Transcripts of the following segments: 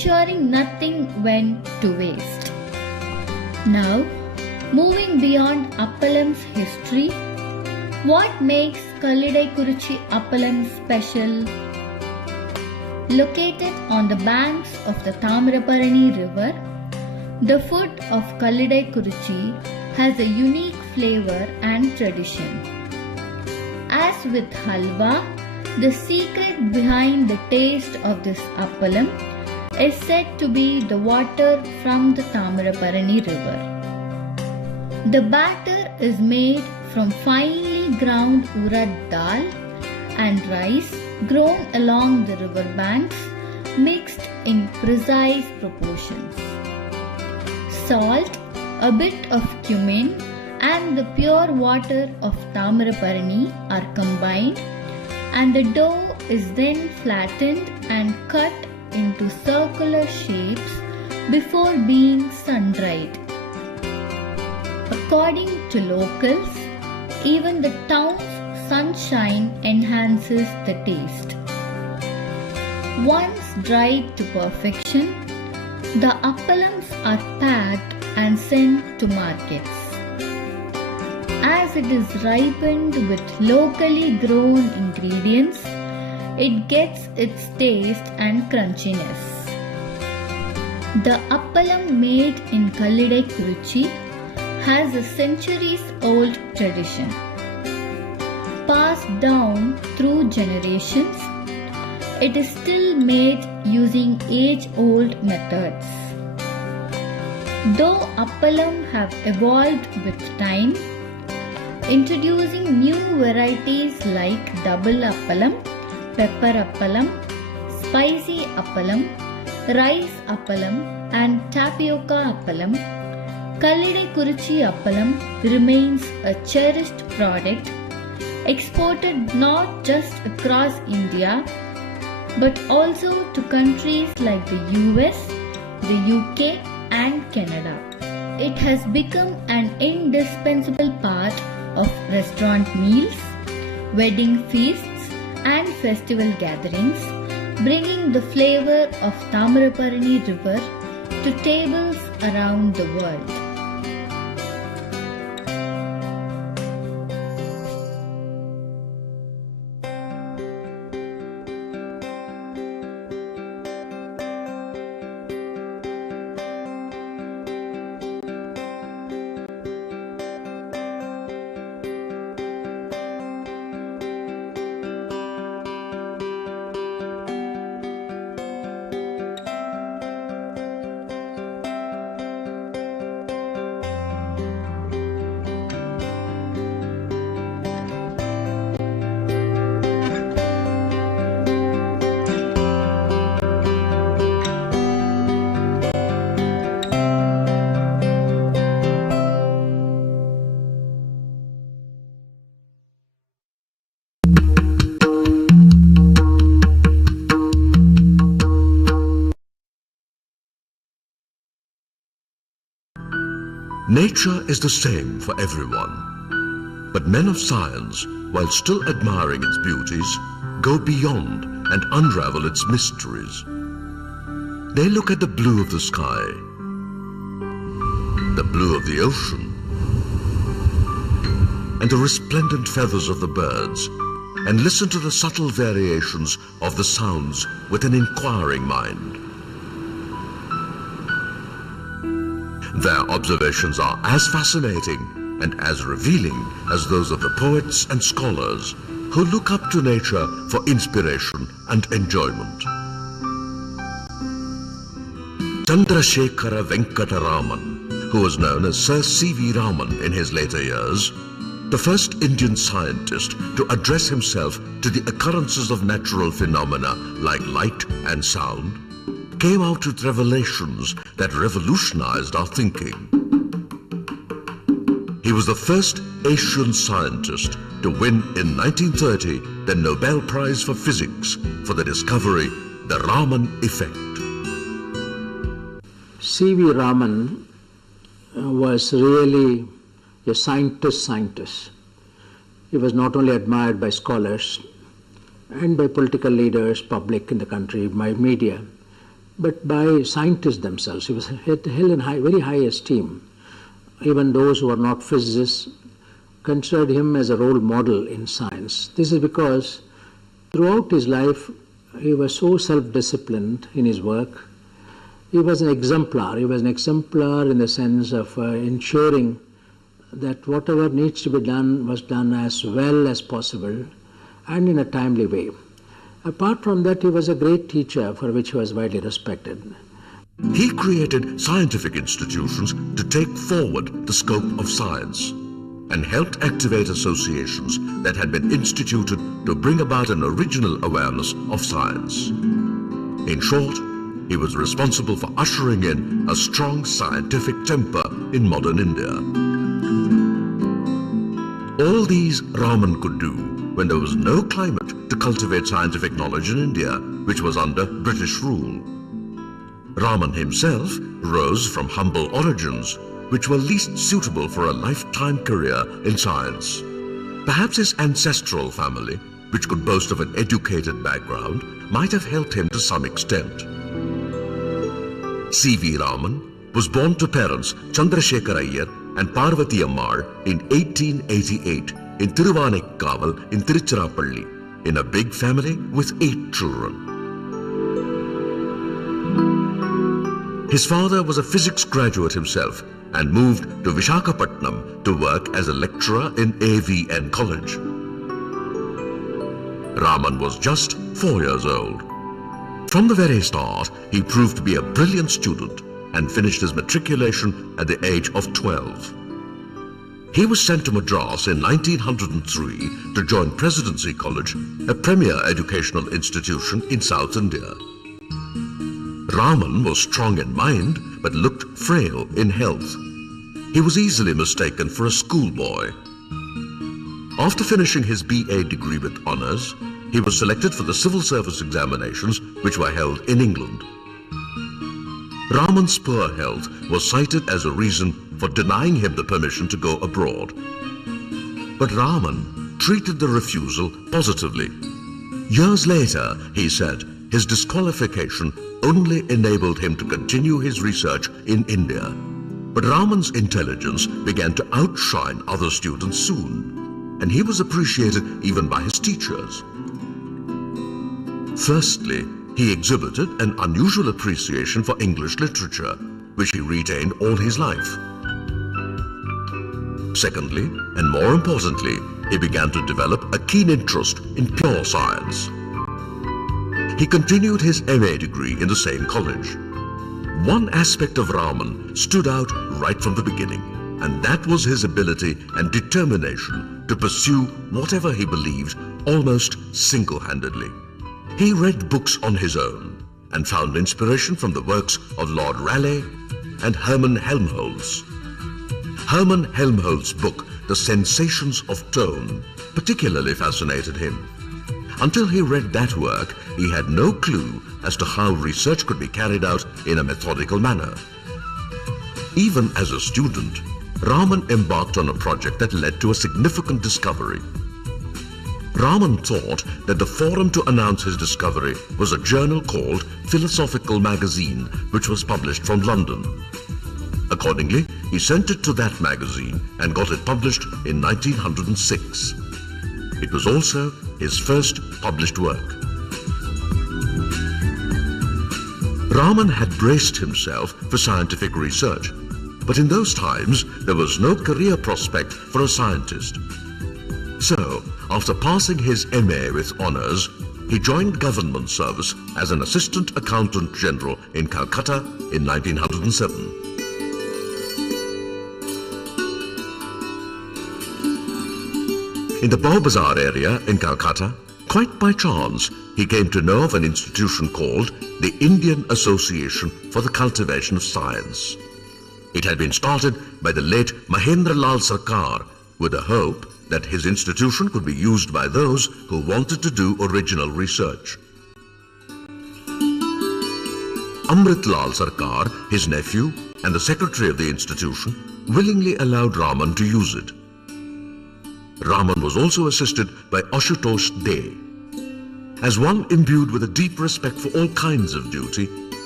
ensuring nothing went to waste. Now, moving beyond Appalam's history, what makes Kallidai-Kurichi Appalam special? Located on the banks of the Tamaraparani river, the food of Kallidai-Kurichi has a unique flavor and tradition. As with halwa, the secret behind the taste of this appalam is said to be the water from the Tamaraparani river. The batter is made from finely ground urad dal and rice grown along the river banks, mixed in precise proportions. Salt, a bit of cumin, and the pure water of Tamaraparani are combined, and the dough is then flattened and cut into circular shapes before being sun-dried. According to locals, even the town's sunshine enhances the taste. Once dried to perfection, the appalams are packed and sent to markets. As it is ripened with locally grown ingredients, it gets its taste and crunchiness. The appalam made in Kallidai-Kurichi has a centuries-old tradition. Passed down through generations, it is still made using age-old methods. Though appalam have evolved with time, introducing new varieties like double appalam, pepper appalam, spicy appalam, rice appalam and tapioca appalam, Kallidai-Kurichi appalam remains a cherished product exported not just across India but also to countries like the US, the UK and Canada. It has become an indispensable part of restaurant meals, wedding feasts and festival gatherings, bringing the flavor of Tamaraparani river to tables around the world. Nature is the same for everyone, but men of science, while still admiring its beauties, go beyond and unravel its mysteries. They look at the blue of the sky, the blue of the ocean, and the resplendent feathers of the birds, and listen to the subtle variations of the sounds with an inquiring mind. Their observations are as fascinating and as revealing as those of the poets and scholars who look up to nature for inspiration and enjoyment. Chandrasekhara Venkata Raman, who was known as Sir C.V. Raman in his later years, the first Indian scientist to address himself to the occurrences of natural phenomena like light and sound, came out with revelations that revolutionized our thinking. He was the first Asian scientist to win in 1930 the Nobel Prize for Physics for the discovery, the Raman effect. C.V. Raman was really a scientist. He was not only admired by scholars and by political leaders, public in the country, by media, but by scientists themselves. He was held in very high esteem. Even those who are not physicists considered him as a role model in science. This is because throughout his life he was so self-disciplined in his work. He was an exemplar. He was an exemplar in the sense of ensuring that whatever needs to be done was done as well as possible and in a timely way. Apart from that, he was a great teacher for which he was widely respected. He created scientific institutions to take forward the scope of science and helped activate associations that had been instituted to bring about an original awareness of science. In short, he was responsible for ushering in a strong scientific temper in modern India. All these Raman could do when there was no climate to cultivate scientific knowledge in India, which was under British rule. Raman himself rose from humble origins, which were least suitable for a lifetime career in science. Perhaps his ancestral family, which could boast of an educated background, might have helped him to some extent. C.V. Raman was born to parents Chandrasekhar Iyer and Parvati Ammal in 1888 in Thiruvanekkaval in Tiruchirappalli, in a big family with 8 children. His father was a physics graduate himself and moved to Visakhapatnam to work as a lecturer in AVN College. Raman was just 4 years old. From the very start, he proved to be a brilliant student and finished his matriculation at the age of 12. He was sent to Madras in 1903 to join Presidency College, a premier educational institution in South India. Raman was strong in mind but looked frail in health. He was easily mistaken for a schoolboy. After finishing his BA degree with honours, he was selected for the civil service examinations which were held in England. Raman's poor health was cited as a reason for denying him the permission to go abroad. But Raman treated the refusal positively. Years later, he said, his disqualification only enabled him to continue his research in India. But Raman's intelligence began to outshine other students soon, and he was appreciated even by his teachers. Firstly, he exhibited an unusual appreciation for English literature, which he retained all his life. Secondly, and more importantly, he began to develop a keen interest in pure science. He continued his MA degree in the same college. One aspect of Raman stood out right from the beginning, and that was his ability and determination to pursue whatever he believed almost single-handedly. He read books on his own and found inspiration from the works of Lord Raleigh and Hermann Helmholtz. Hermann Helmholtz's book, The Sensations of Tone, particularly fascinated him. Until he read that work, he had no clue as to how research could be carried out in a methodical manner. Even as a student, Raman embarked on a project that led to a significant discovery. Raman thought that the forum to announce his discovery was a journal called Philosophical Magazine, which was published from London. Accordingly, he sent it to that magazine and got it published in 1906. It was also his first published work. Raman had braced himself for scientific research, but in those times there was no career prospect for a scientist. So, after passing his MA with honours, he joined government service as an Assistant Accountant General in Calcutta in 1907. In the Bow Bazaar area in Calcutta, quite by chance, he came to know of an institution called the Indian Association for the Cultivation of Science. It had been started by the late Mahendra Lal Sarkar with the hope that his institution could be used by those who wanted to do original research. Amrit Lal Sarkar, his nephew, and the secretary of the institution willingly allowed Raman to use it. Raman was also assisted by Ashutosh De. As one imbued with a deep respect for all kinds of duty,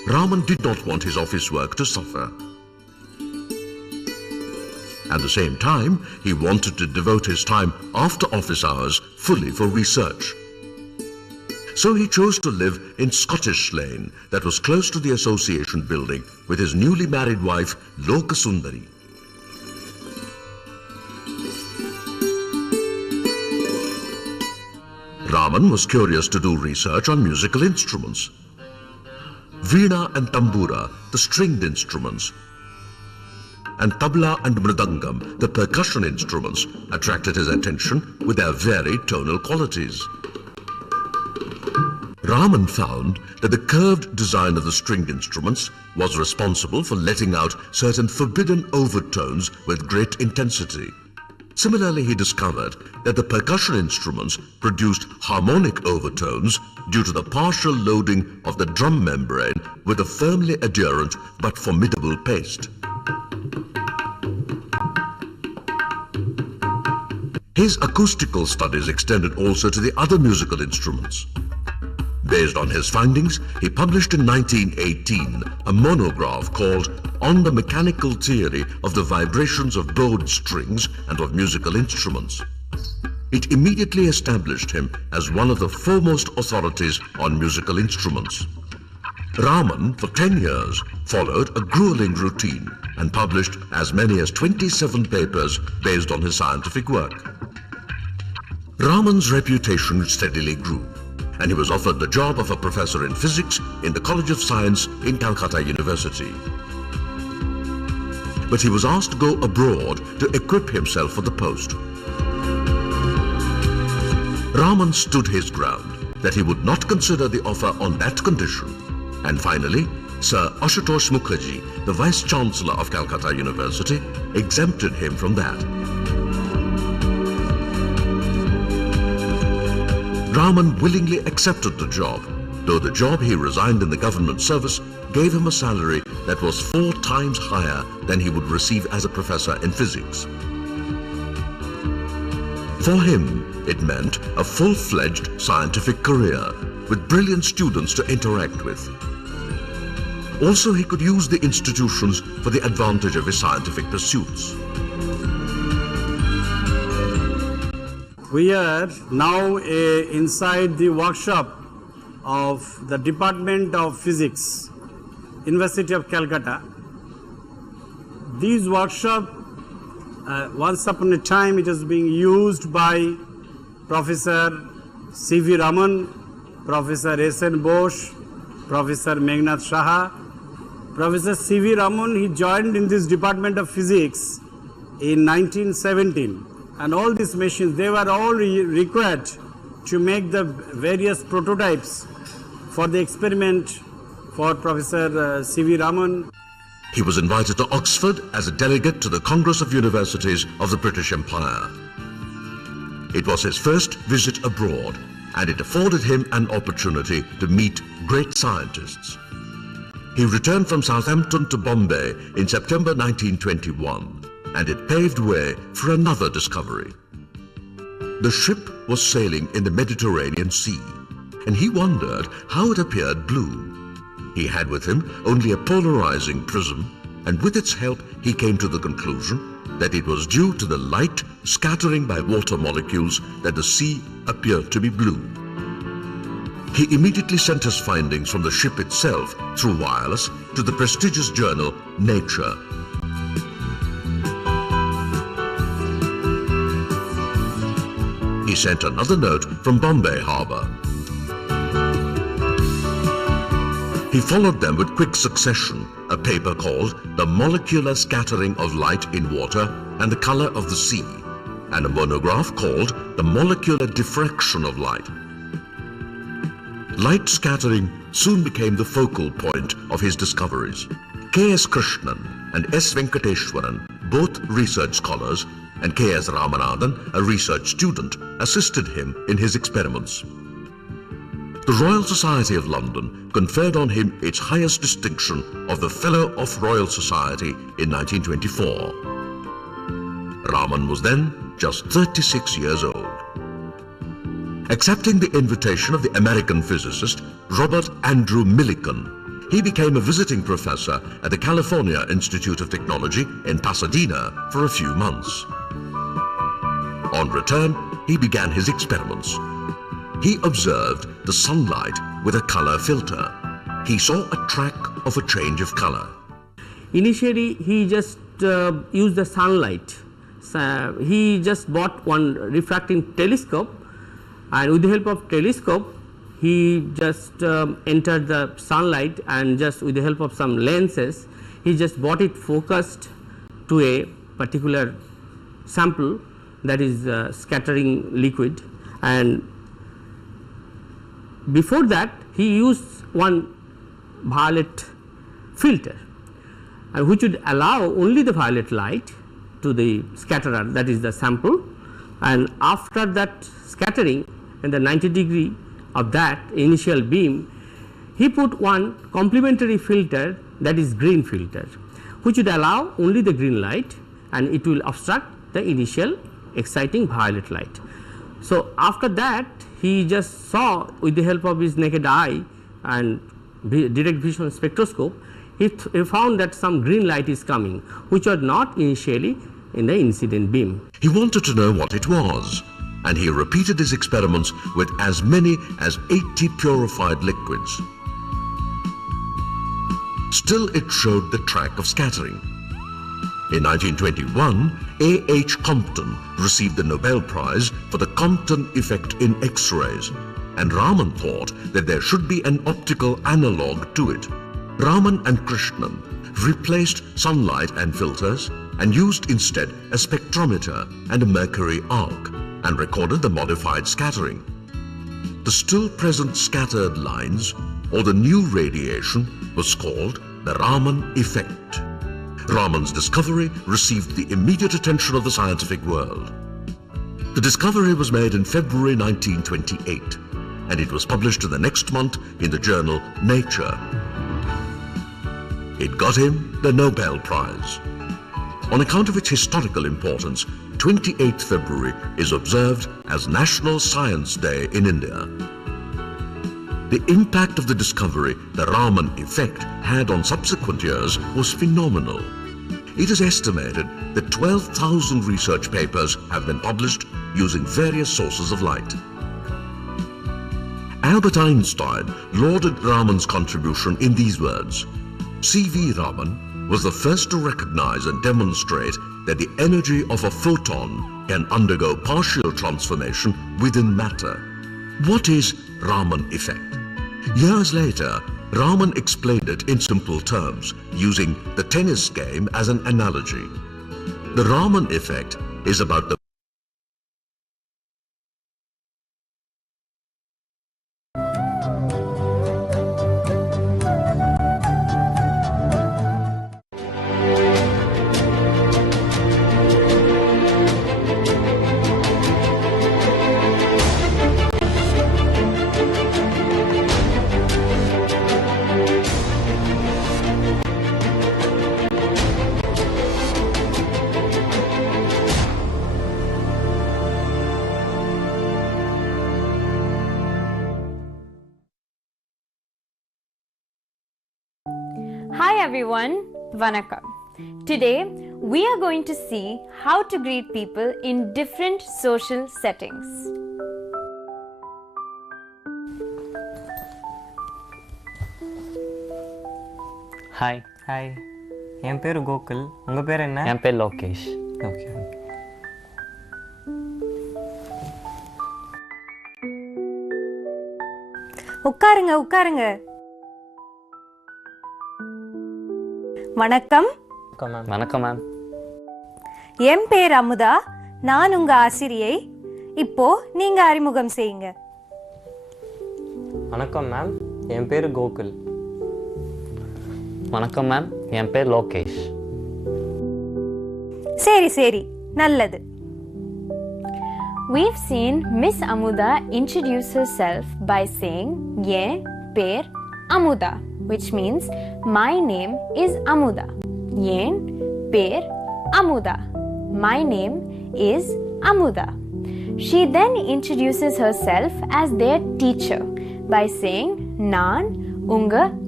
Raman did not want his office work to suffer. At the same time, he wanted to devote his time after office hours fully for research. So he chose to live in Scottish Lane, that was close to the association building, with his newly married wife, Lokasundari. Raman was curious to do research on musical instruments. Veena and tambura, the stringed instruments, and tabla and mridangam, the percussion instruments, attracted his attention with their varied tonal qualities. Raman found that the curved design of the stringed instruments was responsible for letting out certain forbidden overtones with great intensity. Similarly, he discovered that the percussion instruments produced harmonic overtones due to the partial loading of the drum membrane with a firmly adherent but formidable paste. His acoustical studies extended also to the other musical instruments. Based on his findings, he published in 1918 a monograph called On the Mechanical Theory of the Vibrations of Bowed Strings and of Musical Instruments. It immediately established him as one of the foremost authorities on musical instruments. Raman, for 10 years, followed a grueling routine and published as many as 27 papers based on his scientific work. Raman's reputation steadily grew, and he was offered the job of a professor in physics in the College of Science in Calcutta University. But he was asked to go abroad to equip himself for the post. Raman stood his ground that he would not consider the offer on that condition, and finally, Sir Ashutosh Mukherjee, the Vice-Chancellor of Calcutta University, exempted him from that. Raman willingly accepted the job, though the job he resigned in the government service gave him a salary that was 4 times higher than he would receive as a professor in physics. For him, it meant a full-fledged scientific career with brilliant students to interact with. Also, he could use the institutions for the advantage of his scientific pursuits. We are now inside the workshop of the Department of Physics, University of Calcutta. This workshop, once upon a time, it is being used by Professor C.V. Raman, Professor S.N. Bose, Professor Meghnad Saha. Professor C.V. Raman, he joined in this Department of Physics in 1917. And all these machines, they were all required to make the various prototypes for the experiment for Professor C.V. Raman. He was invited to Oxford as a delegate to the Congress of Universities of the British Empire. It was his first visit abroad, and it afforded him an opportunity to meet great scientists. He returned from Southampton to Bombay in September 1921, and it paved way for another discovery. The ship was sailing in the Mediterranean Sea, and he wondered how it appeared blue. He had with him only a polarizing prism, and with its help he came to the conclusion that it was due to the light scattering by water molecules that the sea appeared to be blue. He immediately sent his findings from the ship itself through wireless to the prestigious journal Nature. He sent another note from Bombay Harbour. He followed them with quick succession, a paper called The Molecular Scattering of Light in Water and the Color of the Sea, and a monograph called The Molecular Diffraction of Light. Light scattering soon became the focal point of his discoveries. K.S. Krishnan and S. Venkateshwaran, both research scholars, and K.S. Ramanathan, a research student, assisted him in his experiments. The Royal Society of London conferred on him its highest distinction of the Fellow of Royal Society in 1924. Raman was then just 36 years old. Accepting the invitation of the American physicist Robert Andrew Millikan, he became a visiting professor at the California Institute of Technology in Pasadena for a few months. On return, he began his experiments. He observed the sunlight with a color filter. He saw a track of a change of color. Initially, he just used the sunlight. He just bought one refracting telescope, and with the help of telescope, he just entered the sunlight, and just with the help of some lenses, he just bought it focused to a particular sample, that is scattering liquid. And before that, he used one violet filter, which would allow only the violet light to the scatterer, that is the sample. And after that scattering in the 90° of that initial beam, he put one complementary filter, that is green filter, which would allow only the green light, and it will obstruct the initial exciting violet light. So after that, he just saw with the help of his naked eye and direct vision spectroscope, he found that some green light is coming, which was not initially in the incident beam. He wanted to know what it was, and he repeated his experiments with as many as 80 purified liquids. Still, it showed the track of scattering. In 1921, A.H. Compton received the Nobel Prize for the Compton effect in X-rays, and Raman thought that there should be an optical analog to it. Raman and Krishnan replaced sunlight and filters and used instead a spectrometer and a mercury arc, and recorded the modified scattering. The still present scattered lines, or the new radiation, was called the Raman effect. Raman's discovery received the immediate attention of the scientific world. The discovery was made in February 1928, and it was published in the next month in the journal Nature. It got him the Nobel Prize. On account of its historical importance, 28th February is observed as National Science Day in India. The impact of the discovery the Raman effect had on subsequent years was phenomenal. It is estimated that 12,000 research papers have been published using various sources of light. Albert Einstein lauded Raman's contribution in these words: C.V. Raman was the first to recognize and demonstrate that the energy of a photon can undergo partial transformation within matter. What is Raman effect? Years later, Raman explained it in simple terms, using the tennis game as an analogy. The Raman effect is about the Hi everyone, Vanakkam. Today we are going to see how to greet people in different social settings. Hi. Hi. என் பேரு கோகுல். உங்க பேர் என்ன? என் பேர் Lokesh. Okay. உட்காருங்க. வணக்கம். வணக்கம் ma'am. என் பேர் அமுதா. நான் உங்க ஆசிரியை. இப்போ நீங்க அறிமுகம் செய்யுங்க. வணக்கம் மேம். என் பேரு கோகுல். வணக்கம் மேம். என் பேர் லோகேஷ். சரி. நல்லது. We've seen Miss Amuda introduce herself by saying "Yen per Amuda," which means my name is Amuda. Yen per Amuda. My name is Amuda. She then introduces herself as their teacher by saying "Naan unga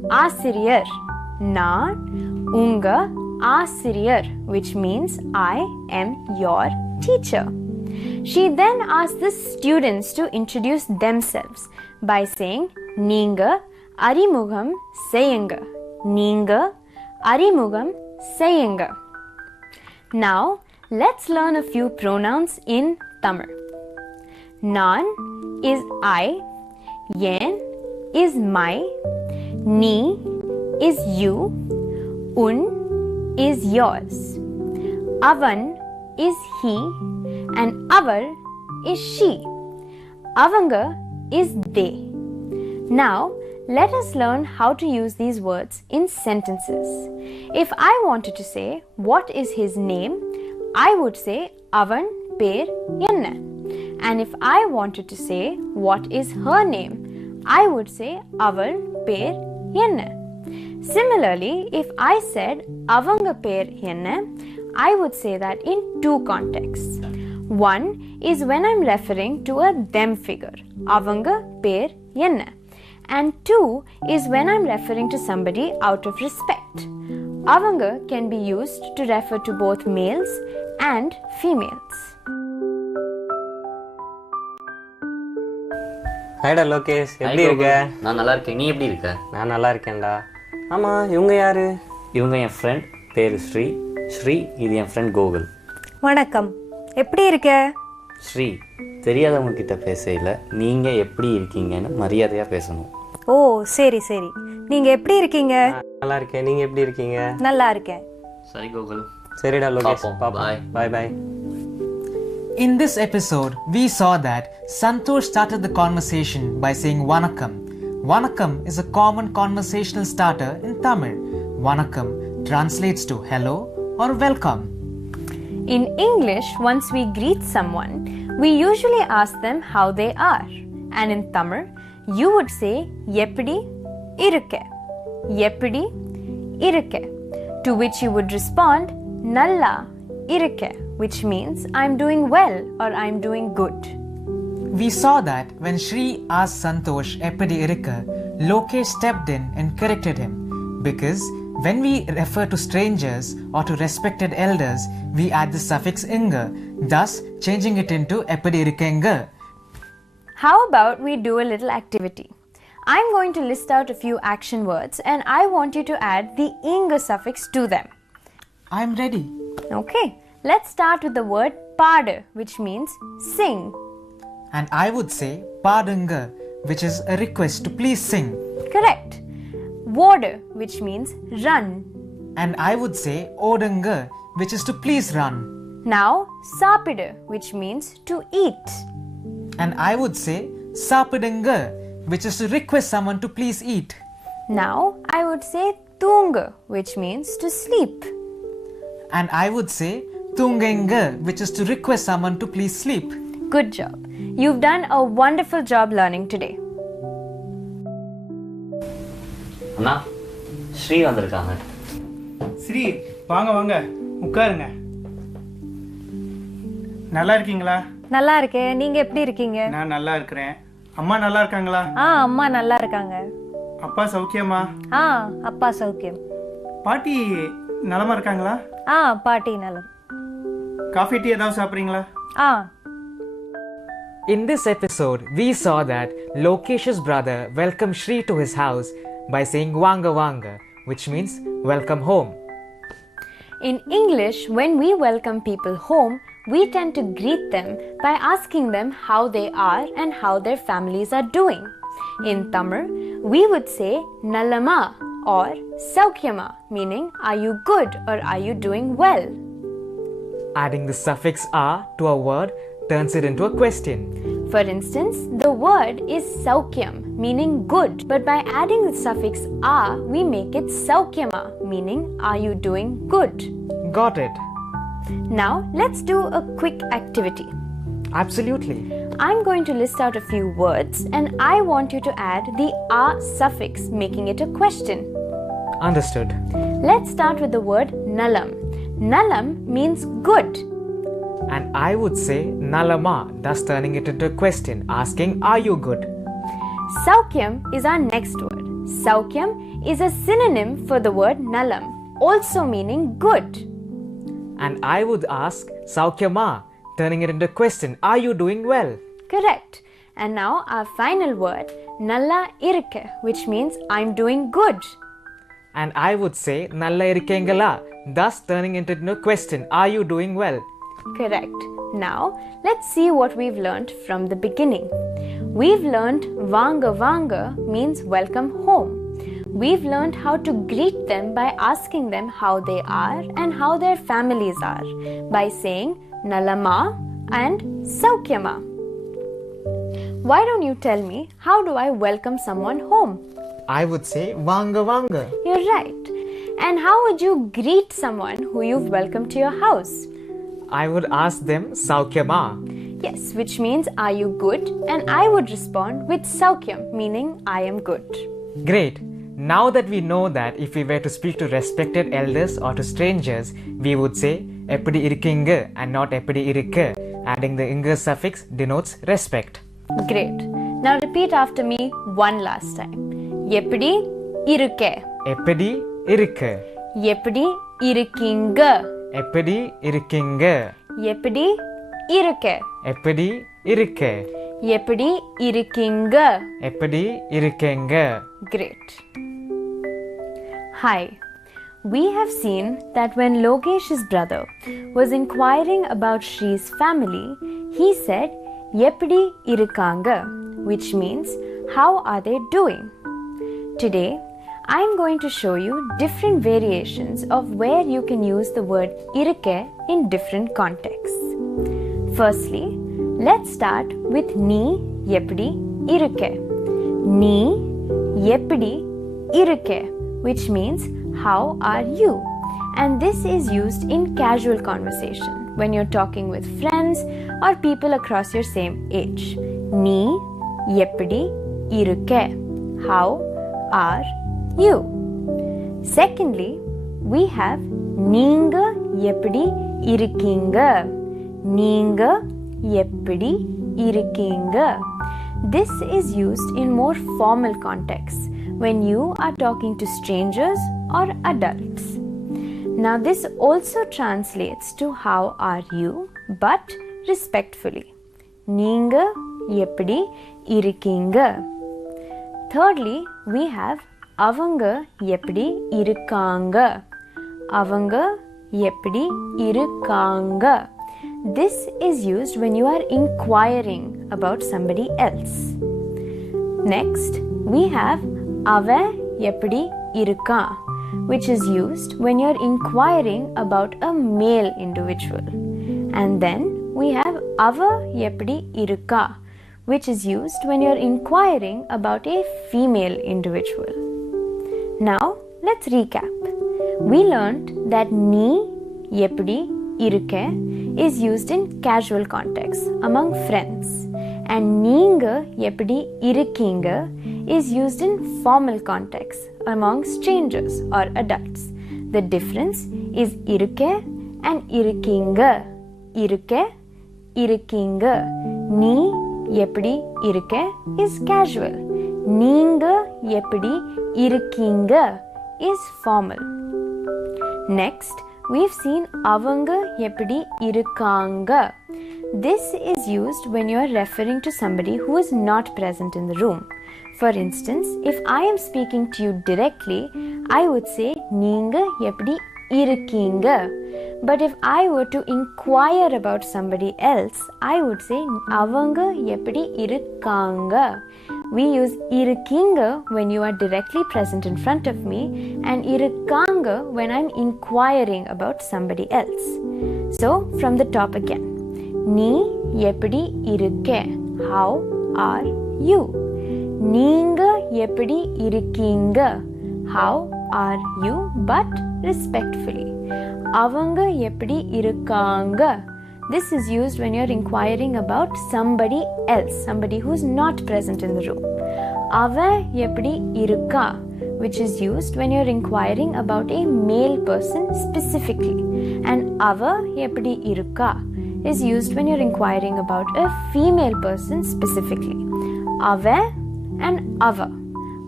ஆசிரியர். நான் உங்க ஆசிரியர், which means I am your teacher. She then asked the students to introduce themselves by saying நீங்க அறிமுகம் செய்யுங்க. நீங்க அறிமுகம் செய்யுங்க. Now let's learn a few pronouns in Tamil. நான் is I, yen is my, நீ is you, un is yours, avan is he, and avar is she, avanga is they. Now let us learn how to use these words in sentences. If I wanted to say what is his name, I would say avan per enna. And if I wanted to say what is her name, I would say aval per enna. Similarly, if I said avanga per enna, I would say that in two contexts. One is when I'm referring to a them figure, avanga per enna. And two is when I'm referring to somebody out of respect. Avanga can be used to refer to both males and females. ஹாய்டா Lokesh, எப்படி இருக்க? நான் நல்லா இருக்கேன். நீ எப்படி இருக்க? நான் நல்லா இருக்கேன்டா. ஆமாம், இவங்க யாரு? இவங்க என் ஃப்ரெண்ட், பேர் ஸ்ரீ. ஸ்ரீ, இது என் ஃப்ரெண்ட் கோகுல். வணக்கம், எப்படி இருக்க? ஸ்ரீ, தெரியாதவங்க கிட்ட பேசல, நீங்கள் எப்படி இருக்கீங்கன்னு மரியாதையாக பேசணும். ஓ சரி சரி, நீங்கள் எப்படி இருக்கீங்க? நல்லா இருக்கேன். நீங்கள் எப்படி இருக்கீங்க? நல்லா இருக்கேன். சரி கோகுல். சரிடா லோகேஷ், பாய். பாய் பாய். In this episode, we saw that Santosh started the conversation by saying Vanakkam. Vanakkam is a common conversational starter in Tamil. Vanakkam translates to hello or welcome. In English, once we greet someone, we usually ask them how they are. And in Tamil, you would say Eppadi irukke. Eppadi irukke. To which you would respond Nalla irukke, which means I'm doing well or I'm doing good. We saw that when Shri asked Santosh Eppadi irukka, Lokesh stepped in and corrected him, because when we refer to strangers or to respected elders, we add the suffix inga, thus changing it into Eppadi irukkenga. How about we do a little activity? I'm going to list out a few action words and I want you to add the inga suffix to them. I'm ready. Okay, let's start with the word paadu, which means sing. And I would say padunga, which is a request to please sing. Correct. Vodu, which means run. And I would say odunga, which is to please run. Now sapidu, which means to eat. And I would say sapidunga, which is to request someone to please eat. Now I would say tunga, which means to sleep. And I would say tungenga, which is to request someone to please sleep. Good job. You've done a wonderful job learning today. அண்ணா, ஸ்ரீ வந்திருக்காங்க. ஸ்ரீ, வாங்க வாங்க, உட்காருங்க. நல்லா இருக்கீங்களா? நல்லா இருக்கேன். நீங்க எப்படி இருக்கீங்க? நான் நல்லா இருக்கிறேன். அம்மா நல்லா இருக்காங்களா? அம்மா நல்லா இருக்காங்க. அப்பா சௌக்கியமா? அப்பா சௌக்கியம். பாட்டி நலமா இருக்காங்களா? பாட்டி நலம். காஃபி டீ ஏதாவது சாப்பிட்றீங்களா? In this episode, we saw that Lokesh's brother welcomed Shri to his house by saying Vanga Vanga, which means welcome home. In English, when we welcome people home, we tend to greet them by asking them how they are and how their families are doing. In Tamil, we would say Nallama or Saukyama, meaning are you good or are you doing well? Adding the suffix a to a word turns it into a question. For instance, the word is Saukyam, meaning good, but by adding the suffix a, we make it Saukyama, meaning are you doing good? Got it. Now, let's do a quick activity. Absolutely. I'm going to list out a few words and I want you to add the a suffix, making it a question. Understood. Let's start with the word nalam. Nalam means good. And I would say Nalama, thus turning it into a question, asking, are you good? Saukyam is our next word. Saukyam is a synonym for the word nalam, also meaning good. And I would ask Saukyama, turning it into a question, are you doing well? Correct. And now our final word, nalla irukke, which means I'm doing good. And I would say nalla irukengala, thus turning it into a question, are you doing well? Correct. Now let's see what we've learned from the beginning. We've learned vanga vanga means welcome home. We've learned how to greet them by asking them how they are and how their families are by saying nalama and saukyama. Why don't you tell me, how do I welcome someone home? I would say vanga vanga. You're right. And how would you greet someone who you've welcomed to your house? I would ask them saukyama. Yes, which means are you good? And I would respond with saukyam, meaning I am good. Great. Now that we know that if we were to speak to respected elders or to strangers, we would say eppadi irukkinga and not eppadi irukka. Adding the inga suffix denotes respect. Great. Now repeat after me one last time. Eppadi irukke. Eppadi irukka. Eppadi irukkinga. Eppadi irukkinga. Eppadi irukke. Eppadi irukka. Eppadi irukkinga. Eppadi irukkenga. Great. Hi. We have seen that when Lokesh's brother was inquiring about Shree's family, he said, Eppadi irukanga, which means, how are they doing? Today, I am going to show you different variations of where you can use the word irukke in different contexts. Firstly, let's start with ni eppadi irukke. Ni eppadi irukke, which means how are you? And this is used in casual conversation when you're talking with friends or people across your same age. Ni eppadi irukke, how are you? Secondly, we have neenga eppadi irukkinga. Neenga eppadi irukkinga. This is used in more formal contexts when you are talking to strangers or adults. Now this also translates to how are you, but respectfully. Neenga eppadi irukkinga. Thirdly, we have avanga eppadi irukkanga. Avanga eppadi irukkanga. This is used when you are inquiring about somebody else. Next, we have ava eppadi irukka, which is used when you're inquiring about a male individual. And then we have ava eppadi irukka, which is used when you're inquiring about a female individual. Now, let's recap. We learned that ni eppadi irukke is used in casual contexts among friends, and neenga eppadi irukkinga is used in formal contexts among strangers or adults. The difference is irukke and irukkinga. Irukke, irukkinga. Ni eppadi irukke is casual. Neenga eppadi irukkinga is formal. Next, we've seen avanga eppadi irukkanga. This is used when you are referring to somebody who is not present in the room. For instance, if I am speaking to you directly, I would say neenga eppadi irukkinga. But if I were to inquire about somebody else, I would say avanga eppadi irukkanga. We use irukkinga when you are directly present in front of me, and irukkanga when I'm inquiring about somebody else. So, from the top again. Ni eppadi irukke, how are you? Neenga eppadi irukkinga, how are you, but respectfully. Avanga eppadi irukkanga. This is used when you're inquiring about somebody else, somebody who's not present in the room. Ava eppadi irukka, which is used when you're inquiring about a male person specifically. And ava eppadi irukka is used when you're inquiring about a female person specifically. Ava and ava.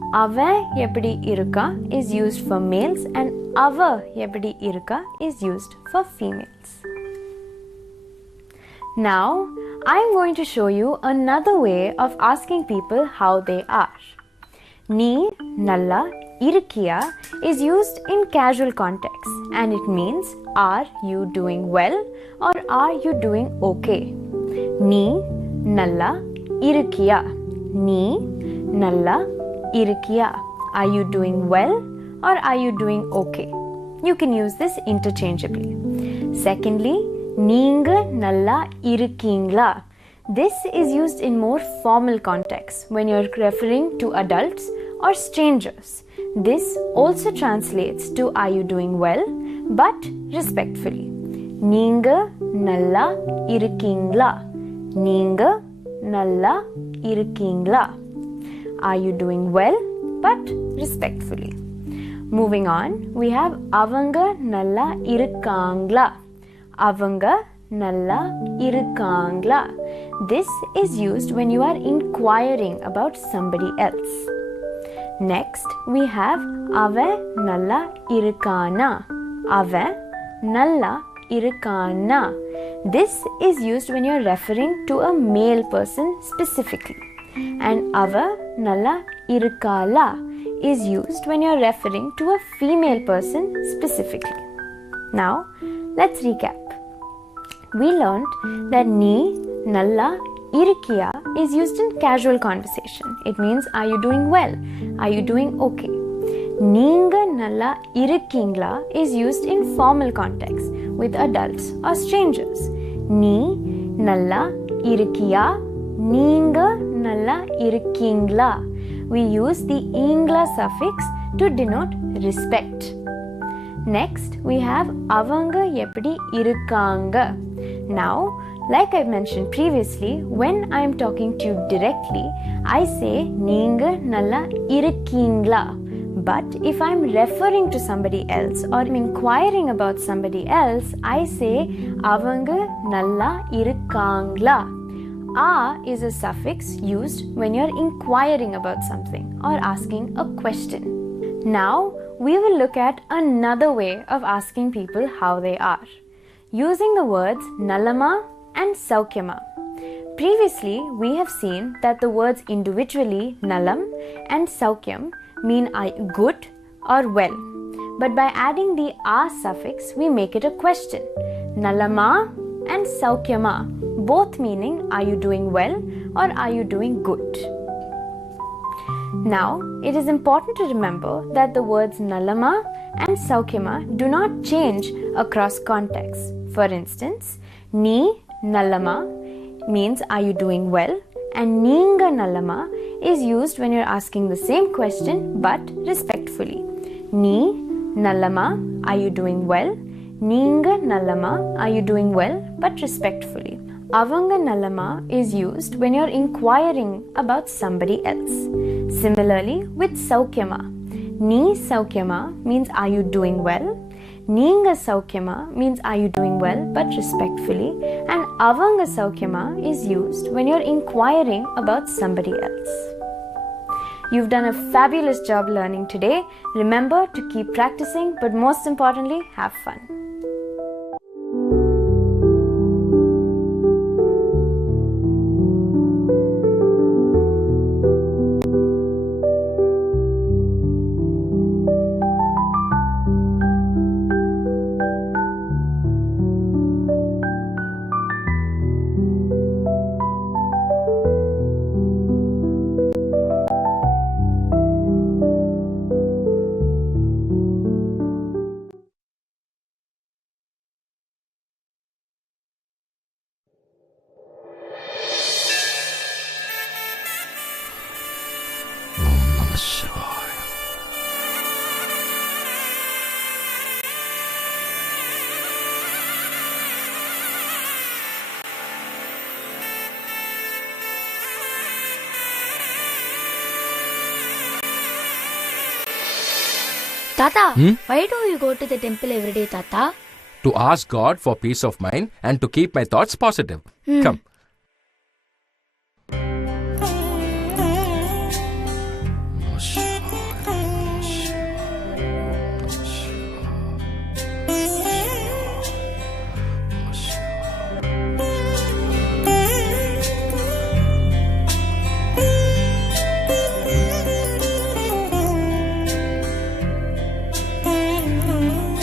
Avan eppadi irukka is used for males and ava eppadi irukka is used for females. Now, I am going to show you another way of asking people how they are. Ni nalla irukkiya is used in casual context and it means are you doing well or are you doing okay. Ni nalla irukkiya. Ni nalla irukkiya. Are you doing well or are you doing okay? You can use this interchangeably. Secondly, நீங்க நல்லா இருக்கீங்களா. This is used in more formal contexts when you're referring to adults or strangers. This also translates to are you doing well but respectfully. நீங்க நல்லா இருக்கீங்களா. நீங்க நல்லா இருக்கீங்களா. Are you doing well but respectfully. Moving on, we have அவங்க நல்லா இருக்காங்களா. Avanga nalla irukkaangla. This is used when you are inquiring about somebody else. Next, we have ava nalla irukkana. Ava nalla irukkana. This is used when you are referring to a male person specifically. And ava nalla irukkala is used when you are referring to a female person specifically. Now, let's recap. We learned that ni nalla irukkiya is used in casual conversation. It means are you doing well? Are you doing okay? Neenga nalla irukkingla is used in formal context with adults or strangers. Ni nalla irukkiya. Neenga nalla irukkingla. We use the ingla suffix to denote respect. Next, we have avanga eppadi irukkanga. Now, like I mentioned previously, when I am talking to you directly, I say neenga nalla irukkingla. But if I am referring to somebody else or I'm inquiring about somebody else, I say avanga nalla irukkangla. A is a suffix used when you're inquiring about something or asking a question. Now, we will look at another way of asking people how they are, using the words nalama and saukyama. Previously, we have seen that the words individually nalam and saukyam mean good or well. But by adding the a suffix, we make it a question. Nalama and saukyama, both meaning are you doing well or are you doing good? Now, it is important to remember that the words nalama and saukyama do not change across contexts. For instance, ni nalama means are you doing well and neenga nalama is used when you're asking the same question but respectfully. Ni nalama, are you doing well? Neenga nalama, are you doing well but respectfully. Avanga nalama is used when you're inquiring about somebody else. Similarly, with saukyama, ni saukyama means are you doing well? Neenga saukyama means are you doing well but respectfully, and avanga saukyama is used when you're inquiring about somebody else. You've done a fabulous job learning today. Remember to keep practicing, but most importantly, have fun. Tata, why do you go to the temple every day, Tata? To ask God for peace of mind and to keep my thoughts positive. Come.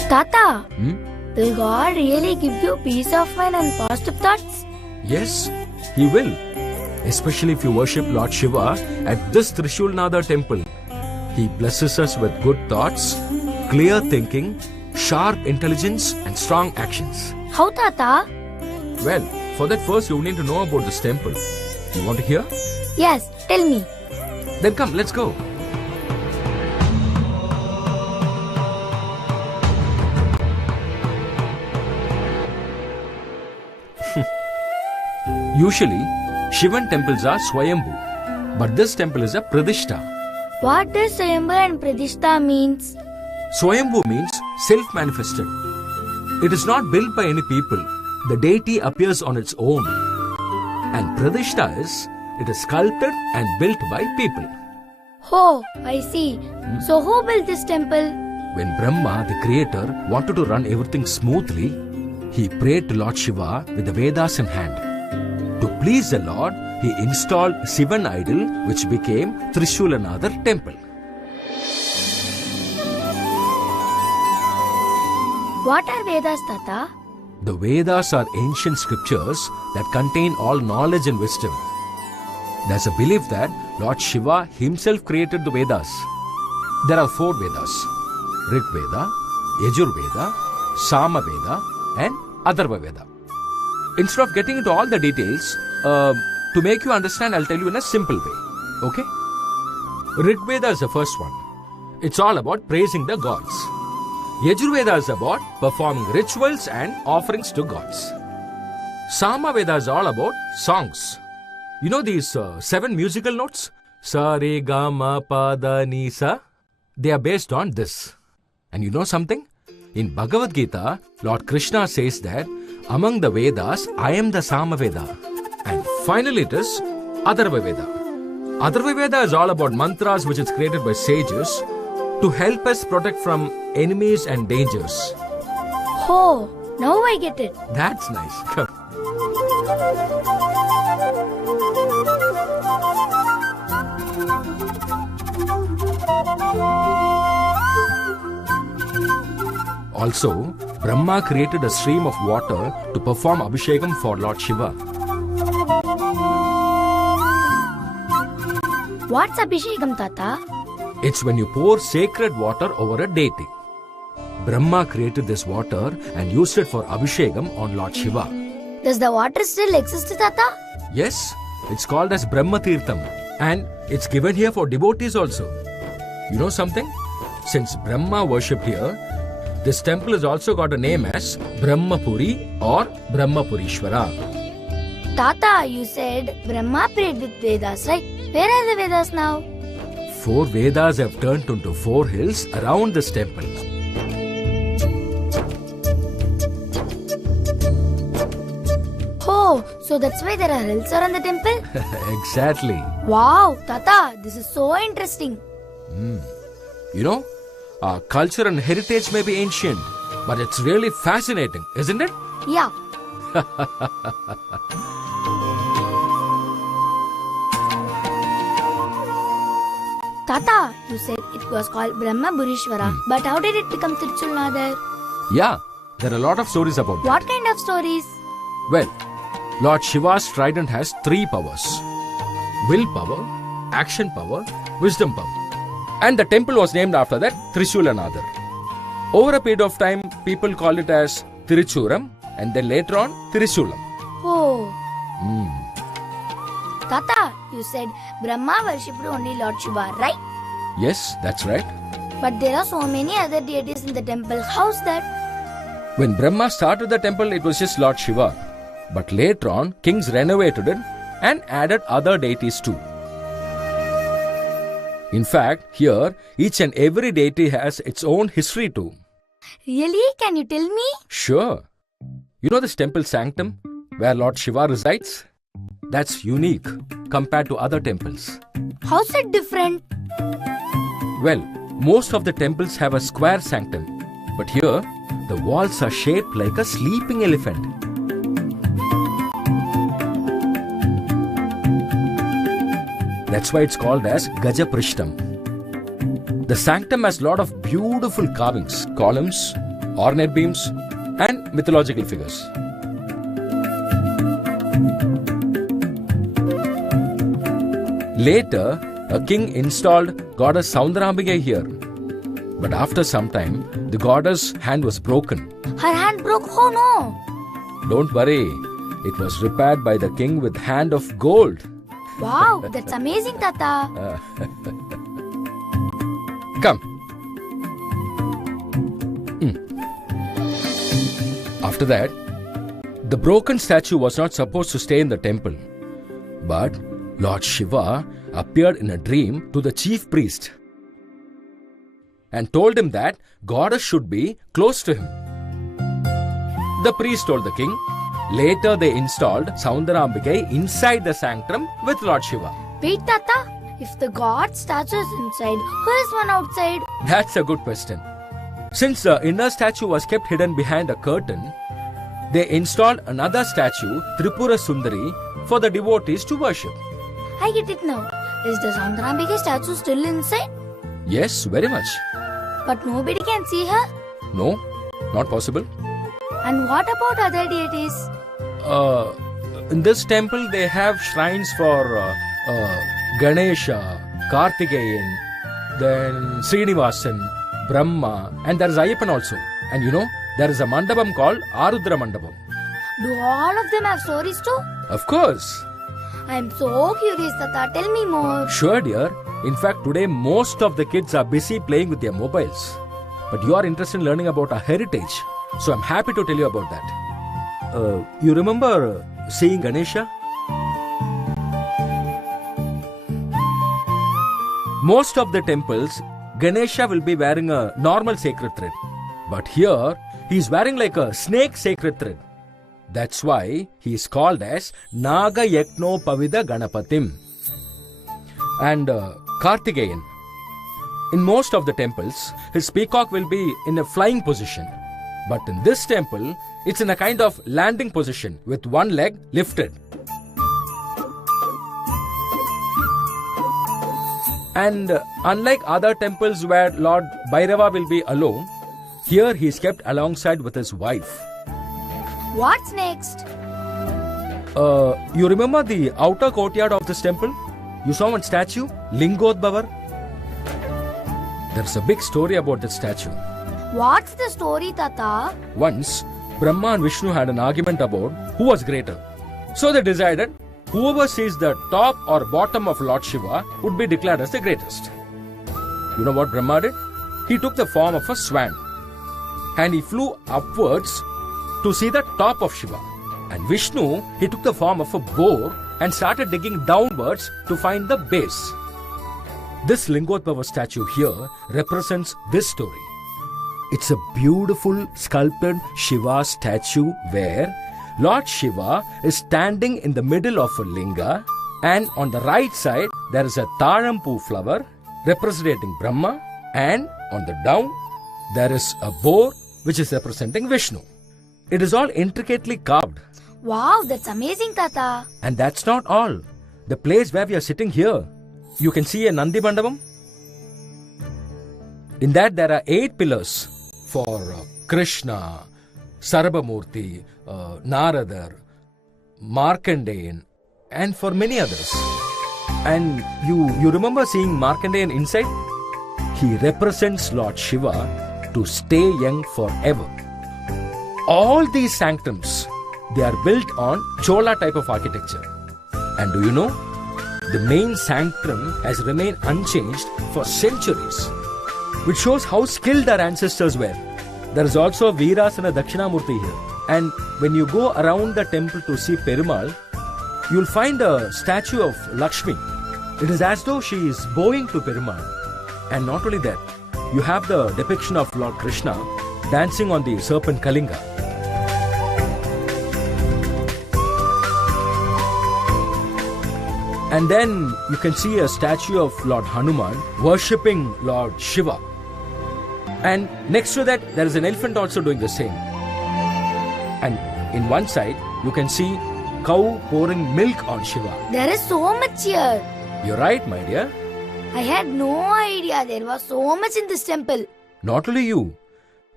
Tata, Hmm? will God really give you peace of mind and positive thoughts? Yes, He will. Especially if you worship Lord Shiva at this Trishulnadha temple. He blesses us with good thoughts, clear thinking, sharp intelligence and strong actions. How, Tata? Well, for that first you need to know about this temple. You want to hear? Yes, tell me. Then come, let's go. Usually, Shivan temples are Swayambhu, but this temple is a Pradishta. What does Swayambhu and Pradishta means? Swayambhu means self-manifested. It is not built by any people. The deity appears on its own. And Pradishta is, it is sculpted and built by people. Oh, I see. So who built this temple? When Brahma, the creator, wanted to run everything smoothly, he prayed to Lord Shiva with the Vedas in hand. To please the Lord, he installed Shivan idol which became Trishulanadar temple. What are Vedas, Tata? The Vedas are ancient scriptures that contain all knowledge and wisdom. There's a belief that Lord Shiva himself created the Vedas. There are 4 Vedas: Rig Veda, Yajur Veda, Sama Veda and Atharva Veda. Instead of getting into all the details, to make you understand, I'll tell you in a simple way. Okay? Rig Veda is the first one. It's all about praising the gods. Yajur Veda is about performing rituals and offerings to gods. Sama Veda is all about songs. You know these 7 musical notes? Sa, Re, Ga, Ma, Pa, Da, Ni, Sa. They are based on this. And you know something? In Bhagavad Gita, Lord Krishna says that among the Vedas, I am the Sama Veda. And finally it is Atharva Veda. Atharva Veda is all about mantras which is created by sages to help us protect from enemies and dangers. Oh, now I get it. That's nice. Come. Also, Brahma created a stream of water to perform Abhishekam for Lord Shiva. What's Abhishekam, Tata? It's when you pour sacred water over a deity. Brahma created this water and used it for Abhishekam on Lord Shiva. Does the water still exist, Tata? Yes, it's called as Brahma Tirtham and it's given here for devotees also. You know something? Since Brahma worshipped here, this temple has also got a name as Brahmapuri or Brahmapurishwara. Tata, you said Brahma prayed with Vedas, right? Where are the Vedas now? 4 Vedas have turned into 4 hills around this temple. Oh, so that's why there are hills around the temple? Exactly. Wow, Tata, this is so interesting. You know, our culture and heritage may be ancient, but it's really fascinating, isn't it? Yeah. Tata, you said it was called Brahma Burishwara, but how did it become Tiruchulnadar? Yeah, there are a lot of stories about that. What kind of stories? Well, Lord Shiva's trident has 3 powers: will power, action power, wisdom power. And the temple was named after that, Trishulanadar. Over a period of time, people called it as Tiruchuram and then later on, Tirishulam. Oh. Tata, you said Brahma worshipped only Lord Shiva, right? Yes, that's right. But there are so many other deities in the temple. How's that? When Brahma started the temple, it was just Lord Shiva. But later on, kings renovated it and added other deities too. In fact, here, each and every deity has its own history too. Really? Can you tell me? Sure. You know this temple sanctum, where Lord Shiva resides? That's unique compared to other temples. How's it different? Well, most of the temples have a square sanctum, but here, the walls are shaped like a sleeping elephant. That's why it's called as Gajaprishtam. The sanctum has a lot of beautiful carvings, columns, ornate beams, and mythological figures. Later, a king installed goddess Soundarambika here. But after some time, the goddess' hand was broken. Her hand broke? Oh no! Don't worry, it was repaired by the king with hand of gold. Wow, that's amazing, Tata. Come. After that, the broken statue was not supposed to stay in the temple. But Lord Shiva appeared in a dream to the chief priest and told him that goddess should be close to him. The priest told the king. Later they installed Soundarambika inside the sanctum with Lord Shiva. Wait, Tata. If the god statue is inside, who is one outside? That's a good question. Since the inner statue was kept hidden behind a curtain, they installed another statue, Tripura Sundari, for the devotees to worship. I get it now. Is the Soundarambika statue still inside? Yes, very much. But nobody can see her? No, not possible. And what about other deities? In this temple, they have shrines for Ganesha, Kartikeyan, then Srinivasan, Brahma, and there is Ayyappan also. And you know, there is a mandapam called Arudra Mandapam. Do all of them have stories too? Of course. I am so curious, Tata. Tell me more. Sure, dear. In fact, today most of the kids are busy playing with their mobiles. But you are interested in learning about our heritage. So I'm happy to tell you about that. You remember seeing Ganesha? Most of the temples, Ganesha will be wearing a normal sacred thread. But here, he is wearing like a snake sacred thread. That's why he is called as Naga Yakno Pavida Ganapatim. And Kartikeyan. In most of the temples, his peacock will be in a flying position. But in this temple, it's in a kind of landing position with one leg lifted. And unlike other temples where Lord Bhairava will be alone, here he is kept alongside with his wife. What's next? You remember the outer courtyard of this temple? You saw one statue, Lingodbhavar. There's a big story about this statue. What's the story, Tata? Once, Brahma and Vishnu had an argument about who was greater. So they decided whoever sees the top or bottom of Lord Shiva would be declared as the greatest. You know what Brahma did? He took the form of a swan and he flew upwards to see the top of Shiva. And Vishnu, he took the form of a boar and started digging downwards to find the base. This Lingodbhava statue here represents this story. It's a beautiful sculpted Shiva statue where Lord Shiva is standing in the middle of a linga, and on the right side there is a Tharampu flower representing Brahma, and on the down there is a boar which is representing Vishnu. It is all intricately carved. Wow, that's amazing, Tata. And that's not all. The place where we are sitting here, you can see a Nandi Mandapam. In that there are 8 pillars for Krishna, Sarabhamurti, Naradar, Markandeyan, and for many others. And you remember seeing Markandeyan inside? He represents Lord Shiva to stay young forever. All these sanctums, they are built on Chola type of architecture. And do you know? The main sanctum has remained unchanged for centuries, which shows how skilled our ancestors were. There is also a Veerasana Dakshinamurti here. And when you go around the temple to see Perumal, you will find a statue of Lakshmi. It is as though she is bowing to Perumal. And not only that, you have the depiction of Lord Krishna dancing on the serpent Kalinga. And then you can see a statue of Lord Hanuman worshipping Lord Shiva. And next to that, there is an elephant also doing the same. And in one side, you can see cow pouring milk on Shiva. There is so much here. You're right, my dear. I had no idea there was so much in this temple. Not only you.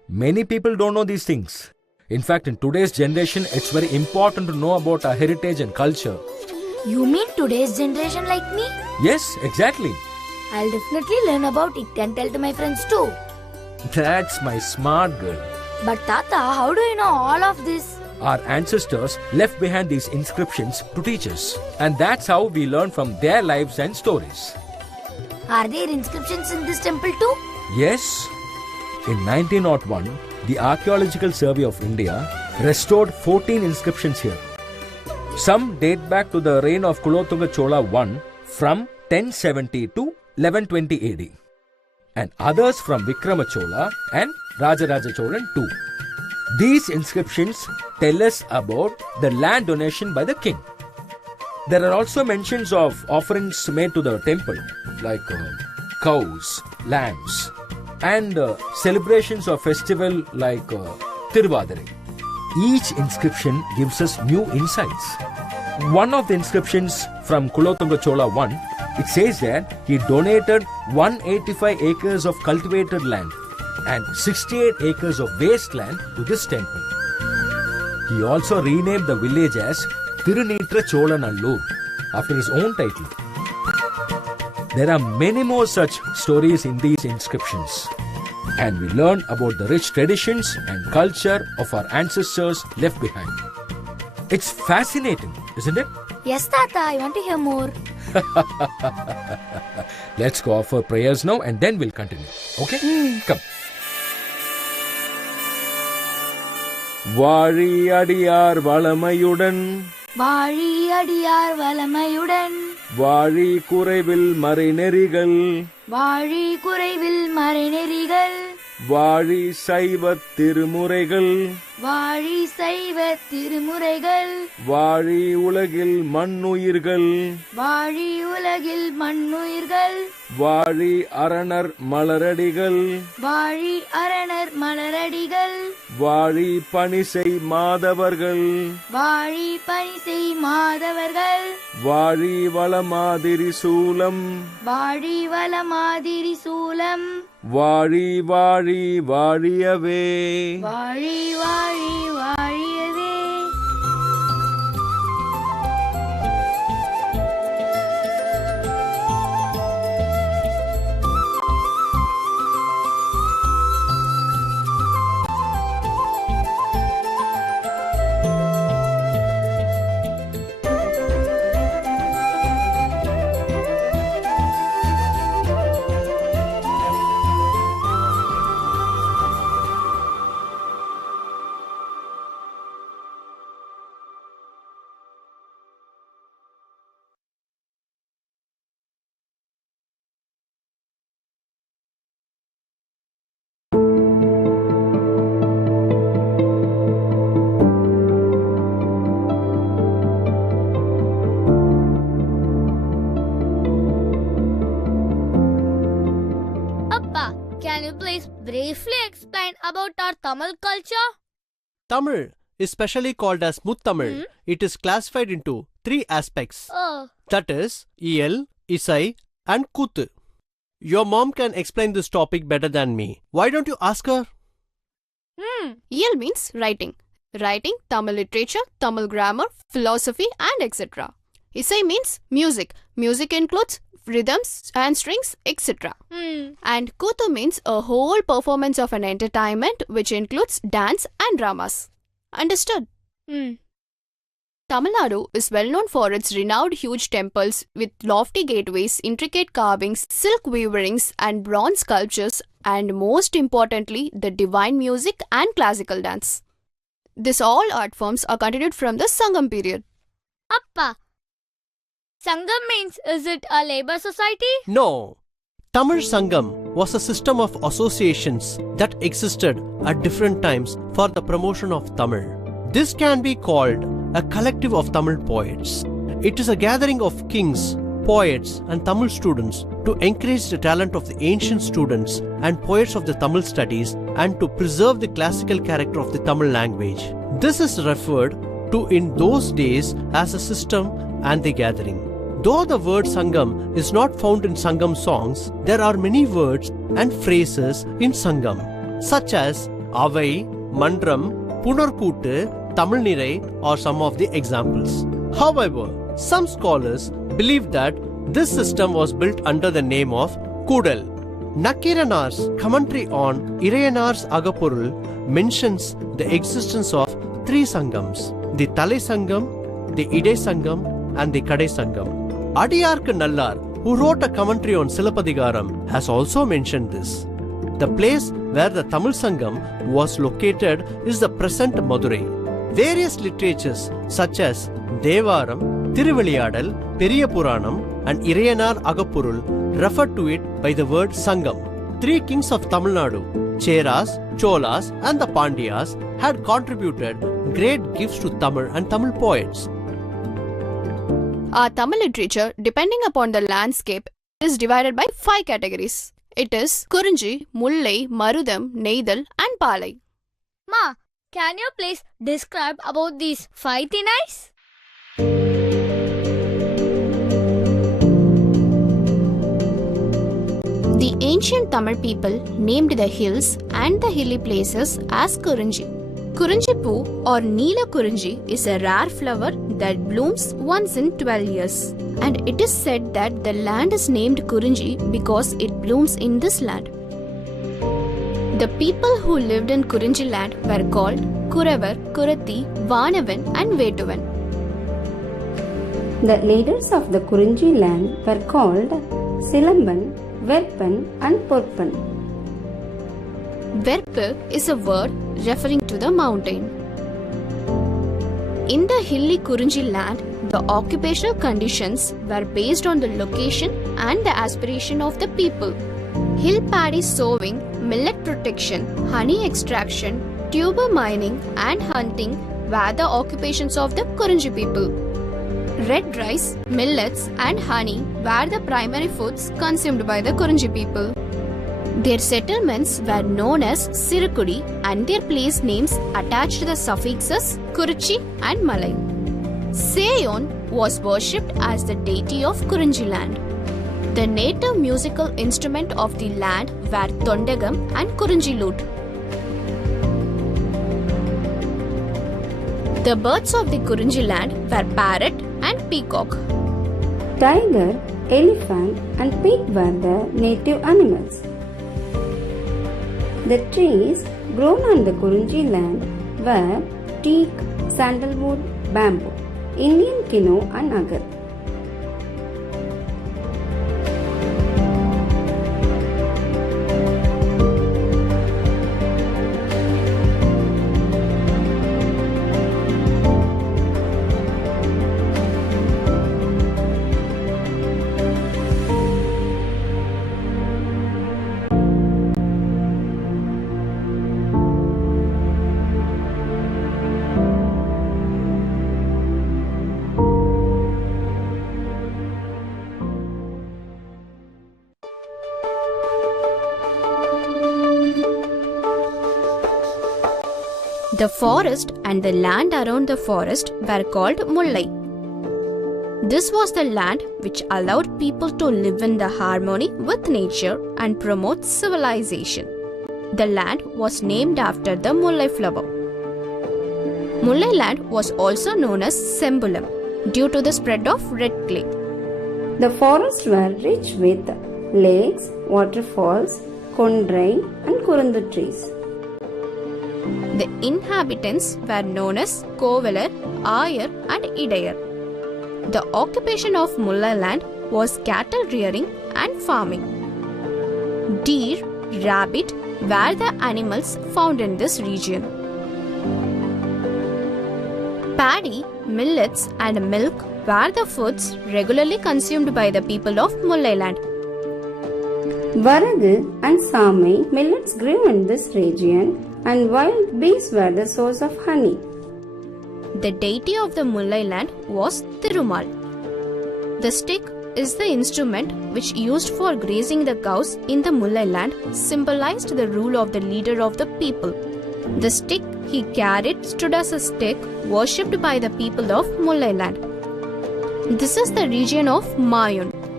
Many people don't know these things. In fact, in today's generation, it's very important to know about our heritage and culture. You mean today's generation like me? Yes, exactly. I'll definitely learn about it and tell to my friends too. That's my smart girl. But Tata, how do you know all of this? Our ancestors left behind these inscriptions to teach us. And that's how we learn from their lives and stories. Are there inscriptions in this temple too? Yes. In 1901, the Archaeological Survey of India restored 14 inscriptions here. Some date back to the reign of Kulothunga Chola I from 1070 to 1120 AD. And others from Vikrama Chola and Rajaraja Cholan II. These inscriptions tell us about the land donation by the king. There are also mentions of offerings made to the temple, like cows, lambs, and celebrations of festival like Tiruvadirai. Each inscription gives us new insights. One of the inscriptions from Kulothunga Chola I, it says that he donated 185 acres of cultivated land and 68 acres of wasteland to this temple. He also renamed the village as Tirunitra Cholanallur after his own title. There are many more such stories in these inscriptions, and we learn about the rich traditions and culture of our ancestors left behind. It's fascinating, isn't it? Yes, Tata, I want to hear more. Let's go offer prayers now and then we'll continue. Okay? Come. வாழி அடியார் வளமையுடன் வாழி அடியார் வளமையுடன் வாழி குறைவில் மறைநெறிகள் வாழி குறைவில் மறைநெறிகள் வாழி சைவத் திருமுறைகள் வாழி சைவ திருமுறைகள் வாழி உலகில் மண்ணுயிர்கள் வாழி உலகில் மண்ணுயிர்கள் வாழி அரணர் மலரடிகள் வாழி அரணர் மலரடிகள் வாழி பணிசை மாதவர்கள் வாழி பணிசை மாதவர்கள் வாழி வளமாதிரி சூலம் வாழி வளமாதிரி சூலம் வாழி வாழி வாழியவே வாழி வாழி வாழியவே. Can you please briefly explain about our Tamil culture? Tamil is specially called as Muttamil. It is classified into 3 aspects. That is, Iyal, Isai and Kuthu. Your mom can explain this topic better than me. Why don't you ask her? Iyal means writing. Writing, Tamil literature, Tamil grammar, philosophy and etc. Isai means music. Music includes rhythms and strings, etc. And Kuthu means a whole performance of an entertainment which includes dance and dramas. Understood? Tamil Nadu is well known for its renowned huge temples with lofty gateways, intricate carvings, silk weavings and bronze sculptures, and most importantly, the divine music and classical dance. These all art forms are continued from the Sangam period. Appa, Sangam means, is it a labor society? No. Tamil Sangam was a system of associations that existed at different times for the promotion of Tamil. This can be called a collective of Tamil poets. It is a gathering of kings, poets and Tamil students to encourage the talent of the ancient students and poets of the Tamil studies and to preserve the classical character of the Tamil language. This is referred to in those days as a system and the gathering. Though the word Sangam is not found in Sangam songs, there are many words and phrases in Sangam, such as Avai, Mandram, Punarkootu, Tamilnirai are some of the examples. However, some scholars believe that this system was built under the name of Kudal. Nakiranar's commentary on Irayanar's Agapurul mentions the existence of 3 Sangams: the Thalai Sangam, the Idai Sangam and the Kadai Sangam. Adiyarku Nallar, who wrote a commentary on Silappadigaram, has also mentioned this. The place where the Tamil Sangam was located is the present Madurai. Various literatures such as Devaram, Thiruviliyadal, Periya Puranam and Irayanar Agapurul refer to it by the word Sangam. 3 kings of Tamil Nadu, Cheras, Cholas and the Pandyas, had contributed great gifts to Tamil and Tamil poets. Our Tamil literature, depending upon the landscape, is divided by 5 categories. It is Kurinji, Mullai, Marudam, Neidal and Palai. Ma, can you please describe about these 5 Thinais? The ancient Tamil people named the hills and the hilly places as Kurinji. Kurinji poo or Neela Kurinji is a rare flower that blooms once in 12 years. And it is said that the land is named Kurinji because it blooms in this land. The people who lived in Kurinji land were called Kuravar, Kurati, Vanavan and Vetuvan. The leaders of the Kurinji land were called Silamban, Verpan and Porpan. Verpu is a word referring to the mountain. In the hilly Kurinji land, the occupational conditions were based on the location and the aspiration of the people. Hill paddy sowing, millet protection, honey extraction, tuber mining and hunting were the occupations of the Kurinji people. Red rice, millets and honey were the primary foods consumed by the Kurinji people. Their settlements were known as Sirukudi and their place names attached the suffixes Kurichi and Malai. Seyon was worshipped as the deity of Kurinji land. The native musical instrument of the land were Tondagam and Kurinji lute. The birds of the Kurinji land were parrot and peacock. Tiger, elephant and pig were the native animals. The trees grown on the Kurinji land were teak, sandalwood, bamboo, Indian kino and agar. The forest and the land around the forest were called Mullai. This was the land which allowed people to live in the harmony with nature and promote civilization. The land was named after the Mullai flower. Mullai land was also known as Sembulam due to the spread of red clay. The forests were rich with lakes, waterfalls, kondrai and kurundu trees. The inhabitants were known as Kovalar, Ayar and Idayar. The occupation of Mullai land was cattle rearing and farming. Deer, rabbit were the animals found in this region. Paddy, millets and milk were the foods regularly consumed by the people of Mullai land. Varagu and Samai millets grew in this region and wild bees were the source of honey. The deity of the Mullai land was Thirumal. The stick is the instrument which used for grazing the cows in the Mullai land symbolized the rule of the leader of the people. The stick he carried stood as a stick worshipped by the people of Mullai land. This is the region of Mayun.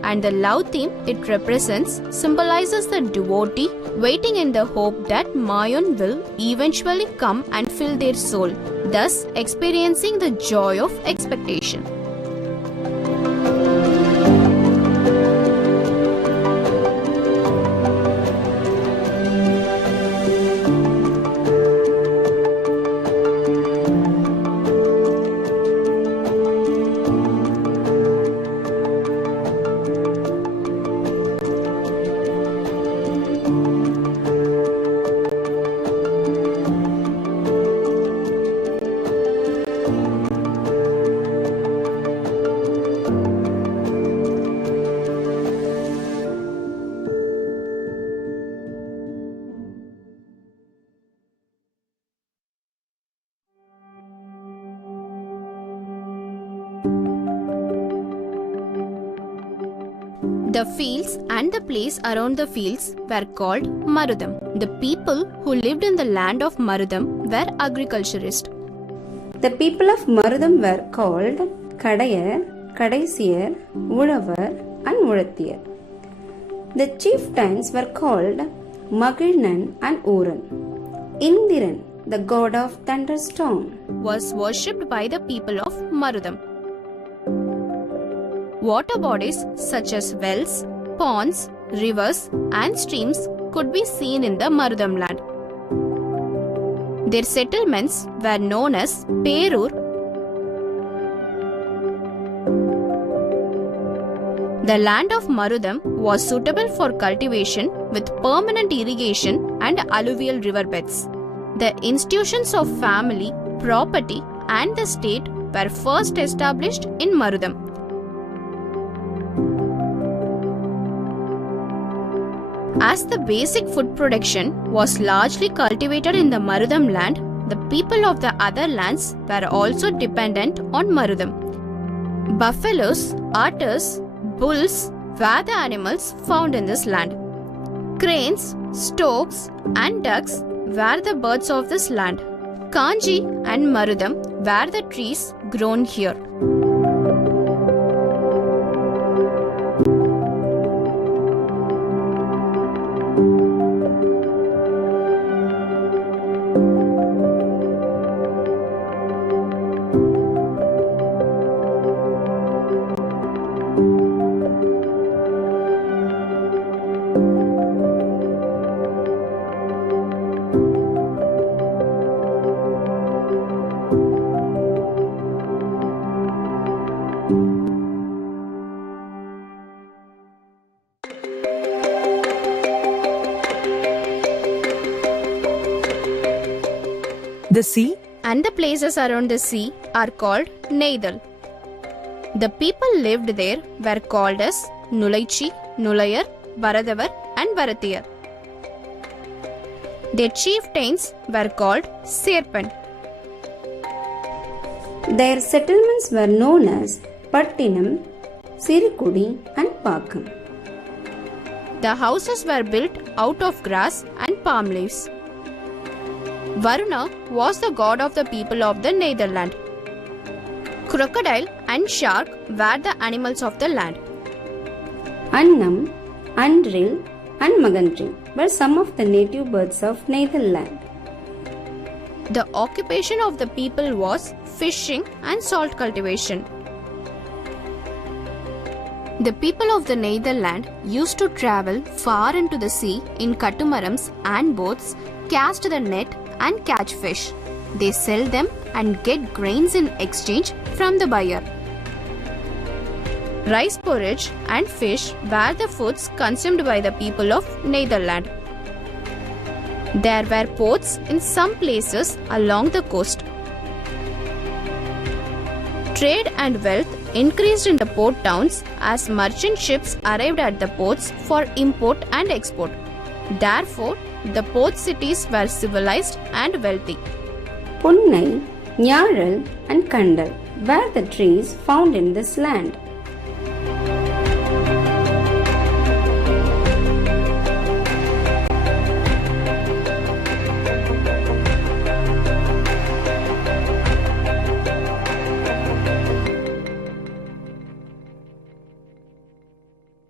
and the love theme it represents symbolizes the devotee waiting in the hope that Mayon will eventually come and fill their soul, thus experiencing the joy of expectation. The fields and the place around the fields were called Marudam. The people who lived in the land of Marudam were agriculturists. The people of Marudam were called Kadayar, Kadaisiyar, Ulavar and Ulathiyar. The chieftains were called Magilnan and Uran. Indiran, the god of thunderstorm, was worshipped by the people of Marudam. Water bodies such as wells, ponds, rivers and streams could be seen in the Marudam land. Their settlements were known as Perur. The land of Marudam was suitable for cultivation with permanent irrigation and alluvial riverbeds. The institutions of family, property and the state were first established in Marudam. As the basic food production was largely cultivated in the Marudam land, the people of the other lands were also dependent on Marudam. Buffaloes, otters, bulls were the animals found in this land. Cranes, storks and ducks were the birds of this land. Kanji and Marudam were the trees grown here. The sea and the places around the sea are called Neithal. The people lived there were called as Nulaichi, Nulayar, Varadavar and Varathiyar. Their chieftains were called Serpan. Their settlements were known as Pattinam, Sirikudi and Pakam. The houses were built out of grass and palm leaves. Varuna was the god of the people of the Netherland. Crocodile and shark were the animals of the land. Annam, Andril and Magandril were some of the native birds of Netherland. The occupation of the people was fishing and salt cultivation. The people of the Netherland used to travel far into the sea in catamarans and boats, cast the net and catch fish. They sell them and get grains in exchange from the buyer. Rice porridge and fish were the foods consumed by the people of Netherland. There were ports in some places along the coast. Trade and wealth increased in the port towns as merchant ships arrived at the ports for import and export. Therefore, the port cities were civilized and wealthy. Punnai, Nyaral and Kandal were the trees found in this land.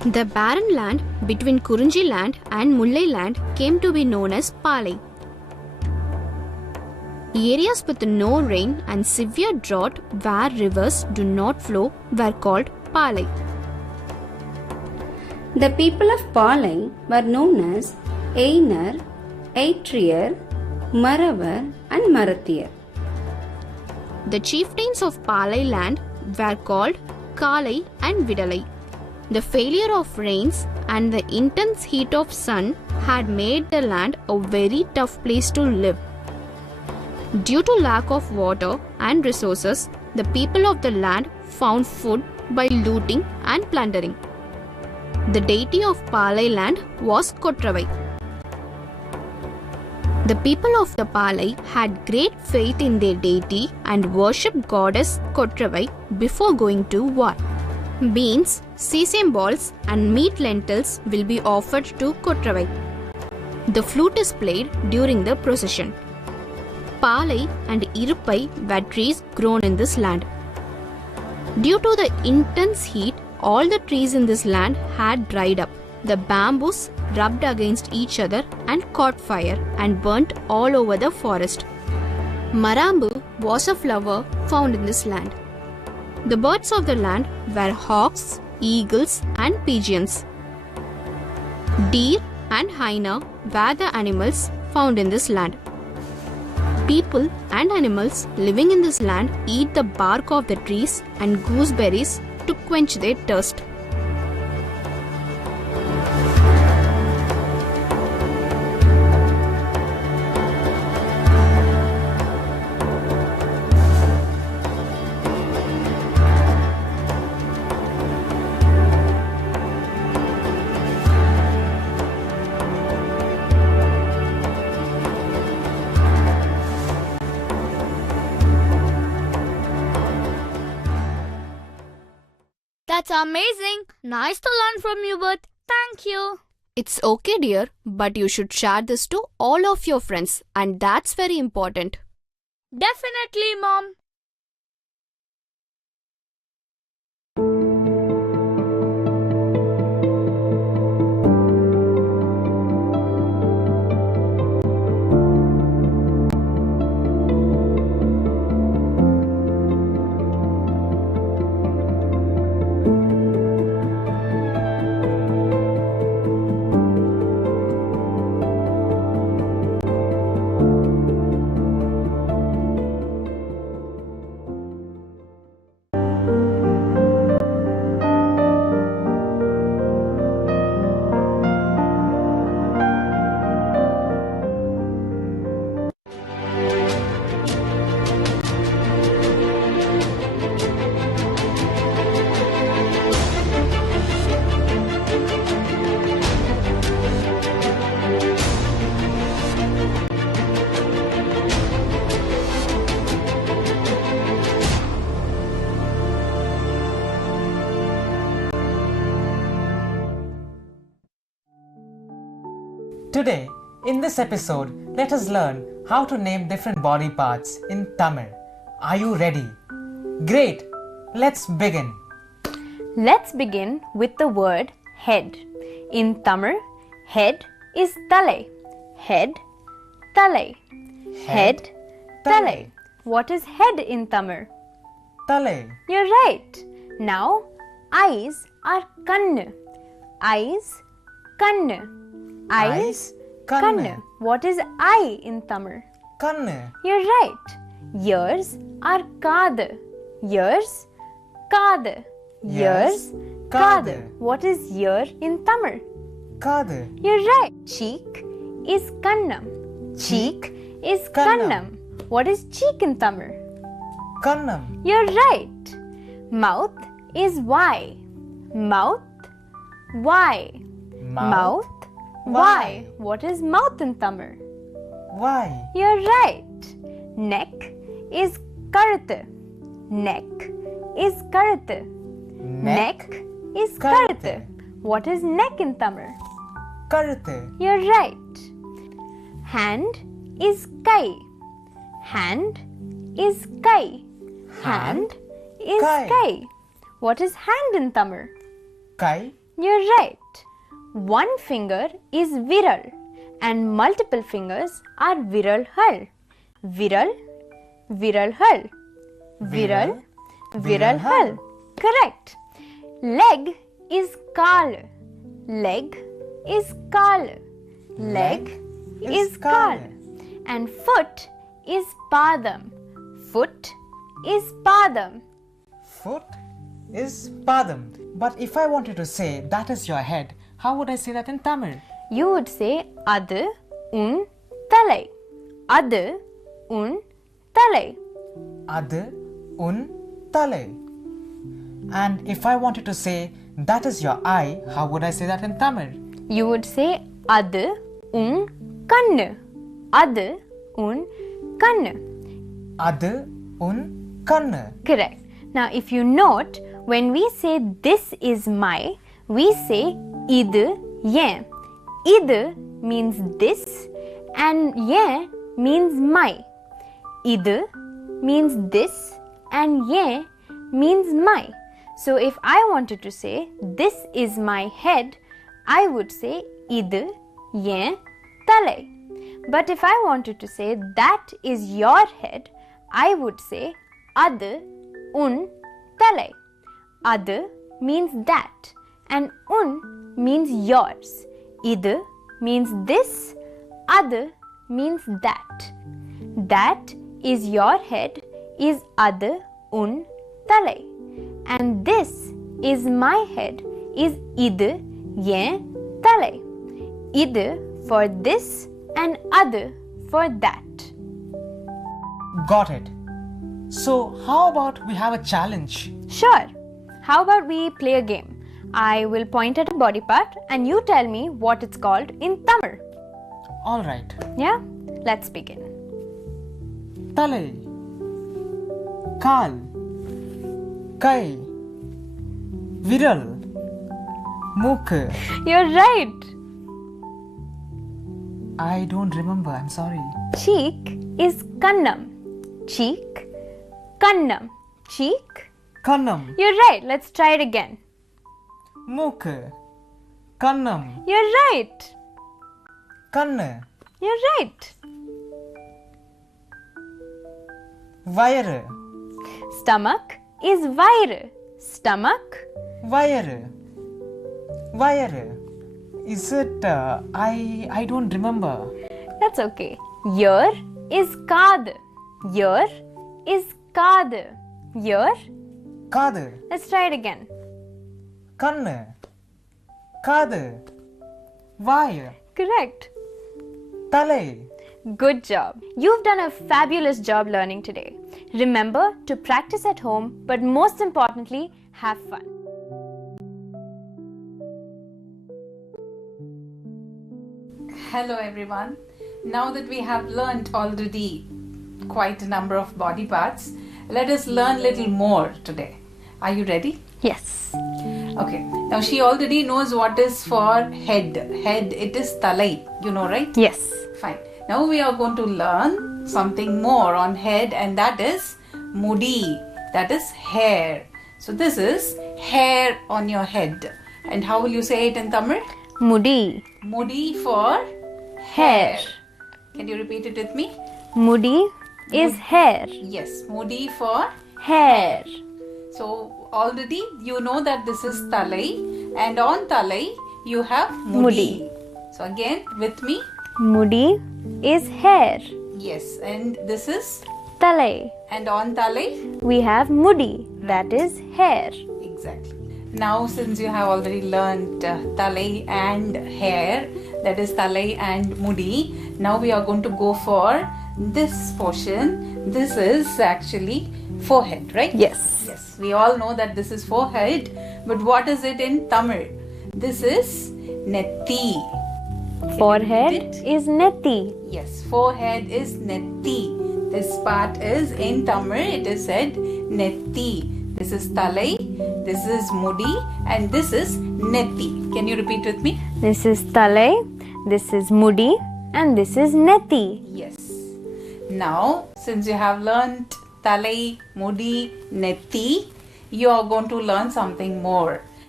The barren land between Kurunji land and Mullai land came to be known as Palai. Areas with no rain and severe drought where rivers do not flow were called Palai. The people of Palai were known as Einar, Eitrier, Maravar and Marathiyar. The chieftains of Palai land were called Kalai and Vidalai. The failure of rains and the intense heat of sun had made the land a very tough place to live. Due to lack of water and resources, the people of the land found food by looting and plundering. The deity of Palai land was Kotravai. The people of the Palai had great faith in their deity and worshipped goddess Kotravai before going to war. Beans, sesame balls and meat lentils will be offered to Kotravai. The flute is played during the procession. Palai and Irupai were trees grown in this land. Due to the intense heat, all the trees in this land had dried up. The bamboos rubbed against each other and caught fire and burnt all over the forest. Marambu was a flower found in this land. The birds of the land were hawks, eagles and pigeons. Deer and hyena were the animals found in this land. People and animals living in this land eat the bark of the trees and gooseberries to quench their thirst. That's amazing. Nice to learn from you, but thank you. It's okay, dear, but you should share this to all of your friends, and that's very important. Definitely, Mom. Today, in this episode, let us learn how to name different body parts in Tamil. Are you ready? Great! Let's begin. Let's begin with the word head. In Tamil, head is Thalai. Head, Thalai. Head, Thalai. What is head in Tamil? Thalai. You're right. Now, eyes are Kannu. Eyes, Kannu. Eyes, Kannu. What is eye in Tamil? Kannu. You're right. Ears are Kadu. Ears, Kadu. Ears, Kadu. What is ear in Tamil? Kadu. You're right. Cheek is Kannam. Cheek is Kannam. What is cheek in Tamil? Kannam. You're right. Mouth is Y. Mouth, Y. Mouth, Y. What is mouth in Tamil? Y. You're right. Neck is Karuthu. Neck is Karuthu. Neck is Karuthu. What is neck in Tamil? Karuthu. You're right. Hand is Kai. Hand is Kai. Hand is Kai. What is hand in Tamil? Kai. You're right. One finger is viral and multiple fingers are viral hal. Viral, viral hal. Viral, viral hal. Correct. Leg is kal. Leg is kal. Leg is kal. And foot is padam. Foot is padam. Foot is padam. But if I wanted to say that is your head, how would I say that in Tamil? You would say adu un thalai. Adu un thalai. Adu un thalai. And if I wanted to say that is your eye, how would I say that in Tamil? You would say adu un kannu. Adu un kannu. Adu un kannu. Correct. Now if you note, when we say this is my, we say idu yen. Idu means this and yen means my. Idu means this and yen means my. So if I wanted to say this is my head, I would say idu yen thalai. But if I wanted to say that is your head, I would say adu un thalai. Adu means that and un means yours. Idu means this, adu means that. That is your head is adu un thalai. And this is my head is idu yen thalai. Idu for this and adu for that. Got it. So how about we have a challenge? Sure. How about we play a game? I will point at a body part and you tell me what it's called in Tamil. Alright. Yeah? Let's begin. Thalai, Kal, Kai, Viral, Mooku. You're right. I don't remember, I'm sorry. Cheek is kannam. Cheek, kannam. Cheek. Kannam. You're right. Let's try it again. Mooku, Kannam. You're right. Kannu. You're right. Vayaru. Stomach is vairu. Stomach. Vayaru. Vayaru. Is it, I don't remember. That's okay. Ear is kaadu. Ear is kaadu. Ear. Kaadu. Let's try it again. Kannu. Kaadu. Vaya. Correct. Thalai. Good job. You've done a fabulous job learning today. Remember to practice at home, but most importantly, have fun. Hello everyone. Now that we have learnt already quite a number of body parts, let us learn little more today. Are you ready? Yes. Okay. Now she already knows what is for head. Head, it is thalai. You know, right? Yes. Fine. Now we are going to learn something more on head, and that is mudi. That is hair. So this is hair on your head. And how will you say it in Tamil? Mudi. Mudi for hair. Can you repeat it with me? Mudi is hair. Yes, mudi for hair. So already you know that this is thalai, and on thalai you have Mudi. So again with me. Mudi is hair. Yes, and this is Thalai. And on thalai we have mudi, that is hair. Exactly. Now since you have already learned thalai and hair, that is thalai and mudi, now we are going to go for this portion. This is actually forehead, right? Yes. Yes. We all know that this is forehead, but what is it in Tamil? This is netti. Forehead is netti. Yes, forehead is netti. This part is in Tamil, it is said netti. This is thalai, this is mudi, and this is netti. Can you repeat with me? This is thalai, this is mudi, and this is netti. Yes. Now, since you have learnt thalai, mudi, netti, you are going to learn something more.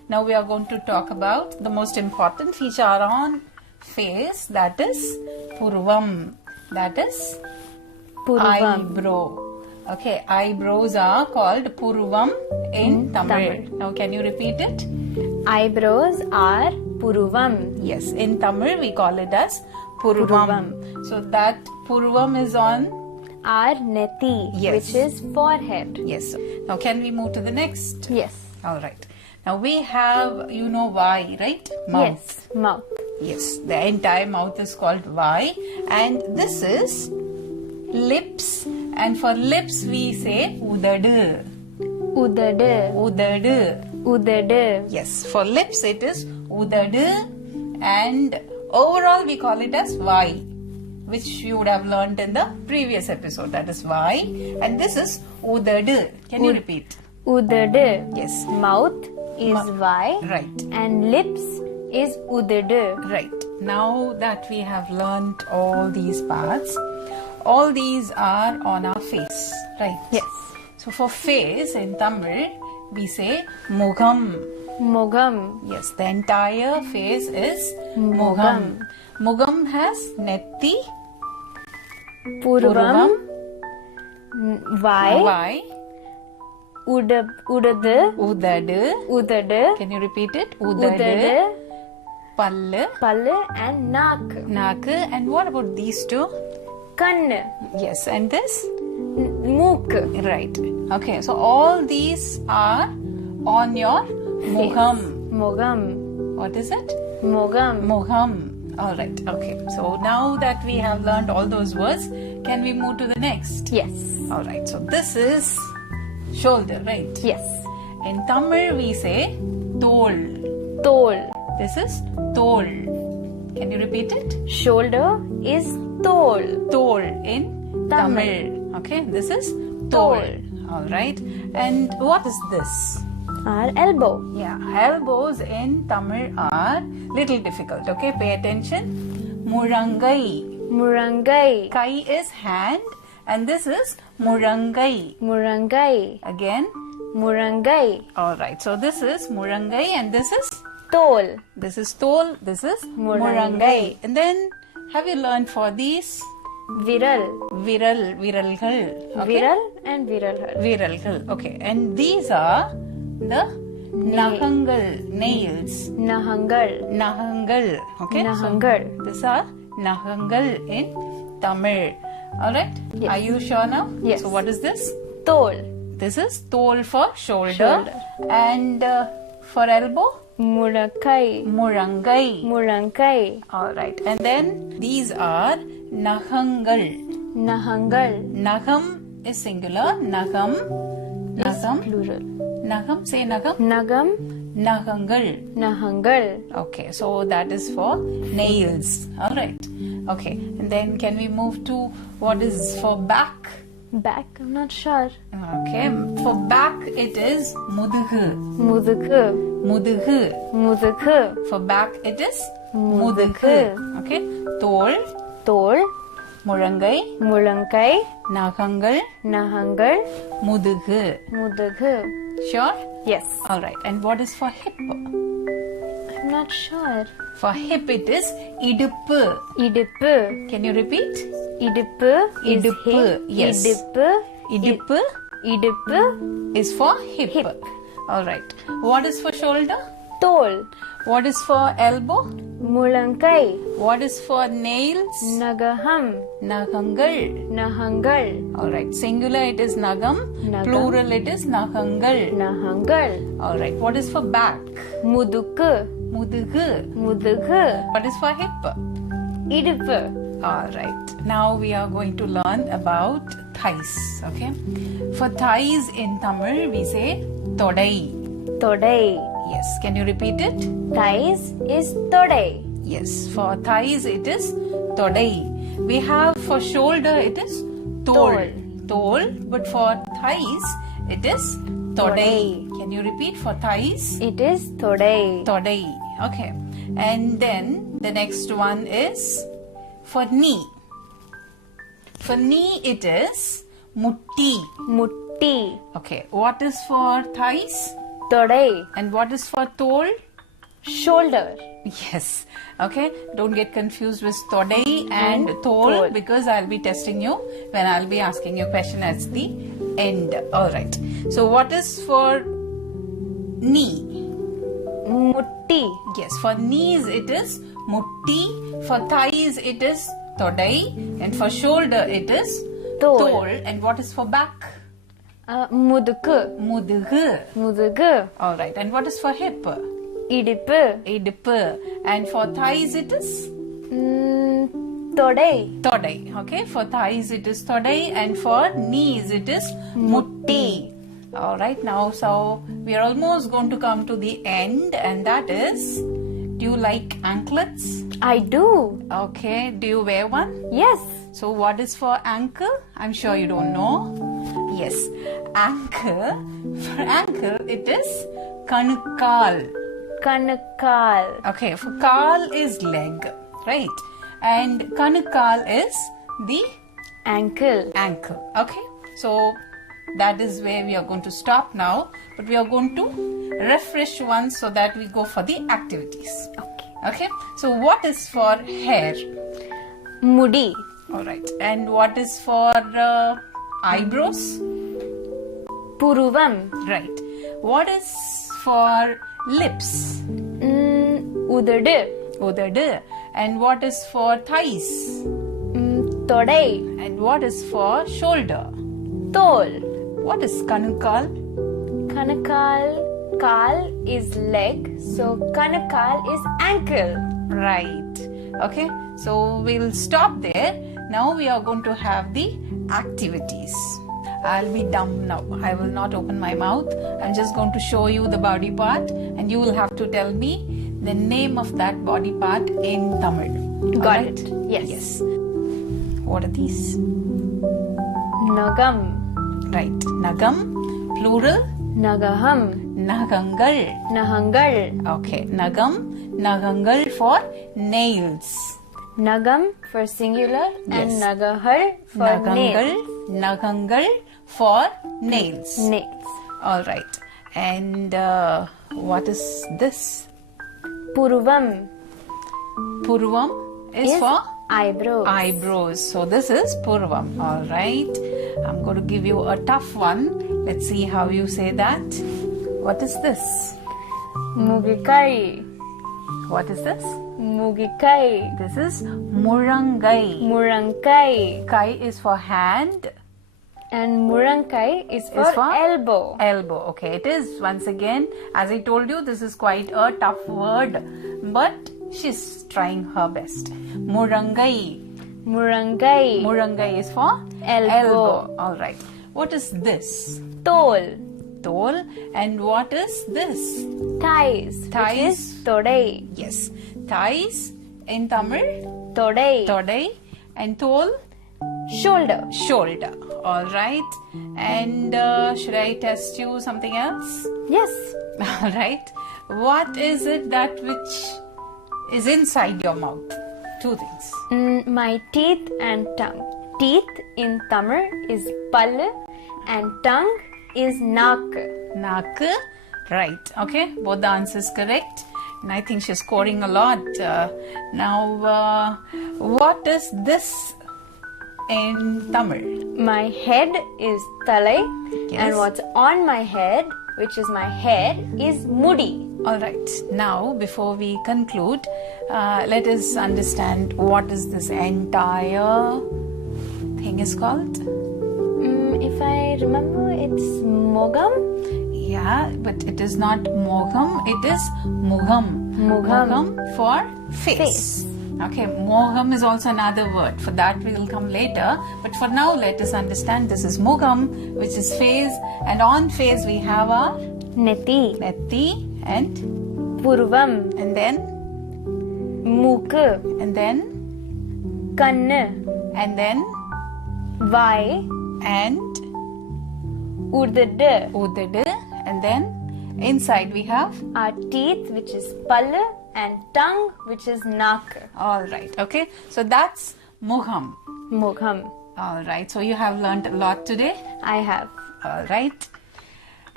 Now we are going to talk about the most important feature on face, that is purvam. That is eyebrow. Okay, eyebrows are called purvam in Tamil. Now can you repeat it? Eyebrows are purvam. Yes, in Tamil we call it as purvam. So that purvam is on our neti, which is forehead. Yes. Now can we move to the next? Yes. All right. Now we have, you know why, right? Mouth. Yes, mouth. Yes, the entire mouth is called Y, and this is lips, and for lips we say udadu. Udadu. Udadu. Udadu. Yes, for lips it is udadu, and overall we call it as Y, which you would have learnt in the previous episode. That is Y, and this is udadu. Can you repeat? Udadu. Yes. Mouth is Y. Right. And lips is udadu. Right. Now that we have learnt all these parts, all these are on our face, right? Yes. So for face in Tamil, we say mugam. Mugam. Yes, the entire face is mugam. Mugam has netti, purvam, Y, udadu. Can you repeat it? Udadu. Pallu. And naak. And what about these two? Kann. Yes, and this? Mook. Right. Okay, so all these are on your mugam. Mugam. What is it? Mugam. Mugam. All right. Okay. So now that we have learned all those words, can we move to the next? Yes. All right. So this is shoulder, right? Yes. In Tamil we say tol. Tol. This is tol. Can you repeat it? Shoulder is tol. Tol in Tamil. Okay. This is tol. All right. And what is this? Our elbow. Yeah, elbows in Tamil are little difficult. Okay, pay attention. Murangai. Murangai. Kai is hand, and this is murangai. Murangai. Again, murangai. All right. So this is murangai, and this is tol. This is tol. This is murangai. And then, have you learned for these? Viral. Viralgal. Okay? Viral and viralgal. Viralgal. Okay, and these are the nahangal, nails. Nahangal. Okay. Nahangal. So these are nahangal in Tamil. All right. Yes. Are you sure now? Yes. So what is this? Tol. This is tol for shoulder. And for elbow? Murangai. All right. And then these are nahangal. Nagam is singular. Nagam is plural. Nagam, say nagam. Nahangal. Okay, so that is for nails. All right. Okay, and then can we move to what is for back? Back, I'm not sure. Okay, for back it is mudugu. For back it is mudugu. Okay, tol. Murangai. Nahangal. Mudugu. Sure? Yes. All right. And what is for hip? I'm not sure. For hip it is iduppu. Can you repeat? Iduppu is hip. Yes. Iduppu is for hip. All right. What is for shoulder? Tol. What is for elbow? Mulankai. What is for nails? Nagaham. Nahangal. All right. Singular it is nagam. Plural it is nahangal. All right. What is for back? Muduku. What is for hip? Iduppu. All right. Now we are going to learn about thighs. Okay. For thighs in Tamil we say todai. Yes. Can you repeat it? Thighs is todai. Yes. For thighs it is todai. We have for shoulder it is tol. But for thighs it is todai. Can you repeat for thighs? It is todai. Okay. And then the next one is for knee. For knee it is mutti. Mutti. Okay. What is for thighs? Todai. And what is for tol? Shoulder. Yes. Okay. Don't get confused with todai and tol because I'll be testing you when I'll be asking you a question at the end. Alright. So what is for knee? Mutti. Yes. For knees it is mutti. For thighs it is todai. And for shoulder it is tol. And what is for back? Muduku. Mudugu. Alright. And what is for hip? Idipu. And for thighs it is? Todai. Okay. For thighs it is todai. And for knees it is mutti. Alright. Now, so we are almost going to come to the end. And that is, do you like anklets? I do. Okay. Do you wear one? Yes. So what is for ankle? I'm sure you don't know. Yes. Ankle. For ankle it is kanukal. Okay, for kal is leg, right? And kanukal is the ankle. Okay, so that is where we are going to stop now. But we are going to refresh once so that we go for the activities. Okay. So what is for hair? Mudi. Alright. And what is for eyebrows? Puruvam. Right. What is for lips? Udadu. And what is for thighs? Todai. And what is for shoulder? Tol. What is kanukal? Kal is leg, so kanakal is ankle. Right. Okay. So we'll stop there. Now we are going to have the activities. I'll be dumb now. I will not open my mouth. I'm just going to show you the body part and you will have to tell me the name of that body part in Tamil. Got it. Yes. What are these? Nagam. Right. Nagam. Plural. Nagaham. Nahangal. Okay. Nagam. Nahangal for nails. Nagam for singular and Nagahal for nails. Nagangal for nails. Alright. And what is this? Puruvam. Puruvam is for eyebrows. So this is Puruvam. Alright. I'm going to give you a tough one. Let's see how you say that. What is this? Mugikai. What is this? Mugikai. This is Murangai. Kai is for hand. And Murangai is for elbow. Okay, it is once again. As I told you, this is quite a tough word. But she's trying her best. Murangai. Murangai is for elbow. Alright. What is this? Tol. And what is this? Thighs. Thighs. Todai. Yes. Thighs in Tamil? Todai. And tol? Shoulder. Alright. And should I test you something else? Yes. Alright. What is it that which is inside your mouth? Two things. My teeth and tongue. Teeth in Tamil is pallu and tongue is naak. Right. Okay. Both the answers correct. And I think she's scoring a lot. Now, what is this in Tamil? My head is talai. Yes. And what's on my head, which is my hair, is mudi. Alright. Now, before we conclude, let us understand what is this entire thing is called. If I remember, it's mogam. Yeah, but it is not moham, it is mugham. Mugham for face. Okay, moham is also another word. For that we will come later. But for now, let us understand this is mugham, which is face. And on face we have our Neti. And Purvam. And then Mook. And then Kannu. And then Vai. And Udadu. And then inside we have our teeth, which is pallu, and tongue, which is naak. Alright, okay. So that's mugham. Mugham. Alright, so you have learned a lot today. I have. Alright.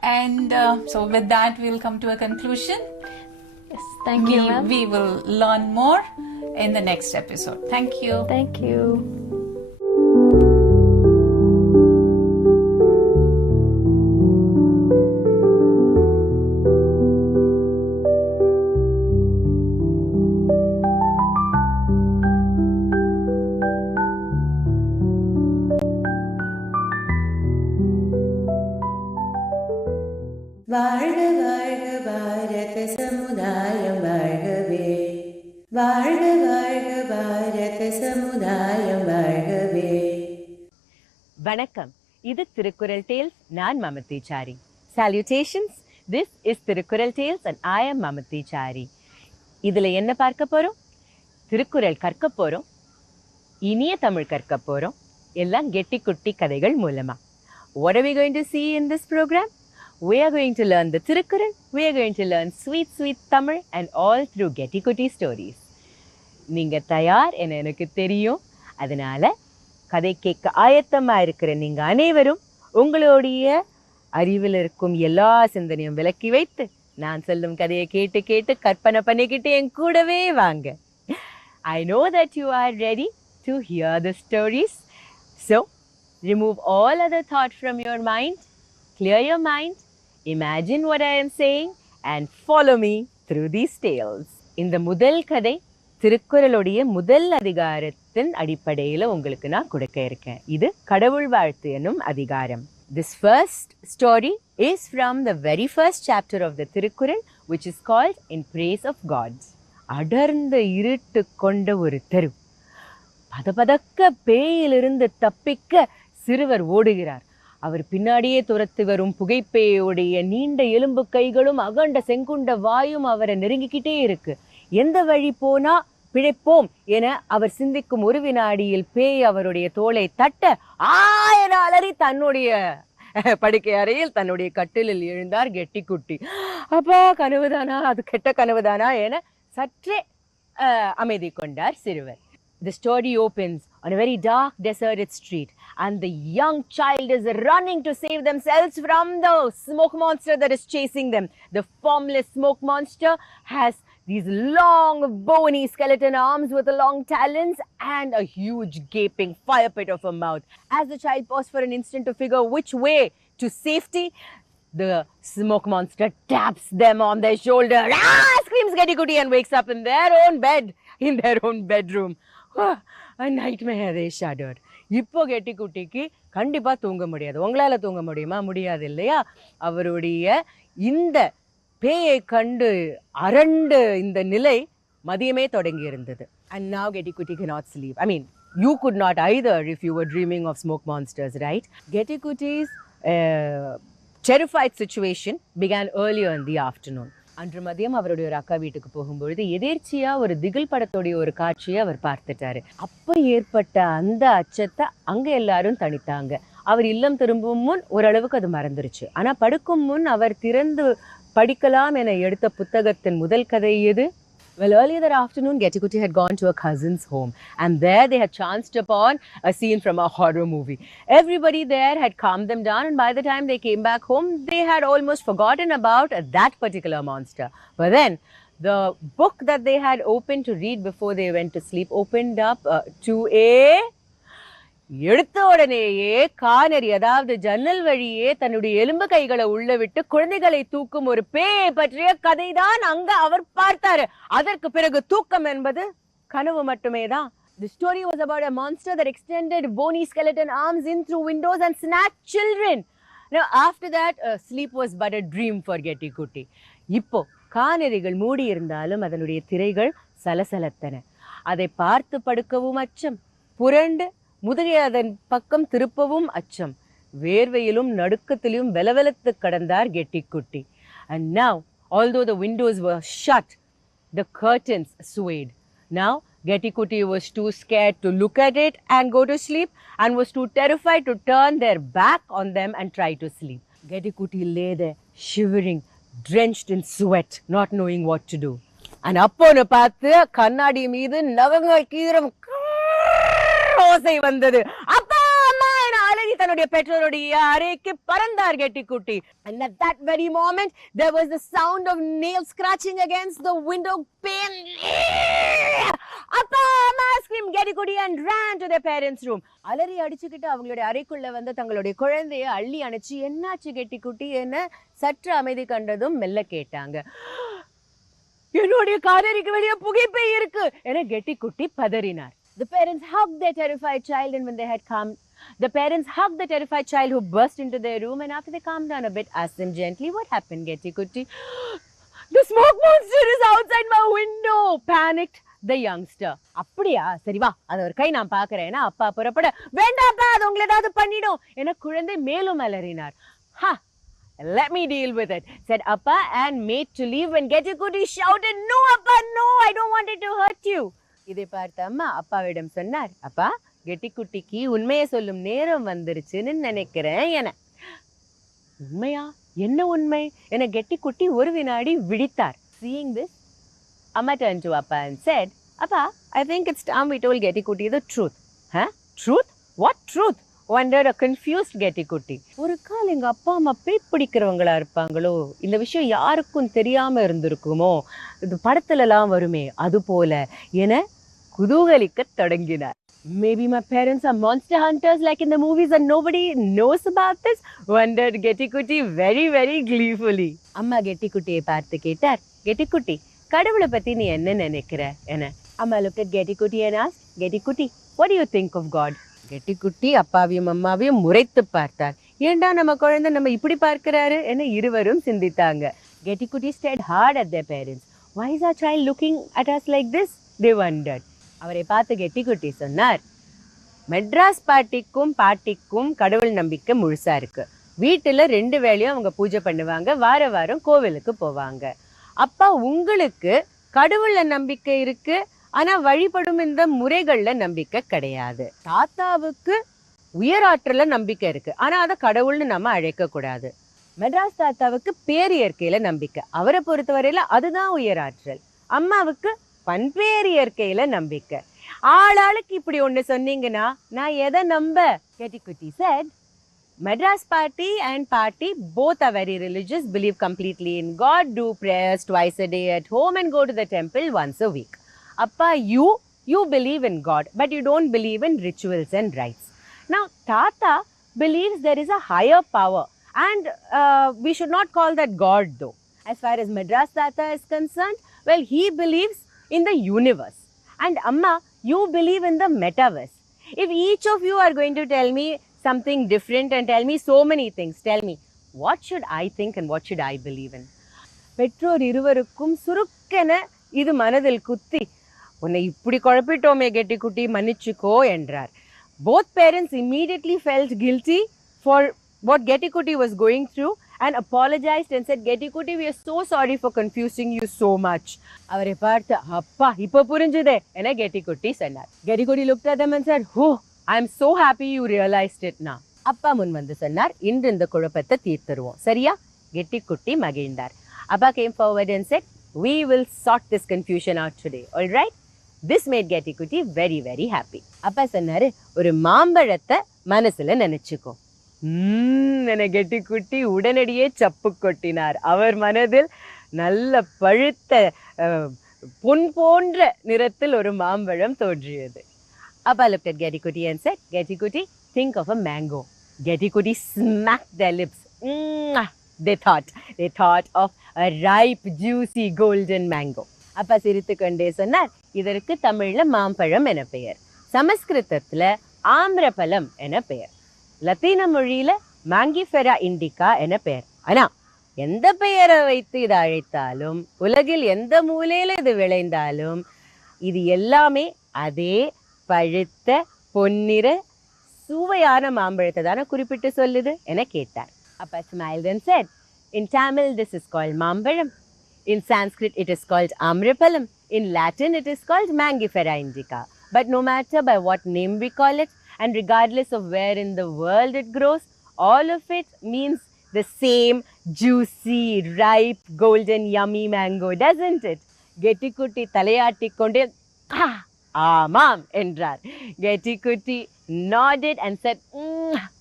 And so with that, we'll come to a conclusion. Yes, thank you, ma'am. We will learn more in the next episode. Thank you. Thank you. வாழ்க வாழ்க பாரத சமுதாயம் வாழ்கவே, வாழ்க வாழ்க பாரத சமுதாயம் வாழ்கவே. வணக்கம், இது திருக்குறள் டேல்ஸ். நான் மமதி sorry. சால்யூட்டேஷன்ஸ், this is Thirukkural tales and I am மமதி sorry. இதில் என்ன பார்க்க போகிறோம்? திருக்குறள் கற்க போகிறோம், இனிய தமிழ் கற்க போகிறோம், எல்லாம் கெட்டி குட்டி கதைகள் மூலமாக. What are we going to see in this program? We are going to learn the Tirukkural, we are going to learn sweet, sweet Tamil and all through Getty Kutty stories. நீங்க தயார் என எனக்கு தெரியும். அதனால கதை கேட்க ஆயத்தமா இருக்கிற நீங்க அனைவரும் உங்களுடைய அறிவில் இருக்கும் எல்லா சிந்தனையும் விலக்கி வைத்து நான் சொல்லும் கதையை கேட்டு கேட்டு கற்பனை பண்ணிக்கிட்டு என் கூடவே வாங்க. I know that you are ready to hear the stories. So, remove all other thought from your mind, clear your mind, imagine what I am saying and follow me through these tales. இந்த முதல் கதை திருக்குறளுடைய முதல் அதிகாரத்தின் அடிப்படையில் உங்களுக்கு நான் கொடுக்க இருக்கேன். இது கடவுள் வாழ்த்து என்னும் அதிகாரம். This first story is from the very first chapter of the Tirukkural, which is called In Praise of God. அடர்ந்த இருட்டு கொண்ட ஒரு தெரு. பதபதக்க பேயிலிருந்து தப்பிக்க சிறுவர் ஓடுகிறார். அவர் பின்னாடியே துரத்து வரும் புகைப்பேயோடைய நீண்ட எலும்பு கைகளும் அகண்ட செங்குண்ட வாயும் அவரை நெருங்கிக்கிட்டே இருக்கு. எந்த வழி போனா பிழைப்போம் என அவர் சிந்திக்கும் ஒரு வினாடியில் பேய் அவருடைய தோளை தட்ட என அலறி தன்னுடைய படுக்கை அறையில் தன்னுடைய கட்டிலில் எழுந்தார் கெட்டி குட்டி. அப்பா, கனவுதானா? அது கெட்ட கனவுதானா என சற்றே அமைதி கொண்டார் சிறுவர். The story opens on a very dark, deserted street, and the young child is running to save themselves from the smoke monster that is chasing them. The formless smoke monster has these long, bony skeleton arms with long talons and a huge, gaping fire pit of a mouth. As the child paused for an instant to figure which way to safety, the smoke monster taps them on their shoulder. Screams Getty Kutty and wakes up in their own bed, in their own bedroom. A nightmare, they shuddered. இப்போ கெட்டி குட்டிக்கு கண்டிப்பாக தூங்க முடியாது. உங்களால் தூங்க முடியுமா? முடியாது இல்லையா? அவருடைய இந்த பேயை கண்டு அரண்டு இந்த நிலை மதியமே தொடங்கி இருந்தது. And now Getty Kutty cannot sleep. I mean, you could not either if you were dreaming of smoke monsters, right? Getty Kutty's terrified situation began earlier in the afternoon. அன்று மதியம் அவருடைய ஒரு அக்கா வீட்டுக்கு போகும்பொழுது எதேர்ச்சியா ஒரு திகில் படத்துடைய ஒரு காட்சியை அவர் பார்த்துட்டாரு. அப்ப ஏற்பட்ட அந்த அச்சத்தை அங்க எல்லாரும் தணித்தாங்க. அவர் இல்லம் திரும்பும் முன் ஓரளவுக்கு அது மறந்துருச்சு. ஆனா படுக்கும் முன் அவர் திறந்து படிக்கலாம் என எடுத்த புத்தகத்தின் முதல் கதை எது? Well, earlier that afternoon, Getty Kutty had gone to a cousin's home, and there they had chanced upon a scene from a horror movie. Everybody there had calmed them down, and by the time they came back home, they had almost forgotten about that particular monster. But then, the book that they had opened to read before they went to sleep opened up to a எடுத்த உடனேயே Connery, அதாவது ஜன்னல் வழியே தன்னுடைய எலும்பு கைகளை உள்ள விட்டு குழந்தைகளை தூக்கும் ஒரு பேயை பற்றிய கதைதான் அங்க அவர் பார்த்தாரு. அதற்கு பிறகு தூக்கம் என்பது கனவு மட்டுமே தான். The story was about a monster that extended bony skeleton arms in through windows and snatched children. Now after that, sleep was but a dream for Getty Kutty. இப்போ கானரிகள் மூடி இருந்தாலும் அதனுடைய திரைகள் சலசலத்தன. அதை பார்த்து படுக்கவும் அச்சம், புரண்டு முதுகை அதன் பக்கம் திருப்பவும் அச்சம். வேர்வையிலும் நடுக்கத்திலும் வெலவெலத்து கடந்தார் கெட்டி குட்டி. And now, although the windows were shut, the curtains swayed. Now, Getty Kutty was too scared to look at it and go to sleep, and was too terrified to turn their back on them and try to sleep. Getty Kutty lay there, shivering, drenched in sweat, not knowing what to do. And அப்போன்னு பார்த்து கண்ணாடி மீது நகங்கள் கீரம் ஓசை வந்தது. அப்பா அம்மா என அலறி தன்னுடைய பெற்றோருடைய அறைக்கு பறந்தார் கெட்டிக்குட்டி. And at that very moment there was the sound of nails scratching against the window pane. அப்பா அம்மா screamed கெட்டிக்குட்டி and ran to their parents' room. அலறி அடிச்சுக்கிட்டு அவங்களுடைய அறைக்குள்ள வந்து தங்களுடைய குழந்தையை அள்ளி அணைச்சு என்னாச்சு கெட்டிக்குட்டி என சற்று அமைதி கண்டதும் மெல்ல கேட்டாங்க. என்னுடைய காலரிக்கு வெளியே புகைப்பை இருக்கு என கெட்டிக்குட்டி பதறினார். The parents hugged their terrified child, and when they had calmed, the parents hugged the terrified child who burst into their room, and after they calmed down a bit, asked them gently, "What happened, Getty-Kutti?" "The smoke monster is outside my window," panicked the youngster. அப்படியா, சரி வா, அத ஒரு கை நான் பார்க்கறேன். அப்பா புறப்பட, வேண்டாப்பா, அது உங்களை ஏதாவது பண்ணிடும் என குழந்தை மேலும் அலறினார். "Ha! Let me deal with it," said Appa and made to leave when Getty-Kutti shouted, "No, Appa, no, I don't want it to hurt you." இதை பார்த்த அம்மா அப்பாவிடம் சொன்னார், "அப்பா, கெட்டிக்குட்டிக்கு உண்மையை சொல்லும் நேரம் வந்துருச்சுன்னு நினைக்கிறேன் என." "உண்மையா? என்ன உண்மை?" என கெட்டிக்குட்டி ஒரு வினாடி விழித்தார். Seeing this, Amma turned to Appa and said, "Appa, I think it's time we told Getty-Kutti the truth." "Huh? Truth? What truth?" wondered a confused Getty-Kutti. ஒரு கால் எங்க அப்பா அம்மா பேய் பிடிக்கிறவங்களா இருப்பாங்களோ, இந்த விஷயம் யாருக்கும் தெரியாம இருந்திருக்குமோ, இது படத்துல எல்லாம் வருமே அது போல என குதூகலிக்க தொடங்கினார். "Maybe my parents are monster hunters like in the movies and nobody knows about this?" wondered Getty-Kutti very, very gleefully. அம்மா கெட்டிக்குட்டியை பார்த்து கேட்டார், "கெட்டிக்குட்டி, கடவுளை பத்தி நீ என்ன நினைக்கிற என?" அம்மா looked at Getty-Kutti and asked, "Getty-Kutti, what do you think of God?" கெட்டிக்குட்டி அப்பாவையும் அம்மாவையும் முறைத்து பார்த்தார். ஏண்டா நம்ம குழந்தை நம்ம இப்படி பார்க்கிறாரு என இருவரும் சிந்தித்தாங்க. Getty-Kutti stared hard at their parents. "Why is our child looking at us like this?" they wondered. அவரை பார்த்து கெட்டிக்குட்டி சொன்னார், "மெட்ராஸ் பாட்டிக்கும் கடவுள் நம்பிக்கை முழுசா இருக்கு. வீட்டுல 2 வேளையும் அவங்க பூஜை பண்ணுவாங்க, வார வாரம் கோவிலுக்கு போவாங்க. அப்பா, உங்களுக்கு கடவுள்ல நம்பிக்கை இருக்கு, ஆனா வழிபடும் இந்த முறைகள்ல நம்பிக்கை கிடையாது. தாத்தாவுக்கு உயராற்றல நம்பிக்கை இருக்கு, ஆனா அதை கடவுள்னு நம்ம அழைக்க கூடாது. மெட்ராஸ் தாத்தாவுக்கு பேரியற்கையில நம்பிக்கை, அவரை பொறுத்தவரையில அதுதான் உயராற்றல். அம்மாவுக்கு பண்பேரியற்கையில நம்பிக்கை. ஆளாளுக்கு இப்படி ஒண்ணு சொன்னீங்கன்னா நான் எதை நம்ப?" Getty-Kutti said, "Madras party and party both are very religious, believe completely in God, do prayers twice a day at home and go to the temple once a week. Appa, you believe in God, but you don't believe in rituals and rites. Now, Tata believes there is a higher power, and we should not call that God though. As far as Madras Tata is concerned, well, he believes in the universe. And Amma, you believe in the metaverse. If each of you are going to tell me something different and tell me so many things, tell me, what should I think and what should I believe in?" பெற்றோர் இருவருக்கும் சுருக்கென இது மனதில் குத்தி, "உன்னை இப்படி குழப்பிட்டோமே கெட்டிக்குட்டி, மன்னிச்சுக்கோ" என்றார். Both parents immediately felt guilty for what Getty-Kutti was going through and apologized and said, "Getty-Kutti, we are so sorry for confusing you so much." அவரை பார்த்து, "அப்பா, இப்ப புரிஞ்சுதே" என Getty-Kutti சொன்னார். Getty-Kutti looked at them and said, "Oh, I am so happy you realized it now." அப்பா முன் வந்து சொன்னார், "இன்று இந்த குழப்பத்தை தீர்த்துருவோம், சரியா?" Getty-Kutti மகிழ்ந்தார். Appa came forward and said, "We will sort this confusion out today, all right?" This made Getty-Kutti very, very happy. அப்பா சொன்னாரு, "ஒரு மாம்பழத்தை மனசுல நினைச்சுக்கோ." என Getty-Kutti உடனடியே சப்பு கொட்டினார். அவர் மனதில் நல்ல பழுத்த பொன் போன்ற நிறத்தில் ஒரு மாம்பழம் தோன்றியது. Appa looked at Getty-Kutti and said, "Getty-Kutti, think of a mango." Getty-Kutti smacked their lips. They thought of a ripe, juicy, golden mango. அப்பா சிரித்துக்கொண்டே சொன்னார், "இதற்கு தமிழ்ல மாம்பழம் என பெயர், சமஸ்கிருதத்துல ஆம்ரபலம் என பெயர், லத்தீன மொழியில மாங்கிஃபெரா இண்டிகா என பெயர். ஆனா எந்த பெயரை வைத்து இதை அழைத்தாலும், உலகில் எந்த மூலையில இது விளைந்தாலும், இது எல்லாமே அதே பழுத்த பொன்னிற சுவையான மாம்பழத்தை தானே குறிப்பிட்டு சொல்லுது" என கேட்டார். அப்பா smiled and said, "In Tamil this is called மாம்பழம். In Sanskrit it is called amrapalam. In Latin it is called Mangifera indica. But no matter by what name we call it, and regardless of where in the world it grows, all of it means the same juicy, ripe, golden, yummy mango, doesn't it?" Getty-Kutti தலையாட்டிக் கொண்டே ஆமாம் என்றார். Getty-Kutti nodded and said,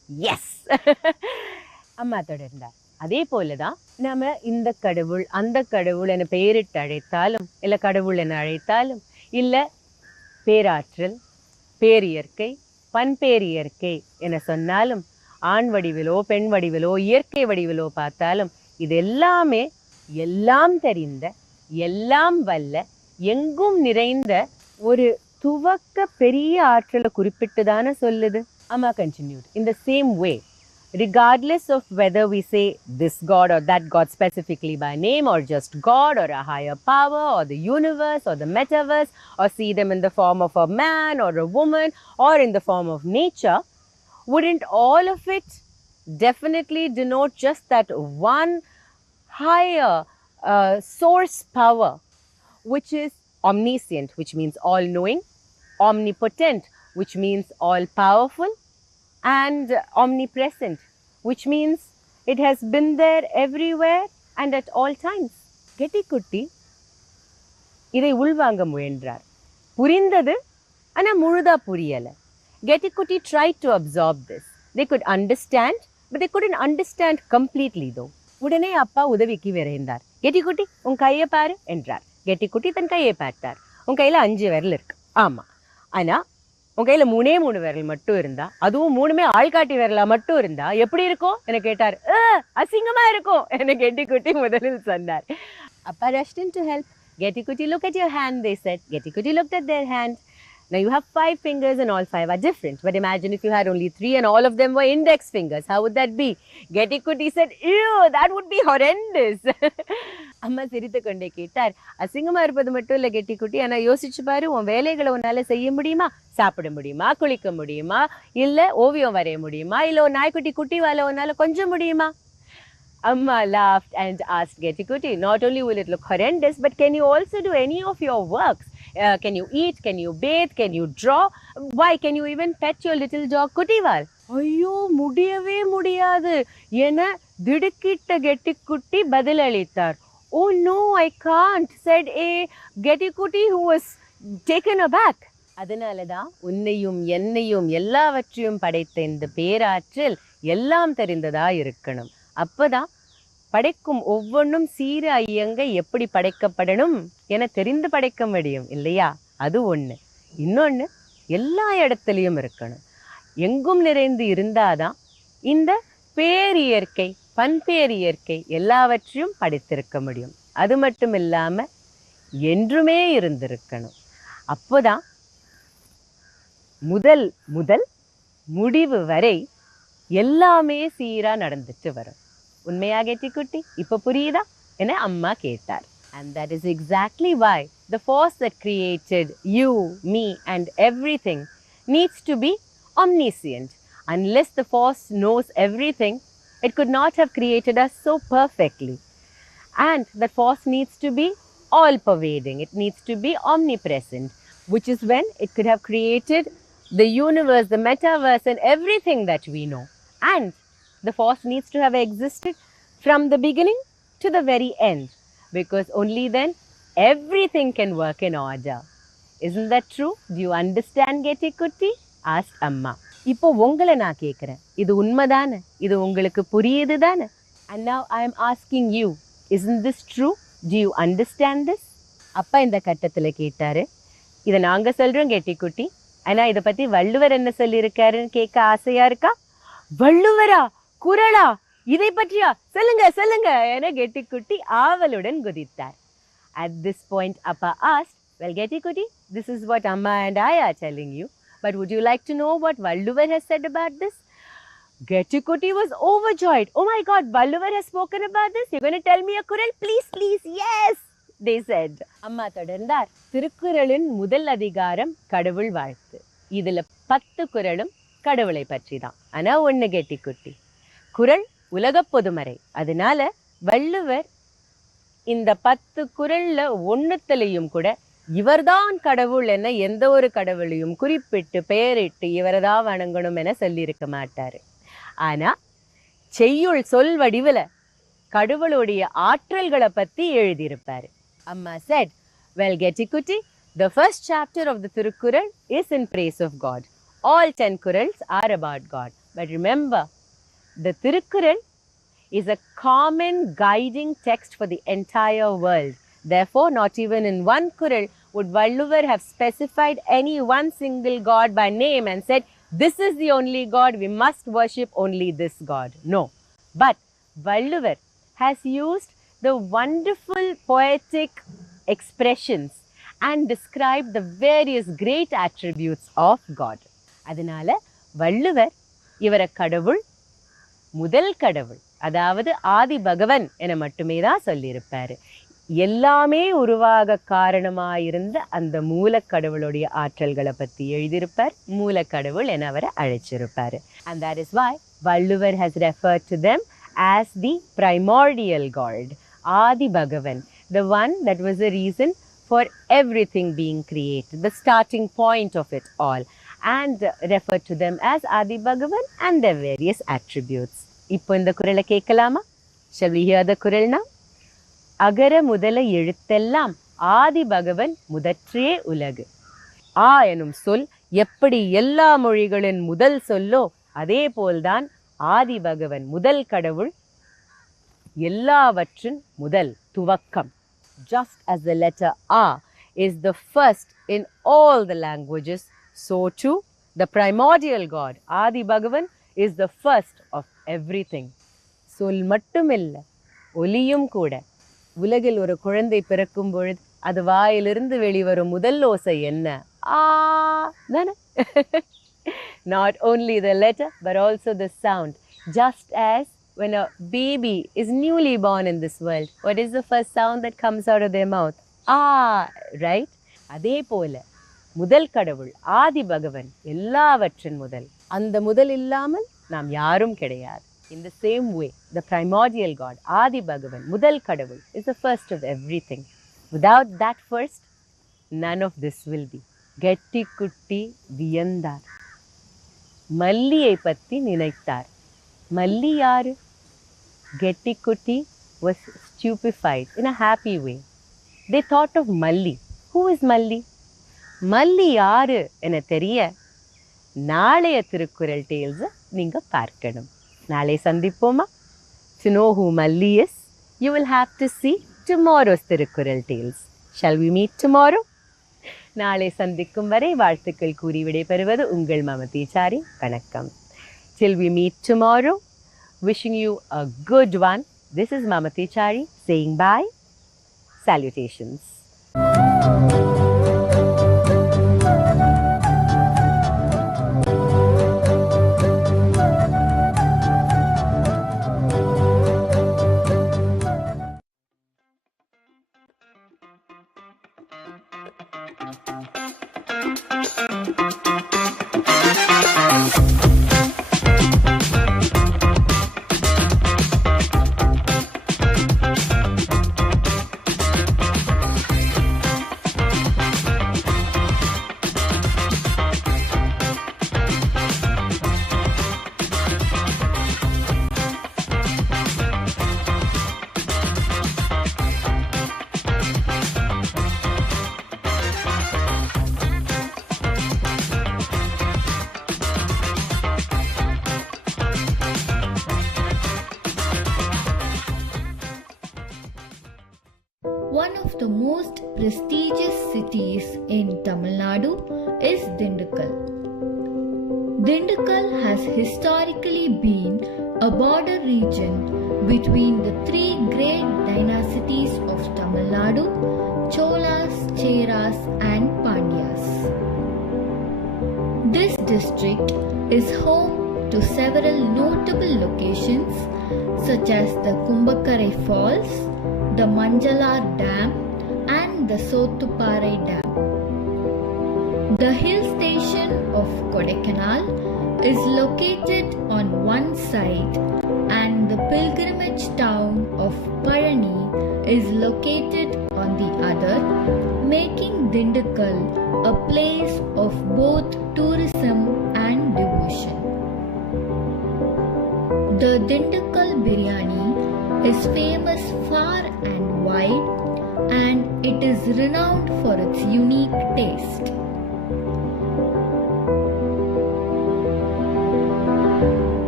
S. அம்மா தொடர்ந்தார். அதே போலதான் நாம இந்த கடவுள் அந்த கடவுள் என பெயரிட்டு அழைத்தாலும், இல்ல கடவுள் என அழைத்தாலும், இல்ல பேராற்றல், பேரியற்கை, பண்பேரியியற்கை என சொன்னாலும், ஆண் வடிவிலோ பெண் வடிவிலோ இயற்கை வடிவிலோ பார்த்தாலும், இது எல்லாமே எல்லாம் தெரிந்த, எல்லாம் வல்ல, எங்கும் நிறைந்த ஒரு துவக்க பெரிய ஆற்றலை குறிப்பிட்டு தானே சொல்லுது. அம்மா continued in the same way, regardless of whether we say this God or that God specifically by name, or just God or a higher power or the universe or the metaverse, or see them in the form of a man or a woman or in the form of nature, wouldn't all of it definitely denote just that one higher source power, which is omniscient, which means all knowing, omnipotent, which means all powerful, and omnipresent, which means it has been there everywhere and at all times. கெட்டிக்குட்டி இதை உள்வாங்க முயன்றார். புரிந்தது, ஆனா முழுதா புரியல. கெட்டிக்குட்டி tried to absorb this. They could understand, but they couldn't understand completely though. உடனே அப்பா உதவிக்கு விரைந்தார். கெட்டிக்குட்டி உன் கையை பாரு என்றார். கெட்டிக்குட்டி தன் கையை பார்த்தார். உன் கையில 5 விரல் இருக்கு. ஆமா, ஆனா உன் கையில 3 விரல் மட்டும் இருந்தா, அதுவும் 3 ஆள்காட்டி விரலா மட்டும் இருந்தா எப்படி இருக்கும் என கேட்டார். அசிங்கமா இருக்கும் என கெட்டிக்குட்டி முதலில் சொன்னார். அப்பா rushed in to help. Getty-Kutty, look at your hand, they said. Getty-Kutty looked at their hand. Now you have 5 fingers and all 5 are different. But imagine if you had only 3 and all of them were index fingers. How would that be? Getty-Kutty said, ew, that would be horrendous. அம்மா சிரித்து கொண்டே கேட்டார். அசிங்கமா இருப்பது மட்டும் இல்லை கெட்டிக்குட்டி, ஆனா யோசிச்சு பாரு, உன் வேலைகளை உன்னால செய்ய முடியுமா? சாப்பிட முடியுமா? குளிக்க முடியுமா? இல்ல ஓவியம் வரைய முடியுமா? இல்ல ஒரு நாய்க்குட்டி குட்டி வாழ உன்னால கொஞ்சம் முடியுமா? Amma laughed and asked Getty-Kutty, not only will it look horrendous, but can you also do any of your works? Can you eat? Can you bathe? Can you draw? Why, can you even pet your little dog Kuttival? ஐயோ முடியவே முடியாது என திடுக்கிட்ட கெட்டிக்குட்டி பதிலளித்தார். Oh no, I can't, said a Getty-Kutty who was taken aback. அதனாலதான் உன்னையும் என்னையும் எல்லாவற்றையும் படைத்த இந்த பேராற்றல் எல்லாம் தெரிந்ததா இருக்கணும். அப்பதான் படைக்கும் ஒவ்வொன்றும் சீர ஐயங்க எப்படி படைக்கப்படணும் என தெரிந்து படைக்க முடியும் இல்லையா? அது ஒண்ணு. இன்னொன்னு, எல்லா இடத்துலையும் இருக்கணும். எங்கும் நிறைந்து இருந்தாதான் இந்த பேரியற்கை, பண்பேரியற்கை எல்லாவற்றையும் படைத்திருக்க முடியும். அது மட்டும் இல்லாம என்றுமே இருந்திருக்கணும். அப்போதான் முதல் முடிவு வரை எல்லாமே சீரா நடந்துட்டு வரும். உண்மையா கெட்டிக்குட்டி? இப்ப புரியுதா என அம்மா கேட்டார். And that is exactly why the force that created you, me and everything needs to be omniscient. Unless the force knows everything, it could not have created us so perfectly. And that force needs to be all-pervading. It needs to be omnipresent, which is when it could have created the universe, the metaverse and everything that we know. And the force needs to have existed from the beginning to the very end, because only then everything can work in order. Isn't that true? Do you understand, Getty-Kutty? asked Amma. இப்போ உங்களை நான் கேட்கிறேன், இது உண்மைதானே? இது உங்களுக்கு புரியுது தானே? And now I am asking you, isn't this true? Do you understand this? அப்பா இந்த கட்டத்துல கேட்டாரு. இதை நாங்க சொல்றோம் கெட்டிக்குட்டி, ஆனா இதை பத்தி வள்ளுவர் என்ன சொல்லியிருக்காருன்னு கேட்க ஆசையா இருக்கா? வள்ளுவரா? குறளா? இதை பற்றியா? சொல்லுங்க என கெட்டிக்குட்டி ஆவலுடன் குதித்தார். At this point, Appa asked, well, Getty-Kutty, this is what Amma and I are telling you, but would you like to know what Valluvar has said about this? Getty-Kutty was overjoyed. Oh my God, Valluvar has spoken about this? You're going to tell me a kural? Please, yes, they said. Amma தொடர்ந்தார். திருக்குறளின் முதல் அதிகாரம் கடவுள் வாழ்த்து. இதுல 10 குறளும் கடவுளை பற்றி தான். ஆனா ஒண்ணு கெட்டிக்குட்டி, குறள் உலக பொதுமறை. அதனால வள்ளுவர் இந்த 10 குறள்ல ஒண்ணுத்தலையும் கூட இவர்தான் கடவுள் என எந்த ஒரு கடவுளையும் குறிப்பிட்டு பெயரிட்டு இவர்தான் வணங்கணும் என சொல்லியிருக்க மாட்டாரு. ஆனா செய்யுள் சொல் வடிவுல கடவுளுடைய ஆற்றல்களை பத்தி எழுதியிருப்பாரு. அம்மா said, well, Getty-Kutty, the first chapter of the Thirukkural is in praise of God. All 10 Kurals are about God. But remember, the Tirukkural is a common guiding text for the entire world. Therefore, not even in one Kural would Valluvar have specified any one single god by name and said, this is the only god, we must worship only this god. No. But Valluvar has used the wonderful poetic expressions and described the various great attributes of God. அதனால வள்ளுவர் இவரை கடவுள், முதல் கடவுள், அதாவது ஆதி பகவன் என மட்டுமே தான் சொல்லியிருப்பாரு. எல்லாமே உருவாக காரணமாயிருந்த அந்த மூலக்கடவுளுடைய ஆற்றல்களை பற்றி எழுதியிருப்பார். மூலக்கடவுள் என அவரை அழைச்சிருப்பார். And that is why Valluvar has referred to them as the primordial god, Adi Bhagavan, the one that was the reason for everything being created, the starting point of it all, and referred to them as Adi Bhagavan and their various attributes. இப்போ இந்த குறளை கேட்கலாமா? Shall we hear the குறள் now? அகர முதல எழுத்தெல்லாம் ஆதி பகவன் முதற்றே உலகு. ஆ எனும் சொல் எப்படி எல்லா மொழிகளின் முதல் சொல்லோ அதே போல்தான் ஆதி பகவன் முதல் கடவுள், எல்லாவற்றின் முதல் துவக்கம். Just as the letter A is the first in all the languages, so too the primordial God, Adi Bhagavan, is the first of everything. சொல் மட்டுமில்லை, ஒலியும் கூட. உலகில் ஒரு குழந்தை பிறக்கும் பொழுது அது வாயிலிருந்து வெளிவரும் முதல் ஓசை என்ன? ஆ தானே? Not only the letter but also the sound. Just as when a baby is newly born in this world, what is the first sound that comes out of their mouth? Ah, right? அதே போல முதல் கடவுள் ஆதி பகவன் எல்லாவற்றின் முதல். அந்த முதல் இல்லாமல் நாம் யாரும் கிடையாது. In the same way, the primordial God, Adi Bhagavan, முதல் கடவுள், is the first of everything. Without that first, none of this will be. கெட்டி குட்டி வியந்தார், மல்லியை பற்றி நினைத்தார். மல்லி யாரு? கெட்டி குட்டி was stupefied in a happy way. They thought of Malli. Who is Malli? மல்லி யாரு என தெரிய நாளைய திருக்குறள் டேல்ஸை நீங்க பார்க்கணும். நாளை சந்திப்போமா? To know who Malli is, you will have to see tomorrow's Thirukkural tales. Shall we meet tomorrow? நாளை சந்திக்கும் வரை வாழ்த்துக்கள் கூறி விடைபெறுவது உங்கள் மமதிச்சாரி. வணக்கம். Till we meet tomorrow, wishing you a good one. This is Mamatichari saying bye. Salutations. One of the most prestigious cities in Tamil Nadu is Dindigul. Dindigul has historically been a border region between the three great dynasties of Tamil Nadu, Cholas, Cheras and Pandyas. This district is home to several notable locations such as the Kumbakarai Falls, the Manjalar Dam and the Sothuparai Dam. The hill station of Kodaikanal is located on one side and the pilgrimage town of Palani is located on the other, making Dindigul a place of both tourism and devotion. The Dindigul biryani is famous far and wide and it is renowned for its unique taste.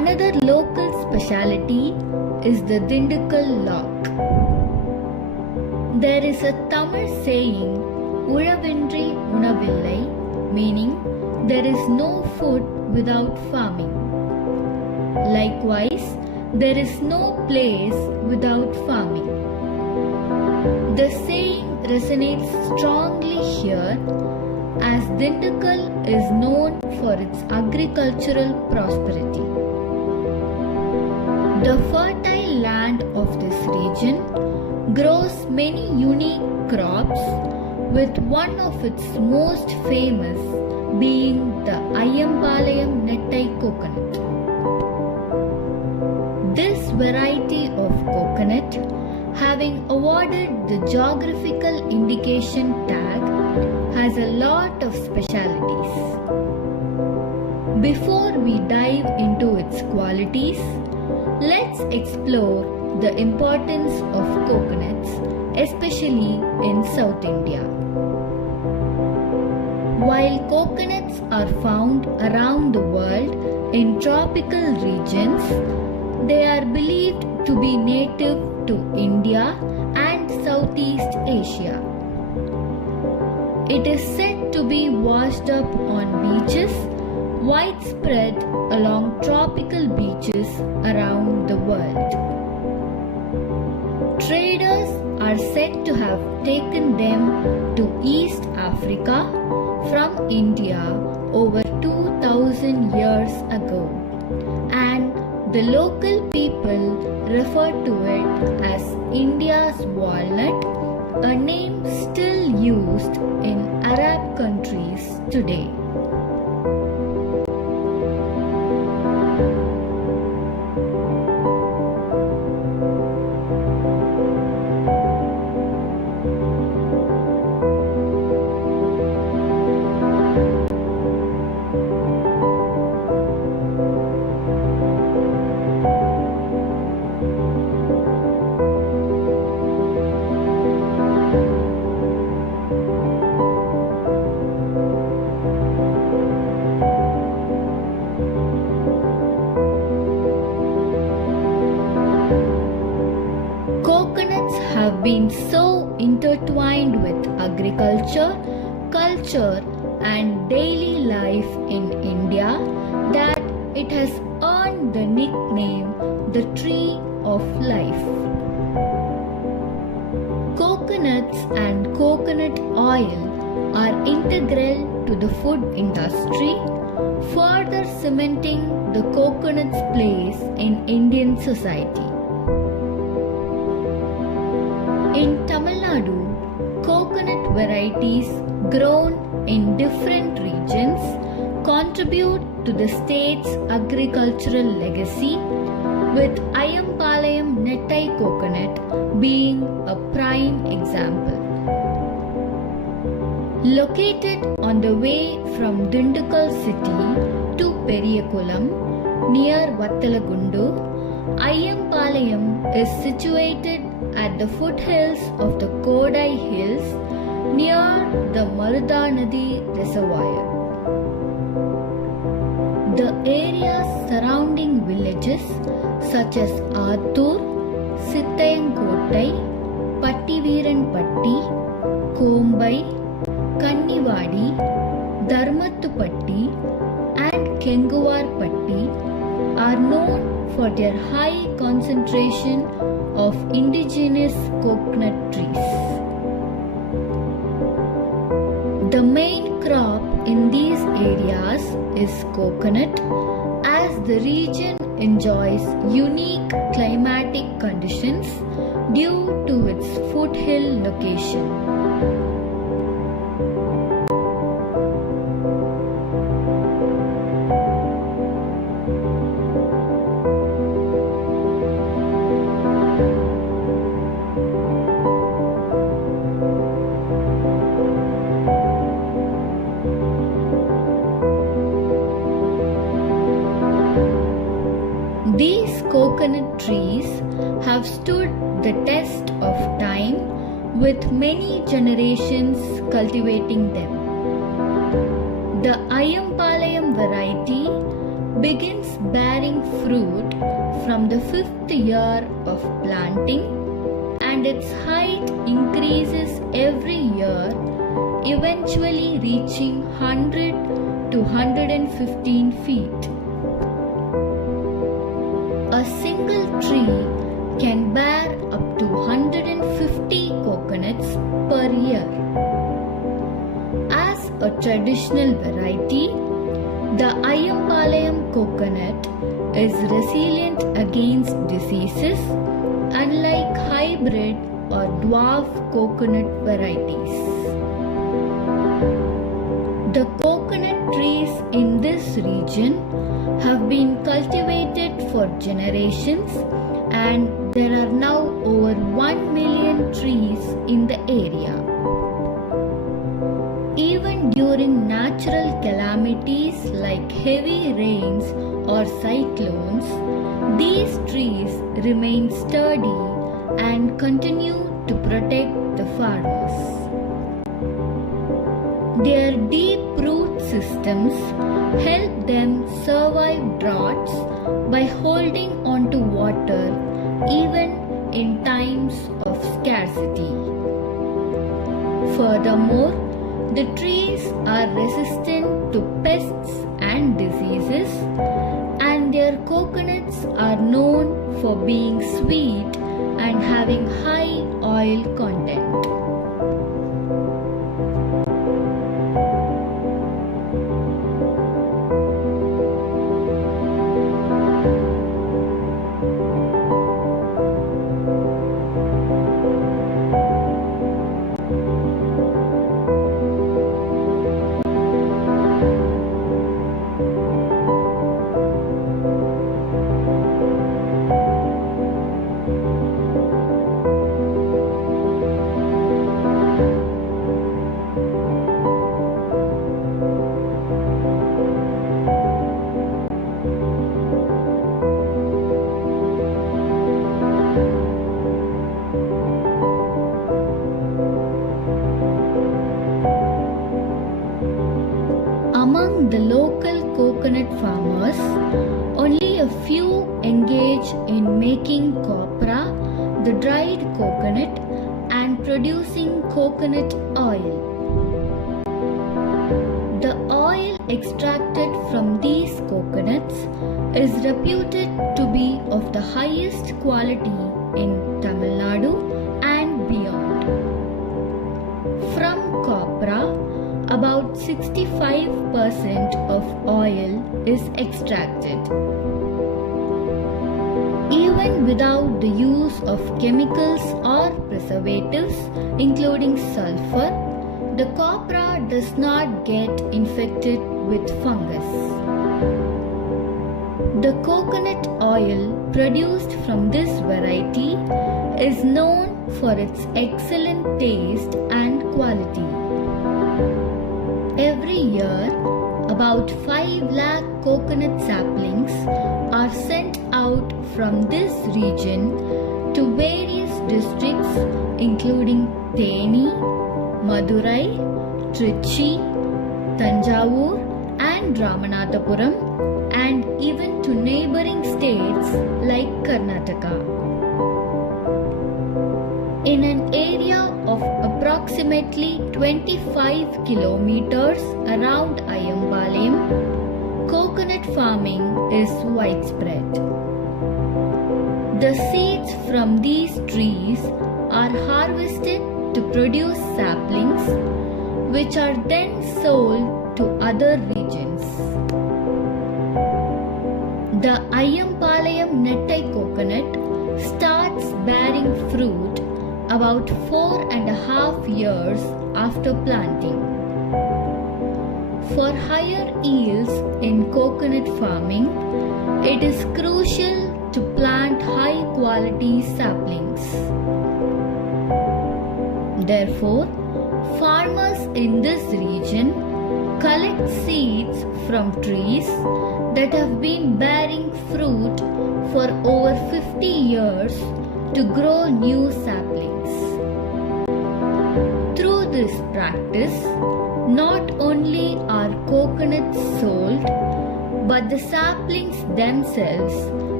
speciality is the Dindigul lock. There is a Tamil saying, Ulavindri unavillai, meaning there is no food without farming. Likewise, there is no place without farming. The saying resonates strongly here as Dindigul is known for its agricultural prosperity. The fertile land of this region grows many unique crops, with one of its most famous being the Ayampalayam Nettai coconut. This variety of coconut, having awarded the geographical indication tag, has a lot of specialities. Before we dive into its qualities, let's explore the importance of coconuts, especially in South India. While coconuts are found around the world in tropical regions, they are believed to be native to India and Southeast Asia. It is said to be washed up on beaches, widespread along tropical beaches around the world. Traders are said to have taken them to East Africa from India over 2000 years ago, and the local people refer to it as India's walnut, a name still used in Arab countries today. Have been so intertwined with agriculture, culture, and daily life in India that it has earned the nickname the Tree of Life. Coconuts and coconut oil are integral to the food industry, further cementing the coconut's place in Indian society. In Tamil Nadu, coconut varieties grown in different regions contribute to the state's agricultural legacy, with Ayampalayam Nettai coconut being a prime example. Located on the way from Dindigul city to Periyakulam near Vattalagundu, Ayampalayam is situated at the foothills of the Kodai Hills near the Marudanadi Reservoir. The areas surrounding villages such as Attur, Sittayankotai, Pattiveeranpatti, Kombai, Kannivadi, Dharmathupatti and Kenguvarpatti are known for their high concentration of indigenous coconut trees. The main crop in these areas is coconut, as the region enjoys unique climatic conditions due to its foothill location. These coconut trees have stood the test of time, with many generations cultivating them. The Ayampalayam variety begins bearing fruit from the 5th year of planting, and its height increases every year, eventually reaching 100 to 115 feet. A single tree can bear up to 150 coconuts per year. As a traditional variety, the Ayampalayam coconut is resilient against diseases, unlike hybrid or dwarf coconut varieties. The coconut trees in this region have been cultivated for generations, and there are now over 1 million trees in the area. Even during natural calamities like heavy rains or cyclones, these trees remain sturdy and continue to protect the farmers. Their deep root systems help them survive droughts by holding on to water even in times of scarcity. Furthermore, the trees are resistant to pests and diseases, and their coconuts are known for being sweet and having high oil content. Among the local coconut farmers, only a few engage in making copra, the dried coconut, and producing coconut oil. The oil extracted from these coconuts is reputed to be of the highest quality in Tamil Nadu and beyond. From copra, about 65% of oil is extracted. Even without the use of chemicals or preservatives, including sulfur, the copra does not get infected with fungus. The coconut oil produced from this variety is known for its excellent taste and quality. Every year, about 5 lakh coconut saplings are sent out from this region to various districts including Theni, Madurai, Trichy, Tanjavur and Ramanathapuram, and even to neighboring states like Karnataka. In an area of approximately 25 kilometers around Ayampalayam, coconut farming is widespread. The seeds from these trees are harvested to produce saplings, which are then sold to other regions. The Ayampalayam nettai coconut starts bearing fruit about 4.5 years after planting. For higher yields in coconut farming, it is crucial to plant high quality saplings. Therefore, farmers in this region collect seeds from trees that have been bearing fruit for over 50 years to grow new saplings. Through this practice, not only are coconuts sold, but the saplings themselves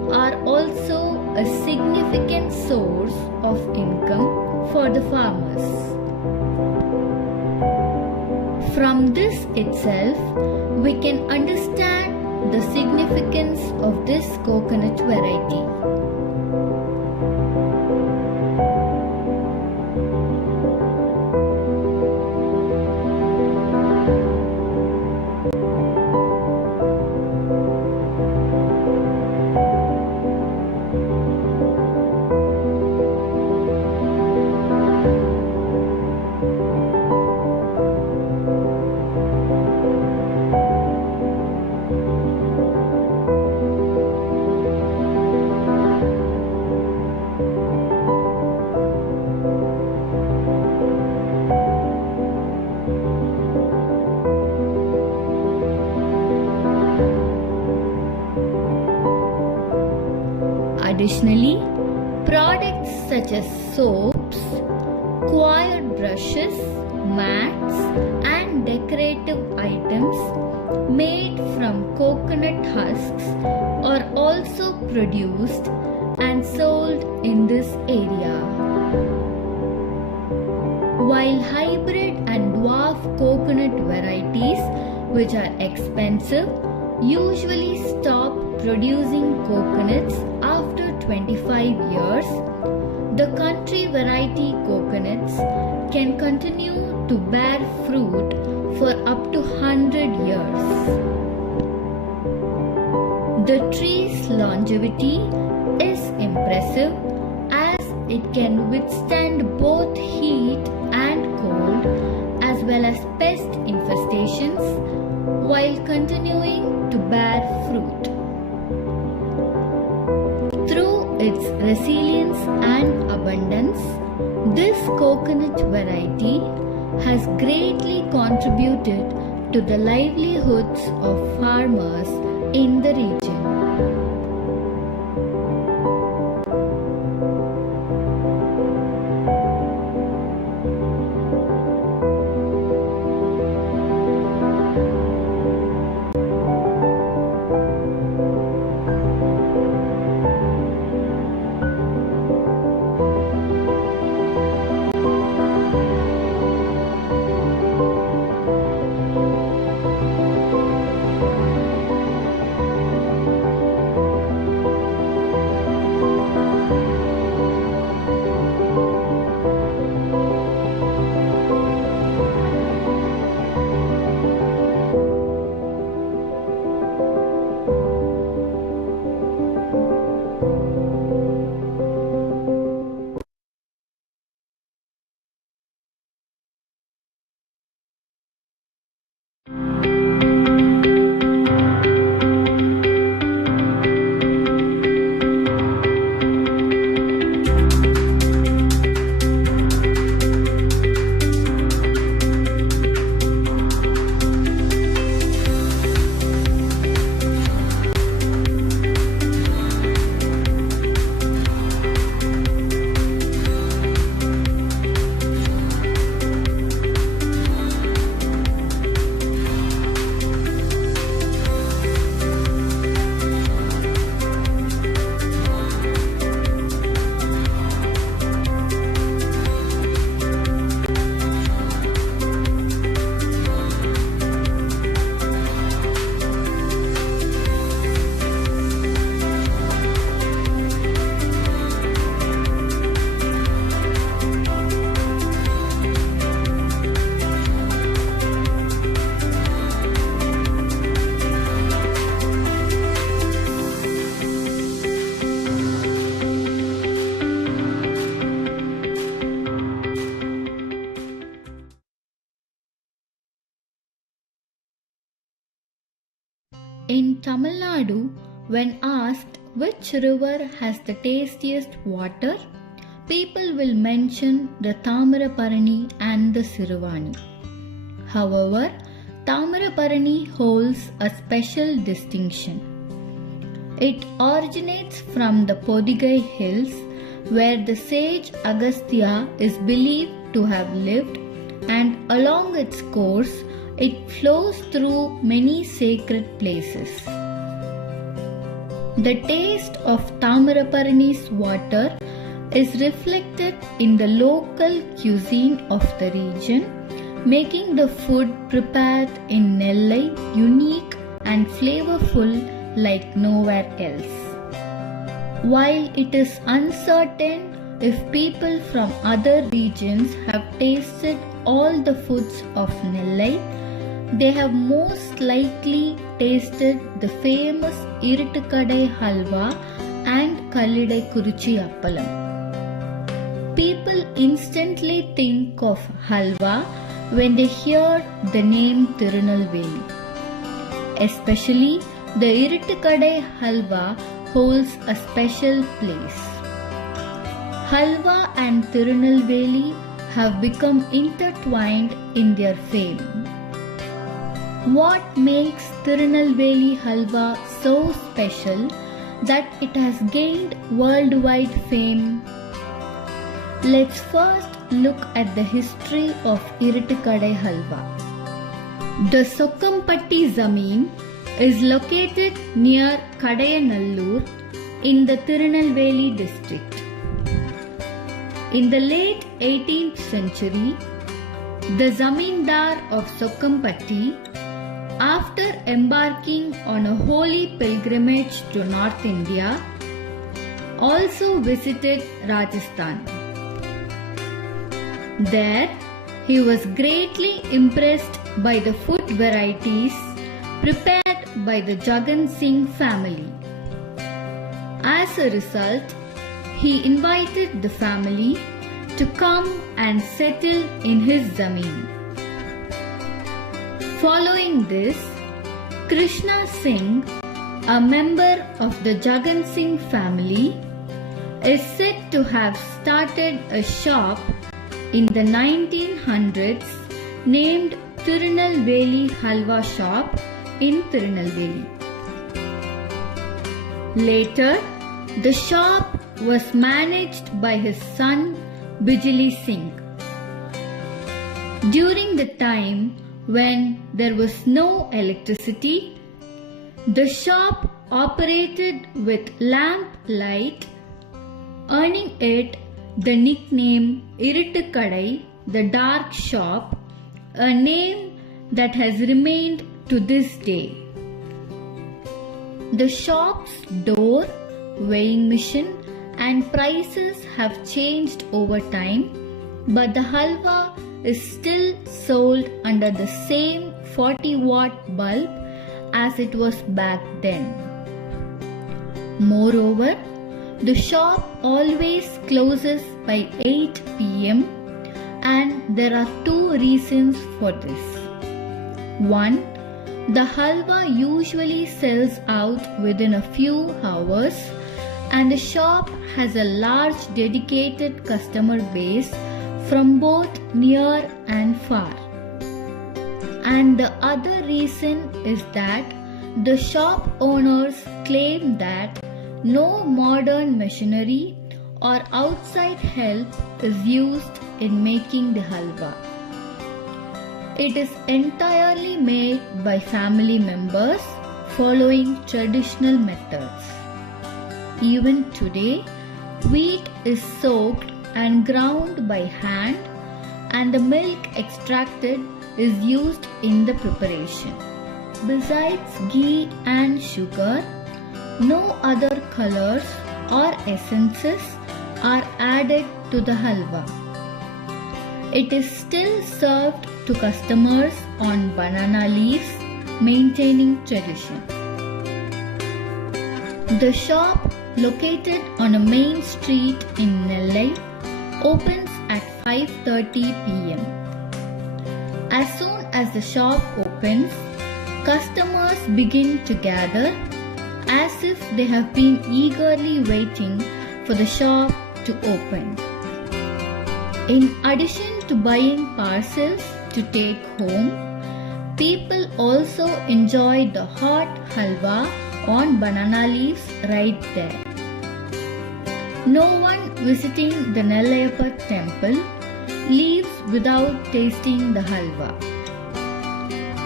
are also a significant source of income for the farmers. From this itself, we can understand the significance of this coconut variety. Additionally, products such as soaps, coir brushes, mats, and decorative items made from coconut husks are also produced and sold in this area. While hybrid and dwarf coconut varieties, which are expensive, usually stop producing coconuts after 25 years, the country variety coconuts can continue to bear fruit for up to 100 years. The tree's longevity is impressive as it can withstand both heat and cold as well as pest infestations while continuing to bear fruit. Through its resilience and abundance, this coconut variety has greatly contributed to the livelihoods of farmers in the region. In Tamil Nadu, when asked which river has the tastiest water, people will mention the Tamaraparani and the Siruvani. However, Tamaraparani holds a special distinction. It originates from the Podigai hills, where the sage Agastya is believed to have lived, and along its course, it flows through many sacred places. The taste of Tamaraparani's water is reflected in the local cuisine of the region, making the food prepared in Nellai unique and flavorful like nowhere else. While it is uncertain if people from other regions have tasted all the foods of Nellai, they have most likely tasted the famous Iruttukadai halwa and Kallidai Kurichi appalam. People instantly think of halwa when they hear the name Tirunelveli. Especially the Iruttukadai halwa holds a special place. Halwa and Tirunelveli have become intertwined in their fame. What makes Tirunelveli halwa so special that it has gained worldwide fame? Let's first look at the history of Iruttukadai halwa. The Sokkampatti Zameen is located near Kadayanallur in the Tirunelveli district. In the late 18th century, the Zamindar of Sokkampatti, after embarking on a holy pilgrimage to North India, also visited Rajasthan. There, he was greatly impressed by the food varieties prepared by the Jagan Singh family. As a result, he invited the family to come and settle in his zameen. Following this, Krishna Singh, a member of the Jagan Singh family, is said to have started a shop in the 1900s named Tirunelveli Halwa Shop in Tirunelveli. Later, the shop was managed by his son Bijli Singh. During the time when there was no electricity, the shop operated with lamp light, earning it the nickname Iruttukadai, the dark shop, a name that has remained to this day. The shop's door, weighing machine and prices have changed over time, but the halwa is still sold under the same 40-watt bulb as it was back then. Moreover, the shop always closes by 8 p.m. and there are two reasons for this. One, the halwa usually sells out within a few hours and the shop has a large dedicated customer base from both near and far. And the other reason is that the shop owners claim that no modern machinery or outside help is used in making the halwa. It is entirely made by family members following traditional methods. Even today, wheat is soaked and ground by hand and the milk extracted is used in the preparation. Besides ghee and sugar, no other colors or essences are added to the halwa. It is still served to customers on banana leaves, maintaining tradition. The shop, located on a main street in Nellai, opens at 5:30 p.m. As soon as the shop opens, customers begin to gather as if they have been eagerly waiting for the shop to open. In addition to buying parcels to take home, people also enjoy the hot halwa on banana leaves right there. No one visiting the Nellayappa temple leaves without tasting the halwa.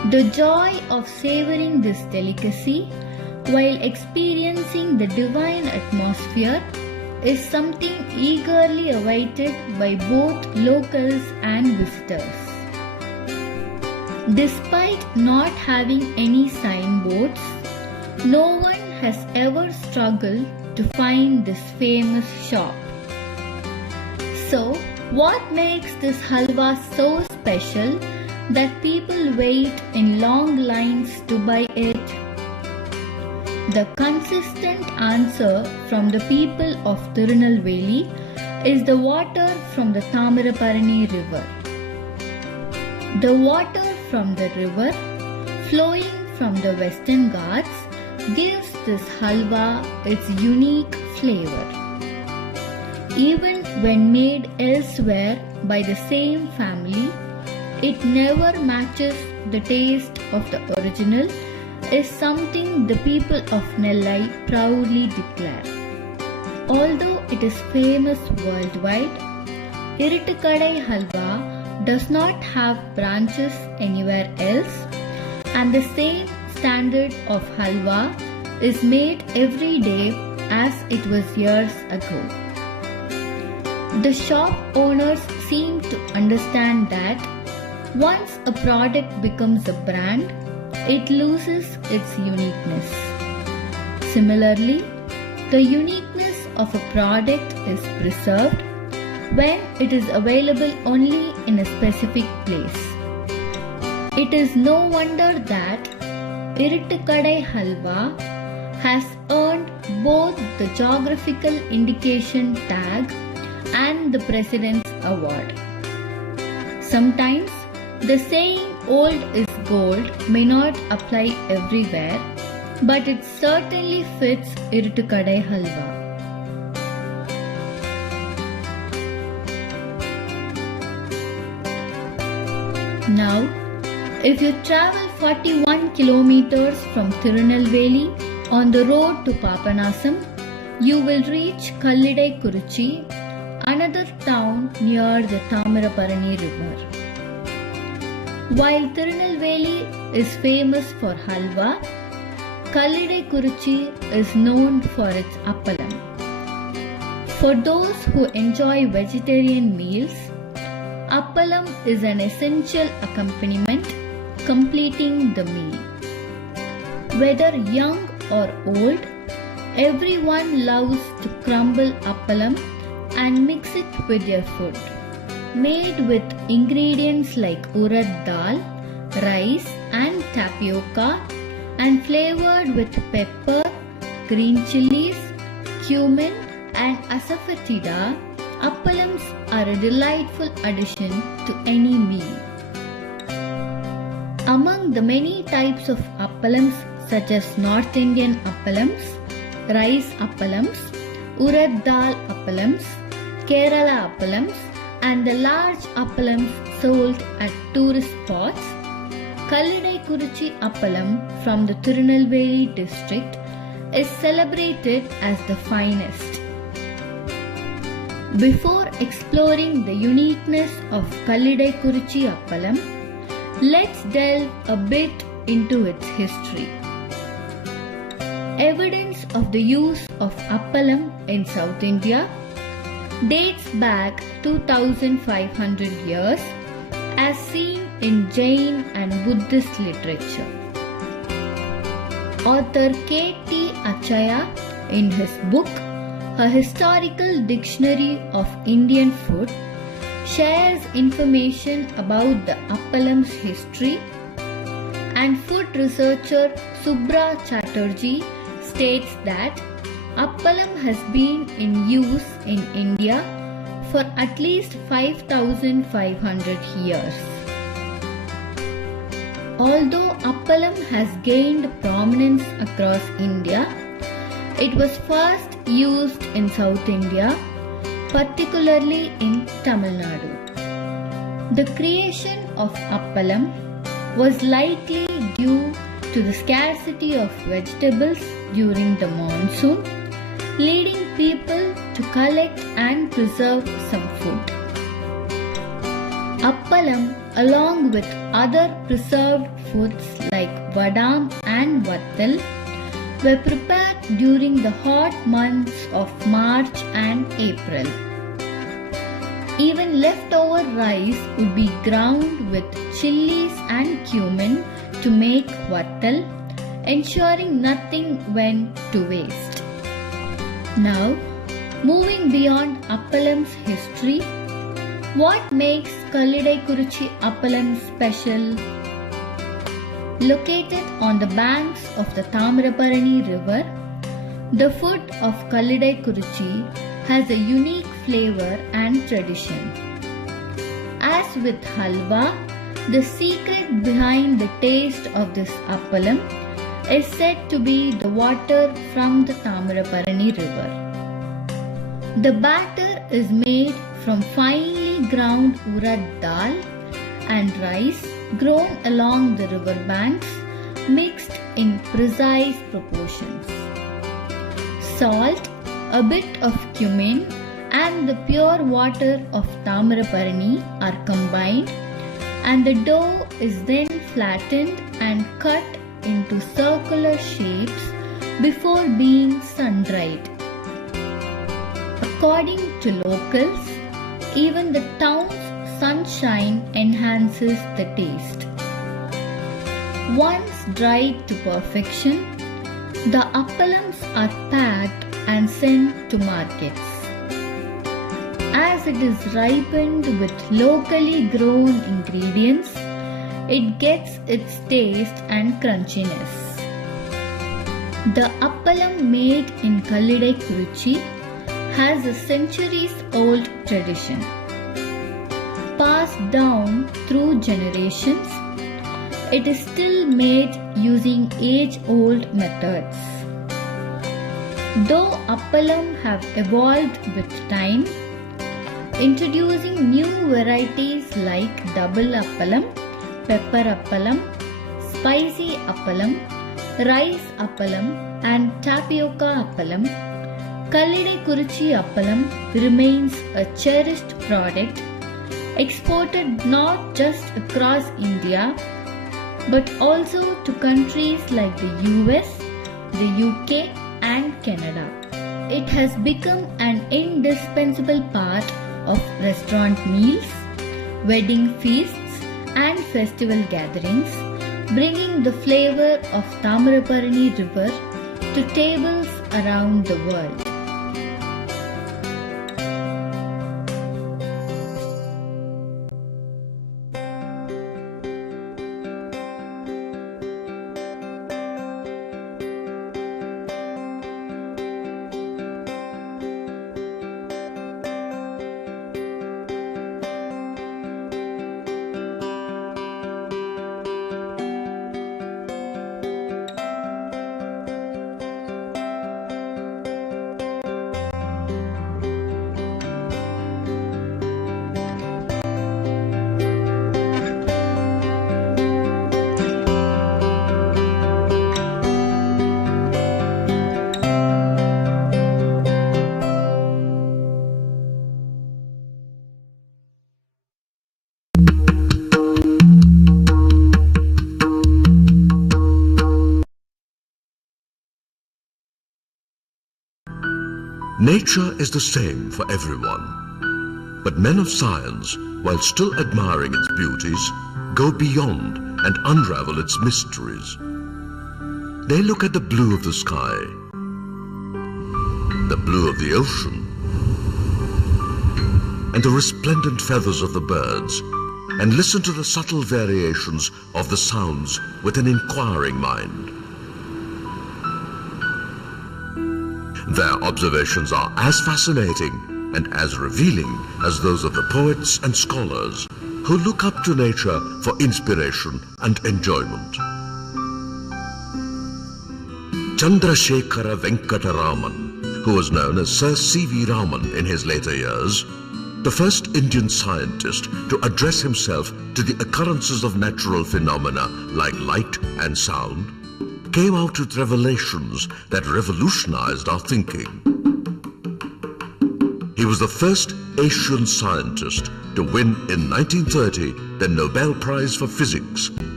The joy of savoring this delicacy while experiencing the divine atmosphere is something eagerly awaited by both locals and visitors. Despite not having any signboards, no one has ever struggled to find this famous shop. So, what makes this halwa so special that people wait in long lines to buy it? The consistent answer from the people of Tirunelveli is the water from the Tamiraparani river. The water from the river flowing from the Western Ghats gives this halwa its unique flavor. Even when made elsewhere by the same family, it never matches the taste of the original is something the people of Nellai proudly declare. Although it is famous worldwide, Iruttukadai halwa does not have branches anywhere else, and the same standard of halwa is made every day as it was years ago. The shop owners seem to understand that once a product becomes a brand, it loses its uniqueness. Similarly, the uniqueness of a product is preserved when it is available only in a specific place. It is no wonder that Iruttukadai halwa has earned both the geographical indication tag and the President's Award. Sometimes the saying old is gold may not apply everywhere, but it certainly fits Iruttukadai halwa. Now, if you travel 41 kilometers from Tirunelveli on the road to Papanasam, you will reach Kallidai Kurichi, another town near the Tamiraparani river. While Tirunelveli is famous for halwa, Kallidai Kurichi is known for its appalam. For those who enjoy vegetarian meals, appalam is an essential accompaniment completing the meal. Whether young or old, everyone loves to crumble appalam and mix it with their food. Made with ingredients like urad dal, rice and tapioca, and flavored with pepper, green chilies, cumin and asafoetida, appalams are a delightful addition to any meal. Among the many types of appalams such as North Indian appalams, rice appalams, urad dal appalams, Kerala appalams, and the large appalams sold at tourist spots, Kallidai Kurichi appalam from the Tirunelveli district is celebrated as the finest. Before exploring the uniqueness of Kallidai Kurichi appalam, let's delve a bit into its history. Evidence of the use of appalam in South India dates back 2500 years as seen in Jain and Buddhist literature. Author K.T. Achaya, in his book A Historical Dictionary of Indian Food, shares information about the appalam's history, and food researcher Subra Chatterjee states that appalam has been in use in India for at least 5,500 years. Although appalam has gained prominence across India, it was first used in South India, particularly in Tamil Nadu. The creation of appalam was likely due to the scarcity of vegetables during the monsoon, leading people to collect and preserve some food. Appalam, along with other preserved foods like vadam and vattal were prepared during the hot months of March and April. Even leftover rice would be ground with chilies and cumin to make vattal, ensuring nothing went to waste. Now, moving beyond appalam's history, what makes Kallidai-Kurichi appalam special? Located on the banks of the Tamaraparani river, the food of Kallidai-Kurichi has a unique flavor and tradition. As with halwa, the secret behind the taste of this appalam is said to be the water from the Tamaraparani river. The batter is made from finely ground urad dal and rice grown along the river banks, mixed in precise proportions. Salt, a bit of cumin and the pure water of Tamaraparani are combined, and the dough is then flattened and cut into circular shapes before being sun-dried. According to locals, even the town's sunshine enhances the taste. Once dried to perfection, the appalams are packed and sent to markets. As it is ripened with locally grown ingredients, it gets its taste and crunchiness. The appalam made in Kallidai-Kurichi has a centuries-old tradition. Passed down through generations, it is still made using age-old methods. Though appalam have evolved with time, introducing new varieties like double appalam, pepper appalam, spicy appalam, rice appalam and tapioca appalam, Kallidai-Kurichi appalam remains a cherished product exported not just across India but also to countries like the US, the UK and Canada. It has become an indispensable part of restaurant meals, wedding feasts and festival gatherings, bringing the flavor of Tamaraparani river to tables around the world. Nature is the same for everyone, but men of science, while still admiring its beauties, go beyond and unravel its mysteries. They look at the blue of the sky, the blue of the ocean, and the resplendent feathers of the birds, and listen to the subtle variations of the sounds with an inquiring mind. Their observations are as fascinating and as revealing as those of the poets and scholars who look up to nature for inspiration and enjoyment. Chandrasekhara Venkata Raman, who was known as Sir C.V. Raman in his later years, the first Indian scientist to address himself to the occurrences of natural phenomena like light and sound, came out with revelations that revolutionized our thinking. He was the first Asian scientist to win in 1930 the Nobel Prize for Physics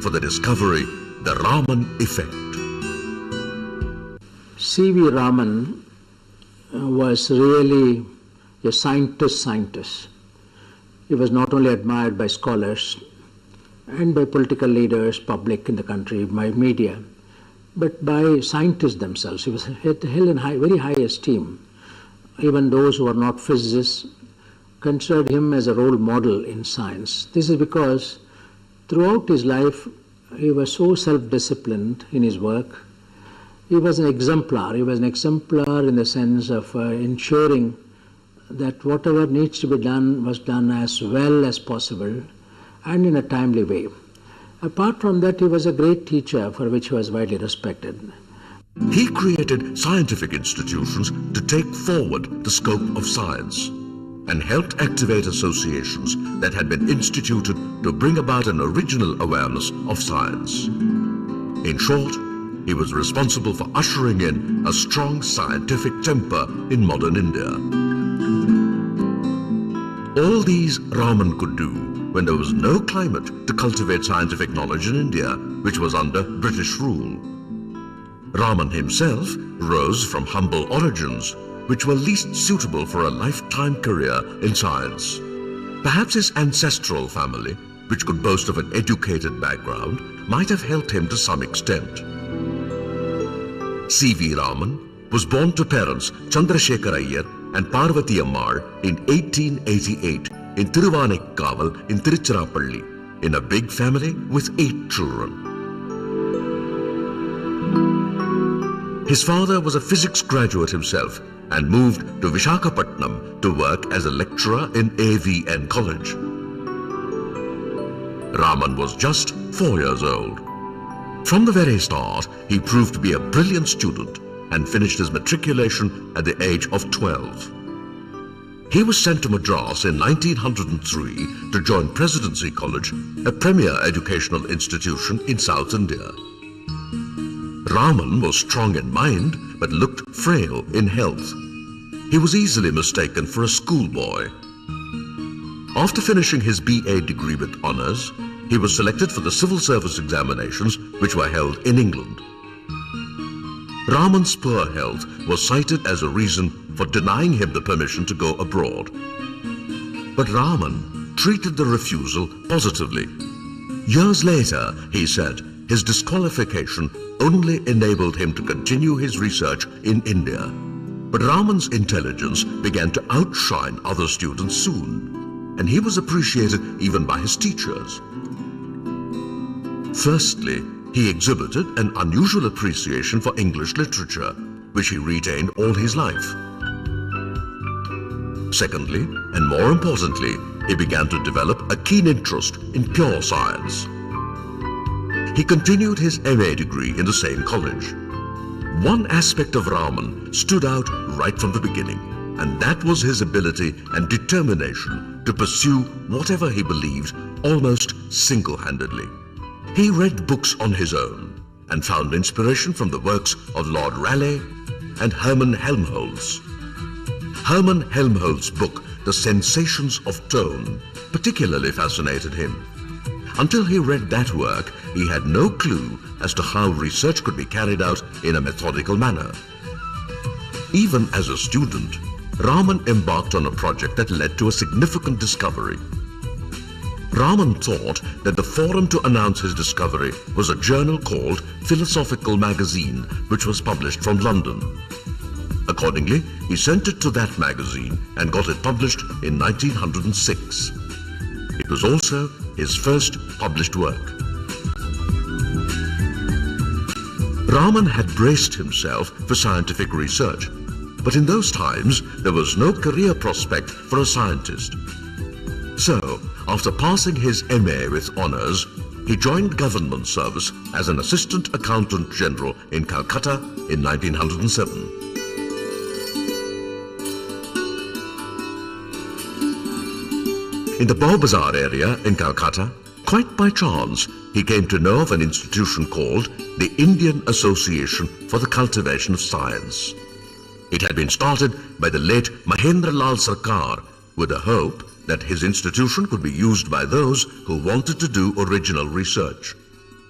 for the discovery, the Raman effect. C.V. Raman was really a scientist. He was not only admired by scholars and by political leaders, public in the country, by media, but by scientists themselves. He was held in very high esteem. Even those who are not physicists considered him as a role model in science. This is because throughout his life he was so self-disciplined in his work. He was an exemplar. He was an exemplar in the sense of ensuring that whatever needs to be done was done as well as possible and in a timely way. Apart from that, he was a great teacher for which he was widely respected. He created scientific institutions to take forward the scope of science and helped activate associations that had been instituted to bring about an original awareness of science. In short, he was responsible for ushering in a strong scientific temper in modern India. All these Raman could do when there was no climate to cultivate scientific knowledge in India, which was under British rule. Raman himself rose from humble origins, which were least suitable for a lifetime career in science. Perhaps his ancestral family, which could boast of an educated background, might have helped him to some extent. C.V. Raman was born to parents Chandrasekhar Iyer and Parvati Ammal in 1888 in Thiruvanekkaval in Tiruchirappalli, in a big family with 8 children. His father was a physics graduate himself and moved to Visakhapatnam to work as a lecturer in AVN College. Raman was just 4 years old. From the very start, he proved to be a brilliant student and finished his matriculation at the age of 12. He was sent to Madras in 1903 to join Presidency College, a premier educational institution in South India. Raman was strong in mind but looked frail in health. He was easily mistaken for a schoolboy. After finishing his BA degree with honours, he was selected for the civil service examinations which were held in England. Raman's poor health was cited as a reason for denying him the permission to go abroad. But Raman treated the refusal positively. Years later, he said, his disqualification only enabled him to continue his research in India. But Raman's intelligence began to outshine other students soon, and he was appreciated even by his teachers. Firstly, he exhibited an unusual appreciation for English literature, which he retained all his life. Secondly, and more importantly, he began to develop a keen interest in pure science. He continued his MA degree in the same college. One aspect of Raman stood out right from the beginning, and that was his ability and determination to pursue whatever he believed almost single-handedly. He read books on his own and found inspiration from the works of Lord Raleigh and Hermann Helmholtz. Hermann Helmholtz's book, The Sensations of Tone, particularly fascinated him. Until he read that work, he had no clue as to how research could be carried out in a methodical manner. Even as a student, Raman embarked on a project that led to a significant discovery. Raman thought that the forum to announce his discovery was a journal called Philosophical Magazine, which was published from London. Accordingly, he sent it to that magazine and got it published in 1906. It was also his first published work. Raman had braced himself for scientific research, but in those times there was no career prospect for a scientist. So, after passing his MA with honours, he joined government service as an Assistant Accountant General in Calcutta in 1907. In the Bow Bazaar area in Calcutta, quite by chance, he came to know of an institution called the Indian Association for the Cultivation of Science. It had been started by the late Mahendra Lal Sarkar with the hope that his institution could be used by those who wanted to do original research.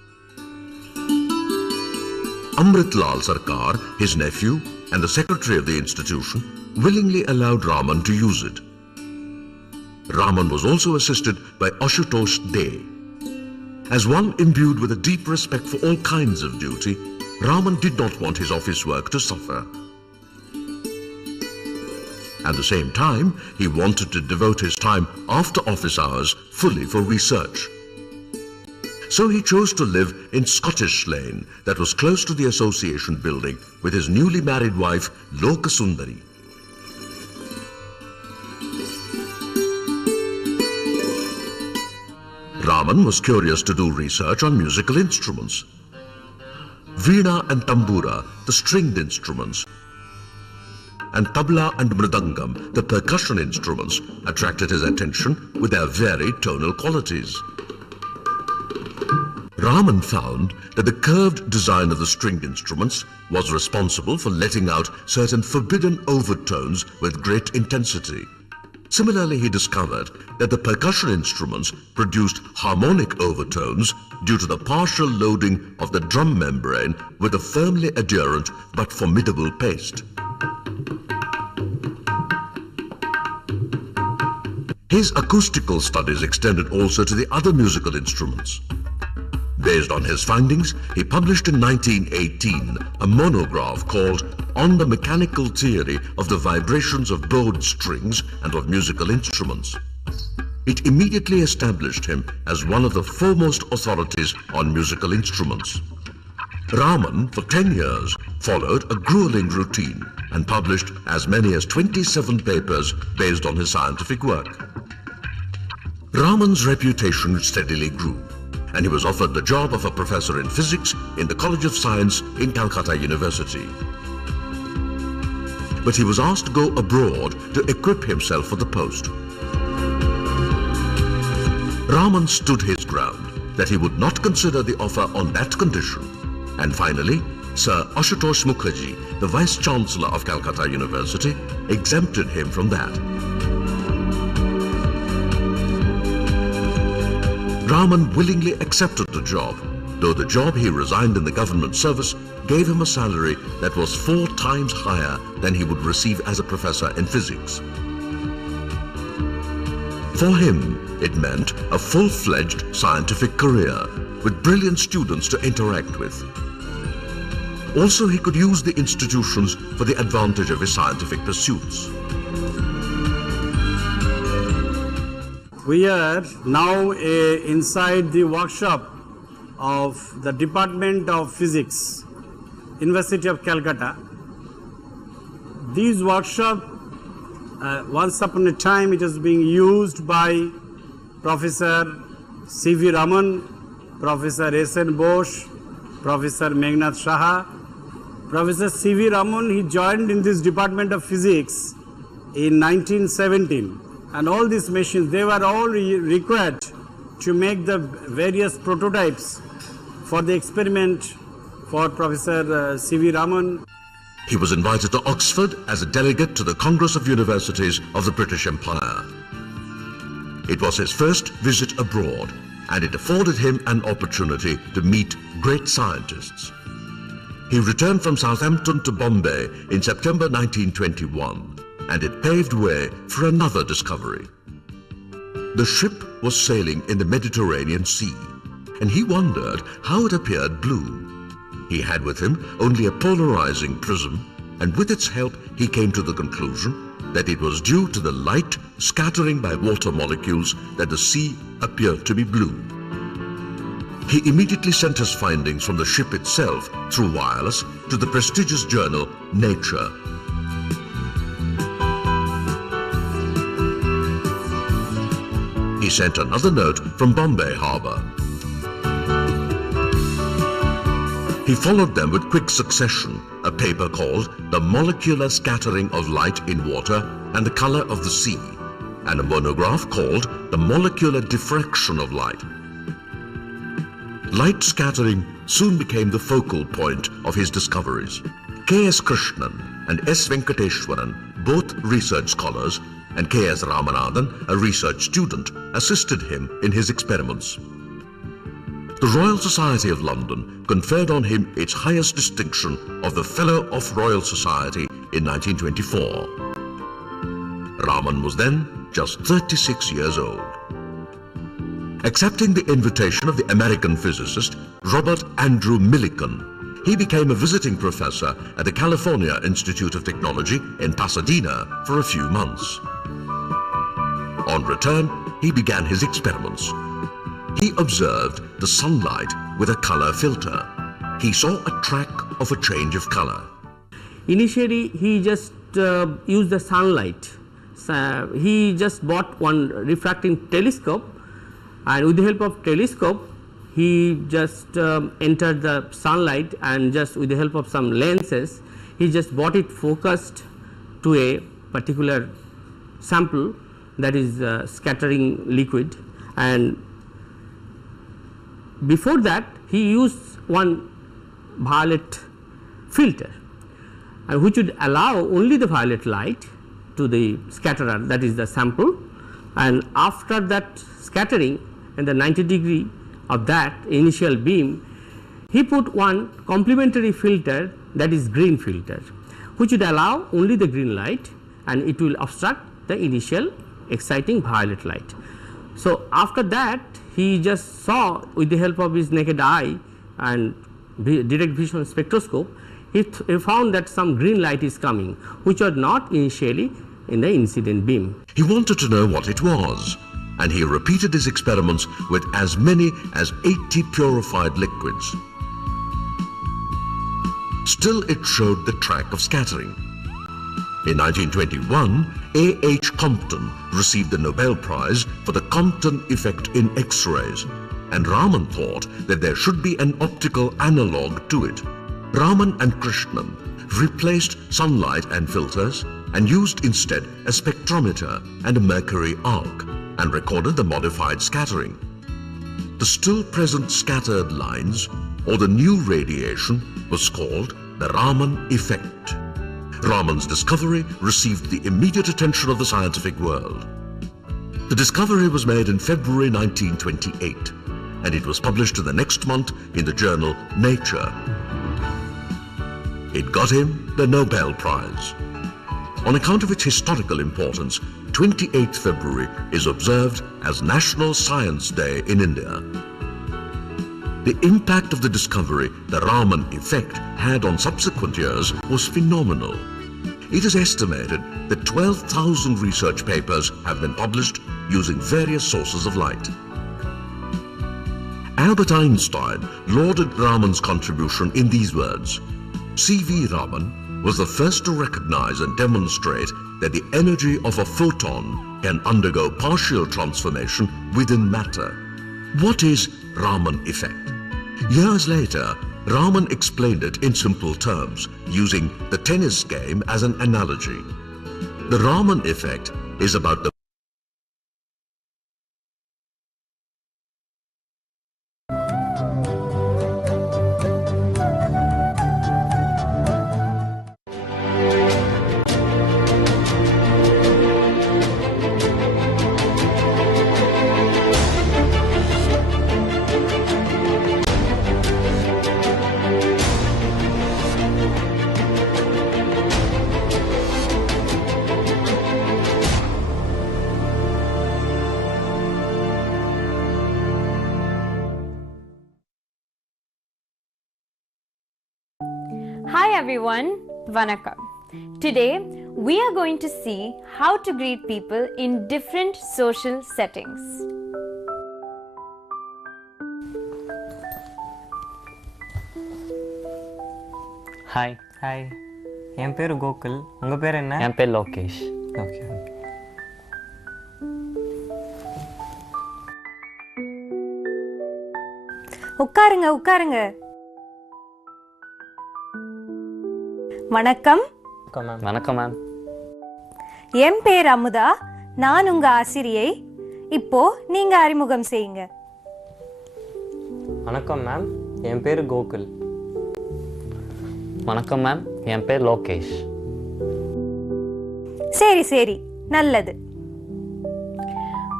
Amritlal Sarkar, his nephew and the secretary of the institution, willingly allowed Raman to use it. Raman was also assisted by Ashutosh De. As one imbued with a deep respect for all kinds of duty, Raman did not want his office work to suffer. At the same time, he wanted to devote his time after office hours fully for research. So he chose to live in Scottish Lane, that was close to the association building, with his newly married wife, Lokasundari. Raman was curious to do research on musical instruments. Veena and tambura, the stringed instruments, and tabla and mridangam, the percussion instruments, attracted his attention with their varied tonal qualities. Raman found that the curved design of the stringed instruments was responsible for letting out certain forbidden overtones with great intensity. Similarly, he discovered that the percussion instruments produced harmonic overtones due to the partial loading of the drum membrane with a firmly adherent but formidable paste. His acoustical studies extended also to the other musical instruments. Based on his findings, he published in 1918 a monograph called On the Mechanical Theory of the Vibrations of Bowed Strings and of Musical Instruments. It immediately established him as one of the foremost authorities on musical instruments. Raman, for 10 years, followed a grueling routine and published as many as 27 papers based on his scientific work. Raman's reputation steadily grew, and he was offered the job of a professor in physics in the College of Science in Calcutta University. But he was asked to go abroad to equip himself for the post. Raman stood his ground that he would not consider the offer on that condition, and finally, Sir Ashutosh Mukherjee, the Vice-Chancellor of Calcutta University, exempted him from that. Raman willingly accepted the job, though the job he resigned in the government service gave him a salary that was 4 times higher than he would receive as a professor in physics. For him, it meant a full-fledged scientific career with brilliant students to interact with. Also, he could use the institutions for the advantage of his scientific pursuits. We are now inside the workshop of the Department of Physics, University of Calcutta. These workshop, once upon a time, it is being used by Professor C.V. Raman, Professor S.N. Bose, Professor Meghnad Shah. Professor C.V. Raman, he joined in this Department of Physics in 1917. And all these machines, they were all required to make the various prototypes for the experiment for Professor C.V. Raman. He was invited to Oxford as a delegate to the Congress of Universities of the British Empire. It was his first visit abroad, and it afforded him an opportunity to meet great scientists. He returned from Southampton to Bombay in September 1921. And it paved way for another discovery. The ship was sailing in the Mediterranean Sea, and he wondered how it appeared blue. He had with him only a polarizing prism, and with its help he came to the conclusion that it was due to the light scattering by water molecules that the sea appeared to be blue. He immediately sent his findings from the ship itself through wireless to the prestigious journal Nature. He sent another note from Bombay Harbour. He followed them with quick succession, a paper called The Molecular Scattering of Light in Water and the Color of the Sea, and a monograph called The Molecular Diffraction of Light. Light scattering soon became the focal point of his discoveries. K.S. Krishnan and S. Venkateshwaran, both research scholars, and K.S. Ramanathan, a research student, assisted him in his experiments. the Royal Society of London conferred on him its highest distinction of the Fellow of Royal Society in 1924. Raman was then just 36 years old. Accepting the invitation of the American physicist Robert Andrew Millikan, he became a visiting professor at the California Institute of Technology in Pasadena for a few months. On return, he began his experiments. He observed the sunlight with a color filter. He saw a track of a change of color. Initially, he just used the sunlight. He just bought one refracting telescope, and with the help of telescope, he just entered the sunlight, and just with the help of some lenses, he just brought it focused to a particular sample, that is scattering liquid. And before that, he used one violet filter, and which would allow only the violet light to the scatterer, that is the sample. And after that scattering and the 90 degree of that initial beam, he put one complementary filter, that is green filter, which would allow only the green light, and it will obstruct the initial exciting violet light. So after that, he just saw with the help of his naked eye and direct vision spectroscope, he found that some green light is coming, which was not initially in the incident beam. He wanted to know what it was, and he repeated his experiments with as many as 80 purified liquids. Still, it showed the track of scattering. In 1921, A. H. Compton received the Nobel Prize for the Compton effect in X-rays, and Raman thought that there should be an optical analog to it. Raman and Krishnan replaced sunlight and filters and used instead a spectrometer and a mercury arc, and recorded the modified scattering. The still present scattered lines, or the new radiation, was called the Raman effect. Raman's discovery received the immediate attention of the scientific world. The discovery was made in February 1928, and it was published in the next month in the journal Nature. It got him the Nobel Prize. On account of its historical importance, 28th February is observed as National Science Day in India. The impact of the discovery, the Raman effect, had on subsequent years was phenomenal. It is estimated that 12,000 research papers have been published using various sources of light. Albert Einstein lauded Raman's contribution in these words: C.V. Raman was the first to recognize and demonstrate that the energy of a photon can undergo partial transformation within matter. What is Raman effect? Years later, Raman explained it in simple terms, using the tennis game as an analogy. The Raman effect is about the Hi everyone, Vanakkam. Today we are going to see how to greet people in different social settings. Hi hi என் பேர் கோகுல். உங்கள் பேர் என்ன? என் பேர் Lokesh. Okay. உட்காருங்க உட்காருங்க. வணக்கம். வணக்கம் ma'am. என் பேர் அமுதா. நான் உங்க ஆசிரியை. இப்போ நீங்க அறிமுகம் செய்யுங்க. வணக்கம் மேம், என் பேர் கோகுல். வணக்கம் மேம், என் பேர் லோகேஷ். சரி சரி, நல்லது.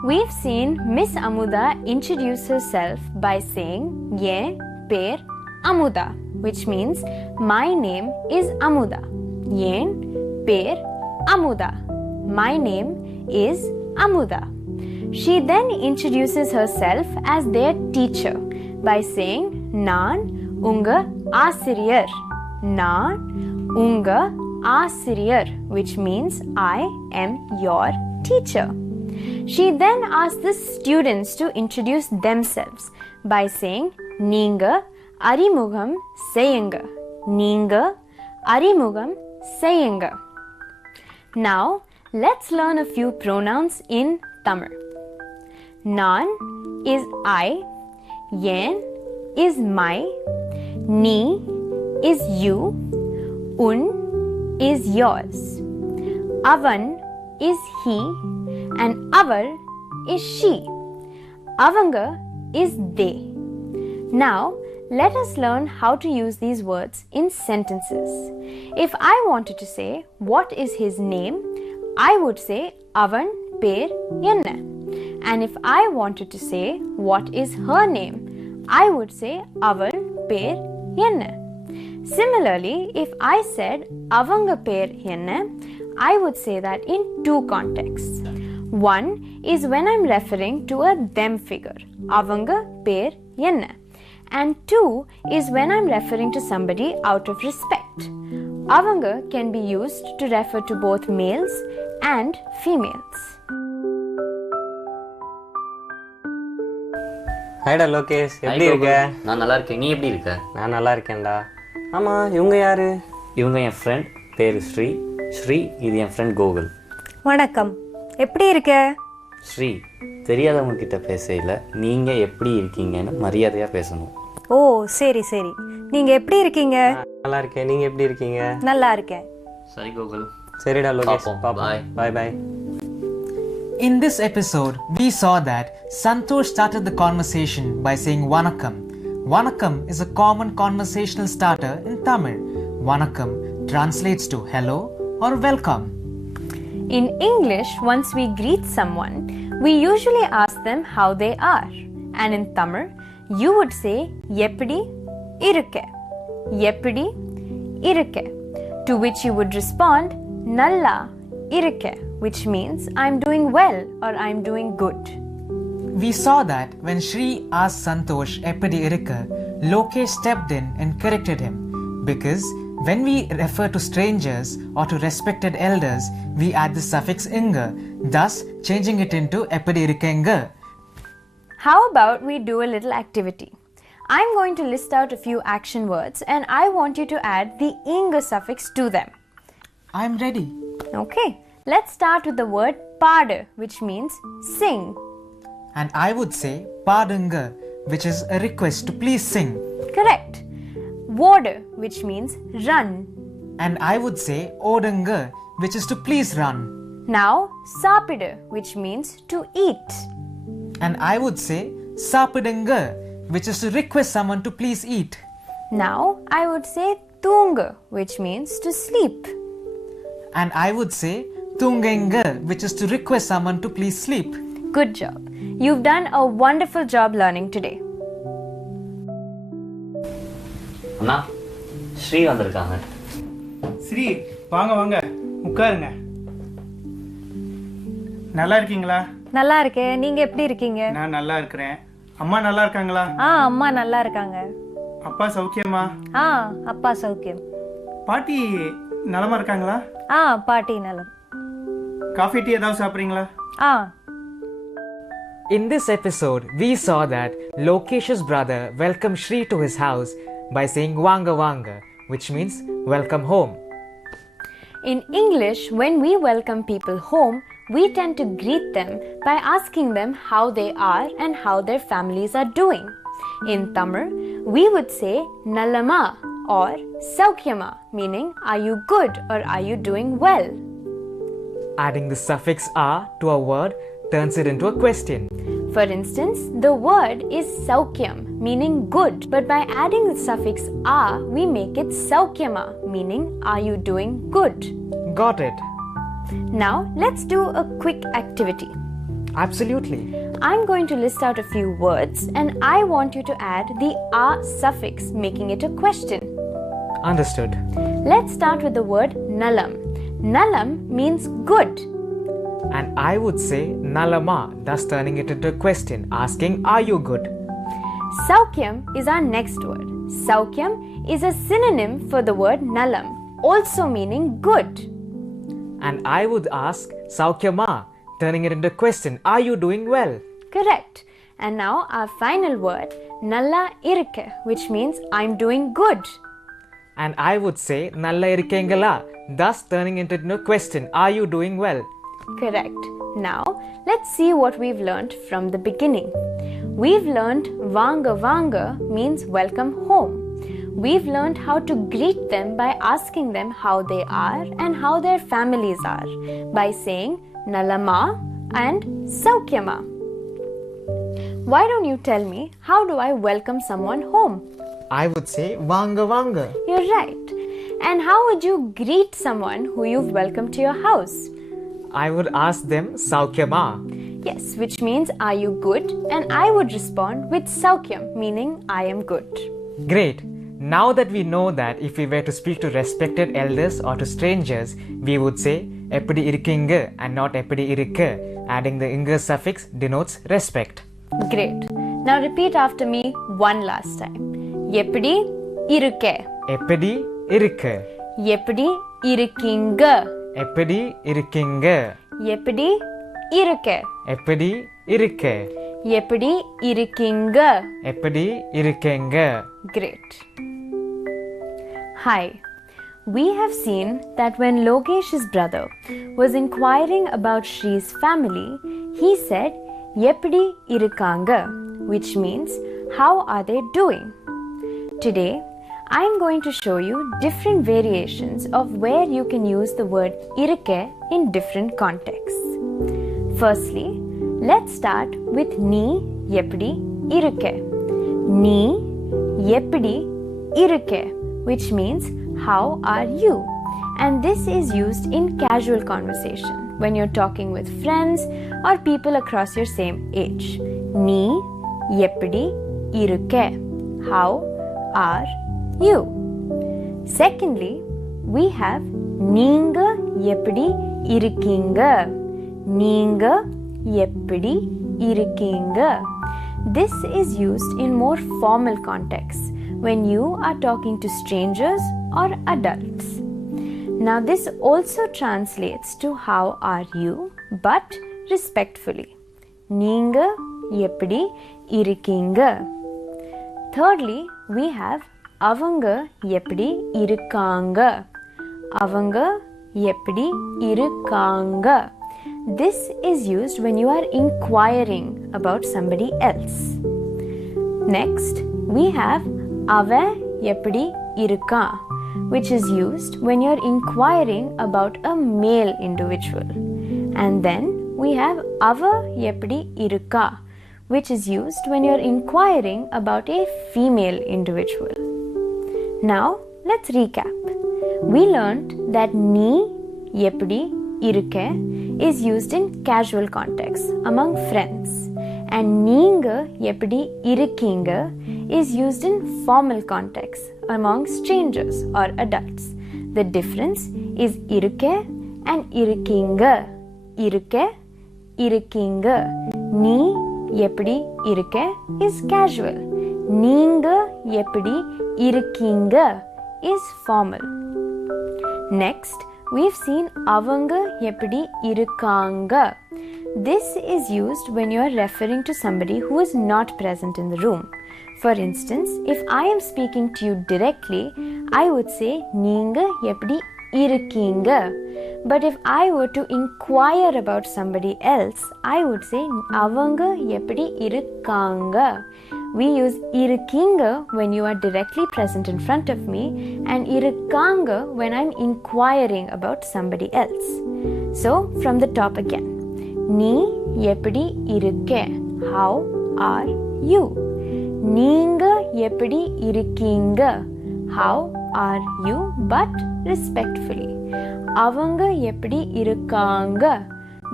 we've seen Miss Amuda introduce herself by saying Ye per Amuda, which means my name is Amuda. Yen per Amuda. My name is Amuda. She then introduces herself as their teacher by saying Naan unga Asiriyar. Naan unga Asiriyar, which means I am your teacher. She then asks the students to introduce themselves by saying Neenga Arimugam Seyunga. Neenga Arimugam Seyunga. Now let's learn a few pronouns in Tamil. Naan is I, Yen is my, Ni is you, Un is yours, Avan is he, and Aval is she. Avanga is they. Now let us learn how to use these words in sentences. If I wanted to say what is his name, I would say Avan per enna. And if I wanted to say what is her name, I would say Aval per enna. Similarly, if I said Avanga per enna, I would say that in two contexts. One is when I'm referring to a them figure, Avanga per enna. And two is when I'm referring to somebody out of respect. Avanga can be used to refer to both males and females. ஹாய்டா Lokesh, எப்படி இருக்க? நான் நல்லா இருக்கேன். நீ எப்படி இருக்க? நான் நல்லா இருக்கேன்டா. ஆமாம், இவங்க யாரு? இவங்க என் ஃப்ரெண்ட், பேர் ஸ்ரீ. ஸ்ரீ, இது என் ஃப்ரெண்ட் கோகுல். வணக்கம், எப்படி இருக்க? ஸ்ரீ, தெரியாதவங்க கிட்ட பேசல, நீங்கள் எப்படி இருக்கீங்கன்னு மரியாதையாக பேசணும். ஓ சரி சரி, நீங்கள் எப்படி இருக்கீங்க? நல்லா இருக்கேன். நீங்கள் எப்படி இருக்கீங்க? நல்லா இருக்கேன். சரி கோகுல். சரிடா லோகேஷ், பாய் பாய் பாய். In this episode, we saw that Santosh started the conversation by saying Vanakkam. Vanakkam is a common conversational starter in Tamil. Vanakkam translates to hello or welcome. In English, once we greet someone, we usually ask them how they are. And in Tamil, you would say Eppadi irukke. Eppadi irukke. To which you would respond Nalla irukke, which means I'm doing well or I'm doing good. We saw that when Shri asked Santosh Eppadi irukka, Lokesh stepped in and corrected him, because when we refer to strangers or to respected elders, we add the suffix inga, thus changing it into Eppadi irukkenga. How about we do a little activity? I'm going to list out a few action words and I want you to add the inga suffix to them. I'm ready. Okay, let's start with the word paadu, which means sing. And I would say padunga, which is a request to please sing. Correct. Vodu, which means run. And I would say odunga, which is to please run. Now sapidu, which means to eat. And I would say sapidunga, which is to request someone to please eat. Now I would say tunga, which means to sleep. And I would say tungenga, which is to request someone to please sleep. Good job. You've done a wonderful job learning today. அண்ணா, ஸ்ரீ வந்திருக்காங்க. ஸ்ரீ, வாங்க வாங்க உட்காருங்க. நல்லா இருக்கீங்களா? நல்லா இருக்கேன். நீங்க எப்படி இருக்கீங்க? நான் நல்லா இருக்கிறேன். அம்மா நல்லா இருக்காங்களா? அம்மா நல்லா இருக்காங்க. அப்பா சௌக்கியமா? அப்பா சௌக்கியம். பாட்டி நலமா இருக்காங்களா? பாட்டி நலம். காஃபி டீ ஏதாவது சாப்பிட்றீங்களா? In this episode, we saw that Lokesh's brother welcomed Shri to his house by saying Vanga Vanga, which means welcome home. In English, when we welcome people home, we tend to greet them by asking them how they are and how their families are doing. In Tamil, we would say Nallama or Saukyama, meaning are you good or are you doing well? Adding the suffix a to a word turns it into a question. For instance, the word is Saukyam, meaning good, but by adding the suffix a, we make it Saukyama, meaning are you doing good? Got it. Now let's do a quick activity. Absolutely. I'm going to list out a few words and I want you to add the a suffix, making it a question. Understood. Let's start with the word nalam. Nalam means good. And I would say nalama, thus turning it into a question, asking, are you good? Saukyam is our next word. Saukyam is a synonym for the word nalam, also meaning good. And I would ask, Saukyama, turning it into a question, are you doing well? Correct. And now our final word, nalla irukka, which means I'm doing good. And I would say, nalla irukengala, thus turning it into a question, are you doing well? Correct. Now, let's see what we've learned from the beginning. We've learned vanga vanga means welcome home. We've learned how to greet them by asking them how they are and how their families are by saying nalama and saukyama. Why don't you tell me, how do I welcome someone home? I would say vanga vanga. You're right. And how would you greet someone who you've welcomed to your house? I would ask them saukyama. Yes, which means are you good? And I would respond with saukyam, meaning I am good. Great. Now that we know that if we were to speak to respected elders or to strangers, we would say eppadi irukkinga and not eppadi irukka. Adding the inga suffix denotes respect. Great. Now repeat after me one last time. Eppadi irukke. Eppadi irukka. Eppadi irukkinga. Eppadi irukkinga. Eppadi irukke. Eppadi irukka. Eppadi irukkinga. Eppadi irukkenga. Great. Hi. We have seen that when Lokesh's brother was inquiring about Shree's family, he said, Eppadi irukanga, which means, how are they doing? Today, I am going to show you different variations of where you can use the word irukke in different contexts. Firstly, let's start with nee eppadi irukke. Nee eppadi irukke, which means how are you? And this is used in casual conversation when you're talking with friends or people across your same age. Nee eppadi irukke, how are you? Secondly, we have neenga eppadi irukkinga. Neenga eppadi irukkinga. This is used in more formal contexts when you are talking to strangers or adults. Now this also translates to how are you, but respectfully. Neenga eppadi irukkinga. Thirdly, we have avanga eppadi irukanga. Avanga eppadi irukanga. This is used when you are inquiring about somebody else. Next, we have ava eppadi irukka, which is used when you are inquiring about a male individual. And then we have ava eppadi irukka, which is used when you are inquiring about a female individual. Now, let's recap. We learned that nee eppadi irukke is used in casual contexts among friends, and neenga eppadi irukkinga is used in formal contexts among strangers or adults. The difference is irukke and irukkinga. Irukke, irukkinga. Nee eppadi irukke is casual. Neenga eppadi irukkinga is formal. Next, we've seen avanga eppadi irukanga. This is used when you are referring to somebody who is not present in the room. For instance, if I am speaking to you directly, I would say neenga eppadi irukkinga. But if I were to inquire about somebody else, I would say avanga eppadi irukanga. We use irukkinga when you are directly present in front of me, and irukanga when I'm inquiring about somebody else. So, from the top again. Nee eppadi irukke, how are you? Neenga eppadi irukkinga, how are you, but respectfully. Avanga eppadi irukanga,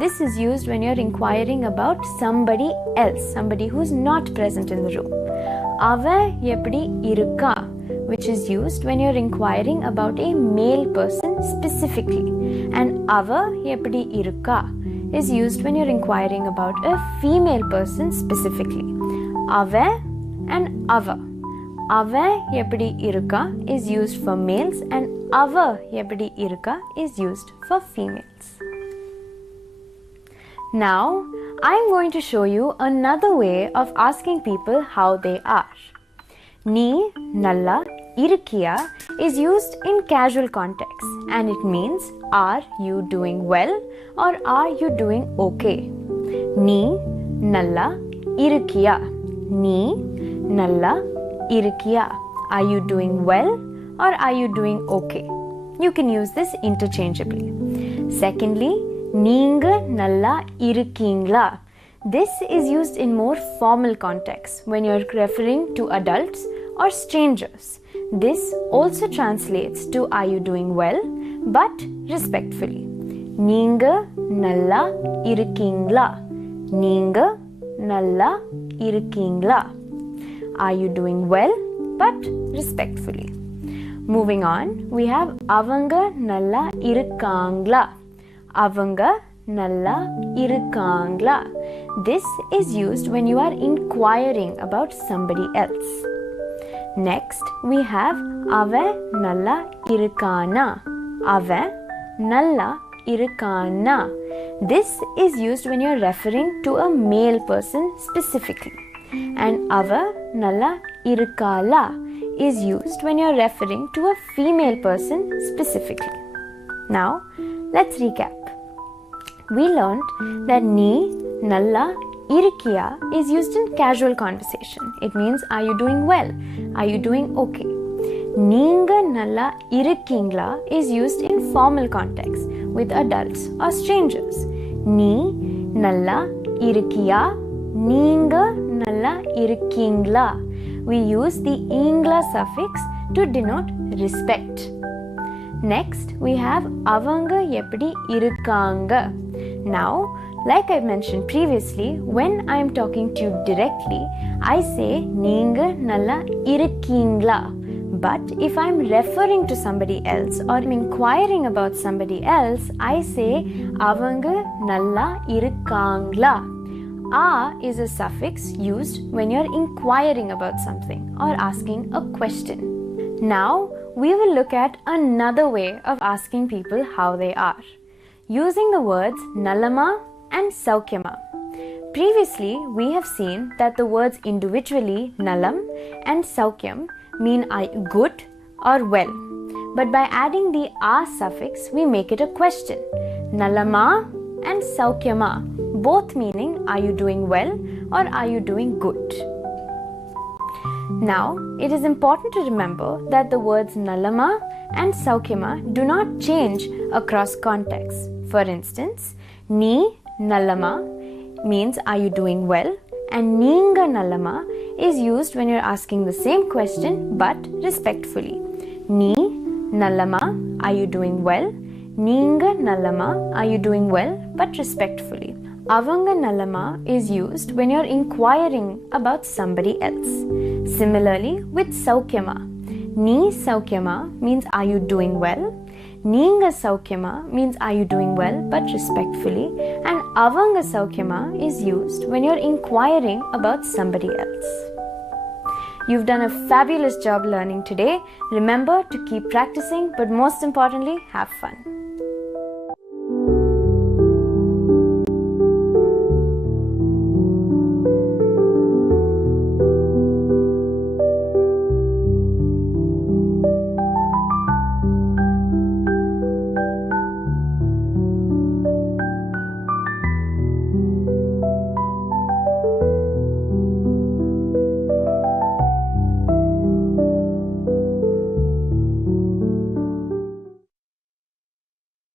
This is used when you're inquiring about somebody else, somebody who's not present in the room. Ava eppadi irukka, which is used when you're inquiring about a male person specifically. And ava eppadi irukka is used when you're inquiring about a female person specifically. Ava and ava. Ava eppadi irukka is used for males and ava eppadi irukka is used for females. Now, I'm going to show you another way of asking people how they are. Ni nalla irukkiya is used in casual context and it means are you doing well or are you doing okay? Ni nalla irukkiya. Ni nalla irukkiya. Are you doing well or are you doing okay? You can use this interchangeably. Secondly, நீங்க நல்லா இருக்கீங்களா. This is used in more formal contexts when you're referring to adults or strangers. This also translates to are you doing well but respectfully. நீங்க நல்லா இருக்கீங்களா. நீங்க நல்லா இருக்கீங்களா. Are you doing well but respectfully. Moving on, we have அவங்க நல்லா இருக்காங்களா. Avanga nalla irukkaangla. This is used when you are inquiring about somebody else. Next, we have ava nalla irukkana. Ava nalla irukkana. This is used when you are referring to a male person specifically. And ava nalla irukkala is used when you are referring to a female person specifically. Now, let's recap. We learned that ni nalla irukkiya is used in casual conversation. It means are you doing well? Are you doing okay? Neenga nalla irukkingla is used in formal context with adults or strangers. Ni nalla irukkiya. Neenga nalla irukkingla. We use the ingla suffix to denote respect. Next, we have avanga eppadi irukkaanga. Now, like I mentioned previously, when I am talking to you directly, I say neenga nalla irukkingla. But if I am referring to somebody else or I'm inquiring about somebody else, I say avanga nalla irukkaangla. A is a suffix used when you're inquiring about something or asking a question. Now, we will look at another way of asking people how they are, using the words nalama and saukyama. Previously, we have seen that the words individually nalam and saukyam mean good or well. But by adding the a suffix, we make it a question. Nalama and saukyama, both meaning are you doing well or are you doing good? Now, it is important to remember that the words nalama and saukyama do not change across contexts. For instance, ni nalama means are you doing well and neenga nalama is used when you're asking the same question but respectfully. Ni nalama, are you doing well? Neenga nalama, are you doing well but respectfully. Avanga nalama is used when you're inquiring about somebody else. Similarly, with saukyama, ni saukyama means are you doing well? Neenga saukyama means are you doing well but respectfully, and avanga saukyama is used when you're inquiring about somebody else. You've done a fabulous job learning today. Remember to keep practicing, but most importantly, have fun.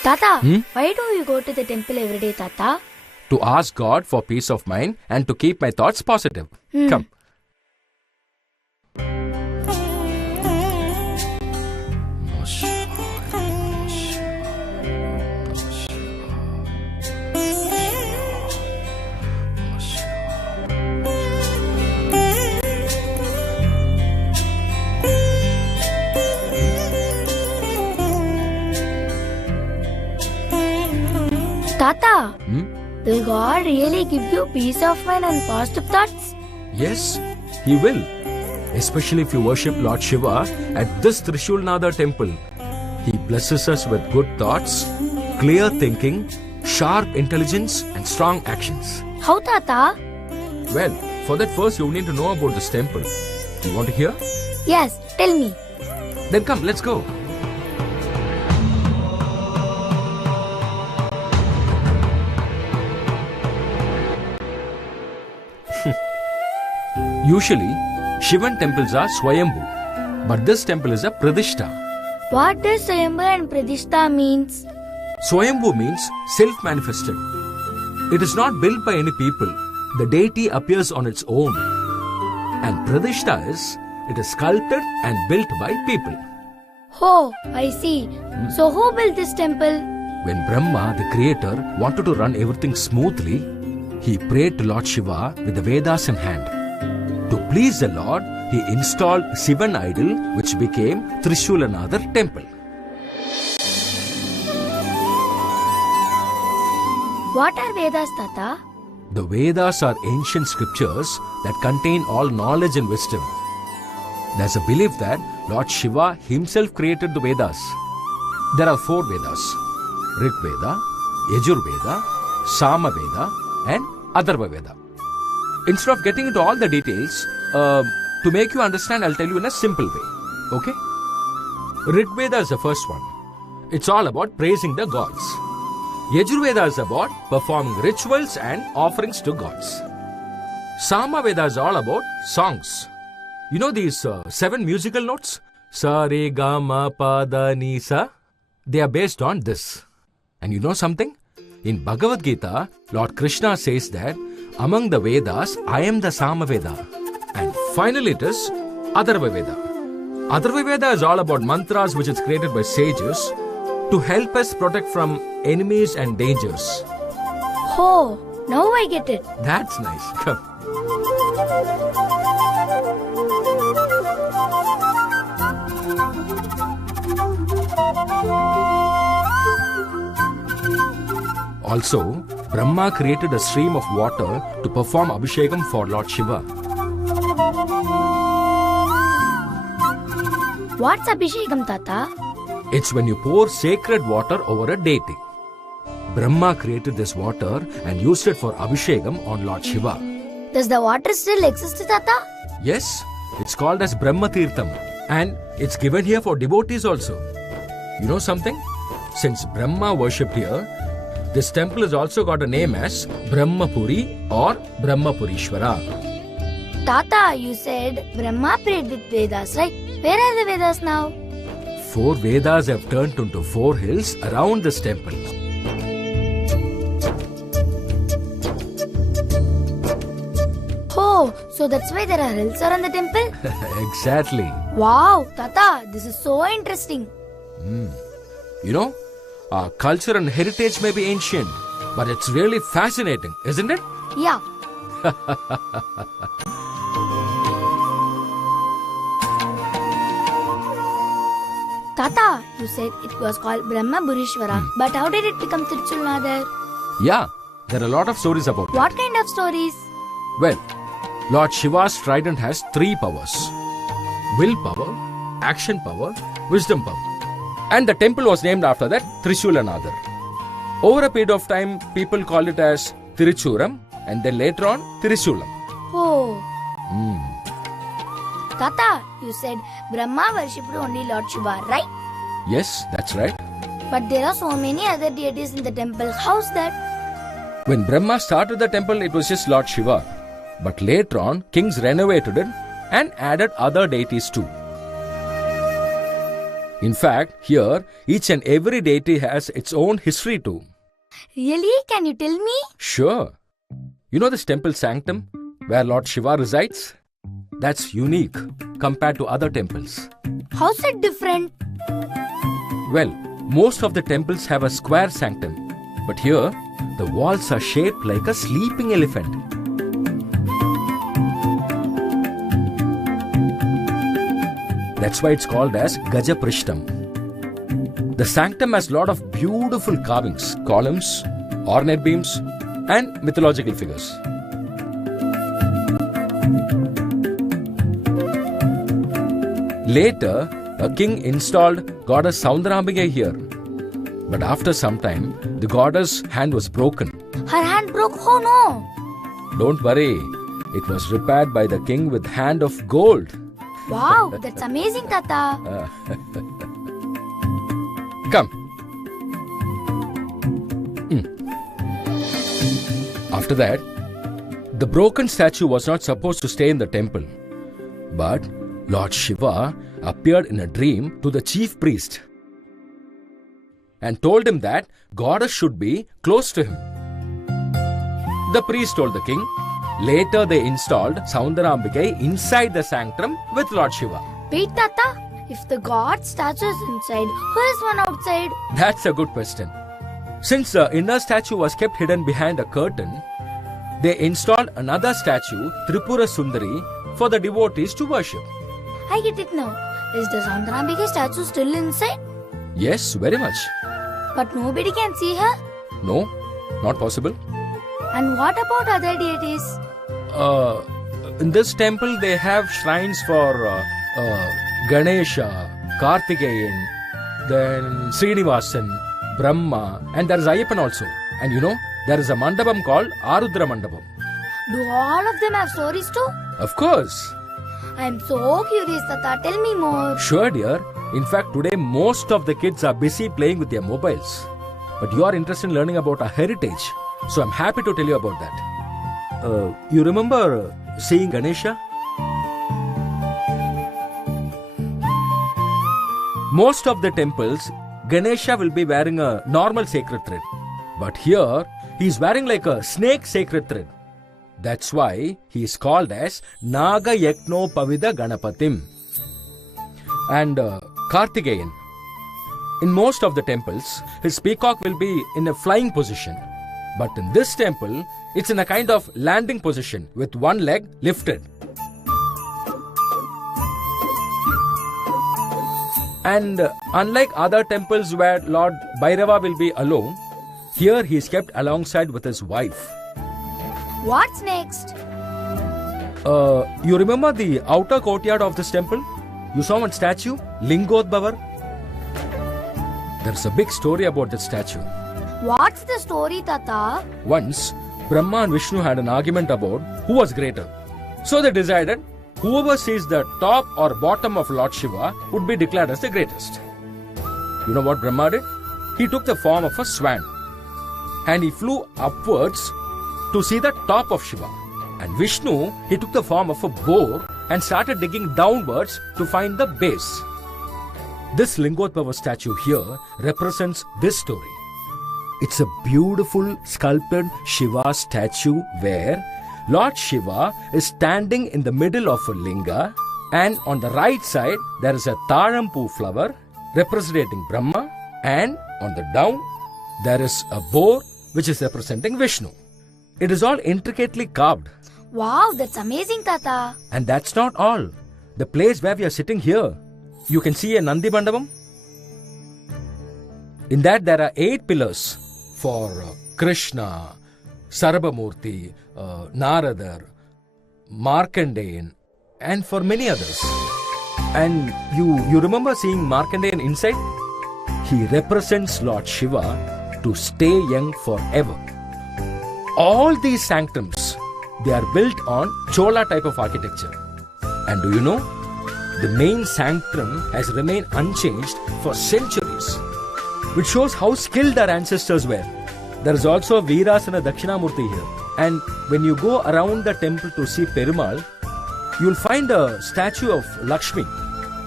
Tata, why do you go to the temple every day, Tata? To ask God for peace of mind and to keep my thoughts positive. Come. Tata, will God really give you peace of mind and positive thoughts? Yes, He will. Especially if you worship Lord Shiva at this Trishulnada temple. He blesses us with good thoughts, clear thinking, sharp intelligence and strong actions. How, Tata? Well, for that first you need to know about this temple. You want to hear? Yes, tell me. Then come, let's go. Usually, Shivan temples are Swayambhu, but this temple is a Pradishta. What does Swayambhu and Pradishta means? Swayambhu means self-manifested. It is not built by any people. The deity appears on its own. And Pradishta is, it is sculpted and built by people. Oh, I see. So who built this temple? When Brahma, the creator, wanted to run everything smoothly, he prayed to Lord Shiva with the Vedas in hand. To please the Lord, he installed Shivan idol which became Trishulanadar temple. What are Vedas, Tata? The Vedas are ancient scriptures that contain all knowledge and wisdom. There's a belief that Lord Shiva himself created the Vedas. There are 4 Vedas: Rig Veda, Yajur Veda, Sama Veda and Atharva Veda. Instead of getting into all the details, to make you understand, I'll tell you in a simple way. Okay? Rig Veda is the first one. It's all about praising the gods. Yajurveda is about performing rituals and offerings to gods. Sama Veda is all about songs. You know these 7 musical notes? Sa, Re, Ga, Ma, Pa, Da, Ni, Sa. They are based on this. And you know something? In Bhagavad Gita, Lord Krishna says that among the Vedas, I am the Sama Veda. And finally it is Atharva Veda. Atharva Veda is all about mantras which is created by sages to help us protect from enemies and dangers. Oh, now I get it. That's nice. Come. Also, Brahma created a stream of water to perform Abhishekam for Lord Shiva. What's Abhishekam, Tata? It's when you pour sacred water over a deity. Brahma created this water and used it for Abhishekam on Lord Shiva. Does the water still exist, Tata? Yes, it's called as Brahma Tirtham and it's given here for devotees also. You know something? Since Brahma worshipped here, this temple has also got a name as Brahmapuri or Brahmapurishwara. Tata, you said Brahma prayed with Vedas, right? Where are the Vedas now? 4 Vedas have turned into 4 hills around this temple. Oh, so that's why there are hills around the temple? Exactly. Wow, Tata, this is so interesting. You know, our culture and heritage may be ancient, but it's really fascinating, isn't it? Yeah. Tata, you said it was called Brahma Burishwara, but how did it become Tiruchulnadar? Yeah, there are a lot of stories about it. What kind of stories? Well, Lord Shiva's trident has 3 powers: willpower, action power, wisdom power. And the temple was named after that, Trishulanadar. Over a period of time, people called it as Tiruchuram and then later on, Tirishulam. Oh. Tata, you said Brahma worshipped only Lord Shiva, right? Yes, that's right. But there are so many other deities in the temple. How's that? When Brahma started the temple, it was just Lord Shiva. But later on, kings renovated it and added other deities too. In fact, here, each and every deity has its own history too. Really? Can you tell me? Sure. You know this temple sanctum where Lord Shiva resides? That's unique compared to other temples. How's it different? Well, most of the temples have a square sanctum, but here the walls are shaped like a sleeping elephant. That's why it's called as Gaja Prishtam. The sanctum has a lot of beautiful carvings, columns, ornate beams, and mythological figures. Later, a king installed goddess Soundarambika here. But after some time, the goddess' hand was broken. Her hand broke? Oh no! Don't worry, it was repaired by the king with hand of gold. Wow, that's amazing, Tata. Come. After that, the broken statue was not supposed to stay in the temple. But Lord Shiva appeared in a dream to the chief priest and told him that goddess should be close to him. The priest told the king. Later they installed Soundarambika inside the sanctum with Lord Shiva. Wait, Tata. If the god statue is inside, who is one outside? That's a good question. Since the inner statue was kept hidden behind a curtain, they installed another statue, Tripura Sundari, for the devotees to worship. I get it now. Is the Soundarambika statue still inside? Yes, very much. But nobody can see her? No, not possible. And what about other deities? In this temple, they have shrines for Ganesha, Kartikeyan, then Srinivasan, Brahma, and there is Ayyappan also. And you know, there is a mandapam called Arudra Mandapam. Do all of them have stories too? Of course. I am so curious, Tata. Tell me more. Sure, dear. In fact, today most of the kids are busy playing with their mobiles. But you are interested in learning about our heritage. So I'm happy to tell you about that. You remember seeing Ganesha? Most of the temples, Ganesha will be wearing a normal sacred thread. But here, he is wearing like a snake sacred thread. That's why he is called as Naga Yakno Pavida Ganapatim. And Kartikeyan. In most of the temples, his peacock will be in a flying position. But in this temple, it's in a kind of landing position with one leg lifted. And unlike other temples where Lord Bhairava will be alone, here he is kept alongside with his wife. What's next? You remember the outer courtyard of this temple? You saw one statue, Lingodbavar? There's a big story about that statue. What's the story, Tata? Once, Brahma and Vishnu had an argument about who was greater. So they decided whoever sees the top or bottom of Lord Shiva would be declared as the greatest. You know what Brahma did? He took the form of a swan and he flew upwards to see the top of Shiva. And Vishnu, he took the form of a boar and started digging downwards to find the base. This Lingodbhava statue here represents this story. It's a beautiful sculpted Shiva statue where Lord Shiva is standing in the middle of a linga, and on the right side there is a Tharampu flower representing Brahma, and on the down there is a boar which is representing Vishnu. It is all intricately carved. Wow, that's amazing, Tata. And that's not all. The place where we are sitting here, you can see a Nandi Mandapam. In that there are 8 pillars for Krishna, Sarabhamurti, Naradar, Markandeyan, and for many others. And you remember seeing Markandeyan inside? He represents Lord Shiva to stay young forever. All these sanctums, they are built on Chola type of architecture. And do you know? The main sanctum has remained unchanged for centuries, which shows how skilled our ancestors were. There is also a Veerasana Dakshinamurti here. And when you go around the temple to see Perumal, you will find a statue of Lakshmi.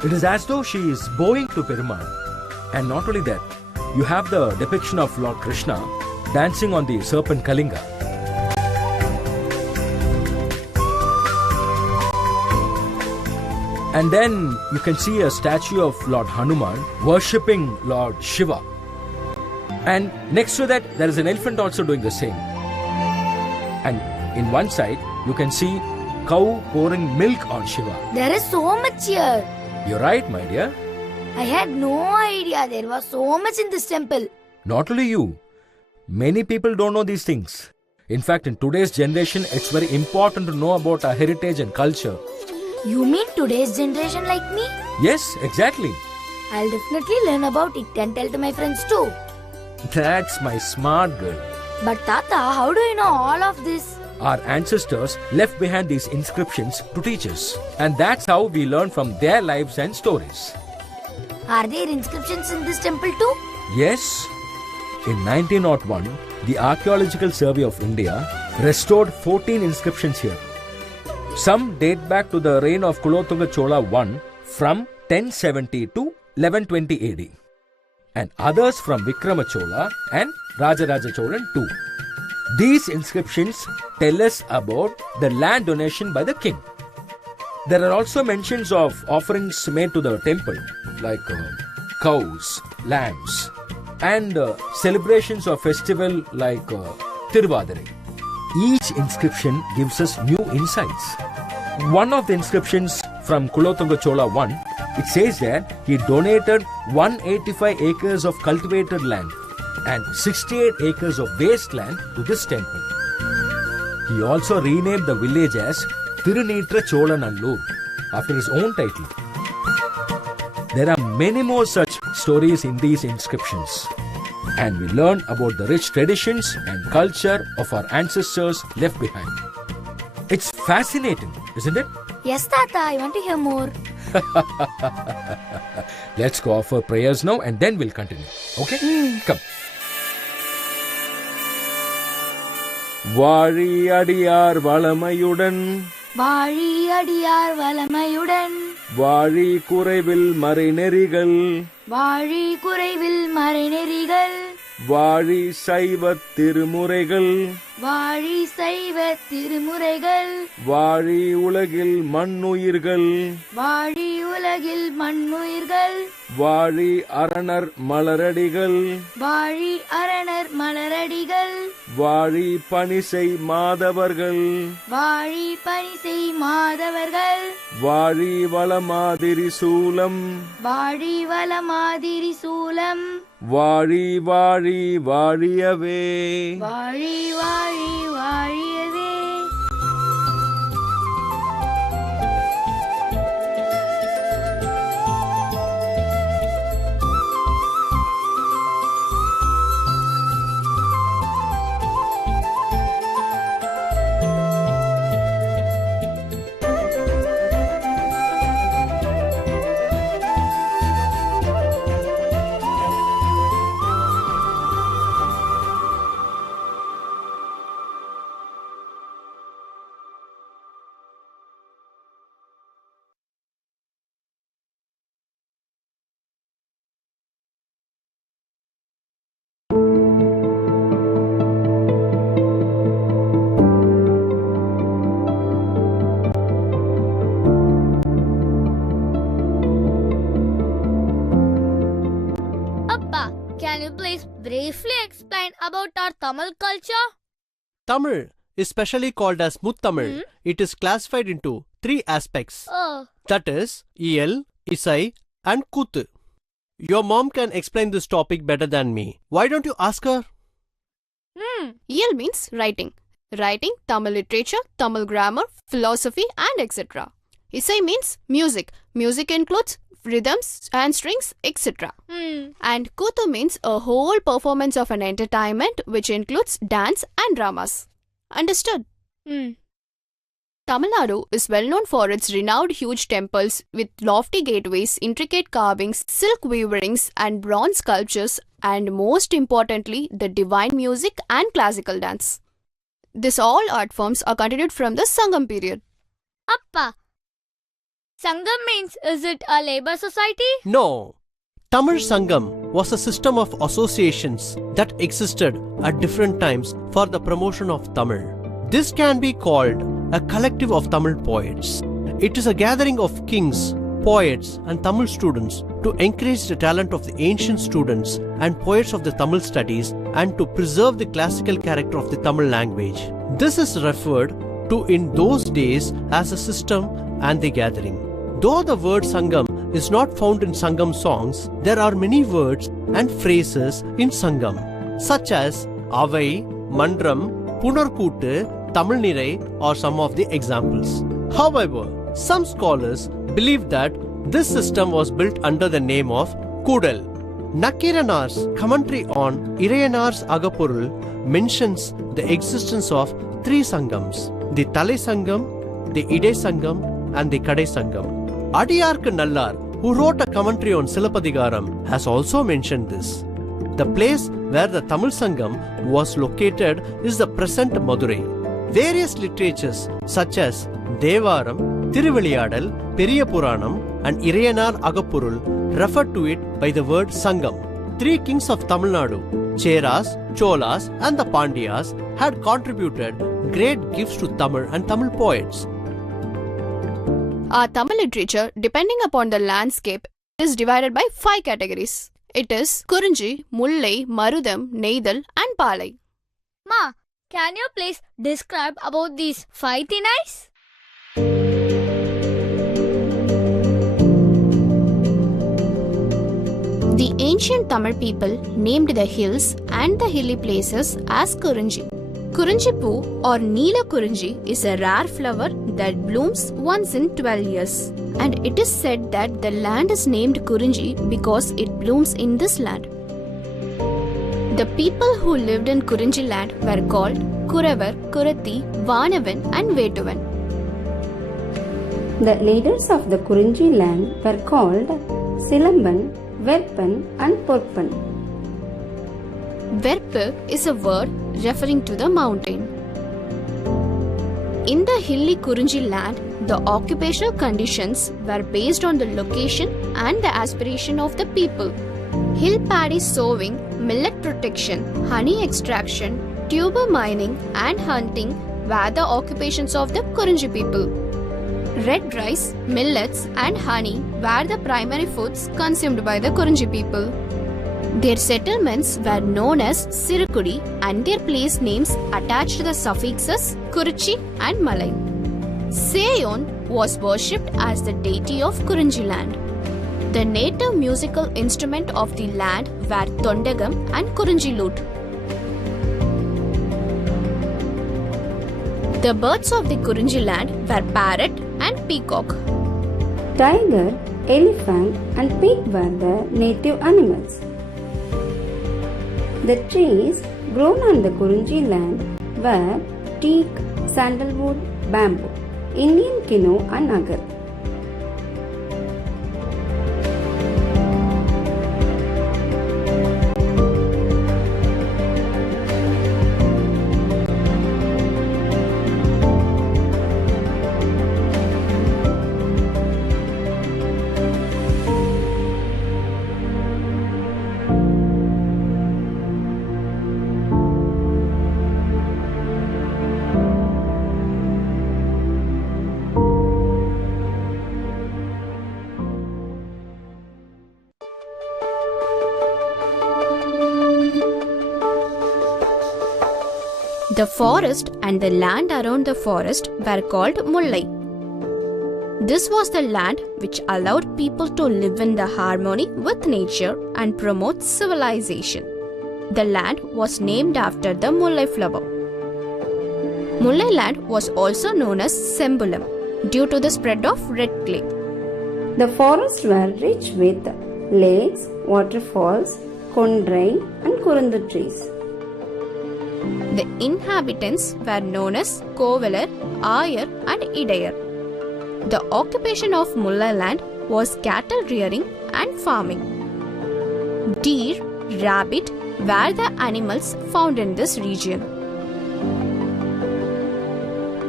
It is as though she is bowing to Perumal. And not only that, you have the depiction of Lord Krishna dancing on the serpent Kalinga. And then you can see a statue of Lord Hanuman worshipping Lord Shiva. And next to that, there is an elephant also doing the same. And in one side, you can see cow pouring milk on Shiva. There is so much here. You're right, my dear. I had no idea there was so much in this temple. Not only you, many people don't know these things. In fact, in today's generation, it's very important to know about our heritage and culture. You mean today's generation like me? Yes, exactly. I'll definitely learn about it and tell to my friends too. That's my smart girl. But Tata, how do you know all of this? Our ancestors left behind these inscriptions to teach us. And that's how we learn from their lives and stories. Are there inscriptions in this temple too? Yes. In 1901, the Archaeological Survey of India restored 14 inscriptions here. Some date back to the reign of Kulothunga Chola I from 1070 to 1120 AD. And others from Vikrama Chola and Rajaraja Cholan II. These inscriptions tell us about the land donation by the king. There are also mentions of offerings made to the temple, like cows, lambs, and celebrations of festival like Tiruvadirai. Each inscription gives us new insights. One of the inscriptions from Kulothunga Chola I, it says that he donated 185 acres of cultivated land and 68 acres of wasteland to this temple. He also renamed the village as Tirunitra Cholanallur after his own title. There are many more such stories in these inscriptions, and we learn about the rich traditions and culture of our ancestors left behind. It's fascinating, isn't it? Yes, Tata, I want to hear more. Let's go offer prayers now and then we'll continue. Okay? Come. வாழி அடியார் வளமையுடன் வாழி அடியார் வளமையுடன் வாழி குறைவில் மறைநெறிகள் வாழி குறைவில் மறைநெறிகள் வாழி சைவத் திருமுறைகள் வாழி சைவ திருமுறைகள் வாழி உலகில் மண்ணுயிர்கள் வாழி உலகில் மண்ணுயிர்கள் வாழி அரணர் மலரடிகள் வாழி அரணர் மலரடிகள் வாழி பணிசை மாதவர்கள் வாழி பணிசை மாதவர்கள் வாழி வளமாதிரி சூலம் வாழி வளமாதிரி சூலம் வாழி வாழி வாழியவே வாழி வாழி வாழியவே. Can you please briefly explain about our Tamil culture? Tamil is specially called as Muttamil. It is classified into 3 aspects. That is, Iyal, Isai and Kuthu. Your mom can explain this topic better than me. Why don't you ask her? Iyal means writing. Writing, Tamil literature, Tamil grammar, philosophy and etc. Isai means music. Music includes rhythms and strings, etc. And Kuthu means a whole performance of an entertainment which includes dance and dramas. Understood? Tamil Nadu is well known for its renowned huge temples with lofty gateways, intricate carvings, silk weavings and bronze sculptures, and most importantly, the divine music and classical dance. These all art forms are continued from the Sangam period. Appa, Sangam means, is it a labor society? No. Tamil Sangam was a system of associations that existed at different times for the promotion of Tamil. This can be called a collective of Tamil poets. It is a gathering of kings, poets and Tamil students to encourage the talent of the ancient students and poets of the Tamil studies and to preserve the classical character of the Tamil language. This is referred to in those days as a system and the gathering. Though the word Sangam is not found in Sangam songs, there are many words and phrases in Sangam, such as Avai, Mandram, Punarkootu, Tamil Nirai are some of the examples. However, some scholars believe that this system was built under the name of Kudal. Nakiranar's commentary on Irayanar's Agapurul mentions the existence of 3 Sangams: the Thalai Sangam, the Idai Sangam and the Kadai Sangam. Adiyarku Nallar, who wrote a commentary on Silapadigaram, has also mentioned this. The place where the Tamil Sangam was located is the present Madurai. Various literatures such as Devaram, Thiruviliyadal, Periya Puranam and Irayanar Agapurul refer to it by the word Sangam. 3 kings of Tamil Nadu, Cheras, Cholas and the Pandyas had contributed great gifts to Tamil and Tamil poets. Our Tamil literature, depending upon the landscape, is divided by 5 categories. It is Kurinji, Mullai, Marudam, Neidal and Palai. Ma, can you please describe about these 5 Thinais? The ancient Tamil people named the hills and the hilly places as Kurinji. Kurinji poo or Neela Kurinji is a rare flower that blooms once in 12 years. And it is said that the land is named Kurinji because it blooms in this land. The people who lived in Kurinji land were called Kuravar, Kurati, Vanavan and Vetuvan. The leaders of the Kurinji land were called Silamban, Verpan and Porpan. Verpu is a word referring to the mountain. In the hilly Kurinji land, the occupational conditions were based on the location and the aspiration of the people. Hill paddy sowing, millet protection, honey extraction, tuber mining and hunting were the occupations of the Kurinji people. Red rice, millets and honey were the primary foods consumed by the Kurinji people. Their settlements were known as Sirukudi and their place names attached to the suffixes Kurichi and Malai. Seyon was worshipped as the deity of Kurinji land. The native musical instrument of the land were Tondagam and Kurinji lute. The birds of the Kurinji land were parrot and peacock. Tiger, elephant and pig were the native animals. The trees grown on the Kurinji land were teak, sandalwood, bamboo, Indian kino and agar. The forest and the land around the forest were called Mullai. This was the land which allowed people to live in the harmony with nature and promote civilization. The land was named after the Mullai flower. Mullai land was also known as Sembulam due to the spread of red clay. The forests were rich with lakes, waterfalls, kondrai and kurundu trees. The inhabitants were known as Kovalar, Ayar and Idayar. The occupation of Mullai land was cattle rearing and farming. Deer, rabbit were the animals found in this region.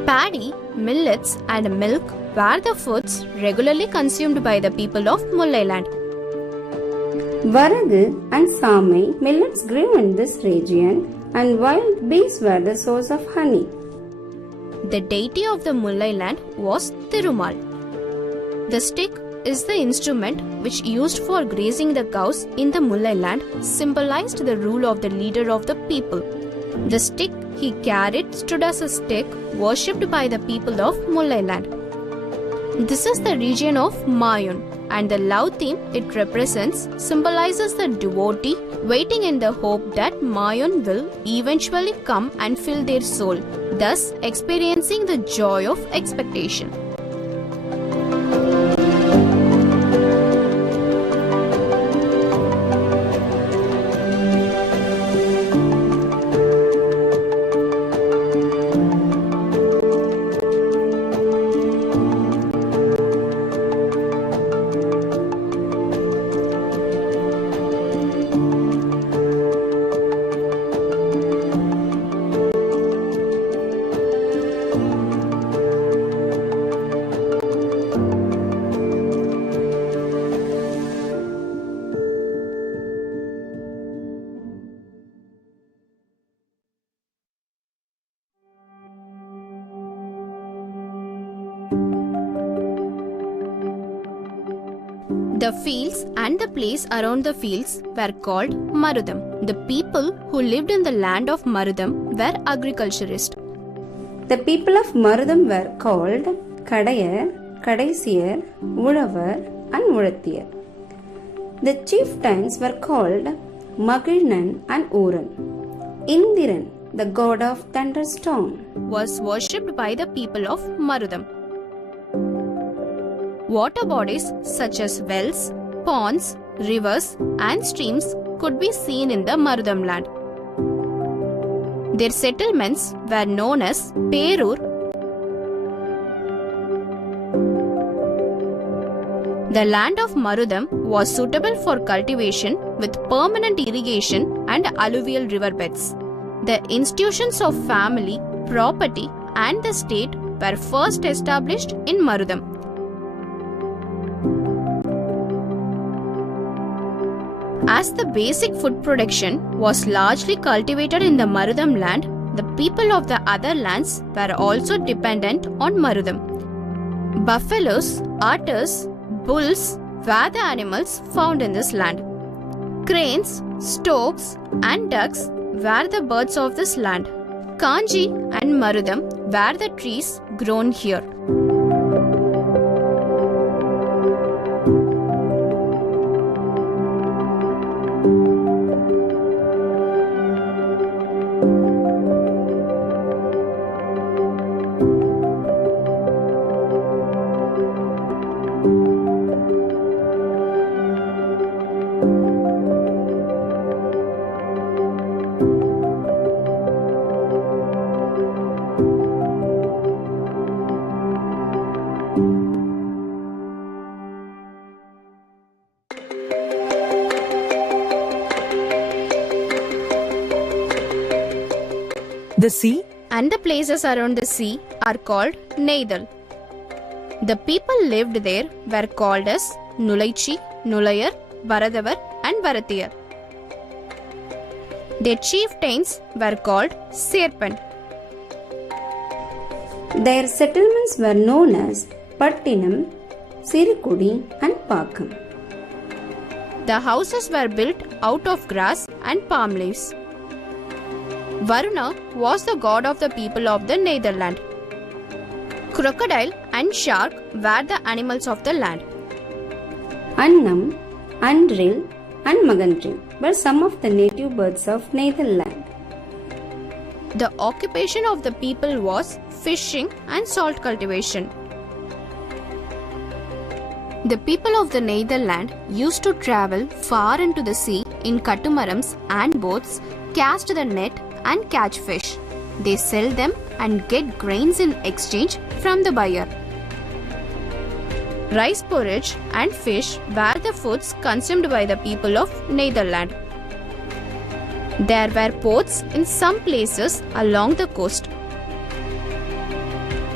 Paddy, millets, and milk were the foods regularly consumed by the people of Mullai land. Varagu and Samai millets grew in this region, and wild bees were the source of honey. The deity of the Mullai land was Thirumal. The stick is the instrument which used for grazing the cows in the Mullai land symbolized the rule of the leader of the people. The stick he carried stood as a stick worshipped by the people of Mullai land. This is the region of Mayun, and the love theme it represents symbolizes the devotee waiting in the hope that Mayun will eventually come and fill their soul, thus experiencing the joy of expectation. The fields and the place around the fields were called Marudam. The people who lived in the land of Marudam were agriculturists. The people of Marudam were called Kadayar, Kadaisiyar, Ulavar, and Ulathiyar. The chieftains were called Magilnan and Uran. Indiran, the god of thunderstorm, was worshipped by the people of Marudam. Water bodies such as wells, ponds, rivers, and streams could be seen in the Marudam land. Their settlements were known as Perur. The land of Marudam was suitable for cultivation with permanent irrigation and alluvial riverbeds. The institutions of family, property, and the state were first established in Marudam. As the basic food production was largely cultivated in the Marudam land, the people of the other lands were also dependent on Marudam. Buffaloes, otters, bulls were the animals found in this land. Cranes, storks, and ducks were the birds of this land. Kanji and Marudam were the trees grown here. The sea and the places around the sea are called Neidal. The people lived there were called as Nulaichi, Nulayar, Varadavar, and Varathiyar. Their chieftains were called Serpan. Their settlements were known as Pattinam, Sirikudi, and Pakam. The houses were built out of grass and palm leaves. Varuna was the god of the people of the Netherland. Crocodile and shark were the animals of the land. Annam, Andril, and Magandril were some of the native birds of Netherland. The occupation of the people was fishing and salt cultivation. The people of the Netherland used to travel far into the sea in catamarans and boats, cast the net and catch fish. They sell them and get grains in exchange from the buyer. Rice porridge and fish were the foods consumed by the people of Netherland. There were ports in some places along the coast.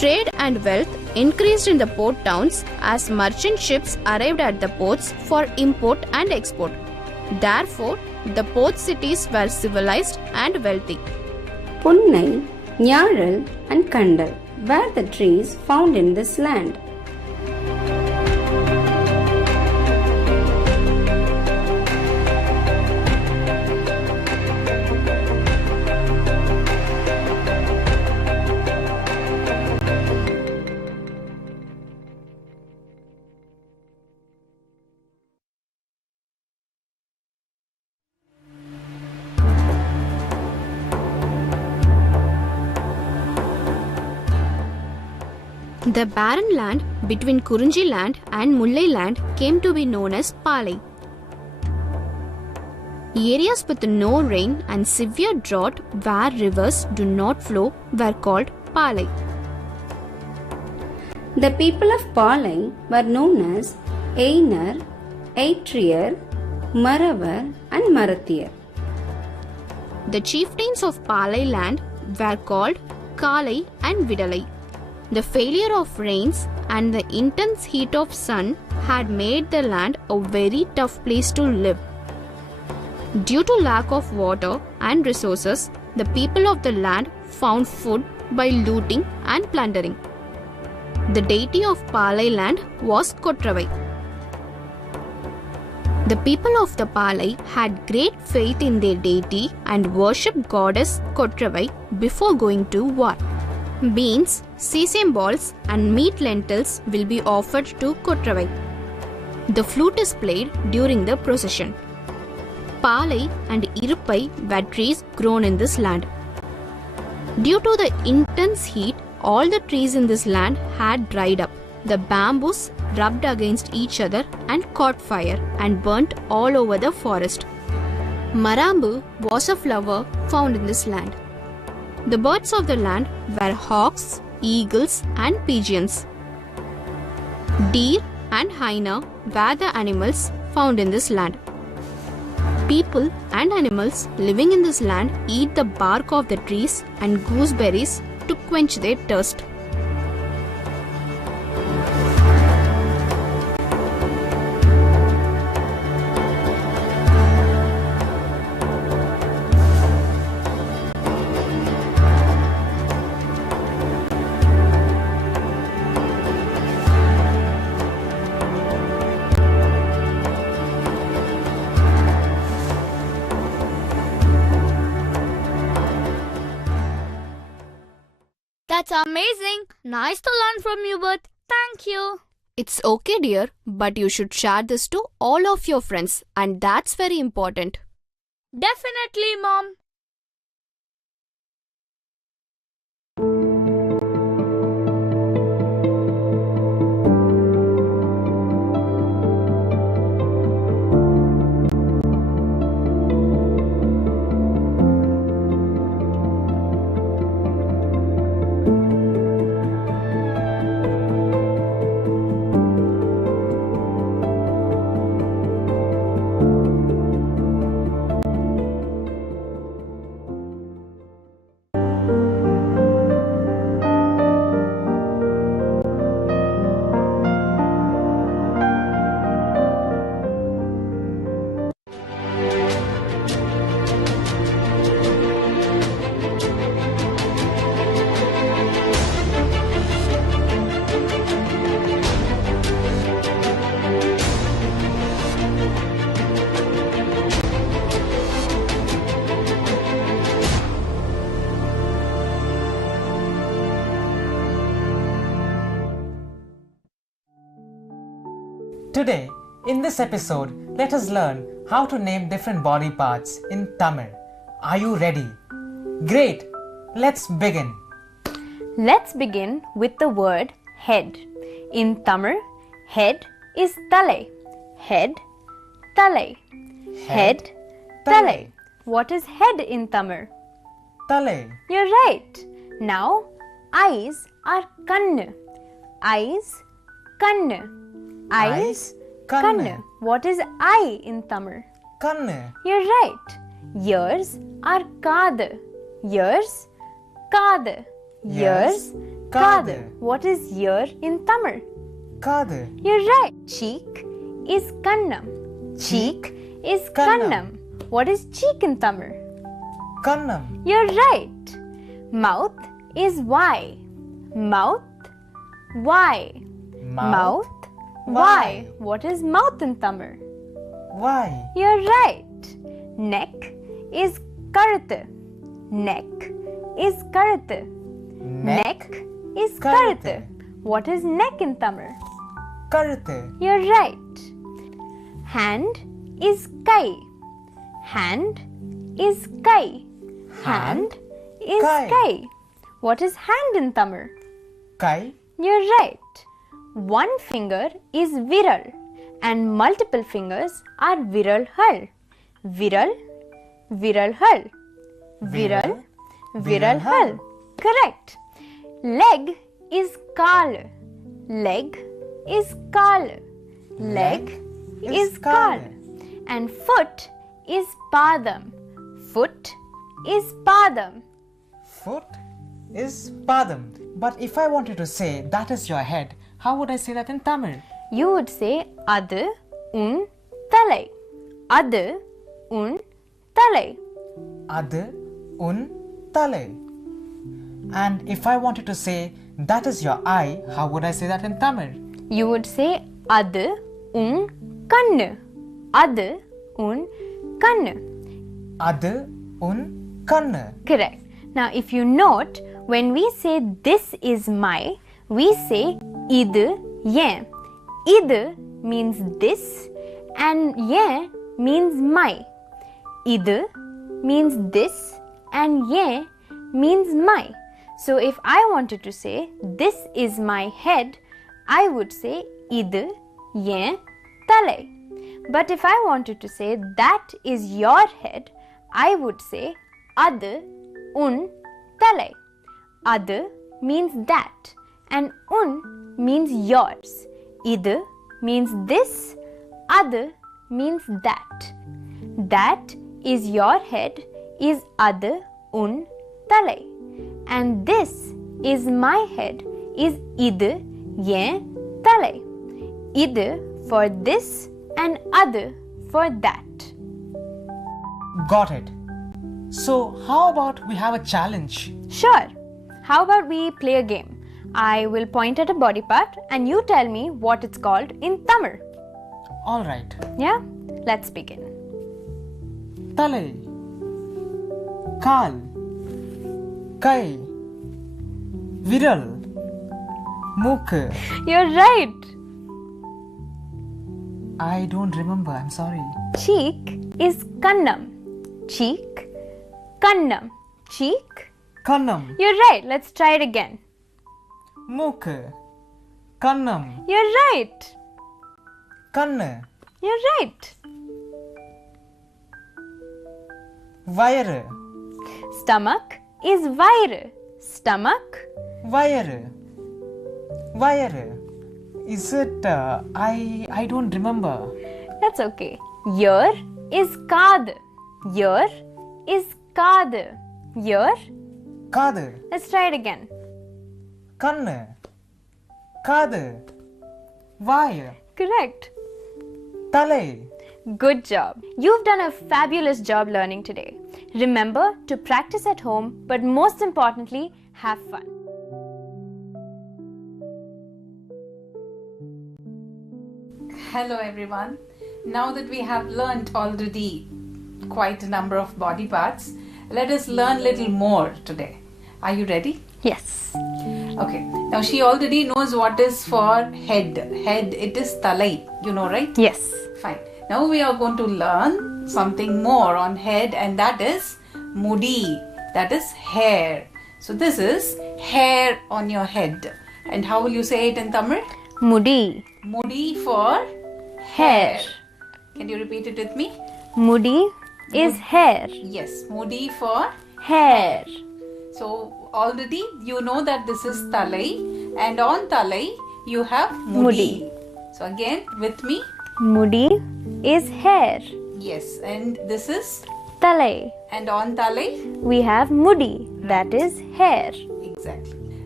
Trade and wealth increased in the port towns as merchant ships arrived at the ports for import and export. Therefore, the port cities were civilized and wealthy. Punnai, Nyaral and Kandal were the trees found in this land. The barren land between Kurunji land and Mullai land came to be known as Palai. Areas with no rain and severe drought where rivers do not flow were called Palai. The people of Palai were known as Einar, Aitrier, Maravar and Marathir. The chieftains of Palai land were called Kalai and Vidalai. The failure of rains and the intense heat of sun had made the land a very tough place to live. Due to lack of water and resources, the people of the land found food by looting and plundering. The deity of Palai land was Kotravai. The people of the Palai had great faith in their deity and worshipped goddess Kotravai before going to war. Beans, sesame balls and meat lentils will be offered to Kotravai. The flute is played during the procession. Palai and Irupai were trees grown in this land. Due to the intense heat, all the trees in this land had dried up. The bamboos rubbed against each other and caught fire and burnt all over the forest. Marambu was a flower found in this land. The birds of the land were hawks, eagles and pigeons. Deer and hyena were the animals found in this land. People and animals living in this land eat the bark of the trees and gooseberries to quench their thirst. That's amazing. Nice to learn from you both. Thank you. It's okay, dear, but you should share this to all of your friends, and that's very important. Definitely, Mom. Today, in this episode, let us learn how to name different body parts in Tamil. Are you ready? Great! Let's begin. Let's begin with the word head. In Tamil, head is Thalai. Head, Thalai. Head, Thalai. What is head in Tamil? Thalai. You're right. Now, eyes are Kannu. Eyes, Kannu. Eyes, Kannu. What is eye in Tamil? Kannu. You're right. Ears are Kaadu. Ears, Kaadu. Ears, Kadu. What is ear in Tamil? Kadu. You're right. Cheek is kannam. Cheek is kannam. What is cheek in Tamil? Kannam. You're right. Mouth is Y. Mouth, Y. Mouth, Y. What is mouth in Tamil? Y. You're right. Neck is karuthu. Neck is karuthu. Neck is karuthu. What is neck in Tamil? Karuthu. You're right. Hand is kai. Hand is kai. Hand is kai. What is hand in Tamil? Kai. You're right. One finger is viral and multiple fingers are viral hal. Viral, viral hal. Viral, viral hal. Correct. Leg is kal. Leg is kal. Leg is kal. And foot is padam. Foot is padam. Foot is padam. But if I wanted to say that is your head, how would I say that in Tamil? You would say adu un thalai. Adu un thalai. Adu un thalai. And if I wanted to say that is your eye, how would I say that in Tamil? You would say adu un kannu. Adu un kannu. Adu un kannu. Correct. Now if you note, when we say this is my, we say idu yen. Idu means this and yen means my. Idu means this and yen means my. So if I wanted to say this is my head, I would say idu yen thalai. But if I wanted to say that is your head, I would say adu un thalai. Adu means that and un means yours. Idu means this, adu means that. That is your head is adu un thalai. And this is my head is idu yen thalai. Idu for this and adu for that. Got it. So how about we have a challenge? Sure. How about we play a game? I will point at a body part and you tell me what it's called in Tamil. Alright. Yeah? Let's begin. Thalai. Kal. Kai. Viral. Mooku. You're right. I don't remember, I'm sorry. Cheek is kannam. Cheek, kannam. Cheek. Kannam. You're right. Let's try it again. Mooku. Kannam. You're right. Kannu. You're right. Vayaru. Stomach is vairu. Stomach. Vayaru. Vayaru. Is it, I don't remember. That's okay. Ear is kaadu. Ear is kaadu. Ear. Kaadu. Let's try it again. Kannu. Kaadu. Vaya. Correct. Thalai. Good job. You've done a fabulous job learning today. Remember to practice at home, but most importantly, have fun. Hello everyone. Now that we have learnt already quite a number of body parts, let us learn little more today. Are you ready? Yes. Okay. Now she already knows what is for head. Head, it is thalai. You know, right? Yes. Fine. Now we are going to learn something more on head, and that is mudi. That is hair. So this is hair on your head. And how will you say it in Tamil? Mudi. Mudi for hair. Can you repeat it with me? Mudi is hair. Yes, mudi for hair. So already you know that this is thalai, and on thalai you have mudi. So again with me. Mudi is hair. Yes, and this is thalai. And on thalai we have mudi, that is hair. Exactly.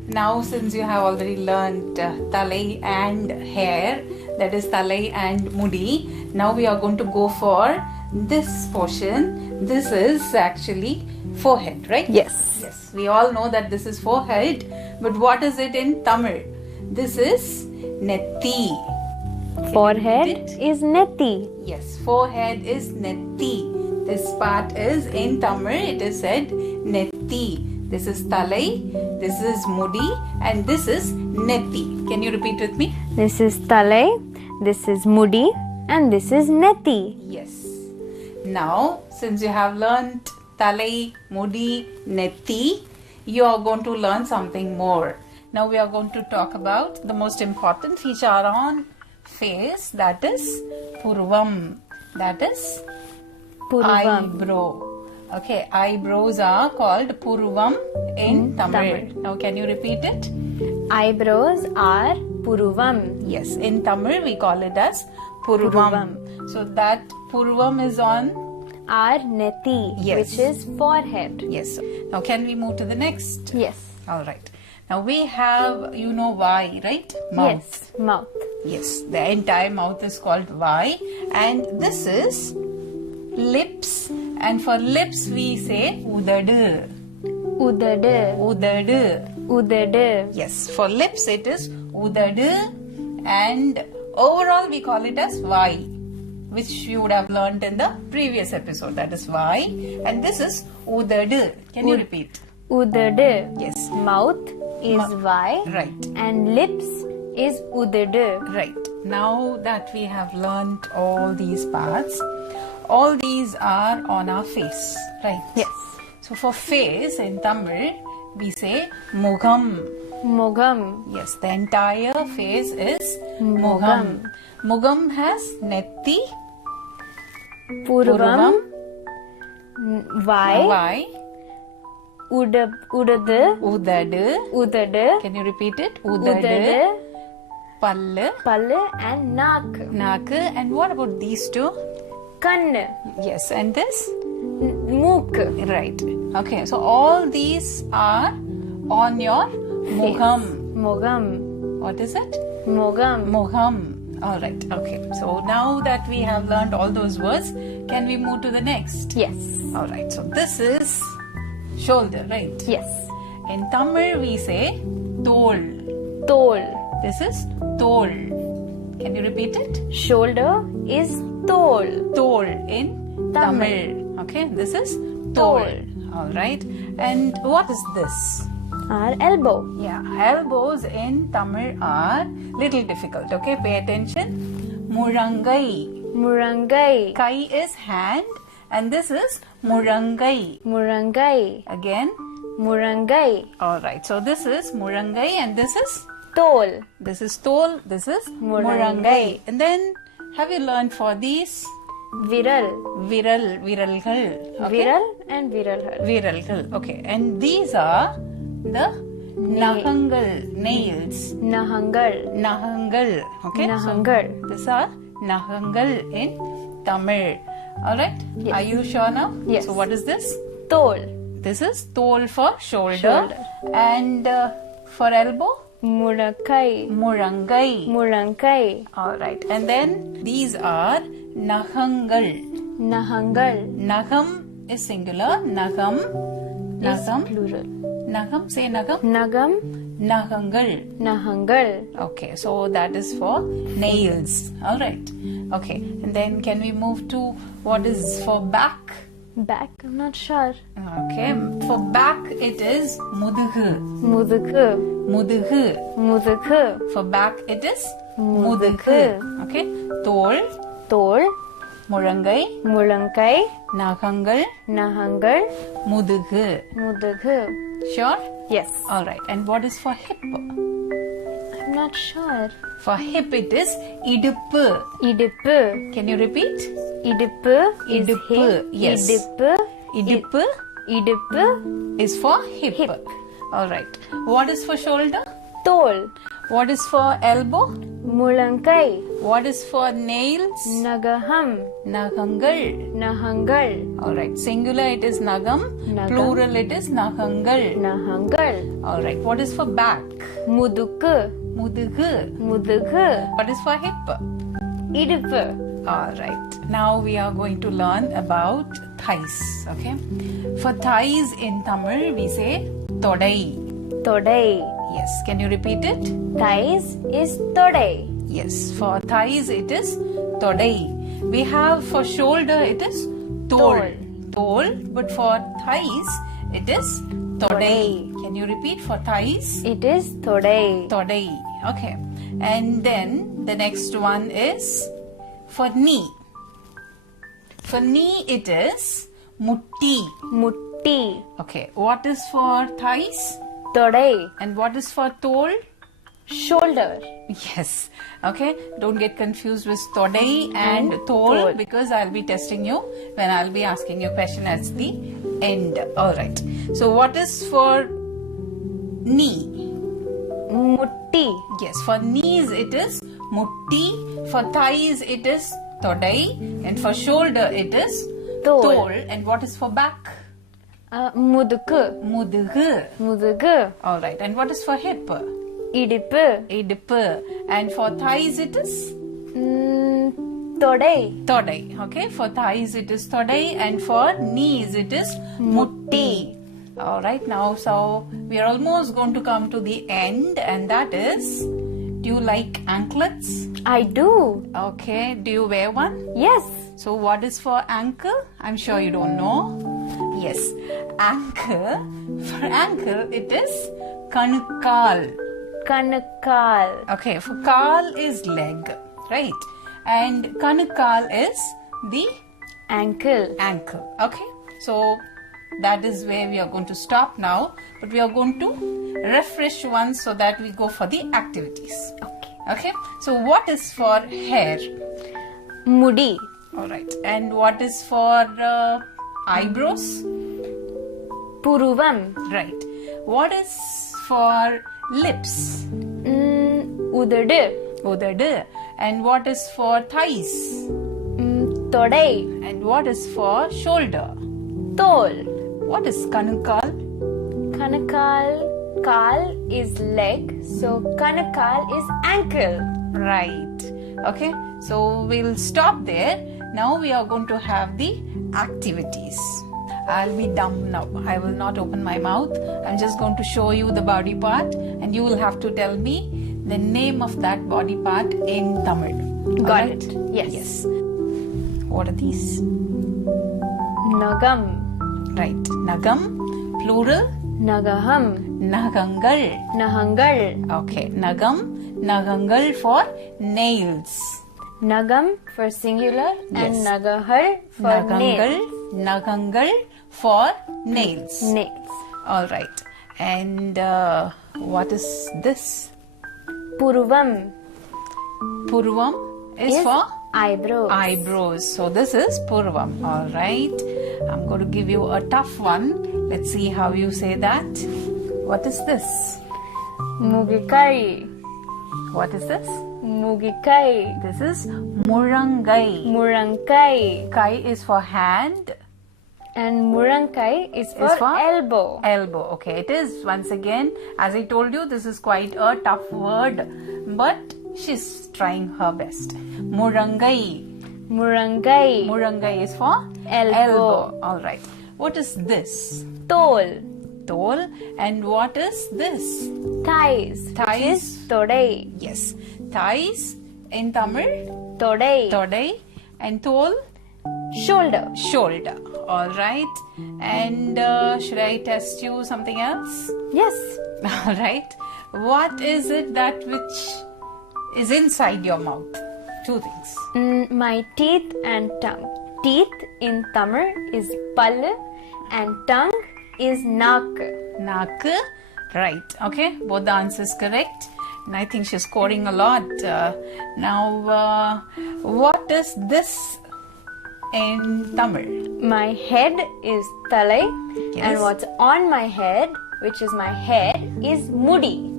Now since you have already learned talai and hair, that is talai and mudi, now we are going to go for this portion. This is actually forehead, right? Yes. Yes. We all know that this is forehead, but what is it in Tamil? This is netti. Forehead is netti. Yes, forehead is netti. This part is in Tamil, it is said netti. This is talai, this is mudi, and this is netti. Can you repeat with me? This is talai, this is mudi, and this is netti. Yes. Now, since you have learnt talai, mudi, netti, you are going to learn something more. Now we are going to talk about the most important feature on face, that is purvam. That is eyebrow. Okay, eyebrows are called purvam in Tamil. Now can you repeat it? Eyebrows are purvam. Yes, in Tamil we call it as purvam. So that purvam is on our netti, which is forehead. Yes. Now can we move to the next? Yes. Alright. Now we have, you know why, right? Mouth. Yes, mouth. Yes, the entire mouth is called why, and this is lips, and for lips we say udadu. Udadu. Udadu. Udadu. Yes, for lips it is udadu, and overall we call it as vai, which you would have learnt in the previous episode. That is vai, and this is udadu. Can you repeat? Udadu. Yes. Mouth is vai. Right. And lips is udadu. Right. Now that we have learnt all these parts, all these are on our face, right? Yes. So for face in Tamil, we say mugam. Mugam. Yes, the entire face is mugam. Mugam has netti, purvam, vai, udadu, udadu. Can you repeat it? Udadu. Pallu, and naak. And what about these two? Kann. Yes, and this? Mook. Right. Okay, so all these are on your mugam. Mugam. What is it? Mugam. Mugam. Alright, okay. So now that we have learned all those words, can we move to the next? Yes. Alright, so this is shoulder, right? Yes. In Tamil we say tol. Tol. This is tol. Can you repeat it? Shoulder is tol. Tol in Tamil. Okay, this is tol. Alright. And what is this? Our elbow. Yeah, elbows in Tamil are little difficult. Okay, pay attention. Murangai. Murangai. Kai is hand, and this is murangai. Murangai. Again, murangai. Alright, so this is murangai, and this is tol. This is tol, this is murangai. And then, have you learned for these? Viral. Viralgal. Okay? Viral and viralgal. Viralgal. Okay, and these are the nahangal, nails. Nahangal. Nahangal. Okay. Nahangal. So, these are nahangal in Tamil. Alright? Yes. Are you sure now? Yes. So what is this? Tol. This is tol for shoulder. And for elbow? Murangai. Murangai. Murangai. Alright. And then these are nahangal. Nahangal. Nagam is singular. Nagam. Nagam. Plural. Nagam. Say nagam. Nagam. Nahangal. Nahangal. Okay, so that is for nails. Alright. Okay, and then can we move to what is for back? Back? I'm not sure. Okay, for back it is mudugu. Mudugu. Mudugu. Mudugu. For back it is mudugu. Okay, tol. Tol. Murangai. Murangai. Nahangal. Nahangal. Mudugu. Mudugu. Sure? Yes. Alright, and what is for hip? I'm not sure. For hip it is iduppu. Iduppu. Can you repeat? Iduppu is Iduppu. hip. Yes. Iduppu. Iduppu Iduppu is for hip. Alright. What is for shoulder? Tol. What is for elbow? Mulankai. What is for nails? Nagaham. Nagangal. Nahangal. Alright, singular it is nagam. Plural it is nahangal. Nahangal. Alright, what is for back? Muduku. Mudugu. Mudugu. What is for hip? Idupu. Alright, now we are going to learn about thighs. Okay, for thighs in Tamil we say todai. Todai. Yes, can you repeat it? Thighs is todai. Yes, for thighs it is todai. We have for shoulder it is tol. Tol, but for thighs it is todai. Can you repeat for thighs? It is todai. Todai. Okay, and then the next one is for knee. For knee it is mutti. Mutti. Okay, what is for thighs? Todai. And what is for tol? Shoulder. Yes. Okay, don't get confused with todai and tol because I'll be testing you when I'll be asking you a question at the end. Alright, so what is for knee? Mutti. Yes, for knees it is mutti, for thighs it is todai, and for shoulder it is tol. And what is for back? Muduku. Mudugu. Mudugu. Alright, and what is for hip? Idipu. Idipu. And for thighs it is? Todai. Todai. Okay, for thighs it is todai, and for knees it is mutti. Alright, now so we are almost going to come to the end, and that is, do you like anklets? I do. Okay, do you wear one? Yes. So what is for ankle? I'm sure you don't know. Yes, ankle. For ankle it is kanukal. Kanukal. Okay, for kal is leg, right? And kanukal is the ankle. Ankle. Okay, so that is where we are going to stop now, but we are going to refresh once so that we go for the activities. Okay, so what is for hair? Mudi. Alright, and what is for eyebrows? Puruvam. Right. What is for lips? Udadu. Udadu. And what is for thighs? Todai. And what is for shoulder? Tol. What is kanukal? Kanukal. Kal is leg, so kanukal is ankle. Right. Okay, so we'll stop there. Now we are going to have the activities. I'll be dumb now. I will not open my mouth. I'm just going to show you the body part, and you will have to tell me the name of that body part in Tamil. Got it. Yes. Yes. What are these? Nagam. Right. Nagam. Plural. Nagaham. Nagangal. Nahangal. Okay. Nagam. Nagangal for nails. Nagam for singular and Nagahal for nails. Nagangal for nails. Nails. Alright. And what is this? Purvam. Purvam is for? Eyebrows. Eyebrows. So this is Purvam. Alright. I'm going to give you a tough one. Let's see how you say that. What is this? Mugikai. What is this? Mugikai. This is Murangai. Murankai. Kai is for hand. And Murankai is for elbow. Elbow. Okay, it is. Once again, as I told you, this is quite a tough word, but she's trying her best. Murangai. Murangai. Murangai is for elbow. Alright. What is this? Tol. Tol. And what is this? Thighs. Thighs. Todai. Yes. Thighs in Tamil? Todai. Todai. And tol? Shoulder. Shoulder. Alright. And should I test you something else? Yes. Alright. What is it that which is inside your mouth? Two things. My teeth and tongue. Teeth in Tamil is pallu and tongue is nak. Nak. Right. Okay. Both the answers correct. And I think she's scoring a lot. Now, what is this in Tamil? My head is thalai. Yes. And what's on my head, which is my head, is mudi.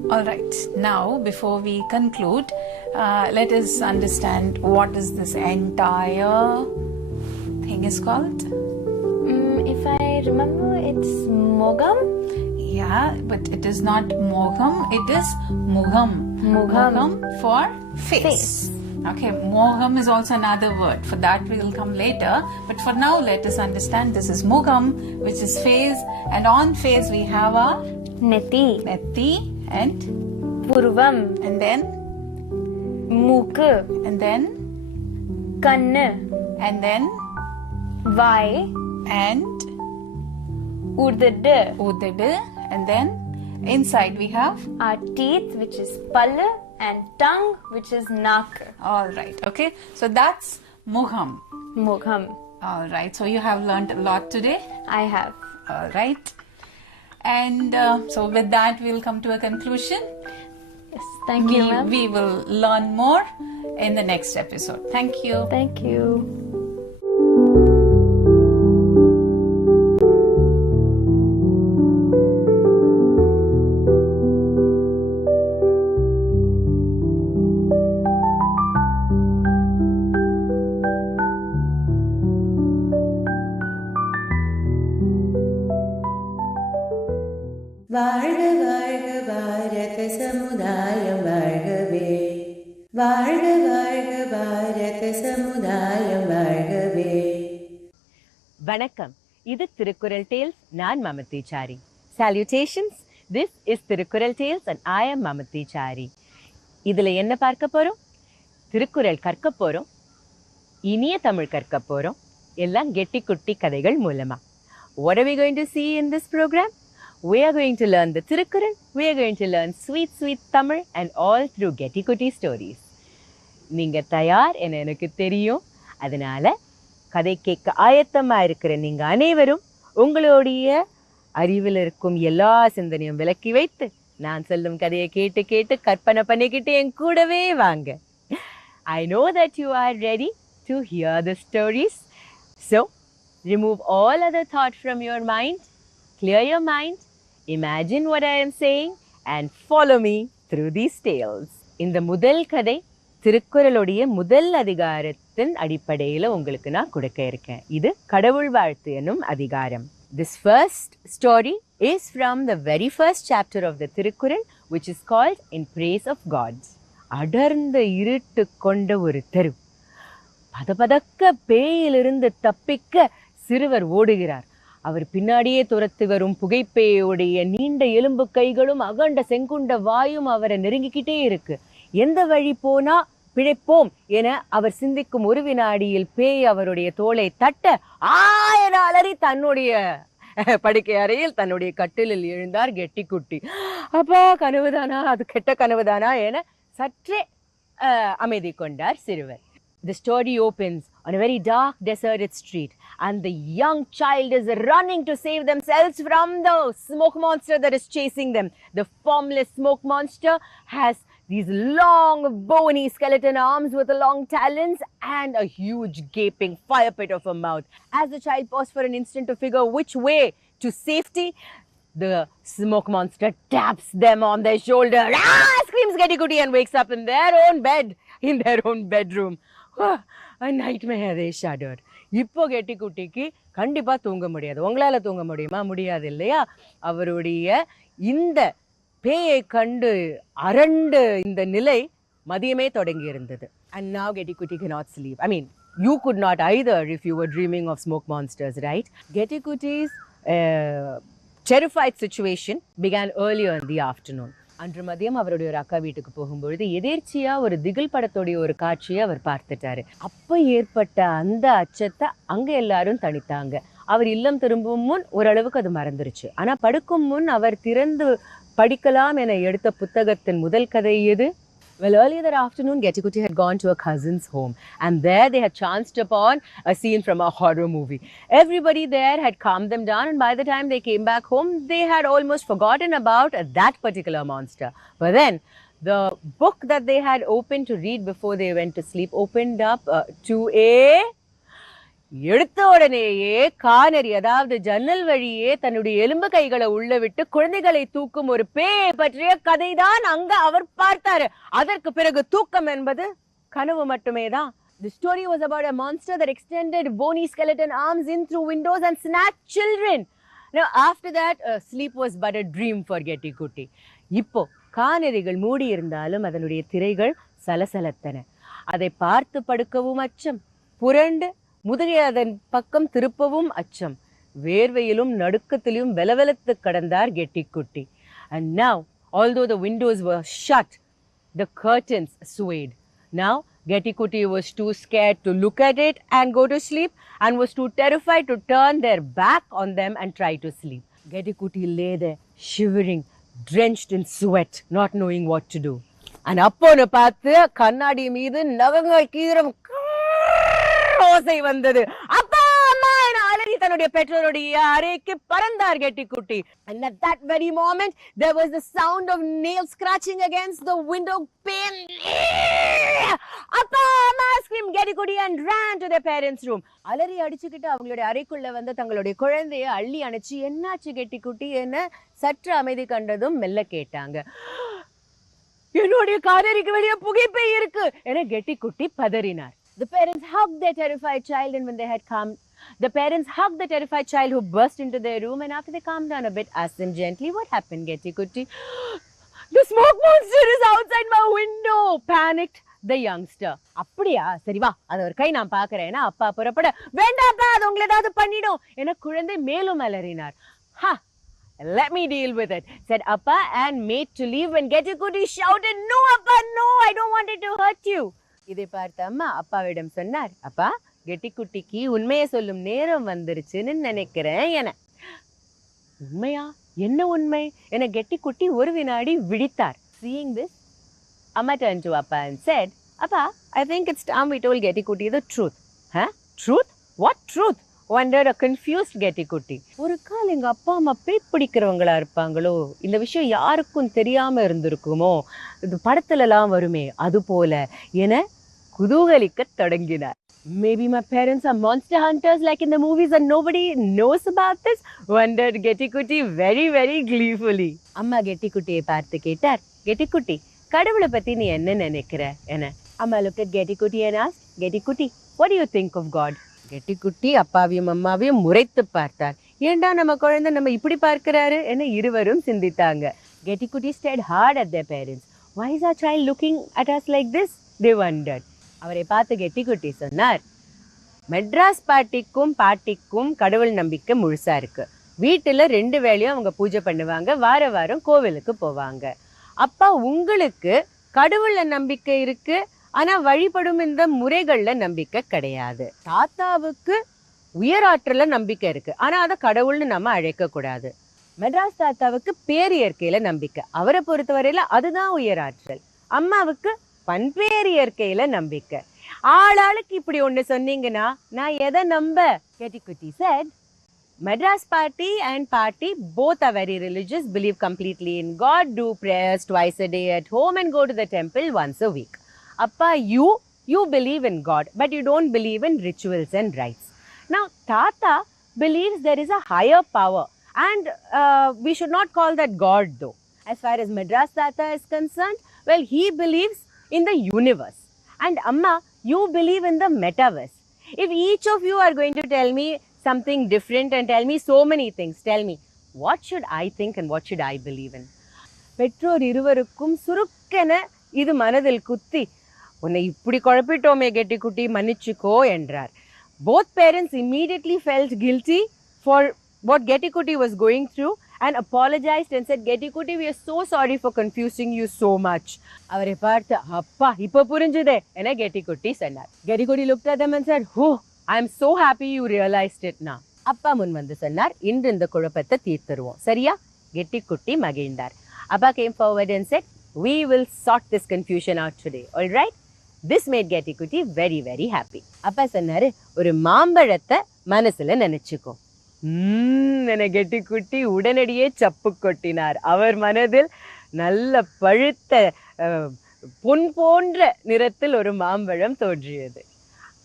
All right. Now, before we conclude, let us understand what is this entire thing is called. If I remember, it's mogam. Yeah, but it is not mogam. It is mugham. Mugham for face. Okay, moham is also another word. For that we will come later. But for now, let us understand this is mugham, which is face. And on face we have our Neti. Neti and Purvam. And then Mook. And then Kannu. And then Vai. And Udadu. And then inside we have our teeth, which is palla, and tongue, which is nak. All right. Okay. So that's mugham. Mugham. All right. So you have learned a lot today. I have. All right. And so with that, we'll come to a conclusion. Yes. Thank you, ma'am. We will learn more in the next episode. Thank you. Thank you. வாழ்க வாழ்க பாரத சமுதாயம் வாழ்கவே வாழ்க வாழ்க பாரத சமுதாயம் வாழ்கவே. வணக்கம், இது திருக்குறள் டேல்ஸ். நான் மமதி sorry. சால்யூட்டேஷன்ஸ், this is Thirukkural tales and I am மமதி sorry. இதில் என்ன பார்க்க போகிறோம்? திருக்குறள் கற்க போகிறோம், இனிய தமிழ் கற்க போகிறோம், எல்லாம் கெட்டி குட்டி கதைகள் மூலமாக. What are we going to see in this program? We are going to learn the Tirukkural, we are going to learn sweet, sweet Tamil and all through Getty Kutty stories. நீங்க தயார் என எனக்கு தெரியும். அதனால கதை கேட்க ஆயத்தமா இருக்கிற நீங்க அனைவரும் உங்களுடைய அறிவில் இருக்கும் எல்லா சிந்தனையும் விலக்கி வைத்து நான் சொல்லும் கதையை கேட்டு கேட்டு கற்பனை பண்ணிக்கிட்டு என் கூடவே வாங்க. I know that you are ready to hear the stories. So, remove all other thought from your mind, clear your mind, imagine what I am saying and follow me through these tales. இந்த முதல் கதை திருக்குறளுடைய முதல் அதிகாரத்தின் அடிப்படையில் உங்களுக்கு நான் கொடுக்க இருக்கேன். இது கடவுள் வாழ்த்து என்னும் அதிகாரம். This first story is from the very first chapter of the Tirukkural, which is called In Praise of Gods. அடர்ந்த இருட்டு கொண்ட ஒரு தெரு. பதபதக்க பேயிலிருந்து தப்பிக்க சிறுவர் ஓடுகிறார். அவர் பின்னாடியே துரத்து வரும் புகைப்பேயோடைய நீண்ட எலும்பு கைகளும் அகண்ட செங்குண்ட வாயும் அவரை நெருங்கிக்கிட்டே இருக்கு. எந்த வழி போனா பிழைப்போம் என அவர் சிந்திக்கும் ஒரு வினாடியில் பேய் அவருடைய தோளை தட்ட என அலறி தன்னுடைய படுக்கை அறையில் தன்னுடைய கட்டிலில் எழுந்தார் கெட்டி குட்டி. அப்பா கனவுதானா, அது கெட்ட கனவுதானா என சற்றே அமைதி கொண்டார் சிறுவர். The story opens on a very dark, deserted street, and the young child is running to save themselves from the smoke monster that is chasing them. The formless smoke monster has these long, bony skeleton arms with long talons and a huge, gaping fire pit of a mouth. As the child paused for an instant to figure which way to safety, the smoke monster taps them on their shoulder. Screams Getty Kutty and wakes up in their own bed, in their own bedroom. A nightmare, they shuddered. இப்போ கெட்டி குட்டிக்கு கண்டிப்பாக தூங்க முடியாது. உங்களால் தூங்க முடியுமா? முடியாது இல்லையா? அவருடைய இந்த பேயை கண்டு அரண்டு இந்த நிலை மதியமே தொடங்கி இருந்தது. And now Getty Kutty cannot sleep. I mean, you could not either if you were dreaming of smoke monsters, right? Getty Kutty's terrified situation began earlier in the afternoon. அன்று மதியம் அவருடைய ஒரு அக்கா வீட்டுக்கு போகும்பொழுது எதேர்ச்சியா ஒரு திகில் படத்துடைய ஒரு காட்சியை அவர் பார்த்துட்டாரு. அப்ப ஏற்பட்ட அந்த அச்சத்தை அங்க எல்லாரும் தணித்தாங்க. அவர் இல்லம் திரும்பும் முன் ஓரளவுக்கு அது மறந்துருச்சு. ஆனா படுக்கும் முன் அவர் திறந்து படிக்கலாம் என எடுத்த புத்தகத்தின் முதல் கதை எது? Well, earlier that afternoon, Getty Kutty had gone to a cousin's home, and there they had chanced upon a scene from a horror movie. Everybody there had calmed them down, and by the time they came back home, they had almost forgotten about that particular monster. But then, the book that they had opened to read before they went to sleep opened up to a எடுத்த உடனேயே Connery அதாவது ஜன்னல் வழியே தன்னுடைய எலும்பு கைகளை உள்ள விட்டு குழந்தைகளை தூக்கும் ஒரு பேயை பற்றிய கதைதான் அங்க அவர் பார்த்தாரு. அதற்கு பிறகு தூக்கம் என்பது கனவு மட்டுமே தான். The story was about a monster that extended bony skeleton arms in through windows and snatched children. Now after that, sleep was but a dream for Getty Kuti. இப்போ கானரிகள் மூடி இருந்தாலும் அதனுடைய திரைகள் சலசலத்தன. அதை பார்த்து படுக்கவும் அச்சம், புரண்டு முதுகை அதன் பக்கம் திருப்பவும் அச்சம். வேர்வையிலும் நடுக்கத்திலும் வெலவெலத்து கடந்தார் கெட்டி குட்டி. And now, although the windows were shut, the curtains swayed. Now, Getty Kuti was too scared to look at it and go to sleep and was too terrified to turn their back on them and try to sleep. Getty Kuti lay there, shivering, drenched in sweat, not knowing what to do. And அப்போன்னு பார்த்து கண்ணாடி மீது நகங்கள் கீரம் ஓசை வந்தது. அப்பா அம்மா என அலறி தன்னுடைய பெற்றோருடைய அறைக்கு பறந்தார் கெட்டி குட்டி. And at that very moment there was the sound of nails scratching against the window pane. அப்பா அம்மா screamed Getty Kuti and ran to their parents' room. அலறி அடிச்சுக்கிட்டு அவங்களுடைய அறைக்குள்ள வந்து தங்களுடைய குழந்தையை அள்ளி அணைச்சு என்னாச்சு கெட்டி குட்டி என சற்று அமைதி கண்டதும் மெல்ல கேட்டாங்க. என்னுடைய கானரிக்கு வெளியே புகைப்பை இருக்கு என கெட்டி குட்டி பதறினார். The parents hugged their terrified child, and when they had calmed, the parents hugged the terrified child who burst into their room, and after they calmed down a bit, asked them gently, "What happened, Getty Kuti?" "The smoke monster is outside my window," panicked the youngster. அப்படியா, சரி வா, அது ஒரு கை நான் பார்க்கறேன். அப்பா புறப்பட, வேண்டாப்பா, அது உங்களை ஏதாவது பண்ணிடும் என குழந்தை மேலும் அலறினார். "Ha! Let me deal with it," said Appa and made to leave when Getty Kuti shouted, "No, Appa, no, I don't want it to hurt you." இதை பார்த்த அம்மா அப்பாவிடம் சொன்னார், "அப்பா, கெட்டி குட்டிக்கு உண்மையை சொல்லும் நேரம் வந்துருச்சுன்னு நினைக்கிறேன் என." உண்மையா? என்ன உண்மை என கெட்டி குட்டி ஒரு வினாடி விழித்தார். Seeing this, Amma turned to Appa and said, "Appa, I think it's time we told Getty Kuti the truth." "Huh? Truth? What truth?" wondered a confused Getty Kuti. ஒரு கால் எங்க அப்பா அம்மா பேய் பிடிக்கிறவங்களா இருப்பாங்களோ, இந்த விஷயம் யாருக்கும் தெரியாம இருந்திருக்குமோ, இது படத்துலலாம் வருமே அது போல என குதூகலிக்க தொடங்கினார். Maybe my parents are monster hunters like in the movies and nobody knows about this, wondered Getty Kuti very very gleefully. அம்மா கெட்டி குட்டியை பார்த்து கேட்டார், "கெட்டி குட்டி, கடவுளை பத்தி நீ என்ன நினைக்கிற என?" அம்மா looked at Getty Kuti and asked, "Getty Kuti, what do you think of God?" கெட்டி குட்டி அப்பாவையும் அம்மாவையும் முறைத்து பார்த்தார். ஏண்டா நம்ம குழந்தை நம்ம இப்படி பார்க்கிறாரு என இருவரும் சிந்தித்தாங்க. Getty Kuti stared hard at their parents. Why is our child looking at us like this? They wondered. அவரை பார்த்து கெட்டி குட்டி சொன்னார், மெட்ராஸ் பாட்டிக்கும் கடவுள் நம்பிக்கை முழுசா இருக்கு. வீட்டுல 2 வேளையும் அவங்க பூஜை பண்ணுவாங்க, வார வாரம் கோவிலுக்கு போவாங்க. அப்பா உங்களுக்கு கடவுள்ல நம்பிக்கை இருக்கு, ஆனா வழிபடும் இந்த முறைகள்ல நம்பிக்கை கிடையாது. தாத்தாவுக்கு உயராற்றல நம்பிக்கை இருக்கு, ஆனா அதை கடவுள்னு நம்ம அழைக்க கூடாது. மெட்ராஸ் தாத்தாவுக்கு பேரியற்கையில நம்பிக்கை, அவரை பொறுத்தவரையில அதுதான் உயராற்றல். அம்மாவுக்கு பண்பேரியற்கையில நம்பிக்கை. ஆளாளுக்கு இப்படி ஒண்ணு சொன்னீங்கன்னா நான் எதை நம்ப? Getty Kuti said, Madras party and party both are very religious, believe completely in God, do prayers twice a day at home and go to the temple once a week. Appa, you believe in God, but you don't believe in rituals and rites. Now, Tata believes there is a higher power, and we should not call that God though. As far as Madras Tata is concerned, well, he believes in the universe. And Amma, you believe in the metaverse. If each of you are going to tell me something different and tell me so many things, tell me, what should I think and what should I believe in? பெற்றோர் இருவருக்கும் சுருக்கென இது மனதில் குத்தி, உன்னை இப்படி குழப்பிட்டோமே கெட்டி குட்டி, மன்னிச்சுக்கோ என்றார். Both parents immediately felt guilty for what Getty Kuti was going through and apologized and said, Getty Kuti, we are so sorry for confusing you so much. அவரை பார்த்து, அப்பா இப்ப புரிஞ்சுதே என Getty Kuti சொன்னார். Getty Kuti looked at them and said, oh, I am so happy you realized it now. அப்பா முன் வந்து சொன்னார், இன்று இந்த குழப்பத்தை தீர்த்துருவோம், சரியா? Getty Kuti மகிழ்ந்தார். அப்பா came forward and said, we will sort this confusion out today, all right? This made Getty Kuti very very happy. அப்பா சொன்னாரு, ஒரு மாம்பழத்தை மனசுல நினைச்சுக்கோ. என Getty Kuti உடனடியே சப்பு கொட்டினார். அவர் மனதில் நல்ல பழுத்த பொன் போன்ற நிறத்தில் ஒரு மாம்பழம் தோன்றியது.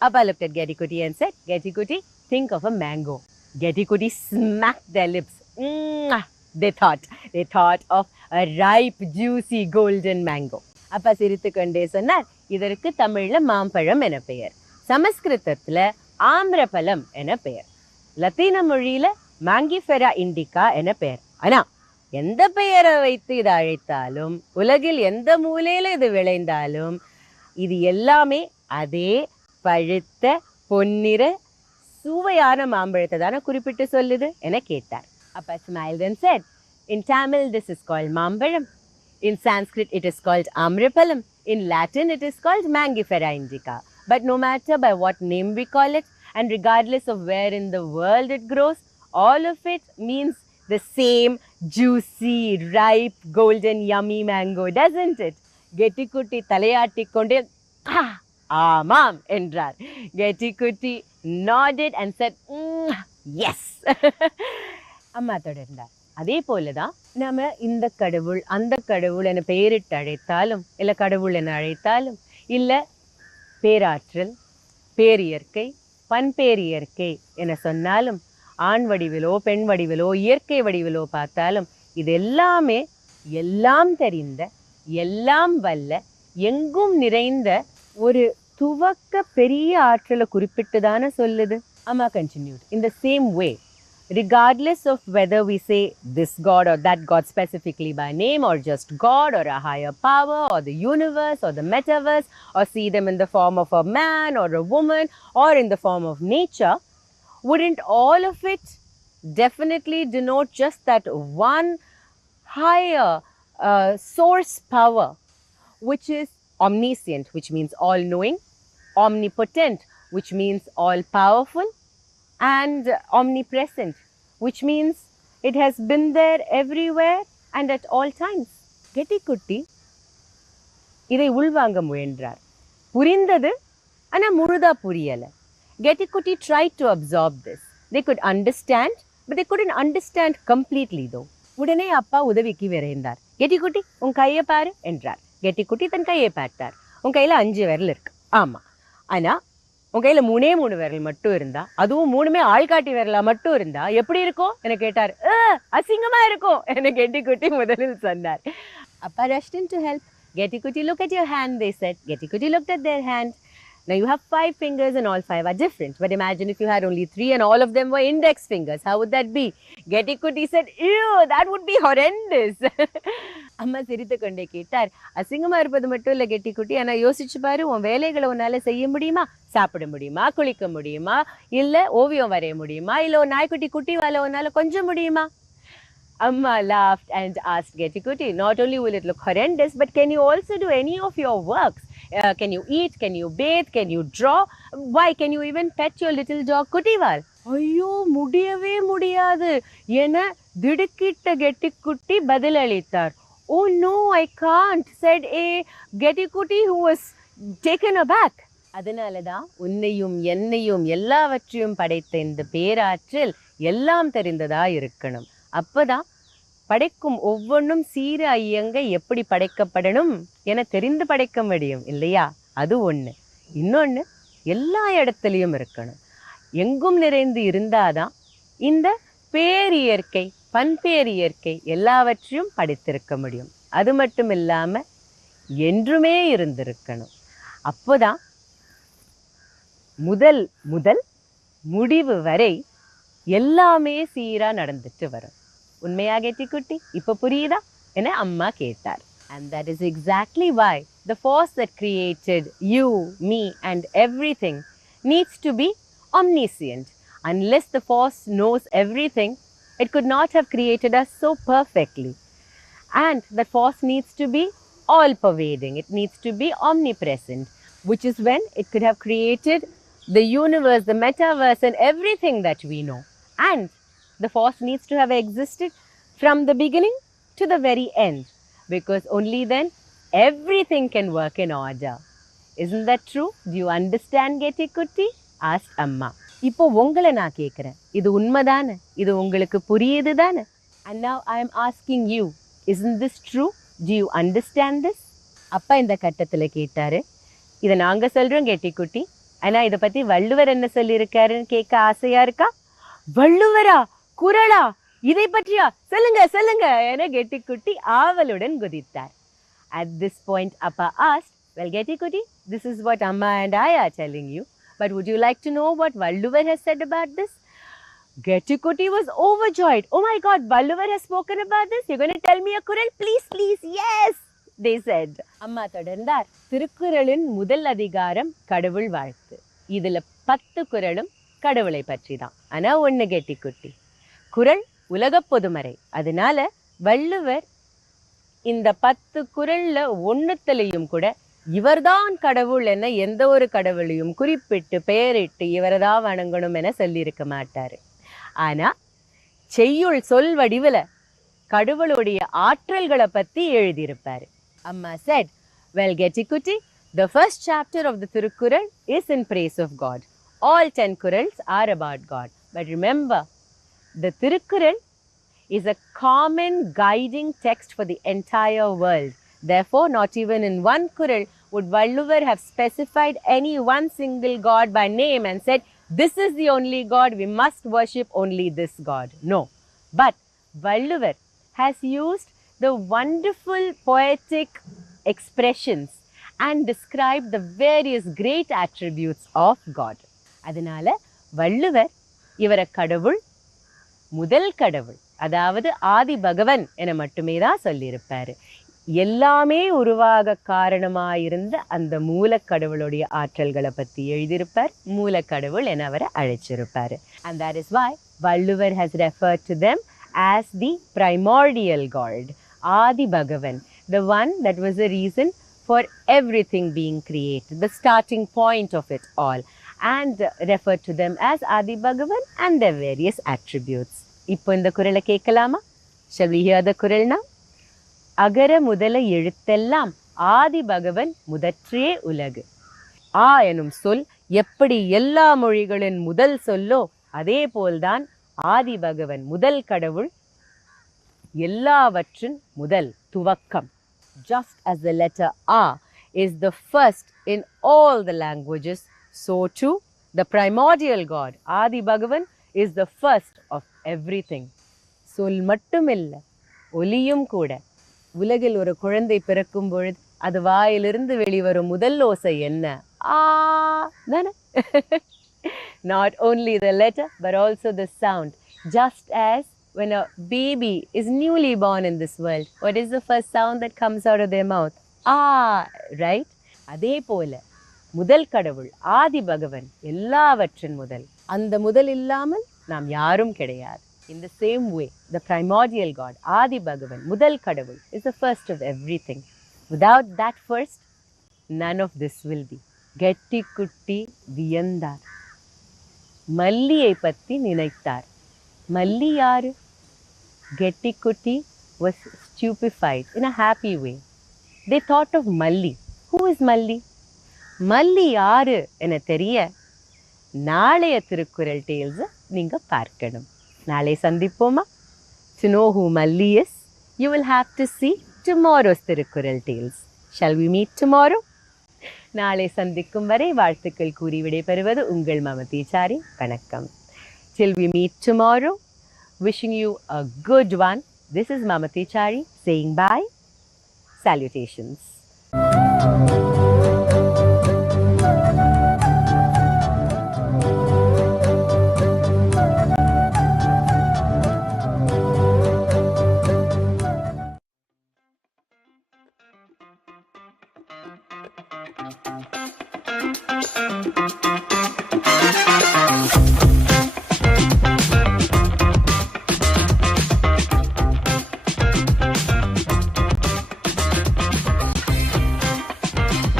Appa looked at Getty Kutty and said, Getty Kutty, think of a mango. Getty Kutty smacked their lips. Mwah! They thought of a ripe, juicy, golden mango. அப்பா சிரித்துக்கொண்டே சொன்னார், இதற்கு தமிழ்ல மாம்பழம் என பெயர், சமஸ்கிருதத்துல ஆம்ரபலம் என பெயர், லத்தீன மொழியில மாங்கிஃபெரா இண்டிகா என பெயர். ஆனா எந்த பெயரை வைத்து இதை அழைத்தாலும், உலகில் எந்த மூலையில இது விளைந்தாலும், இது எல்லாமே அதே பழுத்த பொன்னிற சுவையான மாம்பழத்தை தானே குறிப்பிட்டு சொல்லுது என கேட்டார். அப்பா smiled and said, in Tamil this is called மாம்பழம், in Sanskrit it is called amrapalam, in Latin it is called mangifera indica. But no matter by what name we call it, and regardless of where in the world it grows, all of it means the same juicy, ripe, golden, yummy mango, doesn't it? Getty Kutty தலையாட்டிக் கொண்டே ஆமாம் என்றார். Getty Kutty nodded and said, yes. அம்மா தொடர்ந்தார், அதே போலதான் நாம இந்த கடவுள் அந்த கடவுள் என பெயரிட்டு அழைத்தாலும், இல்ல கடவுள் என அழைத்தாலும், இல்ல பேராற்றல், பேரியற்கை, பண்பேரியற்கை என சொன்னாலும், ஆண் வடிவிலோ பெண் வடிவிலோ இயற்கை வடிவிலோ பார்த்தாலும், இது எல்லாமே எல்லாம் தெரிந்த, எல்லாம் வல்ல, எங்கும் நிறைந்த ஒரு துவக்க பெரிய ஆற்றலை குறிப்பிட்டு தானே சொல்லுது. அம்மா continued, in the same way, regardless of whether we say this God or that God specifically by name, or just God or a higher power or the universe or the metaverse, or see them in the form of a man or a woman or in the form of nature, wouldn't all of it definitely denote just that one higher source power, which is omniscient, which means all-knowing, omnipotent, which means all-powerful, and omnipresent, which means it has been there everywhere and at all times. Getty Kutty இதை உள்வாங்க முயன்றார். புரிந்தது, ஆனா முழுதா புரியல. Getty Kutty tried to absorb this. They could understand, but they couldn't understand completely though. உடனே அப்பா உதவிக்கு விரைந்தார். Getty Kutty, உன் கையை பாரு என்றார். Getty Kutty தன் கையை பார்த்தார். உன் கையில 5 விரல் இருக்கு. ஆமா, ஆனா உன் கையில 3 விரல் மட்டும் இருந்தா, அதுவும் 3மே ஆள்காட்டி விரலா மட்டும் இருந்தா எப்படி இருக்கும் என கேட்டார். அசிங்கமா இருக்கும் என Getty Kutty முதலில் சொன்னார். அப்பா rushed in to help. Getty Kutty, look at your hand, they said. Getty Kutty looked at their hand. Now you have 5 fingers and all 5 are different. But imagine if you had only 3 and all of them were index fingers. How would that be? Getty Kutty said, ew, that would be horrendous. அம்மா சிரித்து கொண்டே கேட்டார், அசிங்கமா இருப்பது மட்டும் இல்லை Getty Kutty, ஆனா யோசிச்சு பாரு, உன் வேலைகளை உன்னால செய்ய முடியுமா? சாப்பிட முடியுமா? குளிக்க முடியுமா? இல்ல ஓவியம் வரைய முடியுமா? இல்ல ஒரு நாய்க்குட்டி குட்டி வாழ உன்னால கொஞ்சம் முடியுமா? Amma laughed and asked Getty Kutty, not only will it look horrendous, but can you also do any of your works? Can you eat? Can you bathe? Can you draw? Why, can you even pet your little dog Kuttival? ஐயோ, முடியவே முடியாது என திடுக்கிட்ட Getty Kutty பதிலளித்தார். Oh no, I can't, said a Getty Kutty who was taken aback. அதனாலதான் உன்னையும் என்னையும் எல்லாவற்றையும் படைத்த இந்த பேராற்றல் எல்லாம் தெரிந்ததா இருக்கணும். அப்பதான் படைக்கும் ஒவ்வொன்றும் சீர ஐயங்க எப்படி படைக்கப்படணும் என தெரிந்து படைக்க முடியும் இல்லையா? அது ஒன்று. இன்னொன்று, எல்லா இடத்துலையும் இருக்கணும், எங்கும் நிறைந்து இருந்தாதான் இந்த பேரியற்கை, பண்பேரியற்கை எல்லாவற்றையும் படைத்திருக்க முடியும். அது மட்டும் இல்லாமல் என்றுமே இருந்திருக்கணும். அப்போதான் முதல் முடிவு வரை எல்லாமே சீரா நடந்துட்டு வரும். உண்மையா Getty Kutty? இப்ப புரியுதா என அம்மா கேட்டார். And that is exactly why the force that created you, me and everything needs to be omniscient. Unless the force knows everything, it could not have created us so perfectly. And that force needs to be all-pervading. It needs to be omnipresent, which is when it could have created the universe, the metaverse and everything that we know. And the force needs to have existed from the beginning to the very end, because only then everything can work in order. Isn't that true? Do you understand, Getty Kutty? asked Amma. இப்போ உங்களை நான் கேட்குறேன், இது உண்மைதானே? இது உங்களுக்கு புரியுது தானே? And now I am asking you, isn't this true? Do you understand this? அப்பா இந்த கட்டத்தில் கேட்டாரு. இதை நாங்கள் சொல்கிறோம் Getty Kutty, ஆனா இத பத்தி வள்ளுவர் என்ன சொல்லியிருக்காருன்னு கேட்க ஆசையா இருக்கா? வள்ளுவரா, குறளா, இதை பற்றியா, சொல்லுங்க சொல்லுங்க என கெட்டிக்குட்டி ஆவலுடன் குதித்தார். At this point, Appa asked, well, Getty-Kutty, this is what Amma and I are telling you. But would you like to know what Valluvar has said about this? Getty-Kutty was overjoyed. Oh my God, Valluvar has spoken about this? You're going to tell me a kural? Please, please, yes, they said. Amma தொடர்ந்தார். திருக்குறளின் முதல் அதிகாரம் கடவுள் வாழ்த்து. இதுல 10 குறளும் கடவுளை பற்றி தான். ஆனா ஒண்ணு கெட்டிக்குட்டி, குறள் உலக பொதுமறை. அதனால வள்ளுவர் இந்த 10 குறள்ல ஒண்ணுத்தலையும் கூட இவர்தான் கடவுள் என எந்த ஒரு கடவுளையும் குறிப்பிட்டு பெயரிட்டு இவர்தான் வணங்கணும் என சொல்லியிருக்க மாட்டாரு. ஆனா செய்யுள் சொல் வடிவுல கடவுளுடைய ஆற்றல்களை பத்தி எழுதியிருப்பாரு. அம்மா said, well, Getty-Kutty, the first chapter of the Thirukkural is in praise of God. All 10 kurals are about God. But remember, the Thirukkural is a common guiding text for the entire world. Therefore, not even in one kural would Valluvar have specified any one single god by name and said, this is the only God, we must worship only this God. No. But Valluvar has used the wonderful poetic expressions and described the various great attributes of God. அதனால வள்ளுவர் இவரை கடவுள், முதல் கடவுள், அதாவது ஆதி பகவன் என மட்டுமே தான் சொல்லியிருப்பாரு. எல்லாமே உருவாக காரணமாயிருந்த அந்த மூலக்கடவுளுடைய ஆற்றல்களை பற்றி எழுதியிருப்பார். மூலக்கடவுள் என அவரை அழைச்சிருப்பாரு. And that is why Valluvar has referred to them as the primordial God, Adi Bhagavan, the one that was the reason for everything being created, the starting point of it all, and referred to them as Adi Bhagavan and their various attributes. இப்போ இந்த குறளை கேட்கலாமா? Shall we hear the குறள் now? அகர முதல எழுத்தெல்லாம் ஆதி பகவன் முதற்றே உலகு. ஆ எனும் சொல் எப்படி எல்லா மொழிகளின் முதல் சொல்லோ அதே போல்தான் ஆதி பகவன் முதல் கடவுள், எல்லாவற்றின் முதல் துவக்கம். Just as the letter A is the first in all the languages, so too the primordial God, Adi Bhagavan, is the first of everything. சொல் மட்டுமில்ல, ஒலியும் கூட. உலகில் ஒரு குழந்தை பிறக்கும் பொழுது அது வாயிலிருந்து வெளிவரும் முதல் ஓசை என்ன? ஆ தானே? Not only the letter but also the sound. Just as when a baby is newly born in this world, what is the first sound that comes out of their mouth? Ah, right? அதே போல முதல் கடவுள் ஆதி பகவன் எல்லாவற்றின் முதல். அந்த முதல் இல்லாமல் நாம் யாரும் கிடையாது. In the same way, the primordial God, Adi Bhagavan, முதல் கடவுள், is the first of everything. Without that first, none of this will be. கெட்டிக்குட்டி வியந்தார். மல்லியை பற்றி நினைத்தார். மல்லி யாரு? Getty-Kutty was stupefied in a happy way. They thought of Malli. Who is Malli? Malli யாரு என தெரிய நாளைய திருக்குறள் டேல்ஸ் நீங்க பார்க்கணும். நாளை சந்திப்போமா? To know who Malli is, you will have to see tomorrow's Thirukkural tales. Shall we meet tomorrow? நாளை சந்திக்கும் வரை வாழ்த்துக்கள் கூறி விடைபெறுவது உங்கள் மமதிச்சாரி. வணக்கம். Till we meet tomorrow, wishing you a good one. This is Mamatichari saying bye. Salutations.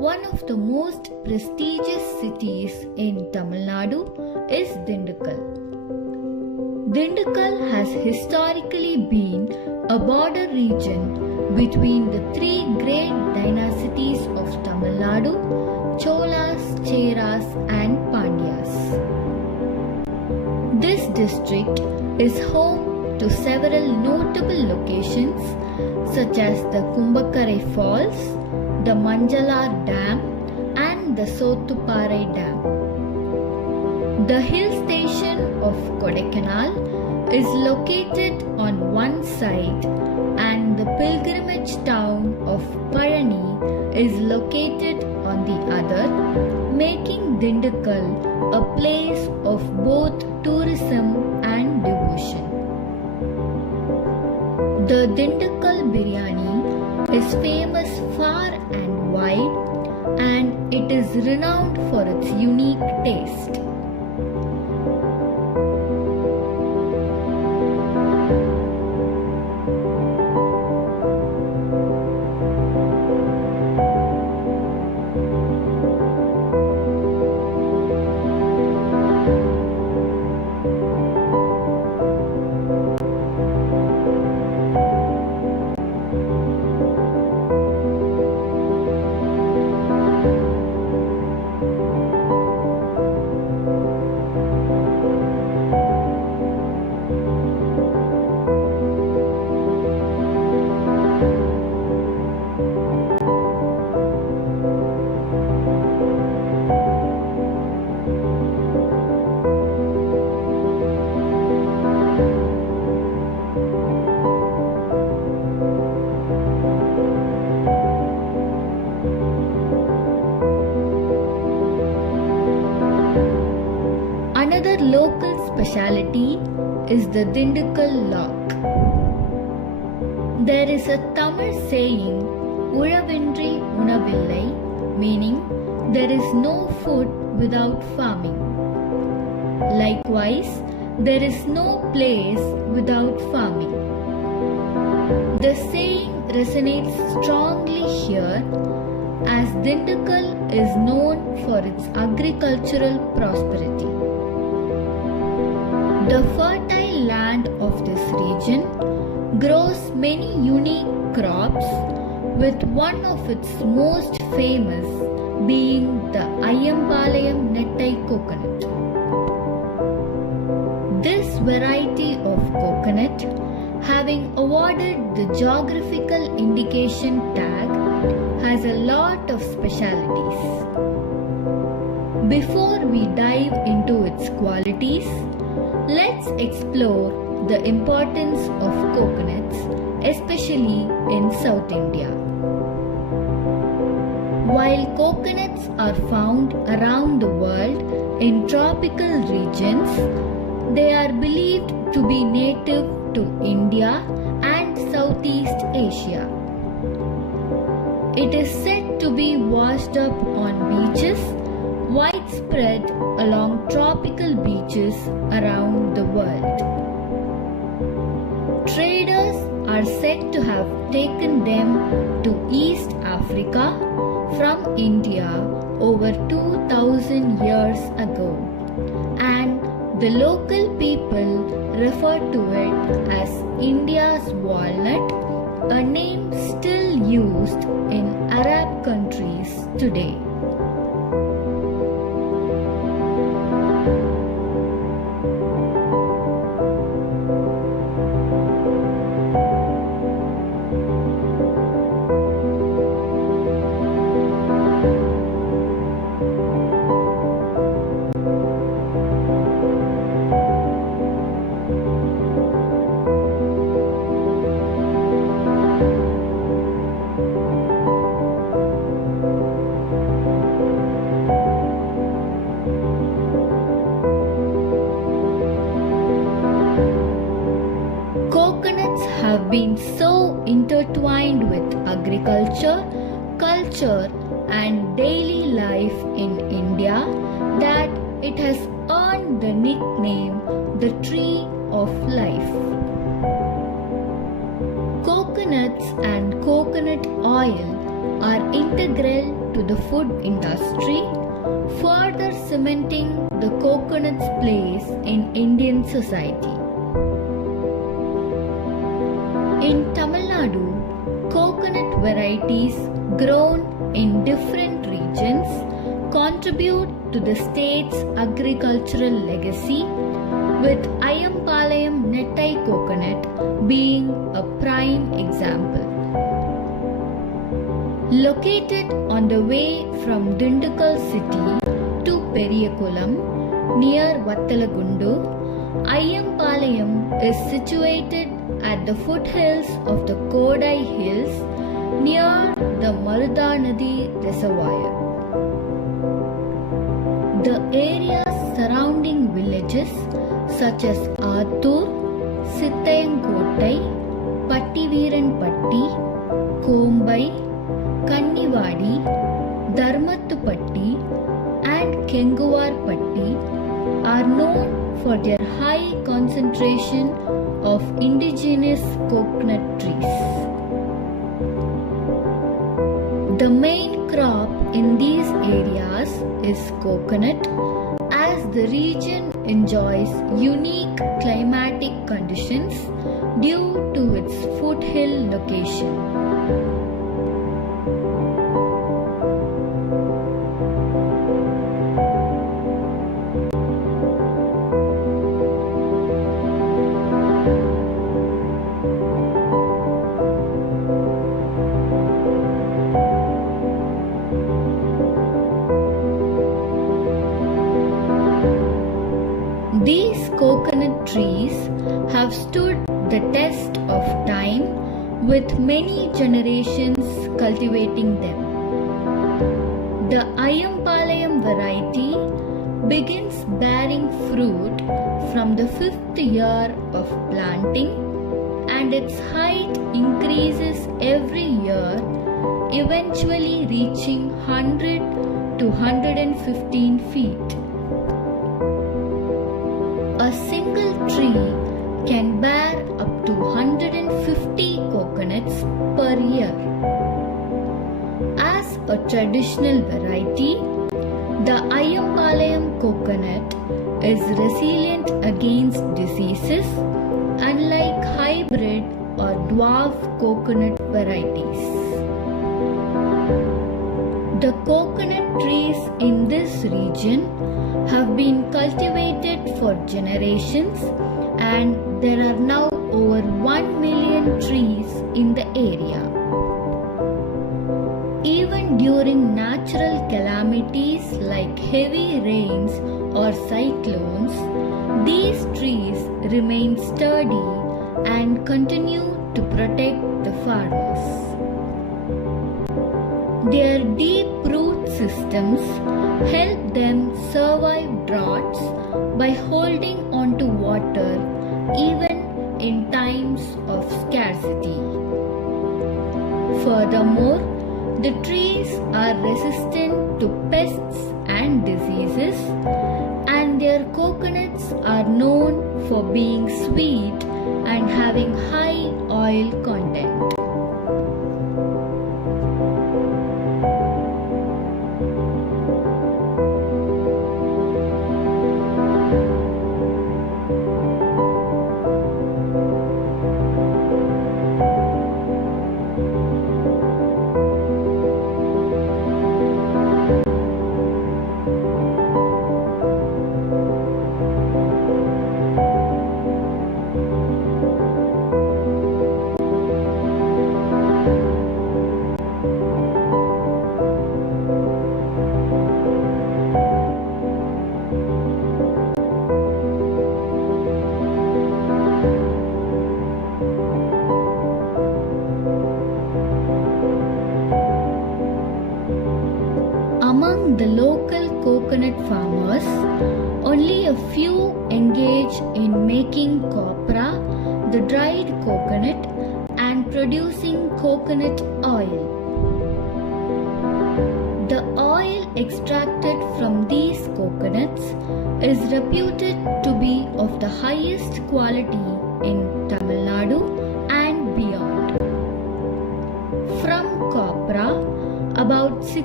One of the most prestigious cities in Tamil Nadu is Dindigul. Dindigul has historically been a border region between the three great dynasties of Tamil Nadu, Cholas, Cheras and Pandyas. This district is home to several notable locations such as the Kumbakarai Falls, the Manjalar Dam and the Sothuparai Dam. The hill station of Kodaikanal is located on one side and the pilgrimage town of Palani is located on the other, making Dindigul a place of both tourism and devotion. The Dindigul biryani is famous far and wide and it is renowned for its unique taste. Another local speciality is the Dindigul lock. There is a Tamil saying, Ulavindri unavillai, meaning there is no food without farming. Likewise, there is no place without farming. The saying resonates strongly here as Dindigul is known for its agricultural prosperity. The fertile land of this region grows many unique crops, with one of its most famous being the Ayyampalayam Nettai coconut. This variety of coconut, having awarded the geographical indication tag, has a lot of specialities. Before we dive into its qualities, let's explore the importance of coconuts, especially in South India. While coconuts are found around the world in tropical regions, they are believed to be native to India and Southeast Asia. It is said to be washed up on beaches widespread along tropical beaches around the world. Traders are said to have taken them to East Africa from India over 2000 years ago, and the local people refer to it as India's walnut, a name still used in Arab countries today. Have been so intertwined with agriculture, culture and daily life in India that it has earned the nickname the Tree of Life. Coconuts and coconut oil are integral to the food industry, further cementing the coconut's place in Indian society. In Tamil Nadu, coconut varieties grown in different regions contribute to the state's agricultural legacy, with Ayampalayam Nettai coconut being a prime example. Located on the way from Dindigul city to Periyakulam near Vattalagundu, Ayampalayam is situated at the foothills of the Kodai Hills near the Marudanadi Reservoir. The areas surrounding villages such as Attur, Sittayankotai, Pattiveeranpatti, Kombai, Kannivadi, Dharmathupatti and Kenguvarpatti are known for their high concentration of indigenous coconut trees. The main crop in these areas is coconut, as the region enjoys unique climatic conditions due to its foothill location. These coconut trees have stood the test of time, with many generations cultivating them. The Ayampalayam variety begins bearing fruit from the 5th year of planting, and its height increases every year, eventually reaching 100 to 115 feet. A single tree can bear up to 150 coconuts per year. As a traditional variety, the Ayampalayam coconut is resilient against diseases, unlike hybrid or dwarf coconut varieties. The coconut trees in this region have been cultivated for generations, and there are now over 1 million trees in the area. Even during natural calamities like heavy rains or cyclones, these trees remain sturdy and continue to protect the farmers. Their deep root systems help them survive droughts by holding on to water even in times of scarcity. Furthermore, the trees are resistant to pests and diseases, and their coconuts are known for being sweet and having high oil content. Among the local coconut farmers, only a few engage in making copra, the dried coconut, and producing coconut oil. The oil extracted from these coconuts is reputed to be of the highest quality in Tamil Nadu and beyond. From copra,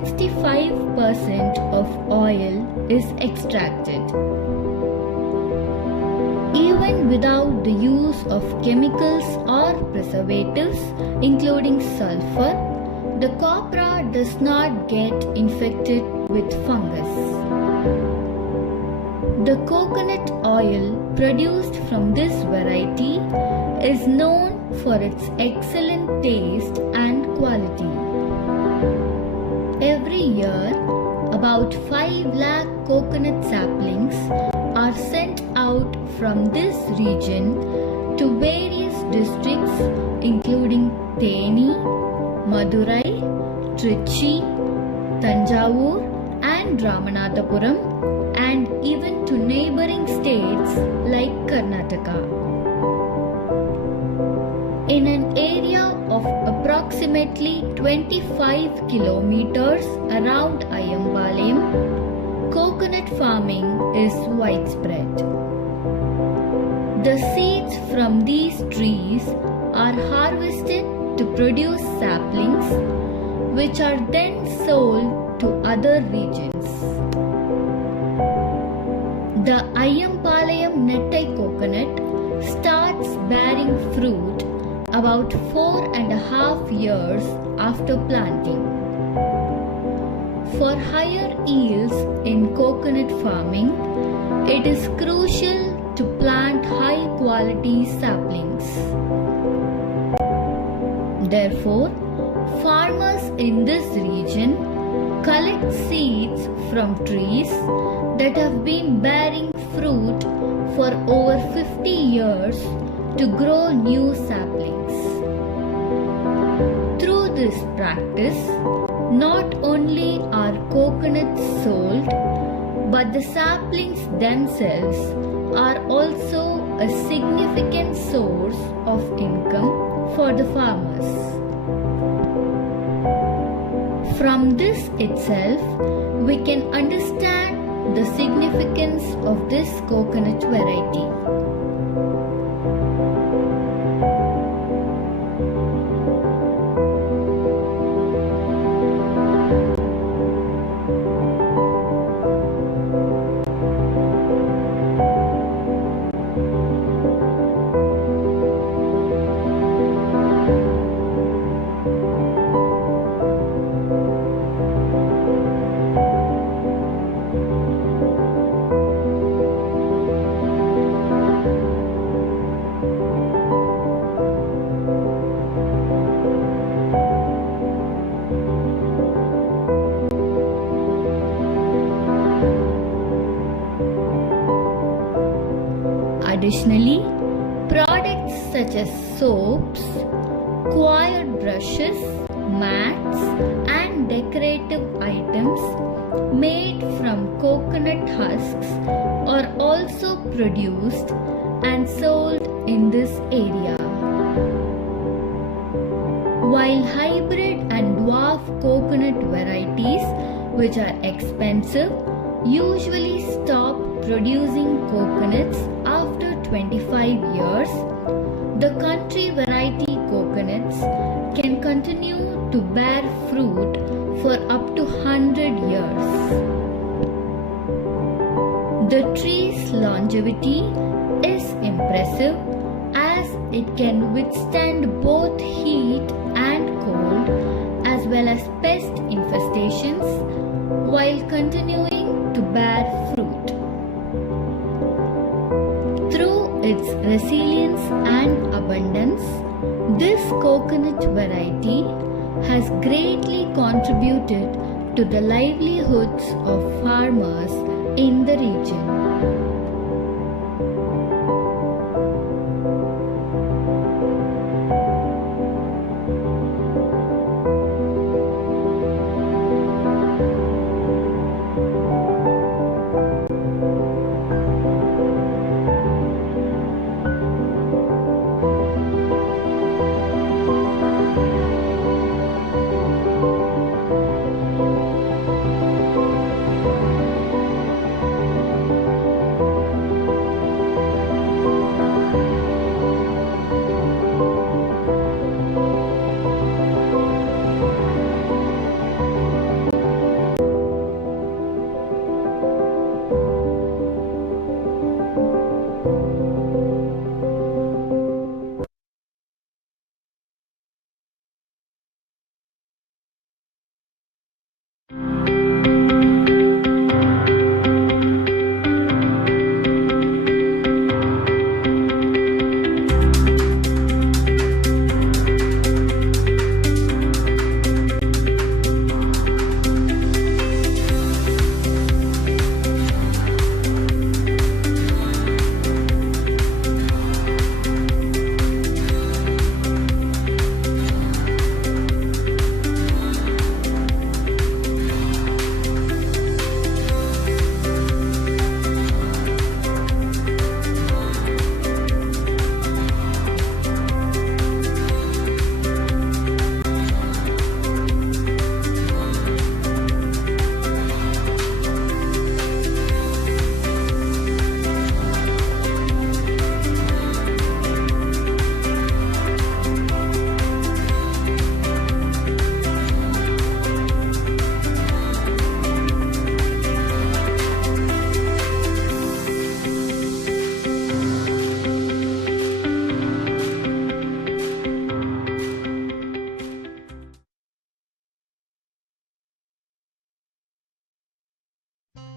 65% of oil is extracted. Even without the use of chemicals or preservatives, including sulfur, the copra does not get infected with fungus. The coconut oil produced from this variety is known for its excellent taste and quality. Every year, about 5 lakh coconut saplings are sent out from this region to various districts including Theni, Madurai, Trichy, Tanjavur and Ramanathapuram, and even to neighboring states like Karnataka. In an area of approximately 25 kilometers around Ayambalayam, coconut farming is widespread. The seeds from these trees are harvested to produce saplings, which are then sold to other regions. The Ayyampalayam Nettai coconut starts bearing fruit about 4.5 years after planting. For higher yields in coconut farming, it is crucial to plant high quality saplings. Therefore, farmers in this region collect seeds from trees that have been bearing fruit for over 50 years to grow new saplings. Through this practice, not only are coconuts sold, but the saplings themselves are also a significant source of income for the farmers. From this itself, we can understand the significance of this coconut variety. Additionally, products such as soaps, coired brushes, mats, and decorative items made from coconut husks are also produced and sold in this area. While hybrid and dwarf coconut varieties, which are expensive, usually stop producing coconuts after 25 years, the country variety coconuts can continue to bear fruit for up to 100 years. The tree's longevity is impressive as it can withstand both heat and cold as well as pest infestations while continuing to bear fruit. Through its resilience and abundance, this coconut variety has greatly contributed to the livelihoods of farmers in the region.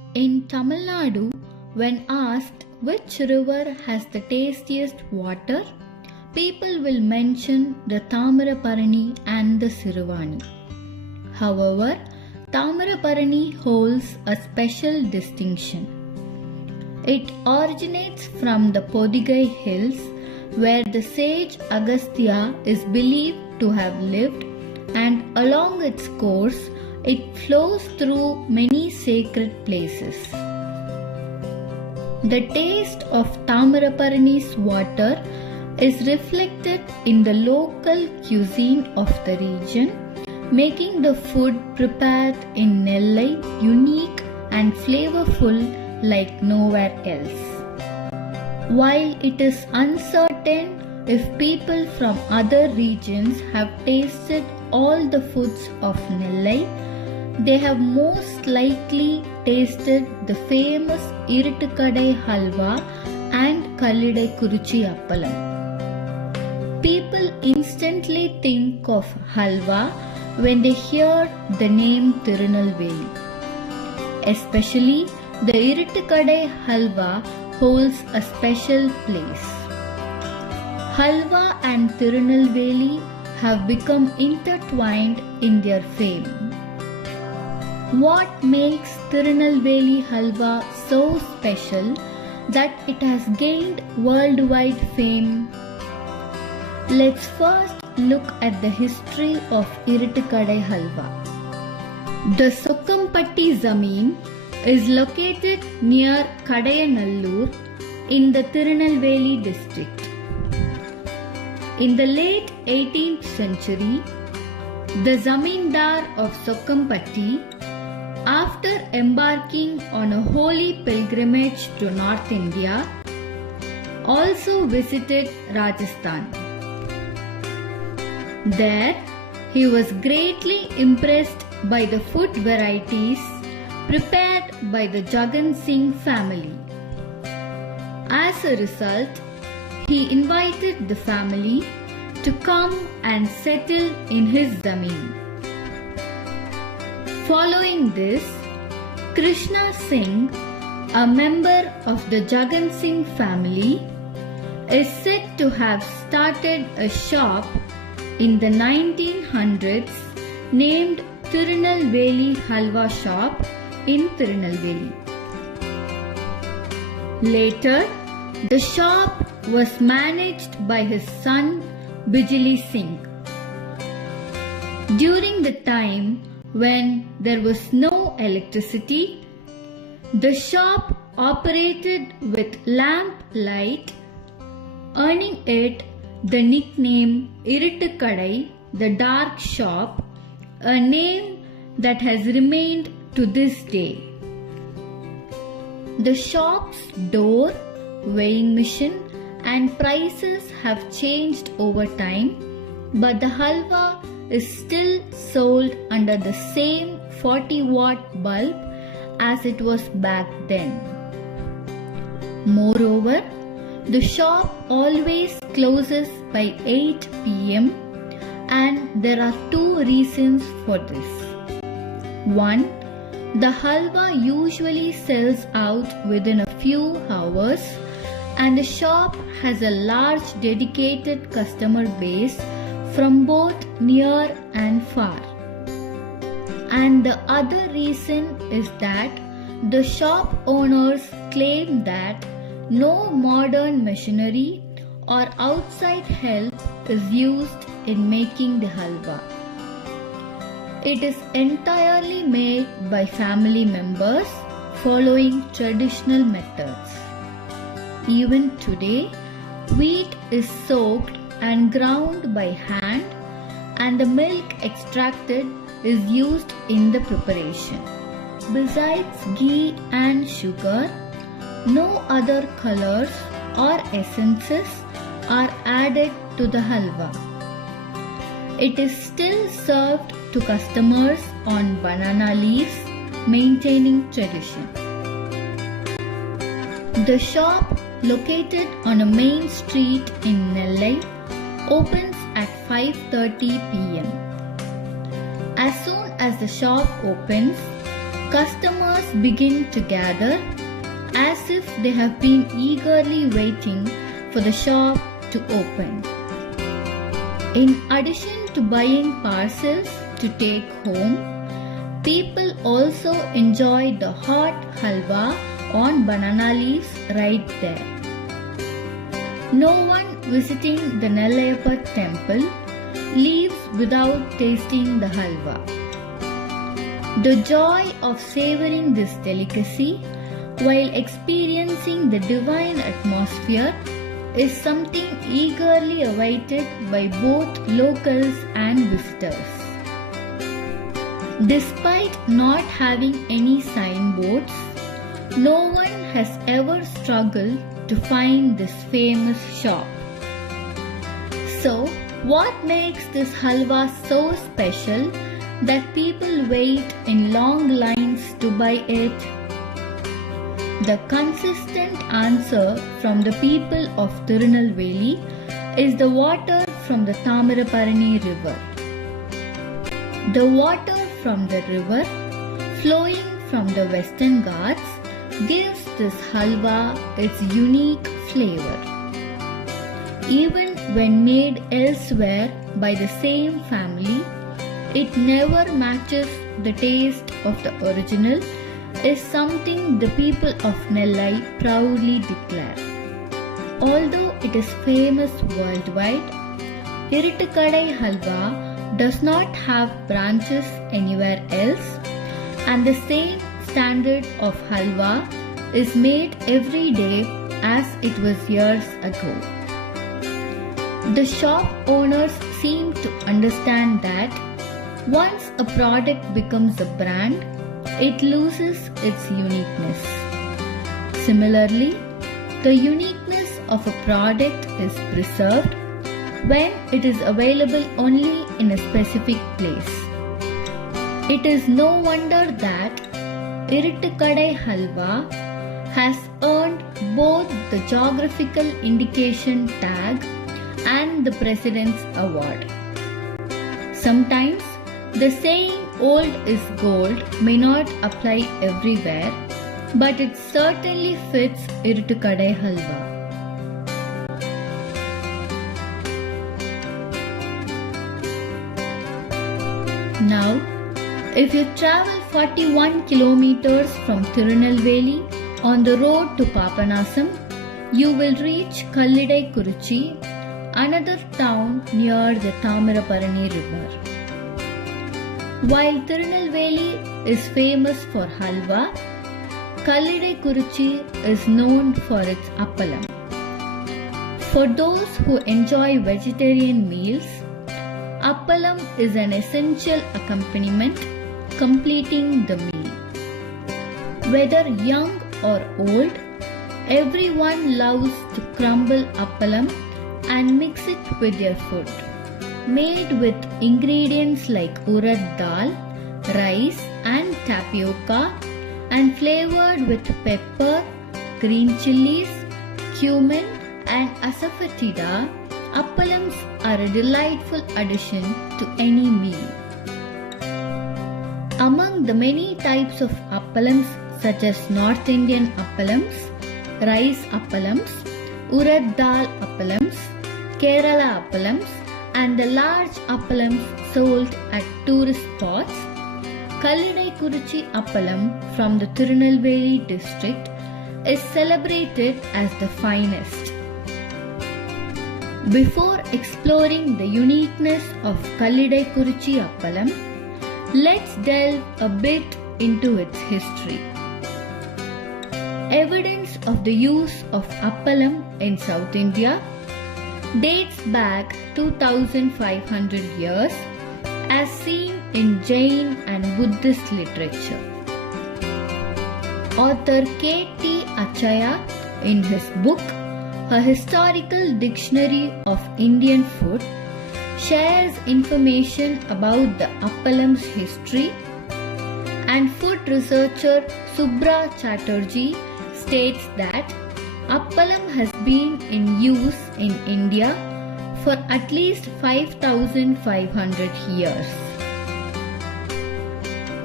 In Tamil Nadu, when asked which river has the tastiest water, people will mention the Tamaraparani and the Siruvani. However, Tamaraparani holds a special distinction. It originates from the Podigai hills, where the sage Agastya is believed to have lived, and along its course it flows through many sacred places. The taste of Tamaraparani's water is reflected in the local cuisine of the region, making the food prepared in Nellai unique and flavorful like nowhere else. While it is uncertain if people from other regions have tasted all the foods of Nellai, they have most likely tasted the famous Iruttukadai halwa and Kallidai Kuruchi appalam. People instantly think of halwa when they hear the name Tirunelveli. Especially the Iruttukadai halwa holds a special place. Halwa and Tirunelveli have become intertwined in their fame. What makes Tirunelveli halwa so special that it has gained worldwide fame? Let's first look at the history of Iruttukadai halwa. The Sokkampatti Zameen is located near Kadayanallur in the Tirunelveli district. In the late 18th century, the Zamindar of Sokkampatti, after embarking on a holy pilgrimage to North India, also visited Rajasthan. There, he was greatly impressed by the food varieties prepared by the Jagan Singh family. As a result, he invited the family to come and settle in his zameen. Following this, Krishna Singh, a member of the Jagan Singh family, is said to have started a shop in the 1900s named Tirunelveli Halwa Shop in Tirunelveli. Later, the shop was managed by his son Bijli Singh. During the time when there was no electricity, the shop operated with lamp light, earning it the nickname Iruttukadai, the dark shop, a name that has remained to this day. The shop's door, weighing machine and prices have changed over time, but the halwa is still sold under the same 40-watt bulb as it was back then. Moreover, the shop always closes by 8 p.m. and there are two reasons for this. One, the halwa usually sells out within a few hours and the shop has a large dedicated customer base from both near and far. And the other reason is that the shop owners claim that no modern machinery or outside help is used in making the halwa. It is entirely made by family members following traditional methods. Even today, wheat is soaked and ground by hand and the milk extracted is used in the preparation. Besides ghee and sugar, no other colors or essences are added to the halwa. It is still served to customers on banana leaves, maintaining tradition. The shop, located on a main street in Nellai, opens at 5:30 p.m. As soon as the shop opens, customers begin to gather as if they have been eagerly waiting for the shop to open. In addition to buying parcels to take home, people also enjoy the hot halwa on banana leaves right there. No one visiting the Nellayappa temple leaves without tasting the halwa. The joy of savoring this delicacy while experiencing the divine atmosphere is something eagerly awaited by both locals and visitors. Despite not having any signboards, no one has ever struggled to find this famous shop. So, what makes this halwa so special that people wait in long lines to buy it? The consistent answer from the people of Tirunelveli is the water from the Thamiraparani river. The water from the river, flowing from the Western Ghats, gives this halwa its unique flavor. Even when made elsewhere by the same family, it never matches the taste of the original, is something the people of Nellai proudly declare. Although it is famous worldwide, Iruttukadai halwa does not have branches anywhere else, and the same standard of halwa is made every day as it was years ago. The shop owners seem to understand that once a product becomes a brand, it loses its uniqueness. Similarly, the uniqueness of a product is preserved when it is available only in a specific place. It is no wonder that Iruttukadai halwa has earned both the geographical indication tag and the President's Award. Sometimes the saying old is gold may not apply everywhere, but it certainly fits Iruttukadai halwa. Now, if you travel 41 kilometers from Tirunelveli on the road to Papanasam, you will reach Kallidai Kurichi, another town near the Thamiraparani river. While Tirunelveli is famous for halwa, Kallidai Kurichi is known for its appalam. For those who enjoy vegetarian meals, appalam is an essential accompaniment completing the meal. Whether young or old, everyone loves to crumble appalam and mix it with their food. Made with ingredients like urad dal, rice and tapioca, and flavored with pepper, green chilies, cumin and asafoetida, appalams are a delightful addition to any meal. Among the many types of appalams such as North Indian appalams, rice appalams, urad dal appalams, Kerala appalams, and the large appalams sold at tourist spots, Kallidai Kurichi appalam from the Tirunelveli district is celebrated as the finest. Before exploring the uniqueness of Kallidai Kurichi appalam, let's delve a bit into its history. Evidence of the use of appalam in South India dates back 2500 years as seen in Jain and Buddhist literature. Author K.T. Achaya, in his book A Historical Dictionary of Indian Food, shares information about the appalam's history, and food researcher Subra Chatterjee states that appalam has been in use in India for at least 5,500 years.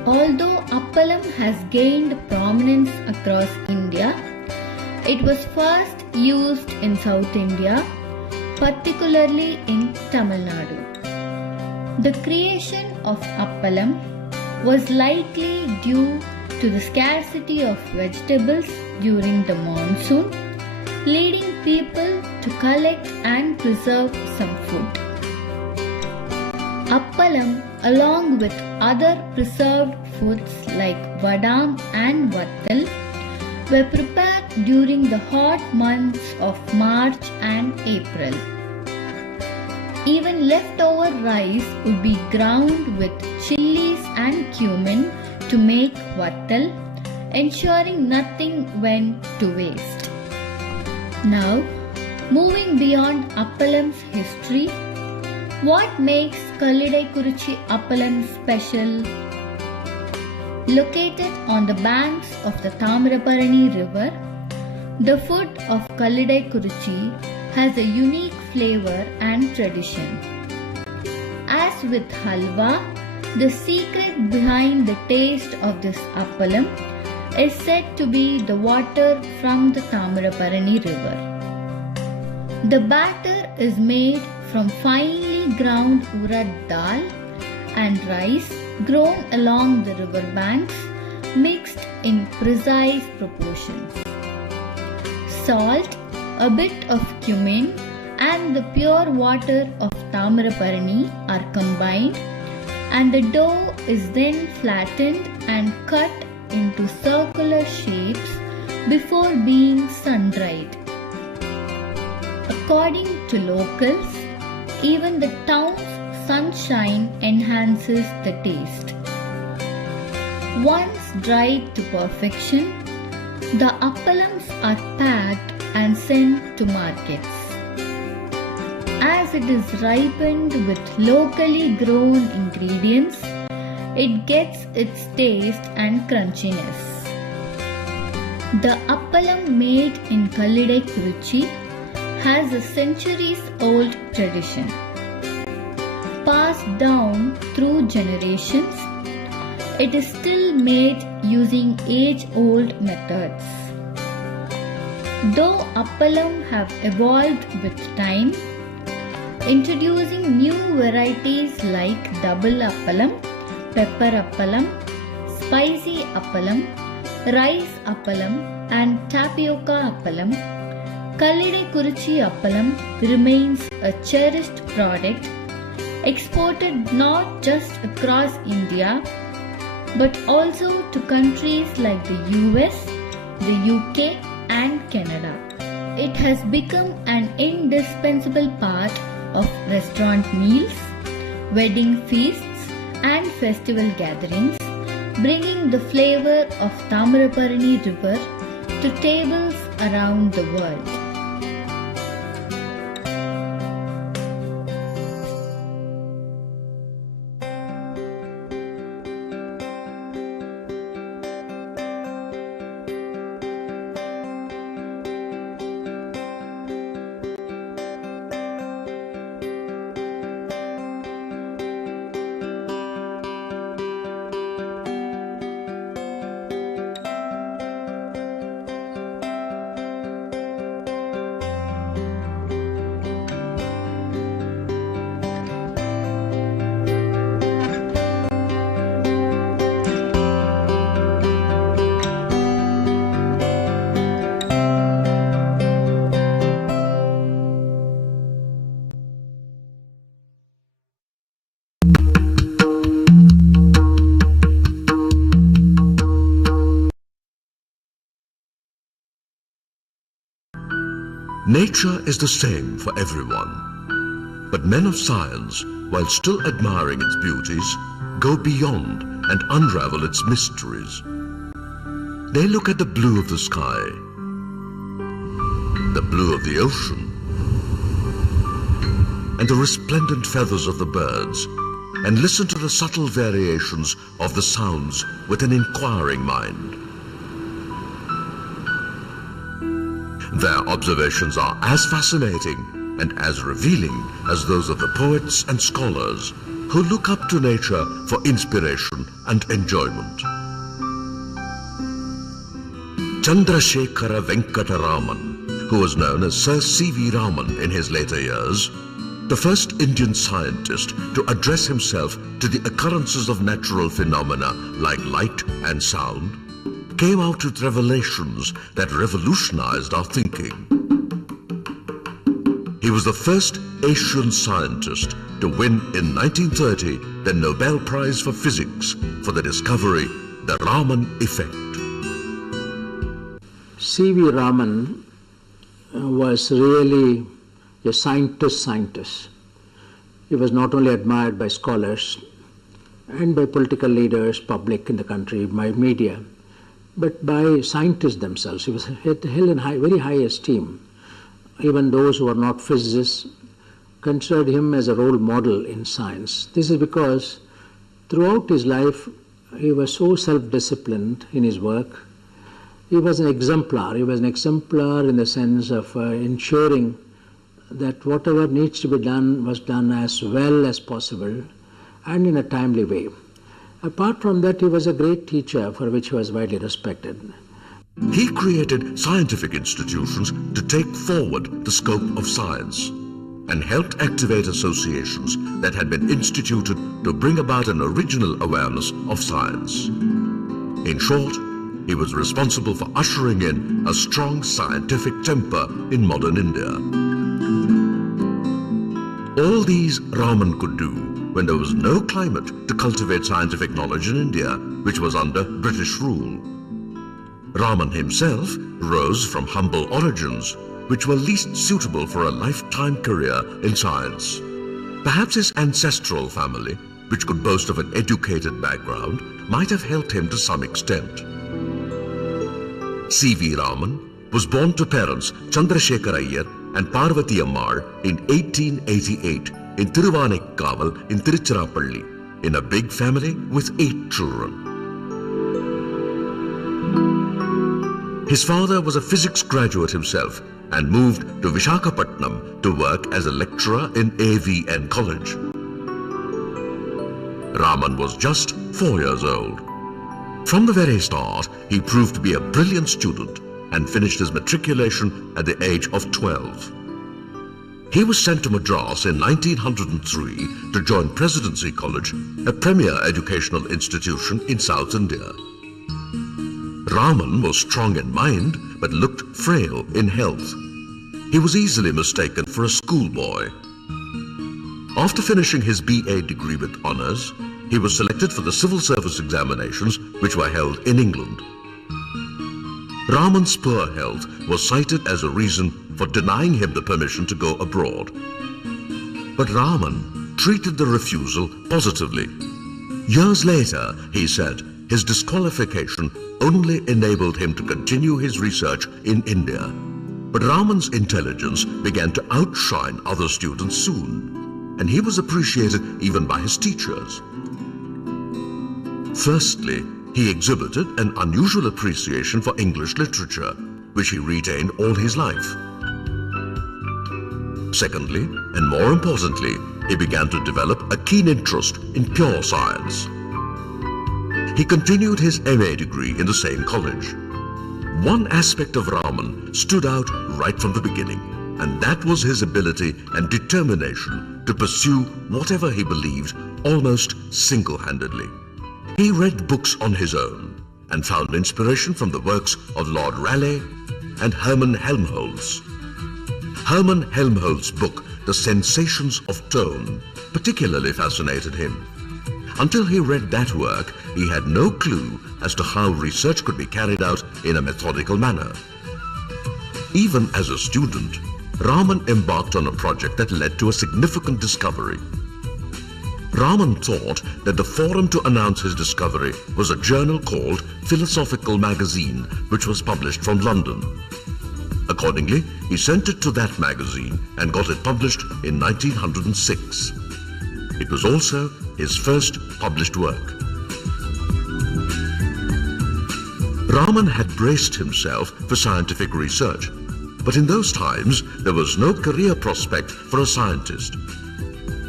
Although appalam has gained prominence across India, it was first used in South India, particularly in Tamil Nadu. The creation of appalam was likely due to the scarcity of vegetables during the monsoon, leading people to collect and preserve some food. Appalam, along with other preserved foods like vadam and vattal, were prepared during the hot months of March and April. Even leftover rice would be ground with chilies and cumin to make vattal, ensuring nothing went to waste. Now, moving beyond appalam's history, what makes Kallidai-Kurichi appalam special? Located on the banks of the Tamarabarani river, the food of Kallidai-Kurichi has a unique flavor and tradition. As with halwa, the secret behind the taste of this appalam is said to be the water from the Tamarabarani river. The batter is made from finely ground urad dal and rice grown along the river banks, mixed in precise proportions. Salt, a bit of cumin, and the pure water of Tamarabarani are combined, and the dough is then flattened and cut into circular shapes before being sun-dried. According to locals, even the town's sunshine enhances the taste. Once dried to perfection, the appalams are packed and sent to markets. As it is ripened with locally grown ingredients, it gets its taste and crunchiness. The appalam made in Kallidai-Kurichi has a centuries-old tradition. Passed down through generations, it is still made using age-old methods. Though appalam have evolved with time, introducing new varieties like double appalam, pepper appalam, spicy appalam, rice appalam, and tapioca appalam, Kallidai-Kurichi appalam remains a cherished product exported not just across India but also to countries like the US, the UK, and Canada. It has become an indispensable part of restaurant meals, wedding feasts, and festival gatherings, bringing the flavor of Tamarabarani River to tables around the world. Nature is the same for everyone, but men of science, while still admiring its beauties, go beyond and unravel its mysteries. They look at the blue of the sky, the blue of the ocean, and the resplendent feathers of the birds, and listen to the subtle variations of the sounds with an inquiring mind. Their observations are as fascinating and as revealing as those of the poets and scholars who look up to nature for inspiration and enjoyment. Chandrasekhara Venkata Raman, who was known as Sir C.V. Raman in his later years, the first Indian scientist to address himself to the occurrences of natural phenomena like light and sound, came out with revelations that revolutionized our thinking. He was the first Asian scientist to win in 1930 the Nobel Prize for Physics for the discovery, the Raman effect. C.V. Raman was really a scientist. He was not only admired by scholars and by political leaders, public in the country, by media, but by scientists themselves. He was held in very high esteem. Even those who are not physicists considered him as a role model in science. This is because throughout his life he was so self-disciplined in his work. He was an exemplar. He was an exemplar in the sense of ensuring that whatever needs to be done was done as well as possible and in a timely way. Apart from that, he was a great teacher for which he was widely respected. He created scientific institutions to take forward the scope of science and helped activate associations that had been instituted to bring about an original awareness of science. In short, he was responsible for ushering in a strong scientific temper in modern India. All these Raman could do when there was no climate to cultivate scientific knowledge in India, which was under British rule. Raman himself rose from humble origins, which were least suitable for a lifetime career in science. Perhaps his ancestral family, which could boast of an educated background, might have helped him to some extent. C.V. Raman was born to parents Chandrasekhara Iyer and Parvati Ammal in 1888 in Thiruvanekkaval in Tiruchirappalli, in a big family with 8 children. His father was a physics graduate himself and moved to Visakhapatnam to work as a lecturer in AVN College. Raman was just 4 years old. From the very start, he proved to be a brilliant student and finished his matriculation at the age of 12. He was sent to Madras in 1903 to join Presidency College, a premier educational institution in South India. Raman was strong in mind but looked frail in health. He was easily mistaken for a schoolboy. After finishing his BA degree with honours, he was selected for the civil service examinations which were held in England. Raman's poor health was cited as a reason for denying him the permission to go abroad. But Raman treated the refusal positively. Years later, he said, his disqualification only enabled him to continue his research in India. But Raman's intelligence began to outshine other students soon, and he was appreciated even by his teachers. Firstly, he exhibited an unusual appreciation for English literature, which he retained all his life. Secondly, and more importantly, he began to develop a keen interest in pure science. He continued his MA degree in the same college. One aspect of Raman stood out right from the beginning, and that was his ability and determination to pursue whatever he believed almost single-handedly. He read books on his own and found inspiration from the works of Lord Raleigh and Hermann Helmholtz. Hermann Helmholtz's book, The Sensations of Tone, particularly fascinated him. Until he read that work, he had no clue as to how research could be carried out in a methodical manner. Even as a student, Raman embarked on a project that led to a significant discovery. Raman thought that the forum to announce his discovery was a journal called Philosophical Magazine, which was published from London. Accordingly, he sent it to that magazine and got it published in 1906. It was also his first published work. Raman had braced himself for scientific research, but in those times there was no career prospect for a scientist.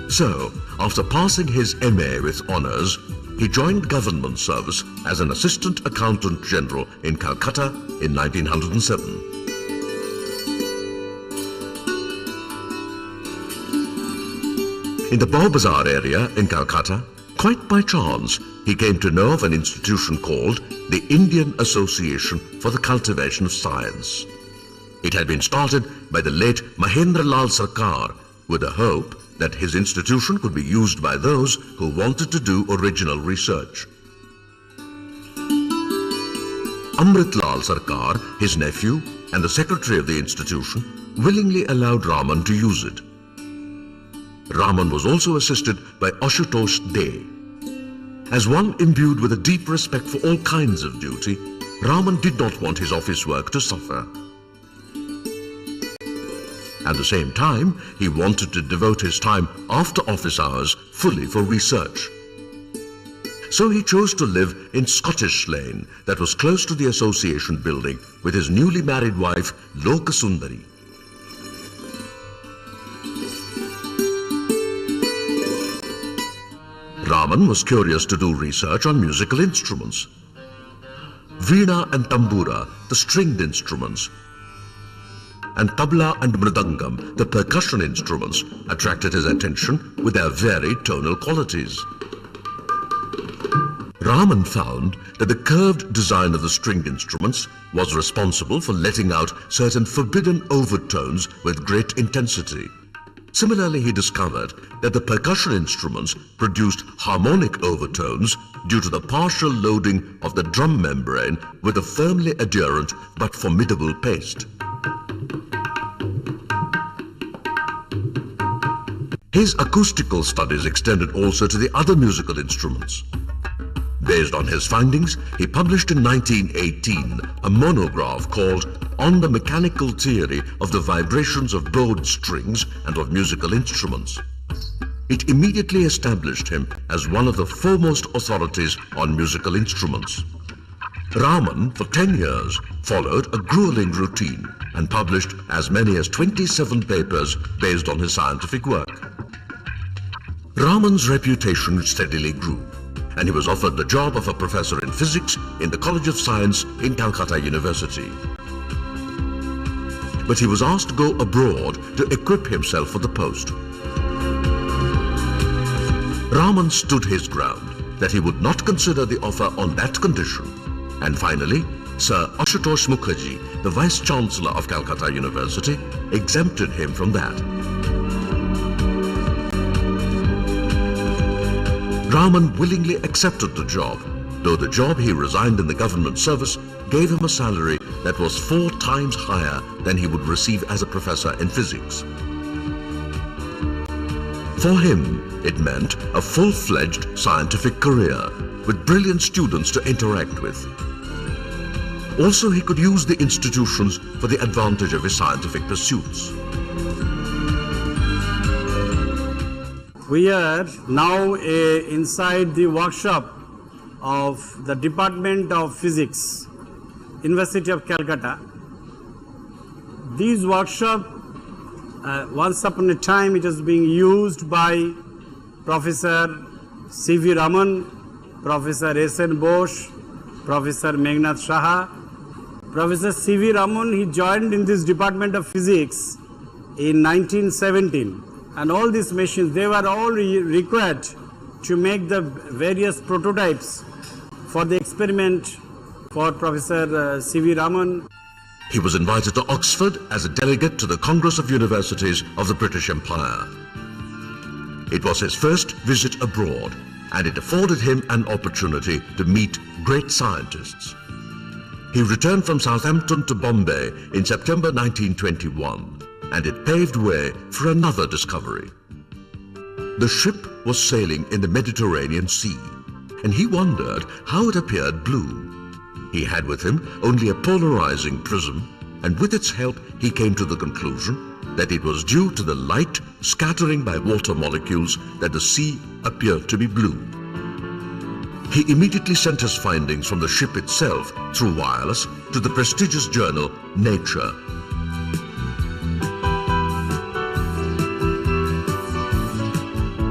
So, after passing his MA with honours, he joined government service as an Assistant Accountant General in Calcutta in 1907. In the Bow Bazaar area in Calcutta, quite by chance, he came to know of an institution called the Indian Association for the Cultivation of Science. It had been started by the late Mahendra Lal Sarkar with the hope that his institution could be used by those who wanted to do original research. Amrit Lal Sarkar, his nephew and the secretary of the institution, willingly allowed Raman to use it. Raman was also assisted by Ashutosh De. As one imbued with a deep respect for all kinds of duty, Raman did not want his office work to suffer. At the same time, he wanted to devote his time after office hours fully for research. So he chose to live in Scottish Lane, that was close to the association building, with his newly married wife, Lokasundari. Raman was curious to do research on musical instruments. Veena and tambura, the stringed instruments, and tabla and mridangam, the percussion instruments, attracted his attention with their varied tonal qualities. Raman found that the curved design of the stringed instruments was responsible for letting out certain forbidden overtones with great intensity. Similarly, he discovered that the percussion instruments produced harmonic overtones due to the partial loading of the drum membrane with a firmly adherent but formidable paste. His acoustical studies extended also to the other musical instruments. Based on his findings, he published in 1918 a monograph called On the Mechanical Theory of the Vibrations of Bowed Strings and of Musical Instruments. It immediately established him as one of the foremost authorities on musical instruments. Raman, for 10 years, followed a grueling routine and published as many as 27 papers based on his scientific work. Raman's reputation steadily grew, and he was offered the job of a professor in physics in the College of Science in Calcutta University. But he was asked to go abroad to equip himself for the post. Raman stood his ground that he would not consider the offer on that condition, and finally, Sir Ashutosh Mukherjee, the Vice-Chancellor of Calcutta University, exempted him from that. Raman willingly accepted the job, though the job he resigned in the government service gave him a salary that was 4 times higher than he would receive as a professor in physics. For him, it meant a full-fledged scientific career with brilliant students to interact with. Also, he could use the institutions for the advantage of his scientific pursuits. We are now inside the workshop of the Department of Physics, University of Calcutta. This workshop, once upon a time, it was being used by Professor C.V. Raman, Professor S.N. Bose, Professor Meghnad Shaha. Professor C.V. Raman, he joined in this Department of Physics in 1917. And all these machines, they were all required to make the various prototypes for the experiment for Professor C.V. Raman. He was invited to Oxford as a delegate to the Congress of Universities of the British Empire. It was his first visit abroad, and it afforded him an opportunity to meet great scientists. He returned from Southampton to Bombay in September 1921. And it paved way for another discovery. The ship was sailing in the Mediterranean Sea, and he wondered how it appeared blue. He had with him only a polarizing prism, and with its help he came to the conclusion that it was due to the light scattering by water molecules that the sea appeared to be blue. He immediately sent his findings from the ship itself through wireless to the prestigious journal Nature.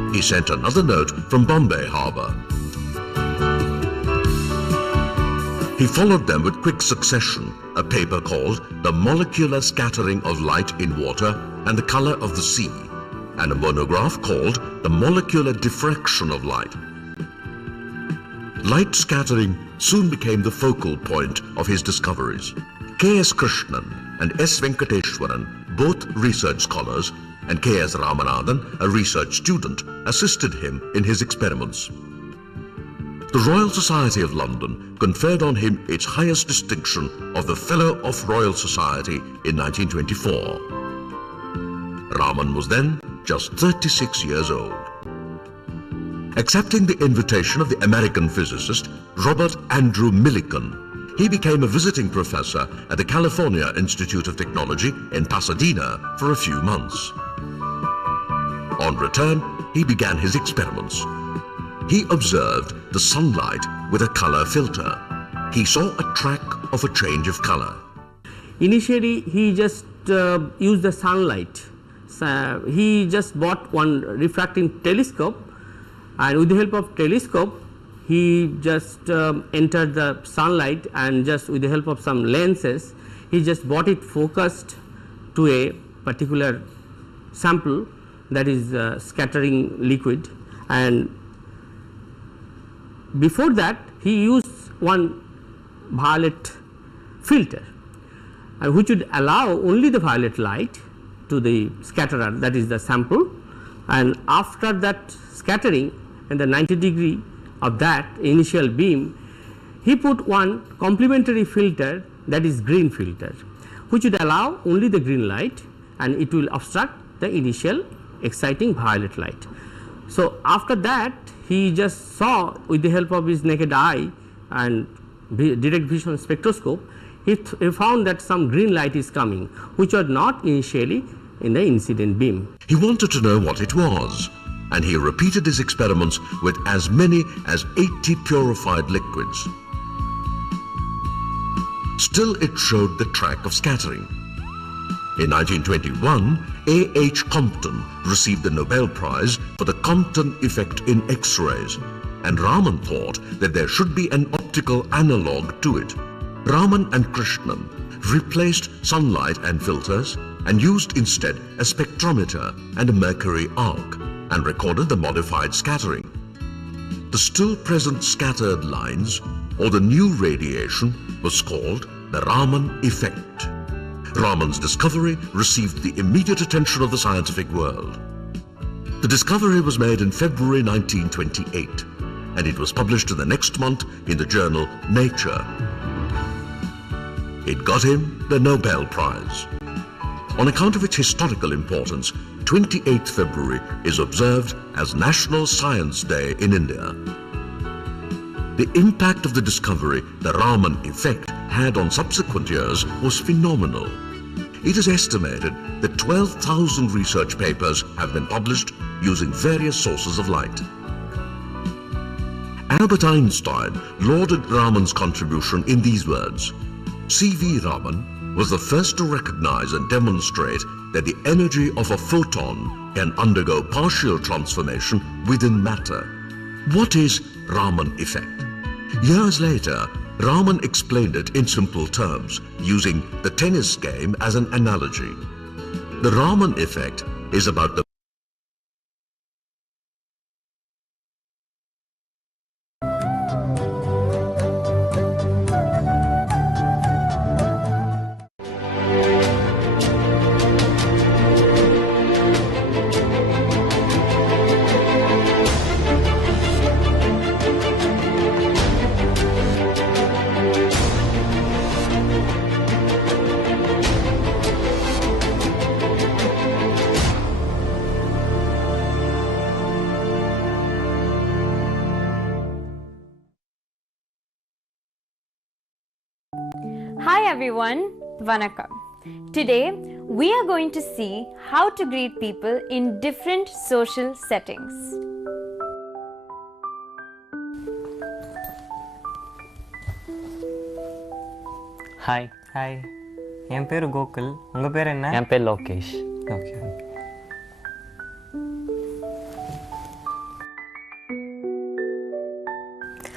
he sent another note from Bombay Harbour. He followed them with quick succession a paper called The Molecular Scattering of Light in Water and the Colour of the Sea, and a monograph called The Molecular Diffraction of Light. Light scattering soon became the focal point of his discoveries. K.S. Krishnan and S. Venkateshwaran, both research scholars, and K.S. Ramanathan, a research student, assisted him in his experiments. The Royal Society of London conferred on him its highest distinction of the Fellow of Royal Society in 1924. Raman was then just 36 years old. Accepting the invitation of the American physicist Robert Andrew Millikan, he became a visiting professor at the California Institute of Technology in Pasadena for a few months. On return, he began his experiments. He observed the sunlight with a color filter. He saw a track of a change of color. Initially, he just used the sunlight. He just bought one refracting telescope, and with the help of telescope, he just entered the sunlight, and just with the help of some lenses, he just bought it focused to a particular sample, that is scattering liquid. And before that, he used one violet filter, which would allow only the violet light to the scatterer, that is the sample. And after that scattering and the 90 degree of that initial beam, he put one complementary filter, that is green filter, which would allow only the green light, and it will obstruct the initial exciting violet light. So after that, he just saw with the help of his naked eye and direct vision spectroscope, he found that some green light is coming, which was not initially in the incident beam. He wanted to know what it was, and he repeated his experiments with as many as 80 purified liquids. Still, it showed the track of scattering. In 1921, A.H. Compton received the Nobel Prize for the Compton effect in X-rays, and Raman thought that there should be an optical analog to it. Raman and Krishnan replaced sunlight and filters and used instead a spectrometer and a mercury arc, and recorded the modified scattering. The still present scattered lines, or the new radiation, was called the Raman effect. Raman's discovery received the immediate attention of the scientific world. The discovery was made in February 1928, and it was published in the next month in the journal Nature. It got him the Nobel Prize. On account of its historical importance, 28th February is observed as National Science Day in India. The impact of the discovery the Raman effect had on subsequent years was phenomenal. It is estimated that 12,000 research papers have been published using various sources of light. Albert Einstein lauded Raman's contribution in these words: C.V. Raman was the first to recognize and demonstrate that the energy of a photon can undergo partial transformation within matter. What is Raman effect? Years later, Raman explained it in simple terms, using the tennis game as an analogy. The Raman effect is about the Hi everyone, Vanakkam. Today we are going to see how to greet people in different social settings. Hi hi, என் பேர் கோகுல். உங்கள் பேர் என்ன? என் பேர் Lokesh. Okay.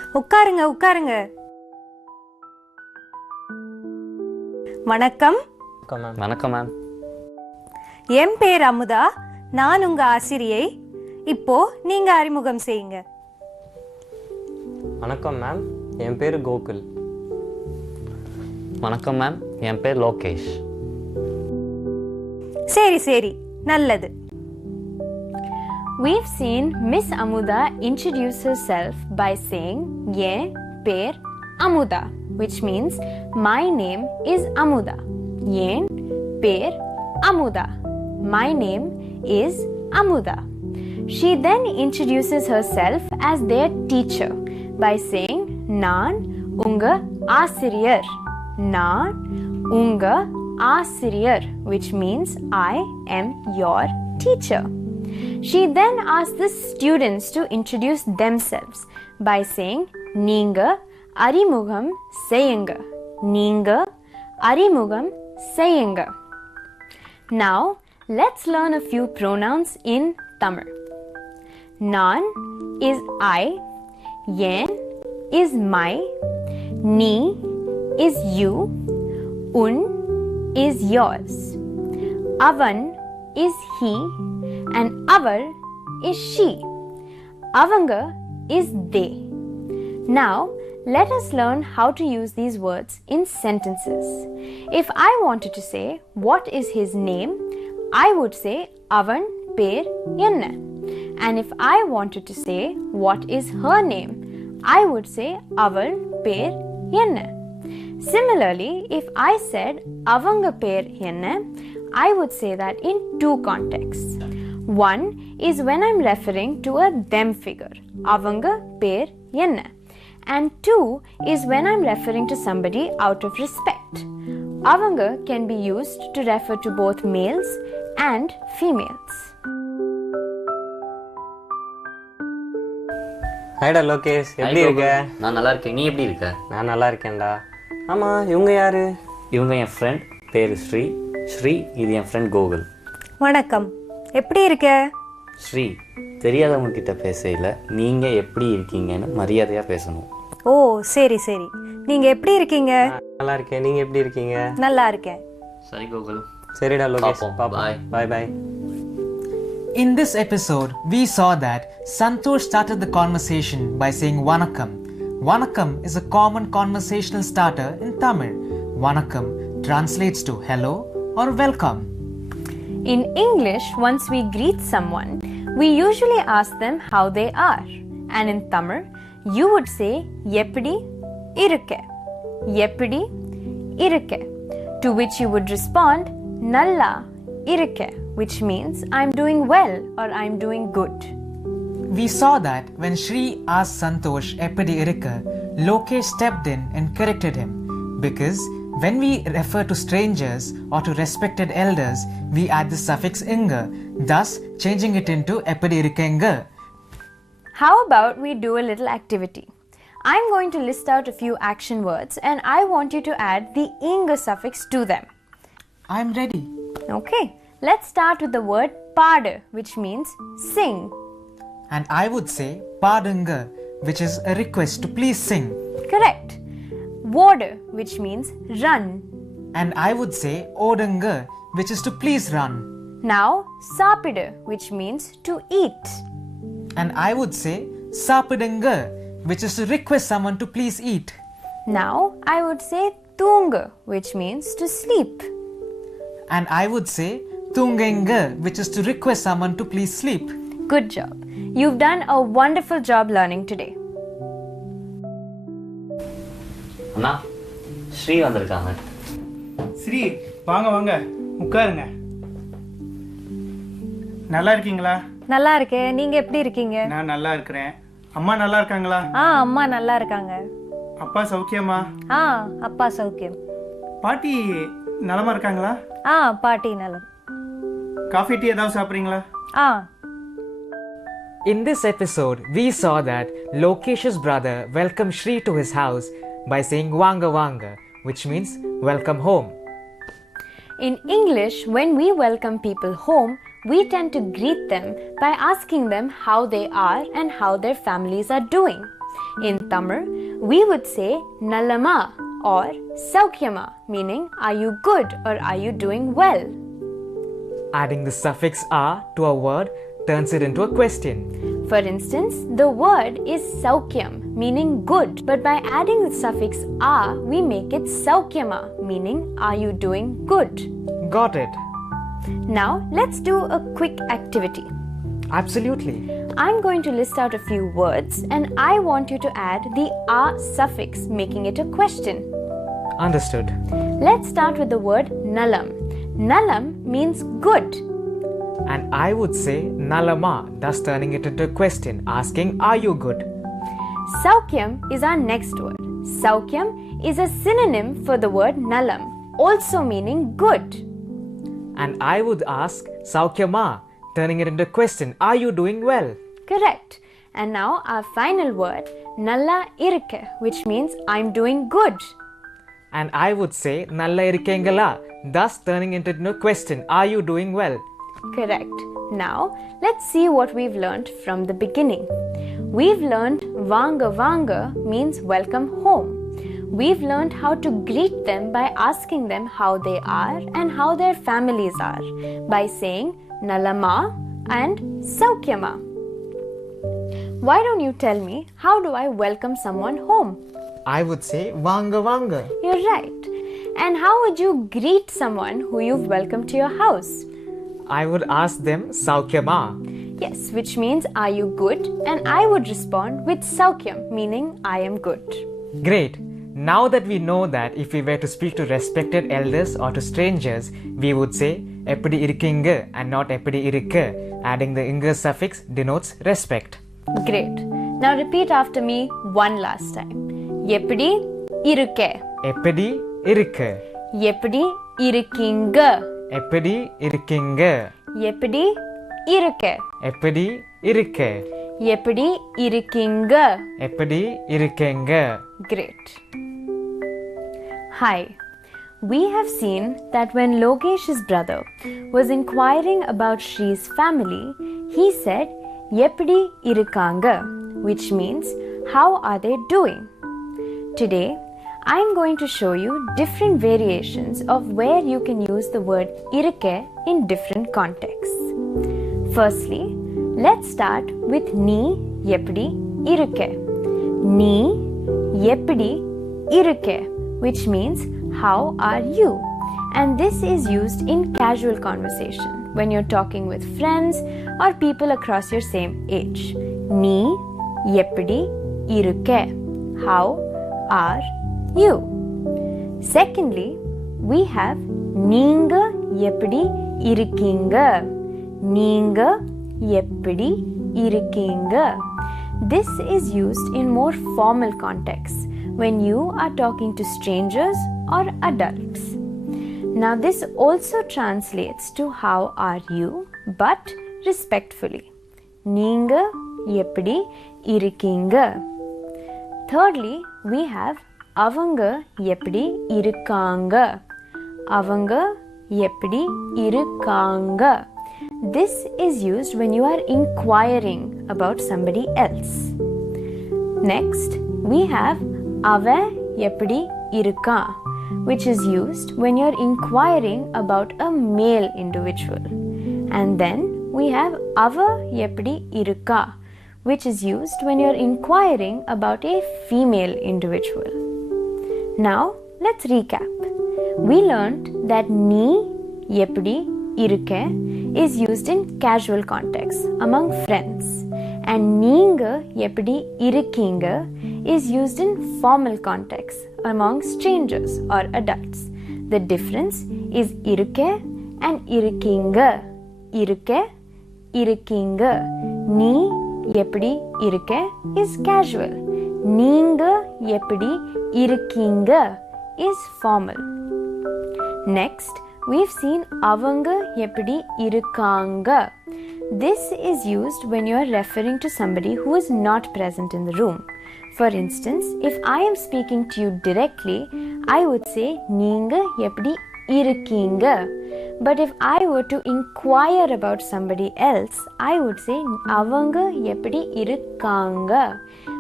உட்காருங்க உட்காருங்க. வணக்கம். வணக்கம் ma'am. என் பேர் அமுதா, நான் உங்க ஆசிரியை. இப்போ நீங்க அறிமுகம் செய்யுங்க. வணக்கம் மேம், என் பேர் கோகுல். வணக்கம் மேம், என் பேர் லோகேஷ். சரி சரி, நல்லது. We've seen Miss Amuda introduce herself by saying Ye per Amuda, which means my name is Amuda. Yen per Amuda. My name is Amuda. She then introduces herself as their teacher by saying Naan unga asiriyar. Naan unga asiriyar, which means I am your teacher. She then asks the students to introduce themselves by saying Neenga Arimugam Seyunga. Neenga Arimugam Seyunga. Now let's learn a few pronouns in Tamil. Naan is I, Yen is my, Ni is you, Un is yours, Avan is he, and Avar is she. Avanga is they. Now, let us learn how to use these words in sentences. If I wanted to say, what is his name? I would say, Avan per enna. And if I wanted to say, what is her name? I would say, Aval per enna. Similarly, if I said, Avanga per enna, I would say that in two contexts. One is when I'm referring to a them figure, avanga per enna, and two is when I'm referring to somebody out of respect. Avanga can be used to refer to both males and females. ஹைடா Lokesh, எப்படி இருக்க? நான் நல்லா இருக்கேன். நீ எப்படி இருக்க? நான் நல்லா இருக்கேன்டா. ஆமாம், இவங்க யாரு? இவங்க என் ஃப்ரெண்ட், பேர் ஸ்ரீ. ஸ்ரீ, இது என் ஃப்ரெண்ட் கோகுல். வணக்கம், எப்படி இருக்க? ஸ்ரீ, தெரியாதவங்க கிட்ட பேசல, நீங்கள் எப்படி இருக்கீங்கன்னு மரியாதையாக பேசணும். ஓ சரி சரி, நீங்கள் எப்படி இருக்கீங்க? நல்லா இருக்கேன். நீங்கள் எப்படி இருக்கீங்க? நல்லா இருக்கேன். சரி கோகுல். சரிடா லோகேஷ், பாய். பாய் பாய். In this episode, we saw that Santosh started the conversation by saying Vanakkam. Vanakkam is a common conversational starter in Tamil. Vanakkam translates to hello or welcome. In English, once we greet someone, we usually ask them how they are. And in Tamil, you would say Eppadi irukke. Eppadi irukke. To which you would respond Nalla irukke, which means I'm doing well or I'm doing good. We saw that when Shri asked Santosh Eppadi irukka, Lokesh stepped in and corrected him, because when we refer to strangers or to respected elders, we add the suffix inga, thus changing it into Eppadi irukkenga. How about we do a little activity? I'm going to list out a few action words and I want you to add the inga suffix to them. I'm ready. Okay, let's start with the word paadu, which means sing. And I would say padunga, which is a request to please sing. Correct. Vodu, which means run. And I would say odunga, which is to please run. Now, sapidu, which means to eat. And I would say sapidunga, which is to request someone to please eat. Now, I would say tunga, which means to sleep. And I would say tungenga, which is to request someone to please sleep. Good job. You've done a wonderful job learning today. அண்ணா, ஸ்ரீ வந்திருக்காங்க. ஸ்ரீ, வாங்க வாங்க, உட்காருங்க. நல்லா இருக்கீங்களா? நல்லா இருக்கேன். நீங்க எப்படி இருக்கீங்க? நான் நல்லா இருக்கிறேன். அம்மா நல்லா இருக்காங்களா? அம்மா நல்லா இருக்காங்க. அப்பா சௌக்கியமா? அப்பா சௌக்கியம். பாட்டி நலமா இருக்காங்களா? பாட்டி நலம். காஃபி டீ ஏதாவது சாப்பிட்றீங்களா? In this episode, we saw that Lokesh's brother welcomed Shri to his house by saying Vanga Vanga, which means welcome home. In English, when we welcome people home, we tend to greet them by asking them how they are and how their families are doing. In Tamil, we would say nalama or saukyama, meaning are you good or are you doing well? Adding the suffix a to a word turns it into a question. For instance, the word is saukyam, meaning good, but by adding the suffix a, we make it saukyama, meaning are you doing good? Got it. Now, let's do a quick activity. Absolutely. I'm going to list out a few words and I want you to add the a suffix, making it a question. Understood. Let's start with the word nalam. Nalam means good. And I would say nalama, thus turning it into a question, asking, are you good? Saukyam is our next word. Saukyam is a synonym for the word nalam, also meaning good. And I would ask, saukyama, turning it into a question, are you doing well? Correct. And now our final word, nalla irukka, which means I'm doing good. And I would say, nalla irukengala, thus turning it into a question, are you doing well? Correct. Now, let's see what we've learned from the beginning. We've learned vanga vanga means welcome home. We've learned how to greet them by asking them how they are and how their families are by saying nalama and saukyama. Why don't you tell me, how do I welcome someone home? I would say vanga vanga. You're right. And how would you greet someone who you've welcomed to your house? I would ask them saukyama. Yes, which means are you good? And I would respond with saukyam, meaning I am good. Great. Now that we know that if we were to speak to respected elders or to strangers, we would say eppadi irukkinga and not eppadi irukka. Adding the inga suffix denotes respect. Great. Now repeat after me one last time. Eppadi irukke. Eppadi irukka. Eppadi irukkinga. Eppadi irukkinga. Eppadi irukke. Eppadi irukka. Eppadi irukkinga. Eppadi irukkenga. Great. Hi. We have seen that when Lokesh's brother was inquiring about Shri's family, he said, Eppadi irukanga, which means, how are they doing? Today, I am going to show you different variations of where you can use the word irukke in different contexts. Firstly, let's start with ni eppadi irukke. Ni eppadi irukke, which means how are you? And this is used in casual conversation when you're talking with friends or people across your same age. Ni eppadi irukke. How are you? Secondly, we have neenga eppadi irukkinga. Neenga eppadi irukkinga. This is used in more formal contexts when you are talking to strangers or adults. Now this also translates to how are you, but respectfully. Neenga eppadi irukkinga. Thirdly, we have avanga eppadi irukanga. Avanga eppadi irukanga. This is used when you are inquiring about somebody else. Next, we have ava eppadi irukka, which is used when you're inquiring about a male individual. And then we have ava eppadi irukka, which is used when you're inquiring about a female individual. Now, let's recap. We learned that ni eppadi irukke is used in casual contexts among friends, and neenga eppadi irukkinga is used in formal contexts among strangers or adults. The difference is irukke and irukkinga. Irukke, irukkinga. Ni eppadi irukke is casual. Neenga eppadi irukkinga is formal. Next, we've seen avanga eppadi irukanga. This is used when you are referring to somebody who is not present in the room. For instance, if I am speaking to you directly, I would say neenga eppadi irukkinga. But if I were to inquire about somebody else, I would say avanga eppadi irukanga,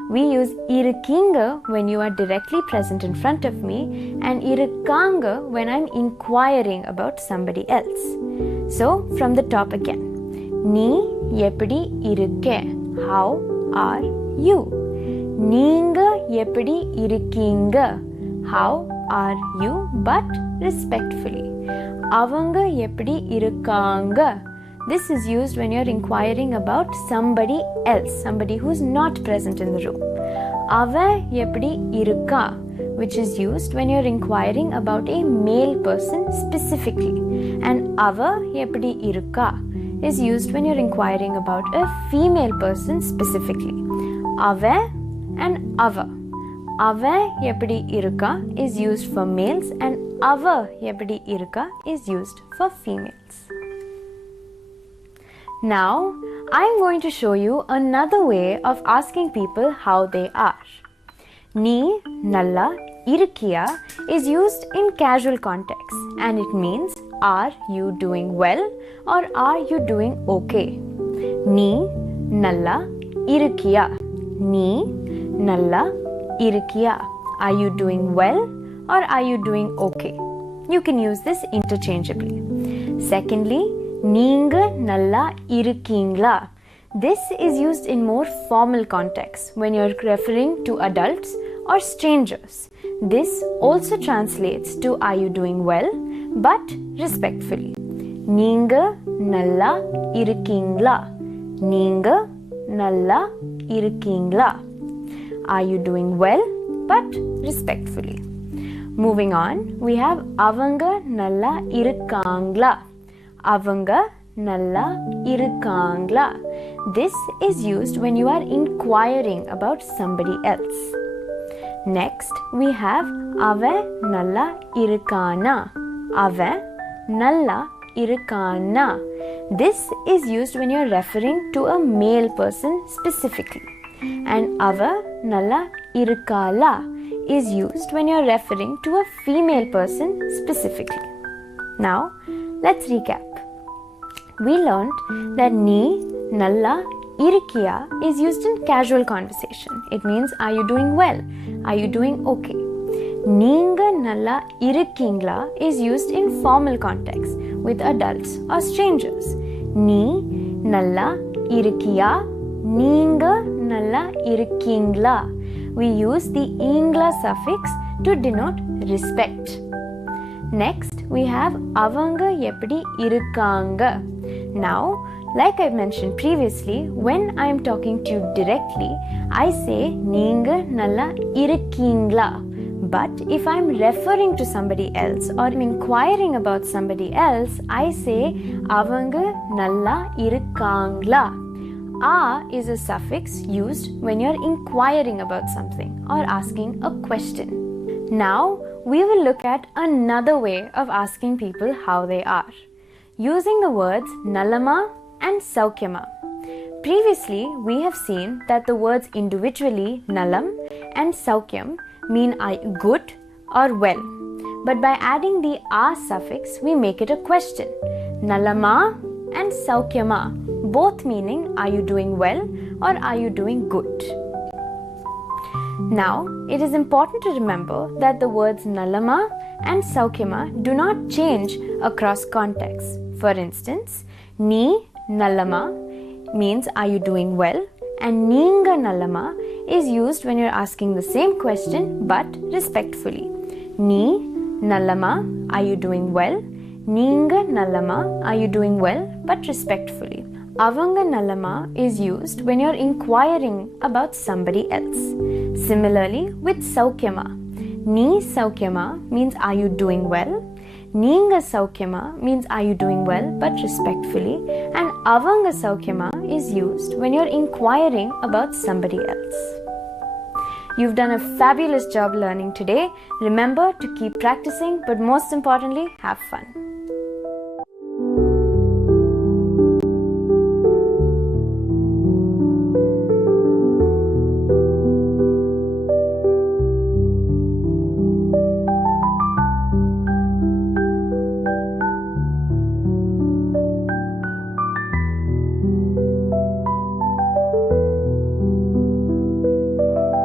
we use irukkinga when you are directly present in front of me and irukkanga when I'm inquiring about somebody else. So, from the top again. Nee eppadi irukke? How are you? Neenga eppadi irukkinga? How are you? But respectfully. Avanga eppadi irukkanga? This is used when you're inquiring about somebody else, somebody who's not present in the room. Ava eppadi irukka? Which is used when you're inquiring about a male person specifically. And ava eppadi irukka is used when you're inquiring about a female person specifically. Ava and ava. Ava eppadi irukka is used for males and ava eppadi irukka is used for females. Now, I'm going to show you another way of asking people how they are. Nee nalla irukkiya is used in casual context and it means are you doing well or are you doing okay? Nee nalla irukkiya. Nee nalla irukkiya. Are you doing well or are you doing okay? You can use this interchangeably. Secondly, neenga nalla irukkingla. This is used in more formal contexts when you're referring to adults or strangers. This also translates to are you doing well but respectfully. Neenga nalla irukkingla. Neenga nalla irukkingla. Are you doing well but respectfully. Moving on, we have avanga nalla irukkangla. Avanga nalla irukkangla. This is used when you are inquiring about somebody else. Next, we have ava nalla irukkana. Ava nalla irukkana. This is used when you are referring to a male person specifically. And ava nalla irukkala is used when you are referring to a female person specifically. Now, let's recap. We learned that nee nalla irukkiya is used in casual conversation. It means are you doing well? Are you doing okay? Neenga nalla irukkingla is used in formal context with adults or strangers. Nee nalla irukkiya. Neenga nalla irukkingla. We use the ingla suffix to denote respect. Next, we have avanga eppadi irukkanga. Now, like I mentioned previously, when I am talking to you directly, I say neenga nalla irukkingla. But if I am referring to somebody else or I'm inquiring about somebody else, I say avanga nalla irukkangla. A is a suffix used when you're inquiring about something or asking a question. Now, we will look at another way of asking people how they are, using the words nallama and saukyama. Previously, we have seen that the words individually nallam and saukyam mean good or well. But by adding the a suffix, we make it a question. Nallama and saukyama, both meaning are you doing well or are you doing good? Now, it is important to remember that the words nallama and saukyama do not change across contexts. For instance, nee nallama means are you doing well and neenga nallama is used when you're asking the same question but respectfully. Nee nallama, are you doing well? Neenga nallama, are you doing well but respectfully. Avanga nallama is used when you're inquiring about somebody else. Similarly with saukyama. Nee saukyama means are you doing well? Neenga saukyama means are you doing well but respectfully. And avanga saukyama is used when you're inquiring about somebody else. You've done a fabulous job learning today. Remember to keep practicing, but most importantly, have fun.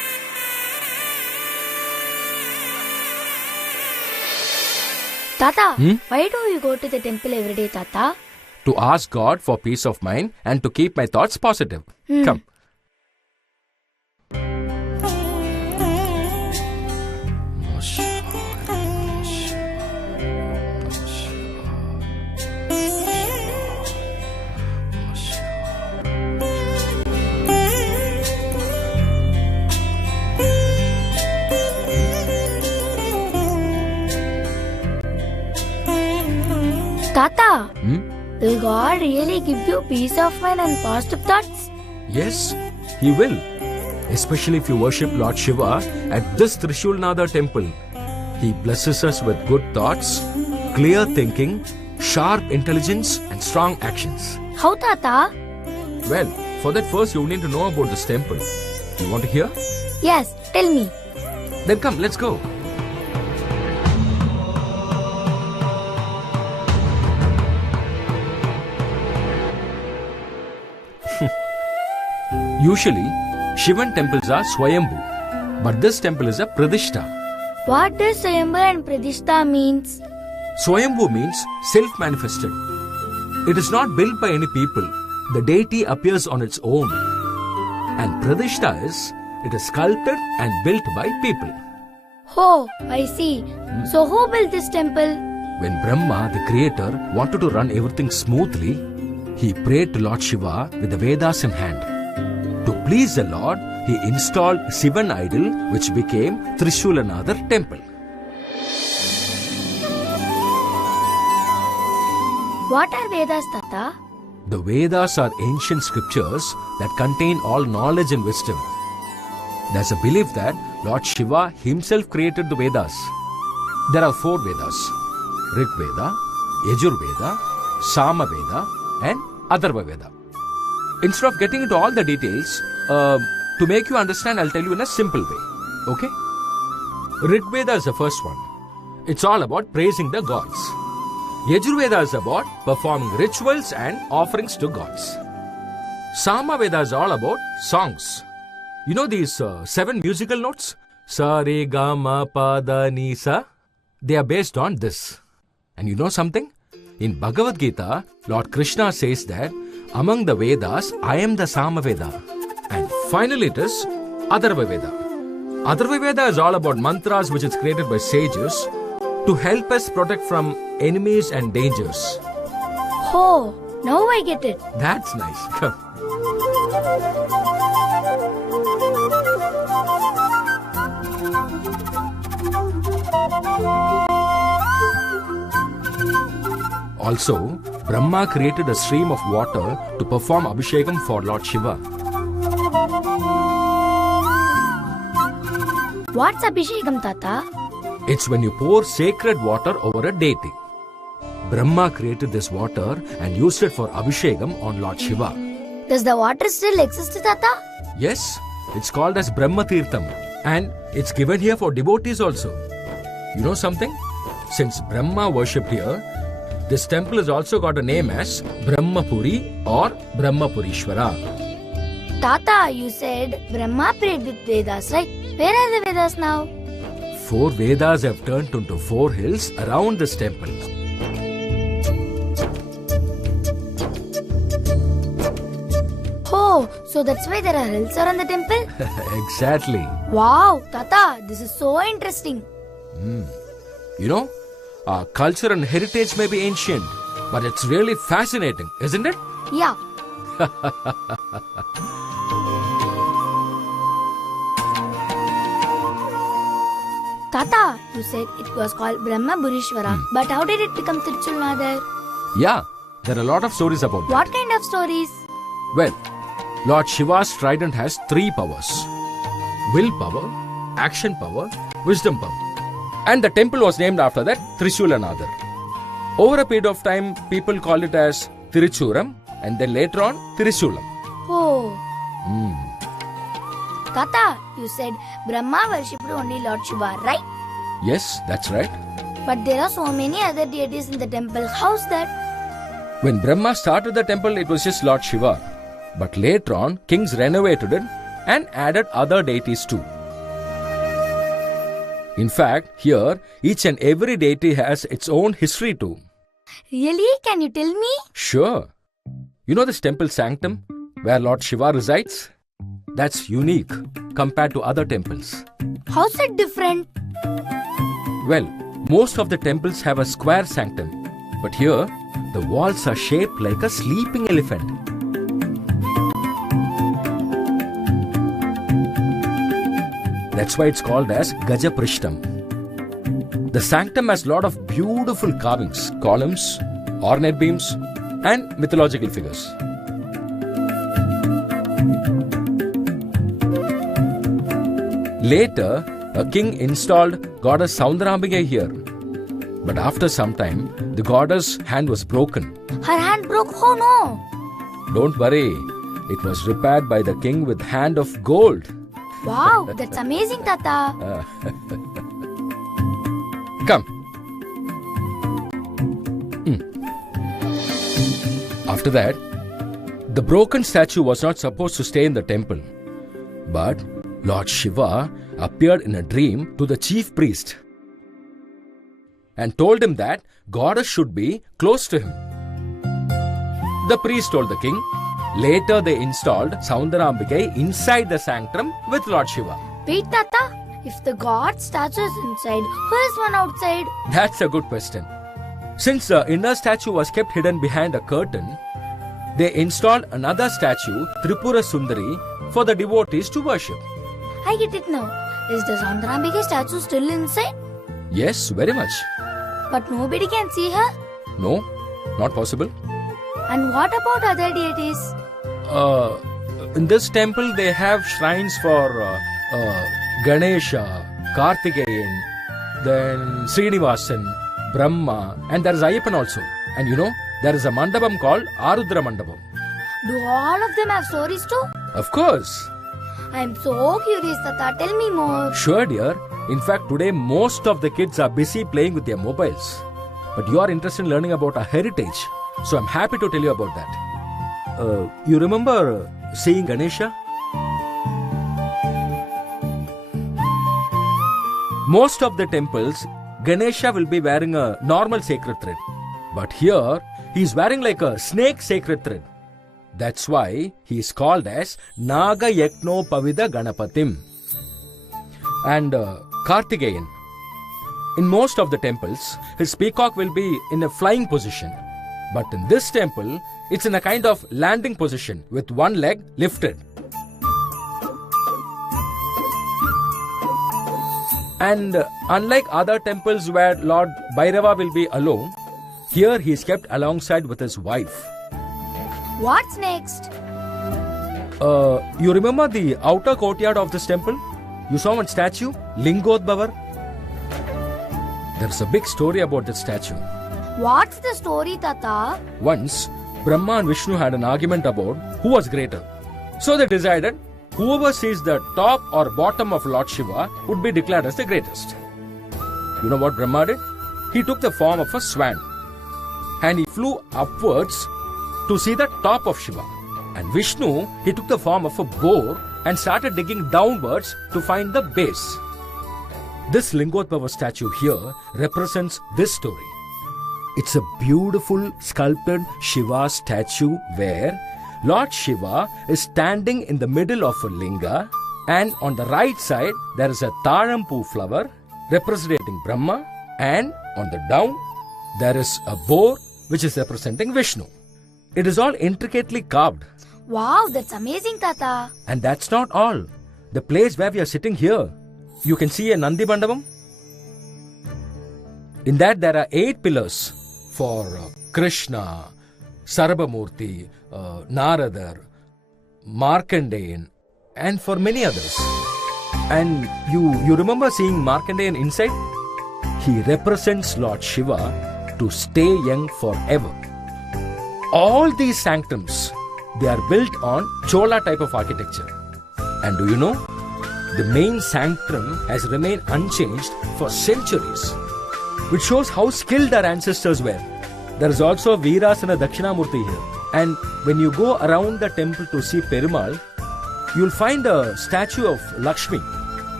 Tata, why do you go to the temple every day, Tata? To ask God for peace of mind and to keep my thoughts positive. Come. Tata, will God really give you peace of mind and positive thoughts? Yes, He will. Especially if you worship Lord Shiva at this Trishulnada temple. He blesses us with good thoughts, clear thinking, sharp intelligence and strong actions. How, Tata? Well, for that first you need to know about this temple. You want to hear? Yes, tell me. Then come, let's go. Usually, Shivan temples are Swayambhu, but this temple is a Pradishta. What does Swayambhu and Pradishta means? Swayambhu means self-manifested. It is not built by any people. The deity appears on its own. And Pradishta is, it is sculpted and built by people. Oh, I see. So who built this temple? When Brahma, the creator, wanted to run everything smoothly, he prayed to Lord Shiva with the Vedas in hand. To please the Lord, he installed Shivan idol which became Trishulanadar temple. What are Vedas, Tata? The Vedas are ancient scriptures that contain all knowledge and wisdom. There's a belief that Lord Shiva himself created the Vedas. There are 4 Vedas: Rig Veda, Yajur Veda, Sama Veda and Atharva Veda. Instead of getting into all the details, to make you understand, I'll tell you in a simple way. Okay? Rig Veda is the first one. It's all about praising the gods. Yajur Veda is about performing rituals and offerings to gods. Sama Veda is all about songs. You know these 7 musical notes? Sa, Re, Ga, Ma, Pa, Da, Ni, Sa. They are based on this. And you know something? In Bhagavad Gita, Lord Krishna says that among the Vedas, I am the Sama Veda. And finally it is Atharva Veda. Atharva Veda is all about mantras which is created by sages to help us protect from enemies and dangers. Oh, now I get it. That's nice. Come. Also, Brahma created a stream of water to perform Abhishekam for Lord Shiva. What's Abhishekam, Tata? It's when you pour sacred water over a deity. Brahma created this water and used it for Abhishekam on Lord Shiva. Does the water still exist, Tata? Yes, it's called as Brahma Tirtham and it's given here for devotees also. You know something? Since Brahma worshipped here, this temple has also got a name as Brahmapuri or Brahmapurishwara. Tata, you said Brahma prayed with Vedas, right? Where are the Vedas now? 4 Vedas have turned into 4 hills around this temple. Oh, so that's why there are hills around the temple? Exactly. Wow, Tata, this is so interesting. You know, our culture and heritage may be ancient, but it's really fascinating, isn't it? Yeah. Tata, you said it was called Brahmapurishwara, but how did it become Trishulnadar? Yeah, there are a lot of stories about that. What kind of stories? Well, Lord Shiva's trident has 3 powers: will power, action power, wisdom power. And the temple was named after that, Trishulanadar. Over a period of time, people called it as Tiruchuram and then later on, Tirishulam. Oh. Tata, you said Brahma worshipped only Lord Shiva, right? Yes, that's right. But there are so many other deities in the temple. How's that? When Brahma started the temple, it was just Lord Shiva. But later on, kings renovated it and added other deities too. In fact, here, each and every deity has its own history too. Really? Can you tell me? Sure. You know this temple sanctum where Lord Shiva resides? That's unique compared to other temples. How's it different? Well, most of the temples have a square sanctum, but here the walls are shaped like a sleeping elephant. That's why it's called as Gajaprishtam. The sanctum has a lot of beautiful carvings, columns, ornate beams, and mythological figures. Later, a king installed goddess Saundarambika here. But after some time, the goddess' hand was broken. Her hand broke? Oh no! Don't worry, it was repaired by the king with hand of gold. Wow, that's amazing, Tata. Come. After that, the broken statue was not supposed to stay in the temple. But Lord Shiva appeared in a dream to the chief priest and told him that goddess should be close to him. The priest told the king. Later they installed Saundarambika inside the sanctum with Lord Shiva. Wait, Tata. If the god statue is inside, who is one outside? That's a good question. Since the inner statue was kept hidden behind a curtain, they installed another statue, Tripura Sundari, for the devotees to worship. I get it now. Is the Saundarambika statue still inside? Yes, very much. But nobody can see her? No, not possible. And what about other deities? In this temple they have shrines for Ganesha, Kartikeyan, then Srinivasan, Brahma, and there is Ayyappan also. And you know, there is a mandapam called Arudra Mandapam. Do all of them have stories too? Of course. I am so curious, Tata. Tell me more. Sure, dear. In fact, today most of the kids are busy playing with their mobiles. But you are interested in learning about our heritage. So I'm happy to tell you about that. You remember seeing Ganesha? Most of the temples, Ganesha will be wearing a normal sacred thread. But here, he is wearing like a snake sacred thread. That's why he is called as Naga Yakno Pavida Ganapatim. And Kartikeyan. In most of the temples, his peacock will be in a flying position. But in this temple, it's in a kind of landing position with one leg lifted. And unlike other temples where Lord Bhairava will be alone, here he is kept alongside with his wife. What's next? You remember the outer courtyard of this temple? You saw one statue, Lingodbavar. There's a big story about that statue. What's the story, Tata? Once, Brahma and Vishnu had an argument about who was greater. So they decided whoever sees the top or bottom of Lord Shiva would be declared as the greatest. You know what Brahma did? He took the form of a swan and he flew upwards to see the top of Shiva. And Vishnu, he took the form of a boar and started digging downwards to find the base. This Lingodbhava statue here represents this story. It's a beautiful sculpted Shiva statue where Lord Shiva is standing in the middle of a linga, and on the right side there is a Tharampu flower representing Brahma, and on the down there is a boar which is representing Vishnu. It is all intricately carved. Wow, that's amazing, Tata. And that's not all. The place where we are sitting here, you can see a Nandi Mandapam. In that there are 8 pillars for Krishna, Sarabhamurti, Naradar, Markandeyan, and for many others. And you remember seeing Markandeyan inside? He represents Lord Shiva to stay young forever. All these sanctums, they are built on Chola type of architecture. And do you know? The main sanctum has remained unchanged for centuries, which shows how skilled our ancestors were. There is also a Veerasana Dakshinamurti here. And when you go around the temple to see Perumal, you'll find a statue of Lakshmi.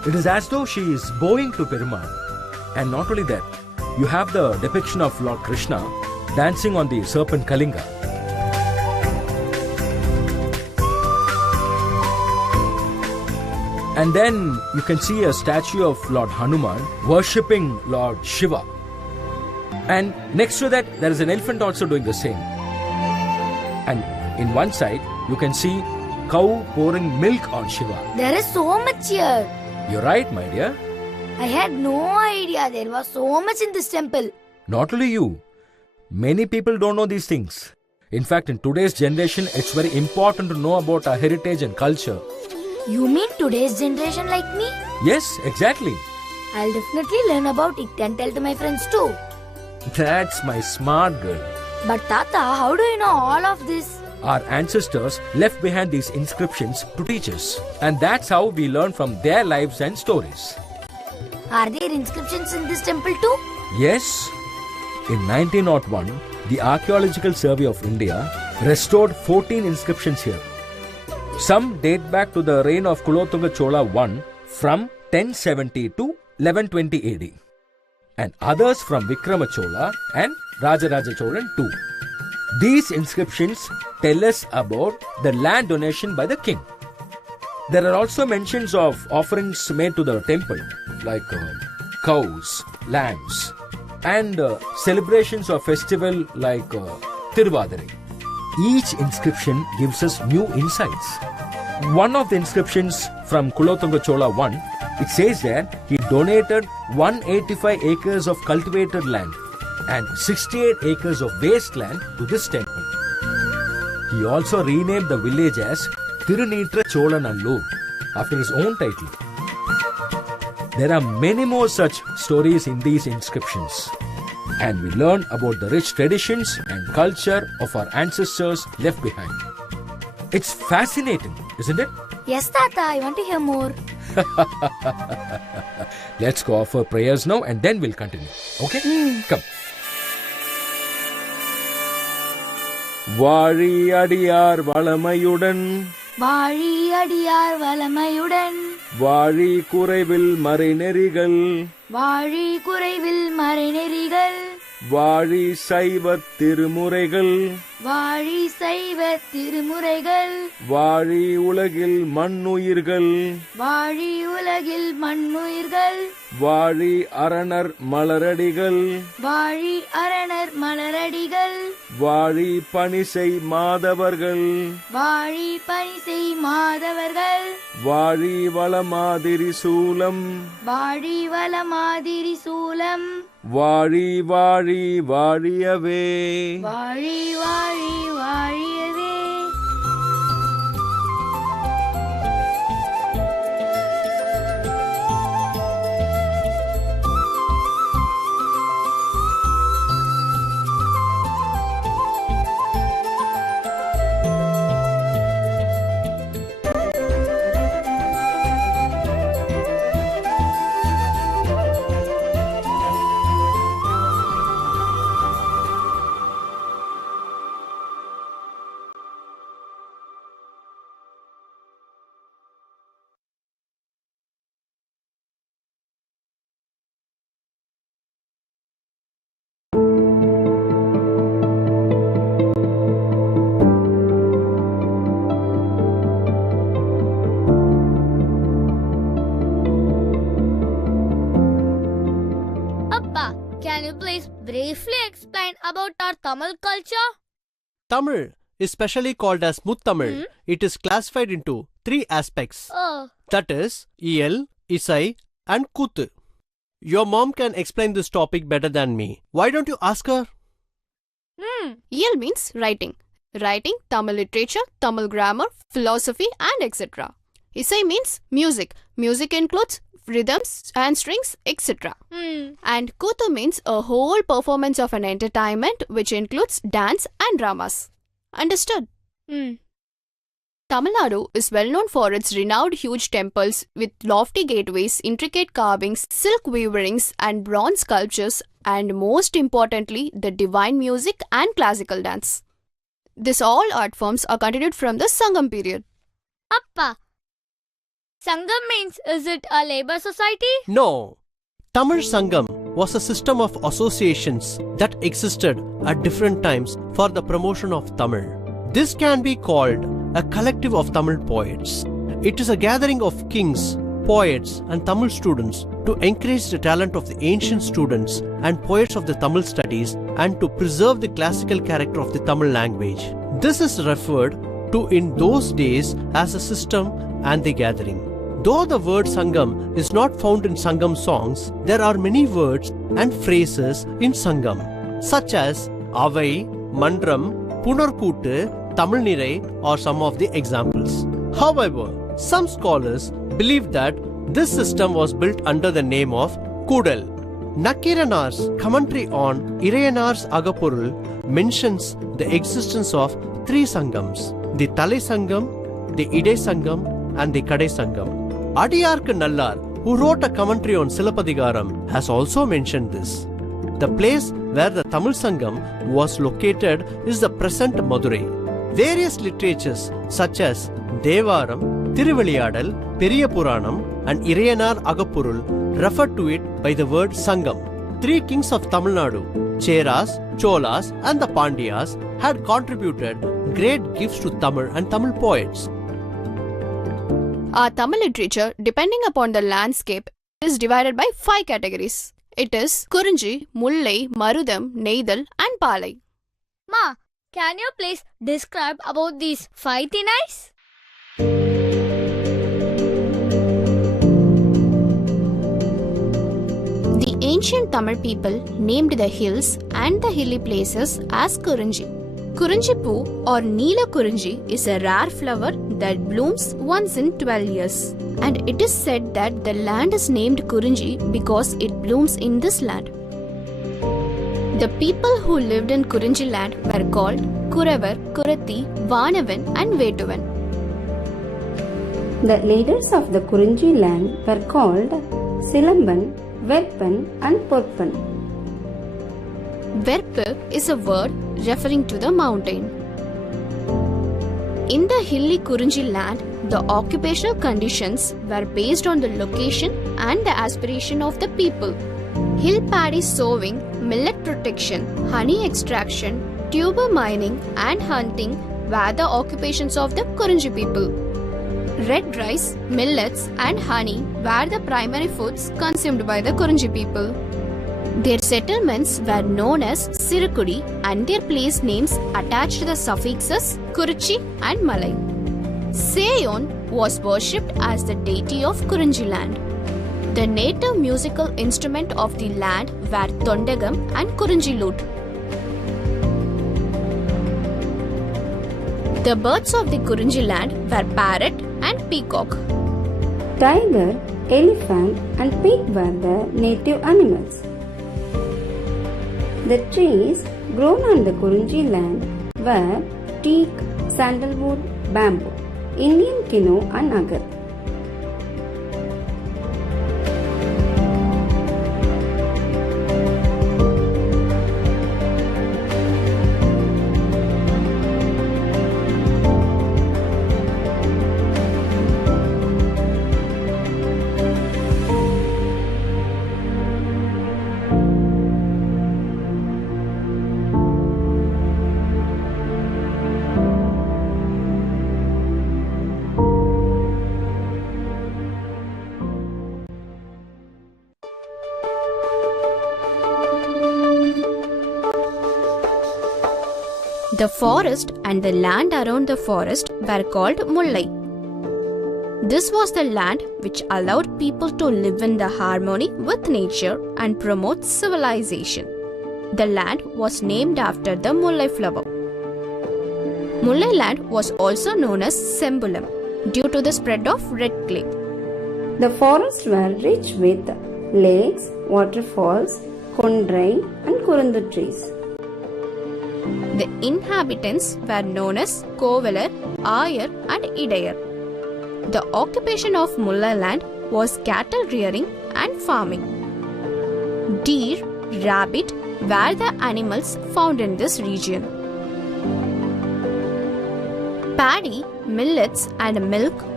It is as though she is bowing to Perumal. And not only that, you have the depiction of Lord Krishna dancing on the serpent Kalinga. And then you can see a statue of Lord Hanuman worshipping Lord Shiva. And next to that, there is an elephant also doing the same. And in one side, you can see cow pouring milk on Shiva. There is so much here. You're right, my dear. I had no idea there was so much in this temple. Not only you, many people don't know these things. In fact, in today's generation, it's very important to know about our heritage and culture. You mean today's generation like me? Yes, exactly. I'll definitely learn about it and tell to my friends too. That's my smart girl. But Tata, how do you know all of this? Our ancestors left behind these inscriptions to teach us. And that's how we learn from their lives and stories. Are there inscriptions in this temple too? Yes. In 1901, the Archaeological Survey of India restored 14 inscriptions here. Some date back to the reign of Kulothunga Chola I from 1070 to 1120 AD. And others from Vikrama Chola and Rajaraja Cholan II. These inscriptions tell us about the land donation by the king. There are also mentions of offerings made to the temple, like cows, lambs, and celebrations of festival like Tiruvadirai. Each inscription gives us new insights. One of the inscriptions from Kulothunga Chola I, it says that he donated 185 acres of cultivated land and 68 acres of wasteland to this temple. He also renamed the village as Tirunitra Cholanallur after his own title. There are many more such stories in these inscriptions. And we learn about the rich traditions and culture of our ancestors left behind. It's fascinating, isn't it? Yes, Tata, I want to hear more. Let's go offer prayers now and then we'll continue. Okay? Come. வாழி அடியார் வளமையுடன் வாழி அடியார் வளமையுடன் வாழி குறைவில் மறைநெறிகள் வாழி குறைவில் மறைநெறிகள் வாழி சைவத் திருமுறைகள் வாழி சைவ திருமுறைகள் வாழி உலகில் மண்ணுயிர்கள் வாழி உலகில் மண்ணுயிர்கள் வாழி அரணர் மலரடிகள் வாழி அரணர் மலரடிகள் வாழி பணிசை மாதவர்கள் வாழி பணிசை மாதவர்கள் வாழி வளமாதிரி சூலம் வாழி வளமாதிரி சூலம் வாழி வாழி வாழியவே வாழி வாழி வாழியவே. Can you please briefly explain about our Tamil culture? Tamil is specially called as Muttamil. It is classified into 3 aspects. That is, Iyal, Isai and Kuthu. Your mom can explain this topic better than me. Why don't you ask her? Iyal means writing. Writing, Tamil literature, Tamil grammar, philosophy and etc. Isai means music. Music includes rhythms and strings, etc. And Kuthu means a whole performance of an entertainment which includes dance and dramas. Understood? Tamil Nadu is well known for its renowned huge temples with lofty gateways, intricate carvings, silk weavings and bronze sculptures, and most importantly, the divine music and classical dance. These all art forms are continued from the Sangam period. Appa, Sangam means, is it a labor society? No. Tamil Sangam was a system of associations that existed at different times for the promotion of Tamil. This can be called a collective of Tamil poets. It is a gathering of kings, poets and Tamil students to encourage the talent of the ancient students and poets of the Tamil studies and to preserve the classical character of the Tamil language. This is referred to in those days as a system and the gathering. Though the word Sangam is not found in Sangam songs, there are many words and phrases in Sangam, such as Avai, Mandram, Punarkootu, Tamil Nirai are some of the examples. However, some scholars believe that this system was built under the name of Kudal. Nakiranar's commentary on Irayanar's Agapurul mentions the existence of three Sangams, the Thalai Sangam, the Idai Sangam and the Kadai Sangam. Adiyarku Nallar, who wrote a commentary on Silapadigaram, has also mentioned this. The place where the Tamil Sangam was located is the present Madurai. Various literatures such as Devaram, Thiruviliyadal, Periya Puranam and Irayanar Agapurul refer to it by the word Sangam. Three kings of Tamil Nadu, Cheras, Cholas and the Pandyas had contributed great gifts to Tamil and Tamil poets. Our Tamil literature, depending upon the landscape, is divided by 5 categories. It is Kurinji, Mullai, Marudam, Neidal and Palai. Ma, can you please describe about these 5 Tinais? The ancient Tamil people named the hills and the hilly places as Kurinji. Kurinji poo or Neela Kurinji is a rare flower that blooms once in 12 years. And it is said that the land is named Kurinji because it blooms in this land. The people who lived in Kurinji land were called Kuravar, Kurati, Vanavan and Vetuvan. The leaders of the Kurinji land were called Silamban, Verpan and Porpan. Verpu is a word referring to the mountain. In the hilly Kurinji land, the occupational conditions were based on the location and the aspiration of the people. Hill paddy sowing, millet protection, honey extraction, tuber mining and hunting were the occupations of the Kurinji people. Red rice, millets and honey were the primary foods consumed by the Kurinji people. Their settlements were known as Sirukudi and their place names attached to the suffixes Kurichi and Malai. Seyon was worshipped as the deity of Kurinji land. The native musical instrument of the land were Tondagam and Kurinji lute. The birds of the Kurinji land were parrot and peacock. Tiger, elephant and pig were the native animals. The trees grown on the Kurinji land were teak, sandalwood, bamboo, Indian kino and agar. The forest and the land around the forest were called Mullai. This was the land which allowed people to live in the harmony with nature and promote civilization. The land was named after the Mullai flower. Mullai land was also known as Sembulam due to the spread of red clay. The forests were rich with lakes, waterfalls, kondrai and kurundu trees. The inhabitants were known as Kovalar, Ayar and Idayar. The occupation of Mullai land was cattle rearing and farming. Deer, rabbit were the animals found in this region. Paddy, millets and milk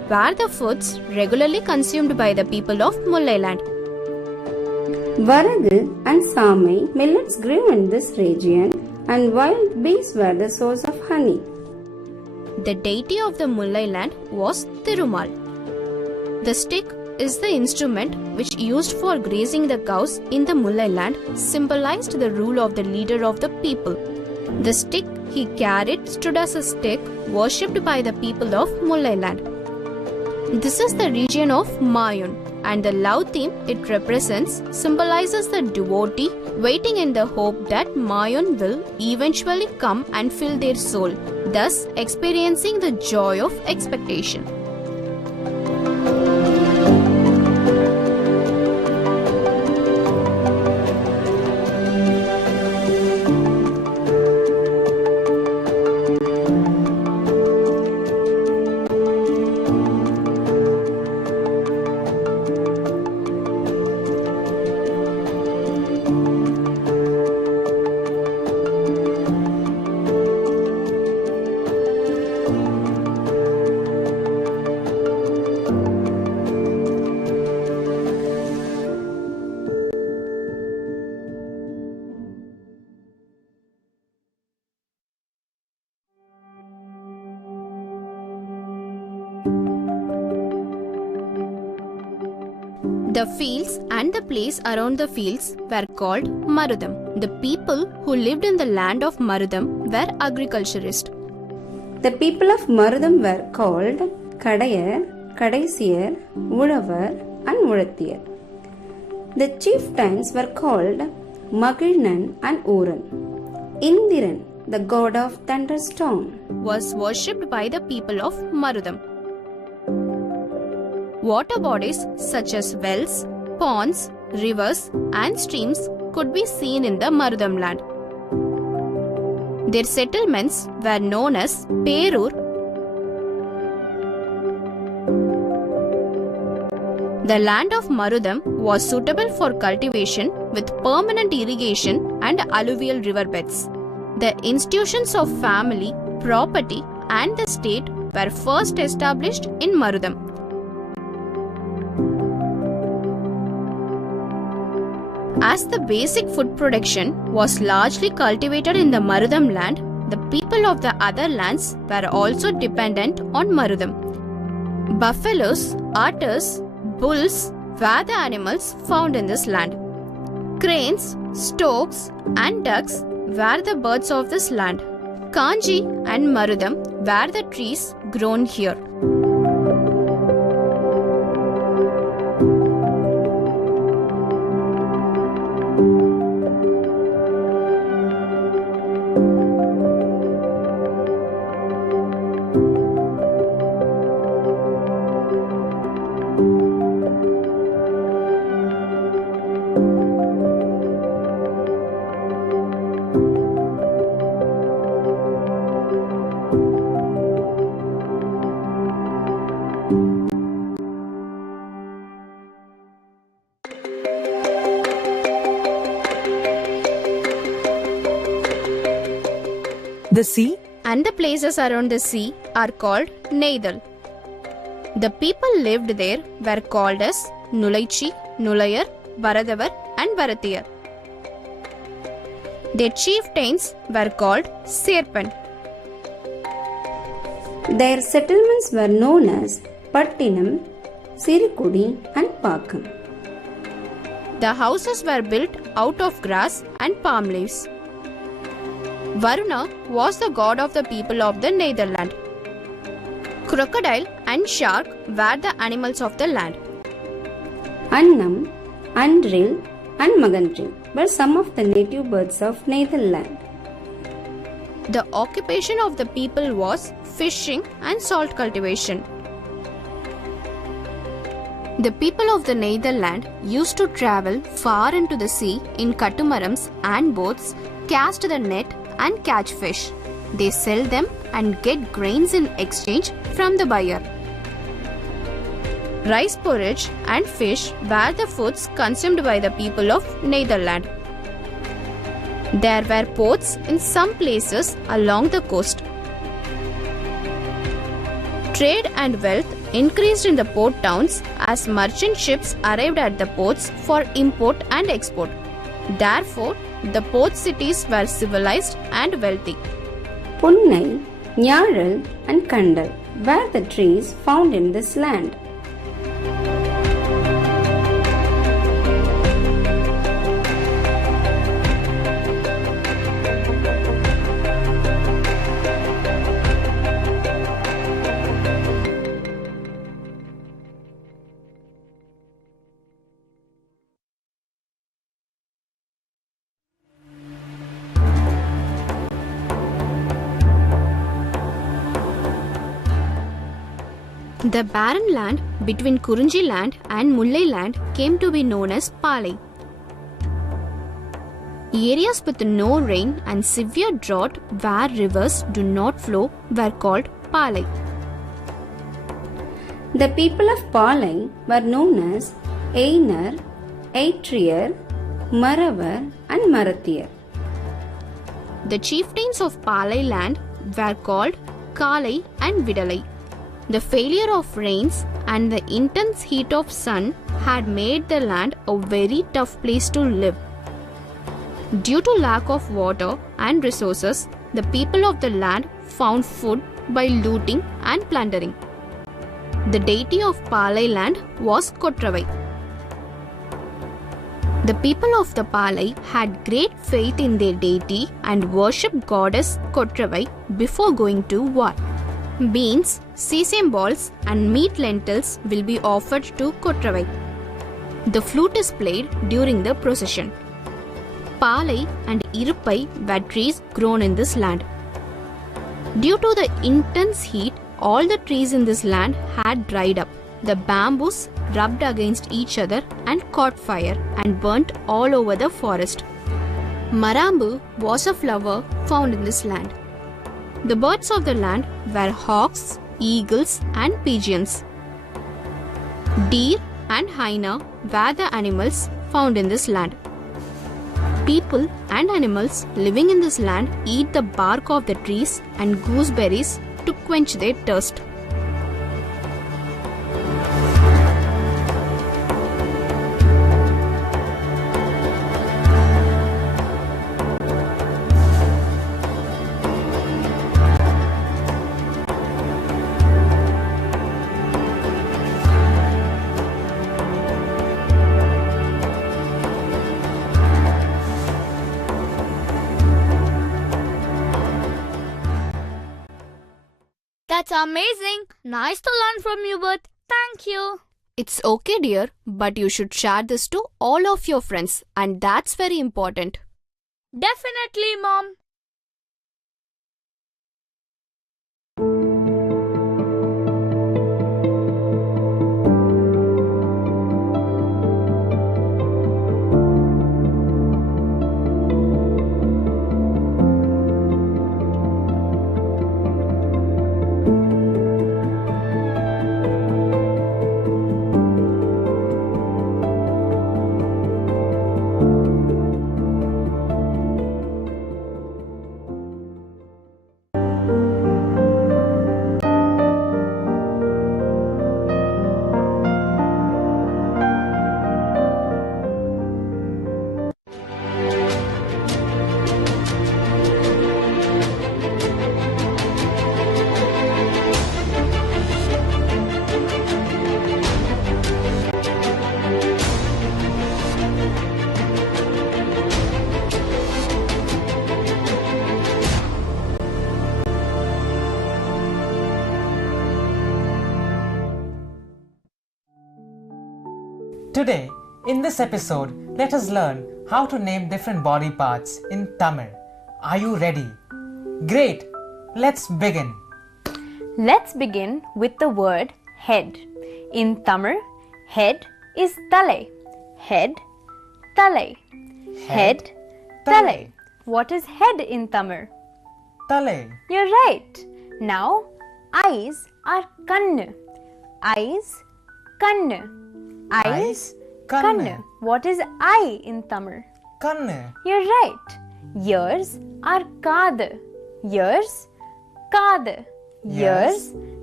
were the foods regularly consumed by the people of Mullai land. Varagu and Samai millets grew in this region, and wild bees were the source of honey. The deity of the Mullai land was Thirumal. The stick is the instrument which used for grazing the cows in the Mullai land symbolized the rule of the leader of the people. The stick he carried stood as a stick worshipped by the people of Mullai land. This is the region of Mayun, and the love theme it represents symbolizes the devotee waiting in the hope that Mayun will eventually come and fill their soul, thus experiencing the joy of expectation. The fields and the place around the fields were called Marudam. The people who lived in the land of Marudam were agriculturists. The people of Marudam were called Kadayar, Kadaisiyar, Ulavar and Ulathiyar. The chieftains were called Magilnan and Uran. Indiran, the god of thunderstorm, was worshipped by the people of Marudam. Water bodies such as wells, ponds, rivers and streams could be seen in the Marudam land. Their settlements were known as Perur. The land of Marudam was suitable for cultivation with permanent irrigation and alluvial riverbeds. The institutions of family, property and the state were first established in Marudam. As the basic food production was largely cultivated in the Marudam land, the people of the other lands were also dependent on Marudam. Buffaloes, otters, bulls were the animals found in this land. Cranes, storks and ducks were the birds of this land. Kanji and Marudam were the trees grown here. The sea and the places around the sea are called Neithal. The people lived there were called as Nulaichi, Nulayar, Varadavar and Varathiyar. Their chieftains were called Serpan. Their settlements were known as Pattinam, Sirikudi and Pakam. The houses were built out of grass and palm leaves. Varuna was the god of the people of the Netherland. Crocodile and shark were the animals of the land. Annam, Andril and Magandril were some of the native birds of Netherland. The occupation of the people was fishing and salt cultivation. The people of the Netherland used to travel far into the sea in catamarans and boats, cast the net and catch fish. They sell them and get grains in exchange from the buyer. Rice porridge and fish were the foods consumed by the people of Netherland. There were ports in some places along the coast. Trade and wealth increased in the port towns as merchant ships arrived at the ports for import and export. Therefore, the port cities were civilized and wealthy. Punnai, Nyaral and Kandal were the trees found in this land. The barren land between Kurunji land and Mullai land came to be known as Palai. Areas with no rain and severe drought where rivers do not flow were called Palai. The people of Palai were known as Einar, Aitrier, Maravar and Marathir. The chieftains of Palai land were called Kalai and Vidalai. The failure of rains and the intense heat of sun had made the land a very tough place to live. Due to lack of water and resources, the people of the land found food by looting and plundering. The deity of Palai land was Kotravai. The people of the Palai had great faith in their deity and worshipped goddess Kotravai before going to war. Beans, sesame balls and meat lentils will be offered to Kotravai. The flute is played during the procession. Palai and Irupai were trees grown in this land. Due to the intense heat, all the trees in this land had dried up. The bamboos rubbed against each other and caught fire and burnt all over the forest. Marambu was a flower found in this land. The birds of the land were hawks, eagles and pigeons. Deer and hyena were the animals found in this land. People and animals living in this land eat the bark of the trees and gooseberries to quench their thirst. That's amazing. Nice to learn from you both. Thank you. It's okay, dear, but you should share this to all of your friends, and that's very important. Definitely, Mom. Today, in this episode, let us learn how to name different body parts in Tamil. Are you ready? Great! Let's begin. Let's begin with the word head. In Tamil, head is Thalai. Head, Thalai. Head, Thalai. What is head in Tamil? Thalai. You're right. Now, eyes are Kannu. Eyes, Kannu. Eyes, Kannu. What is eye in Tamil? Kannu. You're right. Ears are Kadu. Ears, Kadu. Ears,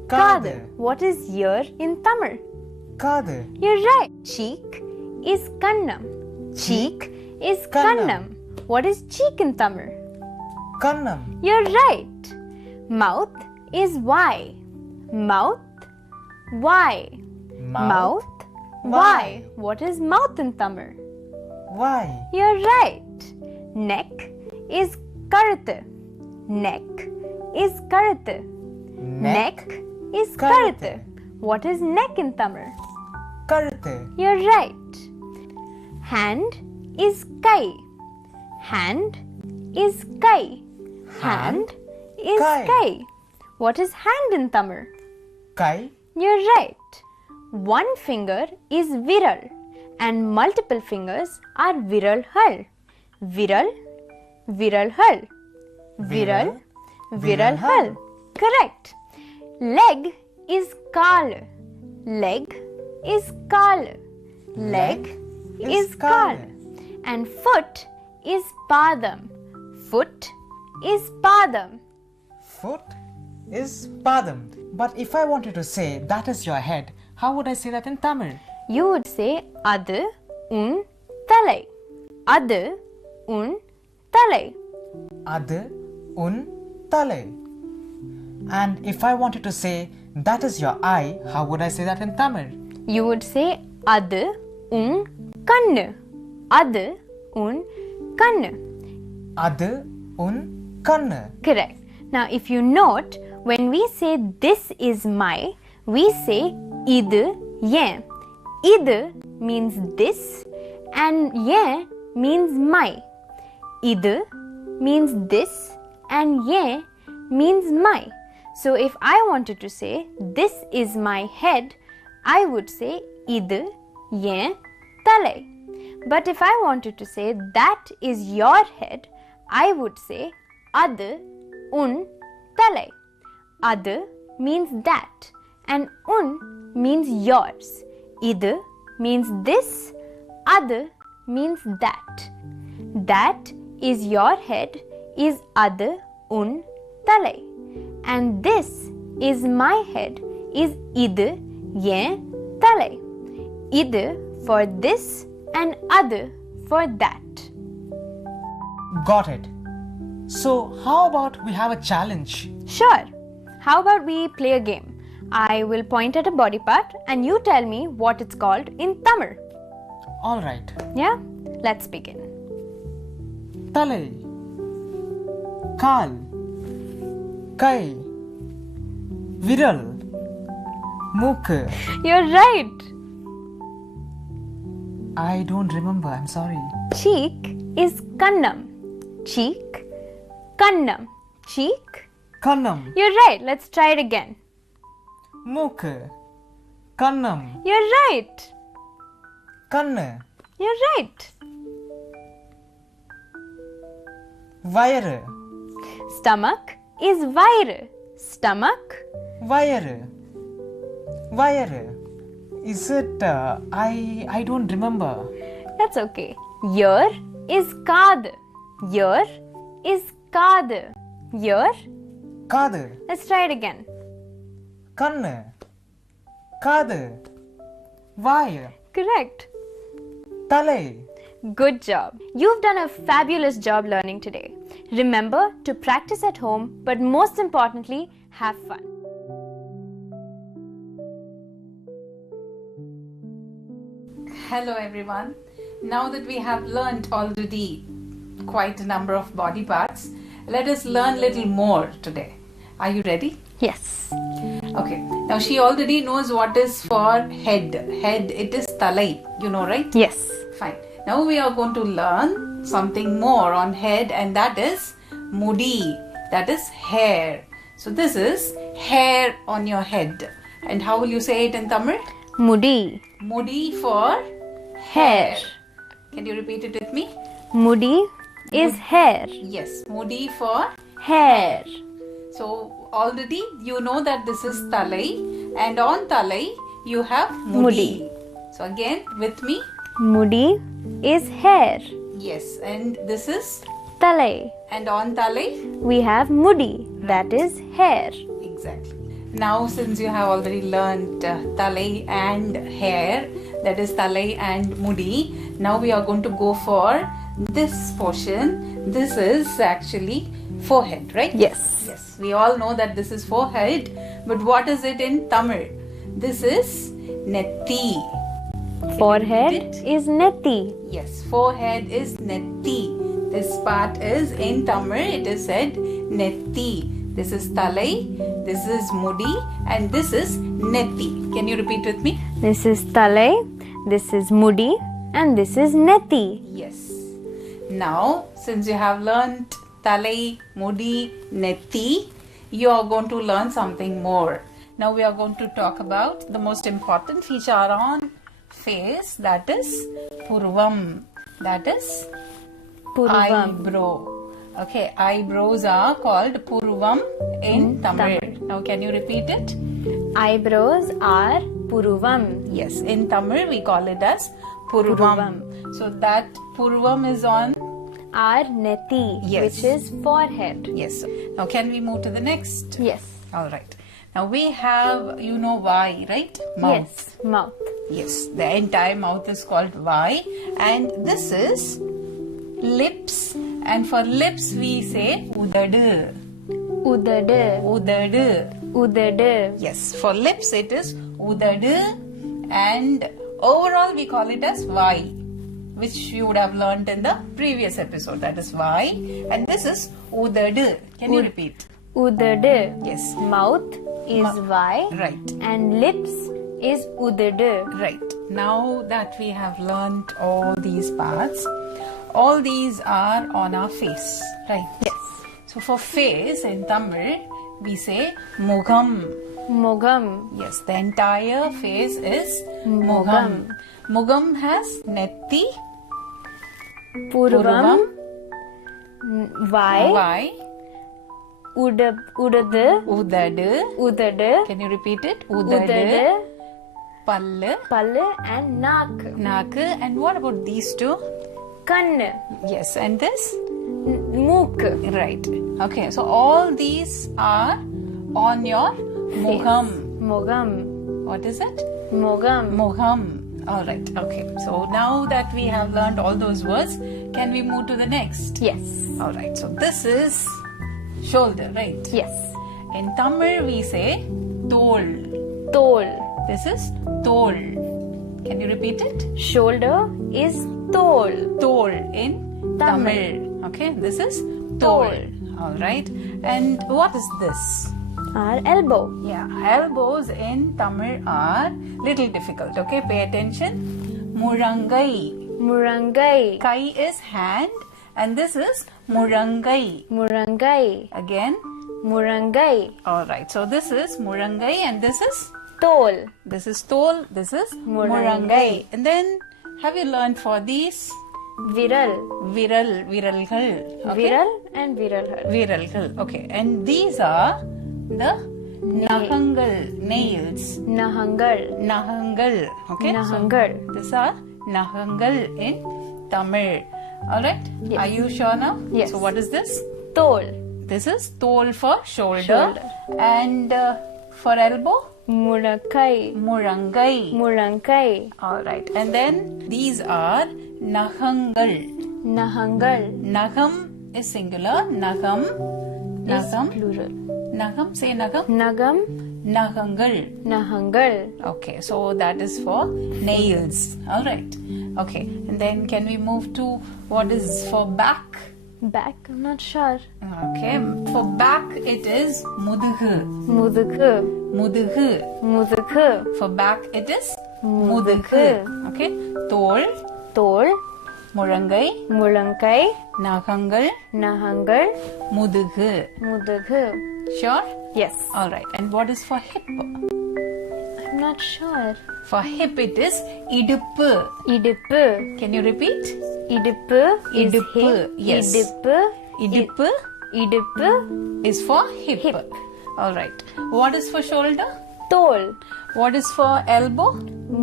Kadu. What is ear in Tamil? Kadu. You're right. Cheek is kannam. Cheek is kannam. What is cheek in Tamil? Kannam. You're right. Mouth is Y. Mouth, Y. Mouth, Y. What is mouth in Tamil? Y. You're right. Neck is karuthu. Neck is karuthu. Neck is karuthu. What is neck in Tamil? Karuthu. You're right. Hand is kai. Hand is kai. Hand is kai. What is hand in Tamil? Kai. You're right. One finger is viral and multiple fingers are viral hal. Viral, viral hal. Viral, viral hal. Correct. Leg is kal. Leg is kal. Leg is kal. And foot is padam. Foot is padam. Foot is padam. But if I wanted to say that is your head, how would I say that in Tamil? You would say adu un thalai. Adu un thalai. Adu un thalai. And if I wanted to say that is your eye, how would I say that in Tamil? You would say adu un kannu. Adu un kannu. Adu un kannu. Correct. Now if you note, when we say this is my, we say idu yen. Idu means this and yen means my. Idu means this and yen means my. So if I wanted to say this is my head, I would say idu yen thalai. But if I wanted to say that is your head, I would say adu un thalai. Adu means that and un means yours. Idu means this, adu means that. That is your head is adu un thalai. And this is my head is idu yen thalai. Idu for this and adu for that. Got it. So how about we have a challenge? Sure. How about we play a game? I will point at a body part and you tell me what it's called in Tamil. Alright. Yeah? Let's begin. Thalai. Kal. Kai. Viral. Mooku. You're right. I don't remember, I'm sorry. Cheek is kannam. Cheek, kannam. Cheek. Kannam. You're right. Let's try it again. Mooku. Kannam. You're right. Kannu. You're right. Vayaru. Stomach is vairu. Stomach. Vayaru. Vayaru. Is it? I don't remember. That's okay. Ear is kaadu. Ear is kaadu. Ear. Kaadu. Let's try it again. Kannu. Kaadu. Vayu. Correct. Thalai. Good job. You've done a fabulous job learning today. Remember to practice at home, but most importantly, have fun. Hello everyone. Now that we have learnt already quite a number of body parts, let us learn little more today. Are you ready? Yes. Okay. Now she already knows what is for head. Head, it is thalai. You know, right? Yes. Fine. Now we are going to learn something more on head, and that is mudi. That is hair. So this is hair on your head. And how will you say it in Tamil? Mudi. Mudi for hair. Can you repeat it with me? Mudi is hair. Yes, mudi for hair. So already you know that this is thalai, and on thalai you have mudi. So again with me. Mudi is hair. Yes, and this is thalai. And on thalai we have mudi, that is hair. Exactly. now since you have already learnt talai and hair, that is talai and mudi, now we are going to go for this portion. This is actually forehead, right? Yes. Yes. We all know that this is forehead, but what is it in Tamil? This is netti. Forehead is netti. Yes, forehead is netti. This part is in Tamil, it is said netti. This is talai, this is mudi, and this is netti. Can you repeat with me? This is talai, this is mudi, and this is netti. Yes. Now, since you have learnt talai, mudi, netti, you are going to learn something more. Now we are going to talk about the most important feature on face, that is purvam. That is eyebrow. Okay, eyebrows are called purvam in Tamil. Now can you repeat it? Eyebrows are purvam. Yes, in Tamil we call it as purvam. So that purvam is on our netti, yes, which is forehead. Yes. Now can we move to the next? Yes. Alright. Now we have, you know why, right? Mouth. Yes, mouth. Yes, the entire mouth is called Y, and this is lips, and for lips we say udadu. Udadu. Udadu. Udadu. Yes, for lips it is udadu, and overall we call it as Y, which you would have learnt in the previous episode. That is Y, and this is udadu. Can you repeat? Udadu. Yes. Mouth is Y. Right. And lips is udadu. Right. Now that we have learnt all these parts, all these are on our face, right? Yes. So for face in Tamil, we say mugam. Mugam. Yes, the entire face is mugam. Mugam has netti, purvam, Y, udadu, udadu. Can you repeat it? Udadu, pallu, and naak. And what about these two? Kann. Yes, and this? Mook. Right. Okay, so all these are on your mugam. Mugam. What is it? Mugam. Mugam. Alright, okay. So now that we have learned all those words, can we move to the next? Yes. Alright, so this is shoulder, right? Yes. In Tamil we say tol. Tol. This is tol. Can you repeat it? Shoulder is tol. Tol in Tamil. Okay, this is tol. Alright. And what is this? Our elbow. Yeah, elbows in Tamil are little difficult. Okay, pay attention. Murangai. Murangai. Kai is hand, and this is murangai. Murangai. Again, murangai. Alright, so this is murangai, and this is tol. This is tol, this is murangai. And then, have you learned for these? Viral. Viralgal. Okay? Viral and viralgal. Viralgal. Okay, and these are the nahangal, nails. Nahangal. Okay. Nahangal. So, these are nahangal in Tamil. Alright? Yes. Are you sure now? Yes. So what is this? Tol. This is tol for shoulder. And for elbow? Murangai. Murangai. Alright. And then these are nahangal. Nagam is singular. Nagam is plural. Nagam, say nagam. Nahangal. Okay, so that is for nails. Alright. Okay, and then can we move to what is for back? Back, I'm not sure. Okay, for back it is mudugu. For back it is mudugu. Okay, tol. Murangai. Nahangal. Mudugu. Sure? Yes. Alright. And what is for hip? I'm not sure. For hip it is idippu. Can you repeat? Idippu is hip. Yes. Idippu is for hip. Alright. What is for shoulder? Tol. What is for elbow?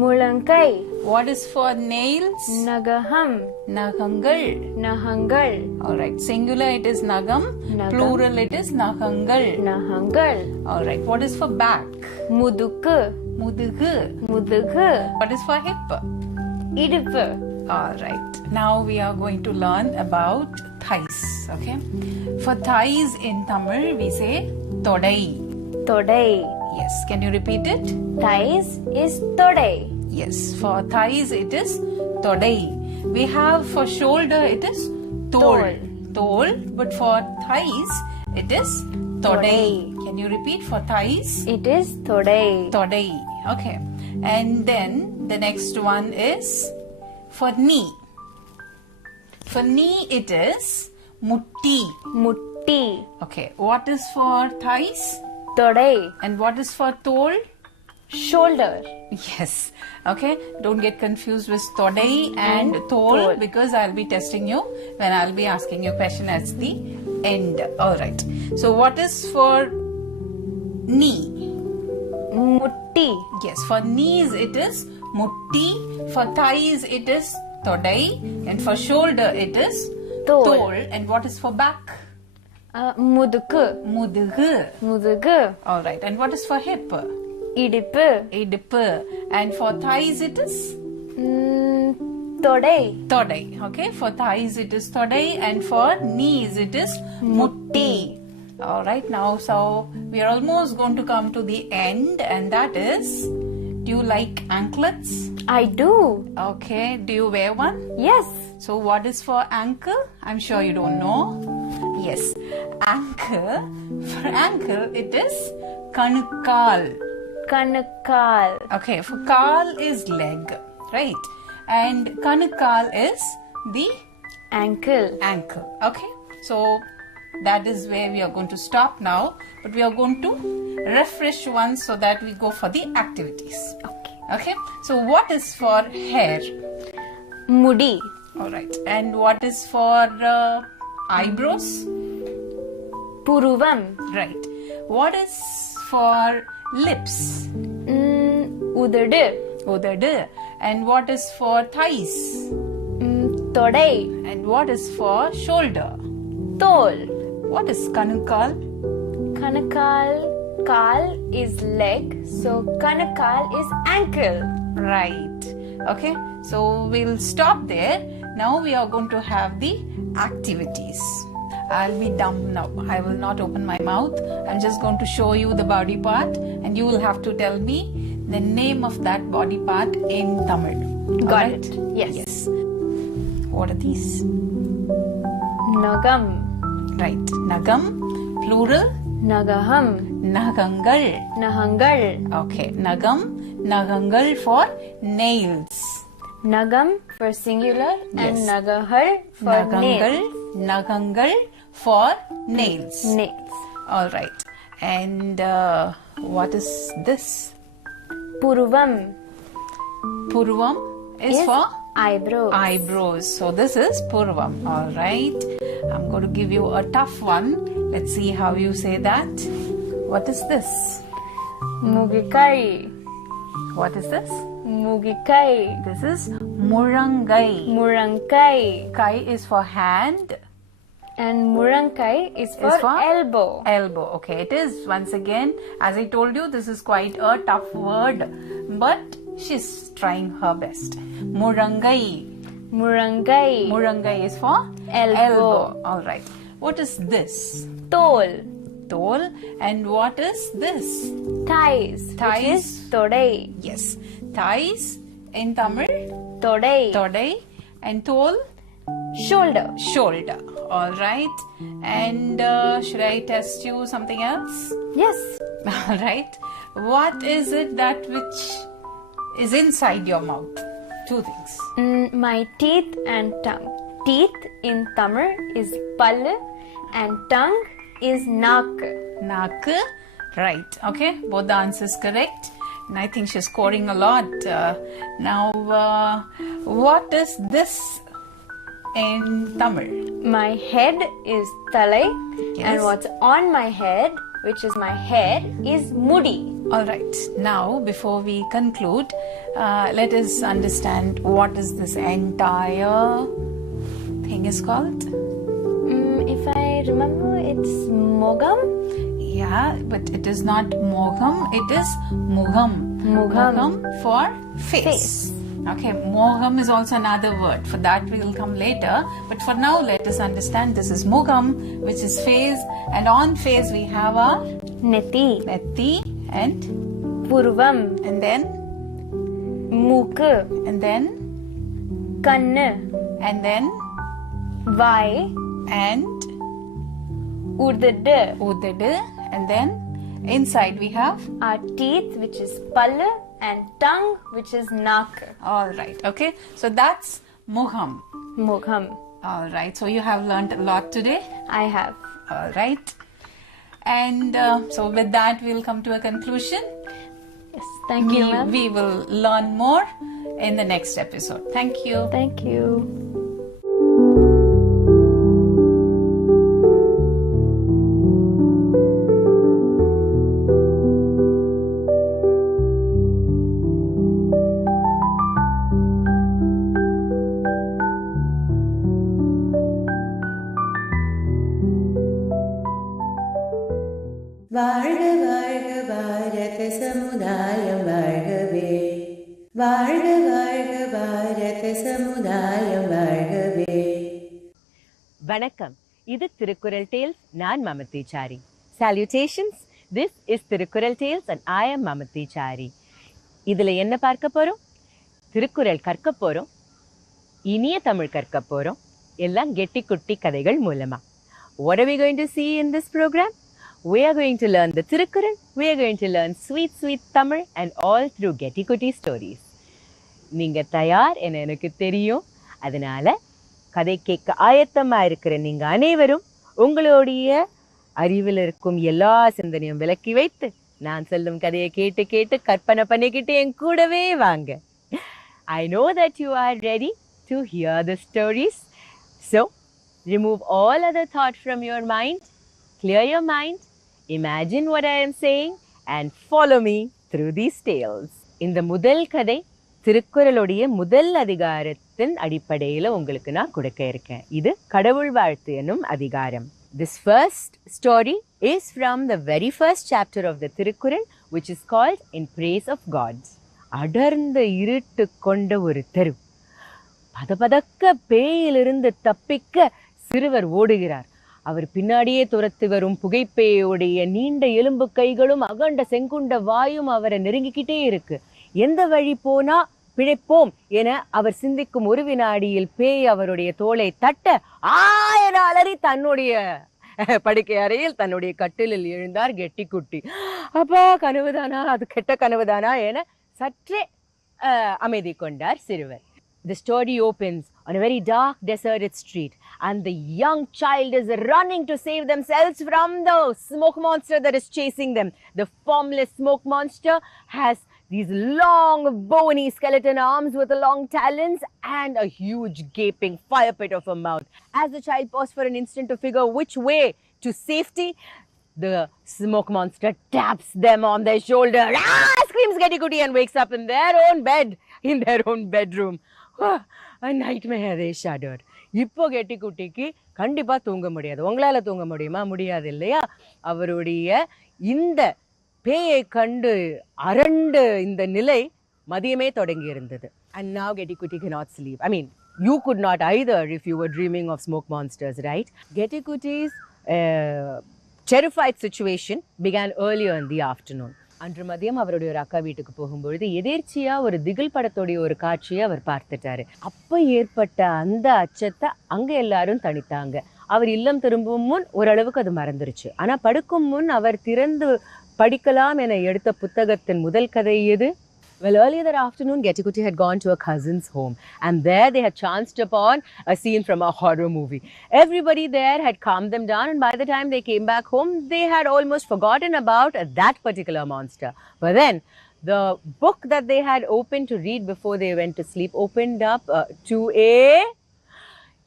Mulankai. What is for nails? Nagaham. Nagangal. Nahangal. Alright, singular it is nagam. Plural it is nahangal. Nahangal. Alright, what is for back? Muduku. Mudugu. Mudugu. What is for hip? Idupu. Alright, now we are going to learn about thighs. Okay, for thighs in Tamil we say todai. Todai. Yes, can you repeat it? Thighs is todai. Yes, for thighs it is todai. We have for shoulder it is tol. Tol, but for thighs it is todai. Can you repeat for thighs? It is todai. Todai. Okay, and then the next one is for knee. For knee it is mutti. Mutti. Okay, what is for thighs? Todai. And what is for tol? Shoulder. Yes. Okay, don't get confused with todai and tol because I'll be testing you when I'll be asking you question at the end. Alright, so what is for knee? Mutti. Yes, for knees it is mutti. For thighs it is todai. And for shoulder it is tol. And what is for back? Muduku. Mudugu. Mudugu. Alright, and what is for hip? Idipu. Idipu. And for thighs it is? Todai. Todai. Okay, for thighs it is todai. And for knees it is mutti. Alright, now so we are almost going to come to the end, and that is, do you like anklets? I do. Okay, do you wear one? Yes. So what is for ankle? I'm sure you don't know. Yes, ankle. For ankle it is kanukal. Kanukal. Okay, for kal is leg, right? And kanukal is the ankle. Ankle. Okay, so that is where we are going to stop now, but we are going to refresh once so that we go for the activities. Okay, so what is for hair? Mudi. Alright, and what is for eyebrows? Puruvam. Right. What is for lips? Udadu. Udadu. And what is for thighs? Todai. And what is for shoulder? Tol. What is kanukal? Kanukal. Kal is leg, so kanukal is ankle. Right. Okay, so we'll stop there. Now we are going to have the activities. I'll be dumb now. I will not open my mouth. I'm just going to show you the body part, and you will have to tell me the name of that body part in Tamil. Got it. Yes. Yes. What are these? Nagam. Right. Nagam. Plural. Nagaham. Nagangal. Nahangal. Okay. Nagam. Nagangal for nails. Nagam for singular and Nagahal for nails. Nagangal for nails. Nails. Alright. And what is this? Puruvam. Puruvam is for? Eyebrows. Eyebrows. So this is Puruvam. Alright. I'm going to give you a tough one. Let's see how you say that. What is this? Mugikai. What is this? Mugikai. This is Murangai. Murangai. Kai is for hand. And Murankai is for elbow. Elbow. Okay, it is. Once again, as I told you, this is quite a tough word, but she's trying her best. Murangai. Murangai. Murangai is for elbow. Alright. What is this? Tol. Tol. And what is this? Thighs. Thighs. Which is todai. Yes. Thighs in Tamil? Todai. Todai. And tol? Shoulder. Shoulder. Alright. And should I test you something else? Yes. Alright. What is it that which is inside your mouth? Two things. My teeth and tongue. Teeth in Tamil is pallu and tongue is nak. Nak. Right. Okay. Both the answers correct. And I think she's scoring a lot. Now, what is this in Tamil? My head is thalai, Yes. and what's on my head which is my hair, is mudi. All right. Now, before we conclude, let us understand what is this entire thing is called. If I remember, it's mogam. Yeah, but it is not mogam. It is mugam. Mugam for face. Okay, mogam is also another word. For that we will come later. But for now, let us understand this is mugam, which is face. And on face we have our neti. Neti and purvam. And then mook. And then kannu. And then vai. And udadu. Udadu. And then inside we have our teeth, which is pallu, and tongue, which is nak. All right. Okay. So that's mugham. Mugham. All right. So you have learned a lot today. I have. All right. And so with that, we'll come to a conclusion. Yes. Thank you, ma'am. We will learn more in the next episode. Thank you. Thank you. வாழ்க வாழ்க பாரத சமுதாயம் வாழ்கவே வாழ்க வாழ்க பாரத சமுதாயம் வாழ்கவே. வணக்கம், இது திருக்குறள் டேல்ஸ். நான் மமதி sorry. Salutations, this is Thirukkural tales and I am மமதி sorry. இதில் என்ன பார்க்க போகிறோம்? திருக்குறள் கற்க போகிறோம், இனிய தமிழ் கற்க போகிறோம், எல்லாம் கெட்டி குட்டி கதைகள் மூலமாக. What are we going to see in this program? We are going to learn the Tirukkural, we are going to learn sweet, sweet Tamil and all through Getty Kutty stories. நீங்கள் தயார் என எனக்கு தெரியும். அதனால் கதை கேட்க ஆயத்தமாக இருக்கிற நீங்கள் அனைவரும் உங்களுடைய அறிவில் இருக்கும் எல்லா சிந்தனையும் விலக்கி வைத்து நான் சொல்லும் கதையை கேட்டு கேட்டு கற்பனை பண்ணிக்கிட்டு என் கூடவே வாங்க. I know that you are ready to hear the stories. So, remove all other thought from your mind, clear your mind, imagine what I am saying and follow me through these tales. இந்த முதல் கதை திருக்குறளுடைய முதல் அதிகாரத்தின் அடிப்படையில் உங்களுக்கு நான் கொடுக்க இருக்கேன். இது கடவுள் வாழ்த்து என்னும் அதிகாரம். This first story is from the very first chapter of the Tirukkural, which is called In Praise of Gods. அடர்ந்த இருட்டு கொண்ட ஒரு தெரு. பதபதக்க பேயிலிருந்து தப்பிக்க சிறுவர் ஓடுகிறார். அவர் பின்னாடியே துரத்து வரும் புகைப்பேயோடைய நீண்ட எலும்பு கைகளும் அகண்ட செங்குண்ட வாயும் அவரை நெருங்கிக்கிட்டே இருக்கு. எந்த வழி போனா பிழைப்போம் என அவர் சிந்திக்கும் ஒரு வினாடியில் பேய் அவருடைய தோளை தட்ட ஆயன அலறி தன்னுடைய படுக்கை அறையில் தன்னுடைய கட்டிலில் எழுந்தார் கெட்டி குட்டி. அப்பா கனவுதானா, அது கெட்ட கனவுதானா என சற்றே அமைதி கொண்டார் சிறுவர். The story opens on a very dark, deserted street, and the young child is running to save themselves from the smoke monster that is chasing them. The formless smoke monster has these long, bony skeleton arms with long talons and a huge, gaping fire pit of a mouth. As the child paused for an instant to figure which way to safety, the smoke monster taps them on their shoulder. Ah! Screams Getty Kutty and wakes up in their own bed, in their own bedroom. A nightmare, they shuddered. இப்போ கெட்டி குட்டிக்கு கண்டிப்பாக தூங்க முடியாது. உங்களால் தூங்க முடியுமா? முடியாது இல்லையா? அவருடைய இந்த பேயை கண்டு அரண்டு இந்த நிலை மதியமே தொடங்கி இருந்தது. And now Getty Kutty cannot sleep. I mean, you could not either if you were dreaming of smoke monsters, right? Getty Kutty's terrified situation began earlier in the afternoon. அன்று மதியம் அவருடைய ஒரு அக்கா வீட்டுக்கு போகும்பொழுது எதேர்ச்சியா ஒரு திகில் படத்துடைய ஒரு காட்சியை அவர் பார்த்துட்டாரு. அப்ப ஏற்பட்ட அந்த அச்சத்தை அங்க எல்லாரும் தணித்தாங்க. அவர் இல்லம் திரும்பும் முன் ஓரளவுக்கு அது மறந்துருச்சு. ஆனா படுக்கும் முன் அவர் திறந்து படிக்கலாம் என எடுத்த புத்தகத்தின் முதல் கதை எது? Well, earlier that afternoon, Getty Kutty had gone to a cousin's home, and there they had chanced upon a scene from a horror movie. Everybody there had calmed them down, and by the time they came back home, they had almost forgotten about that particular monster. But then, the book that they had opened to read before they went to sleep opened up to a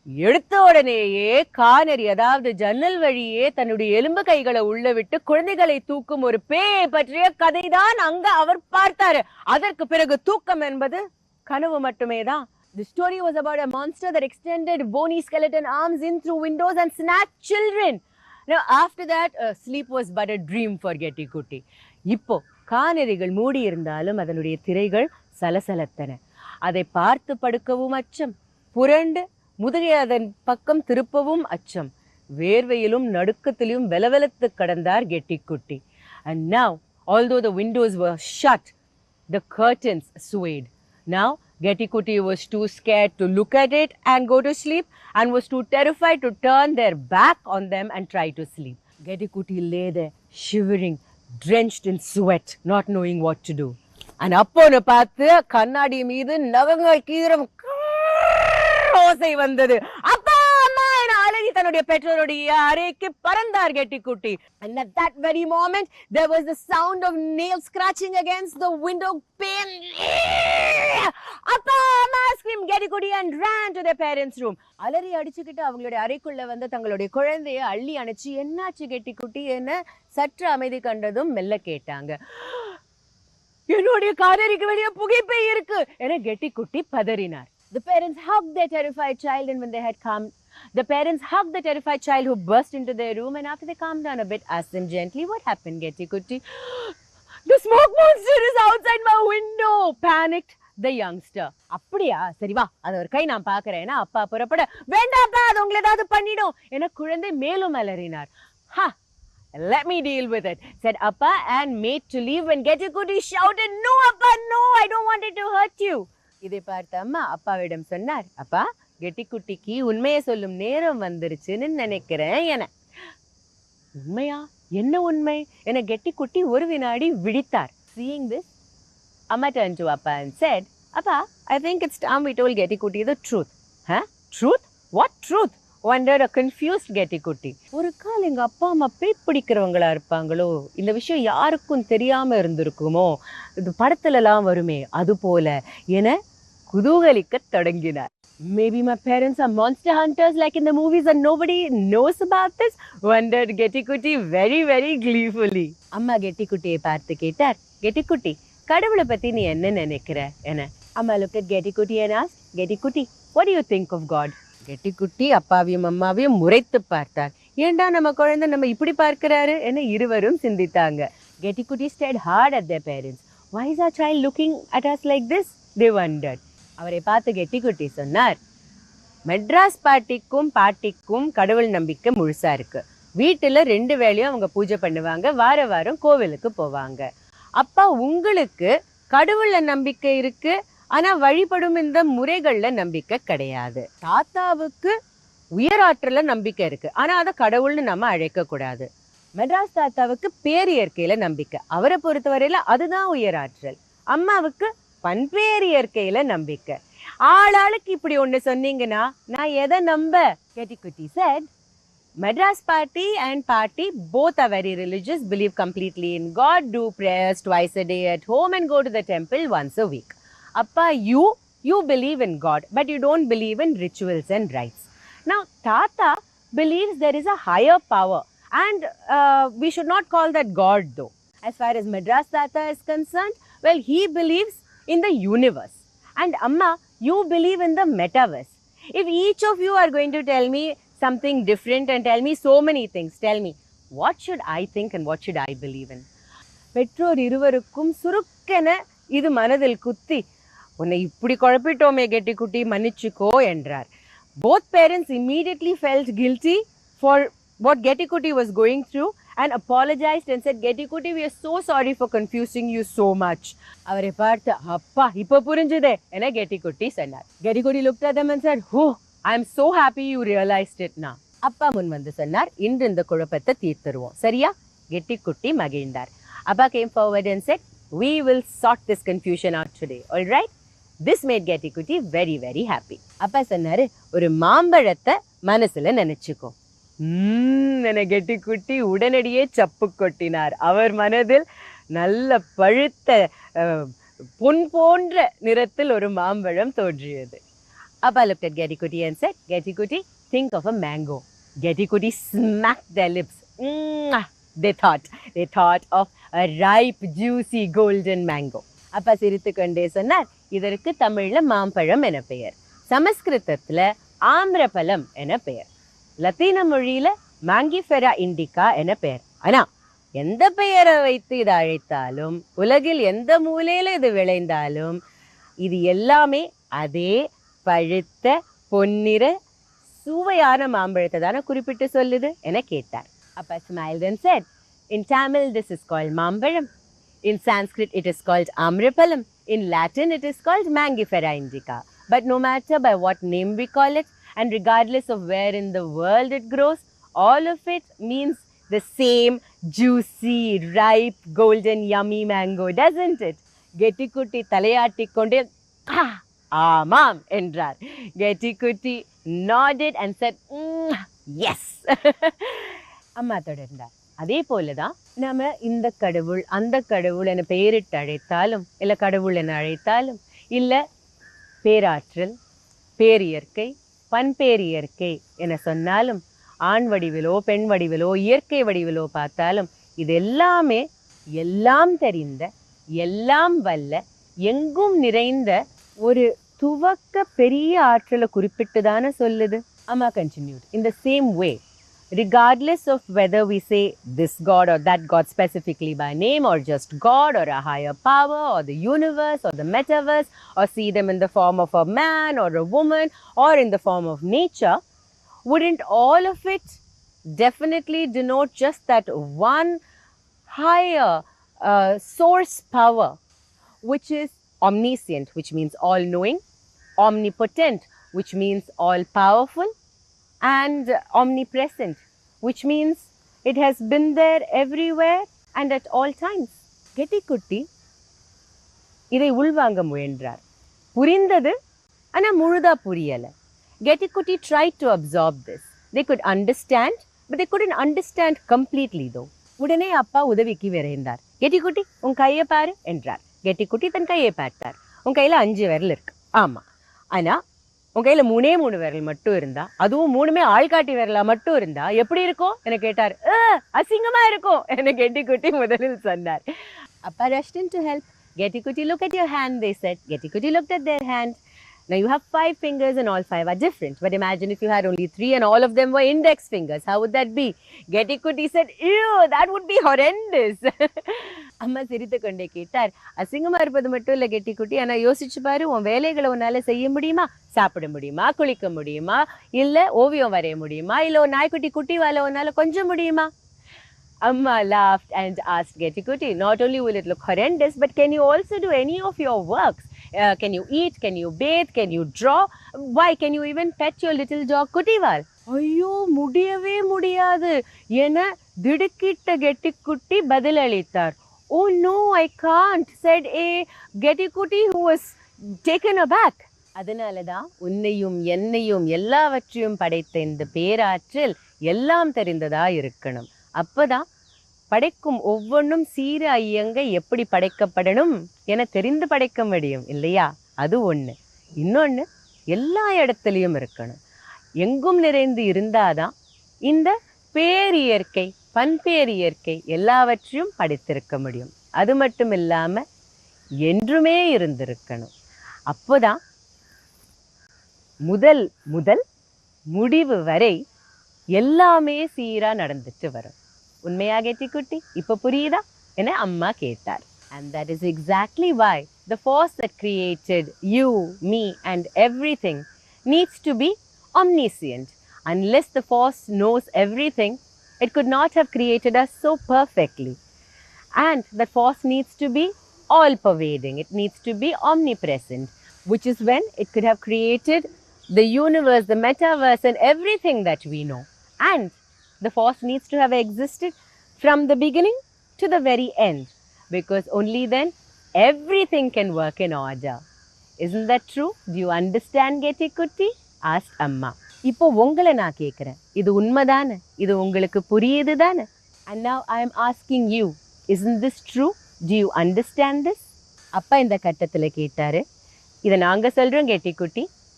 எடுத்த உடனேயே Connery அதாவது ஜன்னல் வழியே தன்னுடைய எலும்பு கைகளை உள்ள விட்டு குழந்தைகளை தூக்கும் ஒரு பேயை பற்றிய கதைதான் அங்க அவர் பார்த்தாரு. அதற்கு பிறகு தூக்கம் என்பது கனவு மட்டுமே தான். The story was about a monster that extended bony skeleton arms in through windows and snatched children. Now after that sleep was but a dream for Getty Kuti. இப்போ கானரிகள் மூடி இருந்தாலும் அதனுடைய திரைகள் சலசலத்தன. அதை பார்த்து படுக்கவும் அச்சம், புரண்டு முதுகை அதன் பக்கம் திருப்பவும் அச்சம். வேர்வையிலும் நடுக்கத்திலும் வெலவெலத்து கடந்தார் கெட்டி குட்டி. And now, although the windows were shut, the curtains swayed. Now, Getty Kuti was too scared to look at it and go to sleep and was too terrified to turn their back on them and try to sleep. Getty Kuti lay there, shivering, drenched in sweat, not knowing what to do. And அப்போன்னு பார்த்து கண்ணாடி மீது நகங்கள் கீரம் ஓசை வந்தது. அப்பா அம்மா என அழகி தன்னுடைய பெற்றோருடைய அறைக்கு பறந்தார் கெட்டி குட்டி. And at that very moment there was the sound of nails scratching against the window pane. அப்பா அம்மா screamed Getty Kuti and ran to their parents' room. அலறி அடிச்சுக்கிட்டு அவங்களுடைய அறைக்குள்ள வந்து தங்களுடைய குழந்தையை அள்ளி அணைச்சு என்னாச்சு கெட்டி குட்டி என சற்று அமைதி கண்டதும் மெல்ல கேட்டாங்க. என்னுடைய கானரிக்கு வெளியே புகைப்பை இருக்கு என கெட்டி குட்டி பதறினார். The parents hugged their terrified child, and when they had calmed, the parents hugged the terrified child who burst into their room, and after they calmed down a bit, asked them gently, "What happened, Getty Kuti?" "The smoke monster is outside my window," panicked the youngster. அப்படியா, சரி வா, அது ஒரு கை நான் பார்க்கறேன். அப்பா புறப்பட, வேண்டாப்பா, அது உங்களை ஏதாவது பண்ணிடும் என குழந்தை மேலும் அலறினார். "Ha! Let me deal with it," said Appa and made to leave when Getty Kuti shouted, "No, Appa, no, I don't want it to hurt you." இதை பார்த்த அம்மா அப்பாவிடம் சொன்னார், "அப்பா, கெட்டி குட்டிக்கு உண்மையை சொல்லும் நேரம் வந்துருச்சுன்னு நினைக்கிறேன் என." உண்மையா? என்ன உண்மை என கெட்டி குட்டி ஒரு வினாடி விழித்தார். Seeing this, Amma turned to Appa and said, "Appa, I think it's time we told Getty Kuti the truth." "Huh? Truth? What truth?" wondered a confused Getty Kuti. ஒரு கால் எங்க அப்பா அம்மா பேய் பிடிக்கிறவங்களா இருப்பாங்களோ, இந்த விஷயம் யாருக்கும் தெரியாம இருந்திருக்குமோ, இது படத்துலலாம் வருமே அது போல என குதூகலிக்க தொடங்கினார். Maybe my parents are monster hunters like in the movies and nobody knows about this, wondered Getty Kuti very very gleefully. அம்மா கெட்டி குட்டியை பார்த்து கேட்டார், "கெட்டி குட்டி, கடவுளை பத்தி நீ என்ன நினைக்கிற என?" அம்மா looked at Getty Kuti and asked, "Getty Kuti, what do you think of God?" கெட்டி குட்டி அப்பாவையும் அம்மாவையும் முறைத்து பார்த்தார். ஏண்டா நம்ம குழந்தை நம்ம இப்படி பார்க்கிறாரு என இருவரும் சிந்தித்தாங்க. Getty Kuti stared hard at their parents. "Why is our child looking at us like this?" they wondered. அவரை பார்த்து கெட்டி குட்டி சொன்னார், "மெட்ராஸ் பாட்டிக்கும் கடவுள் நம்பிக்கை முழுசா இருக்கு. வீட்டுல 2 வேளையும் அவங்க பூஜை பண்ணுவாங்க, வார வாரம் கோவிலுக்கு போவாங்க. அப்பா உங்களுக்கு கடவுள்ல நம்பிக்கை இருக்கு, ஆனா வழிபடும் இந்த முறைகள்ல நம்பிக்கை கிடையாது. தாத்தாவுக்கு உயராற்றல நம்பிக்கை இருக்கு, ஆனா அதை கடவுள்னு நம்ம அழைக்க கூடாது. மெட்ராஸ் தாத்தாவுக்கு பேரியற்கையில நம்பிக்கை, அவரை பொறுத்தவரையில அதுதான் உயராற்றல். அம்மாவுக்கு பண்பேரியற்கையில நம்பிக்கை. ஆளாளுக்கு இப்படி ஒண்ணு சொன்னீங்கன்னா நான் எதை நம்ப?" Getty Kuti said, "Madras party and party both are very religious, believe completely in God, do prayers twice a day at home and go to the temple once a week. Appa, you believe in God, but you don't believe in rituals and rites. Now, Tata believes there is a higher power, and we should not call that God though. As far as Madras Tata is concerned, well, he believes in the universe. And Amma, you believe in the metaverse. If each of you are going to tell me something different and tell me so many things, tell me, what should I think and what should I believe in?" பெற்றோர் இருவருக்கும் சுருக்கென இது மனதில் குத்தி, "உன்னை இப்படி குழப்பிட்டோமே கெட்டி குட்டி, மன்னிச்சுக்கோ" என்றார். Both parents immediately felt guilty for what Getty Kuti was going through and apologized and said, "Getty Kuti, we are so sorry for confusing you so much." அவரை பார்த்து, "அப்பா இப்ப புரிஞ்சுதே" என Getty Kuti சொன்னார். Getty Kuti looked at them and said, "Oh, I am so happy you realized it now." அப்பா முன் வந்து சொன்னார், "இன்று இந்த குழப்பத்தை தீர்த்துருவோம், சரியா?" Getty Kuti மகிழ்ந்தார். Appa came forward and said, "We will sort this confusion out today, all right?" This made Getty Kuti very very happy. அப்பா சொன்னாரு, "ஒரு மாம்பழத்தை மனசுல நினைச்சுக்கோ." என கெட்டி குட்டி உடனடியே சப்பு கொட்டினார். அவர் மனதில் நல்ல பழுத்த பொன் போன்ற நிறத்தில் ஒரு மாம்பழம் தோன்றியது. Appa looked at Getty Kutty and said, Getty Kutty, think of a mango. Getty Kutty smacked their lips. Mwah! They thought of a ripe, juicy, golden mango. அப்பா சிரித்துக்கொண்டே சொன்னார், இதற்கு தமிழ்ல மாம்பழம் என பெயர், சமஸ்கிருதத்துல ஆம்ரபலம் என பெயர், லத்தீன மொழியில மாங்கிஃபெரா இண்டிகா என பெயர். ஆனா எந்த பெயரை வைத்து இதை அழைத்தாலும், உலகில் எந்த மூலையில இது விளைந்தாலும், இது எல்லாமே அதே பழுத்த பொன்னிற சுவையான மாம்பழத்தை தானே குறிப்பிட்டு சொல்லுது என கேட்டார். அப்பா smiled and said, in Tamil this is called மாம்பழம், in Sanskrit it is called amrapalam, in Latin it is called mangifera indica. But no matter by what name we call it, and regardless of where in the world it grows, all of it means the same juicy, ripe, golden, yummy mango, doesn't it? Getty Kutty தலையாட்டிக் கொண்டே ஆமாம் என்றார். Getty Kutty nodded and said, yes. அம்மா தொடர்ந்தார், அதே போலதான் நாம இந்த கடவுள் அந்த கடவுள் என பெயரிட்டு அழைத்தாலும், இல்ல கடவுள் என அழைத்தாலும், இல்ல பேராற்றல், பேரியற்கை, பண்பேரியற்கை என சொன்னாலும், ஆண் வடிவிலோ பெண் வடிவிலோ இயற்கை வடிவிலோ பார்த்தாலும், இது எல்லாமே எல்லாம் தெரிந்த, எல்லாம் வல்ல, எங்கும் நிறைந்த ஒரு துவக்க பெரிய ஆற்றலை குறிப்பிட்டுதானே சொல்லுது. அம்மா continued, in the same way, regardless of whether we say this God or that God specifically by name, or just God or a higher power or the universe or the metaverse, or see them in the form of a man or a woman or in the form of nature, wouldn't all of it definitely denote just that one higher source power, which is omniscient, which means all-knowing, omnipotent, which means all-powerful, and omnipresent, which means it has been there everywhere and at all times. Getty Kutty இதை உள்வாங்க முயன்றார். புரிந்தது, ஆனா முழுதா புரியல. Getty Kutty tried to absorb this. They could understand, but they couldn't understand completely though. உடனே அப்பா உதவிக்கு விரைந்தார். Getty Kutty, உன் கையை பாரு என்றார். Getty Kutty தன் கையை பார்த்தார். உன் கையில 5 விரல் இருக்கு. ஆமா, ஆனா உன் கையில 3 விரல் மட்டும் இருந்தா, அதுவும் 3மே ஆள்காட்டி விரலா மட்டும் இருந்தா எப்படி இருக்கும் என கேட்டார். அசிங்கமா இருக்கும் என Getty Kutty முதலில் சொன்னார். அப்பா rushed in to help. Getty Kutty, look at your hand, they said. Getty Kutty looked at their hand. Now you have 5 fingers and all 5 are different. But imagine if you had only 3 and all of them were index fingers. How would that be? Getty Kutty said, ew, that would be horrendous. அம்மா சிரித்து கொண்டே கேட்டார், அசிங்கமா இருப்பது மட்டும் இல்லை Getty Kutty, ஆனா யோசிச்சு பாரு, உன் வேலைகளை உன்னால செய்ய முடியுமா? சாப்பிட முடியுமா? குளிக்க முடியுமா? இல்ல ஓவியம் வரைய முடியுமா? இல்ல ஒரு நாய்க்குட்டி குட்டி வாழ உன்னால கொஞ்சம் முடியுமா? Amma laughed and asked Getty Kutty, not only will it look horrendous, but can you also do any of your works? Can you eat? Can you bathe? Can you draw? Why, can you even pet your little dog Kuttival? ஐயோ, முடியவே முடியாது என திடுக்கிட்ட Getty Kutty பதிலளித்தார். Oh no, I can't, said a Getty Kutty who was taken aback. அதனாலதான் உன்னையும் என்னையும் எல்லாவற்றையும் படைத்த இந்த பேராற்றல் எல்லாம் தெரிந்ததா இருக்கணும். அப்பதான் படைக்கும் ஒவ்வொன்றும் சீர ஐயங்க எப்படி படைக்கப்படணும் என தெரிந்து படைக்க முடியும் இல்லையா? அது ஒண்ணு. இன்னொன்னு, எல்லா இடத்துலையும் இருக்கணும், எங்கும் நிறைந்து இருந்தாதான் இந்த பேரியற்கை, பண்பேரியற்கை எல்லாவற்றையும் படைத்திருக்க முடியும். அது மட்டும் இல்லாம என்றுமே இருந்திருக்கணும். அப்போதான் முதல் முடிவு வரை எல்லாமே சீரா நடந்துட்டு வரும். உண்மையா Getty Kutty? இப்ப புரியுதா என அம்மா கேட்டார். And that is exactly why the force that created you, me and everything needs to be omniscient. Unless the force knows everything, it could not have created us so perfectly. And that force needs to be all-pervading. It needs to be omnipresent, which is when it could have created the universe, the metaverse, and everything that we know. And the force needs to have existed from the beginning to the very end, because only then everything can work in order. Isn't that true? Do you understand, Getty Kutty? asked Amma. இப்போ உங்களை நான் கேட்குறேன், இது உண்மைதானே? இது உங்களுக்கு புரியுது தானே? And now I am asking you, isn't this true? Do you understand this? அப்பா இந்த கட்டத்தில் கேட்டாரு. இதை நாங்கள் சொல்கிறோம் Getty Kutty,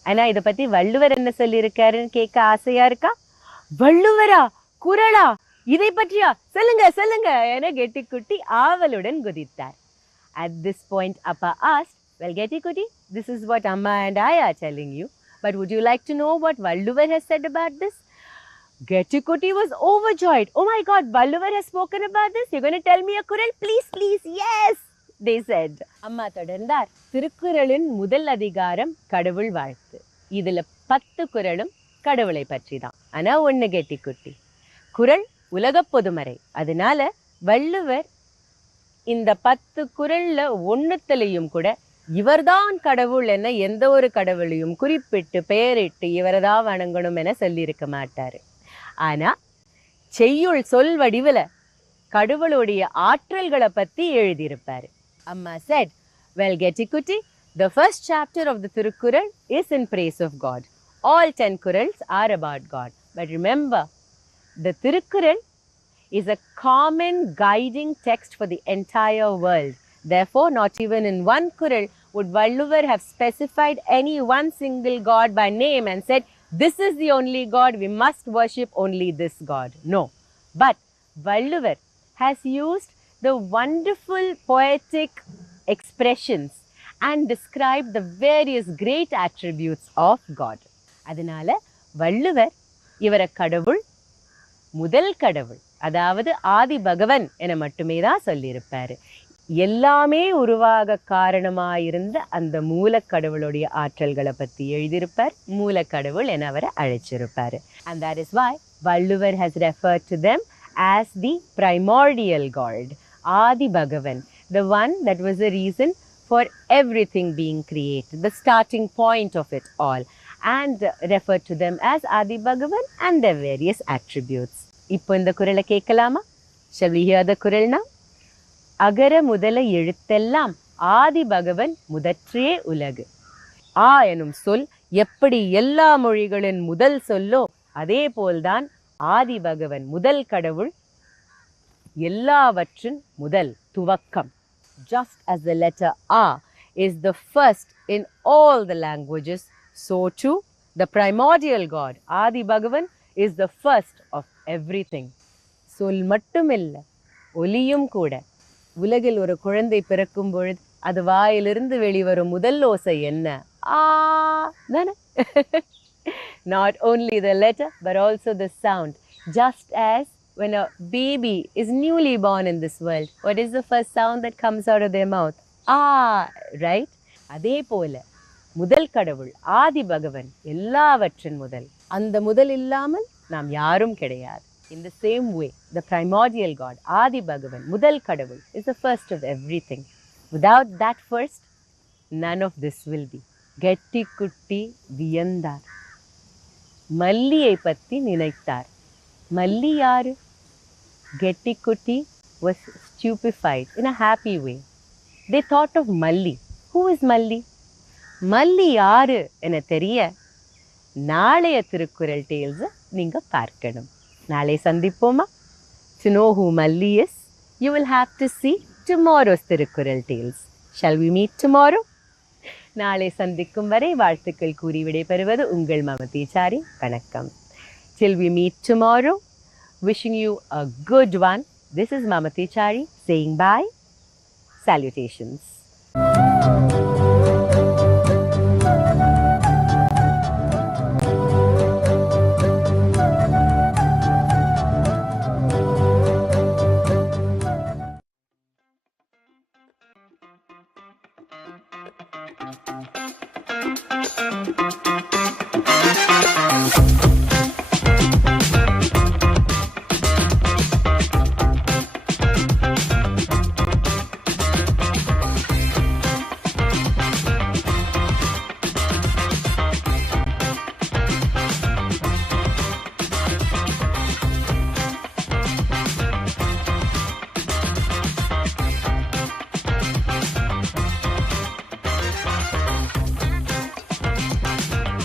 ஆனா இத பத்தி வள்ளுவர் என்ன சொல்லியிருக்காருன்னு கேட்க ஆசையா இருக்கா? வள்ளுவரா? குறளா? இதை பற்றியா? சொல்லுங்க சொல்லுங்க என கெட்டிக்குட்டி ஆவலுடன் குதித்தார். At this point, Appa asked, well, Getty-Kuti, this is what Amma and I are telling you. But would you like to know what Valluvar has said about this? Getty-Kuti was overjoyed. Oh my God, Valluvar has spoken about this? You're going to tell me a kural? Please, please, yes, they said. Amma தொடர்ந்தார். திருக்குறளின் முதல் அதிகாரம் கடவுள் வாழ்த்து. இதுல 10 குறளும் கடவுளை பற்றி தான். ஆனா ஒண்ணு கெட்டிக்குட்டி, குறள் உலகப் பொதுமறை. அதனால வள்ளுவர் இந்த 10 குறள்ல ஒன்னுத்தலையும் கூட இவர்தான் கடவுள் என எந்த ஒரு கடவுளையும் குறிப்பிட்டு பெயரிட்டு இவரதான் வணங்கணும் என சொல்லியிருக்க மாட்டாரு. ஆனா செய்யுள் சொல் வடிவுல கடவுளுடைய ஆற்றல்களை பத்தி எழுதியிருப்பாரு. அம்மா said, well, Getty-Kuti, the first chapter of the Thirukkural is in praise of God. All 10 kurals are about God. But remember, the Thirukkural is a common guiding text for the entire world. Therefore, not even in one kural would Valluvar have specified any one single god by name and said, this is the only God, we must worship only this God. No. But Valluvar has used the wonderful poetic expressions and described the various great attributes of God. அதனால வள்ளுவர் இவரை கடவுள், முதல் கடவுள், அதாவது ஆதி பகவன் என மட்டுமே தான் சொல்லியிருப்பாரு. எல்லாமே உருவாக காரணமாயிருந்த அந்த மூலக்கடவுளுடைய ஆற்றல்களை பற்றி எழுதியிருப்பார். மூலக்கடவுள் என அவரை அழைச்சிருப்பாரு. And that is why Valluvar has referred to them as the primordial God, Adi Bhagavan, the one that was the reason for everything being created, the starting point of it all, and referred to them as Adi Bhagavan and their various attributes. இப்போ இந்த குறளை கேட்கலாமா? Shall we hear the குறள் now? அகர முதல எழுத்தெல்லாம் ஆதி பகவன் முதற்றே உலகு. ஆ எனும் சொல் எப்படி எல்லா மொழிகளின் முதல் சொல்லோ அதே போல்தான் ஆதி பகவன் முதல் கடவுள், எல்லாவற்றின் முதல் துவக்கம். Just as the letter A is the first in all the languages, so too the primordial God, Adi Bhagavan, is the first of everything. சொல் மட்டுமில்லை, ஒலியும் கூட. உலகில் ஒரு குழந்தை பிறக்கும் பொழுது அது வாயிலிருந்து வெளிவரும் முதல் ஓசை என்ன? ஆ தானே? Not only the letter but also the sound. Just as when a baby is newly born in this world, what is the first sound that comes out of their mouth? Ah, right? அதே போல முதல் கடவுள் ஆதி பகவன் எல்லாவற்றின் முதல். அந்த முதல் இல்லாமல் நாம் யாரும் கிடையாது. In the same way, the primordial God, Adi Bhagavan, Mudal Kadavul, is the first of everything. Without that first, none of this will be. Getty-Kuti Viyandar. Malliyai patti ninaittar. Malli yaru? Getty-Kuti was stupefied in a happy way. They thought of Malli. Who is Malli? Malli yaru ena theriya நாளைய திருக்குறள் டேல்ஸை நீங்க பார்க்கணும். நாளை சந்திப்போமா? To know who Malli is, you will have to see tomorrow's Thirukkural Tales. Shall we meet tomorrow? நாளை சந்திக்கும் வரை வாழ்த்துக்கள் கூறி விடைபெறுவது உங்கள் மமதிச்சாரி. வணக்கம். Till we meet tomorrow, wishing you a good one. This is Mamatichari saying bye. Salutations.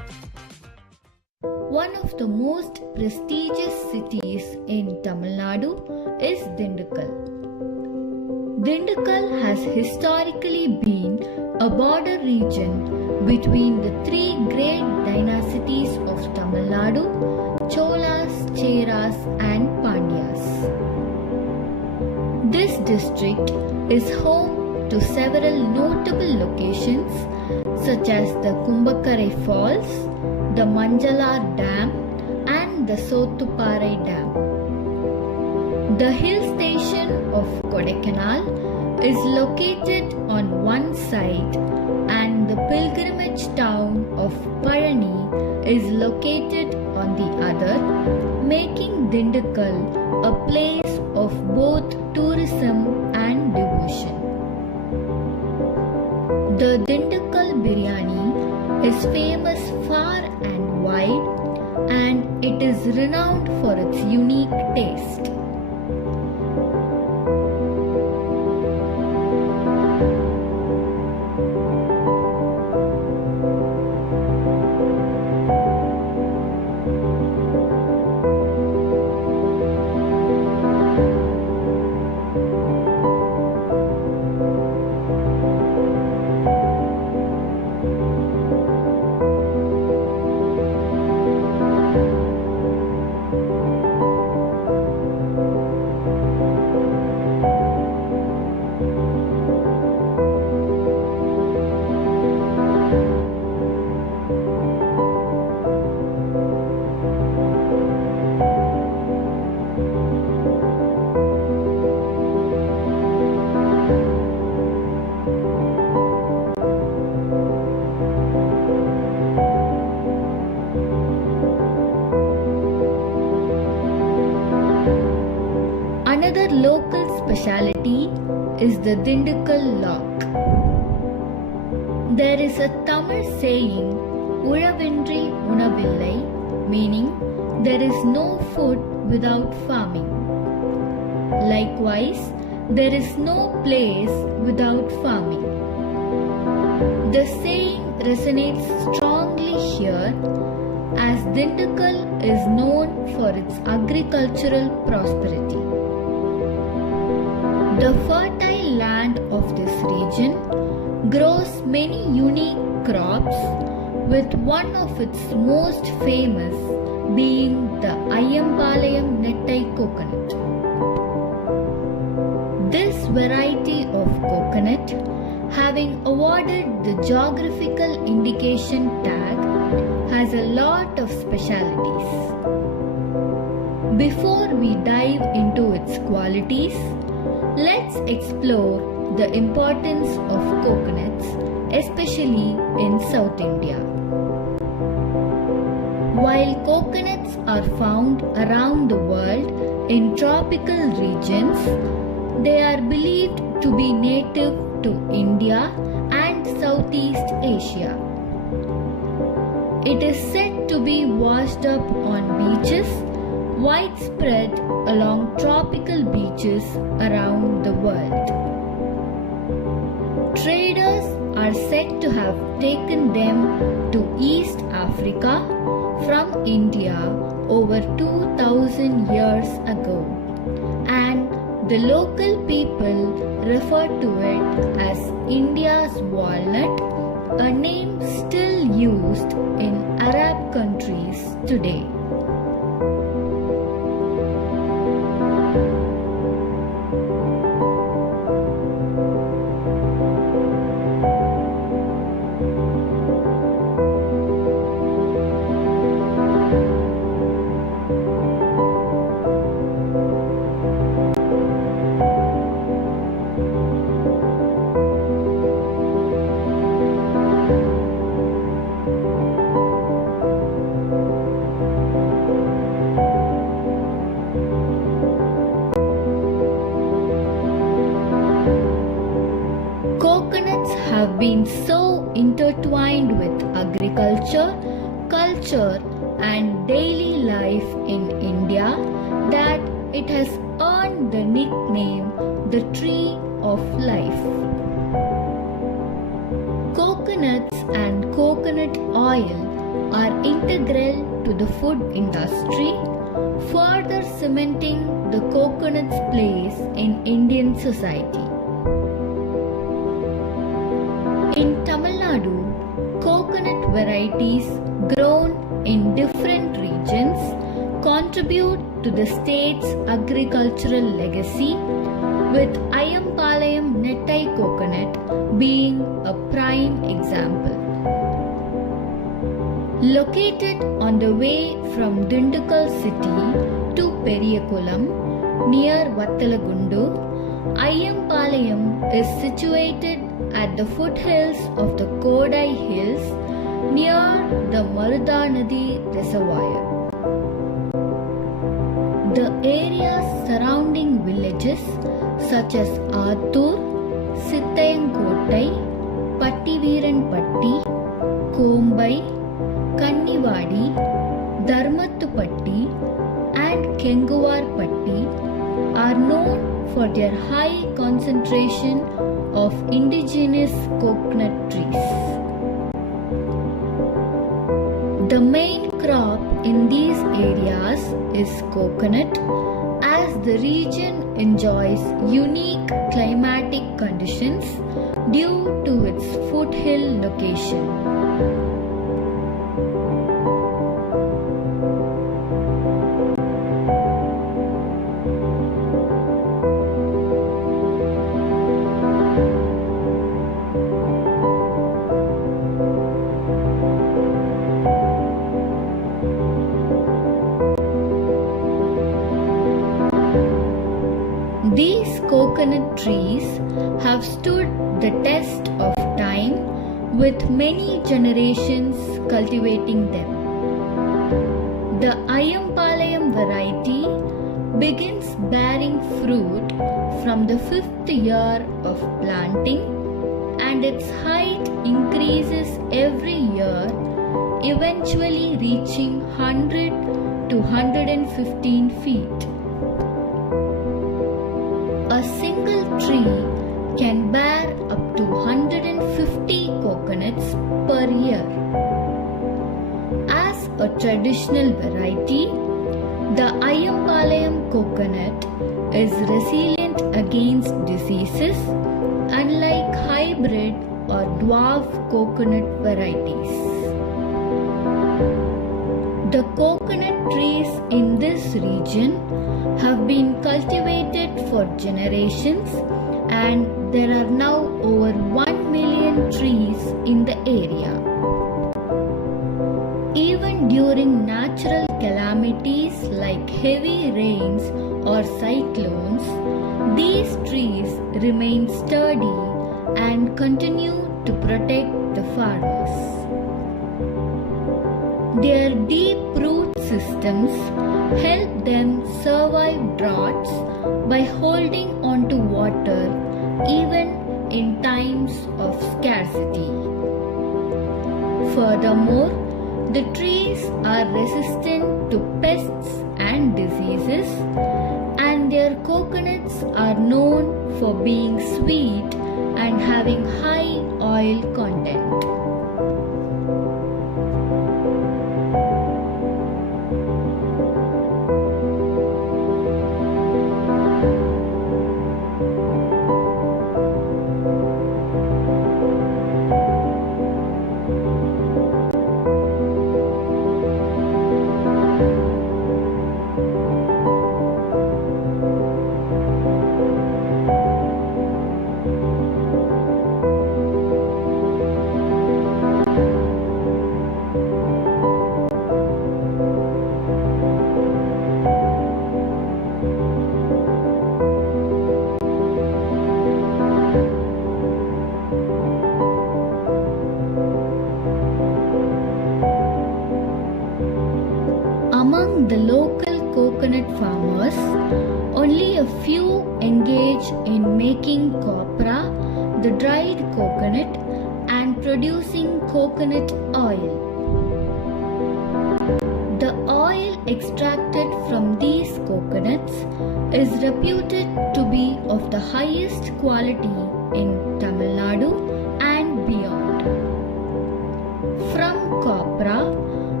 one of the most prestigious cities in Tamil Nadu is Dindigul. Dindigul has historically been a border region between the three great dynasties of Tamil Nadu, Cholas, Cheras and Pandyas. This district is home to several notable locations such as the Kumbakkarai Falls, the Manjalar Dam and the Sothuparai Dam. The hill station of Kodaikanal is located on one side and the pilgrimage town of Palani is located on the other, making Dindigul a place of both tourism and devotion. The Dindigul biryani is famous far and wide, and it is renowned for its unique taste. Another local speciality is the Dindigul lock. There is a Tamil saying, Ulavindri unavillai, meaning there is no food without farming. Likewise, there is no place without farming. The saying resonates strongly here as Dindigul is known for its agricultural prosperity. The fertile land of this region grows many unique crops, with one of its most famous being the Ayyampalayam Nettai coconut. This variety of coconut, having awarded the geographical indication tag, has a lot of specialities. Before we dive into its qualities, let's explore the importance of coconuts, especially in South India. While coconuts are found around the world in tropical regions, they are believed to be native to India and Southeast Asia. It is said to be washed up on beaches widespread along tropical beaches around the world. Traders are said to have taken them to East Africa from India over 2,000 years ago, and the local people refer to it as India's walnut, a name still used in Arab countries today. Have been so intertwined with agriculture, culture, and daily life in India that it has earned the nickname the Tree of Life. Coconuts and coconut oil are integral to the food industry, further cementing the coconut's place in Indian society. In Tamil Nadu, coconut varieties grown in different regions contribute to the state's agricultural legacy, with Ayampalayam Nettai coconut being a prime example. Located on the way from Dindigul city to Periyakulam near Vattalagundu, Ayampalayam is situated at the foothills of the Kodai Hills near the Marudanadi Reservoir. The areas surrounding villages such as Attur, Sittayankotai, Pattiveeranpatti, Kombai, Kannivadi, Dharmathupatti and Kenguvarpatti are known for their high concentration of indigenous coconut trees. The main crop in these areas is coconut, as the region enjoys unique climatic conditions due to its foothill location. These coconut trees have stood the test of time, with many generations cultivating them. The Ayampalayam variety begins bearing fruit from the 5th year of planting, and its height increases every year, eventually reaching 100 to 115 feet. A single tree can bear up to 150 coconuts per year. As a traditional variety, the Ayampalayam coconut is resilient against diseases, unlike hybrid or dwarf coconut varieties. The coconut trees in this region have been cultivated for generations, and there are now over 1 million trees in the area. Even during natural calamities like heavy rains or cyclones, these trees remain sturdy and continue to protect the farmers. Their deep root systems help them survive droughts by holding on to water even in times of scarcity. Furthermore, the trees are resistant to pests and diseases, and their coconuts are known for being sweet and having high oil content. Among the local coconut farmers, only a few engage in making copra, the dried coconut, and producing coconut oil. The oil extracted from these coconuts is reputed to be of the highest quality in Tamil Nadu and beyond. From copra,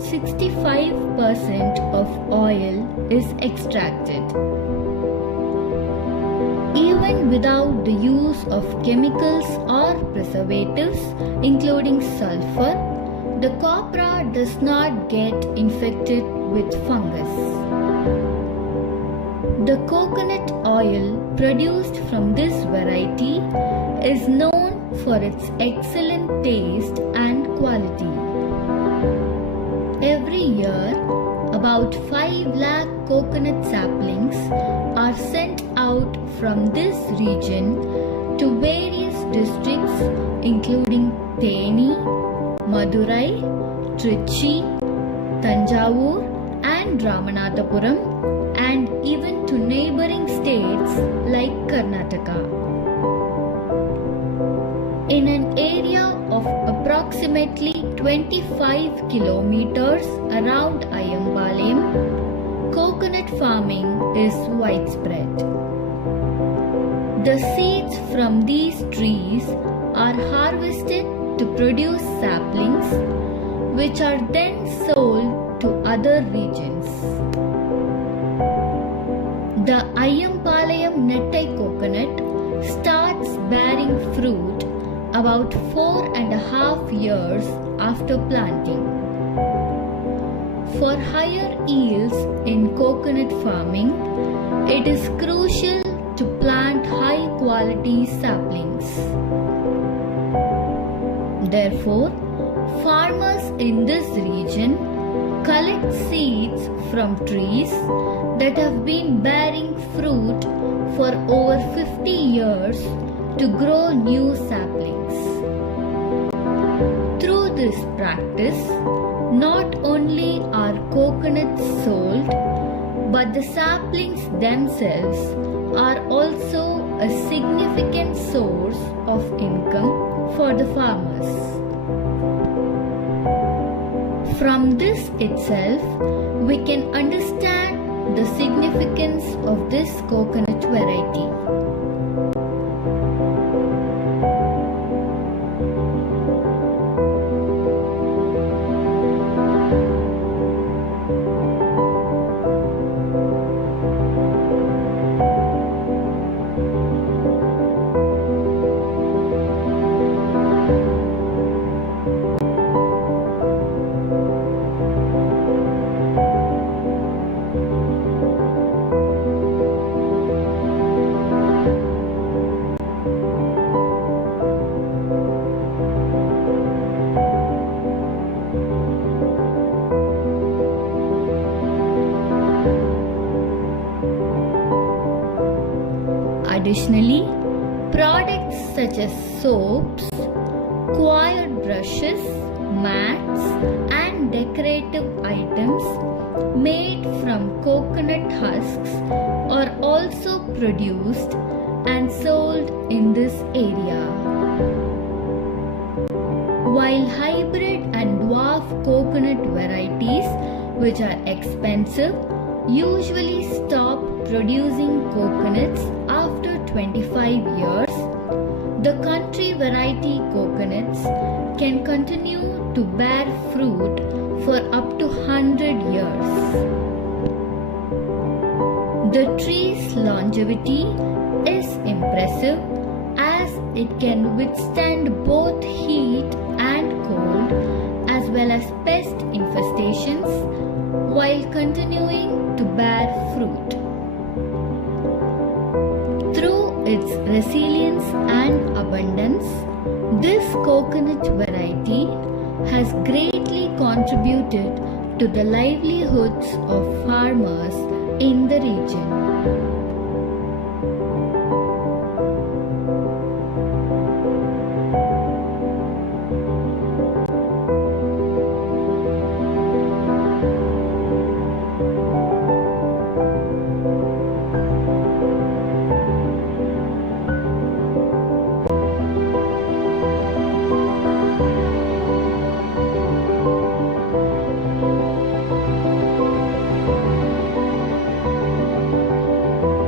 65% of oil is extracted. Even without the use of chemicals or preservatives, including sulfur, the copra does not get infected with fungus. The coconut oil produced from this variety is known for its excellent taste and quality. Every year, about 5 lakh coconut saplings are sent out from this region to various districts including Theni, Madurai, Trichy, Tanjavur and Ramanathapuram, and even to neighboring states like Karnataka. In an area of approximately 25 kilometers around Ayambalayam, coconut farming is widespread. The seeds from these trees are harvested to produce saplings, which are then sold to other regions. The Ayyampalayam Nettai coconut starts bearing fruit about 4.5 years after planting. For higher yields in coconut farming, it is crucial to plant high quality saplings. Therefore, farmers in this region collect seeds from trees that have been bearing fruit for over 50 years to grow new saplings. Through this practice, not only are coconuts sold, but the saplings themselves are also a significant source of income for the farmers. From this itself, we can understand the significance of this coconut variety. Additionally, products such as soaps, coired brushes, mats, and decorative items made from coconut husks are also produced and sold in this area. While hybrid and dwarf coconut varieties, which are expensive, usually stop producing coconuts after 25 years, the country variety coconuts can continue to bear fruit for up to 100 years. The tree's longevity is impressive as it can withstand both heat and cold as well as pest infestations while continuing to bear fruit. Through its resilience and abundance, this coconut variety has greatly contributed to the livelihoods of farmers in the region.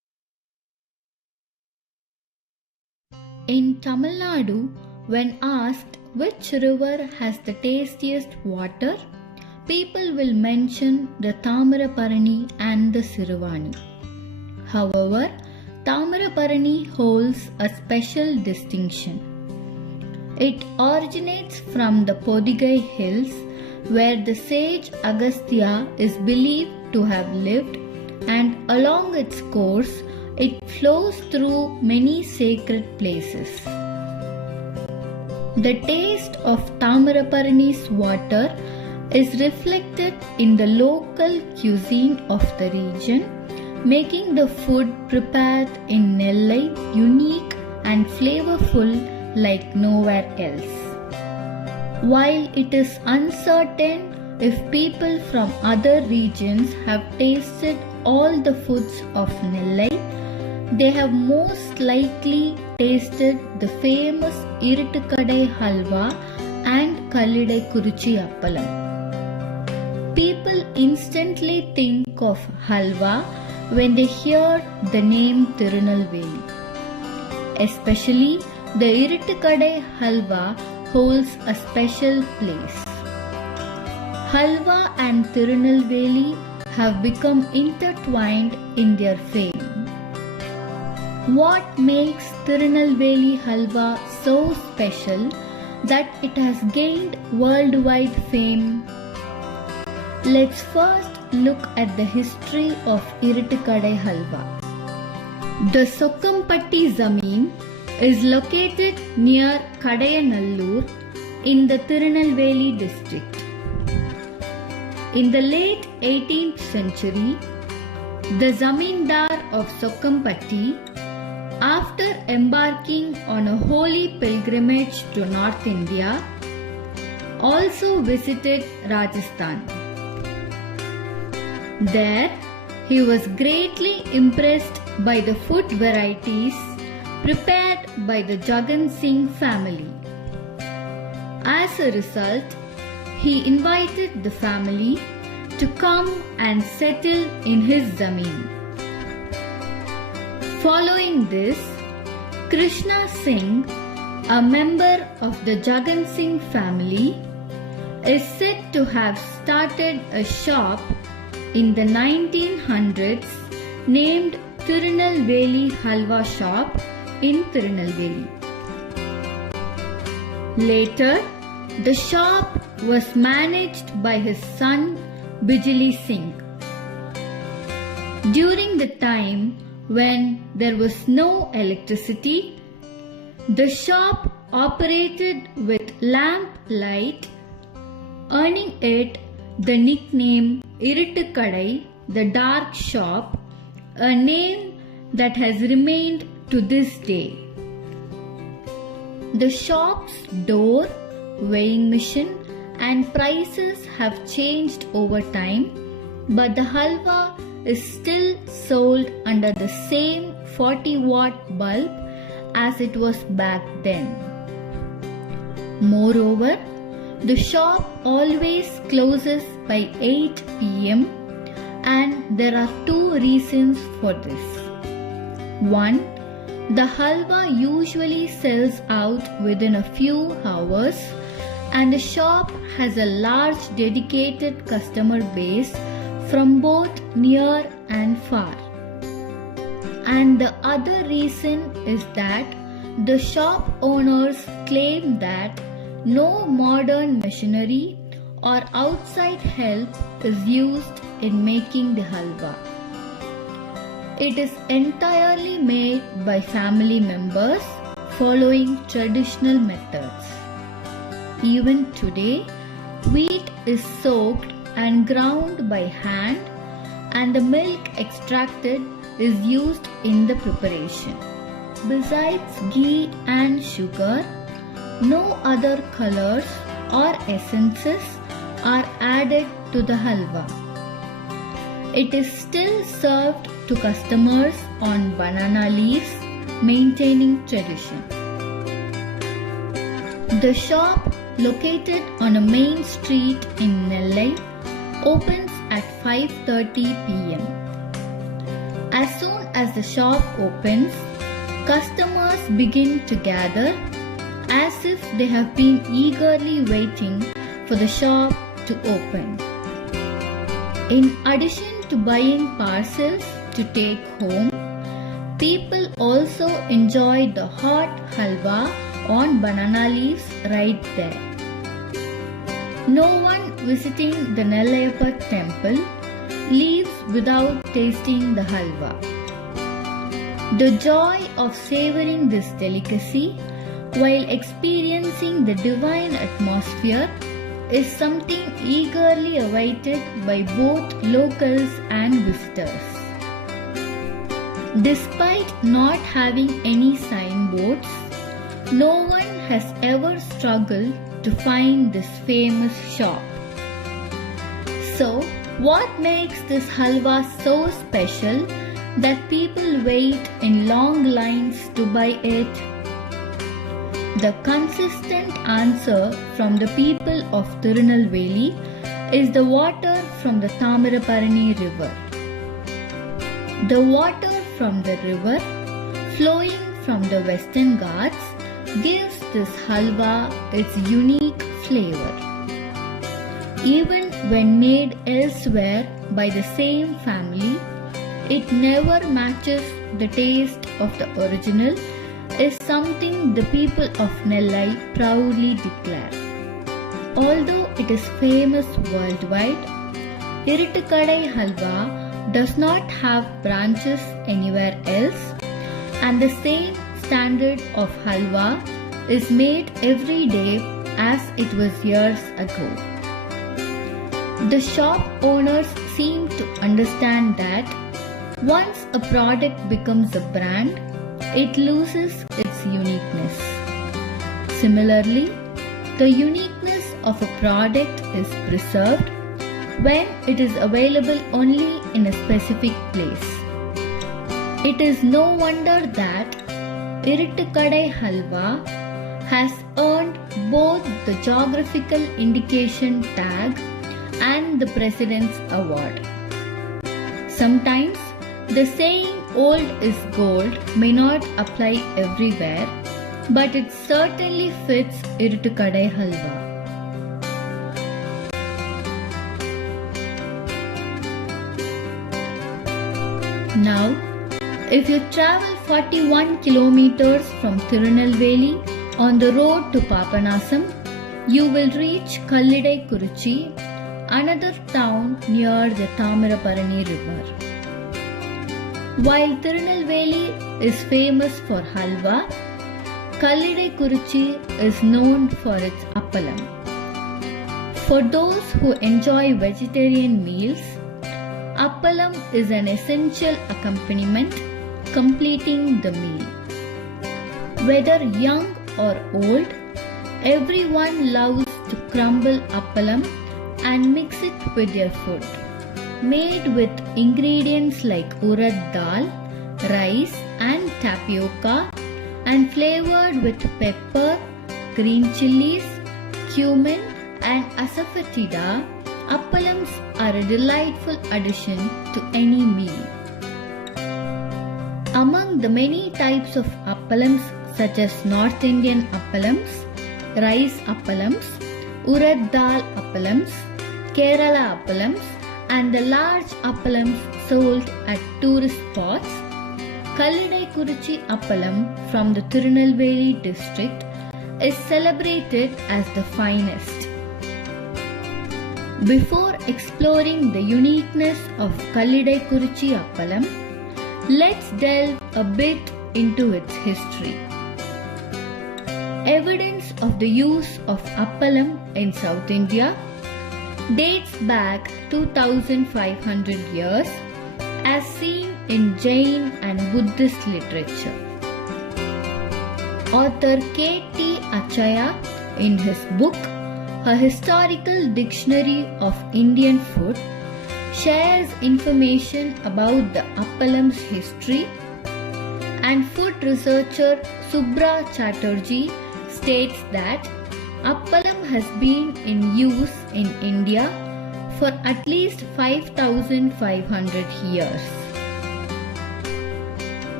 In Tamil Nadu, when asked which river has the tastiest water, people will mention the Tamaraparani and the Siruvani. However, Tamaraparani holds a special distinction. It originates from the Podigai hills, where the sage Agastya is believed to have lived, and along its course it flows through many sacred places. The taste of Tamaraparani's water is reflected in the local cuisine of the region, making the food prepared in Nellai unique and flavorful like nowhere else. While it is uncertain if people from other regions have tasted all the foods of Nellai, they have most likely tasted the famous Iruttukadai halwa and Kallidai Kurichi appalam. People instantly think of halwa when they hear the name Tirunelveli. Especially the Iruttukadai halwa holds a special place. Halwa and Tirunelveli have become intertwined in their fame. What makes Tirunelveli halwa so special that it has gained worldwide fame? Let's first look at the history of Iruttukadai halwa. The Sokkampatti Zameen is located near Kadayanallur in the Tirunelveli district. In the late 18th century, the Zamindar of Sokkampatti, after embarking on a holy pilgrimage to North India, also visited Rajasthan. There, he was greatly impressed by the food varieties prepared by the Jagan Singh family. As a result, he invited the family to come and settle in his zameen. Following this, Krishna Singh, a member of the Jagan Singh family, is said to have started a shop in the 1900s named Tirunelveli Halwa Shop in Tirunelveli. Later, the shop was managed by his son Bijli Singh. During the time when there was no electricity, the shop operated with lamp light, earning it the nickname Iruttukadai, the dark shop, a name that has remained to this day. The shop's door, weighing machine and prices have changed over time, but the halwa is still sold under the same 40-watt bulb as it was back then. Moreover, the shop always closes by 8 p.m. and there are two reasons for this. One, the halwa usually sells out within a few hours and the shop has a large dedicated customer base from both near and far. And the other reason is that the shop owners claim that no modern machinery or outside help is used in making the halwa. It is entirely made by family members following traditional methods. Even today, wheat is soaked and ground by hand and the milk extracted is used in the preparation. Besides ghee and sugar, no other colors or essences are added to the halwa. It is still served to customers on banana leaves, maintaining tradition. The shop, located on a main street in Nellai, opens at 5:30 p.m. As soon as the shop opens, Customers begin to gather as if they have been eagerly waiting for the shop to open. In addition to buying parcels to take home, people also enjoy the hot halwa on banana leaves right there. No one visiting the Nellayappa temple leaves without tasting the halwa. The joy of savoring this delicacy while experiencing the divine atmosphere is something eagerly awaited by both locals and visitors. Despite not having any signboards, no one has ever struggled to find this famous shop. So, what makes this halwa so special that people wait in long lines to buy it? The consistent answer from the people of Tirunelveli is the water from the Thamiraparani river. The water from the river, flowing from the Western Ghats, gives this halwa its unique flavor. Even when made elsewhere by the same family, it never matches the taste of the original, is something the people of Nellai proudly declare. Although it is famous worldwide, Iruttukadai halwa does not have branches anywhere else, and the same standard of halwa is made every day as it was years ago. The shop owners seem to understand that once a product becomes a brand, it loses its uniqueness. Similarly, the uniqueness of a product is preserved when it is available only in a specific place. It is no wonder that Iruttukadai halwa has earned both the geographical indication tag and the President's Award. Sometimes the saying old is gold may not apply everywhere, but it certainly fits Iruttukadai halwa. Now, if you travel 41 kilometers from Tirunelveli on the road to Papanasam, you will reach Kallidai Kurichi, another town near the Thamiraparani river. While Tirunelveli is famous for halwa, Kallidai Kurichi is known for its appalam. For those who enjoy vegetarian meals, appalam is an essential accompaniment completing the meal. Whether young or old, everyone loves to crumble appalam and mix it with their food. Made with ingredients like urad dal, rice and tapioca, and flavored with pepper, green chilies, cumin and asafoetida, appalams are a delightful addition to any meal. Among the many types of appalams such as North Indian appalams, rice appalams, urad dal appalams, Kerala appalams, and the large appalams sold at tourist spots, Kallidai Kurichi appalam from the Tirunelveli district is celebrated as the finest. Before exploring the uniqueness of Kallidai Kurichi appalam, let's delve a bit into its history. Evidence of the use of appalam in South India dates back 2500 years as seen in Jain and Buddhist literature. Author K.T. Achaya, in his book A Historical Dictionary of Indian Food, shares information about the appalam's history, and food researcher Subra Chatterjee states that appalam has been in use in India for at least 5,500 years.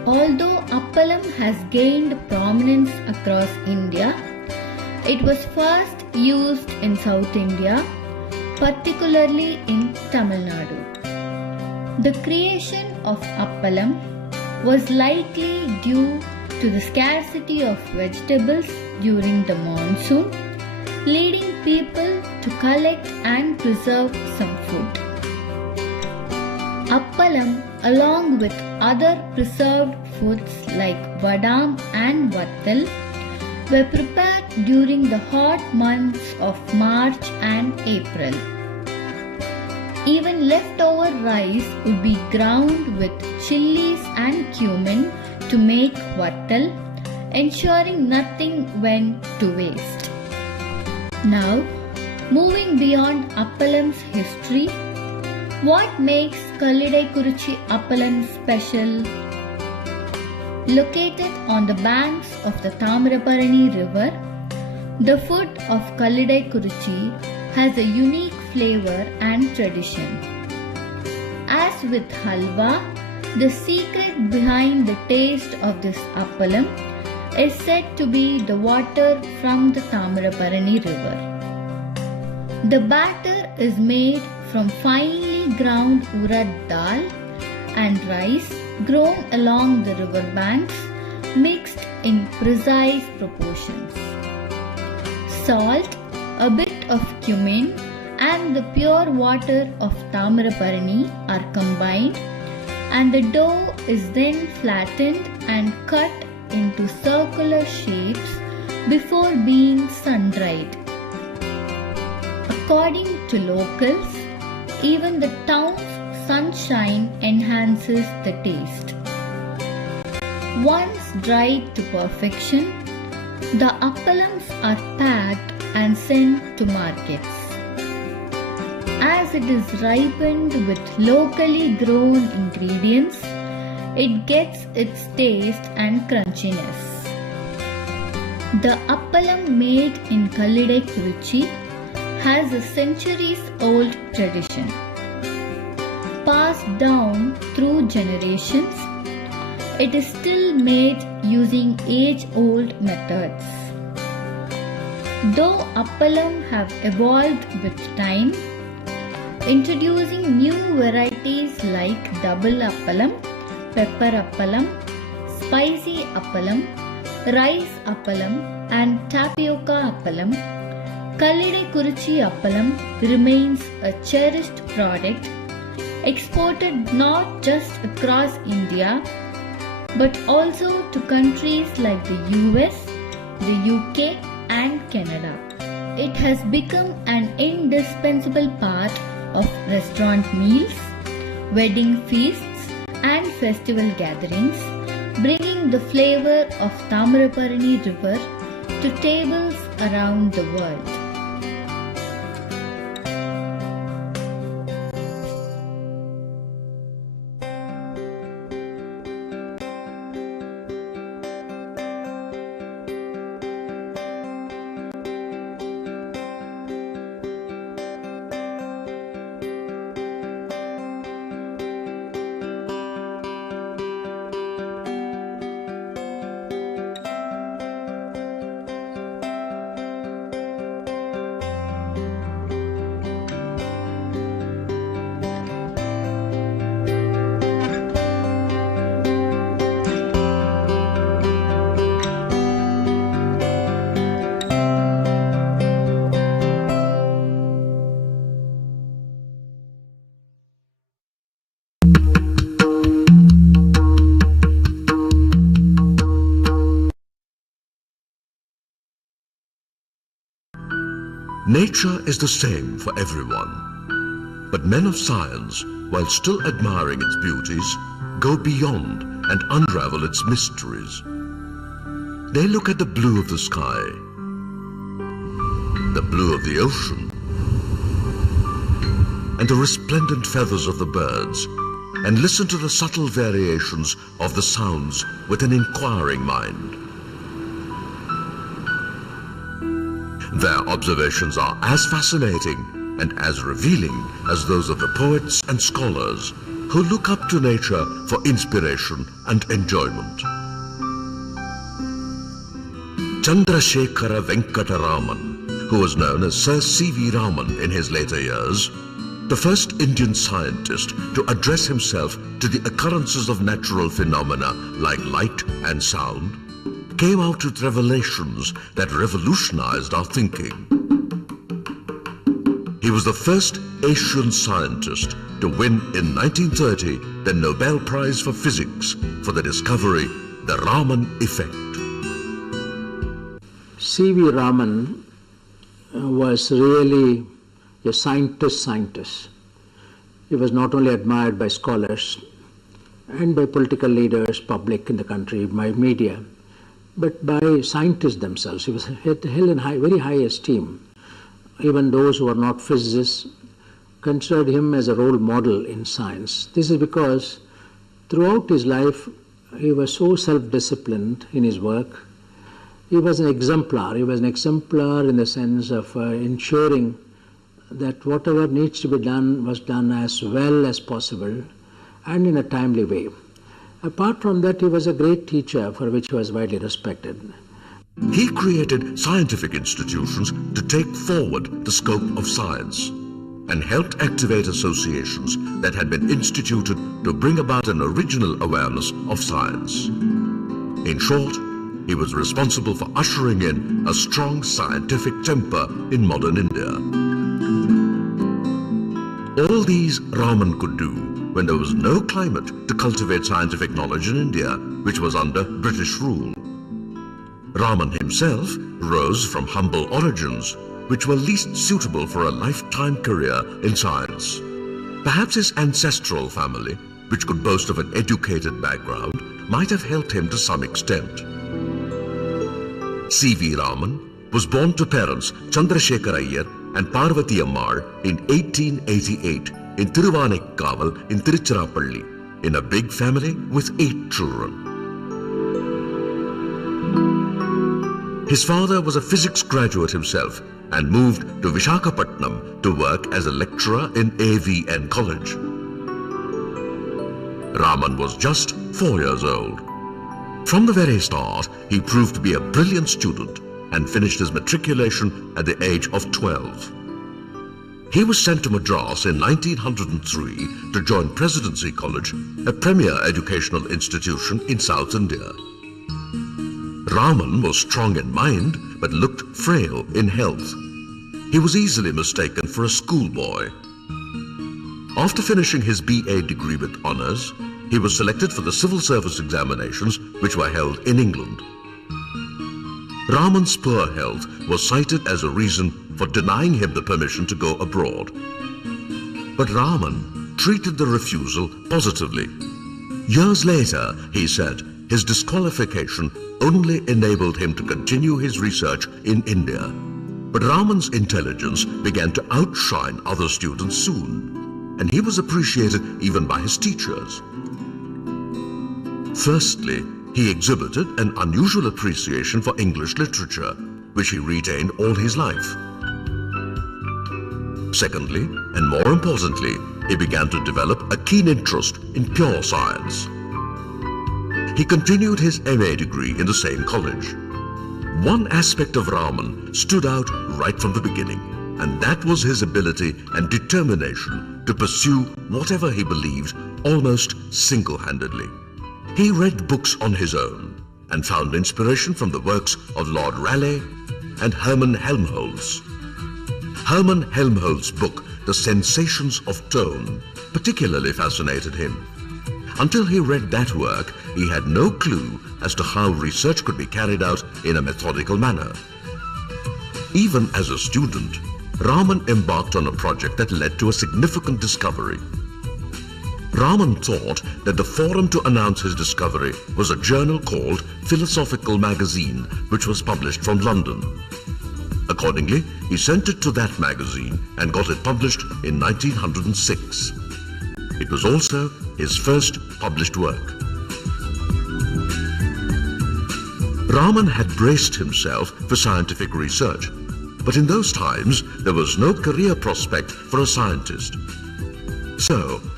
Although appalam has gained prominence across India, it was first used in South India, particularly in Tamil Nadu. The creation of appalam was likely due to the scarcity of vegetables during the monsoon, leading people to collect and preserve some food. Appalam, along with other preserved foods like vadam and vattal, were prepared during the hot months of March and April. Even leftover rice would be ground with chilies and cumin to make vattal, ensuring nothing went to waste. Now, moving beyond appalam's history, what makes Kallidai-Kurichi appalam special? Located on the banks of the Tamarabarani river, the food of Kallidai-Kurichi has a unique flavor and tradition. As with halwa, the secret behind the taste of this appalam is said to be the water from the Tamarabarani river. The batter is made from finely ground urad dal and rice grown along the river banks, mixed in precise proportions. Salt, a bit of cumin, and the pure water of Tamarabarani are combined, and the dough is then flattened and cut into circular shapes before being sun-dried. According to locals, even the town's sunshine enhances the taste. Once dried to perfection, the appalams are packed and sent to markets. As it is ripened with locally grown ingredients, it gets its taste and crunchiness. The appalam made in Kallidai-Kurichi has a centuries-old tradition. Passed down through generations, it is still made using age-old methods. Though appalam have evolved with time, introducing new varieties like double appalam, pepper appalam, spicy appalam, rice appalam, and tapioca appalam, Kallidai-Kurichi appalam remains a cherished product, exported not just across India but also to countries like the US, the UK, and Canada. It has become an indispensable part of restaurant meals, wedding feasts, and festival gatherings, bringing the flavor of Tamarabarani River to tables around the world. Nature is the same for everyone, but men of science, while still admiring its beauties, go beyond and unravel its mysteries. They look at the blue of the sky, the blue of the ocean, and the resplendent feathers of the birds, and listen to the subtle variations of the sounds with an inquiring mind. Their observations are as fascinating and as revealing as those of the poets and scholars who look up to nature for inspiration and enjoyment. Chandrasekhara Venkata Raman, who was known as Sir C.V. Raman in his later years, the first Indian scientist to address himself to the occurrences of natural phenomena like light and sound, came out with revelations that revolutionized our thinking. He was the first Asian scientist to win in 1930 the Nobel Prize for Physics for the discovery, the Raman effect. C.V. Raman was really a scientist. He was not only admired by scholars and by political leaders, public in the country, by media, but by scientists themselves. He was held in very high esteem. Even those who are not physicists considered him as a role model in science. This is because throughout his life he was so self-disciplined in his work. He was an exemplar. He was an exemplar in the sense of ensuring that whatever needs to be done was done as well as possible and in a timely way. Apart from that, he was a great teacher for which he was widely respected. He created scientific institutions to take forward the scope of science and helped activate associations that had been instituted to bring about an original awareness of science. In short, he was responsible for ushering in a strong scientific temper in modern India. All these Raman could do when there was no climate to cultivate scientific knowledge in India, which was under British rule. Raman himself rose from humble origins, which were least suitable for a lifetime career in science. Perhaps his ancestral family, which could boast of an educated background, might have helped him to some extent. C.V. Raman was born to parents Chandrasekhara Iyer and Parvati Ammal in 1888 in Thiruvanekkaval in Tiruchirappalli, in a big family with 8 children. His father was a physics graduate himself and moved to Visakhapatnam to work as a lecturer in AVN College. Raman was just 4 years old. From the very start, he proved to be a brilliant student and finished his matriculation at the age of 12. He was sent to Madras in 1903 to join Presidency College, a premier educational institution in South India. Raman was strong in mind but looked frail in health. He was easily mistaken for a schoolboy. After finishing his BA degree with honours, he was selected for the civil service examinations which were held in England. Raman's poor health was cited as a reason for denying him the permission to go abroad. But Raman treated the refusal positively. Years later, he said, his disqualification only enabled him to continue his research in India. But Raman's intelligence began to outshine other students soon, and he was appreciated even by his teachers. Firstly, he exhibited an unusual appreciation for English literature, which he retained all his life. Secondly, and more importantly, he began to develop a keen interest in pure science. He continued his MA degree in the same college. One aspect of Raman stood out right from the beginning, and that was his ability and determination to pursue whatever he believed almost single-handedly. He read books on his own and found inspiration from the works of Lord Raleigh and Hermann Helmholtz. Hermann Helmholtz's book, The Sensations of Tone, particularly fascinated him. Until he read that work, he had no clue as to how research could be carried out in a methodical manner. Even as a student, Raman embarked on a project that led to a significant discovery. Raman thought that the forum to announce his discovery was a journal called Philosophical Magazine, which was published from London. Accordingly, he sent it to that magazine and got it published in 1906. It was also his first published work. Raman had braced himself for scientific research, but in those times there was no career prospect for a scientist. So,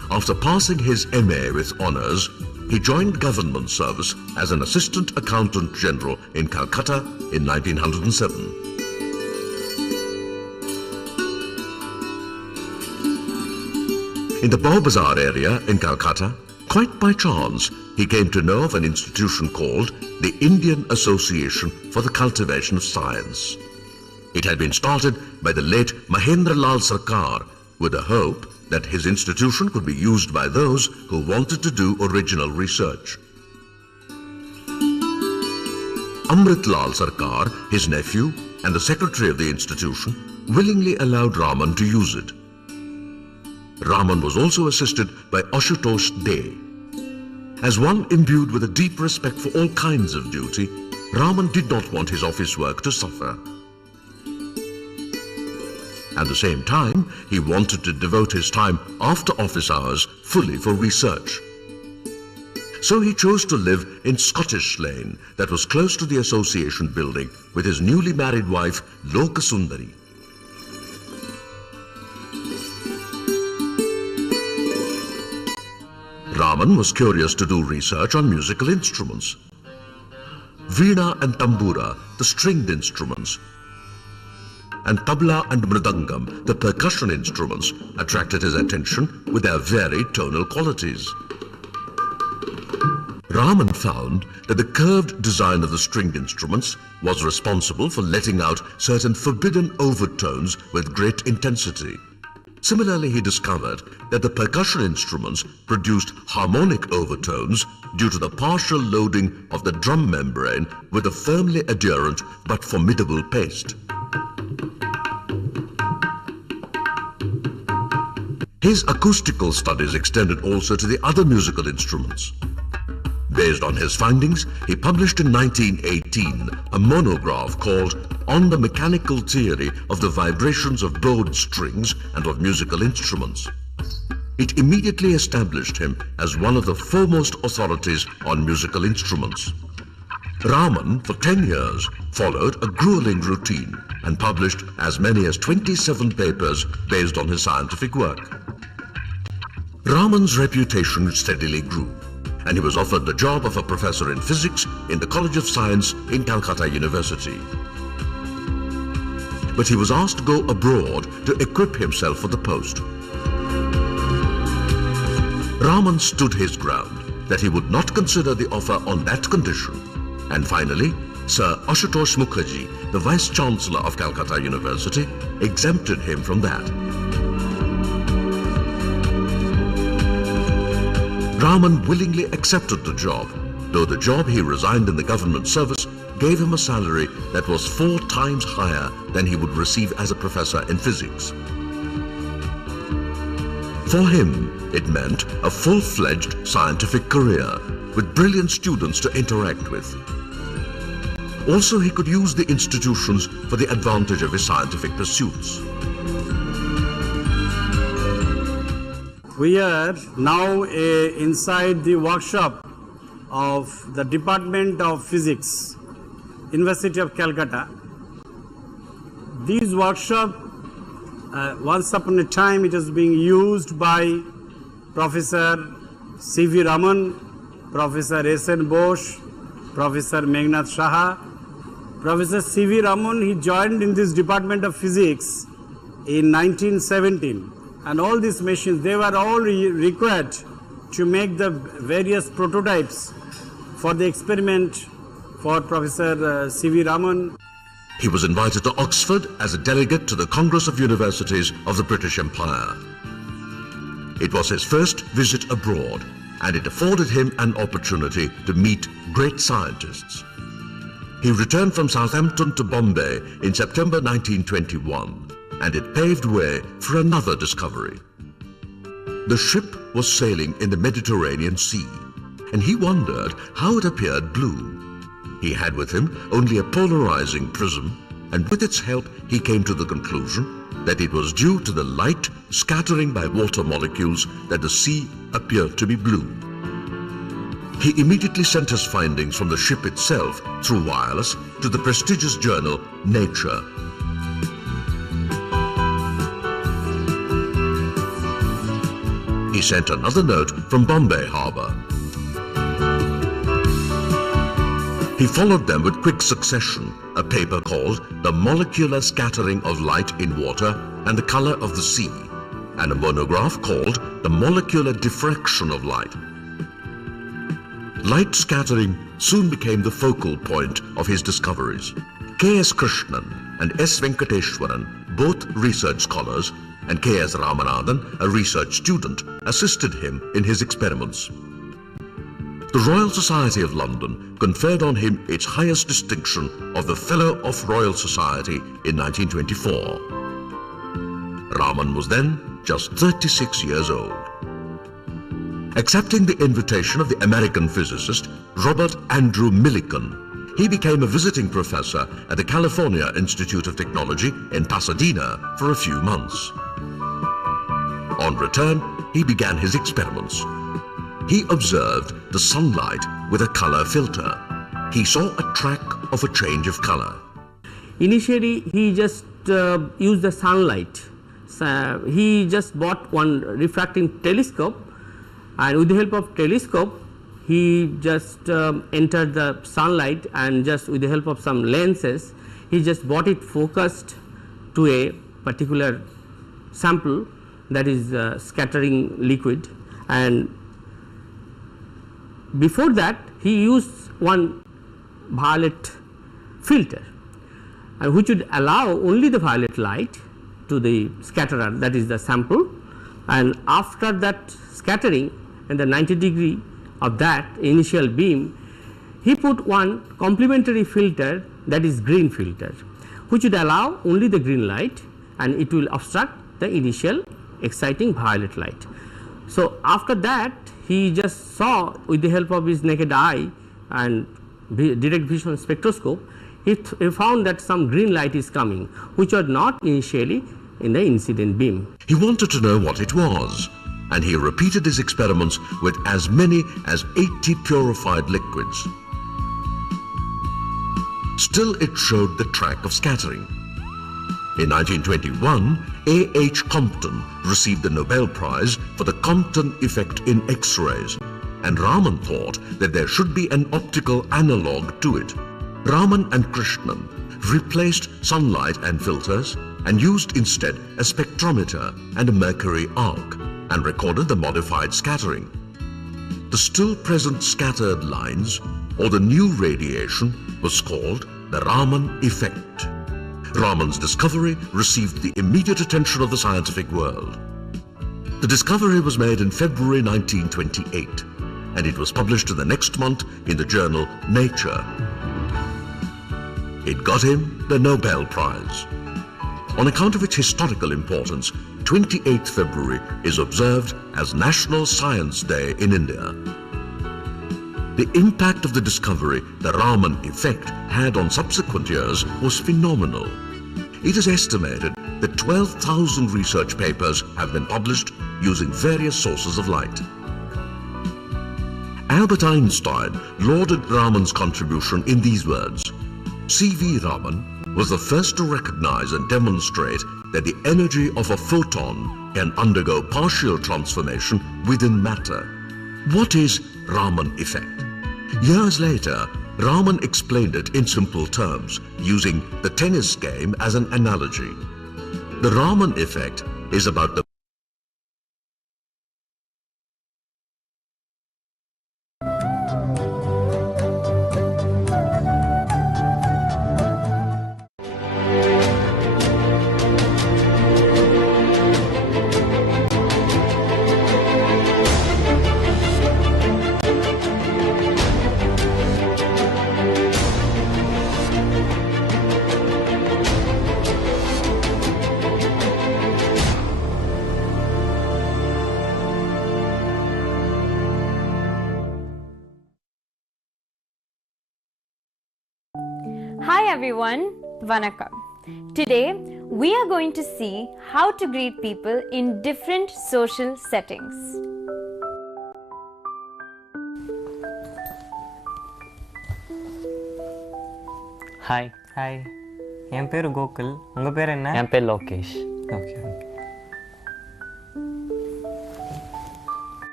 after passing his MA with honours, he joined government service as an Assistant Accountant General in Calcutta in 1907. In the Bow Bazaar area in Calcutta, quite by chance, he came to know of an institution called the Indian Association for the Cultivation of Science. It had been started by the late Mahendra Lal Sarkar with the hope that his institution could be used by those who wanted to do original research. Amrit Lal Sarkar, his nephew and the secretary of the institution, willingly allowed Raman to use it. Raman was also assisted by Ashutosh Dey. As one imbued with a deep respect for all kinds of duty, Raman did not want his office work to suffer. At the same time, he wanted to devote his time after office hours fully for research. So he chose to live in Scottish Lane, that was close to the association building, with his newly married wife, Lokasundari. Raman was curious to do research on musical instruments. Veena and tambura, the stringed instruments, and tabla and mridangam, the percussion instruments, attracted his attention with their varied tonal qualities. Raman found that the curved design of the stringed instruments was responsible for letting out certain forbidden overtones with great intensity. Similarly, he discovered that the percussion instruments produced harmonic overtones due to the partial loading of the drum membrane with a firmly adherent but formidable paste. His acoustical studies extended also to the other musical instruments. Based on his findings, he published in 1918 a monograph called On the Mechanical Theory of the Vibrations of Bowed Strings and of Musical Instruments. It immediately established him as one of the foremost authorities on musical instruments. Raman, for 10 years, followed a grueling routine and published as many as 27 papers based on his scientific work. Raman's reputation steadily grew, and he was offered the job of a professor in physics in the College of Science in Calcutta University. But he was asked to go abroad to equip himself for the post. Raman stood his ground that he would not consider the offer on that condition, and finally, Sir Ashutosh Mukherjee, the Vice-Chancellor of Calcutta University, exempted him from that. Raman willingly accepted the job, though the job he resigned in the government service gave him a salary that was 4 times higher than he would receive as a professor in physics. For him, it meant a full-fledged scientific career with brilliant students to interact with. Also, he could use the institutions for the advantage of his scientific pursuits. We are now inside the workshop of the Department of Physics, University of Calcutta. This workshop, once upon a time, it is being used by Professor C.V. Raman, Professor S.N. Bose, Professor Meghnad Shah. Professor C.V. Raman, he joined in this Department of Physics in 1917. And all these machines, they were all required to make the various prototypes for the experiment for Professor C.V. Raman. He was invited to Oxford as a delegate to the Congress of Universities of the British Empire. It was his first visit abroad, and it afforded him an opportunity to meet great scientists. He returned from Southampton to Bombay in September 1921. And it paved way for another discovery. The ship was sailing in the Mediterranean Sea, and he wondered how it appeared blue. He had with him only a polarizing prism, and with its help he came to the conclusion that it was due to the light scattering by water molecules that the sea appeared to be blue. He immediately sent his findings from the ship itself through wireless to the prestigious journal Nature. he sent another note from Bombay Harbour. He followed them with quick succession, a paper called The Molecular Scattering of Light in Water and the Colour of the Sea, and a monograph called The Molecular Diffraction of Light. Light scattering soon became the focal point of his discoveries. K.S. Krishnan and S. Venkateshwaran, both research scholars, and K.S. Ramanathan, a research student, assisted him in his experiments. The Royal Society of London conferred on him its highest distinction of the Fellow of Royal Society in 1924. Raman was then just 36 years old. Accepting the invitation of the American physicist Robert Andrew Millikan, he became a visiting professor at the California Institute of Technology in Pasadena for a few months. On return, he began his experiments. He observed the sunlight with a color filter. He saw a track of a change of color. Initially, he just used the sunlight. He just bought one refracting telescope, and with the help of telescope, he just entered the sunlight, and just with the help of some lenses, he just bought it focused to a particular sample, that is scattering liquid. And before that, he used one violet filter, and which would allow only the violet light to the scatterer, that is the sample. And after that scattering in the 90 degree of that initial beam, he put one complementary filter, that is green filter, which would allow only the green light, and it will obstruct the initial exciting violet light. So after that, he just saw with the help of his naked eye and direct vision spectroscope, he found that some green light is coming, which was not initially in the incident beam. He wanted to know what it was, and he repeated his experiments with as many as 80 purified liquids. Still, it showed the track of scattering. In 1921, A.H. Compton received the Nobel Prize for the Compton effect in X-rays, and Raman thought that there should be an optical analog to it. Raman and Krishnan replaced sunlight and filters and used instead a spectrometer and a mercury arc, and recorded the modified scattering. The still present scattered lines, or the new radiation, was called the Raman effect. Raman's discovery received the immediate attention of the scientific world. The discovery was made in February 1928, and it was published in the next month in the journal Nature. It got him the Nobel Prize. On account of its historical importance, 28th February is observed as National Science Day in India. The impact of the discovery, the Raman effect, had on subsequent years was phenomenal. It is estimated that 12,000 research papers have been published using various sources of light. Albert Einstein lauded Raman's contribution in these words: C.V. Raman was the first to recognize and demonstrate that the energy of a photon can undergo partial transformation within matter. What is Raman effect? Years later, Raman explained it in simple terms, using the tennis game as an analogy. The Raman effect is about the Hi everyone, Vanakkam. Today we are going to see how to greet people in different social settings. Hi hi என் பேர் கோகுல். உங்கள் பேர் என்ன? என் பேர் Lokesh. Okay.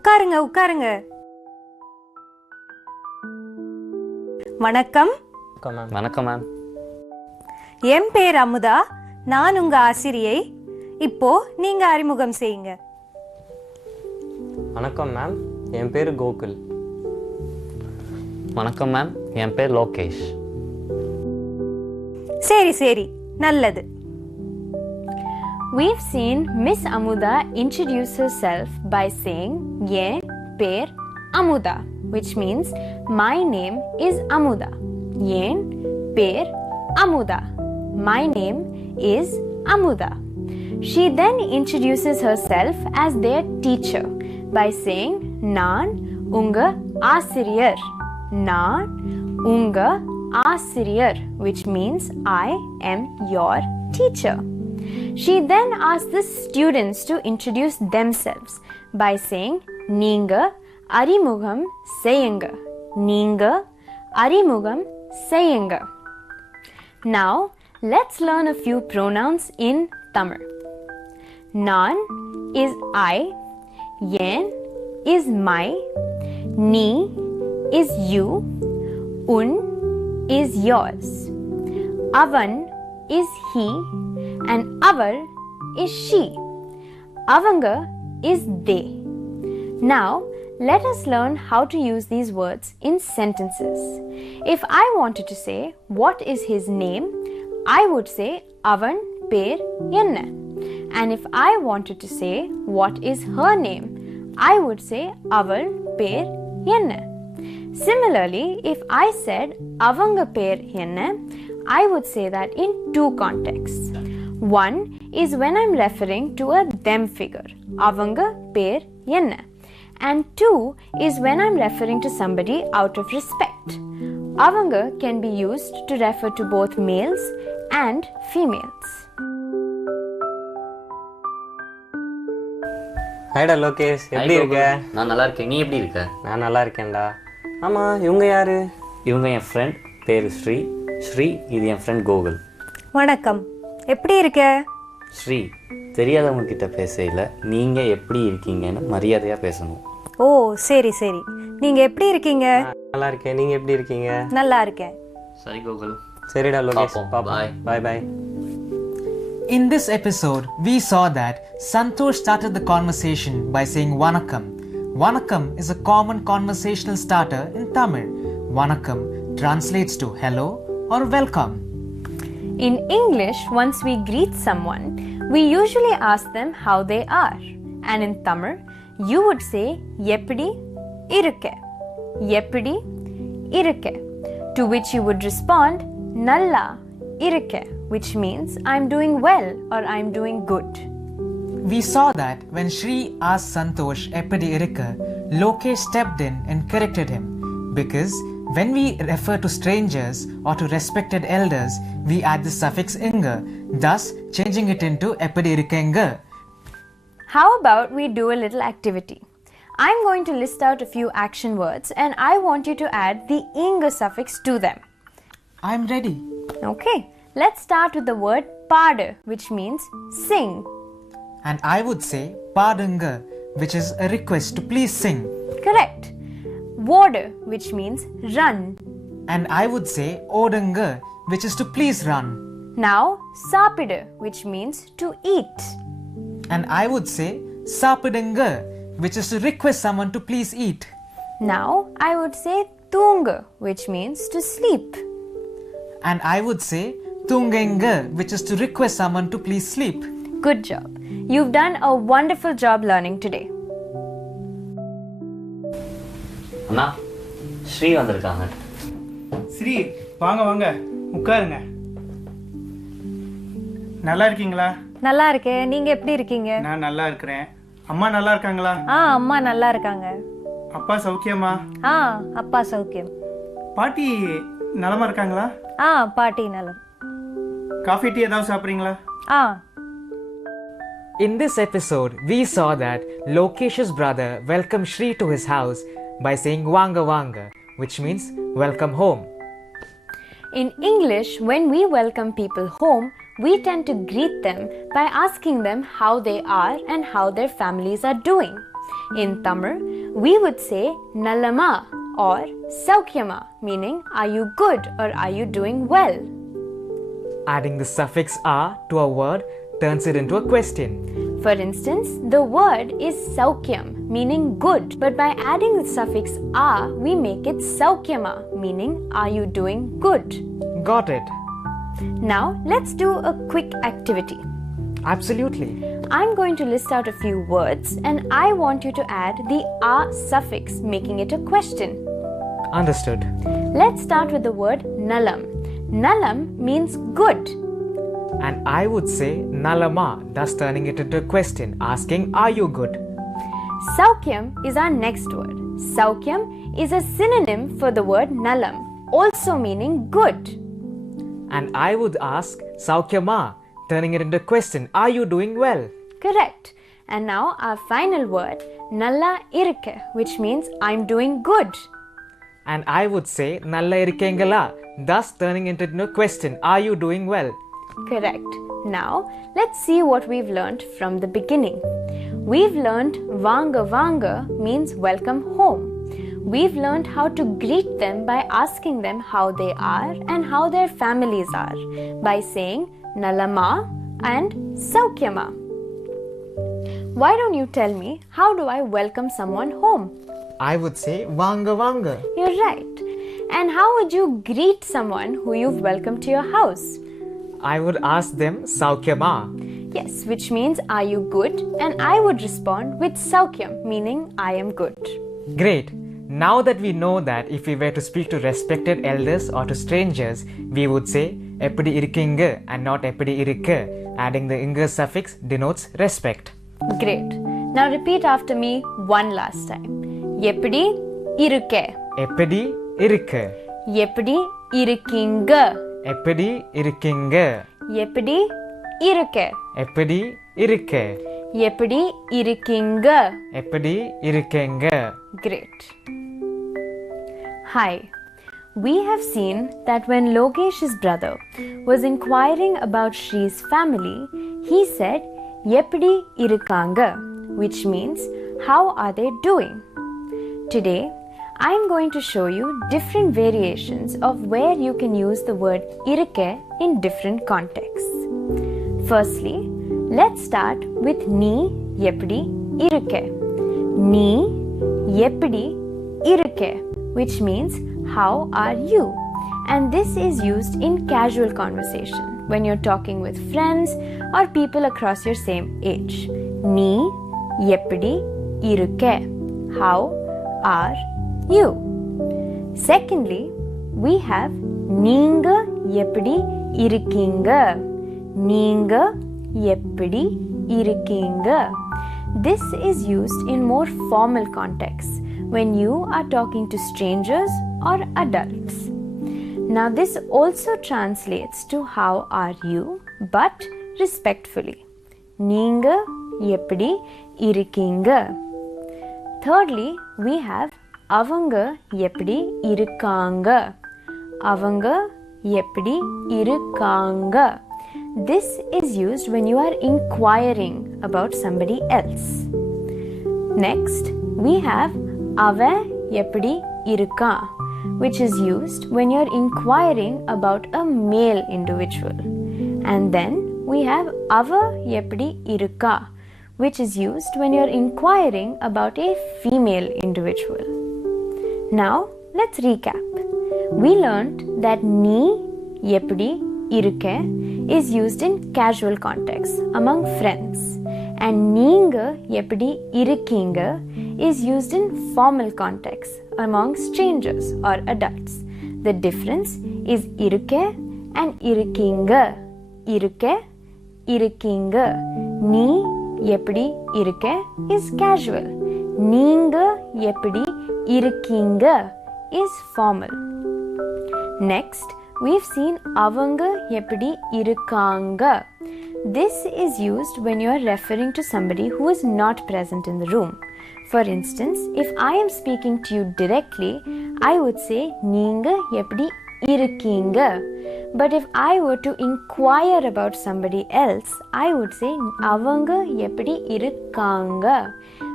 உட்காருங்க உட்காருங்க. வணக்கம். வணக்கம் ma'am. என் பேர் அமுதா, நான் உங்க ஆசிரியை. இப்போ நீங்க அறிமுகம் செய்யுங்க. வணக்கம் மேம், என் பேர் கோகுல். வணக்கம் மேம், என் பேர் லோகேஷ். சரி சரி, நல்லது. We've seen Miss Amuda introduce herself by saying Ye per Amuda, which means my name is Amuda. Yen per Amuda. My name is Amuda. She then introduces herself as their teacher by saying Naan unga asiriyar. Naan unga asiriyar, which means I am your teacher. She then asks the students to introduce themselves by saying Neenga Arimugam Seyunga. Neenga Arimugam Seyunga. Now let's learn a few pronouns in Tamil. Naan is I, Yen is my, Ni is you, Un is yours, Avan is he, and Avar is she. Avanga is they. Now let us learn how to use these words in sentences. If I wanted to say what is his name, I would say Avan per enna. And if I wanted to say what is her name, I would say Aval per enna. Similarly, if I said Avanga per enna, I would say that in two contexts. One is when I'm referring to a them figure, Avanga per enna. And two is when I'm referring to somebody out of respect. Avanga can be used to refer to both males and females. ஹைடா Lokesh, எப்படி இருக்க? நான் நல்லா இருக்கேன். நீ எப்படி இருக்க? நான் நல்லா இருக்கேன்டா. ஆமாம், இவங்க யாரு? இவங்க என் ஃப்ரெண்ட், பேர் ஸ்ரீ. ஸ்ரீ, இது என் ஃப்ரெண்ட் கோகுல். வணக்கம், எப்படி இருக்க? ஸ்ரீ, தெரியாதவங்க கிட்ட பேசல, நீங்கள் எப்படி இருக்கீங்கன்னு மரியாதையாக பேசணும். ஓ சரி சரி, நீங்க எப்படி இருக்கீங்க? நல்லா இருக்கேன். நீங்க எப்படி இருக்கீங்க? நல்லா இருக்கேன். சரி கோகுல். சரிடா லோகேஷ், பாய். பாய் பாய். In this episode, we saw that Santosh started the conversation by saying Vanakkam. Vanakkam is a common conversational starter in Tamil. Vanakkam translates to hello or welcome. In English, once we greet someone, we usually ask them how they are. And in Tamil, you would say Eppadi irukke. Eppadi irukke. To which you would respond Nalla irukke, which means I'm doing well or I'm doing good. We saw that when Shri asked Santosh Eppadi irukka, Lokesh stepped in and corrected him, because when we refer to strangers or to respected elders, we add the suffix inga, thus changing it into Eppadi irukkenga. How about we do a little activity? I'm going to list out a few action words and I want you to add the inga suffix to them. I'm ready. Okay, let's start with the word paadu, which means sing. And I would say padunga, which is a request to please sing. Correct. Vodu, which means run. And I would say odunga, which is to please run. Now sapidu, which means to eat. And I would say sapidunga, which is to request someone to please eat. Now I would say tunga, which means to sleep. And I would say tungenga, which is to request someone to please sleep. Good job. You've done a wonderful job learning today. அண்ணா, ஸ்ரீ வந்திருக்காங்க. ஸ்ரீ, வாங்க வாங்க, உட்காருங்க. நல்லா இருக்கீங்களா? நல்லா இருக்கேன். நீங்க எப்படி இருக்கீங்க? நான் நல்லா இருக்கிறேன். அம்மா நல்லா இருக்காங்களா? அம்மா நல்லா இருக்காங்க. அப்பா சௌக்கியமா? அப்பா சௌக்கியம். பாட்டி நலமா இருக்காங்களா? பாட்டி நலம். காஃபி டீ ஏதாவது சாப்பிட்றீங்களா? In this episode, we saw that Lokesh's brother welcomed Shri to his house by saying Vanga Vanga, which means welcome home. In English, when we welcome people home, we tend to greet them by asking them how they are and how their families are doing. In Tamil, we would say nalama or saukyama, meaning are you good or are you doing well? Adding the suffix a to a word turns it into a question. For instance, the word is saukyam, meaning good, but by adding the suffix a, we make it saukyama, meaning are you doing good? Got it. Now, let's do a quick activity. Absolutely. I'm going to list out a few words and I want you to add the a suffix, making it a question. Understood. Let's start with the word nalam. Nalam means good. And I would say nalama, thus turning it into a question, asking, are you good? Saukyam is our next word. Saukyam is a synonym for the word nalam, also meaning good. And I would ask, saukyama, turning it into a question, are you doing well? Correct. And now our final word, nalla irukka, which means I'm doing good. And I would say, nalla irukengala, thus turning it into a question, are you doing well? Correct. Now, let's see what we've learned from the beginning. We've learned vanga vanga means welcome home. We've learned how to greet them by asking them how they are and how their families are by saying nalama and saukyama. Why don't you tell me, how do I welcome someone home? I would say vanga vanga. You're right. And how would you greet someone who you've welcomed to your house? I would ask them saukyama. Yes, which means are you good? And I would respond with saukyam, meaning I am good. Great. Now that we know that if we were to speak to respected elders or to strangers, we would say eppadi irukkinga and not eppadi irukka. Adding the inga suffix denotes respect. Great. Now repeat after me one last time. Eppadi irukke. Eppadi irukka. Eppadi irukkinga. Eppadi irukkinga. Eppadi irukke. Eppadi irukka. Eppadi irukkinga. Eppadi irukkenga. Great. Hi. We have seen that when Lokesh's brother was inquiring about Shri's family, he said, Eppadi irukanga, which means, how are they doing? Today, I am going to show you different variations of where you can use the word irukke in different contexts. Firstly, let's start with ni eppadi irukke. Ni eppadi irukke, which means how are you? And this is used in casual conversation when you're talking with friends or people across your same age. Ni eppadi irukke. How are you? Secondly, we have neenga eppadi irukkinga. Neenga eppadi irukkinga. This is used in more formal contexts when you are talking to strangers or adults. Now this also translates to how are you, but respectfully. Neenga eppadi irukkinga. Thirdly, we have avanga eppadi irukanga. Avanga eppadi irukanga. This is used when you are inquiring about somebody else. Next, we have ava eppadi irukka, which is used when you are inquiring about a male individual. And then we have ava eppadi irukka, which is used when you are inquiring about a female individual. Now, let's recap. We learned that ni eppadi irukke is used in casual contexts among friends, and neenga eppadi irukkinga is used in formal contexts among strangers or adults. The difference is irukke and irukkinga. Irukke, irukkinga. Ni eppadi irukke is casual. Neenga eppadi irukkinga is formal. Next, we've seen avanga eppadi irukanga. This is used when you are referring to somebody who is not present in the room. For instance, if I am speaking to you directly, I would say neenga eppadi irukkinga. But if I were to inquire about somebody else, I would say avanga eppadi irukanga,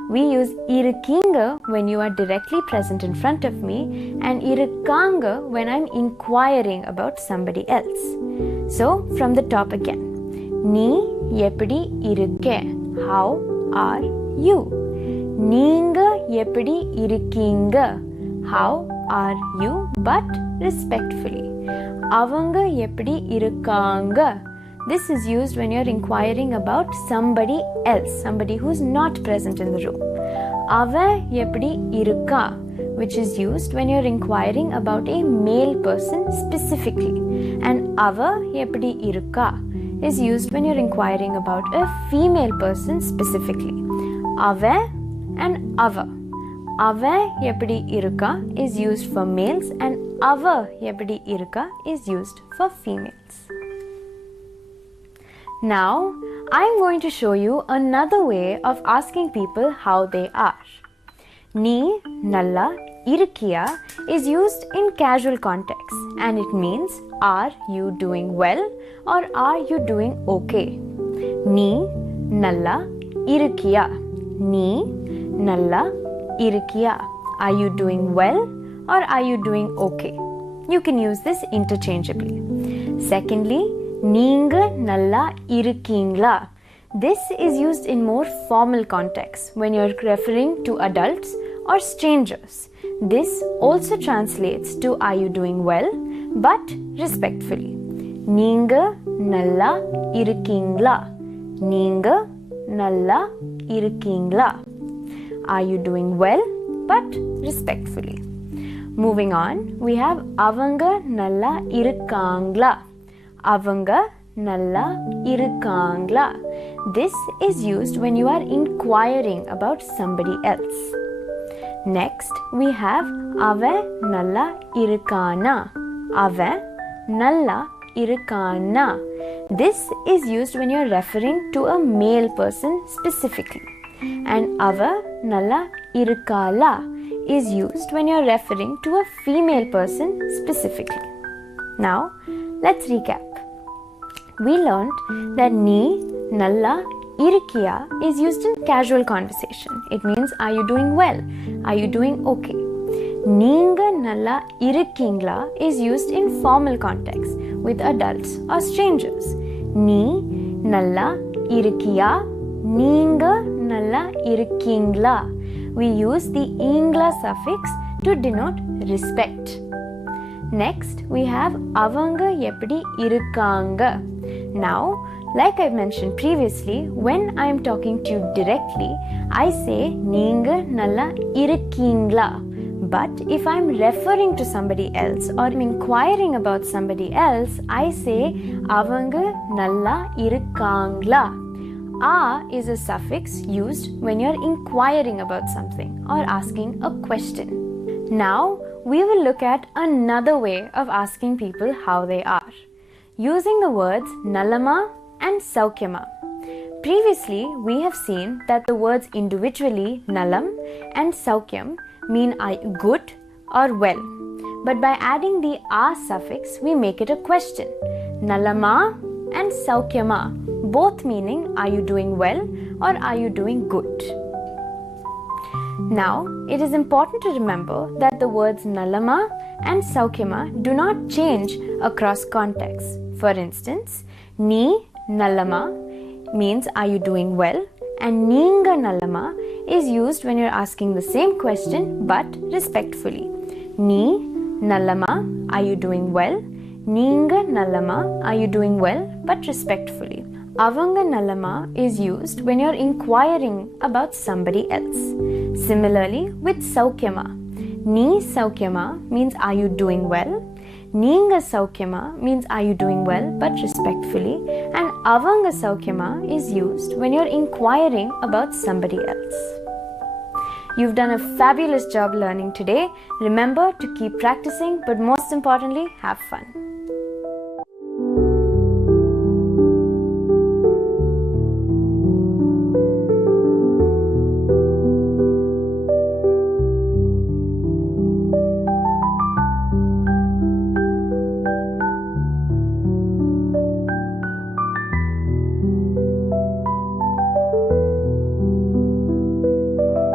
we use irukeenga when you are directly present in front of me and irukanga when I'm inquiring about somebody else. So, from the top again. Nee eppadi irukke? How are you? Neenga eppadi irukeenga? How are you? But respectfully. Avanga eppadi irukanga? This is used when you're inquiring about somebody else, somebody who's not present in the room. Ava eppadi irukka? Which is used when you're inquiring about a male person specifically. And ava eppadi irukka is used when you're inquiring about a female person specifically. Ava and ava. Ava eppadi irukka is used for males and ava eppadi irukka is used for females. Now, I'm going to show you another way of asking people how they are. Nee nalla irukkiya is used in casual context and it means are you doing well or are you doing okay? Nee nalla irukkiya. Nee nalla irukkiya. Are you doing well or are you doing okay? You can use this interchangeably. Secondly, neenga nalla irukkingla. This is used in more formal contexts when you're referring to adults or strangers. This also translates to are you doing well, but respectfully. Neenga nalla irukkingla. Neenga nalla irukkingla. Are you doing well, but respectfully. Moving on, we have avanga nalla irukkangla. Avanga nalla irukkangla. This is used when you are inquiring about somebody else. Next, we have ava nalla irukkana. Ava nalla irukkana. This is used when you are referring to a male person specifically. And ava nalla irukkala is used when you are referring to a female person specifically. Now, let's recap. We learned that nee nalla irukkiya is used in casual conversation. It means are you doing well? Are you doing okay? Neenga nalla irukkingla is used in formal context with adults or strangers. Nee nalla irukkiya. Neenga nalla irukkingla. We use the ingla suffix to denote respect. Next, we have avanga eppadi irukkanga. Now, like I mentioned previously, when I am talking to you directly, I say neenga nalla irukkingla. But if I am referring to somebody else or I'm inquiring about somebody else, I say avanga nalla irukkangla. A is a suffix used when you're inquiring about something or asking a question. Now, we will look at another way of asking people how they are, using the words nallama and saukyama. Previously, we have seen that the words individually nallam and saukyam mean good or well. But by adding the a suffix, we make it a question. Nallama and saukyama, both meaning are you doing well or are you doing good? Now, it is important to remember that the words nallama and saukyama do not change across contexts. For instance, nee nallama means are you doing well, and neenga nallama is used when you're asking the same question but respectfully. Nee nallama, are you doing well? Neenga nallama, are you doing well, but respectfully. Avanga nallama is used when you're inquiring about somebody else. Similarly, with saukyama, nee saukyama means are you doing well? Neenga saukyama means are you doing well, but respectfully. And avanga saukyama is used when you're inquiring about somebody else. You've done a fabulous job learning today. Remember to keep practicing, but most importantly, have fun.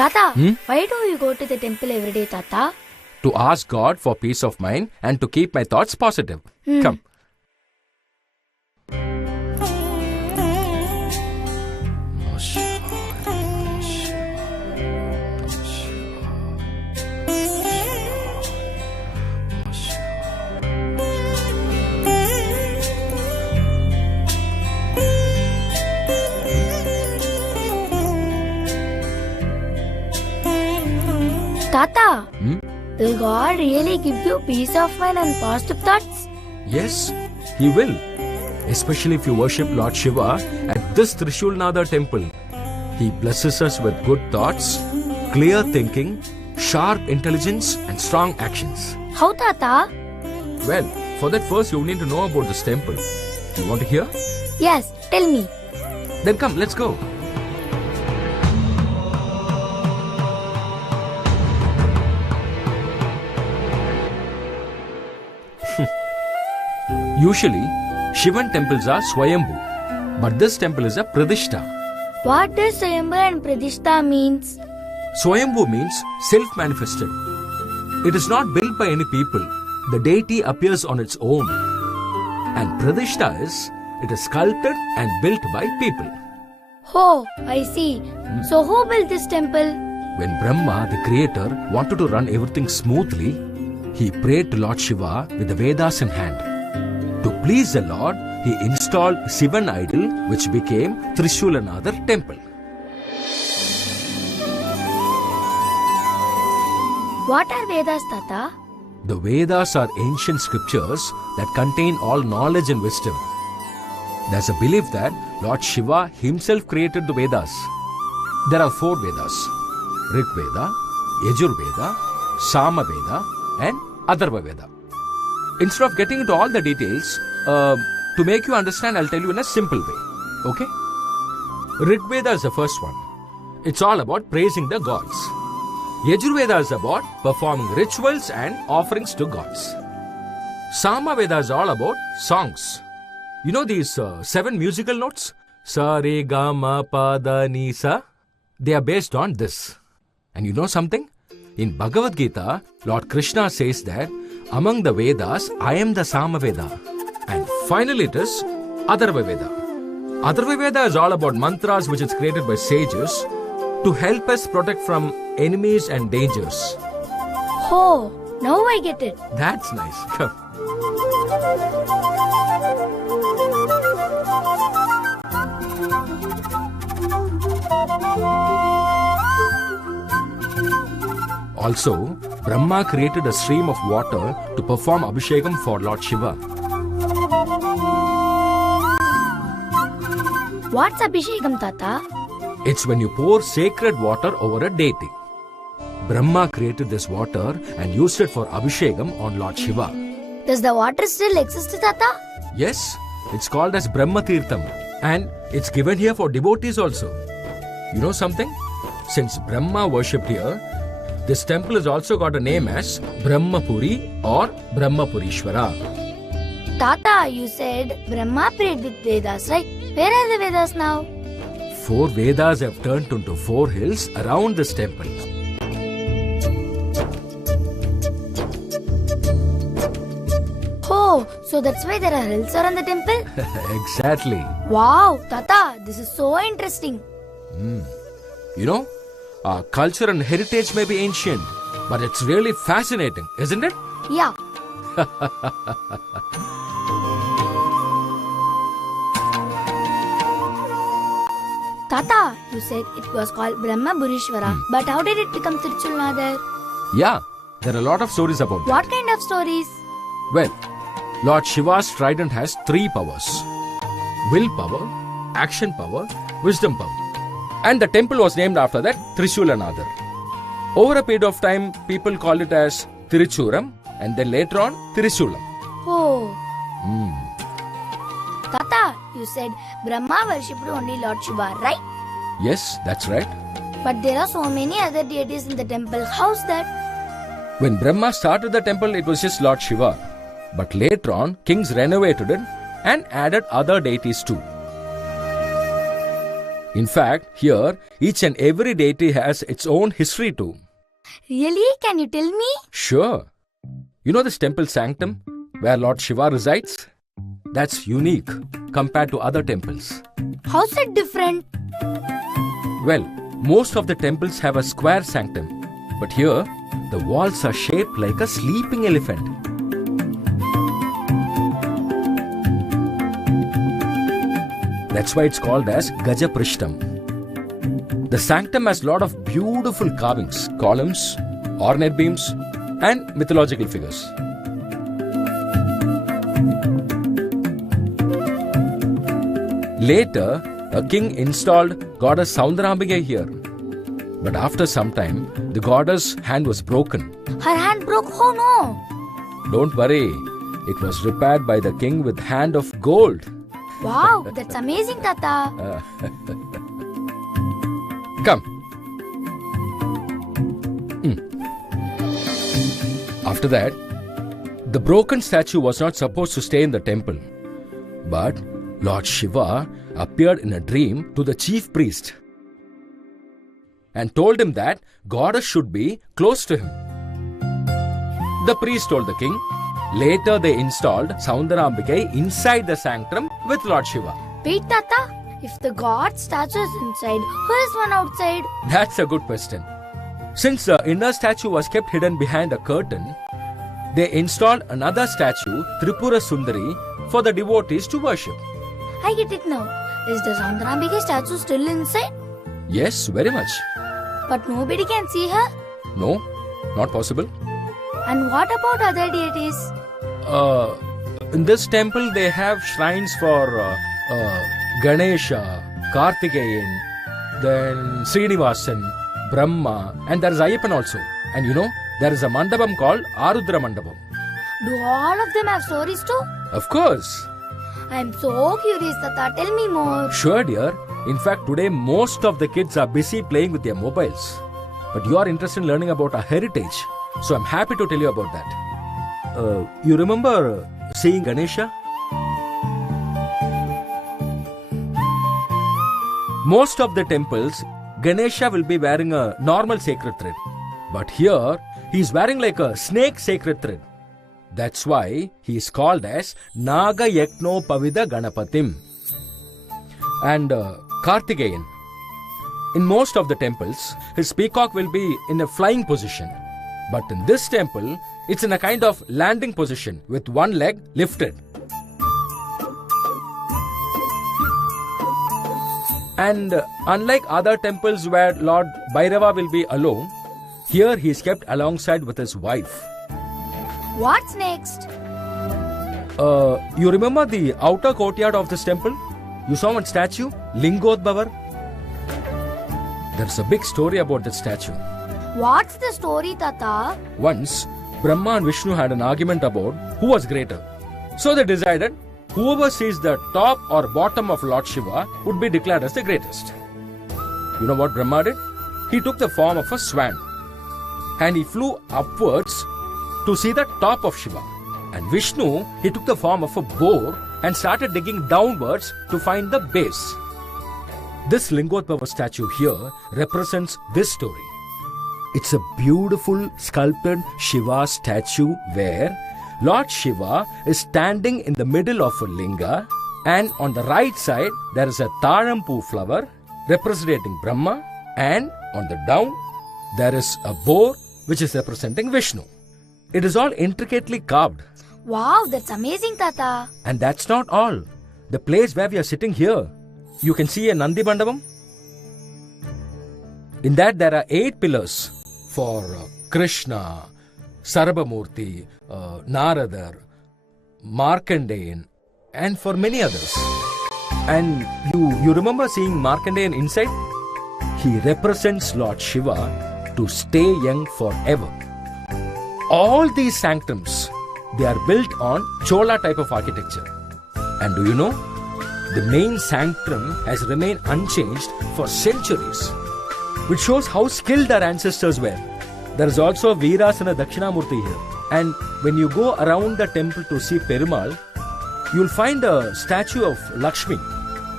Tata, why do you go to the temple every day, Tata? To ask God for peace of mind and to keep my thoughts positive. Come. Tata, will God really give you peace of mind and positive thoughts? Yes, He will. Especially if you worship Lord Shiva at this Trishulnada temple. He blesses us with good thoughts, clear thinking, sharp intelligence and strong actions. How, Tata? Well, for that first you need to know about this temple. You want to hear? Yes, tell me. Then come, let's go. Usually, Shivan temples are Swayambhu, but this temple is a Pradishta. What does Swayambhu and Pradishta means? Swayambhu means self-manifested. It is not built by any people. The deity appears on its own. And Pradishta is, it is sculpted and built by people. Oh, I see. So who built this temple? When Brahma, the creator, wanted to run everything smoothly, he prayed to Lord Shiva with the Vedas in hand. To please the Lord, he installed Shivan idol which became Trishulanadar temple. What are Vedas, Tata? The Vedas are ancient scriptures that contain all knowledge and wisdom. There's a belief that Lord Shiva himself created the Vedas. There are 4 Vedas: Rig Veda, Yajur Veda, Sama Veda and Atharva Veda. Instead of getting into all the details, to make you understand, I'll tell you in a simple way. Okay? Rig Veda is the first one. It's all about praising the gods. Yajur Veda is about performing rituals and offerings to gods. Sama Veda is all about songs. You know these 7 musical notes? Sa, Re, Ga, Ma, Pa, Da, Ni, Sa. They are based on this. And you know something? In Bhagavad Gita, Lord Krishna says that among the Vedas, I am the Sama Veda. And finally it is Atharva Veda. Atharva Veda is all about mantras which is created by sages to help us protect from enemies and dangers. Oh, now I get it. That's nice. Come. Also, Brahma created a stream of water to perform Abhishekam for Lord Shiva. What's Abhishekam, Tata? It's when you pour sacred water over a deity. Brahma created this water and used it for Abhishekam on Lord Shiva. Does the water still exist, Tata? Yes, it's called as Brahma Tirtham and it's given here for devotees also. You know something? Since Brahma worshipped here, this temple has also got a name as Brahmapuri or Brahmapurishwara. Tata, you said Brahma prayed with Vedas, right? Where are the Vedas now? 4 Vedas have turned into 4 hills around this temple. Oh, so that's why there are hills around the temple? Exactly. Wow, Tata, this is so interesting. You know, our culture and heritage may be ancient, but it's really fascinating, isn't it? Yeah. Tata, you said it was called Brahma Burishwara, but how did it become Tiruchulnadar? Yeah, there are a lot of stories about that. What kind of stories? Well, Lord Shiva's trident has 3 powers: will power, action power, wisdom power. And the temple was named after that, Trishulanadar. Over a period of time, people called it as Tiruchuram and then later on, Tirishulam. Oh. Tata, you said Brahma worshipped only Lord Shiva, right? Yes, that's right. But there are so many other deities in the temple. How's that? When Brahma started the temple, it was just Lord Shiva. But later on, kings renovated it and added other deities too. In fact, here, each and every deity has its own history too. Really? Can you tell me? Sure. You know this temple sanctum where Lord Shiva resides? That's unique compared to other temples. How's it different? Well, most of the temples have a square sanctum, but here the walls are shaped like a sleeping elephant. That's why it's called as Gaja Prishtam. The sanctum has a lot of beautiful carvings, columns, ornate beams, and mythological figures. Later, a king installed goddess Soundarambika here. But after some time, the goddess' hand was broken. Her hand broke? Oh no! Don't worry, it was repaired by the king with hand of gold. Wow, that's amazing, Tata. Come. After that, the broken statue was not supposed to stay in the temple. But Lord Shiva appeared in a dream to the chief priest and told him that goddess should be close to him. The priest told the king. Later they installed Soundarambika inside the sanctum with Lord Shiva. Wait, Tata. If the god statue is inside, who is one outside? That's a good question. Since the inner statue was kept hidden behind a curtain, they installed another statue, Tripura Sundari, for the devotees to worship. I get it now. Is the Soundarambika statue still inside? Yes, very much. But nobody can see her? No, not possible. And what about other deities? In this temple they have shrines for Ganesha, Kartikeyan, then Srinivasan, Brahma, and there is Ayyappan also. And you know, there is a mandapam called Arudra Mandapam. Do all of them have stories too? Of course. I am so curious, Tata. Tell me more. Sure, dear. In fact, today most of the kids are busy playing with their mobiles. But you are interested in learning about our heritage. So I'm happy to tell you about that. You remember seeing Ganesha? Most of the temples, Ganesha will be wearing a normal sacred thread. But here, he is wearing like a snake sacred thread. That's why he is called as Naga Yakno Pavida Ganapatim. And Kartikeyan. In most of the temples, his peacock will be in a flying position. But in this temple, it's in a kind of landing position with one leg lifted. And unlike other temples where Lord Bhairava will be alone, here he is kept alongside with his wife. What's next? You remember the outer courtyard of this temple? You saw one statue, Lingodbavar? There's a big story about that statue. What's the story, Tata? Once, Brahma and Vishnu had an argument about who was greater. So they decided whoever sees the top or bottom of Lord Shiva would be declared as the greatest. You know what Brahma did? He took the form of a swan and he flew upwards to see the top of Shiva. And Vishnu, he took the form of a boar and started digging downwards to find the base. This Lingodbhava statue here represents this story. It's a beautiful sculpted Shiva statue where Lord Shiva is standing in the middle of a linga, and on the right side there is a Tharampu flower representing Brahma, and on the down there is a boar which is representing Vishnu. It is all intricately carved. Wow, that's amazing, Tata. And that's not all. The place where we are sitting here, you can see a Nandi Mandapam. In that there are 8 pillars for Krishna, Sarabhamurti, Naradar, Markandeyan, and for many others. And you remember seeing Markandeyan inside? He represents Lord Shiva to stay young forever. All these sanctums, they are built on Chola type of architecture. And do you know? The main sanctum has remained unchanged for centuries, which shows how skilled our ancestors were. There is also a Veerasana Dakshinamurti here. And when you go around the temple to see Perumal, you'll find a statue of Lakshmi.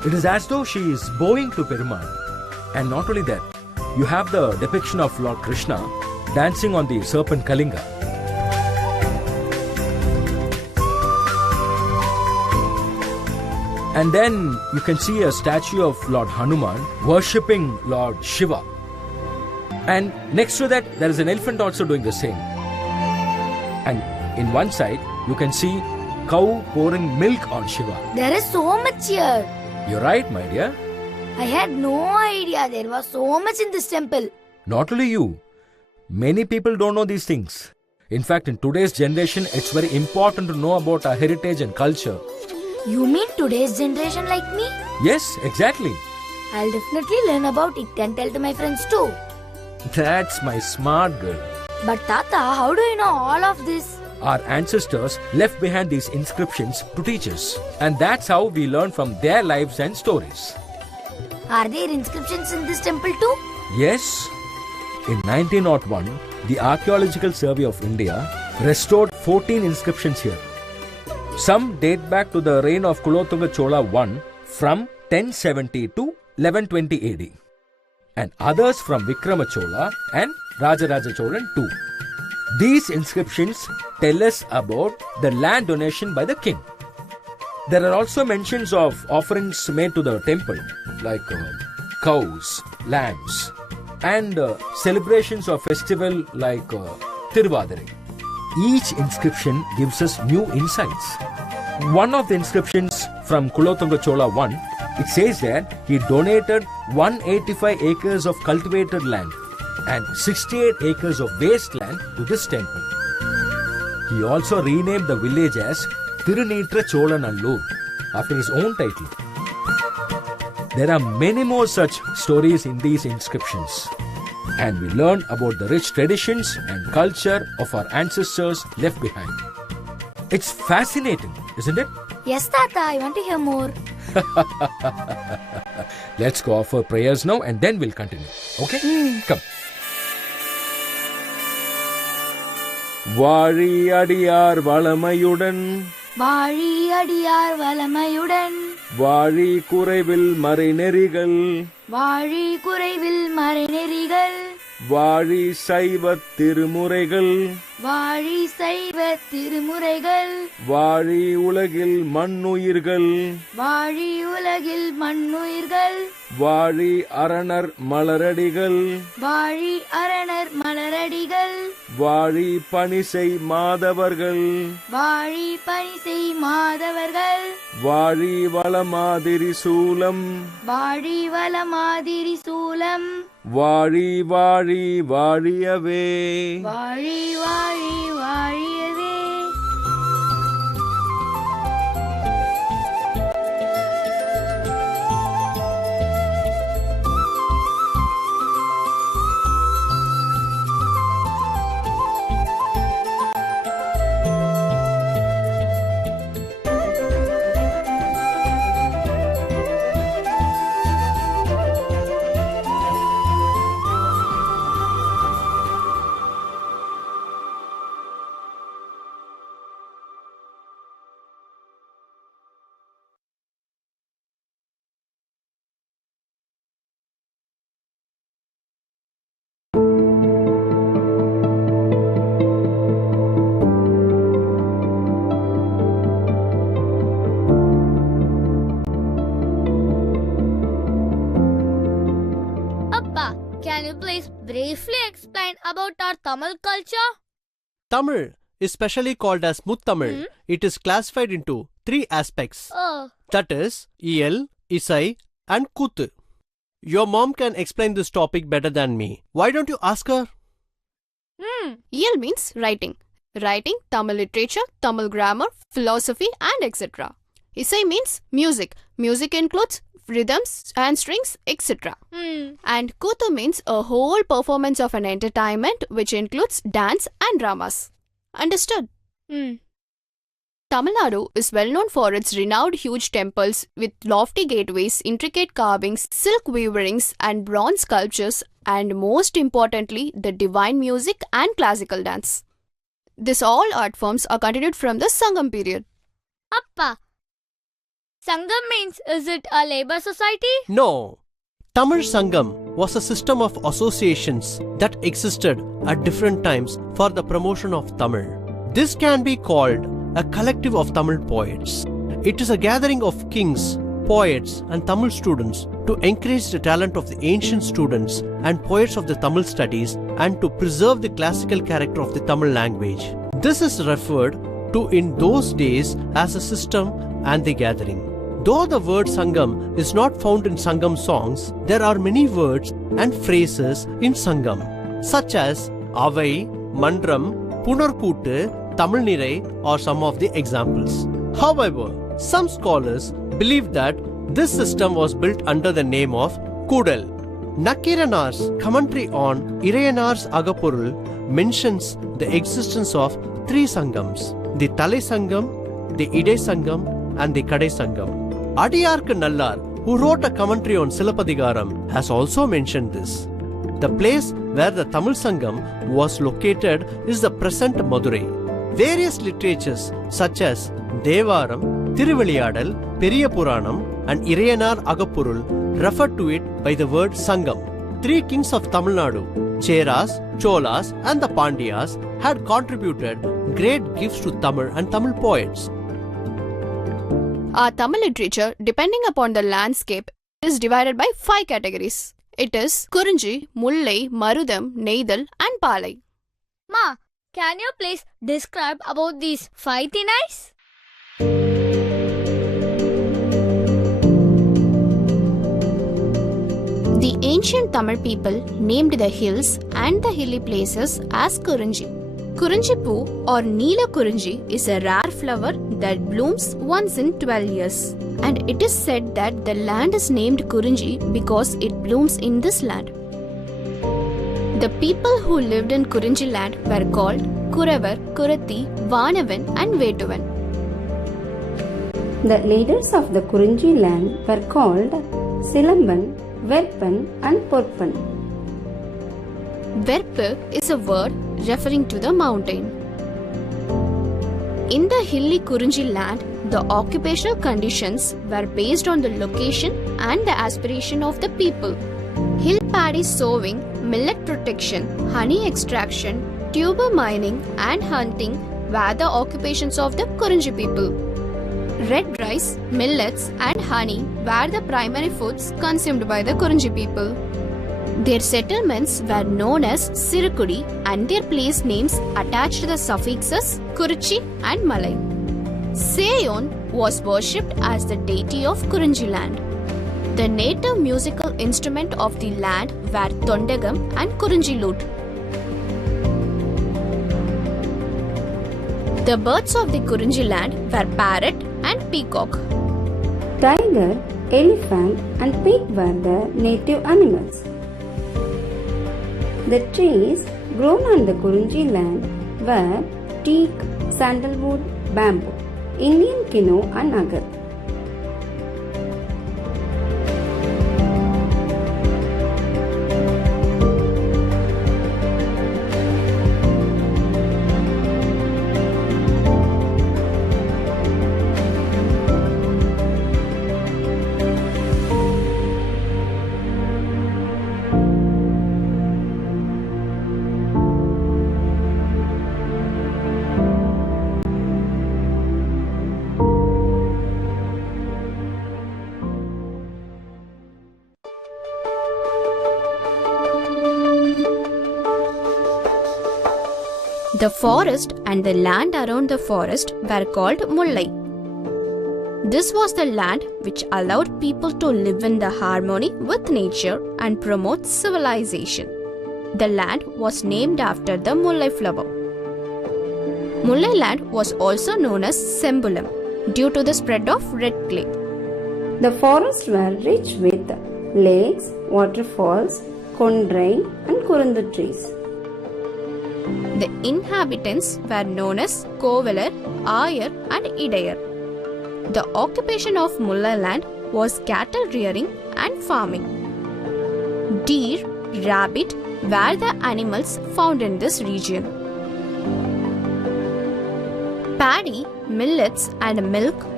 It is as though she is bowing to Perumal. And not only that, you have the depiction of Lord Krishna dancing on the serpent Kalinga. And then you can see a statue of Lord Hanuman worshipping Lord Shiva. And next to that, there is an elephant also doing the same. And in one side, you can see cow pouring milk on Shiva. There is so much here. You're right, my dear. I had no idea there was so much in this temple. Not only you. Many people don't know these things. In fact, in today's generation, it's very important to know about our heritage and culture. You mean today's generation like me? Yes, exactly. I'll definitely learn about it and tell to my friends too. That's my smart girl. But Tata, how do you know all of this? Our ancestors left behind these inscriptions to teach us. And that's how we learn from their lives and stories. Are there inscriptions in this temple too? Yes. In 1901, the Archaeological Survey of India restored 14 inscriptions here. Some date back to the reign of Kulothunga Chola I from 1070 to 1120 AD. And others from Vikrama Chola and Rajaraja Cholan II. These inscriptions tell us about the land donation by the king. There are also mentions of offerings made to the temple, like cows, lambs, and celebrations of festival like Tiruvadirai. Each inscription gives us new insights. One of the inscriptions from Kulothunga Chola I, it says that he donated 185 acres of cultivated land and 68 acres of wasteland to this temple. He also renamed the village as Tirunitra Cholanallur after his own title. There are many more such stories in these inscriptions. And we learn about the rich traditions and culture of our ancestors left behind. It's fascinating, isn't it? Yes, Tata, I want to hear more. Let's go offer prayers now and then we'll continue. Okay? Come. வாழி அடியார் வளமையுடன் வாழி அடியார் வளமையுடன் வாழி குறைவில் மறைநெறிகள் வாழி குறைவில் மறைநெறிகள் வாழி சைவத் திருமுறைகள் வாழி சைவ திருமுறைகள் வாழி உலகில் மண்ணுயிர்கள் வாழி உலகில் மண்ணுயிர்கள் வாழி அரணர் மலரடிகள் வாழி அரணர் மலரடிகள் வாழி பணிசை மாதவர்கள் வாழி பணிசை மாதவர்கள் வாழி வளமாதிரி சூலம் வாழி வளமாதிரி சூலம் வாழி வாழி வாழியவே வாழி வாழி வாழியவே. Can you please briefly explain about our Tamil culture? Tamil is specially called as Muttamil. It is classified into 3 aspects. That is, Iyal, Isai and Kuthu. Your mom can explain this topic better than me. Why don't you ask her? EL means writing. Writing, Tamil literature, Tamil grammar, philosophy and etc. Isai means music. Music includes rhythms and strings, etc. And Kuthu means a whole performance of an entertainment which includes dance and dramas. Understood? Tamil Nadu is well known for its renowned huge temples with lofty gateways, intricate carvings, silk weavings and bronze sculptures, and most importantly, the divine music and classical dance. This all art forms are continued from the Sangam period. Appa, Sangam means, is it a labor society? No. Tamil Sangam was a system of associations that existed at different times for the promotion of Tamil. This can be called a collective of Tamil poets. It is a gathering of kings, poets and Tamil students to encourage the talent of the ancient students and poets of the Tamil studies and to preserve the classical character of the Tamil language. This is referred to in those days as a system and the gathering. Though the word Sangam is not found in Sangam songs, there are many words and phrases in Sangam, such as Avai, Mandram, Punarkootu, Tamil Nirai are some of the examples. However, some scholars believe that this system was built under the name of Kudal. Nakiranar's commentary on Irayanar's Agapurul mentions the existence of three Sangams, the Tale Sangam, the Ide Sangam and the Kadai Sangam. Adiyarku Nallar, who wrote a commentary on Silapadigaram, has also mentioned this. The place where the Tamil Sangam was located is the present Madurai. Various literatures such as Devaram, Thiruviliyadal, Periya Puranam and Irayanar Agapurul refer to it by the word Sangam. Three kings of Tamil Nadu, Cheras, Cholas and the Pandyas had contributed great gifts to Tamil and Tamil poets. Our Tamil literature, depending upon the landscape, is divided by 5 categories. It is Kurinji, Mullai, Marudam, Neidal and Palai. Ma, can you please describe about these 5 thinais? The ancient Tamil people named the hills and the hilly places as Kurinji. Kurinjipu or Neela Kurinji is a rare flower that blooms once in 12 years. And it is said that the land is named Kurinji because it blooms in this land. The people who lived in Kurinji land were called Kuravar, Kurati, Vanavan and Vetuvan. The leaders of the Kurinji land were called Silamban, Verpan and Porpan. Verpu is a word referring to the mountain. In the hilly Kurinji land, the occupational conditions were based on the location and the aspiration of the people. Hill paddy sowing, millet protection, honey extraction, tuber mining and hunting were the occupations of the Kurinji people. Red rice, millets and honey were the primary foods consumed by the Kurinji people. Their settlements were known as Sirukudi and their place names attached the suffixes Kurichi and Malai. Seyon was worshipped as the deity of Kurinji land. The native musical instrument of the land were Tondagam and Kurinji lute. The birds of the Kurinji land were parrot and peacock. Tiger, elephant and pig were the native animals. The trees grown on the Kurinji land were teak, sandalwood, bamboo, Indian kino and agar. The forest and the land around the forest were called Mullai. This was the land which allowed people to live in the harmony with nature and promote civilization. The land was named after the Mullai flower. Mullai land was also known as Sembulam due to the spread of red clay. The forests were rich with lakes, waterfalls, kondrai and kurundu trees. The inhabitants were known as Kovalar, Ayar and Idayar. The occupation of Mullai land was cattle rearing and farming. Deer, rabbit were the animals found in this region. Paddy, millets and milk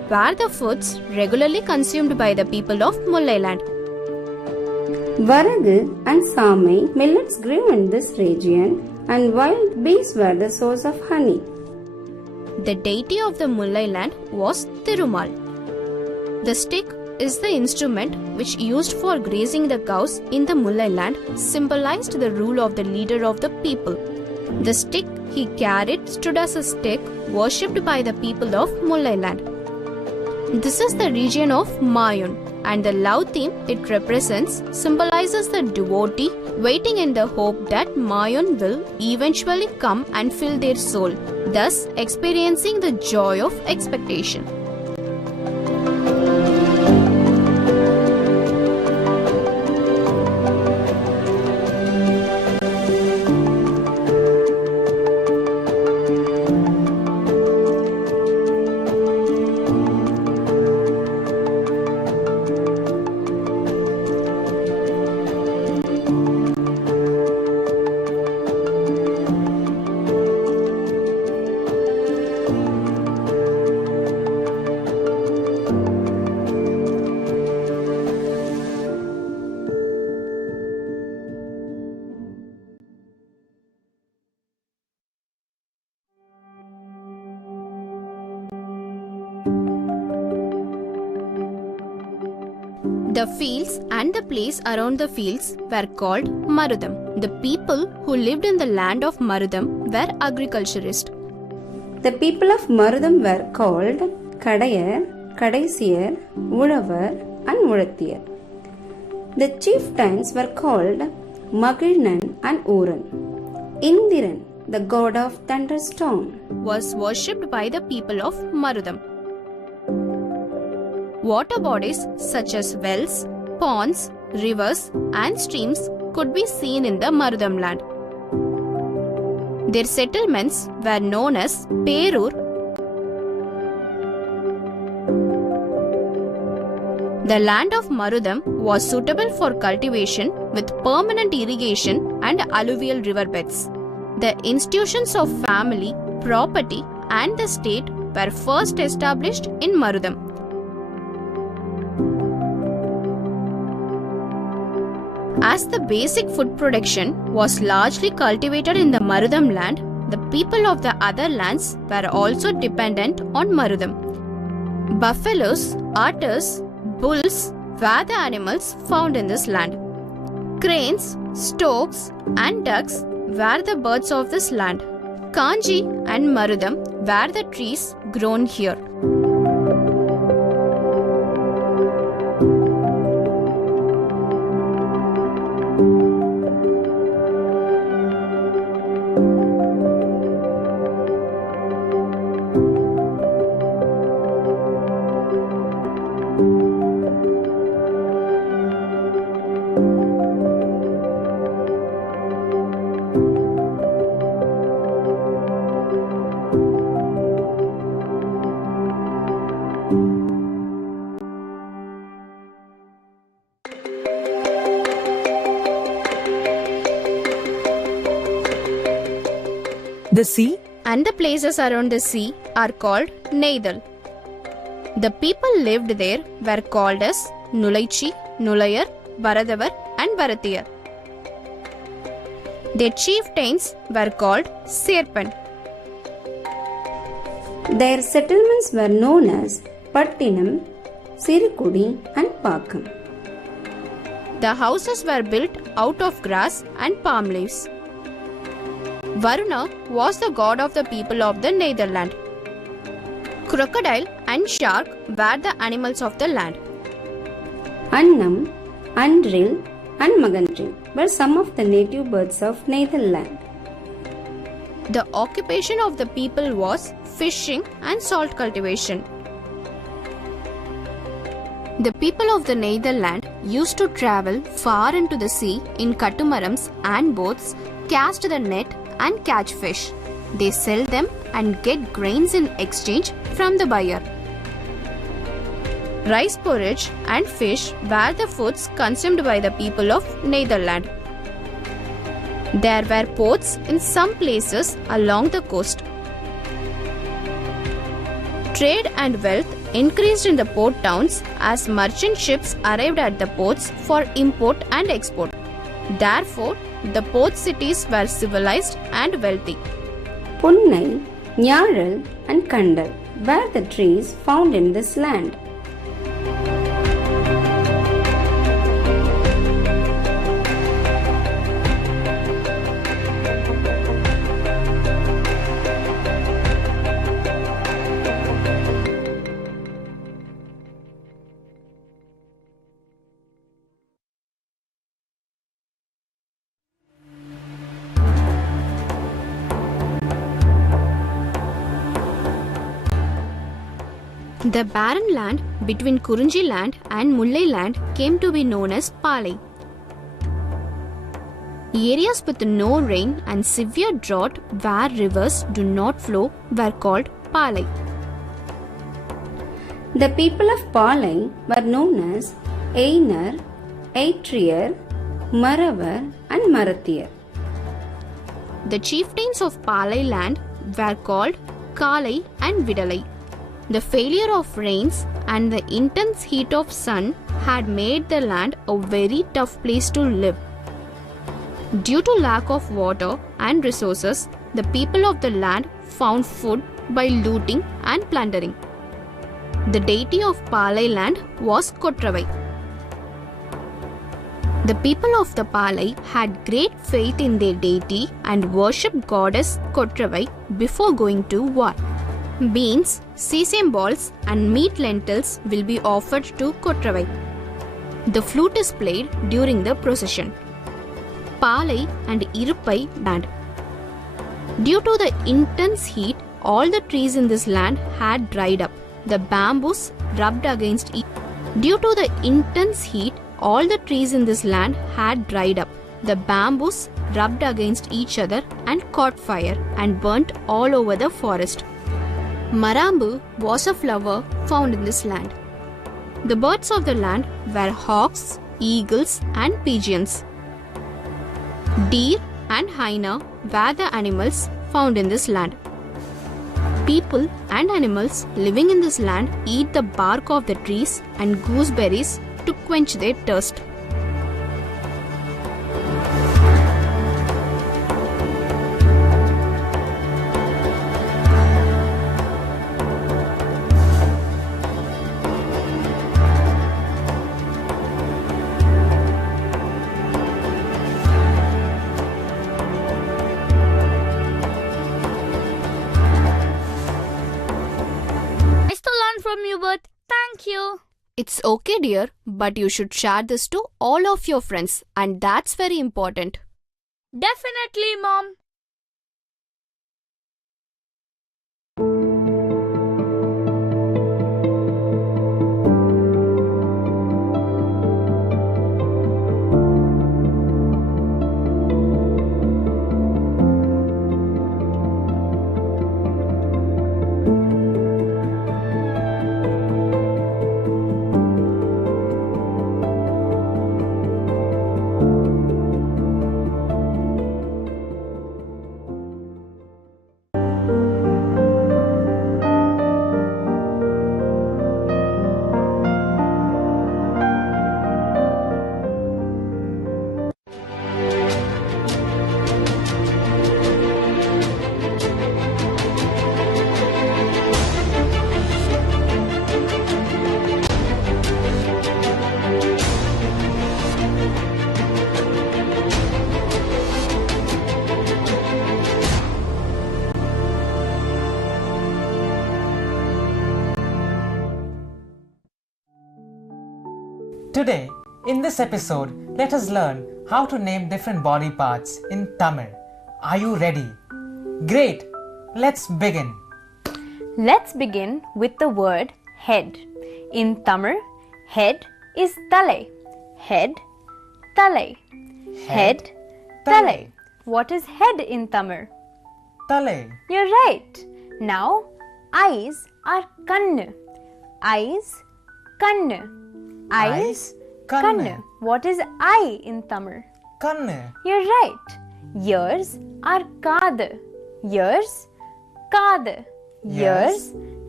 were the foods regularly consumed by the people of Mullai land. Varagu and Samai millets grew in this region, and wild bees were the source of honey. The deity of the Mullai land was Thirumal. The stick is the instrument which used for grazing the cows in the Mullai land symbolized the rule of the leader of the people. The stick he carried stood as a stick worshipped by the people of Mullai land. This is the region of Mayun, and the love theme it represents symbolizes the devotee waiting in the hope that Mayun will eventually come and fill their soul, thus experiencing the joy of expectation. The fields and the place around the fields were called Marudam. The people who lived in the land of Marudam were agriculturists. The people of Marudam were called Kadayar, Kadaisiyar, Ulavar and Ulathiyar. The chieftains were called Magilnan and Uran. Indiran, the god of thunderstorm, was worshipped by the people of Marudam. Water bodies such as wells, ponds, rivers and streams could be seen in the Marudam land. Their settlements were known as Perur. The land of Marudam was suitable for cultivation with permanent irrigation and alluvial riverbeds. The institutions of family, property and the state were first established in Marudam. As the basic food production was largely cultivated in the Marudam land, the people of the other lands were also dependent on Marudam. Buffaloes, otters, bulls were the animals found in this land. Cranes, storks and ducks were the birds of this land. Kanji and Marudam were the trees grown here. The sea and the places around the sea are called Neidal. The people lived there were called as Nulaichi, Nulayar, Varadavar and Varathiyar. Their chieftains were called Serpan. Their settlements were known as Pattinam, Sirikudi and Pakam. The houses were built out of grass and palm leaves. Varuna was the god of the people of the Netherland. Crocodile and shark were the animals of the land. Annam, Andril and Magandril were some of the native birds of Netherland. The occupation of the people was fishing and salt cultivation. The people of the Netherland used to travel far into the sea in catamarans and boats, cast the net and catch fish. They sell them and get grains in exchange from the buyer. Rice porridge and fish were the foods consumed by the people of Netherland. There were ports in some places along the coast. Trade and wealth increased in the port towns as merchant ships arrived at the ports for import and export. Therefore, the port cities were civilized and wealthy. Punnai, Nyaral and Kandal were the trees found in this land. The barren land between Kurunji land and Mullai land came to be known as Palai. Areas with no rain and severe drought where rivers do not flow were called Palai. The people of Palai were known as Einar, Aitrier, Maravar and Marathir. The chieftains of Palai land were called Kalai and Vidalai. The failure of rains and the intense heat of sun had made the land a very tough place to live. Due to lack of water and resources, the people of the land found food by looting and plundering. The deity of Palai land was Kotravai. The people of the Palai had great faith in their deity and worshipped goddess Kotravai before going to war. Beans, sesame balls and meat lentils will be offered to Kotravai. The flute is played during the procession. Palai and Iruppai land. Due to the intense heat, all the trees in this land had dried up. The bamboos rubbed against each. Due to the intense heat, all the trees in this land had dried up. The bamboos rubbed against each other and caught fire and burnt all over the forest. Marambu was a flower found in this land. The birds of the land were hawks, eagles and pigeons. Deer and hyena were the animals found in this land. People and animals living in this land eat the bark of the trees and gooseberries to quench their thirst. From you, but thank you. It's okay, dear, but you should share this to all of your friends, and that's very important. Definitely, Mom. Today, in this episode, let us learn how to name different body parts in Tamil. Are you ready? Great! Let's begin. Let's begin with the word head. In Tamil, head is Thalai. Head, Thalai. Head, Thalai. What is head in Tamil? Thalai. You're right. Now, eyes are Kannu. Eyes, Kannu. Eyes, Kannu. What is eye in Tamil? Kannu. You're right. Ears are Kadu. Ears, Kadu. Ears,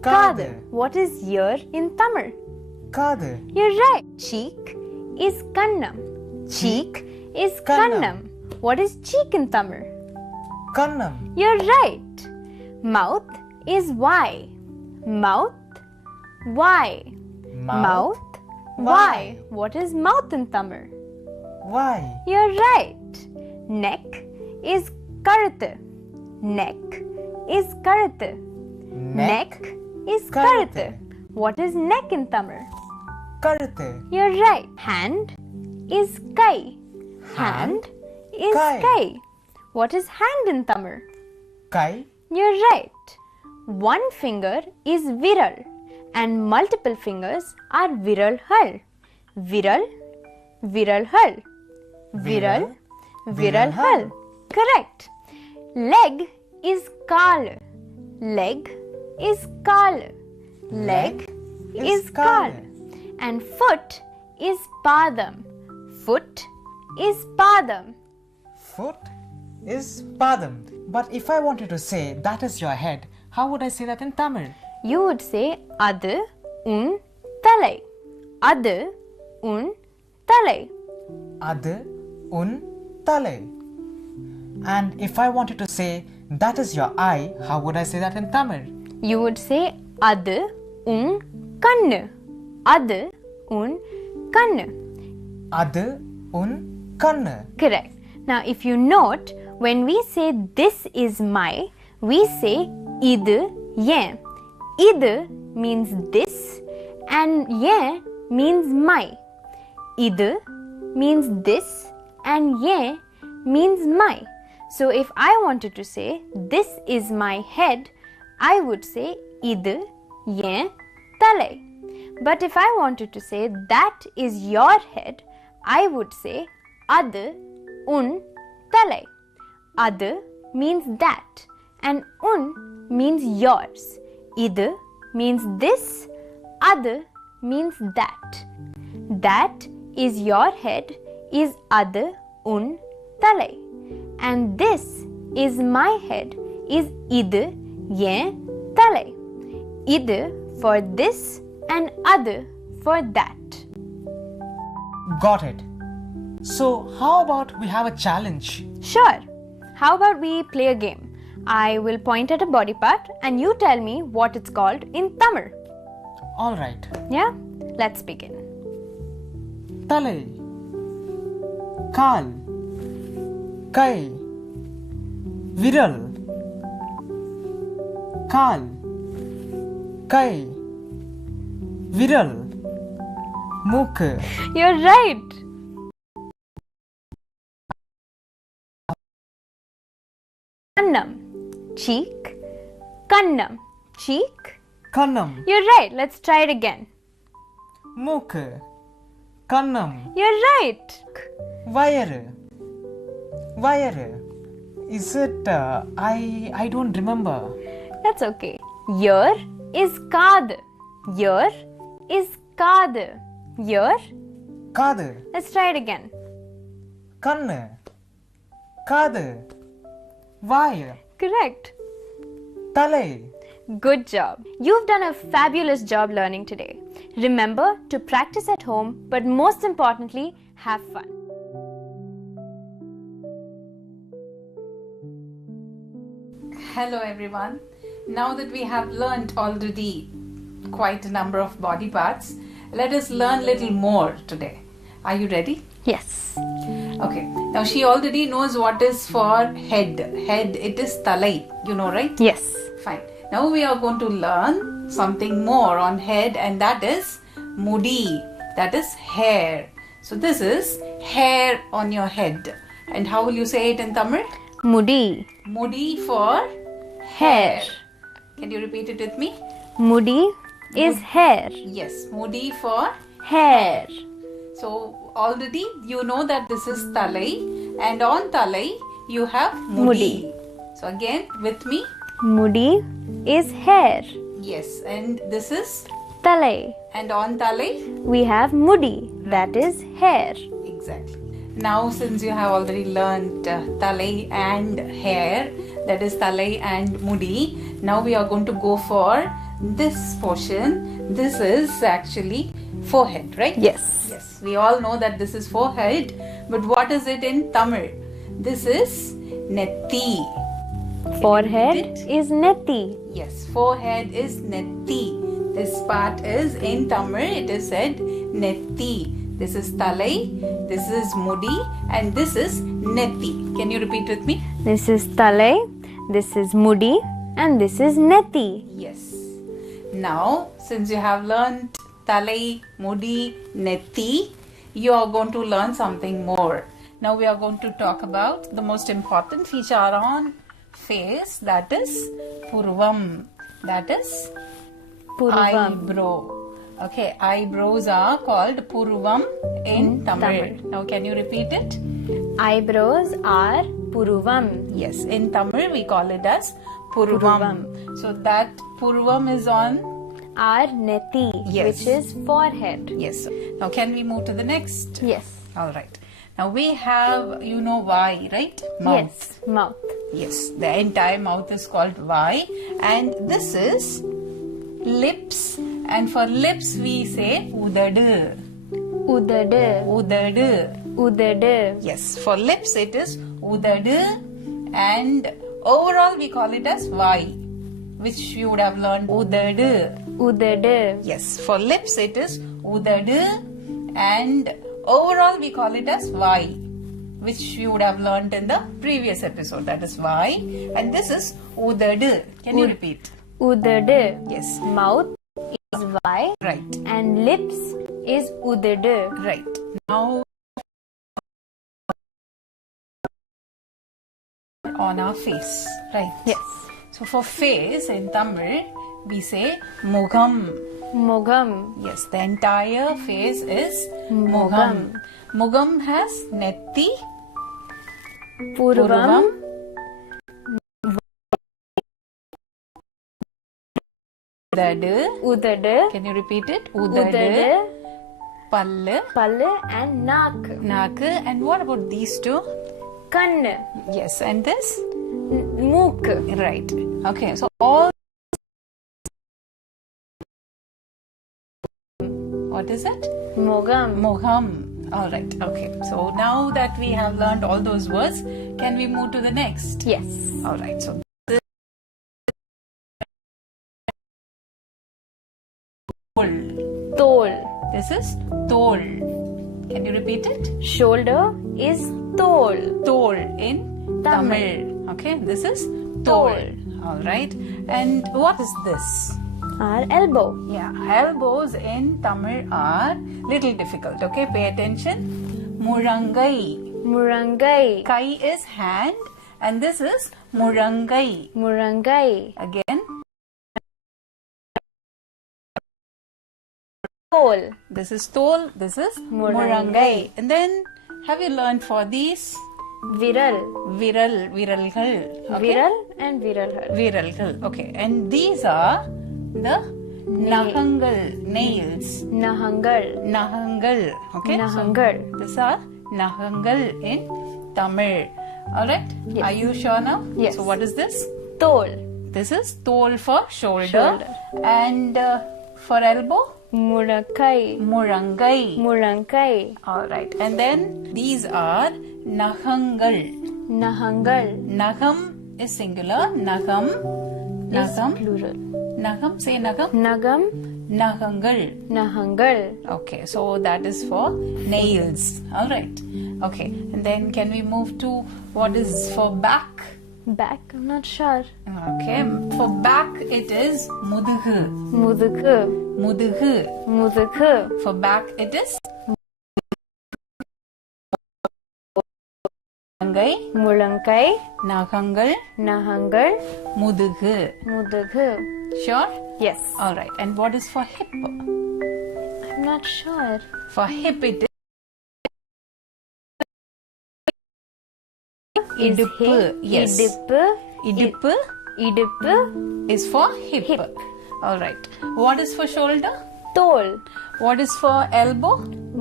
Kadu. What is ear in Tamil? Kadu. You're right. Cheek is kannam. Cheek is kannam. What is cheek in Tamil? Kannam. You're right. Mouth is Y. Mouth, Y. Mouth, Y. What is mouth in Tamil? Y. You're right. Neck is karuthu. Neck is karuthu. Neck is karuthu. What is neck in Tamil? Karuthu. You're right. Hand is kai. Hand is kai. What is hand in Tamil? Kai. You're right. One finger is viral and multiple fingers are viralhal. Viral, viralhal. Viral, viralhal. Correct. Leg is kal. Leg is kal. Leg is kal. And foot is padam. Foot is padam. Foot is padam. But if I wanted to say that is your head, how would I say that in Tamil? You would say adu un thalai. Adu un thalai. Adu un thalai. And if I wanted to say that is your eye, how would I say that in Tamil? You would say adu un kannu. Adu un kannu. Adu un kannu. Correct. Now if you note, when we say this is my, we say idu yen. Idu means this and yen means my. Idu means this and yen means my. So if I wanted to say this is my head, I would say idu yen thalai. But if I wanted to say that is your head, I would say adu un thalai. Adu means that and un means yours. Idu means this, adu means that. That is your head is adu un thalai. And this is my head is idu yen thalai. Idu for this and adu for that. Got it. So how about we have a challenge? Sure. How about we play a game? I will point at a body part and you tell me what it's called in Tamil. Alright. Yeah? Let's begin. Thalai. Kal. Kai. Viral. Kal. Kai. Viral. Mooku. You're right. Kannam. Cheek. Kannam. Cheek. Kannam. You're right. Let's try it again. Mooku. Kannam. You're right. Vayaru. Vayaru. Is it? I don't remember. That's okay. Ear is kaadu. Ear is kaadu. Ear. Kaadu. Let's try it again. Kannu. Kaadu. Vayu. Correct. Thalai. Good job. You've done a fabulous job learning today. Remember to practice at home, but most importantly, have fun. Hello everyone. Now that we have learnt already quite a number of body parts, let us learn a little more today. Are you ready? Yes. Okay. Now she already knows what is for head. Head, it is thalai. You know, right? Yes. Fine. Now we are going to learn something more on head, and that is mudi. That is hair. So this is hair on your head. And how will you say it in Tamil? Mudi. Mudi for hair. Can you repeat it with me? Mudi is hair. Yes, mudi for hair. So already you know that this is thalai, and on thalai you have mudi. So again with me. Mudi is hair. Yes, and this is Thalai. And on thalai we have mudi. That is hair. Exactly. Now since you have already learned thalai and hair, that is thalai and mudi, now we are going to go for this portion, this is actually forehead, right? Yes. Yes. We all know that this is forehead, but what is it in Tamil? This is netti. Forehead is netti. Yes, forehead is netti. This part is in Tamil, it is said netti. This is talai, this is mudi, and this is netti. Can you repeat with me? This is talai, this is mudi, and this is netti. Yes. Now, since you have learned talai, mudi, netti, you are going to learn something more. Now we are going to talk about the most important feature on face, that is purvam. That is eyebrow. Okay, eyebrows are called purvam in Tamil. Now can you repeat it? Eyebrows are purvam. Yes, in Tamil we call it as purvam. So that purvam is on our netti, which is forehead. Yes. Now can we move to the next? Yes. Alright. Now we have, you know why, right? Mouth. Yes, mouth. Yes, the entire mouth is called Y, and this is lips, and for lips we say udadu. Udadu. Udadu. Udadu. Yes, for lips it is udadu, and overall we call it as Y, which you would have learned udadu. Udadu. Yes, for lips it is udadu, and overall we call it as Y, which you would have learnt in the previous episode. That is Y, and this is udadu. Can you repeat? Udadu. Yes. Mouth is Y. Right. And lips is udadu. Right. Now on our face. Right. Yes. So for face in Tamil we say mugam. Mugam. Yes, the entire face is mugam. Mugam has netti, purvam, udadu. Can you repeat it? Udadu, pallu, and nak. Nak. And what about these two? Kann. Yes, and this? Mook. Right. Okay, so all. What is it? Mogam. Mogam. All right. Okay. So now that we have learned all those words, can we move to the next? Yes. All right. So Tol. This is tol. Can you repeat it? Shoulder is tol. Tol in Tamil. Okay. This is tol. All right. And what is this? Our elbow. Yeah, elbows in Tamil are little difficult. Okay, pay attention. Murangai. Murangai. Kai is hand, and this is murangai. Murangai. Again. Tol. This is tol. This is murangai. And then, have you learned for these? Viral. Viralgal. Okay? Viral and viralgal. Viralgal. Okay, and these are the nahangal, nails. Nahangal. Nahangal. Okay. Nahangal. So, these are nahangal in Tamil. Alright. Yes. Are you sure now? Yes. So what is this? Tol. This is tol for shoulder. And for elbow? Murangai. Murangai. Murangai. Alright. And then these are nahangal. Nahangal. Nagam is singular. Nagam. Nagam. Is plural. Nagam, say nagam. Nagam. Nahangal. Nahangal. Okay, so that is for nails. Alright. Okay, and then can we move to what is for back? Back, I'm not sure. Okay, for back it is mudugu. Mudugu. Mudugu. Mudugu. For back it is mulangai. Mulangai. Nahangal. Nahangal. Mudugu. Mudugu. Sure? Yes. Alright, and what is for hip? I'm not sure. For hip it is Idippu. Yes. Idippu. Idippu. Idippu is for hip. Alright. What is for shoulder? Tol. What is for elbow?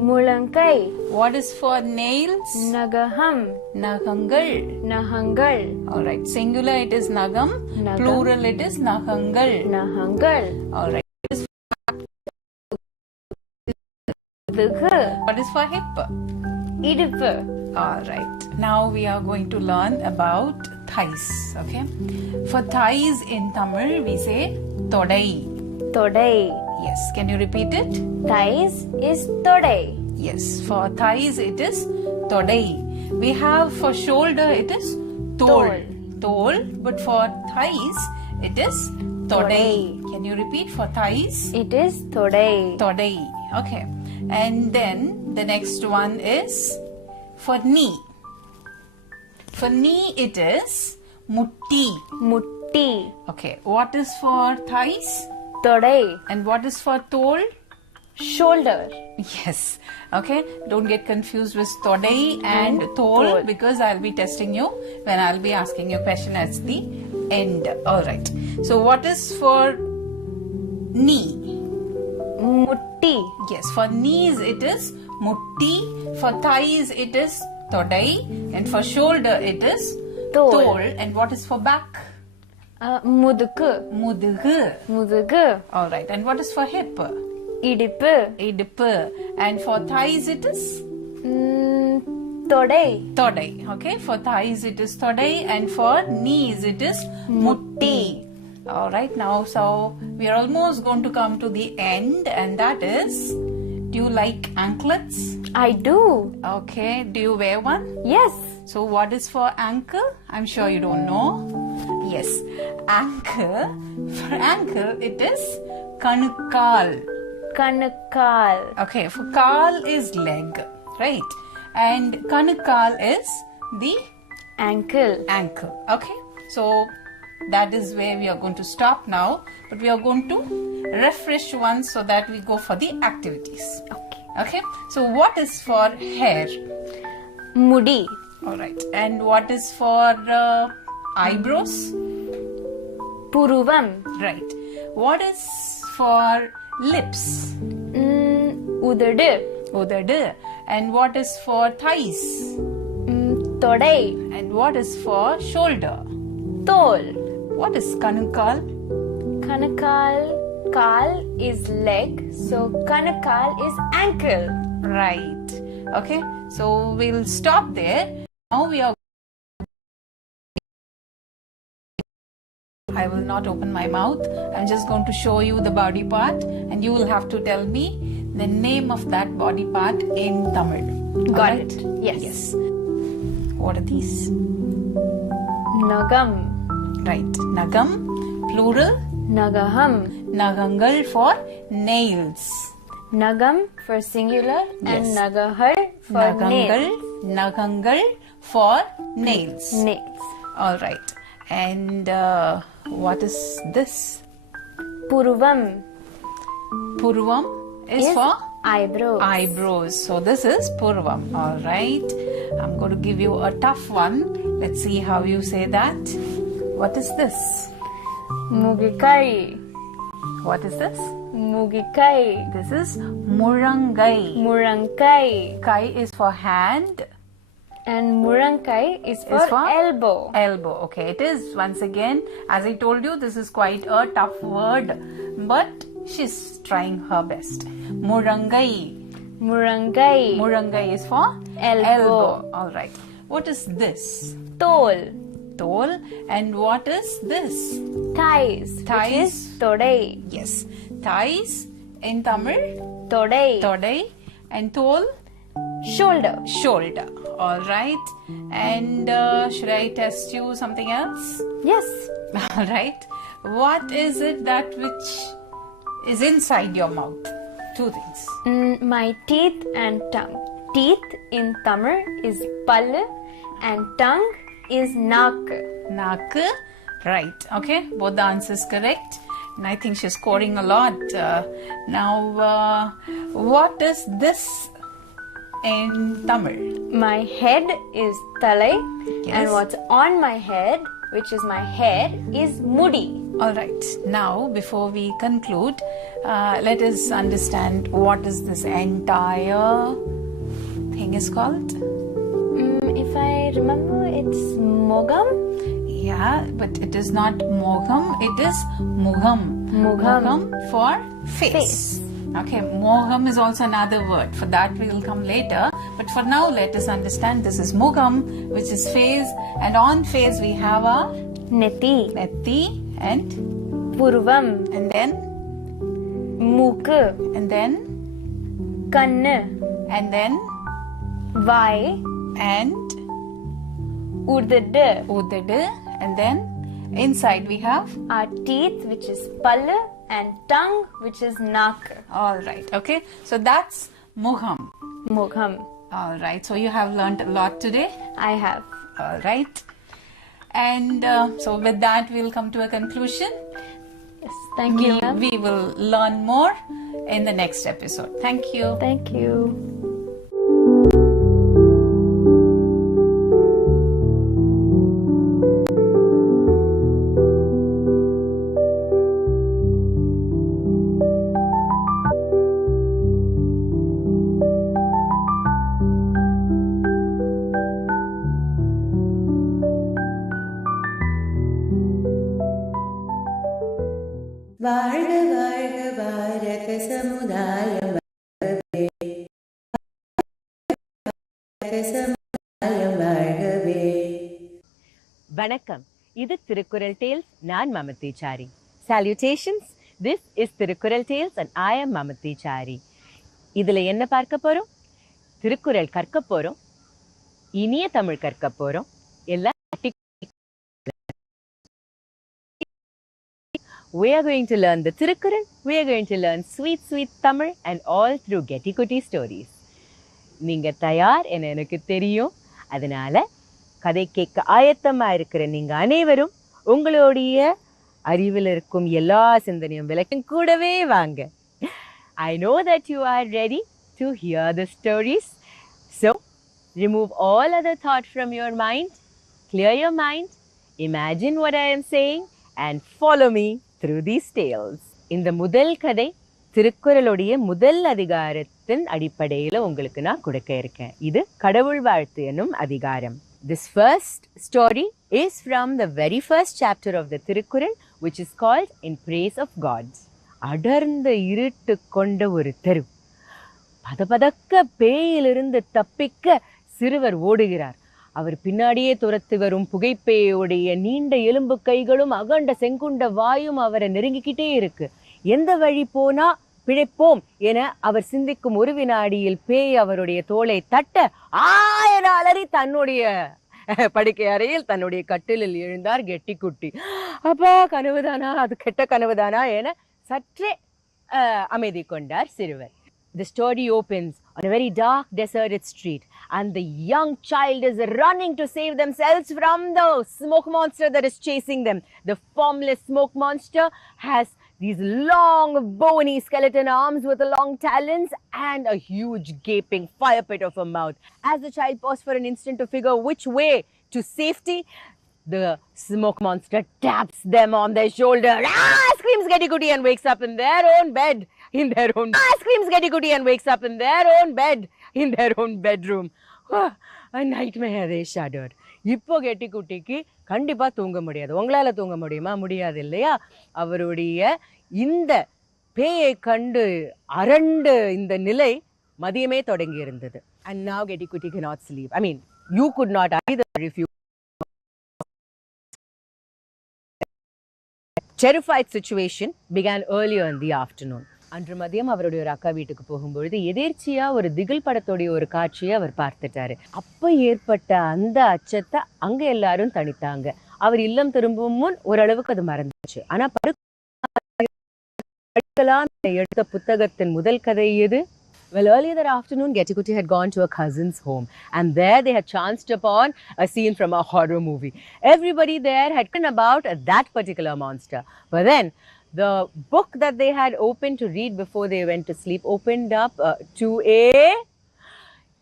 Mulankai. What is for nails? Nagaham. Nagangal. Nahangal. Alright, singular it is nagam. Plural it is nahangal. Nahangal. Alright. What is for hip? Idupu. Alright. Now we are going to learn about thighs. Okay. For thighs in Tamil we say todai. Todai. Yes. Can you repeat it? Thighs is todai. Yes. For thighs it is todai. We have for shoulder it is tol. Tol. But for thighs it is todai. Can you repeat for thighs? It is todai. Todai. Okay. And then the next one is for knee. For knee it is mutti. Mutti. Okay. What is for thighs? Todai. And what is for tol? Shoulder. Yes. Okay. Don't get confused with todai and tol because I'll be testing you when I'll be asking you a question at the end. Alright. So what is for knee? Mutti. Yes. For knees it is mutti. For thighs it is todai. And for shoulder it is tol. And what is for back? Muduku. Mudugu. Mudugu. Alright. And what is for hip? Idupu. Idupu. And for thighs it is? Todai. Todai. Okay. For thighs it is todai. And for knees it is mutti. Alright. Now, so we are almost going to come to the end. And that is, do you like anklets? I do. Okay. Do you wear one? Yes. So what is for ankle? I'm sure you don't know. Yes. Ankle. For ankle it is kanukal. Kanukal. Okay. For kal is leg. Right. And kanukal is the ankle. Ankle. Okay. So that is where we are going to stop now. But we are going to refresh once so that we go for the activities. Okay. Okay. So what is for hair? Mudi. Alright. And what is for eyebrows? Puruvam. Right. What is for lips? Udadu. Udadu. And what is for thighs? Todai. And what is for shoulder? Tol. What is kanukal? Kanukal. Kal is leg. So kanukal is ankle. Right. Okay. So we'll stop there. Now we are. I will not open my mouth. I'm just going to show you the body part and you will have to tell me the name of that body part in Tamil. Got it. Yes. Yes. What are these? Nagam. Right. Nagam. Plural. Nagaham. Nagangal for nails. Nagam for singular and Yes. Nagahar for Nagangal. nails. Nagangal for nails. Nails. All right. And what is this? Purvam. Purvam is for eyebrows. Eyebrows. So this is Purvam. All right. I'm going to give you a tough one. Let's see how you say that. What is this? Mugikai. What is this? Mugikai. This is Murangai. Murankai. Kai is for hand. And Murankai is for elbow. Elbow. Okay. It is once again, as I told you, this is quite a tough word. But she's trying her best. Murangai. Murangai. Murangai is for elbow. All right. What is this? Tol. Tol. And what is this? Thighs. Thighs. Which is todai. Yes. Thighs in Tamil. Todai. Todai. And tol. Shoulder. Shoulder. All right. And should I test you something else? Yes. All right. What is it that which is inside your mouth? Two things. My teeth and tongue. Teeth in Tamil is pallu and tongue is nak. Nak. Right. Okay. Both the answers correct. And I think she's scoring a lot. Now, what is this in Tamil? My head is talai Yes. and what's on my head, which is my hair, is mudi. All right. Now, before we conclude, let us understand what is this entire thing is called. If I remember, it's Mogam. Yeah, but it is not Mogam. It is Mugham. Mugham. For face. Okay, Mugham is also another word. For that we will come later. But for now, let us understand this is Mugham, which is face. And on face we have a Neti. Neti and Purvam. And then Mook. And then Kanna. And then Vai. And Udadu. And then inside we have our teeth, which is Palla, and tongue, which is Nak. All right. Okay. So that's Mugham. Mugham. All right. So you have learnt a lot today. I have. All right. And so with that, we'll come to a conclusion. Yes. Thank you. We will learn more in the next episode. Thank you. Thank you. வாழ்க வாழ்க பாரத சமுதாயம் வாழ்கவே பாரத சமுதாயம் வாழ்கவே. வணக்கம், இது Thirukkural tales. நான் மமதி sorry. Salutations, this is Thirukkural tales and I am மமதி sorry. இதில் என்ன பார்க்க போகிறோம்? திருக்குறள் கற்க போகிறோம், இனிய தமிழ் கற்க போகிறோம். எல்லாம் we are going to learn the Tirukkural, we are going to learn sweet, sweet Tamil and all through Getty Kutty stories. நீங்க தயார் என எனக்கு தெரியும். அதனால கதை கேட்க ஆயத்தமா இருக்கிற நீங்க அனைவரும் உங்களுடைய அறிவில் இருக்கும் எல்லா சிந்தனையும் விளக்கம் கூடவே வாங்க. I know that you are ready to hear the stories. So, remove all other thought from your mind, clear your mind, imagine what I am saying and follow me through these tales. இந்த முதல் கதை திருக்குறளுடைய முதல் அதிகாரத்தின் அடிப்படையில் உங்களுக்கு நான் கொடுக்க இருக்கேன். இது கடவுள் வாழ்த்து என்னும் அதிகாரம். This first story is from the very first chapter of the Thirukkural, which is called In Praise of Gods. அடர்ந்த இருட்டு கொண்ட ஒரு தெரு. பதபதக்க பேயிலிருந்து தப்பிக்க சிறுவர் ஓடுகிறார். அவர் பின்னாடியே துரத்து வரும் புகைப்பேயோடைய நீண்ட எலும்பு கைகளும் அகண்ட செங்குண்ட வாயும் அவரை நெருங்கிக்கிட்டே இருக்கு. எந்த வழி போனா பிழைப்போம் என அவர் சிந்திக்கும் ஒரு வினாடியில் பேய் அவருடைய தோளை தட்ட என அலறி தன்னுடைய படுக்கை அறையில் தன்னுடைய கட்டிலில் எழுந்தார் கெட்டி குட்டி. அப்பா கனவுதானா, அது கெட்ட கனவுதானா என சற்றே அமைதி கொண்டார் சிறுவர். The story opens on a very dark, deserted street, and the young child is running to save themselves from the smoke monster that is chasing them. The formless smoke monster has these long, bony skeleton arms with long talons and a huge, gaping fire pit of a mouth. As the child paused for an instant to figure which way to safety, the smoke monster taps them on their shoulder. Screams Getty Kutty and wakes up in their own bed. Screams Getty Kutty and wakes up in their own bed. In their own bedroom. A nightmare, they shuddered. இப்போ கெட்டி குட்டிக்கு கண்டிப்பாக தூங்க முடியாது. உங்களால் தூங்க முடியுமா? முடியாது இல்லையா? அவருடைய இந்த பேயை கண்டு அரண்டு இந்த நிலை மதியமே தொடங்கி இருந்தது. And now Getty Kutty cannot sleep. I mean, you could not either if you. Terrified situation began earlier in the afternoon. அன்று மதியம் அவருடைய ஒரு அக்கா வீட்டுக்கு போகும்பொழுது எதேர்ச்சியா ஒரு திகில் படத்தோடைய ஒரு காட்சியை அவர் பார்த்துட்டாரு. அப்ப ஏற்பட்ட அந்த அச்சத்தை அங்க எல்லாரும் தணித்தாங்க. அவர் இல்லம் திரும்பும் முன் ஓரளவுக்கு அது மறந்துச்சு. ஆனா படிக்கலாம் எடுத்த புத்தகத்தின் முதல் கதை எது? Well, earlier that afternoon, Getty Kutty had gone to a cousin's home, and there they had chanced upon a scene from a horror movie. Everybody there had written about that particular monster. But then, the book that they had opened to read before they went to sleep opened up to a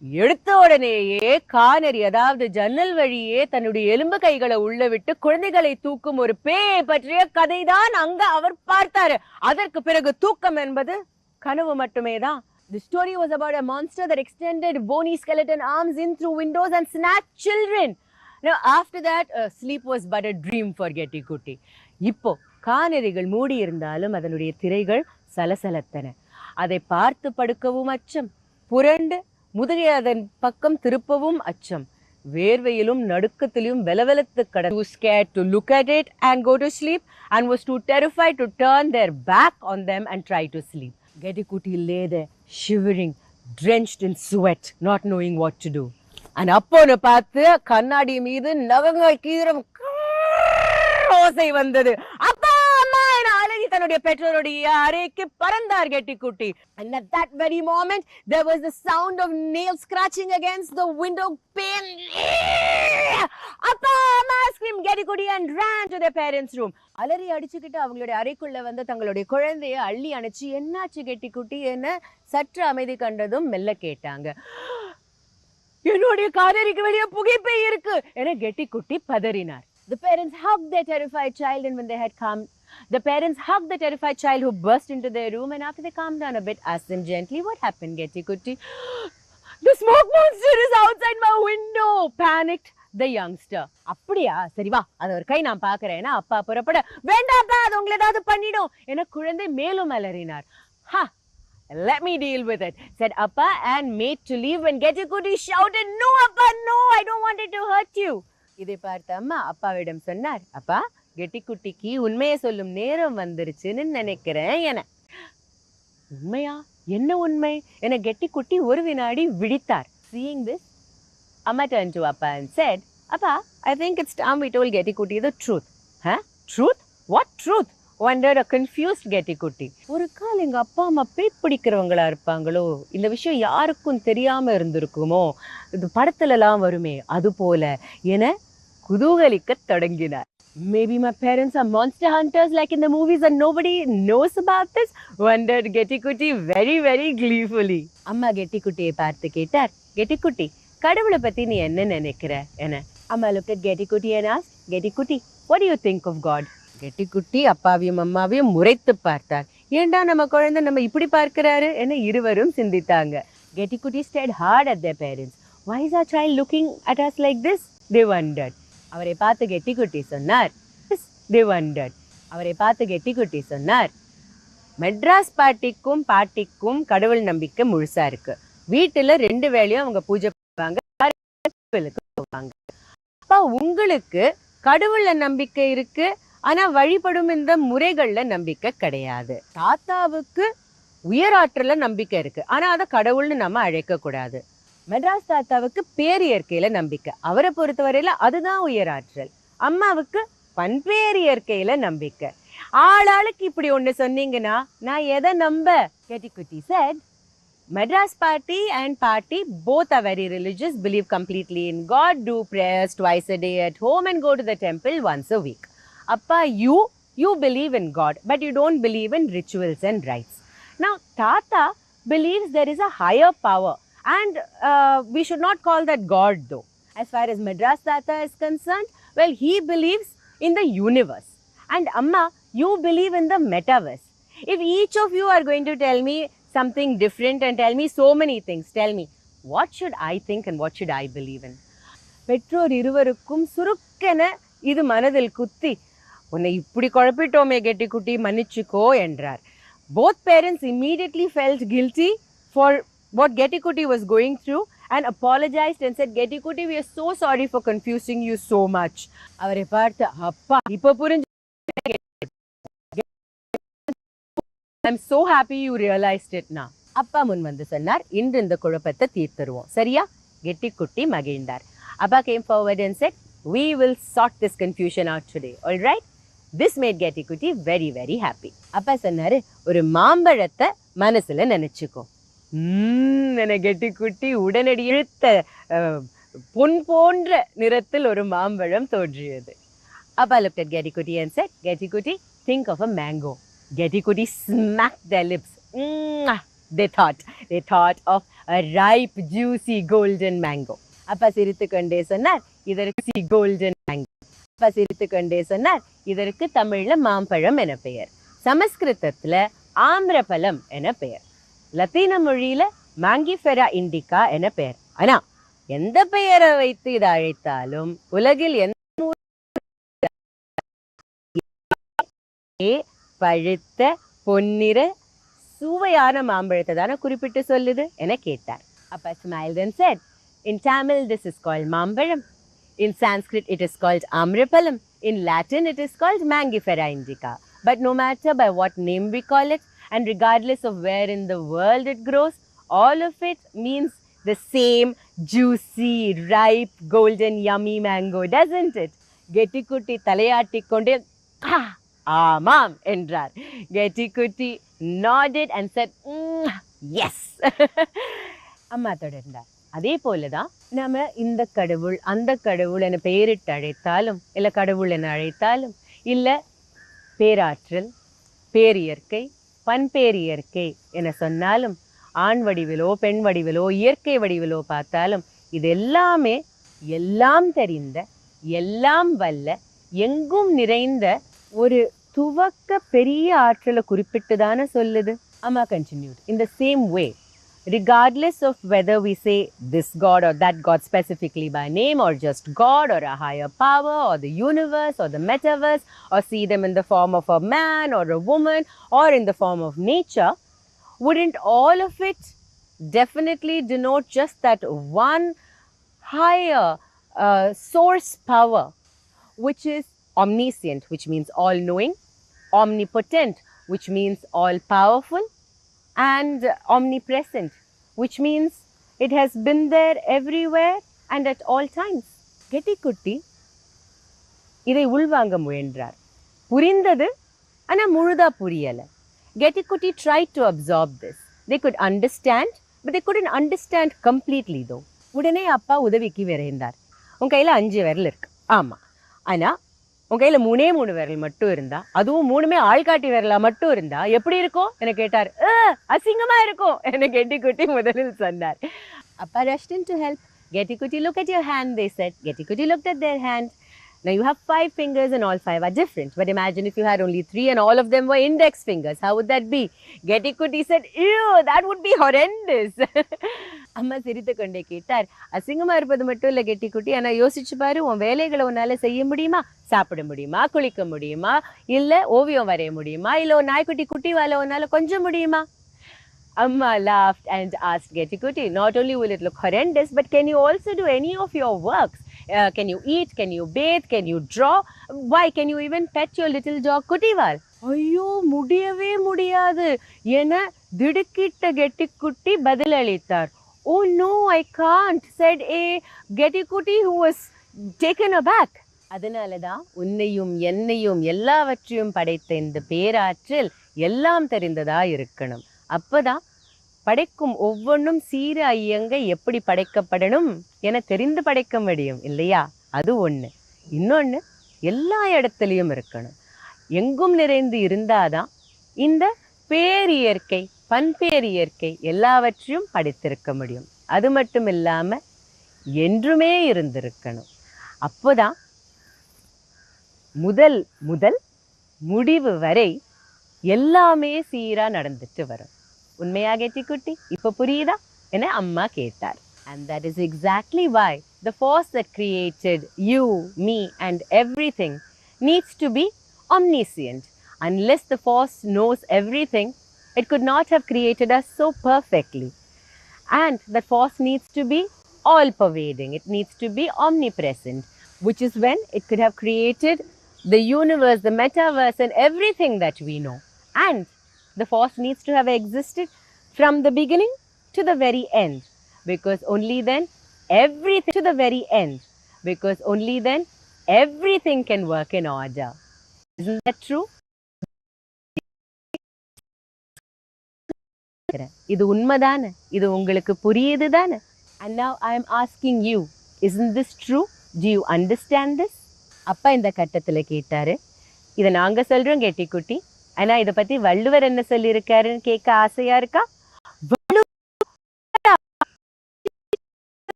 எடுத்த உடனேயே Connery அதாவது ஜன்னல் வழியே தன்னுடைய எலும்பு கைகளை உள்ள விட்டு குழந்தைகளை தூக்கும் ஒரு பேயை பற்றிய கதைதான் அங்க அவர் பார்த்தாரு. அதற்கு பிறகு தூக்கம் என்பது கனவு மட்டுமே தான். The story was about a monster that extended bony skeleton arms in through windows and snatched children. Now after that sleep was but a dream for கெட்டிக்குட்டி. இப்போ கானரிகள் மூடி இருந்தாலும் அதனுடைய திரைகள் சலசலத்தன. அதை பார்த்து படுக்கவும் அச்சம், புரண்டு முதுகை அதன் பக்கம் திருப்பவும் அச்சம், வேர்வையிலும் நடுக்கத்திலும் வெலவெலத்து கடந்து too scared to look at it and go to sleep and was too terrified to turn their back on them and try to sleep. கெட்டிக்குட்டி lay there shivering, drenched in sweat, not knowing what to do. And அப்போன்னு பார்த்து கண்ணாடி மீது நகங்கள் கீரம் ஓசை வந்தது. அப்பா அம்மா என அலறி தன்னுடைய பெற்றோருடைய அறைக்கு பறந்தார் கெட்டிக்குட்டி. And at that very moment there was the sound of nails scratching against the window pane. அப்பா அம்மா screamed கெட்டிக்குட்டி and ran to their parents' room. அலறி அடிச்சுக்கிட்டு அவங்களுடைய அறைக்குள்ள வந்து தங்களுடைய குழந்தையை அள்ளி அணைச்சு என்னாச்சு கெட்டிக்குட்டி என சற்று அமைதி கண்டதும் மெல்ல கேட்டாங்க. என்னுடைய கானரிக்கு வெளியே புகைப்பை இருக்கு என கெட்டிக்குட்டி பதறினார். The parents hugged their terrified child, and when they had calmed, the parents hugged the terrified child who burst into their room, and after they calmed down a bit, asked them gently, "What happened, Getty-Kutti?" "The smoke monster is outside my window," panicked the youngster. அப்படியா, சரி வா, அது ஒரு கை நான் பார்க்கறேன். அப்பா புறப்பட, வேண்டாப்பா, அது உங்களை ஏதாவது பண்ணிடும் என குழந்தை மேலும் அலறினார். "Ha! Let me deal with it," said Appa and made to leave when Getty-Kutti shouted, "No, Appa, no, I don't want it to hurt you." இதை பார்த்த அம்மா அப்பாவிடம் சொன்னார், "அப்பா, கெட்டிக்குட்டிக்கு உண்மையை சொல்லும் நேரம் வந்துருச்சுன்னு நினைக்கிறேன் என." உண்மையா? என்ன உண்மை என கெட்டிக்குட்டி ஒரு வினாடி விழித்தார். Seeing this, Amma turned to Appa and said, "Appa, I think it's time we told Getty-Kutti the truth." "Huh? Truth? What truth?" wondered a confused கெட்டிக்குட்டி. ஒரு கால் எங்க அப்பா அம்மா பேய் பிடிக்கிறவங்களா இருப்பாங்களோ, இந்த விஷயம் யாருக்கும் தெரியாம இருந்திருக்குமோ, இது படத்துல எல்லாம் வருமே அது போல என குதூகலிக்க தொடங்கினார். Maybe my parents are monster hunters like in the movies and nobody knows about this, wondered கெட்டிக்குட்டி very very gleefully. அம்மா கெட்டிக்குட்டியை பார்த்து கேட்டார், "கெட்டிக்குட்டி, கடவுளை பத்தி நீ என்ன நினைக்கிற என?" அம்மா looked at கெட்டிக்குட்டி and asked, "Getty-Kutti, what do you think of God?" கெட்டிக்குட்டி அப்பாவையும் அம்மாவையும் முறைத்து பார்த்தார். ஏண்டா நம்ம குழந்தை நம்ம இப்படி பார்க்கிறாரு என இருவரும் சிந்தித்தாங்க. கெட்டிக்குட்டி stared hard at their parents. "Why is our child looking at us like this?" they wondered. அவரை பார்த்து கெட்டிக்குட்டி சொன்னார். they wondered. அவரை பார்த்து கெட்டிக்குட்டி சொன்னார், மெட்ராஸ் பாட்டிக்கும் கடவுள் நம்பிக்கை முழுசா இருக்கு. வீட்டுல 2 வேளையும் அவங்க பூஜை பண்ணுவாங்க, அப்பா உங்களுக்கு கடவுள்ல நம்பிக்கை இருக்கு, ஆனா வழிபடும் இந்த முறைகள்ல நம்பிக்கை கிடையாது. தாத்தாவுக்கு உயராற்றல நம்பிக்கை இருக்கு, ஆனா அதை கடவுள்னு நம்ம அழைக்க கூடாது. மெட்ராஸ் தாத்தாவுக்கு பேரியற்கையில நம்பிக்கை, அவரை பொறுத்தவரையில அதுதான் உயராற்றல். அம்மாவுக்கு பண்பேரியற்கையில நம்பிக்கை. ஆளாளுக்கு இப்படி ஒண்ணு சொன்னீங்கன்னா நான் எதை நம்ப? கெட்டிக்குட்டி said, Madras party and party both are very religious, believe completely in God, do prayers twice a day at home and go to the temple once a week. Appa, you believe in God, but you don't believe in rituals and rites. Now, Tata believes there is a higher power, and we should not call that God though. As far as Madras Tata is concerned, well, he believes in the universe. And Amma, you believe in the metaverse. If each of you are going to tell me something different and tell me so many things, tell me, what should I think and what should I believe in? பெற்றோர் இருவருக்கும் சுருக்கென இது மனதில் குத்தி, உன்னை இப்படி குழப்பிட்டோமே கெட்டிக்குட்டி, மன்னிச்சுக்கோ என்றார். Both parents immediately felt guilty for what Getty-Kutti was going through and apologized and said, Getty-Kutti, we are so sorry for confusing you so much. அவரை பார்த்து, அப்பா இப்ப புரிஞ்சு, I'm so happy you realized it now. அப்பா முன் வந்து சொன்னார், இன்று இந்த குழப்பத்தை தீர்த்துருவோம், சரியா? கெட்டிக்குட்டி மகிழ்ந்தார். அப்பா came forward and said, we will sort this confusion out today, all right? This made Getty-Kutti very very happy. அப்பா சொன்னாரு, ஒரு மாம்பழத்தை மனசுல நினைச்சுக்கோ. என கெட்டிக்குட்டி உடனடி இழுத்த பொன் போன்ற நிறத்தில் ஒரு மாம்பழம் தோன்றியது. அப்பா looked at Getty-Kutti and said, Getty-Kutti, think of a mango. Getty-Kutti smacked their lips. They thought of a ripe juicy golden mango. அப்பா சிரித்துக்கொண்டே சொன்னார், இதற்கு golden mango. அப்பா சிரித்துக்கொண்டே சொன்னார், இதற்கு தமிழ்ல மாம்பழம் என பெயர், சமஸ்கிருதத்துல ஆம்ரபலம் என பெயர், லத்தீன மொழியில மாங்கிஃபெரா இண்டிகா என பெயர். ஆனா எந்த பெயரை வைத்து இதை அழைத்தாலும் உலகில் எந்த பழுத்த பொன்னிற சுவையான மாம்பழத்தை தானே குறிப்பிட்டு சொல்லுது என கேட்டார். அப்பா smiled and said, in Tamil this is called mambalam, in Sanskrit it is called amrapalam, in Latin it is called mangifera indica. But no matter by what name we call it, and regardless of where in the world it grows, all of it means the same juicy, ripe, golden, yummy mango, doesn't it? கெட்டிக்குட்டி தலையாட்டிக் கொண்டே ஆமாம் என்றார். கெட்டிக்குட்டி nodded and said, yes. அம்மா தொடர்ந்தார், அதே போலதான் நாம இந்த கடவுள் அந்த கடவுள் என பெயரிட்டு அழைத்தாலும், இல்ல கடவுள் என அழைத்தாலும், இல்ல பேராற்றல், பேரியற்கை, பண்பேரியற்கை என சொன்னாலும், ஆண் வடிவிலோ பெண் வடிவிலோ இயற்கை வடிவிலோ பார்த்தாலும், இது எல்லாமே எல்லாம் தெரிந்த, எல்லாம் வல்ல, எங்கும் நிறைந்த ஒரு துவக்க பெரிய ஆற்றலை குறிப்பிட்டு தானே சொல்லுது. அம்மா continued, in the same way, regardless of whether we say this God or that God specifically by name, or just God or a higher power or the universe or the metaverse, or see them in the form of a man or a woman or in the form of nature, wouldn't all of it definitely denote just that one higher source power, which is omniscient, which means all-knowing, omnipotent, which means all-powerful, and omnipresent, which means it has been there everywhere and at all times. கெட்டிக்குட்டி இதை உள்வாங்க முயன்றார். புரிந்தது, ஆனா முழுதா புரியல. கெட்டிக்குட்டி tried to absorb this. They could understand, but they couldn't understand completely though. உடனே அப்பா உதவிக்கு விரைந்தார். உன் கையில 5 விரல் இருக்கு, ஆமா, ஆனா உன் கையில 3 விரல் மட்டும் இருந்தா, அதுவும் 3மே ஆள்காட்டி விரலா மட்டும் இருந்தா எப்படி இருக்கும் என கேட்டார். அசிங்கமா இருக்கும் என கெட்டிக்குட்டி முதலில் சொன்னார். அப்பா rushed in to help. Getty-Kuti, look at your hand, they said. Getty-Kuti looked at their hand. Now you have 5 fingers and all 5 are different. But imagine if you had only 3 and all of them were index fingers. How would that be? Getty-Kuti said, ew, that would be horrendous. அம்மா சிரித்து கொண்டே கேட்டார், அசிங்கமா இருப்பது மட்டும் இல்லை கெட்டிக்குட்டி, ஆனா யோசிச்சு பாரு, உன் வேலைகளை உன்னால செய்ய முடியுமா? சாப்பிட முடியுமா? குளிக்க முடியுமா? இல்ல ஓவியம் வரைய முடியுமா? இல்ல ஒரு நாய்க்குட்டி குட்டி வாழ உன்னால கொஞ்சம் முடியுமா? Amma laughed and asked Getty-Kuti, not only will it look horrendous, but can you also do any of your works? Can you eat? Can you bathe? Can you draw? Why, can you even pet your little dog Kutival? ஐயோ முடியவே முடியாது என திடுக்கிட்ட கெட்டிக்குட்டி பதிலளித்தார். Oh no, I can't, said a Getty-Kuti who was taken aback. அதனாலதான் உன்னையும் என்னையும் எல்லாவற்றையும் படைத்த இந்த பேராற்றல் எல்லாம் தெரிந்ததா இருக்கணும். அப்பதான் படைக்கும் ஒவ்வொன்றும் சீர ஐயங்க எப்படி படைக்கப்படணும் என தெரிந்து படைக்க முடியும் இல்லையா? அது ஒண்ணு. இன்னொன்னு, எல்லா இடத்துலையும் இருக்கணும், எங்கும் நிறைந்து இருந்தாதான் இந்த பேரியற்கை, பண்பேரியற்கை எல்லாவற்றையும் படைத்திருக்க முடியும். அது மட்டும் இல்லாம என்றுமே இருந்திருக்கணும். அப்போதான் முதல் முடிவு வரை எல்லாமே சீரா நடந்துட்டு வரும். உண்மையா கெட்டிக்குட்டி, இப்ப புரியுதா என அம்மா கேட்டார். And that is exactly why the force that created you, me and everything needs to be omniscient. Unless the force knows everything, it could not have created us so perfectly. And that force needs to be all-pervading. It needs to be omnipresent, which is when it could have created the universe, the metaverse and everything that we know. And the force needs to have existed from the beginning to the very end, because only then everything to the very end, because only then everything can work in order. Isn't that true? இது உண்மைதானே? இது உங்களுக்கு புரியுதுதானே? And now I am asking you, isn't this true? Do you understand this? அப்பா இந்த கட்டத்துல கேட்டாரு. இதை நாங்க சொல்றோம் கெட்டிக்குட்டி, ஆனா இதை பத்தி வள்ளுவர் என்ன சொல்லியிருக்காருன்னு கேட்க ஆசையா இருக்கா?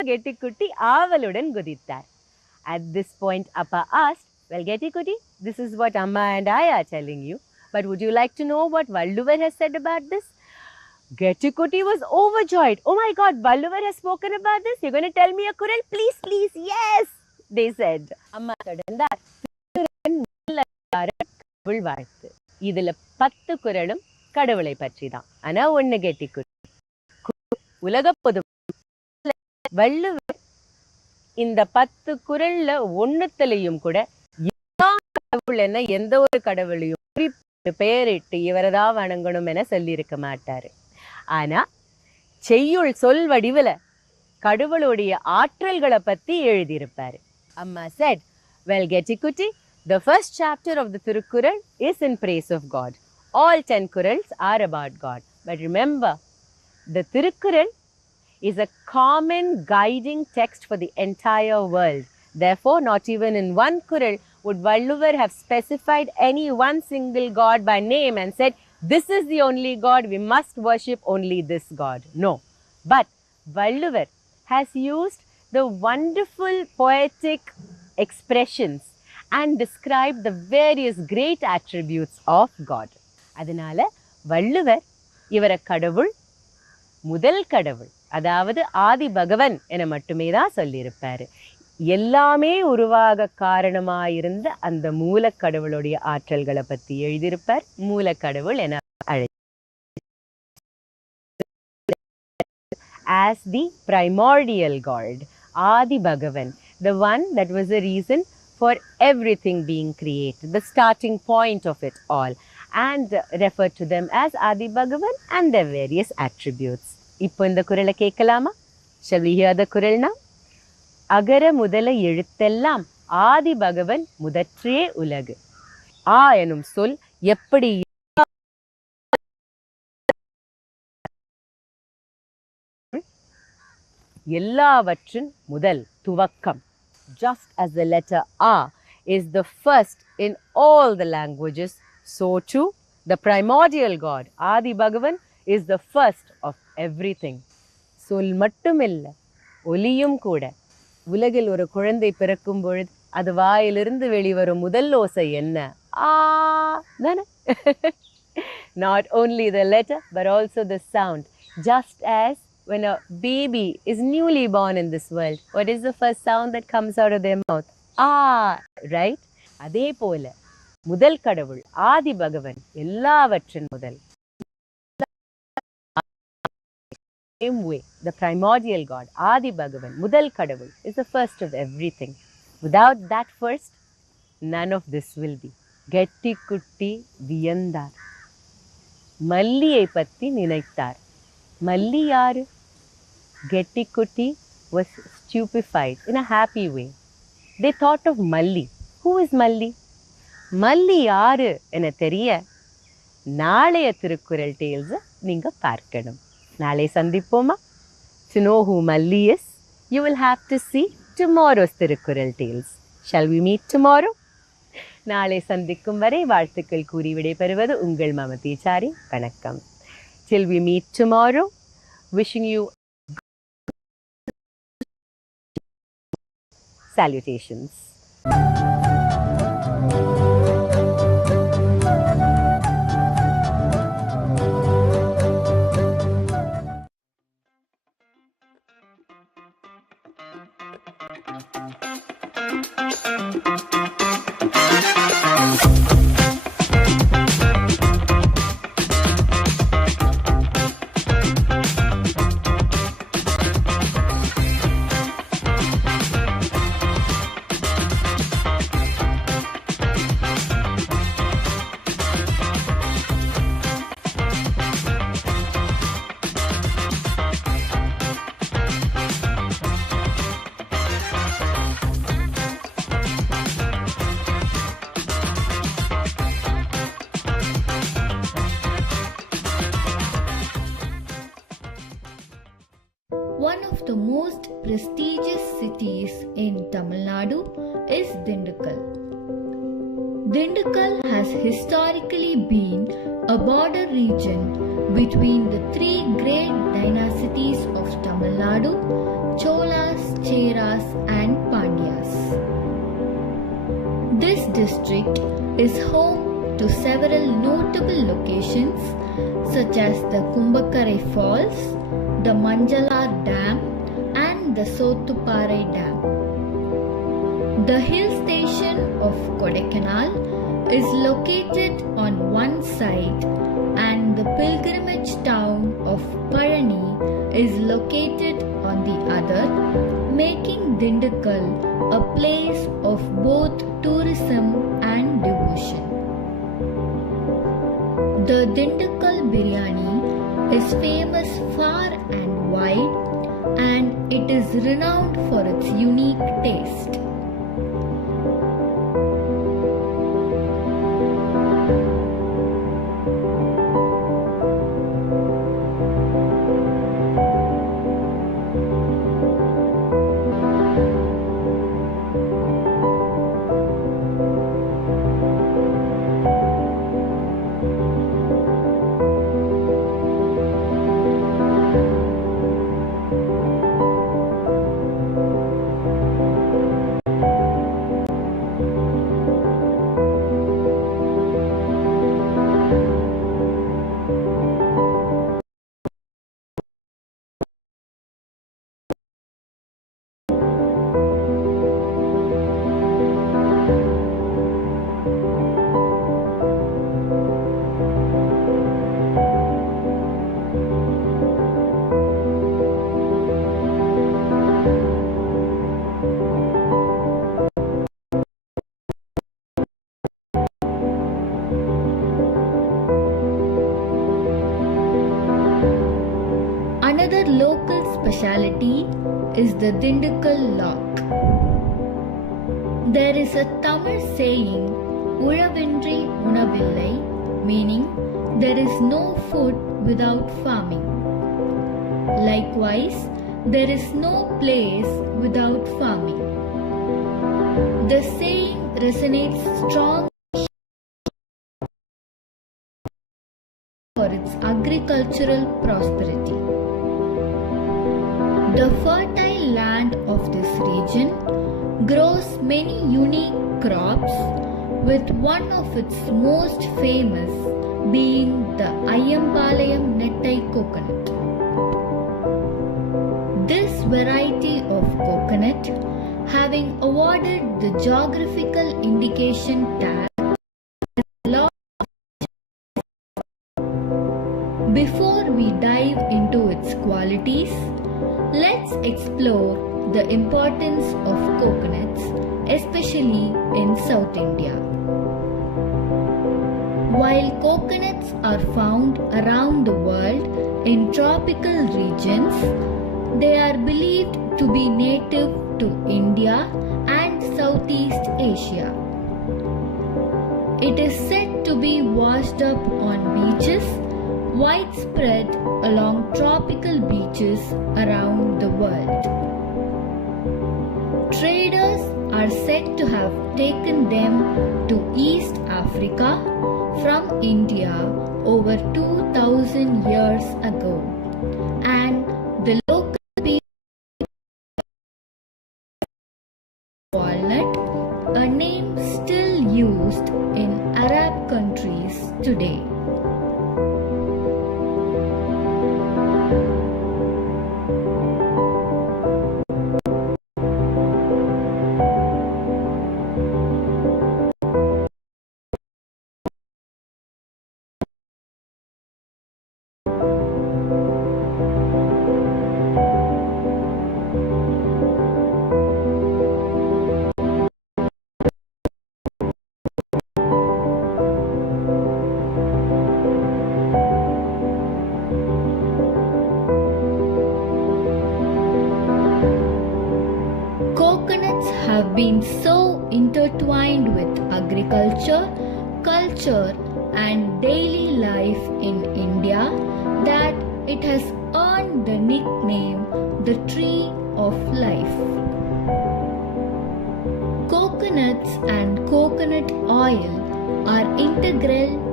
கெட்டிக்குட்டி ஆவலுடன் குதித்தார். At this point, Appa asked, "Well, Getty-Kutti, this is what Amma and I are telling you. But would you like to know what Valluvar has said about this?" Getty-Kutti was overjoyed. "Oh my God, Valluvar has spoken about this? You're going to tell me a kural? Please, please, yes," they said. Amma தொடர்ந்தார். கடவுள் வாழ்த்து. இதுல 10 குறளும் கடவுளை பற்றி தான். ஆனா ஒண்ணு கெட்டிக்குட்டி, உலக பொது வள்ளுவர் இந்த 10 குறள்ல ஒண்ணுத்தலையும் கூட கடவுள் என்ன எந்த ஒரு கடவுளையும் குறிப்பிட்டு பெயரிட்டு இவரதான் வணங்கணும் என சொல்லியிருக்க மாட்டாரு. ஆனா செய்யுள் சொல் வடிவுல கடவுளுடைய ஆற்றல்களை பத்தி எழுதியிருப்பாரு. அம்மா said, "Well, Getty-Kutti, the first chapter of the Thirukkural is in praise of God. All 10 kurals are about God. But remember, the Thirukkural is a common guiding text for the entire world. Therefore, not even in one kural would Valluvar have specified any one single God by name and said, this is the only God, we must worship only this God. No. But Valluvar has used the wonderful poetic expressions and described the various great attributes of God. அதனால வள்ளுவர் இவரை கடவுள், முதல் கடவுள், அதாவது ஆதி பகவன் என மட்டுமே தான் சொல்லியிருப்பாரு. எல்லாமே உருவாக காரணமாயிருந்த அந்த மூலக்கடவுளுடைய ஆற்றல்களை பற்றி எழுதியிருப்பார். மூலக்கடவுள் என as the primordial God, Adi Bhagavan, the one that was the reason for everything being created, the starting point of it all, and referred to them as Adi Bhagavan and their various attributes. இப்போ இந்த குறளை கேட்கலாமா? Shall we hear the குறள் now? அகர முதல எழுத்தெல்லாம் ஆதி பகவன் முதற்றே உலகு. ஆ எனும் சொல் எப்படி எல்லாவற்றின் முதல் துவக்கம். Just as the letter A is the first in all the languages, so too the primordial God, Adi Bhagavan, is the first of everything. சொல் மட்டுமில்ல, ஒலியும் கூட. உலகில் ஒரு குழந்தை பிறக்கும் பொழுது அது வாயிலிருந்து வெளிவரும் முதல் ஓசை என்ன? ஆ தானே? Not only the letter but also the sound. Just as when a baby is newly born in this world, what is the first sound that comes out of their mouth? Ah, right? அதே போல முதல் கடவுள் ஆதி பகவன், எல்லாவற்றின் முதல். Same way, the primordial God, Adi Bhagavan, முதல் கடவுள், is the first of everything. Without that first, none of this will be. கெட்டிக்குட்டி வியந்தார், மல்லியை பற்றி நினைத்தார். மல்லி யாரு? Getty-Kutti was stupefied in a happy way. They thought of Malli. Who is Malli? Malli யாரு என தெரிய நாளைய திருக்குறள் டேல்ஸ் நீங்க பார்க்கணும். நாளை சந்திப்போமா? To know who Malli is, you will have to see tomorrow's Thirukkural tales. Shall we meet tomorrow? நாளை சந்திக்கும் வரை வாழ்த்துக்கள் கூறி விடைபெறுவது உங்கள் மமதி சாரி. வணக்கம். Till we meet tomorrow, wishing you salutations. One of the most prestigious cities in Tamil Nadu is Dindigul. Dindigul has historically been a border region between the three great dynasties of Tamil Nadu, Cholas, Cheras and Pandyas. This district is home to several notable locations such as the Kumbakkarai Falls, the Manjalar Dam and the Sothuparai Dam. The hill station of Kodaikanal is located on one side and the pilgrimage town of Palani is located on the other, making Dindigul a place of both tourism and devotion. The Dindigul biryani is famous far and wide and it is renowned for its unique taste. Another local speciality is the Dindigul lock. There is a Tamil saying, Ulavindri unavillai, meaning there is no food without farming. Likewise, there is no place without farming. The saying resonates strongly for its agricultural prosperity. The fertile land of this region grows many unique crops, with one of its most famous being the Ayyampalayam Nettai coconut. This variety of coconut, having awarded the geographical indication tag, before we dive into its qualities, let's explore the importance of coconuts, especially in South India. While coconuts are found around the world in tropical regions, they are believed to be native to India and Southeast Asia. It is said to be washed up on beaches widespread along tropical beaches around the world. Traders are said to have taken them to East Africa from India over 2000 years ago, and the local people walnut, a name still used in Arab countries today. Have been so intertwined with agriculture, culture and daily life in India that it has earned the nickname the Tree of Life. Coconuts and coconut oil are integral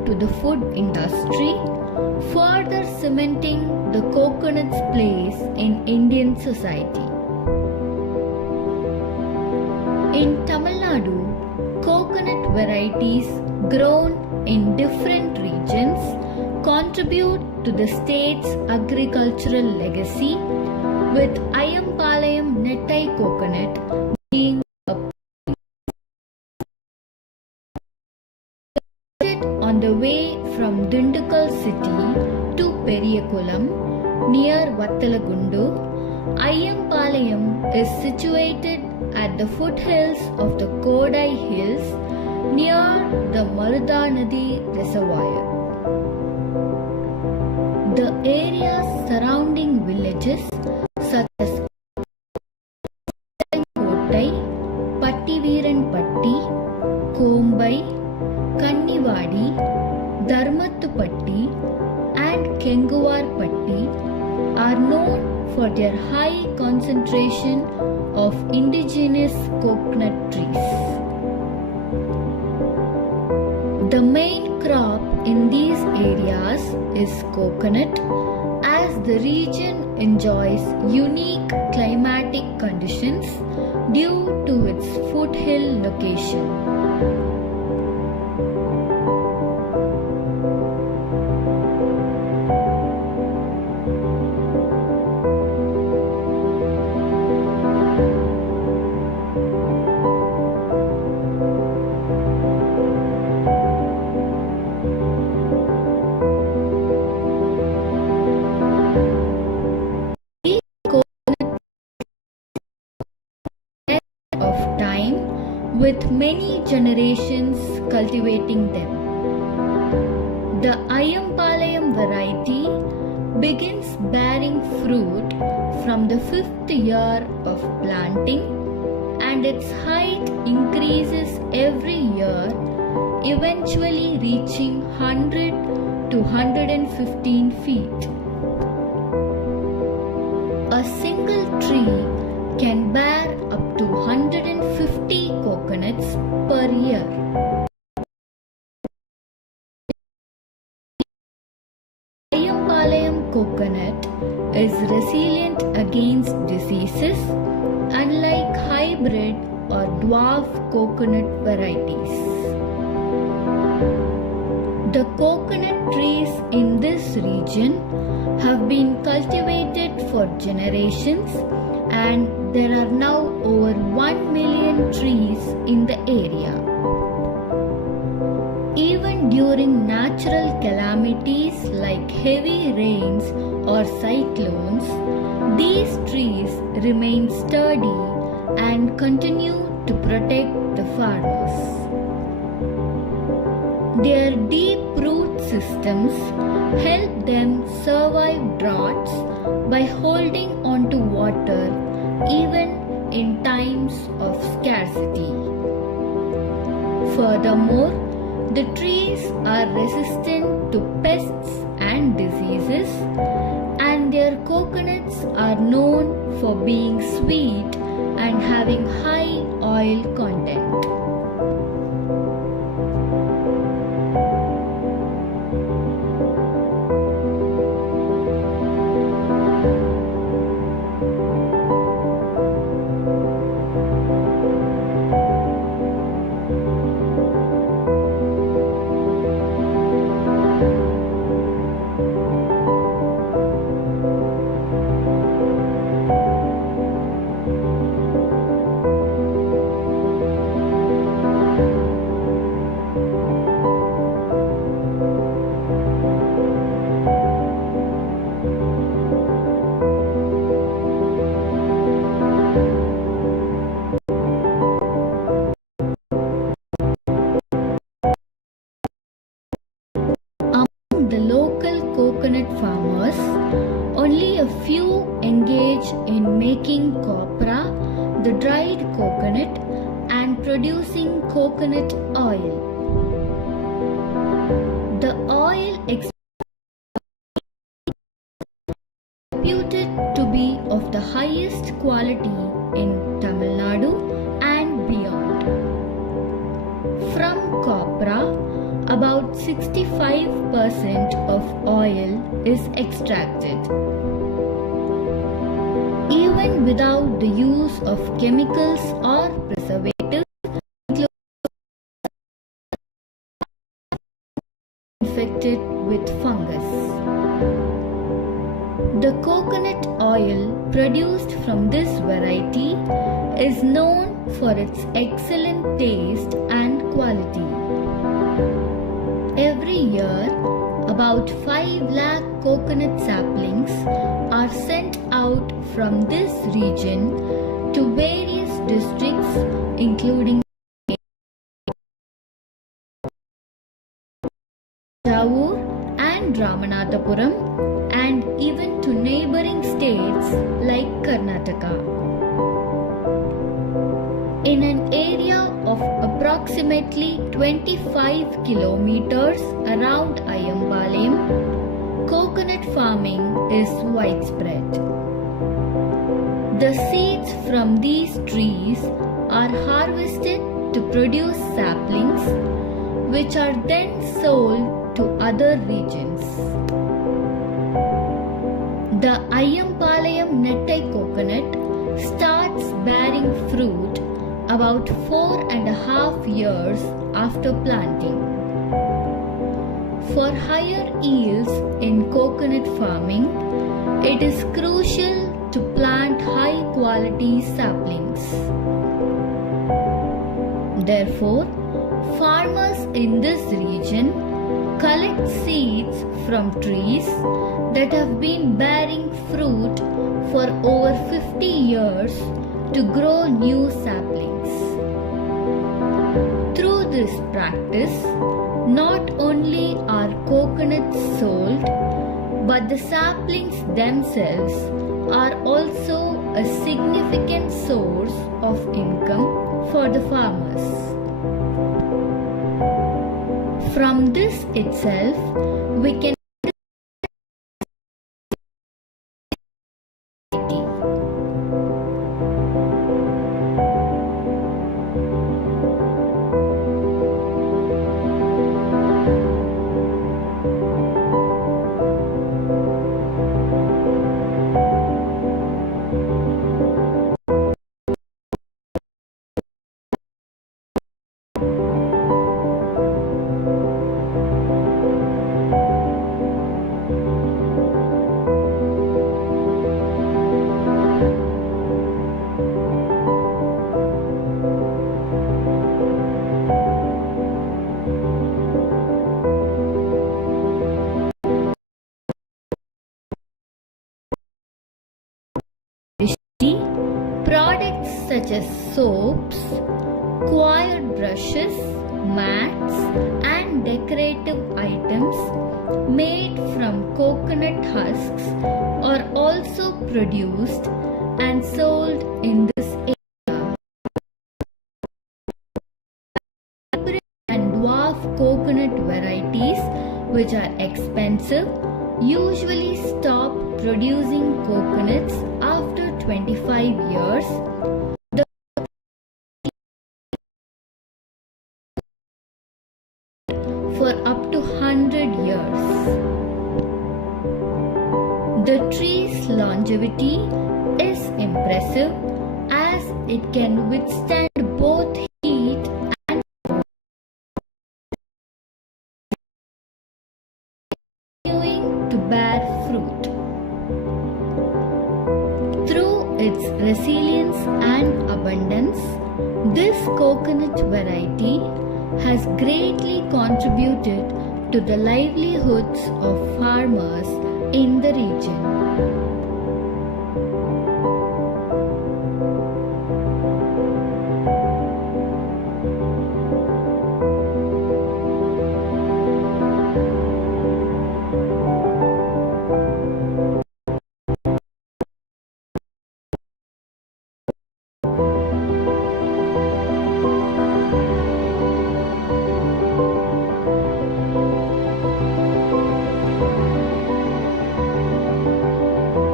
to the food industry, further cementing the coconut's place in Indian society. In Tamil Nadu, coconut varieties grown in different regions contribute to the state's agricultural legacy, with Ayampalayam Nettai coconut being a on the way from Dindigul city to Periyakulam near Vattalagundu. Ayampalayam is situated at the foothills of the Kodai Hills near the Marudanadi Reservoir. The areas surrounding villages such as Kottai, Pattiveeranpatti, Kombai, Kannivadi, Dharmathupatti and Kenguvarpatti are known for their high concentration of indigenous coconut trees. The main crop in these areas is coconut, as the region enjoys unique climatic conditions due to its foothill location. With many generations cultivating them. The Ayampalayam variety begins bearing fruit from the 5th year of planting, and its height increases every year, eventually reaching 100 to 115 feet. A single tree can bear up to 150 coconuts per year. Ayampalayam coconut is resilient against diseases, unlike hybrid or dwarf coconut varieties. The coconut trees in this region have been cultivated for generations, and there are now over 1 million trees in the area. Even during natural calamities like heavy rains or cyclones, these trees remain sturdy and continue to protect the farmers. Their deep root systems help them survive droughts by holding on to water even in times of scarcity. Furthermore, the trees are resistant to pests and diseases, and their coconuts are known for being sweet and having high oil content. Farmers, only a few engage in making copra, the dried coconut, and producing coconut oil. The oil is reputed to be of the highest quality in Tamil Nadu and beyond. From copra, about 65% of oil is extracted. Even without the use of chemicals or preservatives, infected with fungus. The coconut oil produced from this variety is known for its excellent taste and quality. Every year, about 5 lakh coconut saplings are sent out from this region to various districts including Thanjavur and Ramanathapuram, and even to neighboring states like Karnataka. In an area of approximately 25 kilometers around Ayambalem, coconut farming is widespread. The seeds from these trees are harvested to produce saplings, which are then sold to other regions. The Ayyampalayam Nettai coconut starts bearing fruit about 4.5 years after planting. For higher yields in coconut farming, it is crucial to plant high quality saplings. Therefore, farmers in this region collect seeds from trees that have been bearing fruit for over 50 years to grow new saplings. Through this practice, not only are coconuts sold, but the saplings themselves are also a significant source of income for the farmers. From this itself, we can products such as soaps, coir brushes, mats, and decorative items made from coconut husks are also produced and sold in this area. Hybrid and dwarf coconut varieties, which are expensive, usually stop producing coconuts after 25 years. For up to 100 years. The tree's longevity is impressive as it can withstand both heat and continuing to bear fruit. Through its resilience and abundance, this coconut variety has greatly contributed to the livelihoods of farmers in the region.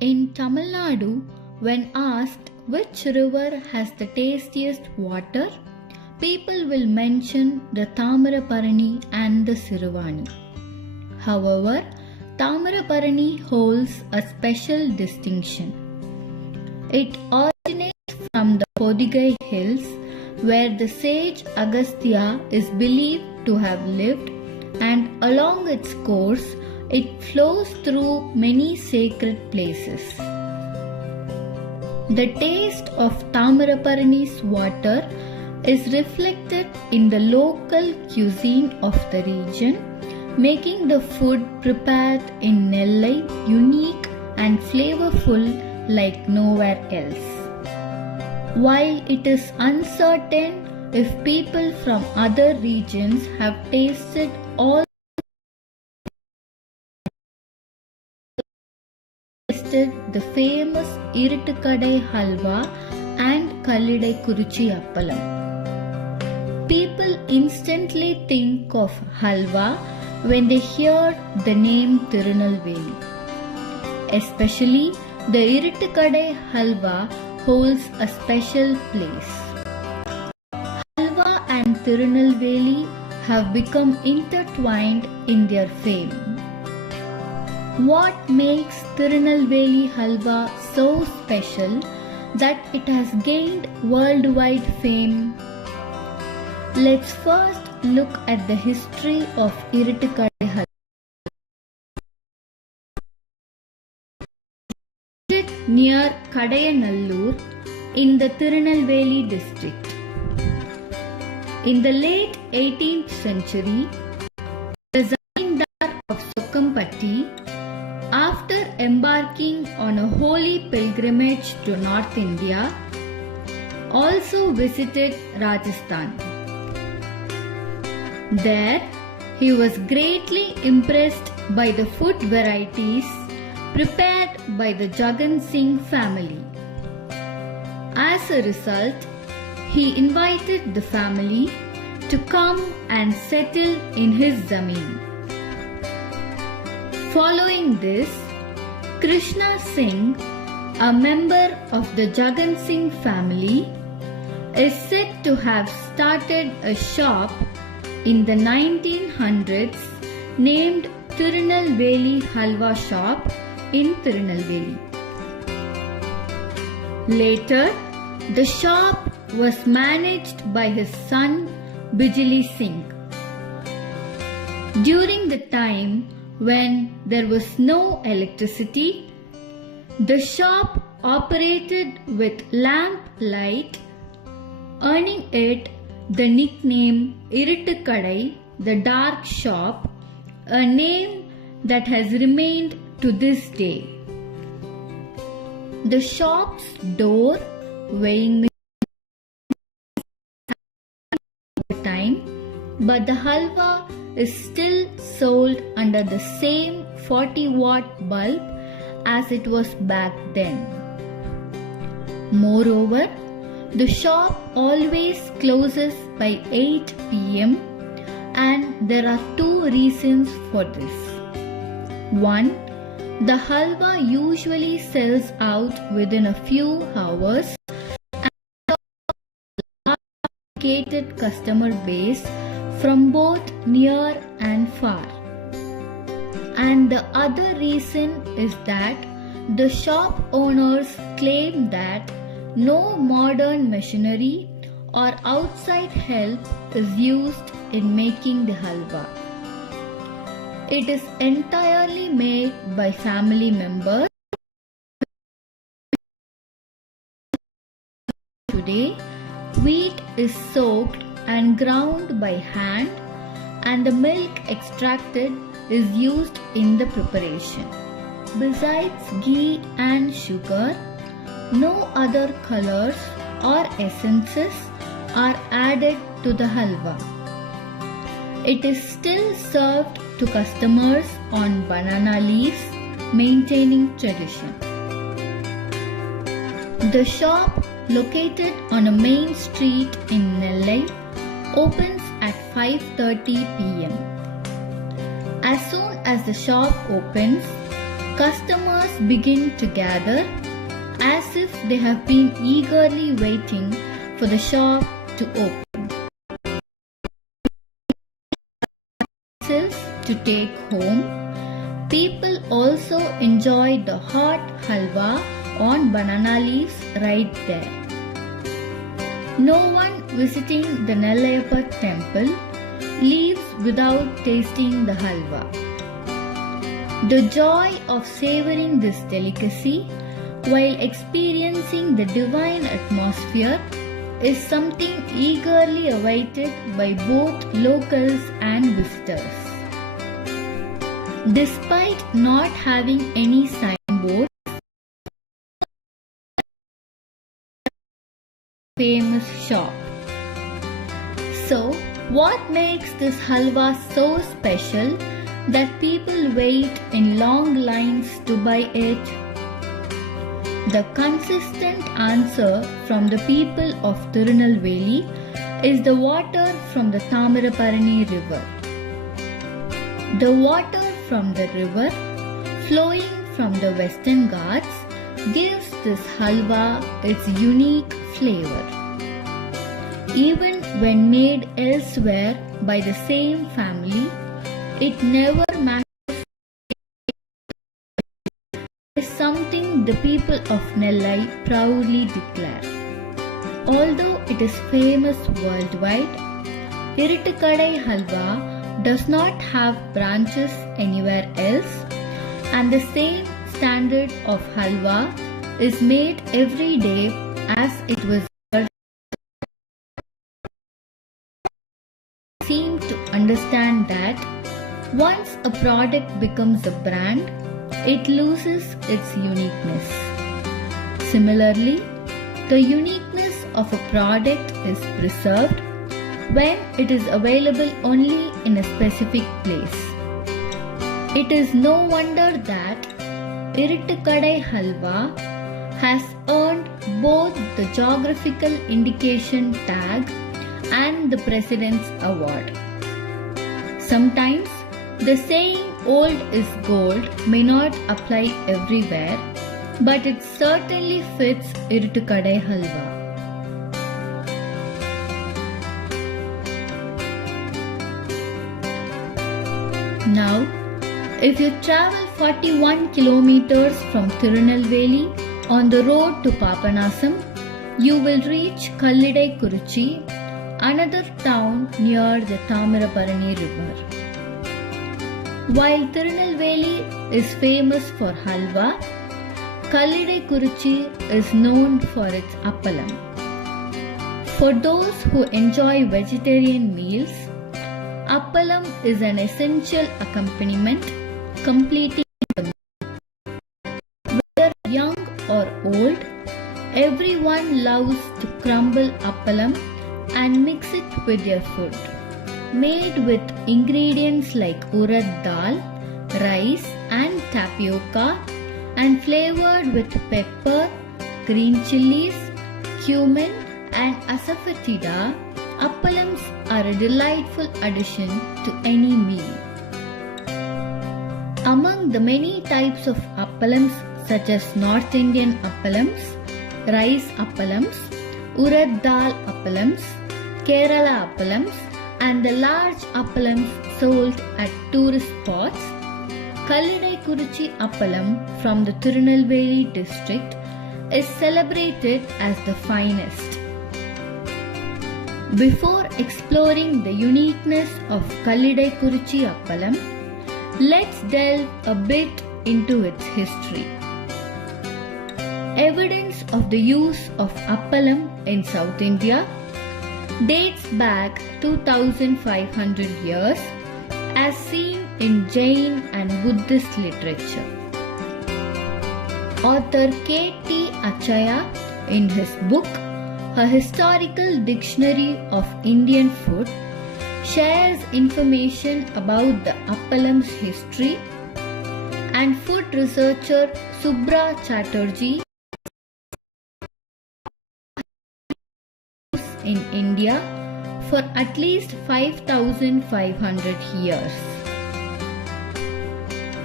In Tamil Nadu, when asked which river has the tastiest water, people will mention the Tamaraparani and the Siruvani. However, Tamaraparani holds a special distinction. It originates from the Podigai hills, where the sage Agastya is believed to have lived, and along its course, it flows through many sacred places. The taste of Tamaraparani's water is reflected in the local cuisine of the region, making the food prepared in Nellai unique and flavorful like nowhere else. While it is uncertain if people from other regions have tasted all the famous Iruttukadai halwa and Kallidai Kuruchi appalam. People instantly think of halwa when they hear the name Tirunelveli. Especially the Iruttukadai halwa holds a special place. Halwa and Tirunelveli have become intertwined in their fame. What makes Tirunelveli halwa so special that it has gained worldwide fame? Let's first look at the history of Iruttukadai halwa. Near Kadayanallur in the Tirunelveli district. In the late 18th century, the Zamindar of Sokkampatti, after embarking on a holy pilgrimage to North India, also visited Rajasthan. There, he was greatly impressed by the food varieties prepared by the Jagan Singh family. As a result, he invited the family to come and settle in his zameen. Following this, Krishna Singh, a member of the Jagan Singh family, is said to have started a shop in the 1900s named Tirunelveli Halwa Shop in Tirunelveli. Later, the shop was managed by his son Bijli Singh. During the time when there was no electricity, the shop operated with lamp light, earning it the nickname Iruttukadai, the dark shop, a name that has remained to this day. The shop's door weighing the time, but the halwa is still sold under the same 40-watt bulb as it was back then. Moreover, the shop always closes by 8 p.m. and there are two reasons for this. One, the halwa usually sells out within a few hours and a dedicated customer base from both near and far. And the other reason is that the shop owners claim that no modern machinery or outside help is used in making the halwa. It is entirely made by family members. Today, wheat is soaked and ground by hand, and the milk extracted is used in the preparation. Besides ghee and sugar, no other colors or essences are added to the halwa. It is still served to customers on banana leaves, maintaining tradition. The shop, located on a main street in Nellai, opens at 5:30 p.m. As soon as the shop opens, customers begin to gather as if they have been eagerly waiting for the shop to open. To take home, people also enjoy the hot halwa on banana leaves right there. No one visiting the Nellayappa temple leaves without tasting the halwa. The joy of savoring this delicacy while experiencing the divine atmosphere is something eagerly awaited by both locals and visitors. Despite not having any signboard, famous shop. So, what makes this halwa so special that people wait in long lines to buy it? The consistent answer from the people of Tirunelveli is the water from the Thamiraparani river. The water from the river flowing from the Western Ghats gives this halwa its unique flavor. Even when made elsewhere by the same family, it never matches. Is something the people of Nellai proudly declare. Although it is famous worldwide, Iruttukadai halwa does not have branches anywhere else, and the same standard of halwa is made every day as it was. Seem to understand that once a product becomes a brand, it loses its uniqueness. Similarly, the uniqueness of a product is preserved when it is available only in a specific place. It is no wonder that Iruttukadai halwa has earned both the geographical indication tag and the President's Award. Sometimes the saying old is gold may not apply everywhere, but it certainly fits Iruttukadai halwa. Now, if you travel 41 kilometers from Tirunelveli on the road to Papanasam, you will reach Kallidai Kuruchi, another town near the Thamiraparani river. While Tirunelveli is famous for halwa, Kallidai Kuruchi is known for its appalam. For those who enjoy vegetarian meals, appalam is an essential accompaniment completing the meal. Whether young or old, everyone loves to crumble appalam and mix it with their food. Made with ingredients like urad dal, rice and tapioca, and flavored with pepper, green chilies, cumin and asafoetida, appalams are a delightful addition to any meal. Among the many types of appalams such as North Indian appalams, rice appalams, urad dal appalams, Kerala appalams, and the large appalams sold at tourist spots, Kallidai Kuruchi appalam from the Tirunelveli district is celebrated as the finest. Before exploring the uniqueness of Kallidai Kuruchi appalam, let's delve a bit into its history. Evidence of the use of appalam in South India dates back 2500 years as seen in Jain and Buddhist literature. Author K.T. Achaya, in his book A Historical Dictionary of Indian Food, shares information about the appalam's history, and food researcher Subra Chatterjee in India for at least 5,500 years.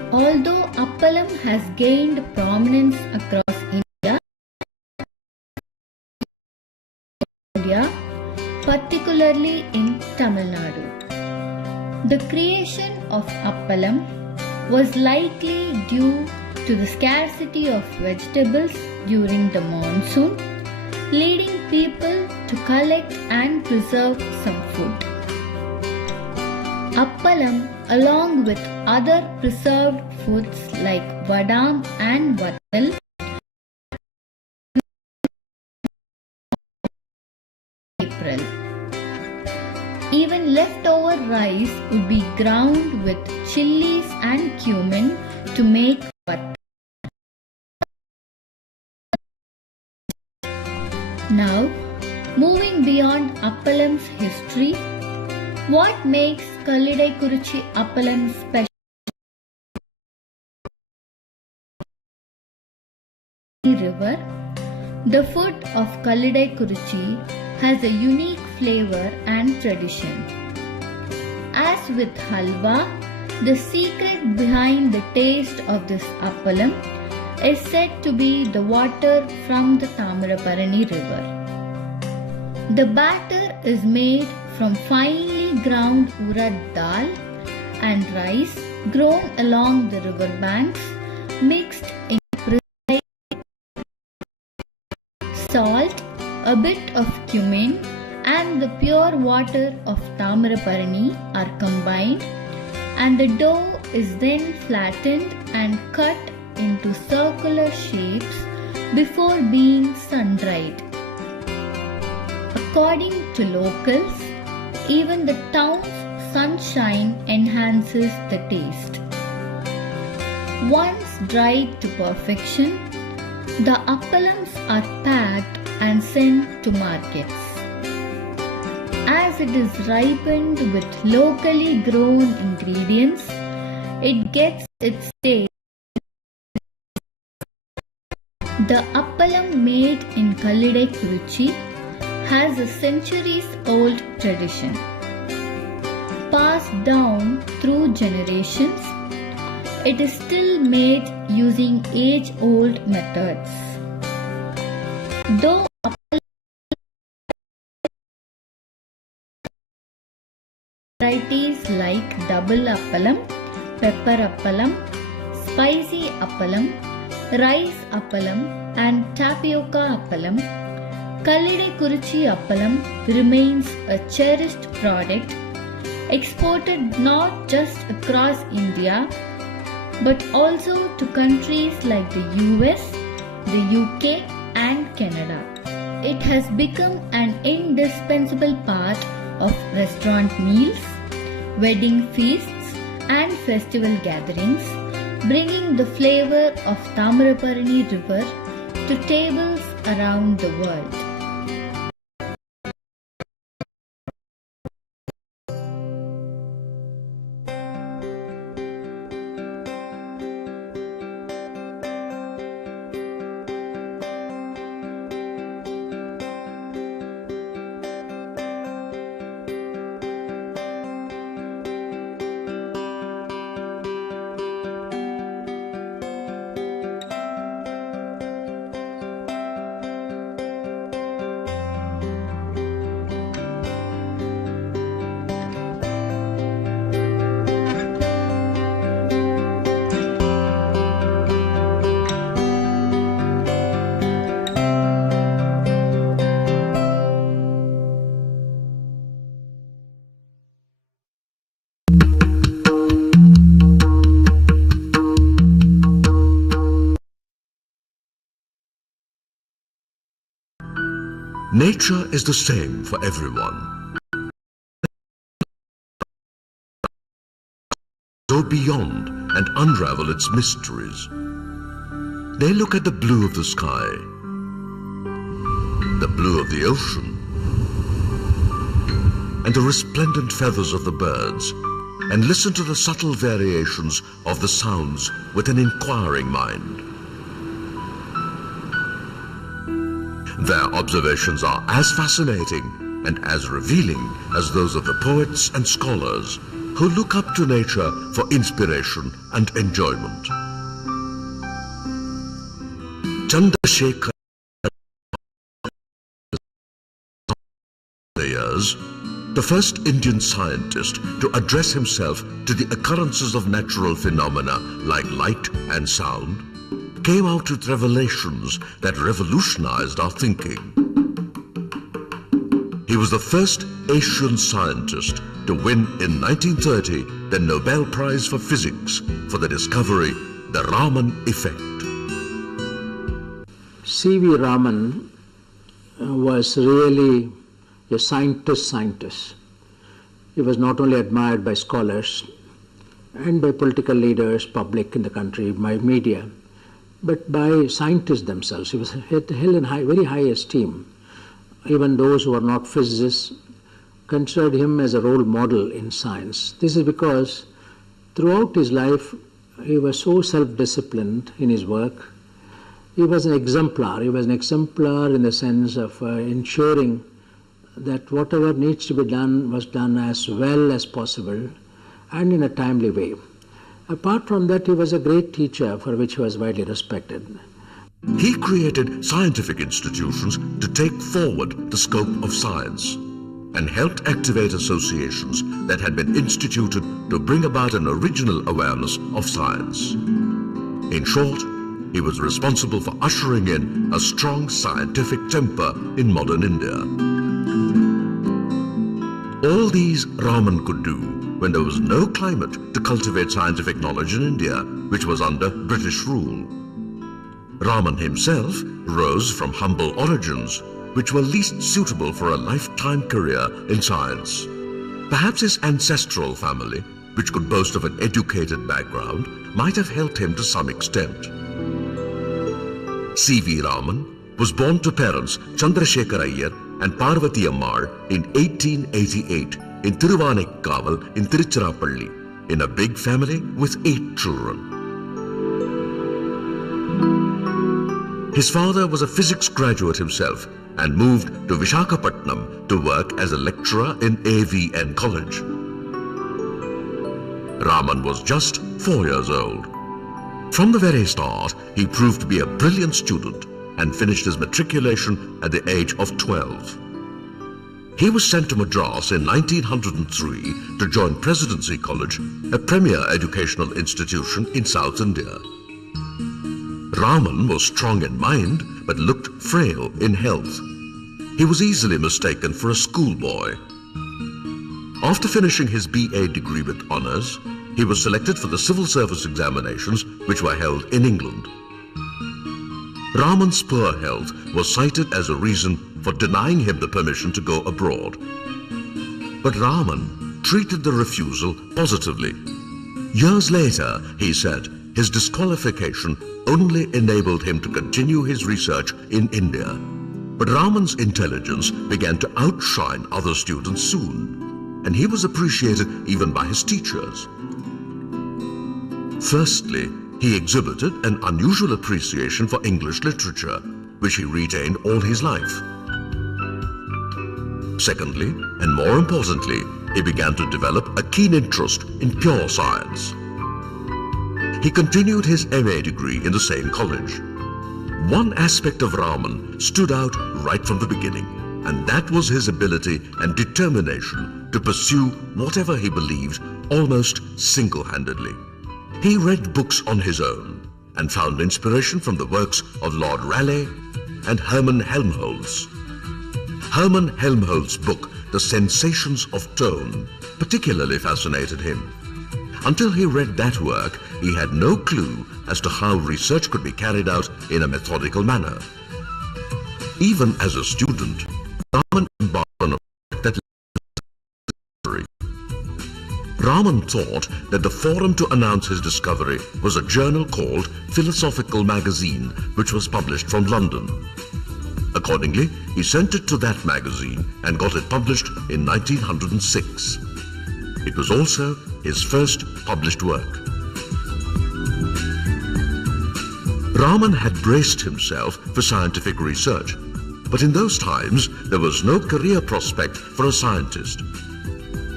Although appalam has gained prominence across India, particularly in Tamil Nadu. The creation of appalam was likely due to the scarcity of vegetables during the monsoon, leading people to collect and preserve some food. Appalam, along with other preserved foods like vadam and vattal, April. Even leftover rice would be ground with chilies and cumin to make vattal. Now, moving beyond appalam's history, what makes Kallidai-Kurichi appalam special? River. The food of Kallidai-Kurichi has a unique flavor and tradition. As with halwa, the secret behind the taste of this appalam is said to be the water from the Tamarabarani river. The batter is made from finely ground urad dal and rice grown along the river banks, mixed in salt, a bit of cumin, and the pure water of Tamarabarani are combined, and the dough is then flattened and cut into circular shapes before being sun-dried. According to locals, even the town's sunshine enhances the taste. Once dried to perfection, the appalams are packed and sent to markets. As it is ripened with locally grown ingredients, it gets its taste. The appalam made in Kallidai-Kurichi has a centuries-old tradition. Passed down through generations, it is still made using age-old methods. Though varieties like double appalam, pepper appalam, spicy appalam, rice appalam and tapioca appalam, Kallidai-Kurichi appalam remains a cherished product exported not just across India but also to countries like the US, the UK and Canada. It has become an indispensable part of restaurant meals, wedding feasts and festival gatherings, bringing the flavor of Tamarabarani river to tables around the world. Nature is the same for everyone. Go beyond and unravel its mysteries. They look at the blue of the sky, the blue of the ocean, and the resplendent feathers of the birds, and listen to the subtle variations of the sounds with an inquiring mind. Their observations are as fascinating and as revealing as those of the poets and scholars who look up to nature for inspiration and enjoyment. Chandrasekhar years, the first Indian scientist to address himself to the occurrences of natural phenomena like light and sound, came out with revelations that revolutionized our thinking. He was the first Asian scientist to win in 1930 the Nobel Prize for Physics for the discovery, the Raman effect. C.V. Raman was really a scientist. He was not only admired by scholars and by political leaders, public in the country, by media, but by scientists themselves. He was held in very high esteem. Even those who were not physicists considered him as a role model in science. This is because throughout his life he was so self-disciplined in his work. He was an exemplar. He was an exemplar in the sense of ensuring that whatever needs to be done was done as well as possible and in a timely way. Apart from that, he was a great teacher for which he was widely respected. He created scientific institutions to take forward the scope of science and helped activate associations that had been instituted to bring about an original awareness of science. In short, he was responsible for ushering in a strong scientific temper in modern India. All these Raman could do when there was no climate to cultivate scientific knowledge in India, which was under British rule. Raman himself rose from humble origins, which were least suitable for a lifetime career in science. Perhaps his ancestral family, which could boast of an educated background, might have helped him to some extent. C.V. Raman was born to parents Chandrasekhar Iyer and Parvati Ammal in 1888 in Thiruvanekkaval in Tiruchirappalli, in a big family with 8 children. His father was a physics graduate himself and moved to Visakhapatnam to work as a lecturer in AVN College. Raman was just 4 years old. From the very start, he proved to be a brilliant student and finished his matriculation at the age of 12. He was sent to Madras in 1903 to join Presidency College, a premier educational institution in South India. Raman was strong in mind but looked frail in health. He was easily mistaken for a schoolboy. After finishing his BA degree with honours, he was selected for the civil service examinations which were held in England. Raman's poor health was cited as a reason for denying him the permission to go abroad. But Raman treated the refusal positively. Years later, he said, his disqualification only enabled him to continue his research in India. But Raman's intelligence began to outshine other students soon, and he was appreciated even by his teachers. Firstly, he exhibited an unusual appreciation for English literature, which he retained all his life. Secondly, and more importantly, he began to develop a keen interest in pure science. He continued his MA degree in the same college. One aspect of Raman stood out right from the beginning, and that was his ability and determination to pursue whatever he believed almost single-handedly. He read books on his own and found inspiration from the works of Lord Raleigh and Hermann Helmholtz. Hermann Helmholtz's book, The Sensations of Tone, particularly fascinated him. Until he read that work, he had no clue as to how research could be carried out in a methodical manner. Even as a student, Raman embarked on a work that Raman thought that the forum to announce his discovery was a journal called Philosophical Magazine, which was published from London. Accordingly, he sent it to that magazine and got it published in 1906. It was also his first published work. Raman had braced himself for scientific research, but in those times there was no career prospect for a scientist.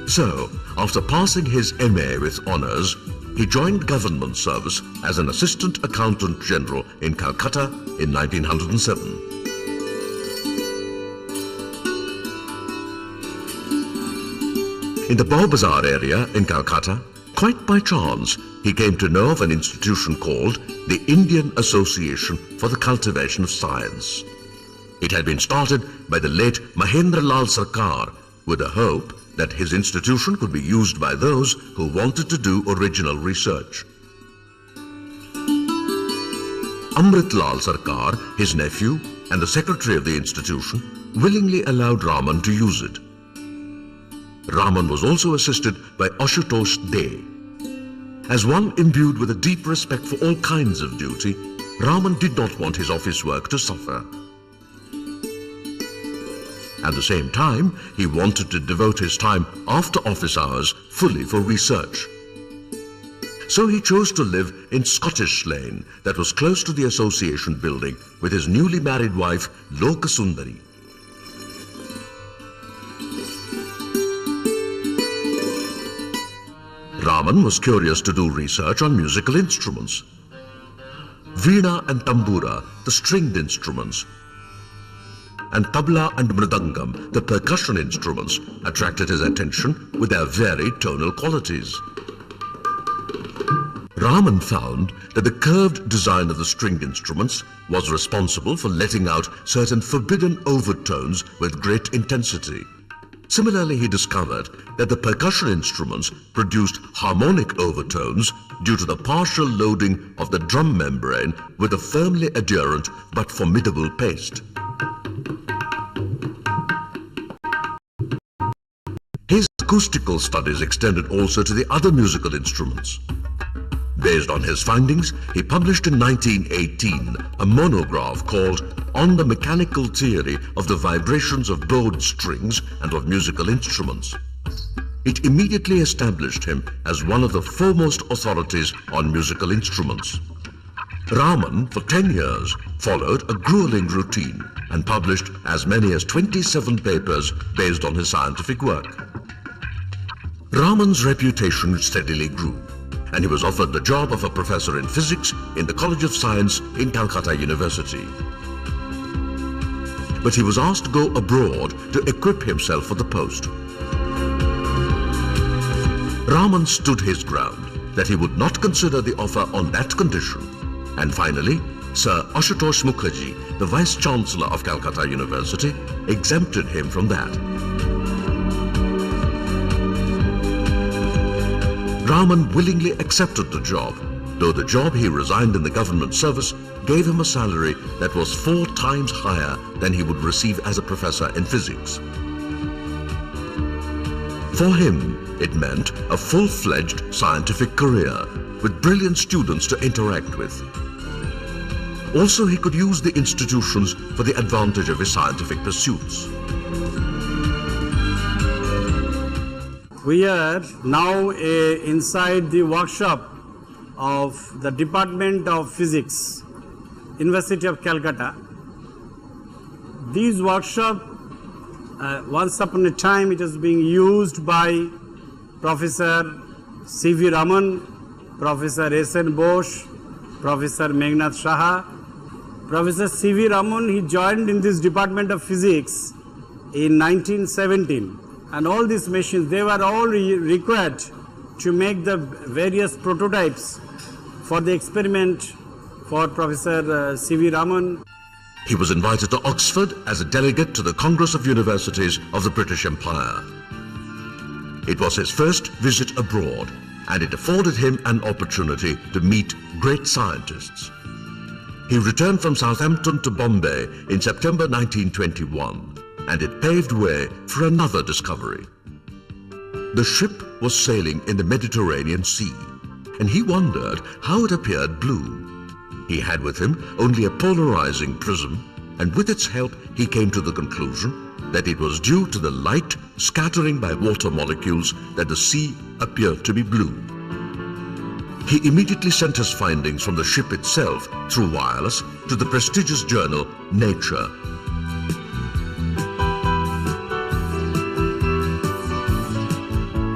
So, after passing his MA with honours, he joined government service as an Assistant Accountant General in Calcutta in 1907. In the Bow Bazaar area in Calcutta, quite by chance, he came to know of an institution called the Indian Association for the Cultivation of Science. It had been started by the late Mahendra Lal Sarkar with a hope that his institution could be used by those who wanted to do original research. Amrit Lal Sarkar, his nephew and the secretary of the institution, willingly allowed Raman to use it. Raman was also assisted by Ashutosh De. As one imbued with a deep respect for all kinds of duty, Raman did not want his office work to suffer. At the same time, he wanted to devote his time after office hours fully for research. So he chose to live in Scottish Lane, that was close to the association building, with his newly married wife, Lokasundari. Raman was curious to do research on musical instruments. Veena and tambura, the stringed instruments, and tabla and mridangam, the percussion instruments, attracted his attention with their varied tonal qualities. Raman found that the curved design of the stringed instruments was responsible for letting out certain forbidden overtones with great intensity. Similarly, he discovered that the percussion instruments produced harmonic overtones due to the partial loading of the drum membrane with a firmly adherent but formidable paste. His acoustical studies extended also to the other musical instruments. Based on his findings, he published in 1918 a monograph called On the Mechanical Theory of the Vibrations of Bowed Strings and of Musical Instruments. It immediately established him as one of the foremost authorities on musical instruments. Raman, for 10 years, followed a grueling routine and published as many as 27 papers based on his scientific work. Raman's reputation steadily grew, and he was offered the job of a professor in physics in the College of Science in Calcutta University. But he was asked to go abroad to equip himself for the post. Raman stood his ground that he would not consider the offer on that condition, and finally, Sir Ashutosh Mukherjee, the Vice-Chancellor of Calcutta University, exempted him from that. Raman willingly accepted the job, though the job he resigned in the government service gave him a salary that was 4 times higher than he would receive as a professor in physics. For him, it meant a full-fledged scientific career with brilliant students to interact with. Also, he could use the institutions for the advantage of his scientific pursuits. We are now inside the workshop of the Department of Physics, University of Calcutta. This workshop, once upon a time, it is being used by Professor C.V. Raman, Professor S.N. Bose, Professor Meghnad Shaha. Professor C.V. Raman, he joined in this Department of Physics in 1917. And all these machines, they were all required to make the various prototypes for the experiment for Professor C.V. Raman. He was invited to Oxford as a delegate to the Congress of Universities of the British Empire. It was his first visit abroad, and it afforded him an opportunity to meet great scientists. He returned from Southampton to Bombay in September 1921. And it paved way for another discovery. The ship was sailing in the Mediterranean Sea, and he wondered how it appeared blue. He had with him only a polarizing prism, and with its help he came to the conclusion that it was due to the light scattering by water molecules that the sea appeared to be blue. He immediately sent his findings from the ship itself through wireless to the prestigious journal Nature.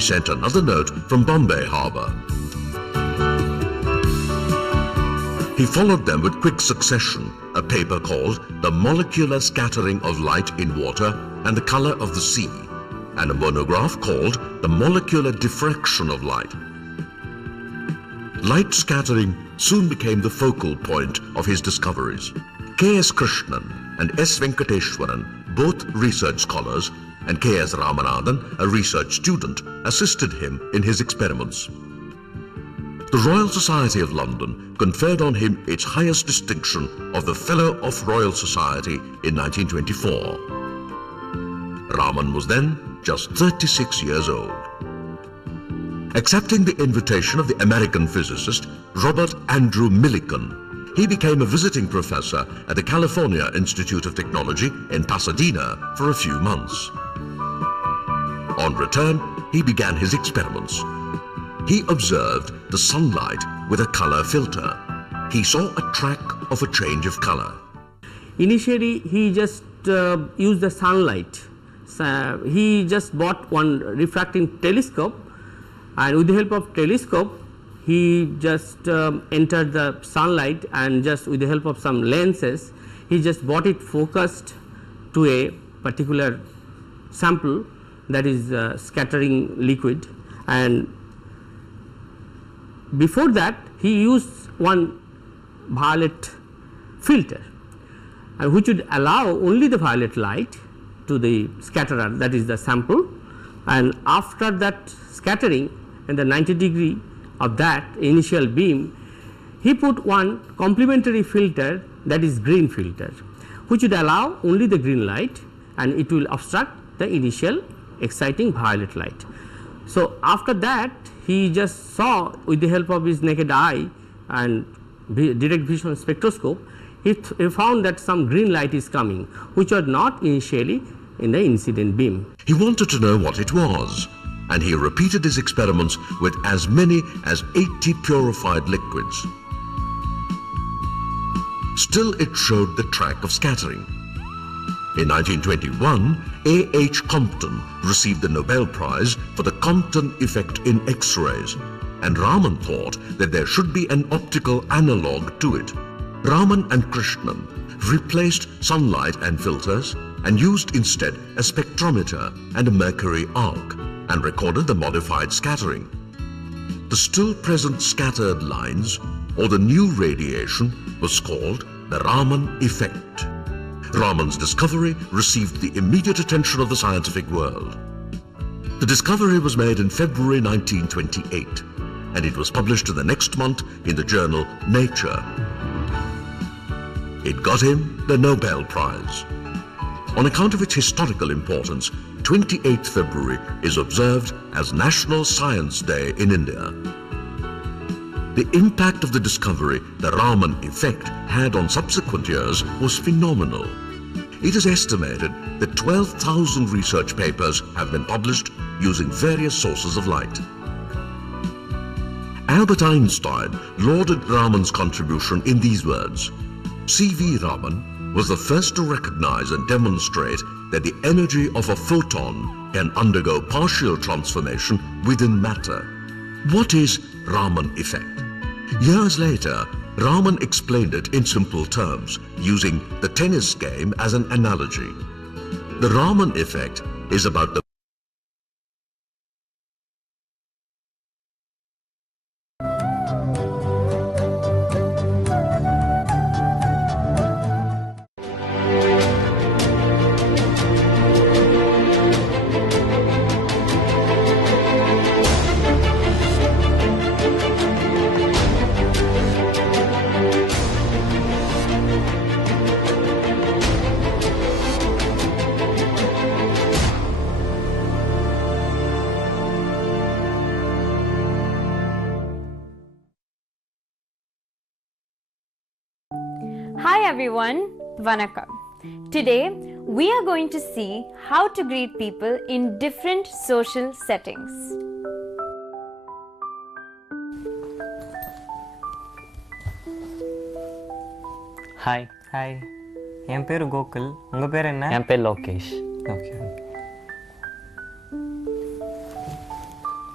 he sent another note from Bombay Harbour. He followed them with quick succession, a paper called The Molecular Scattering of Light in Water and the Color of the Sea, and a monograph called The Molecular Diffraction of Light. Light scattering soon became the focal point of his discoveries. K.S. Krishnan and S. Venkateshwaran, both research scholars, and K.S. Ramanathan, a research student, assisted him in his experiments. The Royal Society of London conferred on him its highest distinction of the Fellow of Royal Society in 1924. Raman was then just 36 years old. Accepting the invitation of the American physicist Robert Andrew Millikan, he became a visiting professor at the California Institute of Technology in Pasadena for a few months. On return, he began his experiments. He observed the sunlight with a color filter. He saw a track of a change of color. Initially, he just used the sunlight. He just bought one refracting telescope, and with the help of telescope, he just entered the sunlight, and just with the help of some lenses, he just bought it focused to a particular sample, that is scattering liquid. And before that, he used one violet filter, which would allow only the violet light to the scatterer, that is the sample, and after that scattering and the 90-degree of that initial beam, he put one complementary filter, that is green filter, which would allow only the green light, and it will obstruct the initial exciting violet light. So after that, he just saw with the help of his naked eye and direct vision spectroscope, he found that some green light is coming, which was not initially in the incident beam. He wanted to know what it was, and he repeated his experiments with as many as 80 purified liquids. Still, it showed the track of scattering. In 1921, A.H. Compton received the Nobel Prize for the Compton effect in X-rays, and Raman thought that there should be an optical analog to it. Raman and Krishnan replaced sunlight and filters and used instead a spectrometer and a mercury arc, and recorded the modified scattering. The still present scattered lines, or the new radiation, was called the Raman effect. Raman's discovery received the immediate attention of the scientific world. The discovery was made in February 1928, and it was published in the next month in the journal Nature. It got him the Nobel Prize. On account of its historical importance, 28th February is observed as National Science Day in India. The impact of the discovery the Raman effect had on subsequent years was phenomenal. It is estimated that 12,000 research papers have been published using various sources of light. Albert Einstein lauded Raman's contribution in these words: C.V. Raman was the first to recognize and demonstrate that the energy of a photon can undergo partial transformation within matter. What is Raman effect? Years later, Raman explained it in simple terms, using the tennis game as an analogy. The Raman effect is about the Hi everyone, Vanakkam. Today we are going to see how to greet people in different social settings. Hi hi என் பேர் கோகுல். உங்கள் பேர் என்ன? என் பேர் Lokesh. Okay.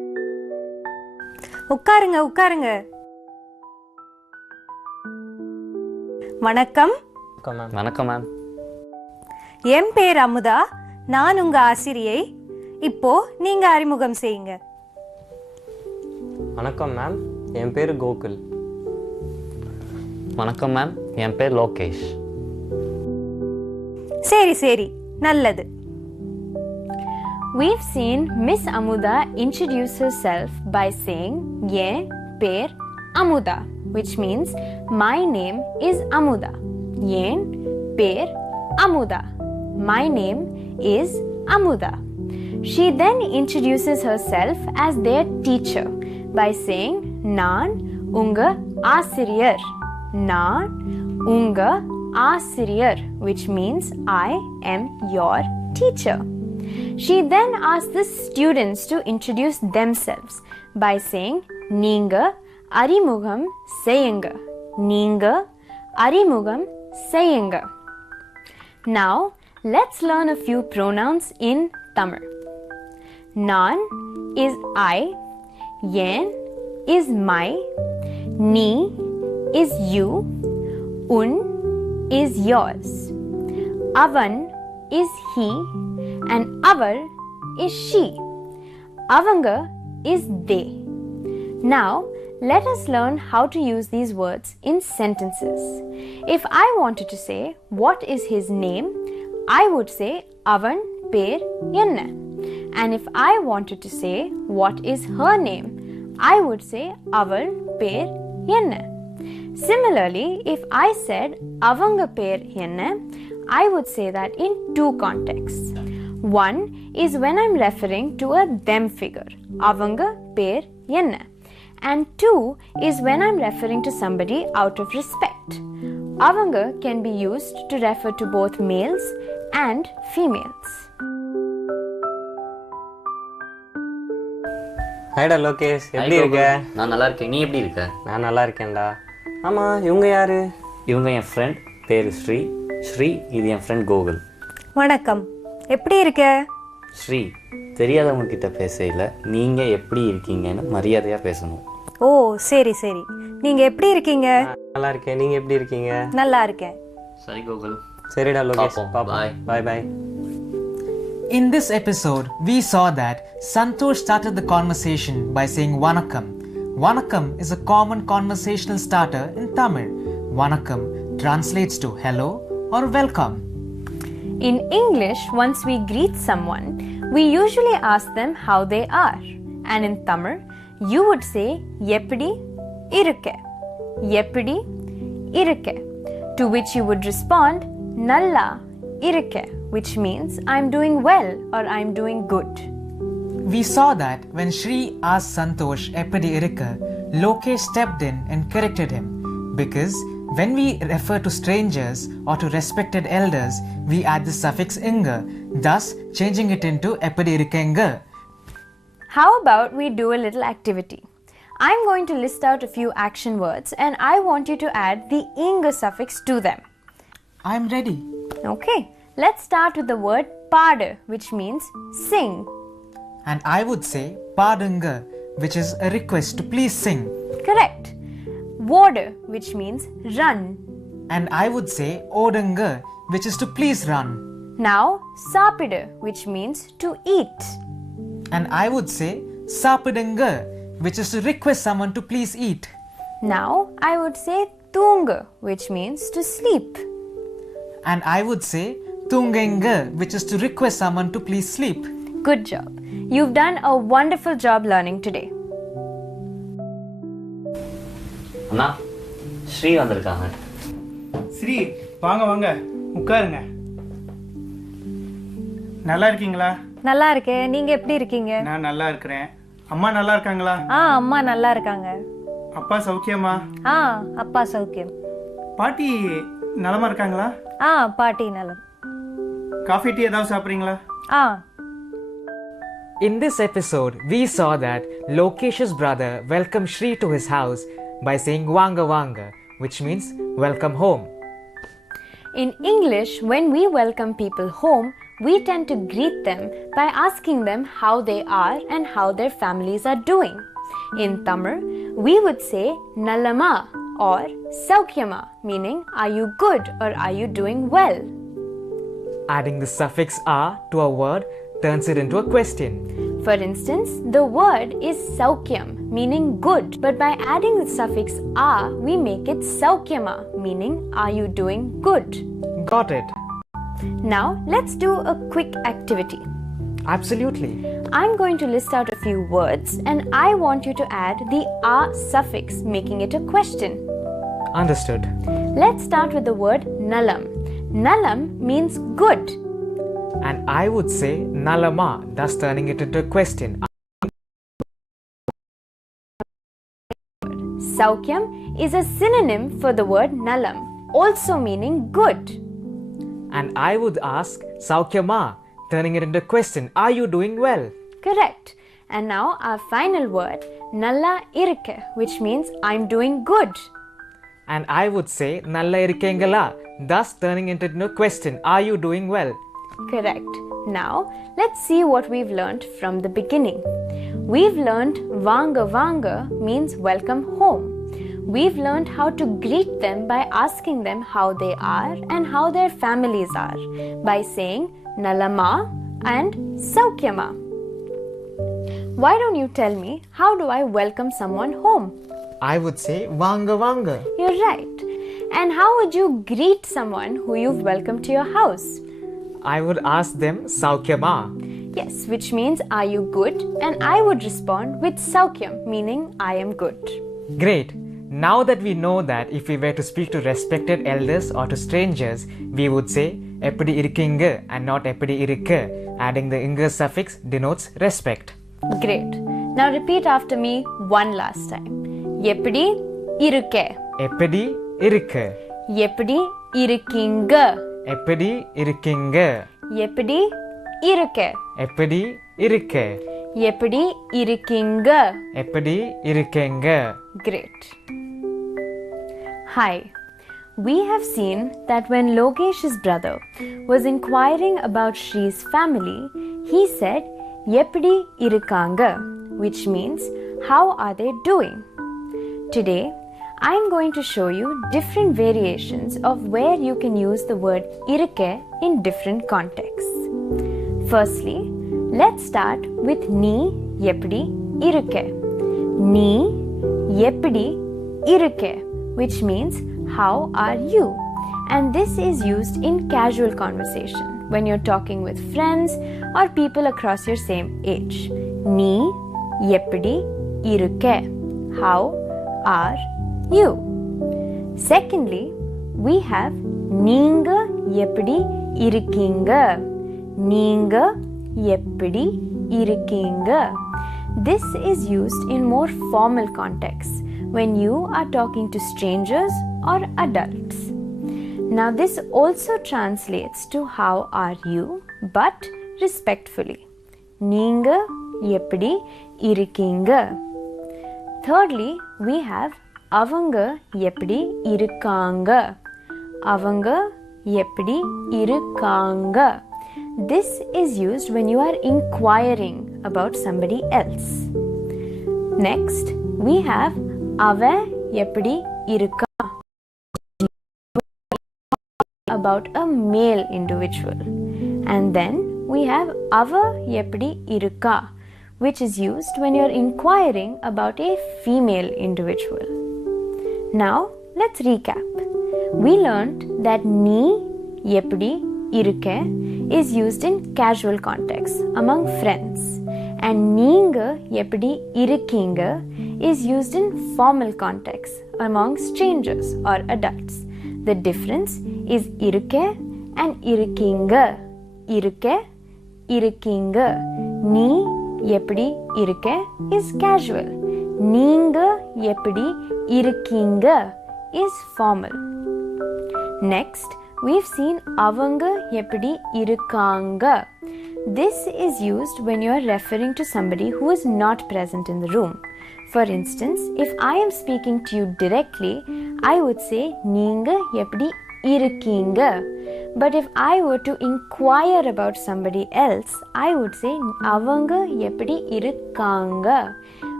உட்காருங்க உட்காருங்க. வணக்கம். வணக்கம் ma'am. என் பேர் அமுதா, நான் உங்க ஆசிரியை. இப்போ நீங்க அறிமுகம் செய்யுங்க. வணக்கம் மேம், என் பேர் கோகுல். வணக்கம் மேம், என் பேர் லோகேஷ். சரி சரி, நல்லது. We've seen Miss Amuda introduce herself by saying Ye per Amuda, which means my name is Amuda. Yen per Amuda. My name is Amuda. She then introduces herself as their teacher by saying Naan unga asiriyar. Naan unga asiriyar, which means I am your teacher. She then asks the students to introduce themselves by saying Neenga arimugam seyunga. Neenga arimugam seyunga. Now let's learn a few pronouns in Tamil. Naan is I, yen is my, ni is you, un is yours, avan is he, and avar is she. Avanga is they. Now let us learn how to use these words in sentences. If I wanted to say what is his name, I would say avan per enna. And if I wanted to say what is her name, I would say aval per enna. Similarly, if I said avanga per enna, I would say that in two contexts. One is when I'm referring to a them figure, avanga per enna. And two is when I'm referring to somebody out of respect. Avanga can be used to refer to both males and females. ஹைடா Lokesh, எப்படி இருக்க? நான் நல்லா இருக்கேன். நீ எப்படி இருக்க? நான் நல்லா இருக்கேன்டா. ஆமாம், இவங்க யாரு? இவங்க என் ஃப்ரெண்ட், பேர் ஸ்ரீ. ஸ்ரீ, இது என் ஃப்ரெண்ட் கோகுல். வணக்கம், எப்படி இருக்க? ஸ்ரீ, தெரியாதவங்க கிட்ட பேசல, நீங்கள் எப்படி இருக்கீங்கன்னு மரியாதையாக பேசணும். ஓ சரி சரி, நீங்க எப்படி இருக்கீங்க? நல்லா இருக்கேன். நீங்க எப்படி இருக்கீங்க? நல்லா இருக்கேன். சரி கோகுல். சரிடா லோகேஷ், பாய். பாய் பாய். In this episode, we saw that Santosh started the conversation by saying Vanakkam. Vanakkam is a common conversational starter in Tamil. Vanakkam translates to hello or welcome. In English, once we greet someone, we usually ask them how they are. And in Tamil, you would say Eppadi irukke. Eppadi irukke. To which you would respond Nalla irukke, which means I'm doing well or I'm doing good. We saw that when Shri asked Santosh Eppadi irukka, Lokesh stepped in and corrected him, because when we refer to strangers or to respected elders, we add the suffix inga, thus changing it into Eppadi irukkenga. How about we do a little activity? I'm going to list out a few action words and I want you to add the inga suffix to them. I'm ready. Okay, let's start with the word paadu, which means sing. And I would say padunga, which is a request to please sing. Correct. Vodu, which means run. And I would say odunga, which is to please run. Now sapidu, which means to eat. And I would say sapidunga, which is to request someone to please eat. Now I would say tunga, which means to sleep. And I would say tungenga, which is to request someone to please sleep. Good job. You've done a wonderful job learning today. அண்ணா, ஸ்ரீ வந்திருக்காங்க. ஸ்ரீ, வாங்க வாங்க, உட்காருங்க. நல்லா இருக்கீங்களா? நல்லா இருக்கேன். நீங்க எப்படி இருக்கீங்க? நான் நல்லா இருக்கிறேன். அம்மா நல்லா இருக்காங்களா? அம்மா நல்லா இருக்காங்க. அப்பா சௌக்கியமா? அப்பா சௌக்கியம். பாட்டி நலமா இருக்காங்களா? பாட்டி நலம். காஃபி டீ ஏதாவது சாப்பிட்றீங்களா? In this episode, we saw that Lokesh's brother welcomed Shri to his house by saying Vanga Vanga, which means welcome home. In English, when we welcome people home, we tend to greet them by asking them how they are and how their families are doing. In Tamil, we would say nalama or saukyama, meaning are you good or are you doing well? Adding the suffix a to a word turns it into a question. For instance, the word is saukyam, meaning good, but by adding the suffix a, we make it saukyama, meaning are you doing good? Got it. Now, let's do a quick activity. Absolutely. I'm going to list out a few words and I want you to add the a suffix, making it a question. Understood. Let's start with the word nalam. Nalam means good. And I would say nalama, thus turning it into a question. Saukyam is a synonym for the word nalam, also meaning good. And I would ask saukyama, turning it into a question. Are you doing well? Correct. And now our final word, nalla irke, which means I'm doing good. And I would say nalla irukengala, thus turning it into a question. Are you doing well? Correct. Now, let's see what we've learned from the beginning. We've learned vanga vanga means welcome home. We've learned how to greet them by asking them how they are and how their families are by saying nalama and saukyama. Why don't you tell me, how do I welcome someone home? I would say vanga vanga. You're right. And how would you greet someone who you've welcomed to your house? I would ask them saukyama. Yes, which means are you good? And I would respond with saukyam, meaning I am good. Great. Now that we know that if we were to speak to respected elders or to strangers, we would say eppadi irukkinga and not eppadi irukka. Adding the inga suffix denotes respect. Great. Now repeat after me one last time. Eppadi irukke. Eppadi irukka. Eppadi irukkinga. Eppadi irukkinga. Eppadi irukke. Eppadi irukka. Eppadi irukkinga. Eppadi irukkenga. Great. Hi. We have seen that when Lokesh's brother was inquiring about Shree's family, he said Eppadi irukanga, which means how are they doing? Today, I am going to show you different variations of where you can use the word irukke in different contexts. Firstly, let's start with ni eppadi irukke. Ni eppadi irukke, which means how are you? And this is used in casual conversation when you're talking with friends or people across your same age. Ni eppadi irukke. How are you? Secondly, we have neenga eppadi irukkinga. Neenga eppadi irukkinga. This is used in more formal contexts when you are talking to strangers or adults. Now this also translates to how are you, but respectfully. Neenga eppadi irukkinga. Thirdly, we have avanga eppadi irukanga. Avanga eppadi irukanga. This is used when you are inquiring about somebody else. Next, we have ava eppadi irukka, about a male individual. And then we have ava eppadi irukka, which is used when you're inquiring about a female individual. Now, let's recap. We learned that ni eppadi irukke is used in casual contexts among friends, and neenga eppadi irukkinga is used in formal contexts among strangers or adults. The difference is irukke and irukkinga. Irukke, irukkinga. Ni eppadi irukke is casual. Neenga eppadi irukkinga is formal. Next, we've seen avanga eppadi irukanga. This is used when you are referring to somebody who is not present in the room. For instance, if I am speaking to you directly, I would say neenga eppadi irukkinga. But if I were to inquire about somebody else, I would say avanga eppadi irukanga.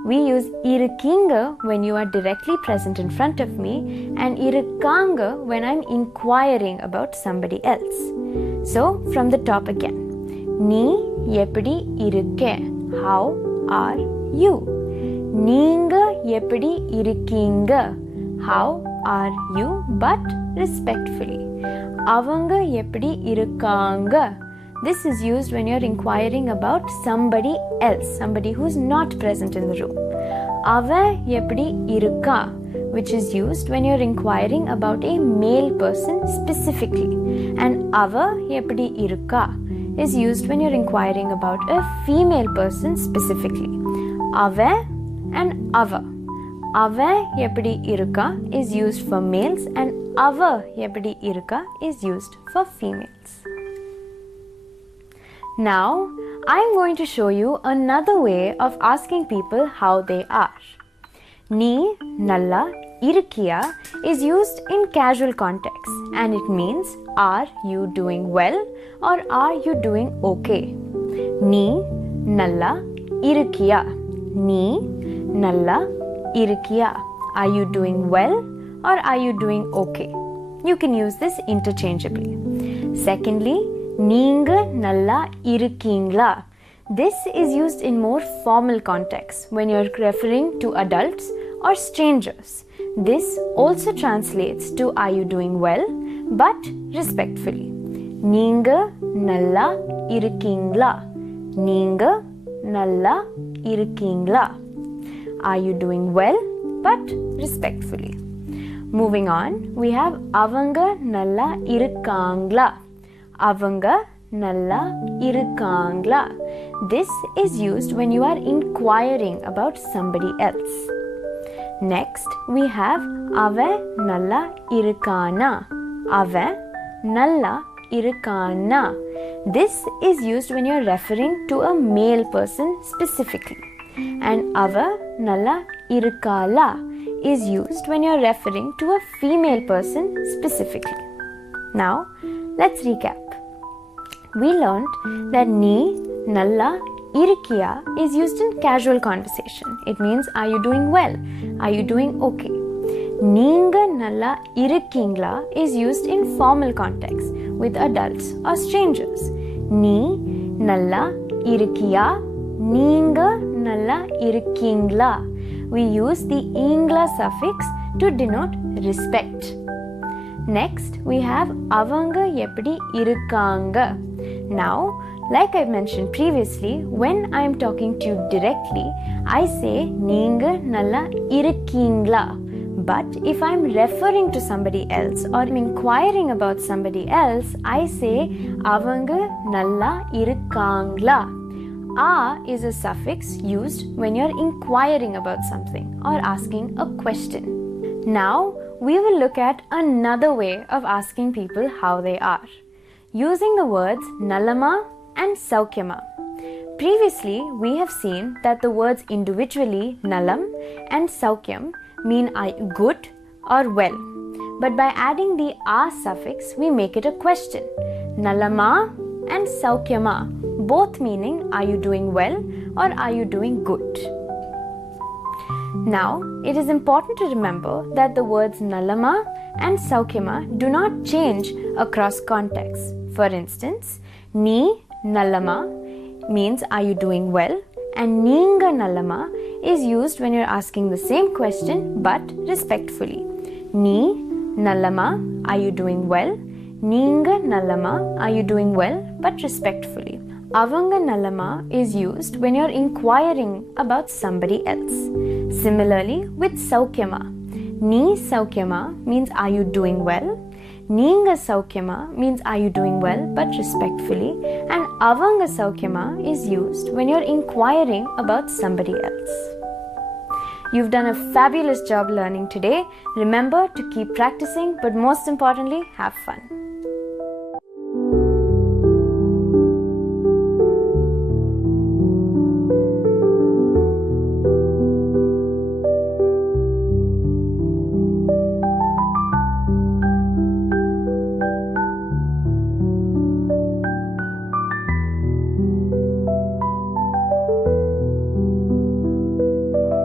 We use irukkinga when you are directly present in front of me and irukkanga when I'm inquiring about somebody else. So, from the top again. Nee eppadi irukke? How are you? Neenga eppadi irukkinga? How are you? But respectfully. Avanga eppadi irukkanga? This is used when you're inquiring about somebody else, somebody who's not present in the room. Ava eppadi irukka? Which is used when you're inquiring about a male person specifically. And ava eppadi irukka is used when you're inquiring about a female person specifically. Ava and ava. Ava eppadi irukka is used for males and ava eppadi irukka is used for females. Now, I'm going to show you another way of asking people how they are. Nee nalla irukkiya is used in casual context and it means are you doing well or are you doing okay? Nee nalla irukkiya. Nee nalla irukkiya. Are you doing well or are you doing okay? You can use this interchangeably. Secondly, neenga nalla irukkingla. This is used in more formal contexts when you're referring to adults or strangers. This also translates to are you doing well but respectfully. Neenga nalla irukkingla. Neenga nalla irukkingla. Are you doing well but respectfully. Moving on, we have avanga nalla irukkangla. Avanga nalla irukkangla. This is used when you are inquiring about somebody else. Next, we have ava nalla irukkana. Ava nalla irukkana. This is used when you are referring to a male person specifically. And ava nalla irukkala is used when you are referring to a female person specifically. Now, let's recap. We learned that nee nalla irukkiya is used in casual conversation. It means are you doing well? Are you doing okay? Neenga nalla irukkingla is used in formal context with adults or strangers. Nee nalla irukkiya. Neenga nalla irukkingla. We use the ingla suffix to denote respect. Next, we have avanga eppadi irukkanga. Now, like I mentioned previously, when I am talking to you directly, I say neenga nalla irukkingla. But if I am referring to somebody else or I'm inquiring about somebody else, I say avanga nalla irukkangla. A is a suffix used when you're inquiring about something or asking a question. Now, we will look at another way of asking people how they are, using the words nallama and saukyama. Previously, we have seen that the words individually nalam and saukyam mean good or well. But by adding the a suffix, we make it a question. Nallama and saukyama, both meaning are you doing well or are you doing good? Now, it is important to remember that the words nallama and saukyama do not change across contexts. For instance, nee nallama means are you doing well, and neenga nallama is used when you're asking the same question but respectfully. Nee nallama, are you doing well? Neenga nallama, are you doing well but respectfully. Avanga nallama is used when you're inquiring about somebody else. Similarly, with saukyama, nee saukyama means are you doing well? Neenga saukyama means are you doing well but respectfully, and avanga saukyama is used when you're inquiring about somebody else. You've done a fabulous job learning today. Remember to keep practicing, but most importantly, have fun.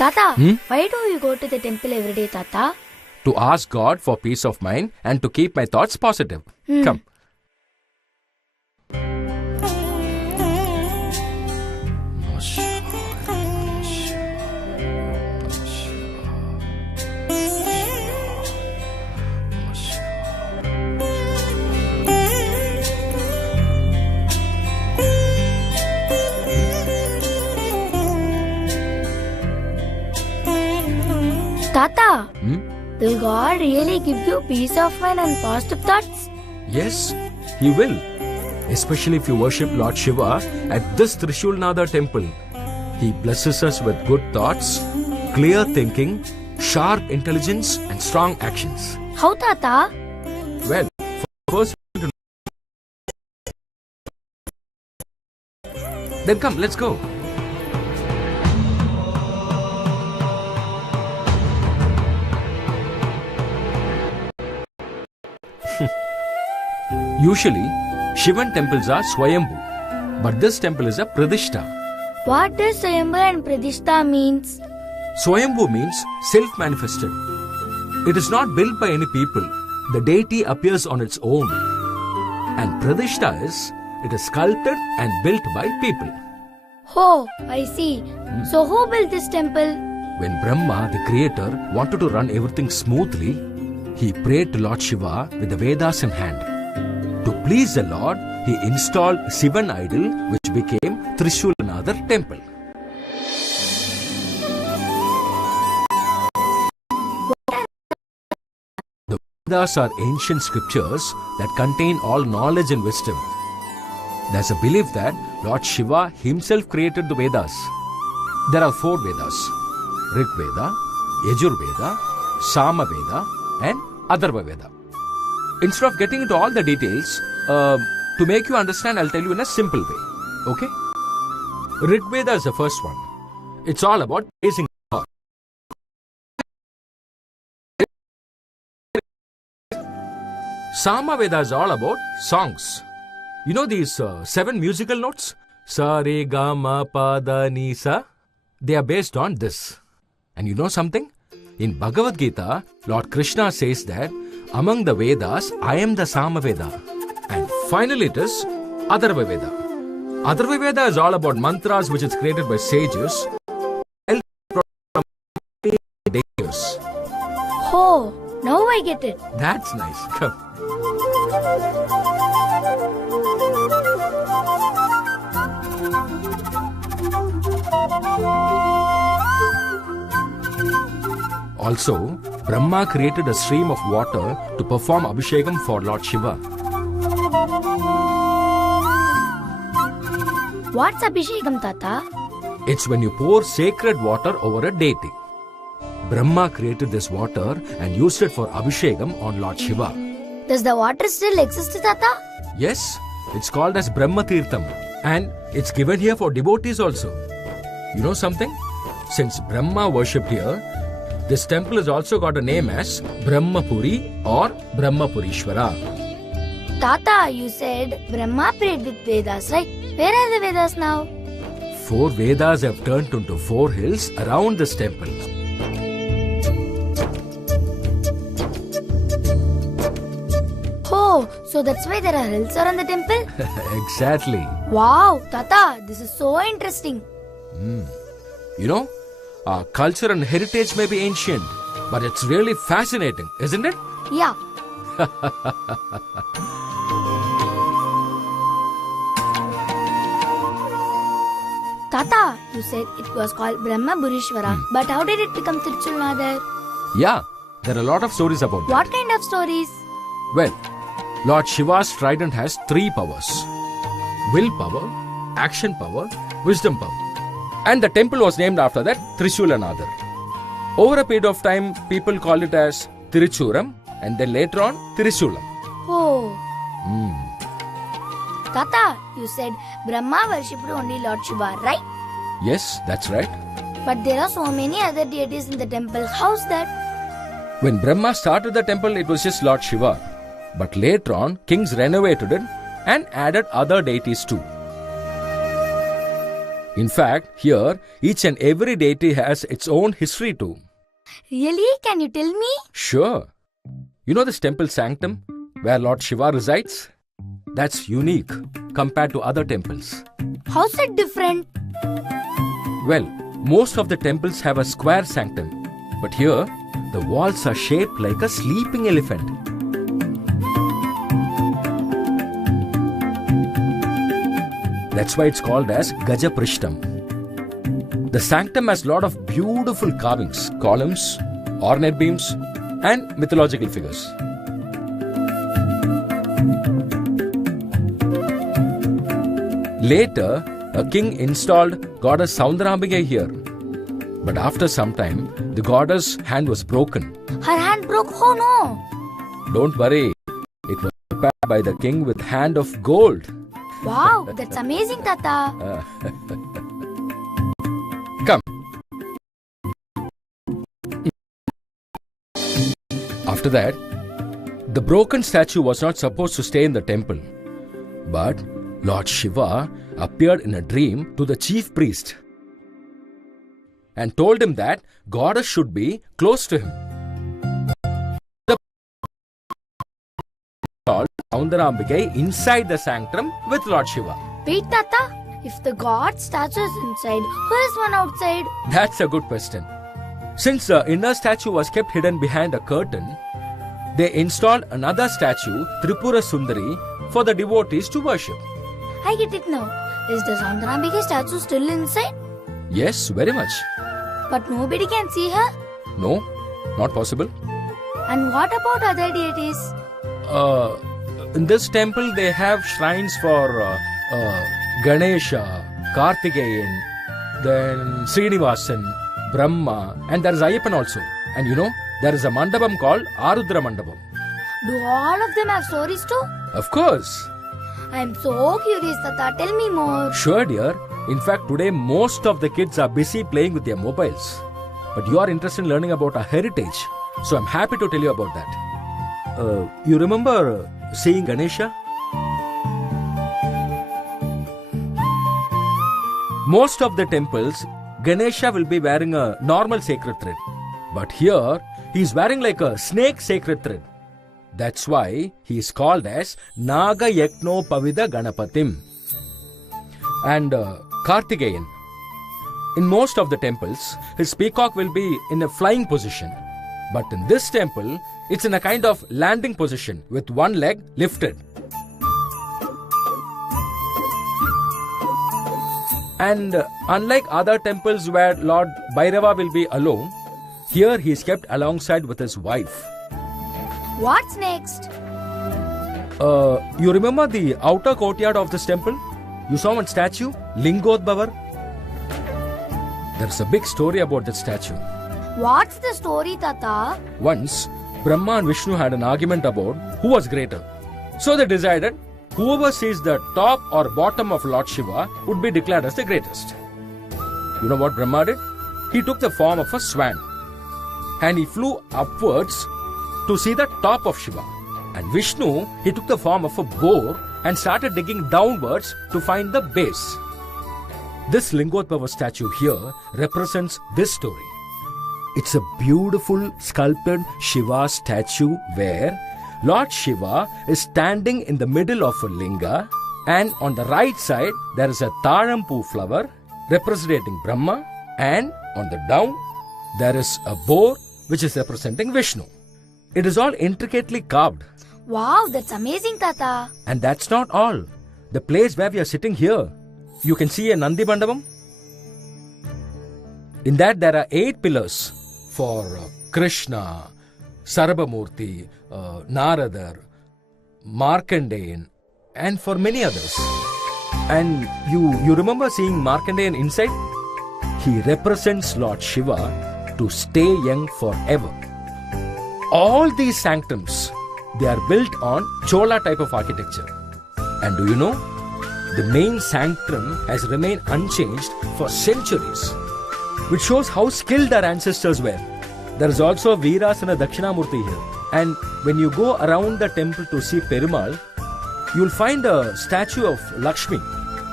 Tata, why do you go to the temple every day, Tata? To ask God for peace of mind and to keep my thoughts positive. Come. Tata, will God really give you peace of mind and positive thoughts? Yes, He will. Especially if you worship Lord Shiva at this Trishulnada temple. He blesses us with good thoughts, clear thinking, sharp intelligence and strong actions. How, Tata? Well, first, then come, let's go. Usually, Shivan temples are Swayambhu, but this temple is a Pradishta. What does Swayambhu and Pradishta means? Swayambhu means self-manifested. It is not built by any people. The deity appears on its own. And Pradishta is, it is sculpted and built by people. Oh, I see. So who built this temple? When Brahma, the creator, wanted to run everything smoothly, he prayed to Lord Shiva with the Vedas in hand. To please the Lord, he installed Shivan idol which became Trishulnadar temple. The Vedas are ancient scriptures that contain all knowledge and wisdom. There's a belief that Lord Shiva himself created the Vedas. There are 4 Vedas: Rig Veda, Yajur Veda, Sama Veda and Atharva Veda. Instead of getting into all the details, to make you understand, I'll tell you in a simple way. Okay? Rig Veda is the first one. It's all about praising God. Sama Veda is all about songs. You know these 7 musical notes? Sa, Re, Ga, Ma, Pa, Da, Ni, Sa. They are based on this. And you know something? In Bhagavad Gita, Lord Krishna says that among the Vedas, I am the Sama Veda. And finally it is Atharva Veda. Atharva Veda is all about mantras which is created by sages. Oh, now I get it. That's nice. Come. Also, Brahma created a stream of water to perform Abhishekam for Lord Shiva. What's Abhishekam, Tata? It's when you pour sacred water over a deity. Brahma created this water and used it for Abhishekam on Lord Shiva. Does the water still exist, Tata? Yes, it's called as Brahma Tirtham and it's given here for devotees also. You know something? Since Brahma worshipped here, this temple has also got a name as Brahmapuri or Brahmapurishwara. Tata, you said Brahma prayed with Vedas, right? Where are the Vedas now? 4 Vedas have turned into 4 hills around this temple. Oh, so that's why there are hills around the temple? Exactly. Wow, Tata, this is so interesting. You know, our culture and heritage may be ancient, but it's really fascinating, isn't it? Yeah. Tata, you said it was called Brahma Burishwara, but how did it become Tiruchulnadar? Yeah, there are a lot of stories about that. What kind of stories? Well, Lord Shiva's trident has 3 powers: will power, action power, wisdom power. And the temple was named after that, Trishulnadar. Over a period of time, people called it as Tiruchuram and then later on Tirishulam. Oh. Tata, you said Brahma worshipped only Lord Shiva, right? Yes, that's right. But there are so many other deities in the temple. How's that? When Brahma started the temple, it was just Lord Shiva. But later on, kings renovated it and added other deities too. In fact, here, each and every deity has its own history too. Really? Can you tell me? Sure. You know this temple sanctum where Lord Shiva resides? That's unique compared to other temples. How's it different? Well, most of the temples have a square sanctum, but here, the walls are shaped like a sleeping elephant. That's why it's called as Gaja Prishtam. The sanctum has a lot of beautiful carvings, columns, ornate beams, and mythological figures. Later, a king installed goddess Soundarambika here. But after some time, the goddess' hand was broken. Her hand broke? Oh no! Don't worry, it was repaired by the king with hand of gold. Wow, that's amazing, Tata. Come. After that, the broken statue was not supposed to stay in the temple. But Lord Shiva appeared in a dream to the chief priest and told him that goddess should be close to him. The Soundarambika inside the sanctum with Lord Shiva. Wait, Tata. If the god statue is inside, who is one outside? That's a good question. Since the inner statue was kept hidden behind a curtain, they installed another statue, Tripura Sundari, for the devotees to worship. I get it now. Is the Soundarambika statue still inside? Yes, very much. But nobody can see her? No, not possible. And what about other deities? In this temple, they have shrines for Ganesha, Kartikeyan, then Srinivasan, Brahma, and there is Ayyappan also. And you know, there is a mandapam called Arudra Mandapam. Do all of them have stories too? Of course. I am so curious, Tata. Tell me more. Sure, dear. In fact, today most of the kids are busy playing with their mobiles. But you are interested in learning about our heritage. So I'm happy to tell you about that. You remember seeing Ganesha? Most of the temples, Ganesha will be wearing a normal sacred thread. But here, he is wearing like a snake sacred thread. That's why he is called as Naga Yakno Pavida Ganapatim. And Kartikeyan. In most of the temples, his peacock will be in a flying position. But in this temple, it's in a kind of landing position with one leg lifted. And unlike other temples where Lord Bhairava will be alone, here he is kept alongside with his wife. What's next? You remember the outer courtyard of this temple? You saw one statue, Lingodbavar. There's a big story about that statue. What's the story, Tata? Once, Brahma and Vishnu had an argument about who was greater. So they decided whoever sees the top or bottom of Lord Shiva would be declared as the greatest. You know what Brahma did? He took the form of a swan and he flew upwards to see the top of Shiva. And Vishnu, he took the form of a boar and started digging downwards to find the base. This Lingodbhava statue here represents this story. It's a beautiful sculpted Shiva statue where Lord Shiva is standing in the middle of a linga, and on the right side there is a Tharampu flower representing Brahma, and on the down there is a boar which is representing Vishnu. It is all intricately carved. Wow, that's amazing, Tata. And that's not all. The place where we are sitting here, you can see a Nandi Mandapam. In that there are 8 pillars for Krishna, Sarabhamurti, Naradar, Markandeyan, and for many others. And you remember seeing Markandeyan inside? He represents Lord Shiva to stay young forever. All these sanctums, they are built on Chola type of architecture. And do you know? The main sanctum has remained unchanged for centuries, which shows how skilled our ancestors were. There is also a Veerasana Dakshinamurti here. And when you go around the temple to see Perumal, you'll find a statue of Lakshmi.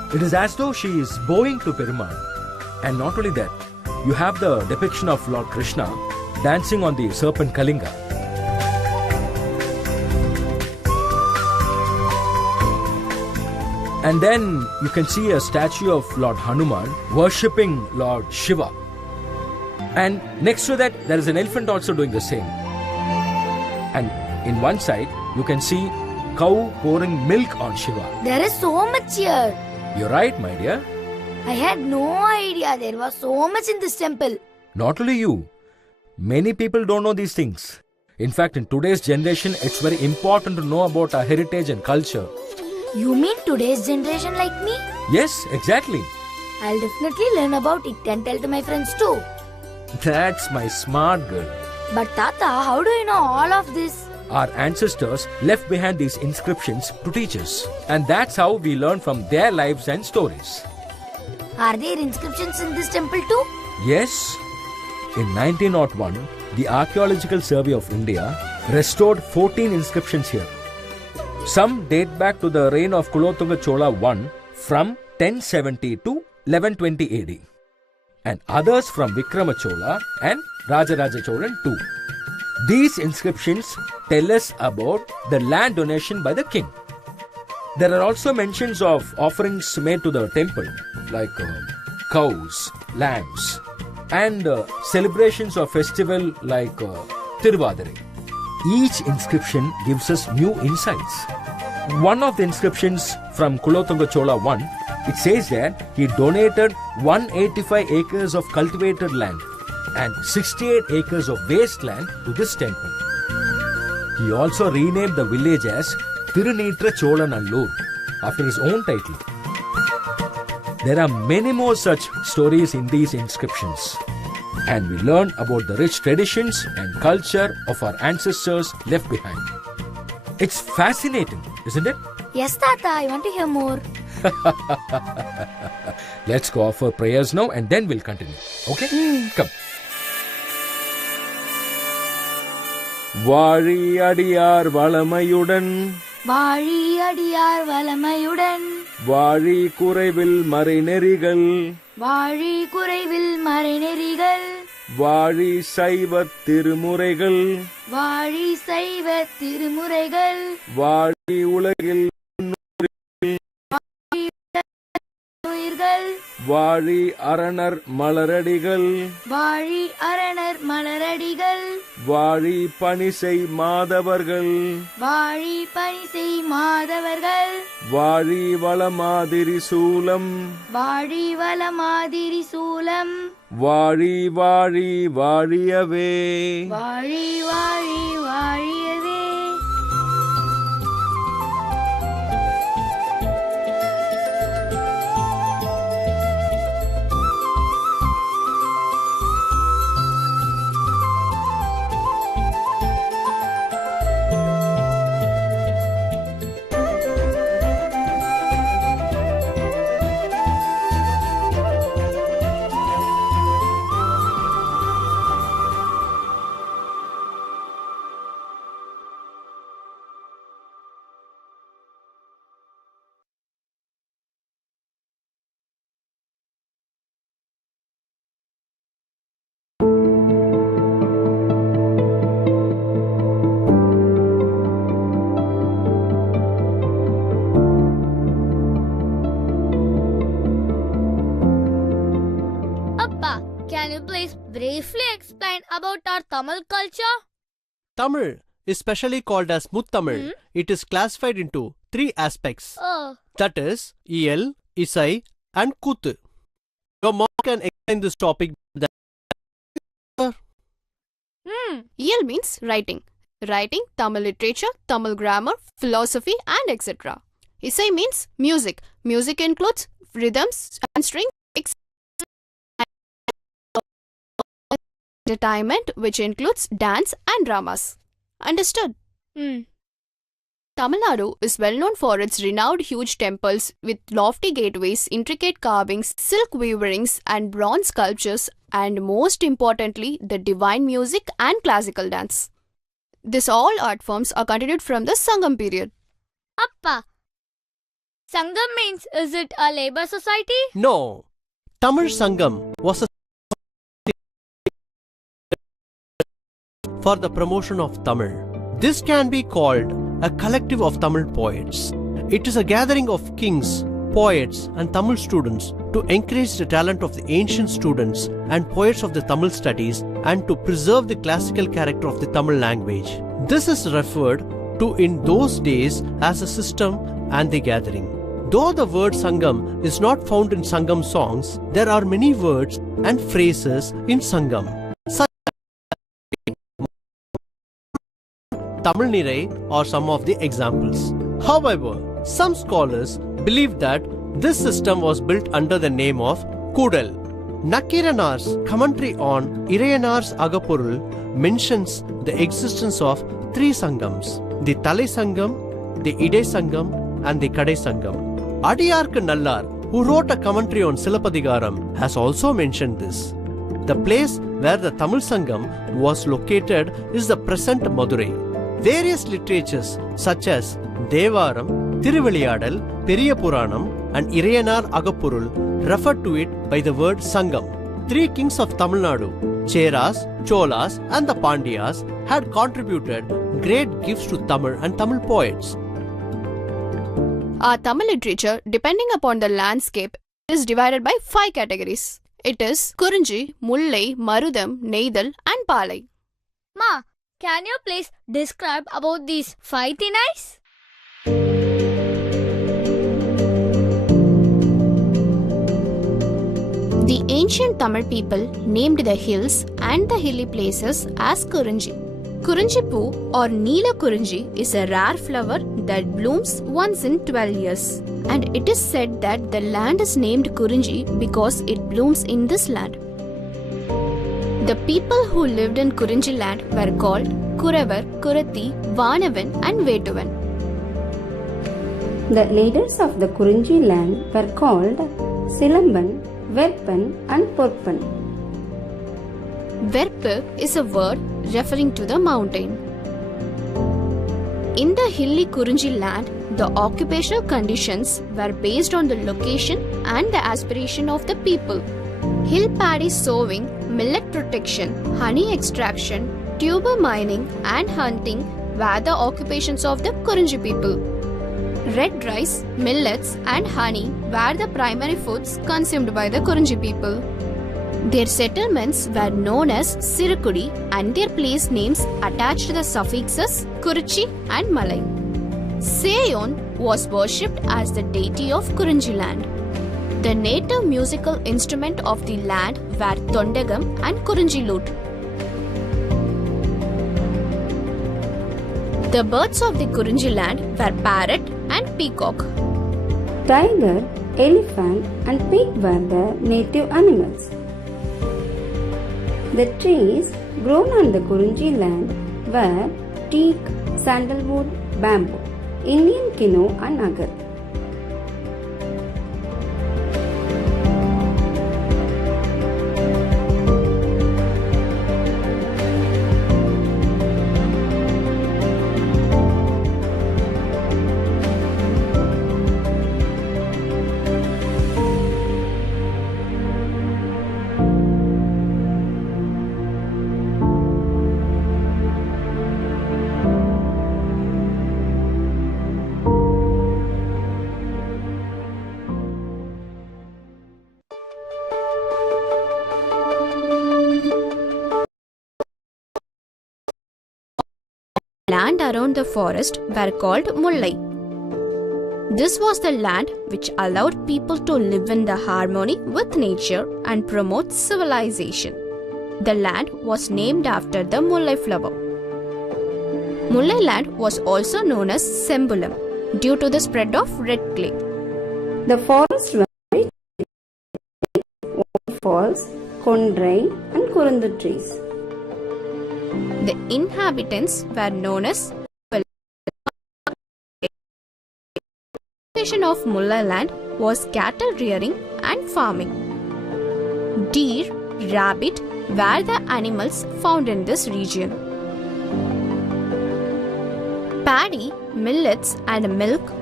It is as though she is bowing to Perumal. And not only that, you have the depiction of Lord Krishna dancing on the serpent Kalinga. And then you can see a statue of Lord Hanuman worshipping Lord Shiva. And next to that, there is an elephant also doing the same. And in one side, you can see cow pouring milk on Shiva. There is so much here. You're right, my dear. I had no idea there was so much in this temple. Not only you. Many people don't know these things. In fact, in today's generation, it's very important to know about our heritage and culture. You mean today's generation like me? Yes, exactly. I'll definitely learn about it and tell to my friends too. That's my smart girl. But Tata, how do you know all of this? Our ancestors left behind these inscriptions to teach us. And that's how we learn from their lives and stories. Are there inscriptions in this temple too? Yes. In 1901, the Archaeological Survey of India restored 14 inscriptions here. Some date back to the reign of Kulothunga Chola I from 1070 to 1120 AD. And others from Vikrama Chola and Rajaraja Cholan II. These inscriptions tell us about the land donation by the king. There are also mentions of offerings made to the temple, like cows, lambs, and celebrations of festival like Tiruvadirai. Each inscription gives us new insights. One of the inscriptions from Kulothunga Chola I, it says that he donated 185 acres of cultivated land and 68 acres of wasteland to this temple. He also renamed the village as Tirunitra Cholanallur after his own title. There are many more such stories in these inscriptions. And we learn about the rich traditions and culture of our ancestors left behind. It's fascinating, isn't it? Yes, Tata, I want to hear more. Let's go offer prayers now and then we'll continue. Okay? Come. வாழி அடியார் வளமையுடன் வாழி அடியார் வளமையுடன் வாழி குறைவில் மறைநெறிகள் வாழி குறைவில் மறைநெறிகள் வாழி சைவத் திருமுறைகள் வாழி சைவ திருமுறைகள் வாழி உலகில் உயிர்கள் வாழி அரணர் மலரடிகள் வாழி அரணர் மலரடிகள் வாழி பணிசை மாதவர்கள் வாழி பணிசை மாதவர்கள் வாழி வளமாதிரி சூலம் வாழி வளமாதிரி சூலம் வாழி வாழி வாழியவே வாழி வாழி வாழியவே. Can you please briefly explain about our Tamil culture? Tamil is specially called as Muttamil. It is classified into 3 aspects. That is, Iyal, Isai and Kuthu. Your mom can explain this topic better. Iyal means writing. Writing, Tamil literature, Tamil grammar, philosophy and etc. Isai means music. Music includes rhythms and strings. Entertainment, which includes dance and dramas. Understood? Tamil Nadu is well known for its renowned huge temples with lofty gateways, intricate carvings, silk weavings and bronze sculptures, and most importantly, the divine music and classical dance. These all art forms are continued from the Sangam period. Appa, Sangam means, is it a labor society? No. Tamil Sangam was a for the promotion of Tamil. This can be called a collective of Tamil poets. It is a gathering of kings, poets and Tamil students to encourage the talent of the ancient students and poets of the Tamil studies and to preserve the classical character of the Tamil language. This is referred to in those days as a system and the gathering. Though the word Sangam is not found in Sangam songs, there are many words and phrases in Sangam. Tamil Nirai are some of the examples. However, some scholars believe that this system was built under the name of Kudal. Nakiranar's commentary on Irayanar's Agapurul mentions the existence of 3 Sangams: the Talai Sangam, the Idai Sangam and the Kadai Sangam. Adiyarku Nallar, who wrote a commentary on Silapadigaram, has also mentioned this. The place where the Tamil Sangam was located is the present Madurai. Various literatures such as Devaram, Thiruviliyadal, Periya Puranam and Irayanar Agapurul refer to it by the word Sangam. 3 kings of Tamil Nadu, Cheras, Cholas and the Pandyas had contributed great gifts to Tamil and Tamil poets. Our Tamil literature, depending upon the landscape, is divided by 5 categories. It is Kurinji, Mullai, Marudam, Neidal and Palai. Ma, can you please describe about these 5 Thinais? The ancient Tamil people named the hills and the hilly places as Kurinji. Kurinjipu or Neela Kurinji is a rare flower that blooms once in 12 years. And it is said that the land is named Kurinji because it blooms in this land. The people who lived in Kurinji land were called Kuravar, Kurati, Vanavan and Vetuvan. The leaders of the Kurinji land were called Silamban, Verpan and Porpan. Verpu is a word referring to the mountain. In the hilly Kurinji land, the occupational conditions were based on the location and the aspiration of the people. Hill paddy sowing, millet protection, honey extraction, tuber mining and hunting were the occupations of the Kurinji people. Red rice, millets and honey were the primary foods consumed by the Kurinji people. Their settlements were known as Sirukudi and their place names attached the suffixes Kurichi and Malai. Seyon was worshipped as the deity of Kurinji land. The native musical instrument of the land were Tondagam and Kurinji lute. The birds of the Kurinji land were parrot and peacock. Tiger, elephant and pig were the native animals. The trees grown on the Kurinji land were teak, sandalwood, bamboo, Indian kino and agar. Land around the forest were called Mullai. This was the land which allowed people to live in the harmony with nature and promote civilization. The land was named after the Mullai flower. Mullai land was also known as Sembulam due to the spread of red clay. The forest were waterfalls, Kondrai and Kurundu trees. The inhabitants were known as The occupation of Mullai land was cattle rearing and farming. Deer, rabbit were the animals found in this region. Paddy, millets and milk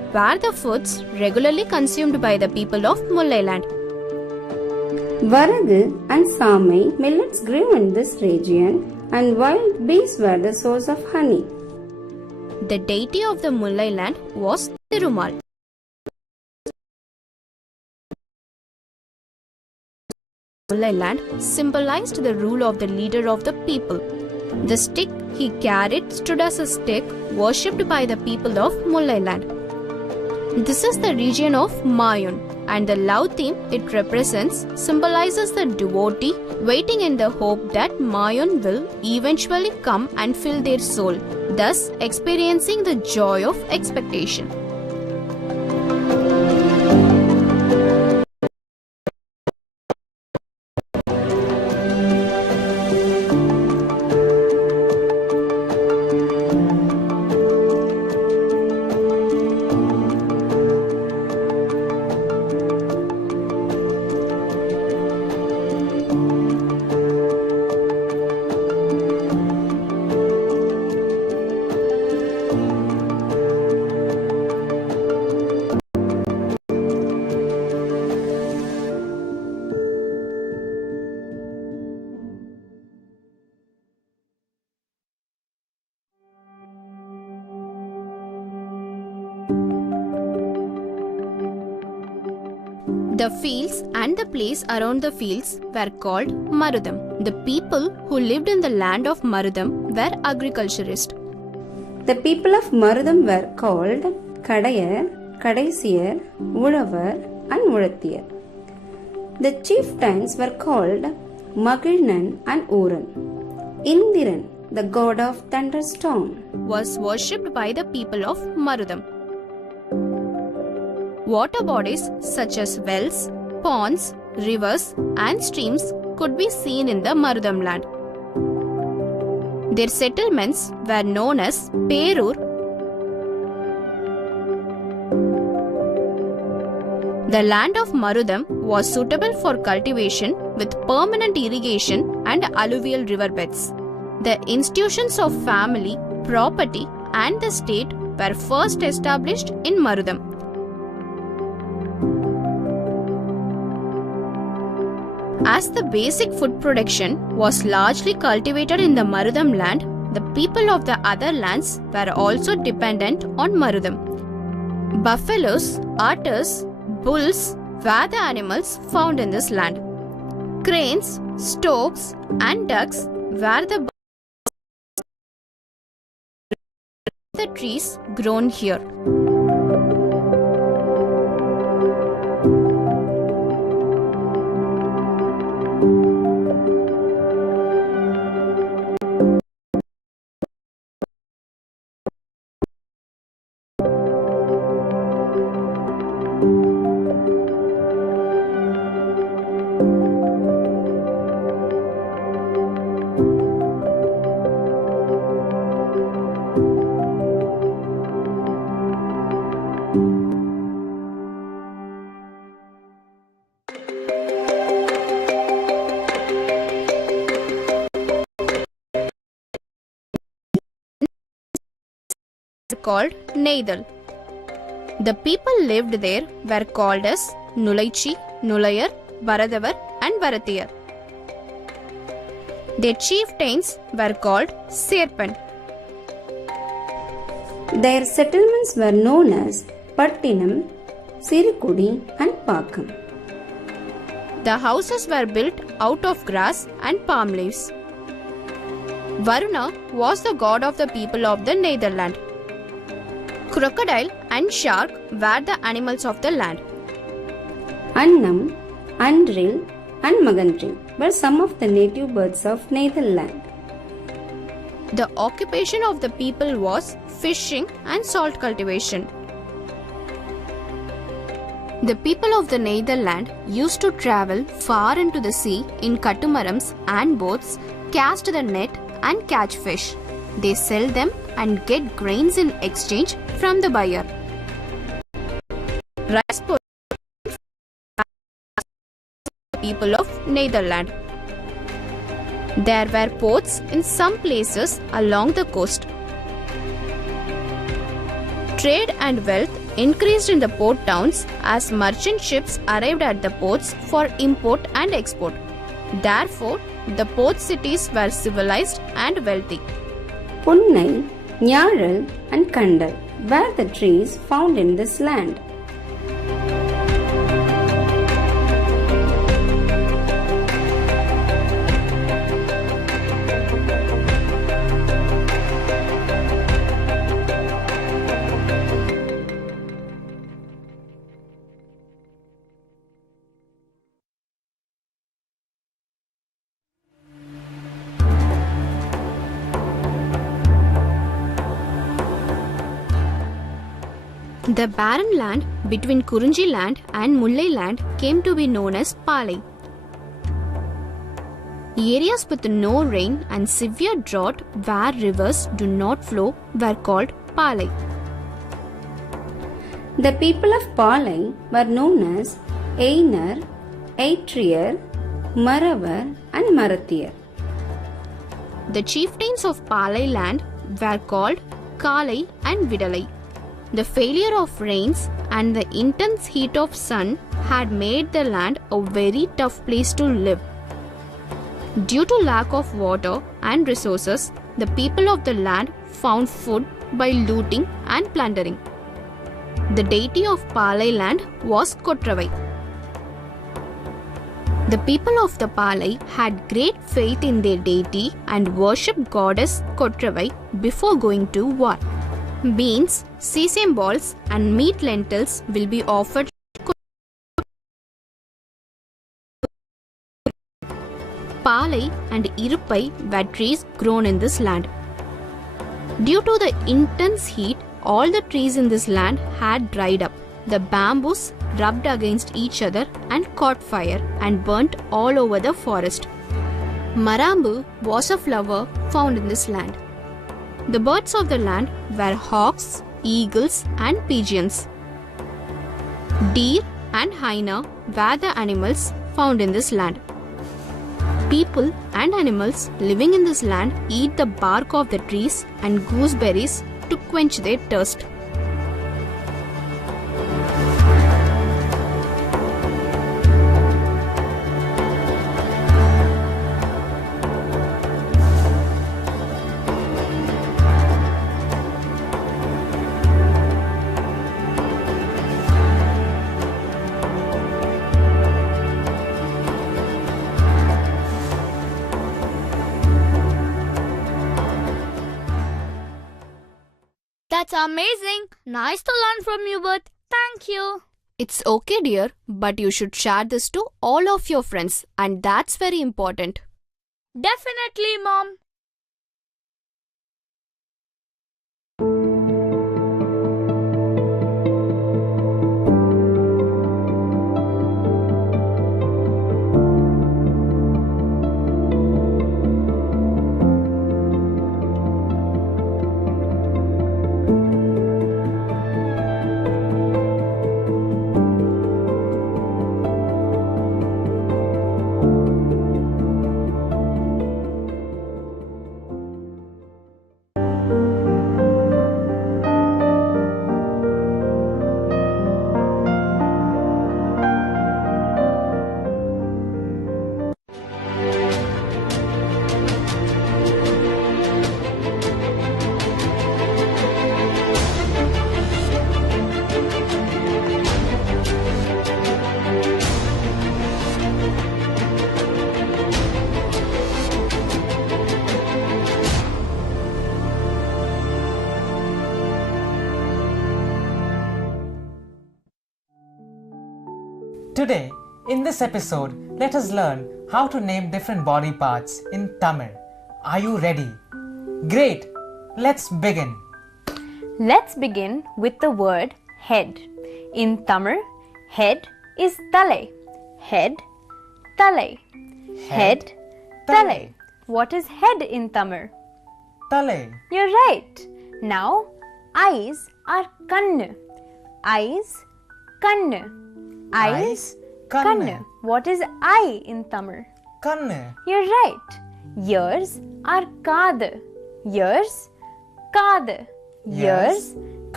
were the foods regularly consumed by the people of Mullai land. Varagu and Samai millets grew in this region, and wild bees were the source of honey. The deity of the Mullai land was Thirumal. Mullai land symbolized the rule of the leader of the people. The stick he carried stood as a stick worshipped by the people of Mullai land. This is the region of Mayun, and the love theme it represents symbolizes the devotee waiting in the hope that Mayun will eventually come and fill their soul, thus experiencing the joy of expectation. The fields and the place around the fields were called Marudam. The people who lived in the land of Marudam were agriculturists. The people of Marudam were called Kadayar, Kadaisiyar, Ulavar and Ulathiyar. The chieftains were called Magilnan and Uran. Indiran, the god of thunderstorm, was worshipped by the people of Marudam. Water bodies such as wells, ponds, rivers and streams could be seen in the Marudam land. Their settlements were known as Perur. The land of Marudam was suitable for cultivation with permanent irrigation and alluvial riverbeds. The institutions of family, property and the state were first established in Marudam. As the basic food production was largely cultivated in the Marudam land, the people of the other lands were also dependent on Marudam. Buffaloes, otters, bulls were the animals found in this land. Cranes, storks and ducks were the trees grown here. Called Neidal. The people lived there were called as Nulaichi, Nulayar, Varadavar and Varatiyar. Their chieftains were called Serpan. Their settlements were known as Pattinam, Sirikudi and Pakam. The houses were built out of grass and palm leaves. Varuna was the god of the people of the Netherland. Crocodile and shark were the animals of the land. Annam, Andril and Magandril were some of the native birds of Netherland. The occupation of the people was fishing and salt cultivation. The people of the Netherland used to travel far into the sea in catamarans and boats, cast the net and catch fish. They sell them and get grains in exchange from the buyer. Rice people of Netherland. There were ports in some places along the coast. Trade and wealth increased in the port towns as merchant ships arrived at the ports for import and export. Therefore, the port cities were civilized and wealthy. Punnai, Nyaral and Kandal were the trees found in this land. The barren land between Kurunji land and Mullai land came to be known as Palai. Areas with no rain and severe drought where rivers do not flow were called Palai. The people of Palai were known as Einar, Aitrier, Maravar and Marathir. The chieftains of Palai land were called Kalai and Vidalai. The failure of rains and the intense heat of sun had made the land a very tough place to live. Due to lack of water and resources, the people of the land found food by looting and plundering. The deity of Palai land was Kotravai. The people of the Palai had great faith in their deity and worshipped goddess Kotravai before going to war. Beans, sesame balls and meat lentils will be offered. Palai and Irupai were trees grown in this land. Due to the intense heat, all the trees in this land had dried up. The bamboos rubbed against each other and caught fire and burnt all over the forest. Marambu was a flower found in this land. The birds of the land were hawks, eagles and pigeons. Deer and hyena were the animals found in this land. People and animals living in this land eat the bark of the trees and gooseberries to quench their thirst. That's amazing. Nice to learn from you both. Thank you. It's okay, dear, but you should share this to all of your friends, and that's very important. Definitely, Mom. Today, in this episode, let us learn how to name different body parts in Tamil. Are you ready? Great! Let's begin. Let's begin with the word head. In Tamil, head is Thalai. Head, Thalai. Head, Thalai. What is head in Tamil? Thalai. You're right. Now, eyes are Kannu. Eyes, Kannu. Eyes, Kannu. What is eye in Tamil? Kannu. You're right. Ears are Kadu. Ears, Kadu. Ears,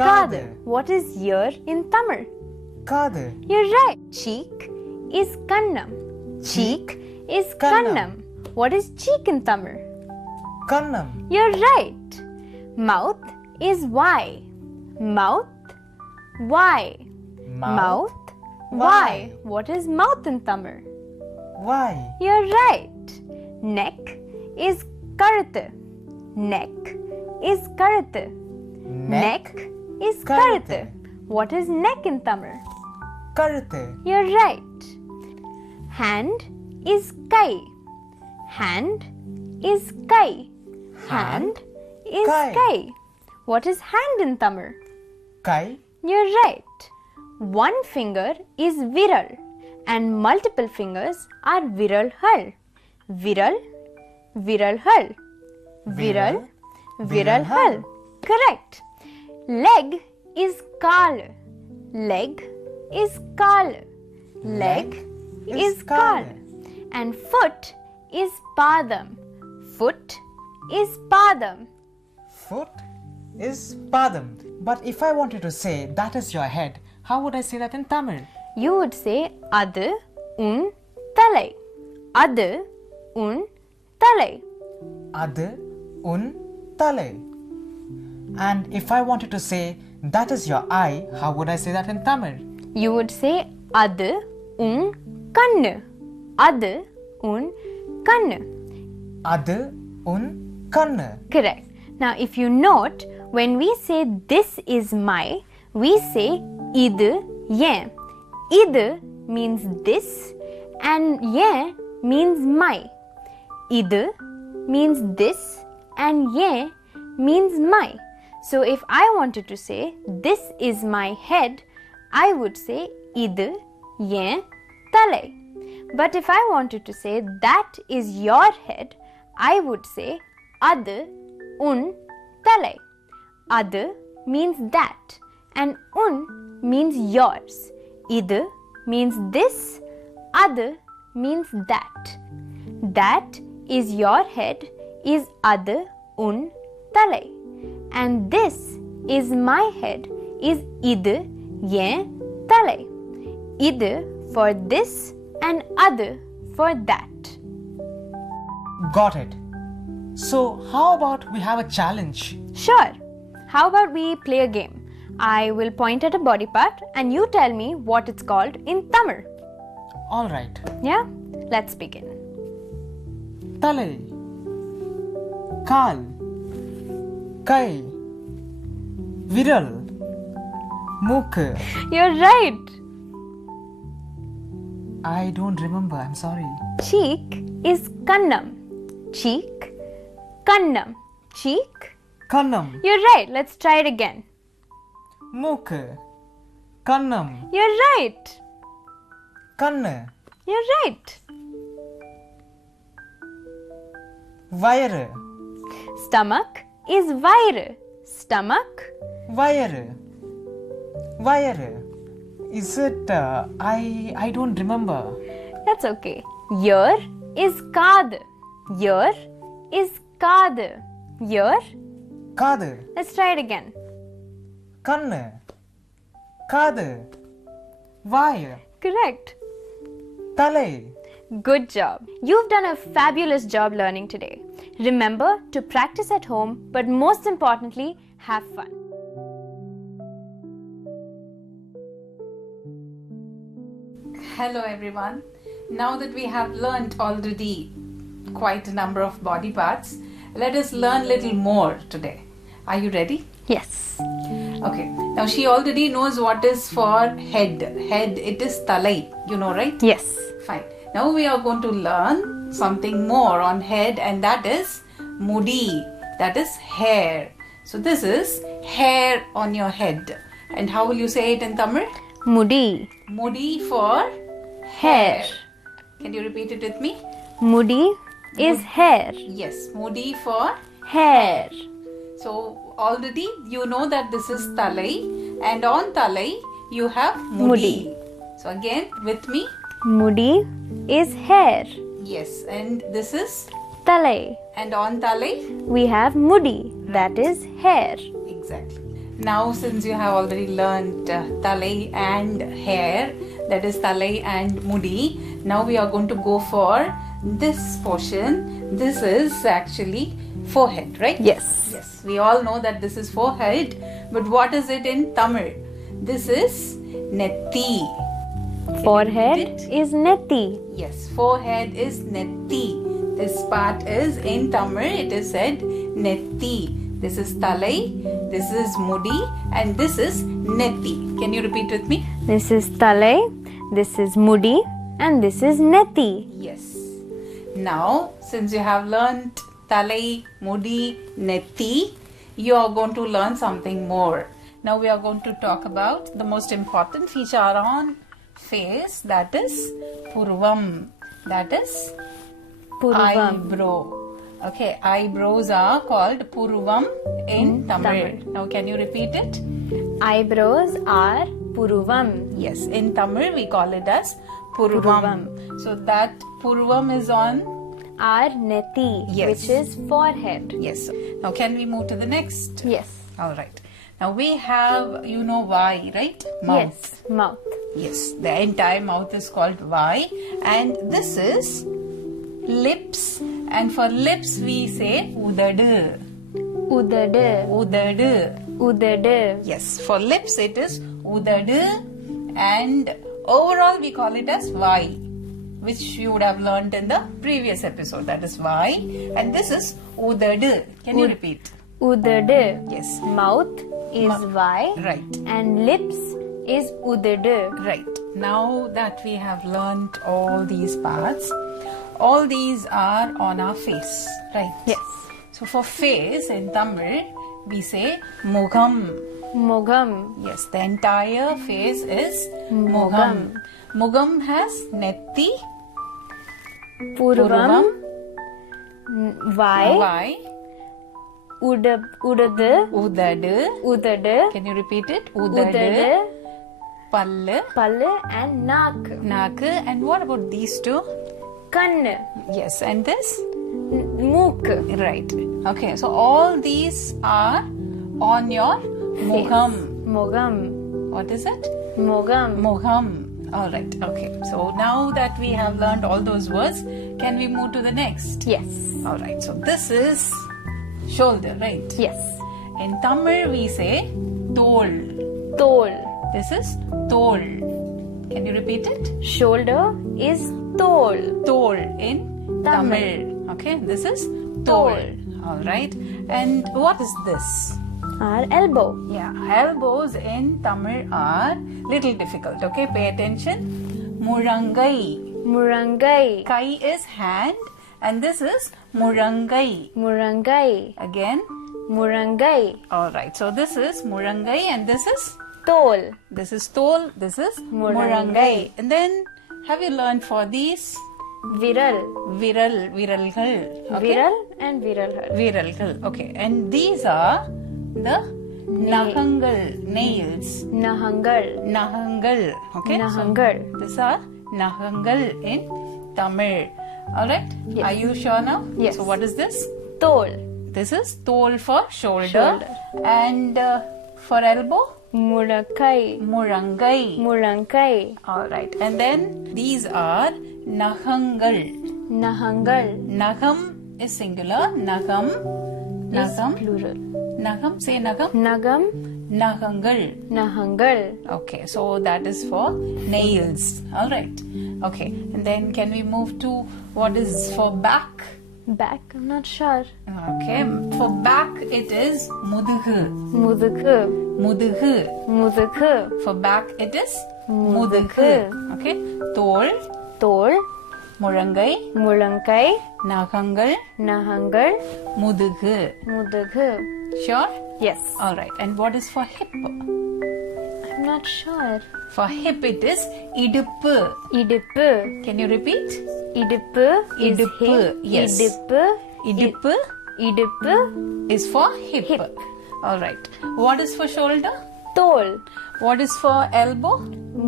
Kadu. What is ear in Tamil? Kadu. You're right. Cheek is kannam. Cheek is kannam. What is cheek in Tamil? Kannam. You're right. Mouth is Y. Mouth, Y. Mouth, Y. What is mouth in Tamil? Y. You're right. Neck is karuthu. Neck is karuthu. Neck is karuthu. What is neck in Tamil? Karuthu. You're right. Hand is kai. Hand is kai. Hand is kai. What is hand in Tamil? Kai. You're right. One finger is viral and multiple fingers are viral hal. Viral, viral hal. Viral, viral hal. Correct. Leg is kal. Leg is kal. Leg is kal. And foot is padam. Foot is padam. Foot is padam. But if I wanted to say that is your head, how would I say that in Tamil? You would say adu un thalai. Adu un thalai. Adu un thalai. And if I wanted to say that is your eye, how would I say that in Tamil? You would say adu un kannu. Adu un kannu. Adu un kannu. Correct. Now if you note, when we say this is my, we say idu yen. Idu means this and yen means my. Idu means this and yen means my. So if I wanted to say this is my head, I would say idu yen thalai. But if I wanted to say that is your head, I would say adu un thalai. Adu means that and un means yours. Idu means this, adu means that. That is your head is adu un thalai. And this is my head is idu yen thalai. Idu for this and adu for that. Got it. So how about we have a challenge? Sure. How about we play a game? I will point at a body part and you tell me what it's called in Tamil. Alright. Yeah? Let's begin. Thalai. Kal. Kai. Viral. Mooku. You're right. I don't remember, I'm sorry. Cheek is kannam. Cheek, kannam. Cheek. Kannam. You're right. Let's try it again. Mooku. Kannam. You're right. Kannu. You're right. Vayaru. Stomach is vairu. Stomach. Vayaru. Vayaru. Is it, I don't remember. That's okay. Ear is kaadu. Ear is kaadu. Ear. Kaadu. Let's try it again. Kannu. Kaadu. Vayu. Correct. Thalai. Good job. You've done a fabulous job learning today. Remember to practice at home, but most importantly, have fun. Hello everyone. Now that we have learnt already quite a number of body parts, let us learn little more today. Are you ready? Yes. Okay. Now she already knows what is for head. Head, it is thalai. You know, right? Yes. Fine. Now we are going to learn something more on head, and that is mudi. That is hair. So this is hair on your head. And how will you say it in Tamil? Mudi. Mudi for hair. Can you repeat it with me? Mudi is hair. Yes, mudi for hair. So already you know that this is thalai, and on thalai you have mudi. So again with me. Mudi is hair. Yes, and this is thalai. And on thalai we have mudi. That is hair. Exactly. Now, since you have already learned talai and hair, that is talai and mudi, now we are going to go for this portion. This is actually forehead, right? Yes. Yes. We all know that this is forehead, but what is it in Tamil? This is netti. Forehead is netti. Yes, forehead is netti. This part is in Tamil, it is said netti. This is talai, this is mudi, and this is netti. Can you repeat with me? This is talai, this is mudi, and this is netti. Yes. Now, since you have learned talai, mudi, netti, you are going to learn something more. Now we are going to talk about the most important feature on face, that is purvam. That is eyebrow. Okay, eyebrows are called purvam in Tamil. Now can you repeat it? Eyebrows are purvam. Yes, in Tamil we call it as purvam. So that purvam is on our netti, which is forehead. Yes. Now can we move to the next? Yes. Alright. Now we have, you know why, right? Mouth. Yes, mouth. Yes, the entire mouth is called vai, and this is lips, and for lips we say udadu. Udadu. Udadu. Udadu. Yes, for lips it is udadu, and overall we call it as vai, which you would have learned in the previous episode. That is vai, and this is udadu. Can you repeat? Udadu. Yes. Mouth is vai. Right. And lips is udadu. Right. Now that we have learned all these parts, all these are on our face, right? Yes. So for face in Tamil, we say mugham. Mugham. Yes, the entire face is mugham. Mugham has netti, purvam, vai, vai, udadu, udadu. Can you repeat it? Udadu. Pallu, and naak. Naak. And what about these two? Kann. Yes, and this? Mook. Right. Okay, so all these are on your mugham. Mugham. What is it? Mugham. Mugham. All right. Okay. So now that we have learned all those words, can we move to the next? Yes. All right. So this is shoulder, right? Yes. In Tamil we say tol. Tol. This is tol. Can you repeat it? Shoulder is tol. Tol in Tamil. Okay, this is tol. All right. And what is this? Our elbow. Yeah, elbows in Tamil are little difficult. Okay, pay attention. Murangai. Murangai. Kai is hand, and this is murangai. Murangai. Again, murangai. All right. So this is murangai, and this is tol. This is tol. This is murangai. And then, have you learned for these? Viral. Viralgal. Okay? Viral and viralgal. Viralgal. Okay. And these are the nahangal, nails. Nahangal. Okay. Nahangal. So these are nahangal in Tamil. Alright? Yes. Are you sure now? Yes. So what is this? Tol. This is tol for shoulder. And for elbow? Murangai. Murangai. Alright. And then these are nahangal. Nagam is singular. Nagam is plural. Nagam, say nagam. Nahangal. Okay, so that is for nails. Alright. Okay, and then can we move to what is for back? Back, I'm not sure. Okay, for back it is mudugu. For back it is mudugu. Okay, tol. Murangai. Nahangal. Mudugu. Sure? Yes. Alright, and what is for hip? I'm not sure. For hip it is iduppu. Can you repeat? Iduppu is hip. Yes. Iduppu is for hip. Alright. What is for shoulder? Tol. What is for elbow?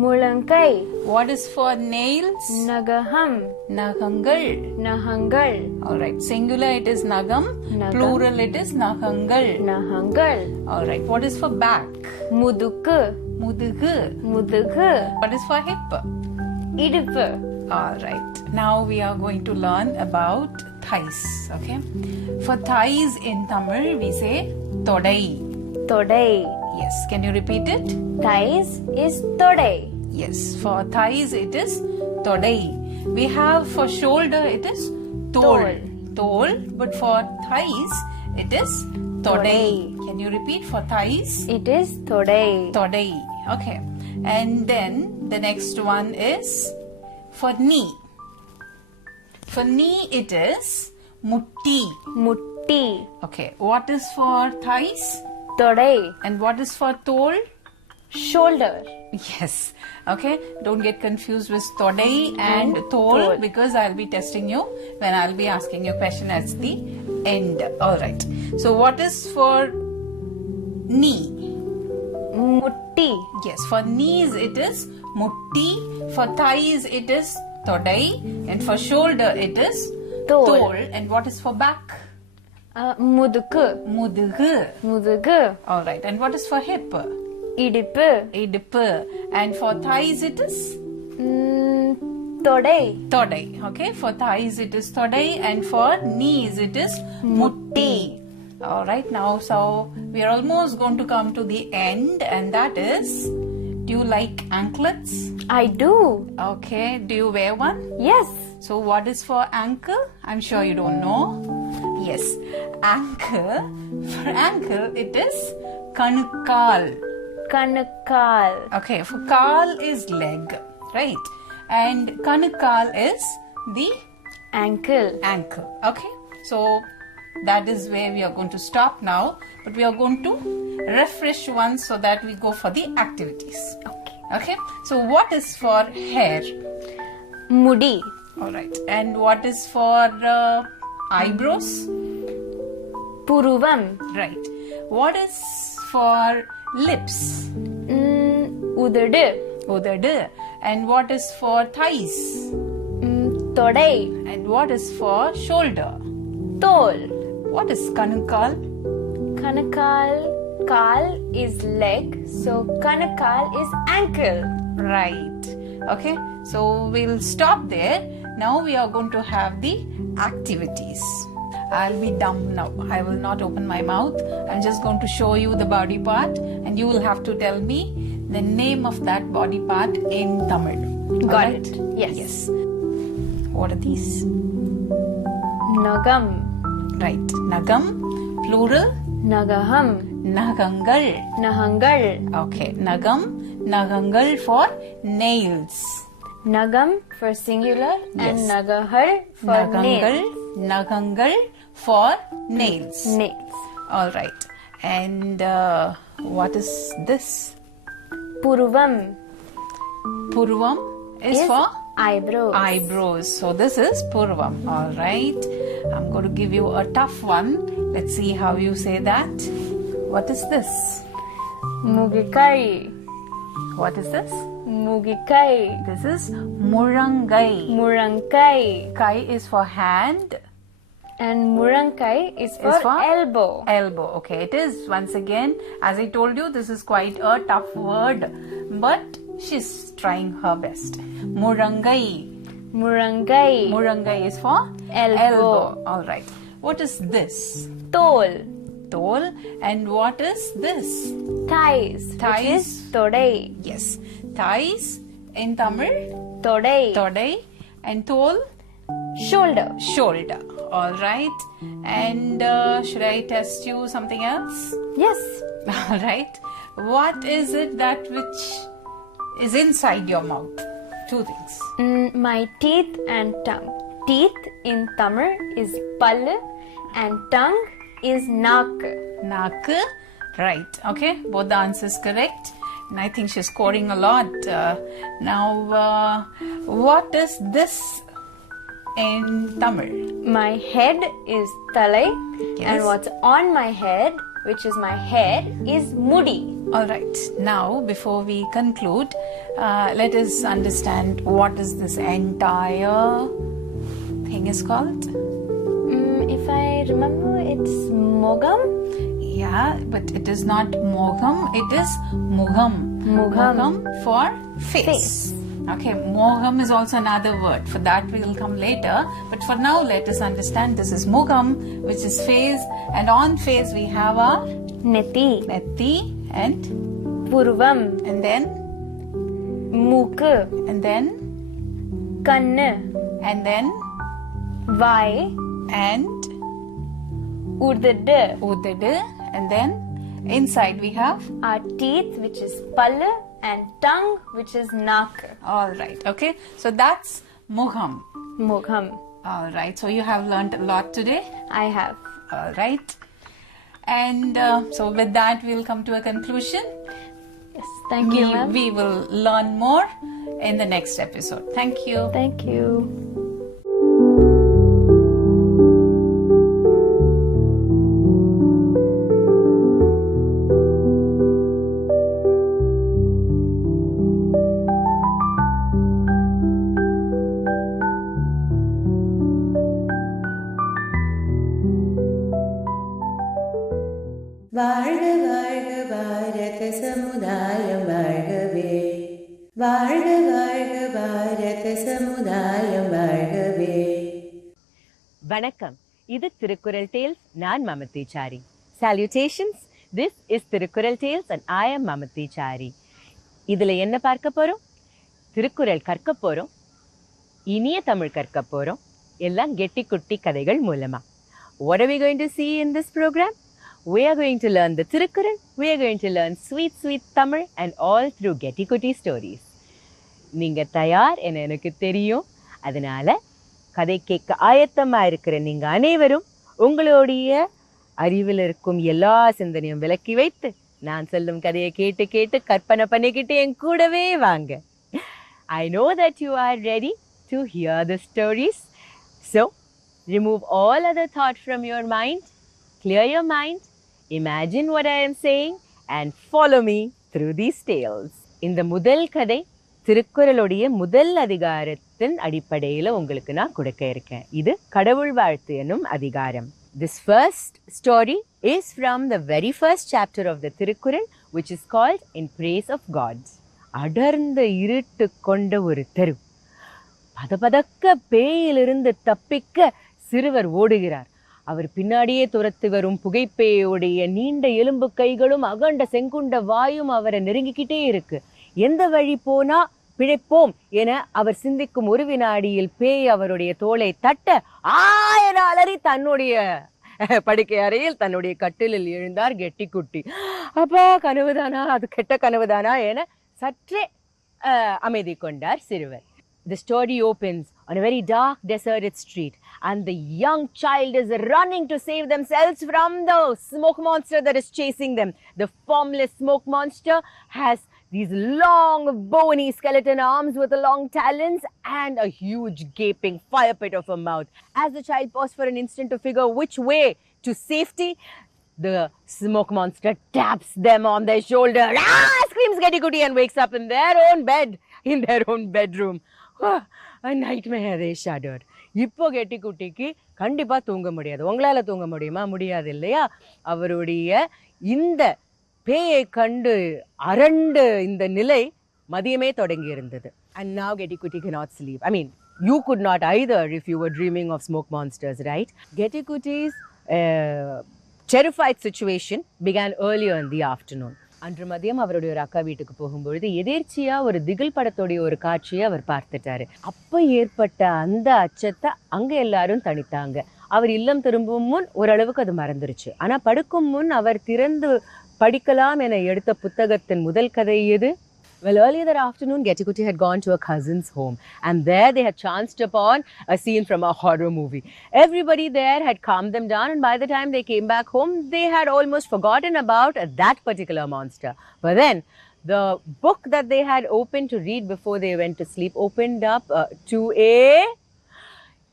Mulankai. What is for nails? Nagaham. Nagangal. Nahangal. Alright, singular it is nagam. Plural it is nahangal. Nahangal. Alright, what is for back? Muduku. Mudugu. Mudugu. What is for hip? Idupu. Alright, now we are going to learn about thighs. Okay, for thighs in Tamil we say todai. Todai. Yes, can you repeat it? Thighs is todai. Yes, for thighs it is todai. We have for shoulder it is tol. Tol, but for thighs it is todai. Can you repeat for thighs? It is todai. Todai. Okay, and then the next one is for knee. For knee it is mutti. Mutti. Okay, what is for thighs? Todai. And what is for tol? Shoulder. Yes. Okay, don't get confused with todai and tol because I'll be testing you when I'll be asking you question at the end. Alright, so what is for knee? Mutti. Yes, for knees it is mutti. For thighs it is todai. And for shoulder it is tol. And what is for back? Muduku. Mudugu. Mudugu. Alright, and what is for hip? Idipu. Idipu. And for thighs it is? Todai. Todai. Okay, for thighs it is todai. And for knees it is mutti. Alright, now so we are almost going to come to the end, and that is, do you like anklets? I do. Okay, do you wear one? Yes. So what is for ankle? I'm sure you don't know. Yes, ankle. For ankle it is kanukal. Kanukal. Okay, for kal is leg, right? And kanukal is the ankle. Ankle. Okay, so that is where we are going to stop now, but we are going to refresh once so that we go for the activities. Okay, so what is for hair? Mudi. Alright, and what is for eyebrows? Puruvam. Right. What is for lips? Udadu. Udadu. And what is for thighs? Todai. And what is for shoulder? Tol. What is kanukal? Kanukal. Kal is leg, so kanukal is ankle. Right. Okay, so we'll stop there. Now we are going to have the activities. I'll be dumb now. I will not open my mouth. I'm just going to show you the body part, and you will have to tell me the name of that body part in Tamil. Got it. Yes. Yes. What are these? Nagam. Right. Nagam. Plural. Nagaham. Nagangal. Nahangal. Okay. Nagam. Nagangal for nails. Nagam for singular and Nagahal for nails. Nagangal for nails. Nails. Alright. And what is this? Puruvam. Puruvam is for? Eyebrows. Eyebrows. So this is Purvam. Alright. I'm going to give you a tough one. Let's see how you say that. What is this? Mugikai. What is this? Mugikai. This is Murangai. Murankai. Kai is for hand. And Murankai is for elbow. Elbow. Okay, it is once again. As I told you, this is quite a tough word, but she's trying her best. Murangai. Murangai. Murangai is for elbow. All right. What is this? Tol. Tol. And what is this? Thighs. Thighs. Which is todai. Yes. Thighs in Tamil. Todai. Todai. And tol. Shoulder. Shoulder. All right. And should I test you something else? Yes. All right. What is it that which is inside your mouth? Two things. My teeth and tongue. Teeth in Tamil is pallu and tongue is naak. Naak. Right. Okay. Both the answers correct. And I think she's scoring a lot. Now, what is this in Tamil? My head is talai, Yes. and what's on my head, which is my hair, is mudi. All right. Now, before we conclude, let us understand what is this entire thing is called. If I remember, it's Mogam. Yeah, but it is not Mogam. It is Mugham. Mugham for face. Okay, Mugham is also another word. For that we will come later. But for now, let us understand this is Mugham, which is face. And on face we have our Neti. Neti and Purvam. And then Mook. And then Kannu. And then Vai. And Udadu. Udadu. And then inside we have our teeth, which is Pallu, and tongue, which is Nak. All right. Okay. So that's Mugham. Mugham. All right. So you have learned a lot today. I have. All right. And so with that, we'll come to a conclusion. Yes. Thank you, ma'am. We will learn more in the next episode. Thank you. Thank you. வாழ்க வாழ்க பாரத சமுதாயம் வாழ்கவே வாழ்க வாழ்க பாரத சமுதாயம் வாழ்கவே. வணக்கம், இது திருக்குறள் டேல்ஸ். நான் மமதி sorry. Salutations, this is Thirukkural tales and I am மமதி sorry. இதில் என்ன பார்க்க போகிறோம்? திருக்குறள் கற்க போகிறோம், இனிய தமிழ் கற்க போகிறோம், எல்லாம் கெட்டி குட்டி கதைகள் மூலமாக. What are we going to see in this program? We are going to learn the Tirukkural, we are going to learn sweet Tamil and all through Getty Kutty stories. நீங்க தயார் என எனக்கு தெரியும். அதனால கதை கேட்க ஆயத்தமா இருக்கிற நீங்க அனைவரும் உங்களுடைய அறிவில் இருக்கும் எல்லா சிந்தனையும் விலக்கி வைத்து நான் சொல்லும் கதையை கேட்டு கேட்டு கற்பனை பண்ணிக்கிட்டு என் கூடவே வாங்க. I know that you are ready to hear the stories. So, remove all other thought from your mind, clear your mind, imagine what I am saying and follow me through these tales. இந்த முதல் கதை திருக்குறளுடைய முதல் அதிகாரத்தின் அடிப்படையில் உங்களுக்கு நான் கொடுக்க இருக்கேன். இது கடவுள் வாழ்த்து எனும் அதிகாரம். This first story is from the very first chapter of the Tirukkural, which is called In Praise of Gods. அடர்ந்த இருட்டு கொண்ட ஒரு தெரு. பதபதக்க பேயிலிருந்து தப்பிக்க சிறுவர் ஓடுகிறார். அவர் பின்னாடியே துரத்து வரும் புகைப்பேயோடைய நீண்ட எலும்பு கைகளும் அகண்ட செங்குண்ட வாயும் அவரை நெருங்கிக்கிட்டே இருக்கு. எந்த வழி போனா பிழைப்போம் என அவர் சிந்திக்கும் ஒரு வினாடியில் பேய் அவருடைய தோளை தட்ட ஆயன அலறி தன்னுடைய படுக்கை அறையில் தன்னுடைய கட்டிலில் எழுந்தார் கெட்டி குட்டி. அப்பா கனவுதானா, அது கெட்ட கனவுதானா என சற்றே அமைதி கொண்டார் சிறுவர். The story opens on a very dark, deserted street, and the young child is running to save themselves from the smoke monster that is chasing them. The formless smoke monster has these long, bony skeleton arms with long talons and a huge, gaping fire pit of a mouth. As the child paused for an instant to figure which way to safety, the smoke monster taps them on their shoulder. Ah! Screams Getty Kutty and wakes up in their own bed, in their own bedroom. A nightmare, they shuddered. இப்போ கெட்டி குட்டிக்கு கண்டிப்பாக தூங்க முடியாது. உங்களால் தூங்க முடியுமா? முடியாது இல்லையா? அவருடைய இந்த பேயை கண்டு அரண்டு இந்த நிலை மதியமே தொடங்கி இருந்தது. And now Getty Kutty cannot sleep. I mean, you could not either if you were dreaming of smoke monsters, right? Getty Kutty's terrified situation began earlier in the afternoon. அன்று மதியம் அவருடைய ஒரு அக்கா வீட்டுக்கு போகும்பொழுது எதேர்ச்சியா ஒரு திகில் படத்துடைய ஒரு காட்சியை அவர் பார்த்துட்டாரு. அப்ப ஏற்பட்ட அந்த அச்சத்தை அங்க எல்லாரும் தணித்தாங்க. அவர் இல்லம் திரும்பும் முன் ஓரளவுக்கு அது மறந்துருச்சு. ஆனா படுக்கும் முன் அவர் திறந்து படிக்கலாம் என எடுத்த புத்தகத்தின் முதல் கதை எது? Well, earlier that afternoon, Getty Kutty had gone to a cousin's home, and there they had chanced upon a scene from a horror movie. Everybody there had calmed them down, and by the time they came back home, they had almost forgotten about that particular monster. But then, the book that they had opened to read before they went to sleep opened up to a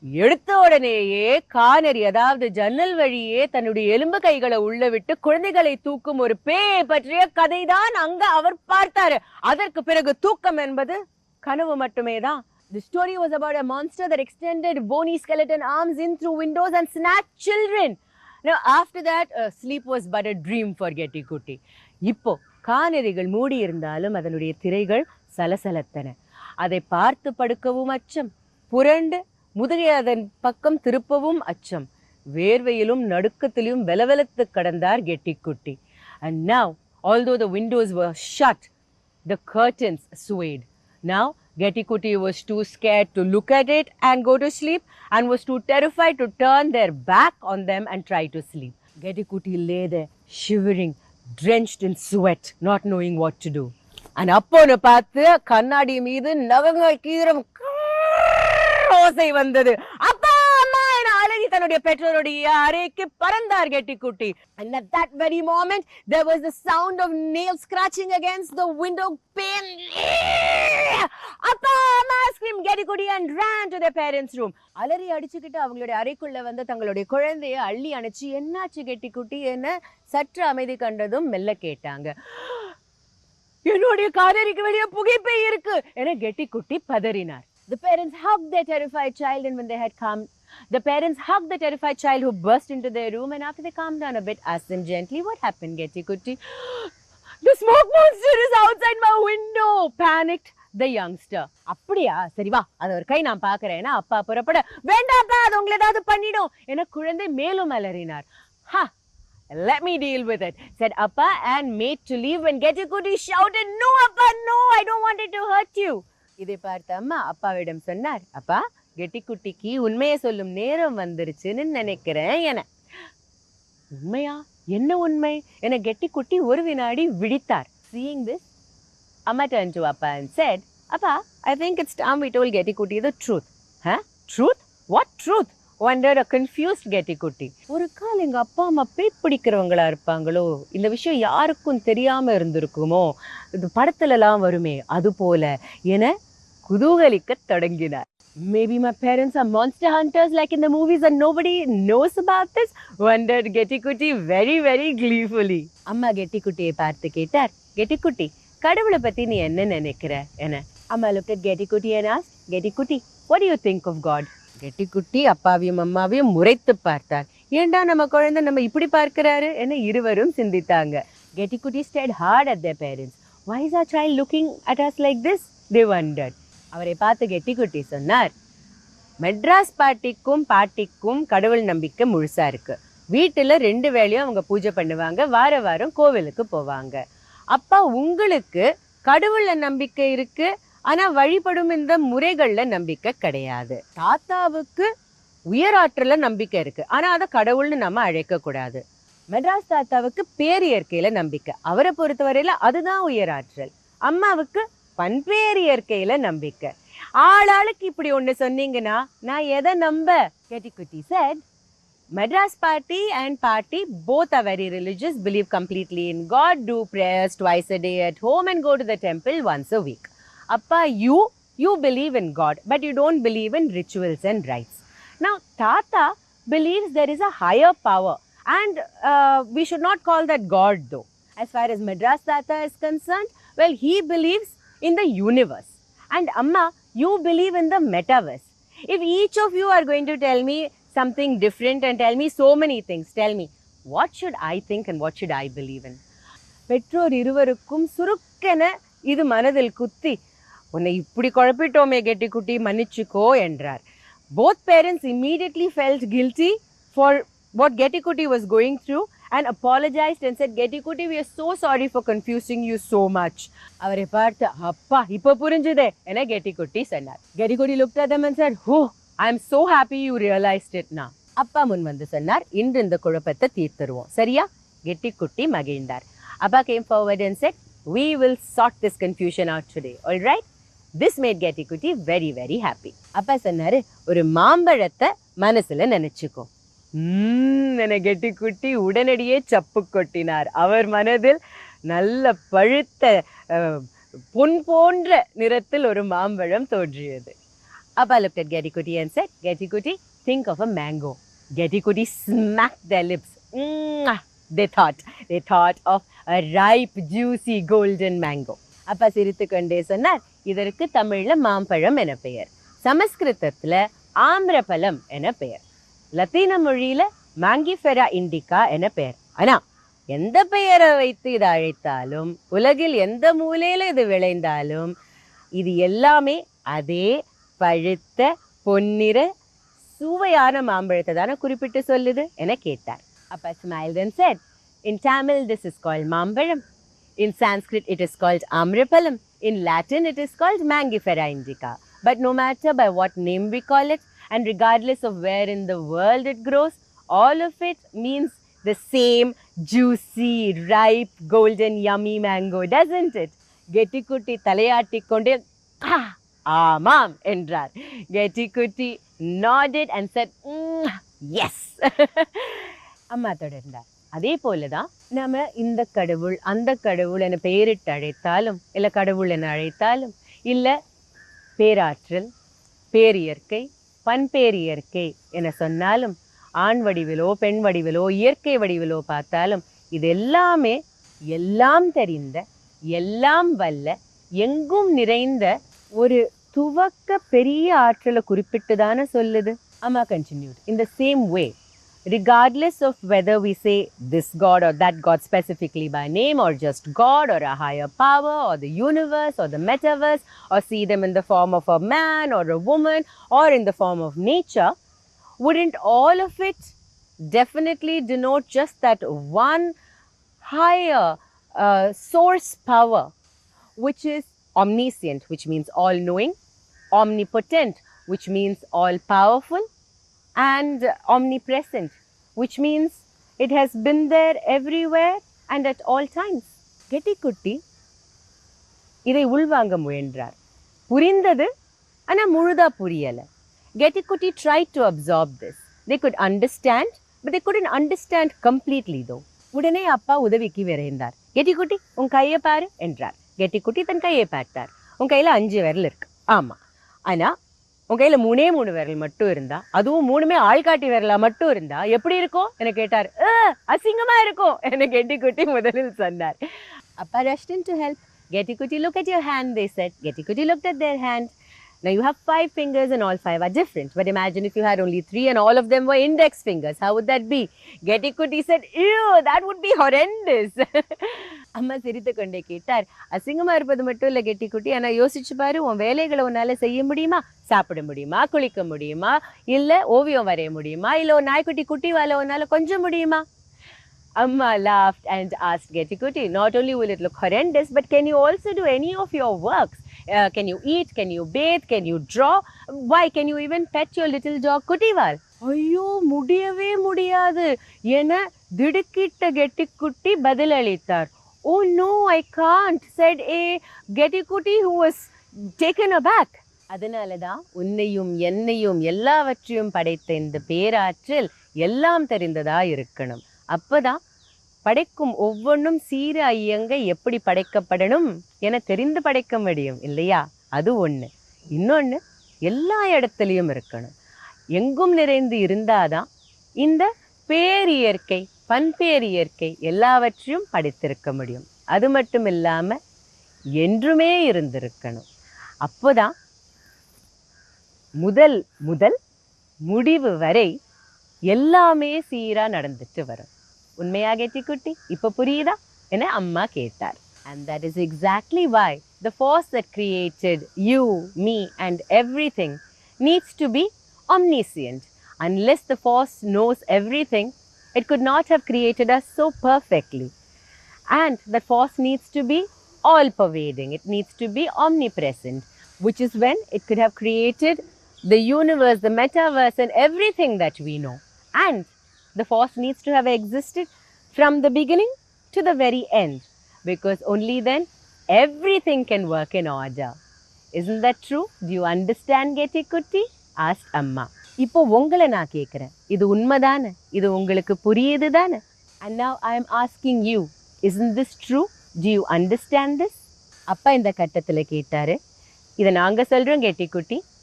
எடுத்த உடனேயே Connery அதாவது ஜன்னல் வழியே தன்னுடைய எலும்பு கைகளை உள்ள விட்டு குழந்தைகளை தூக்கும் ஒரு பேயை பற்றிய கதைதான் அங்க அவர் பார்த்தாரு. அதற்கு பிறகு தூக்கம் என்பது கனவு மட்டுமே தான். The story was about a monster that extended bony skeleton arms in through windows and snatched children. Now after that sleep was but a dream for Getty Kuti. இப்போ கானரிகள் மூடி இருந்தாலும் அதனுடைய திரைகள் சலசலத்தன. அதை பார்த்து படுக்கவும் அச்சம், புரண்டு முதுகை அதன் பக்கம் திருப்பவும் அச்சம். வேர்வையிலும் நடுக்கத்திலும் வெலவெலத்து கடந்தார் கெட்டி குட்டி. And now, although the windows were shut, the curtains swayed. Now, Getty Kuti was too scared to look at it and go to sleep, and was too terrified to turn their back on them and try to sleep. Getty Kuti lay there, shivering, drenched in sweat, not knowing what to do. And அப்போன்னு பார்த்து கண்ணாடி மீது நவங்கள் கீரம் ஓசை வந்தது. அப்பா அம்மா என அலறி தன்னுடைய பெற்றோருடைய அறைக்கு பறந்தார் கெட்டி குட்டி. And at that very moment there was the sound of nails scratching against the window pane. அப்பா அம்மா screamed Getty Kuti and ran to their parents' room. அலறி அடிச்சுக்கிட்டு அவங்களுடைய அறைக்குள்ள வந்து தங்களுடைய குழந்தையை அள்ளி அணைச்சு என்னாச்சு கெட்டி குட்டி என சற்று அமைதி கண்டதும் மெல்ல கேட்டாங்க. என்னுடைய காதலிக்கு வெளியே புகைப்பை இருக்கு என கெட்டி குட்டி பதறினார். The parents hugged their terrified child, and when they had calmed, the parents hugged the terrified child who burst into their room, and after they calmed down a bit, asked them gently, "What happened, Getty Kuti?" "The smoke monster is outside my window," panicked the youngster. அப்படியா, சரி வா, அது ஒரு கை நான் பார்க்கறேன். அப்பா புறப்பட, வேண்டாப்பா, அது உங்களை ஏதாவது பண்ணிடும் என குழந்தை மேலும் அலறினார். "Ha! Let me deal with it," said Appa and made to leave when Getty Kuti shouted, "No, Appa, no, I don't want it to hurt you." இதை பார்த்த அம்மா அப்பாவிடம் சொன்னார், "அப்பா, கெட்டி குட்டிக்கு உண்மையை சொல்லும் நேரம் வந்துருச்சுன்னு நினைக்கிறேன் என." உண்மையா, என்ன உண்மை என கெட்டி குட்டி ஒரு வினாடி விழித்தார். Seeing this, Amma turned to Appa and said, "Appa, I think it's time we told Getty Kuti the truth." "Huh? Truth? What truth?" wondered a confused Getty Kuti. ஒரு கால் எங்க அப்பா அம்மா பேய் பிடிக்கிறவங்களா இருப்பாங்களோ, இந்த விஷயம் யாருக்கும் தெரியாம இருந்திருக்குமோ, இது படத்துல எல்லாம் வருமே அது போல என குதூகலிக்க தொடங்கினார். Maybe my parents are monster hunters like in the movies and nobody knows about this, wondered Getty Kuti very very gleefully. அம்மா கெட்டி குட்டியை பார்த்து கேட்டார், "கெட்டி குட்டி, கடவுளை பத்தி நீ என்ன நினைக்கிற என?" அம்மா looked at Getty Kuti and asked, "Getty Kuti, what do you think of God?" கெட்டி குட்டி அப்பாவையும் அம்மாவையும் முறைத்து பார்த்தார். ஏண்டா நம்ம குழந்தை நம்ம இப்படி பார்க்கிறாரு என இருவரும் சிந்தித்தாங்க. Getty Kuti stared hard at their parents. "Why is our child looking at us like this?" they wondered. அவரை பார்த்து கெட்டி குட்டி சொன்னார், மெட்ராஸ் பாட்டிக்கும் கடவுள் நம்பிக்கை முழுசா இருக்கு. வீட்டுல 2 வேளையும் அவங்க பூஜை பண்ணுவாங்க, வார வாரம் கோவிலுக்கு போவாங்க. அப்பா, உங்களுக்கு கடவுள்ல நம்பிக்கை இருக்கு, ஆனா வழிபடும் இந்த முறைகள்ல நம்பிக்கை கிடையாது. தாத்தாவுக்கு உயராற்றல நம்பிக்கை இருக்கு, ஆனா அதை கடவுள்னு நம்ம அழைக்க கூடாது. மெட்ராஸ் தாத்தாவுக்கு பேரியற்கையில நம்பிக்கை, அவரை பொறுத்தவரையில அதுதான் உயராற்றல். அம்மாவுக்கு பண்பேரியற்கையில நம்பிக்கை. ஆளாளுக்கு இப்படி ஒண்ணு சொன்னீங்கன்னா நான் எதை நம்ப? Getty Kuti said, Madras party and party both are very religious, believe completely in God, do prayers twice a day at home and go to the temple once a week. Appa, you believe in God, but you don't believe in rituals and rites. Now, Tata believes there is a higher power, and we should not call that God though. As far as Madras Tata is concerned, well, he believes in the universe. And Amma, you believe in the metaverse. If each of you are going to tell me something different and tell me so many things, tell me, what should I think and what should I believe in? பெற்றோர் இருவருக்கும் சுருக்கென இது மனதில் குத்தி, உன்னை இப்படி குழப்பிட்டோமே கெட்டி குட்டி, மன்னிச்சுக்கோ என்றார். Both parents immediately felt guilty for what Getty Kuti was going through and apologized and said, Getty Kuti, we are so sorry for confusing you so much. அவரை பார்த்து, அப்பா இப்ப புரிஞ்சுதே என Getty Kuti சொன்னார். Getty Kuti looked at them and said, oh, I am so happy you realized it now. அப்பா முன் வந்து சொன்னார், இன்று இந்த குழப்பத்தை தீர்த்துருவோம், சரியா? Getty Kuti மகிழ்ந்தார். அப்பா came forward and said, we will sort this confusion out today, all right? This made Getty Kuti very very happy. அப்பா சொன்னாரு, ஒரு மாம்பழத்தை மனசுல நினைச்சுக்கோ. என Getty Kuti உடனடியே சப்பு கொட்டினார். அவர் மனதில் நல்ல பழுத்த பொன் போன்ற நிறத்தில் ஒரு மாம்பழம் தோன்றியது. Appa looked at Getty-Kutty and said, Getty-Kutty, think of a mango. Getty-Kutty smacked their lips. Mwah! They thought of a ripe, juicy, golden mango. அப்பா சிரித்துக்கொண்டே சொன்னார், இதற்கு தமிழ்ல மாம்பழம் என பெயர், சமஸ்கிருதத்துல ஆம்ரபலம் என பெயர், லத்தீன மொழியில மாங்கிஃபெரா இண்டிகா என பெயர். ஆனா எந்த பெயரை வைத்து இதை அழைத்தாலும், உலகில் எந்த மூலையில இது விளைந்தாலும், இது எல்லாமே அதே பழுத்த பொன்னிற சுவையான மாம்பழத்தை தானே குறிப்பிட்டு சொல்லுது என கேட்டார். அப்பா smiled and said, in Tamil this is called mambaram, in Sanskrit it is called amrapalam, in Latin it is called mangifera indica. But no matter by what name we call it, and regardless of where in the world it grows, all of it means the same juicy, ripe, golden, yummy mango, doesn't it? Getty-Kutty தலையாட்டிக்கொண்டே ஆமாம் என்றார். Getty-Kutty nodded and said, yes. அம்மா தொடர்ந்தார், அதே போலதான் நாம இந்த கடவுள் அந்த கடவுள் என பெயரிட்டு அழைத்தாலும், இல்ல கடவுள் என அழைத்தாலும், இல்ல பேராற்றல், பேரியற்கை, பண்பேரியற்கை என சொன்னாலும், ஆண் வடிவிலோ பெண் வடிவிலோ இயற்கை வடிவிலோ பார்த்தாலும், இது எல்லாமே எல்லாம் தெரிந்த, எல்லாம் வல்ல, எங்கும் நிறைந்த ஒரு துவக்க பெரிய ஆற்றலை குறிப்பிட்டு தானே சொல்லுது. அம்மா continued, in the same way, regardless of whether we say this God or that God specifically by name, or just God or a higher power or the universe or the metaverse, or see them in the form of a man or a woman or in the form of nature, wouldn't all of it definitely denote just that one higher source power, which is omniscient, which means all-knowing, omnipotent, which means all-powerful, and omnipresent, which means it has been there everywhere and at all times. Getty-Kutty இதை உள்வாங்க முயன்றார். புரிந்தது, ஆனா முழுதா புரியல. Getty-Kutty tried to absorb this. They could understand, but they couldn't understand completely though. உடனே அப்பா உதவிக்கு விரைந்தார். Getty-Kutty, உன் கையை பாரு என்றார். Getty-Kutty தன் கையை பார்த்தார். உன் கையில 5 விரல் இருக்கு. ஆமா, ஆனா உன் கையில 3 விரல் மட்டும் இருந்தா, அதுவும் 3மே ஆள்காட்டி விரலா மட்டும் இருந்தா எப்படி இருக்கும் என கேட்டார். அசிங்கமா இருக்கும் என Getty-Kutty முதலில் சொன்னார். அப்பா rushed in to help. Getty-Kutty, look at your hand, they said. Getty-Kutty looked at their hand. Now you have 5 fingers and all 5 are different. But imagine if you had only 3 and all of them were index fingers. How would that be? Getty-Kutty said, ew, that would be horrendous. அம்மா சிரித்து கொண்டே கேட்டார், அசிங்கமா இருப்பது மட்டும் இல்லை Getty-Kutty, ஆனா யோசிச்சு பாரு, உன் வேலைகளை உன்னால செய்ய முடியுமா? சாப்பிட முடியுமா? குளிக்க முடியுமா? இல்ல ஓவியம் வரைய முடியுமா? இல்ல ஒரு நாய்க்குட்டி குட்டி வாழ உன்னால கொஞ்சம் முடியுமா? Amma laughed and asked Getty-Kutty, not only will it look horrendous, but can you also do any of your works? Can you eat? Can you bathe? Can you draw? Why, can you even pet your little dog Kuttival? ஐயோ, முடியவே முடியாது என திடுக்கிட்ட Getty-Kutty பதிலளித்தார். Oh no, I can't, said a Getty-Kutty who was taken aback. அதனாலதான் உன்னையும் என்னையும் எல்லாவற்றையும் படைத்த இந்த பேராற்றல் எல்லாம் தெரிந்ததா இருக்கணும். அப்பதான் படைக்கும் ஒவ்வொன்றும் சீர ஐயங்க எப்படி படைக்கப்படணும் என தெரிந்து படைக்க முடியும் இல்லையா? அது ஒண்ணு. இன்னொன்னு, எல்லா இடத்துலையும் இருக்கணும், எங்கும் நிறைந்து இருந்தாதான் இந்த பேரியற்கை, பண்பேரியற்கை எல்லாவற்றையும் படைத்திருக்க முடியும். அது மட்டும் இல்லாம என்றுமே இருந்திருக்கணும். அப்போதான் முதல் முடிவு வரை எல்லாமே சீரா நடந்துட்டு வரும். உண்மையா Getty-Kutty? இப்ப புரியுதா என அம்மா கேட்டார். And that is exactly why the force that created you, me and everything needs to be omniscient. Unless the force knows everything, it could not have created us so perfectly. And that force needs to be all-pervading. It needs to be omnipresent, which is when it could have created the universe, the metaverse and everything that we know. And the force needs to have existed from the beginning to the very end, because only then everything can work in order. Isn't that true? Do you understand Getty-Kutty? asked Amma. இப்போ உங்களை நான் கேட்கிறேன், இது உண்மைதானே? இது உங்களுக்கு புரியுது தானே? And now I am asking you, isn't this true? Do you understand this? அப்பா இந்த கட்டத்தில் கேட்டாரு. இதை நாங்க சொல்றோம் Getty-Kutty,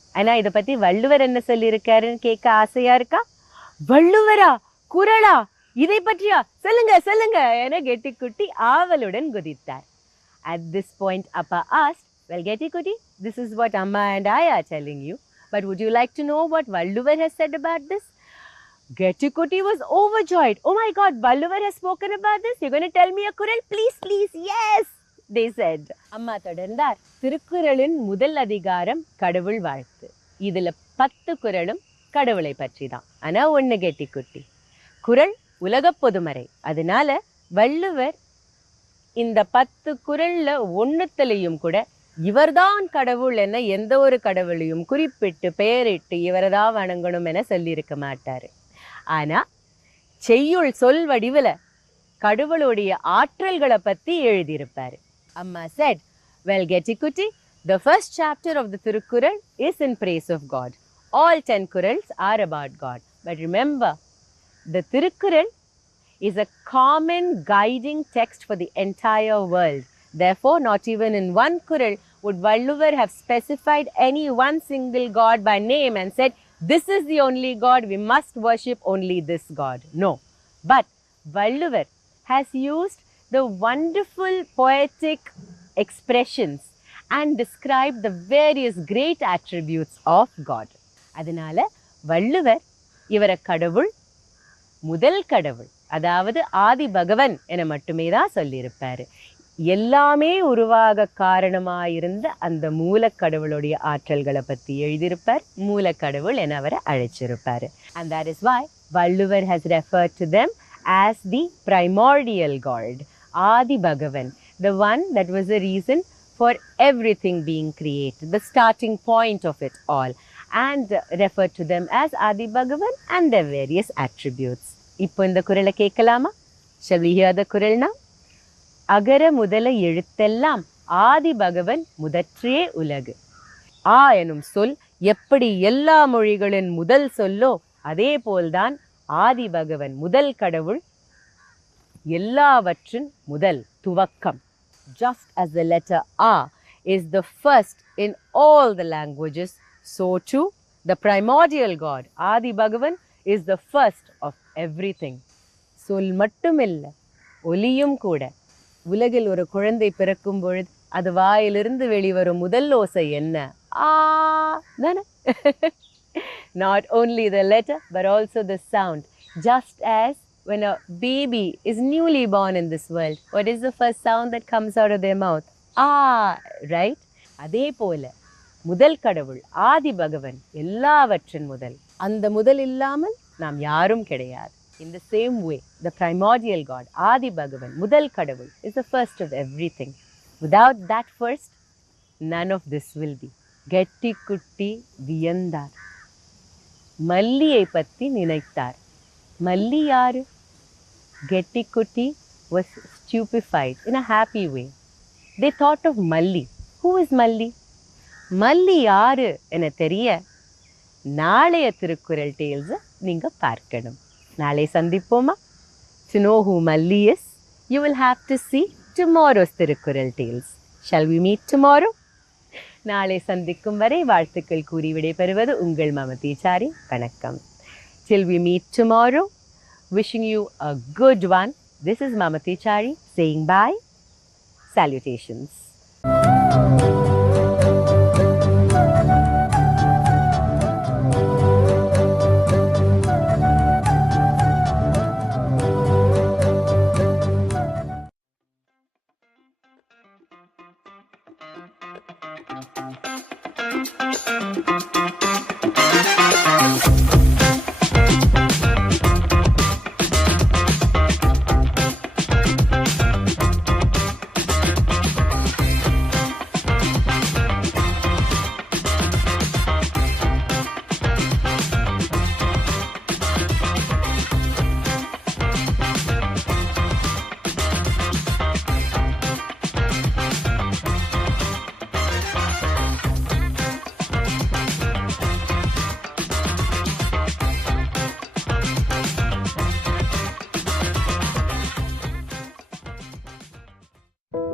ஆனா இத பத்தி வள்ளுவர் என்ன சொல்லியிருக்காருன்னு கேட்க ஆசையா இருக்கா? வள்ளுவரா, குறளா, இதை பற்றியா, சொல்லுங்க சொல்லுங்க என கெட்டிக்குட்டி ஆவலுடன் குதித்தார். At this point, Appa asked, well, Getty-Kutty, this is what Amma and I are telling you. But would you like to know what Valluvar has said about this? Getty-Kutty was overjoyed. Oh my God, Valluvar has spoken about this? You're going to tell me a kural? Please, please, yes, they said. Amma தொடர்ந்தார். திருக்குறளின் முதல் அதிகாரம் கடவுள் வாழ்த்து. இதுல 10 குறளும் கடவுளை பற்றி தான். ஆனா ஒண்ணு கெட்டிக்குட்டி, குறள் உலக பொதுமறை. அதனால வள்ளுவர் இந்த 10 குறள்ல ஒண்ணுத்திலையும் கூட இவர்தான் கடவுள் என எந்த ஒரு கடவுளையும் குறிப்பிட்டு பெயரிட்டு இவரதான் வணங்கணும் என சொல்லியிருக்க மாட்டாரு. ஆனா செய்யுள் சொல் வடிவுல கடவுளுடைய ஆற்றல்களை பத்தி எழுதியிருப்பாரு. அம்மா said, well, Getty-Kutty, the first chapter of the Thirukkural is in praise of God. All 10 kurals are about God. But remember, the Thirukkural is a common guiding text for the entire world. Therefore, not even in one kural would Valluvar have specified any one single God by name and said, this is the only God, we must worship only this God. No. But Valluvar has used the wonderful poetic expressions and described the various great attributes of God. அதனால வள்ளுவர் இவர கடவுள், முதல் கடவுள், அதாவது ஆதி பகவன் என மட்டுமே தான் சொல்லியிருப்பாரு. எல்லாமே உருவாக காரணமாயிருந்த அந்த மூலக்கடவுளுடைய ஆற்றல்களை பற்றி எழுதியிருப்பார். மூலக்கடவுள் என அவரை அழைச்சிருப்பாரு. And that is why Valluvar has referred to them as the primordial God, Adi Bhagavan, the one that was the reason for everything being created, the starting point of it all, and referred to them as Adi Bhagavan and their various attributes. இப்போ இந்த குறளை கேட்கலாமா? Shall we hear the குறள் now? அகர முதல எழுத்தெல்லாம் ஆதி பகவன் முதற்றே உலகு. ஆ எனும் சொல் எப்படி எல்லா மொழிகளின் முதல் சொல்லோ அதே போல்தான் ஆதி பகவன் முதல் கடவுள், எல்லாவற்றின் முதல் துவக்கம். Just as the letter A is the first in all the languages, so too the primordial God, Adi Bhagavan, is the first of everything. சொல் மட்டுமில்ல, ஒலியும் கூட. உலகில் ஒரு குழந்தை பிறக்கும் பொழுது அது வாயிலிருந்து வெளிவரும் முதல் ஓசை என்ன? ஆ தானே? Not only the letter but also the sound. Just as when a baby is newly born in this world, what is the first sound that comes out of their mouth? Ah, right? அதே போல முதல் கடவுள் ஆதி பகவன் எல்லாவற்றின் முதல். அந்த முதல் இல்லாமல் நாம் யாரும் கிடையாது. In the same way, the primordial God, Adi Bhagavan, Mudal Kadavul, is the first of everything. Without that first, none of this will be. Getty-Kutty Viyandar. Malliyai patti ninaittar. Malli yaru? Getty-Kutty was stupefied in a happy way. They thought of Malli. Who is Malli? Malli yaru ena theriya நாளைய Thirukkural tales நீங்க பார்க்கணும். நாளை சந்திப்போமா? To know who Malli is, you will have to see tomorrow's Thirukkural tales. Shall we meet tomorrow? நாளை சந்திக்கும் வரை வாழ்த்துக்கள் கூறி விடைபெறுவது உங்கள் மமதிச்சாரி. வணக்கம். Till we meet tomorrow, wishing you a good one. This is Mamatichari saying bye. Salutations.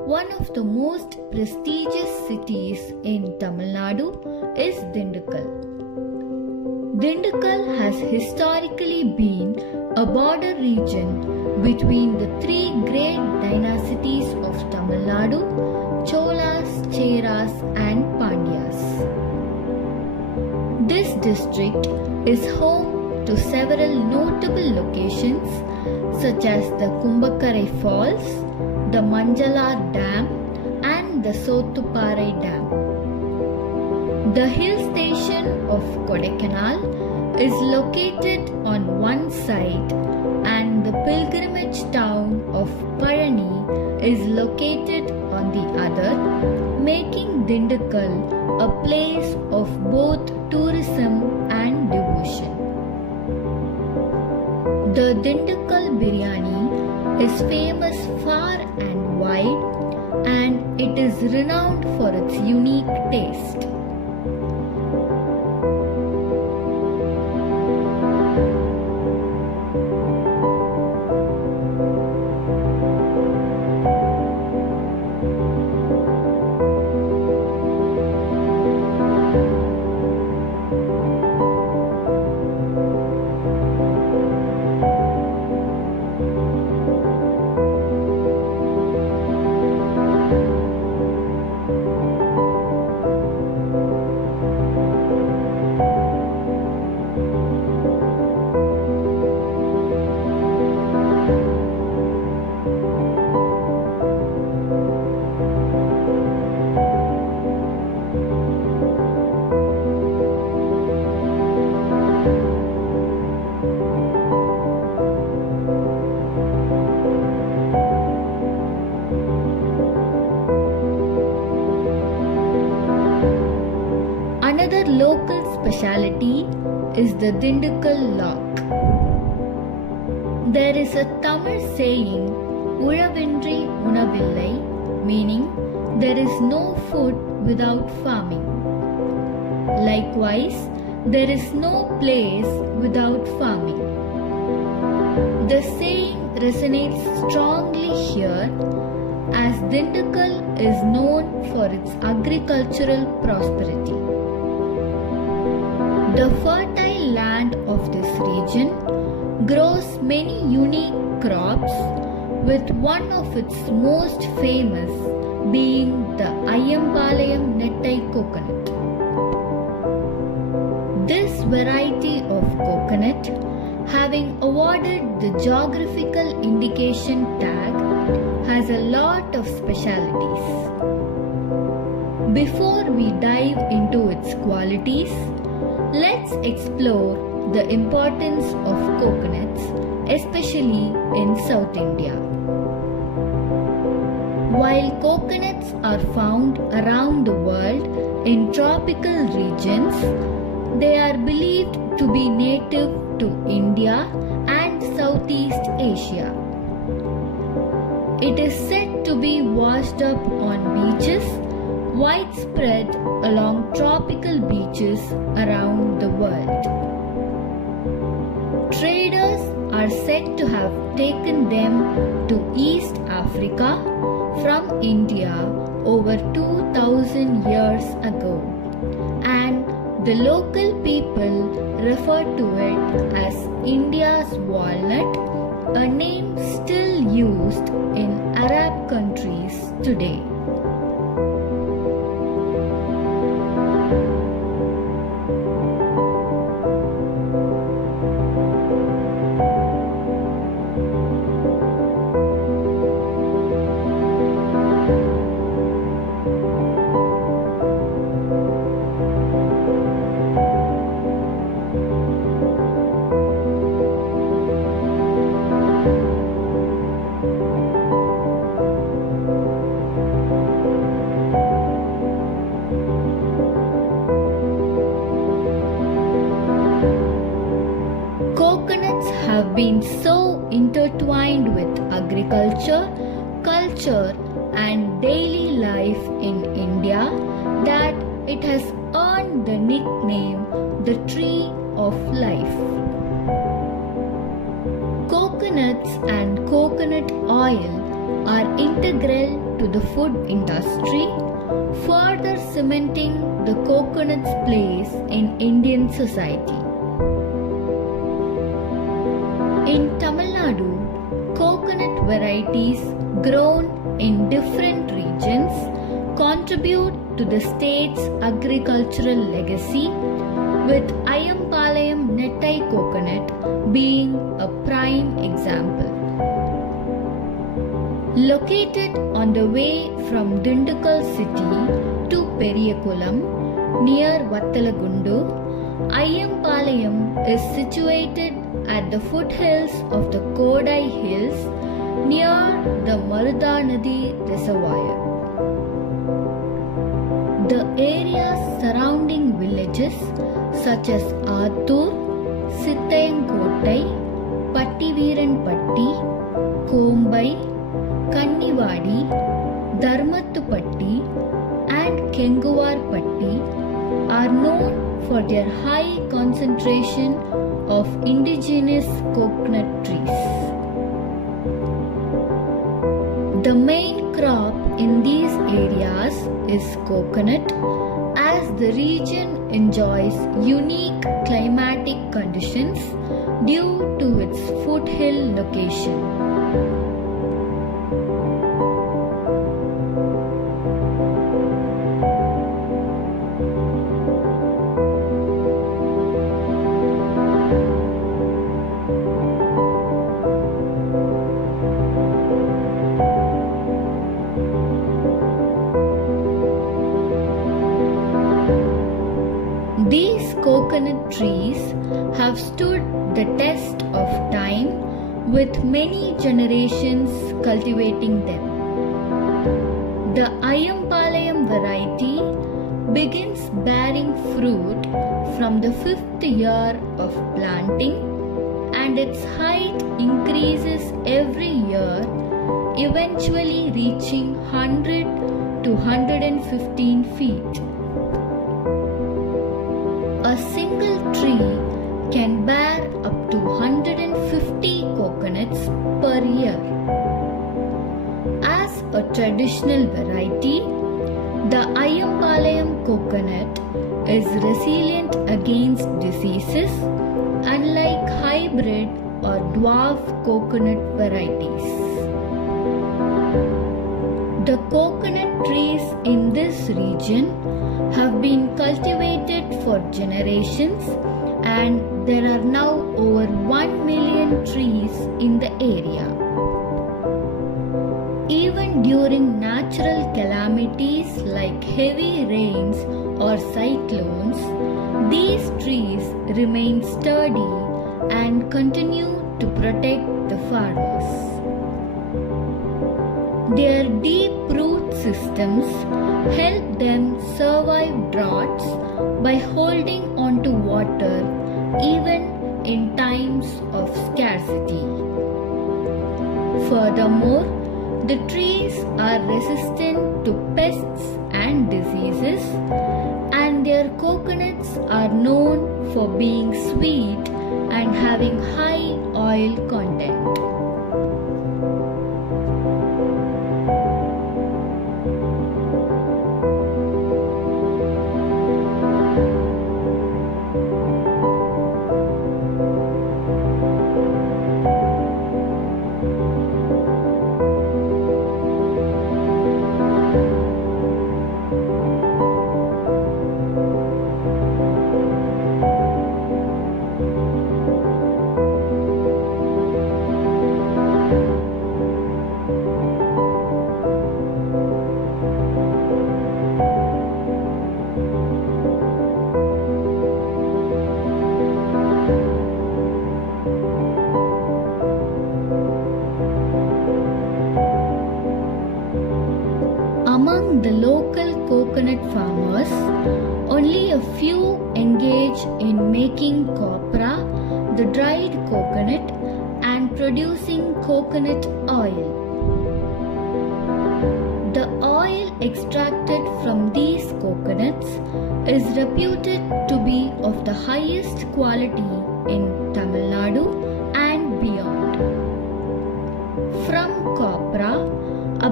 One of the most prestigious cities in Tamil Nadu is Dindigul. Dindigul has historically been a border region between the three great dynasties of Tamil Nadu, Cholas, Cheras and Pandyas. This district is home to several notable locations such as the Kumbakkarai Falls, the Manjalar Dam and the Sothuparai Dam. The hill station of Kodaikanal is located on one side and the pilgrimage town of Palani is located on the other, making Dindigul a place of both tourism and devotion. The Dindigul biryani is famous far and wide and it is renowned for its unique taste. Another local speciality is the Dindigul Lock. There is a Tamil saying, Ulavindri Unavillai, meaning there is no food without farming. Likewise, there is no place without farming. The saying resonates strongly here as Dindigul is known for its agricultural prosperity. The fertile land of this region grows many unique crops, with one of its most famous being the Ayyampalayam Nettai coconut. This variety of coconut, having awarded the geographical indication tag, has a lot of specialities. Before we dive into its qualities, let's explore the importance of coconuts, especially in South India. While coconuts are found around the world in tropical regions, they are believed to be native to India and Southeast Asia. It is said to be washed up on beaches widespread along tropical beaches around the world. Traders are said to have taken them to East Africa from India over 2000 years ago, and the local people refer to it as India's walnut, a name still used in Arab countries today. Have been so intertwined with agriculture, culture and daily life in India that it has earned the nickname the Tree of Life. Coconuts and coconut oil are integral to the food industry, further cementing the coconut's place in Indian society. In Tamil Nadu, coconut varieties grown in different regions contribute to the state's agricultural legacy, with Ayampalayam Nettai coconut being a prime example. Located on the way from Dindigul city to Periyakulam near Vattalagundu, Ayampalayam is situated at the foothills of the Kodai Hills near the Maruda Nadi reservoir. The areas surrounding villages such as Attur, Sittayankotai, Pattiveeranpatti, Kombai, Kannivadi, Dharmathupatti and Kenguvarpatti are known for their high concentration of indigenous coconut trees. The main crop in these areas is coconut, as the region enjoys unique climatic conditions due to its foothill location. These coconut trees have stood the test of time, with many generations cultivating them. The Ayampalayam variety begins bearing fruit from the 5th year of planting, and its height increases every year, eventually reaching 100 to 115 feet. A single tree can bear up to 150 coconuts per year. As a traditional variety, the Ayampalayam coconut is resilient against diseases, unlike hybrid or dwarf coconut varieties. The coconut trees in this region have been cultivated for generations, and there are now over 1 million trees in the area. Even during natural calamities like heavy rains or cyclones, these trees remain sturdy and continue to protect the farmers. Their deep root systems help them survive droughts by holding on to water even in times of scarcity. Furthermore, the trees are resistant to pests and diseases, and their coconuts are known for being sweet and having high oil content. Among the local coconut farmers, only a few engage in making copra, the dried coconut, and producing coconut oil. The oil extracted from these coconuts is reputed to be of the highest quality in Tamil Nadu and beyond. From copra,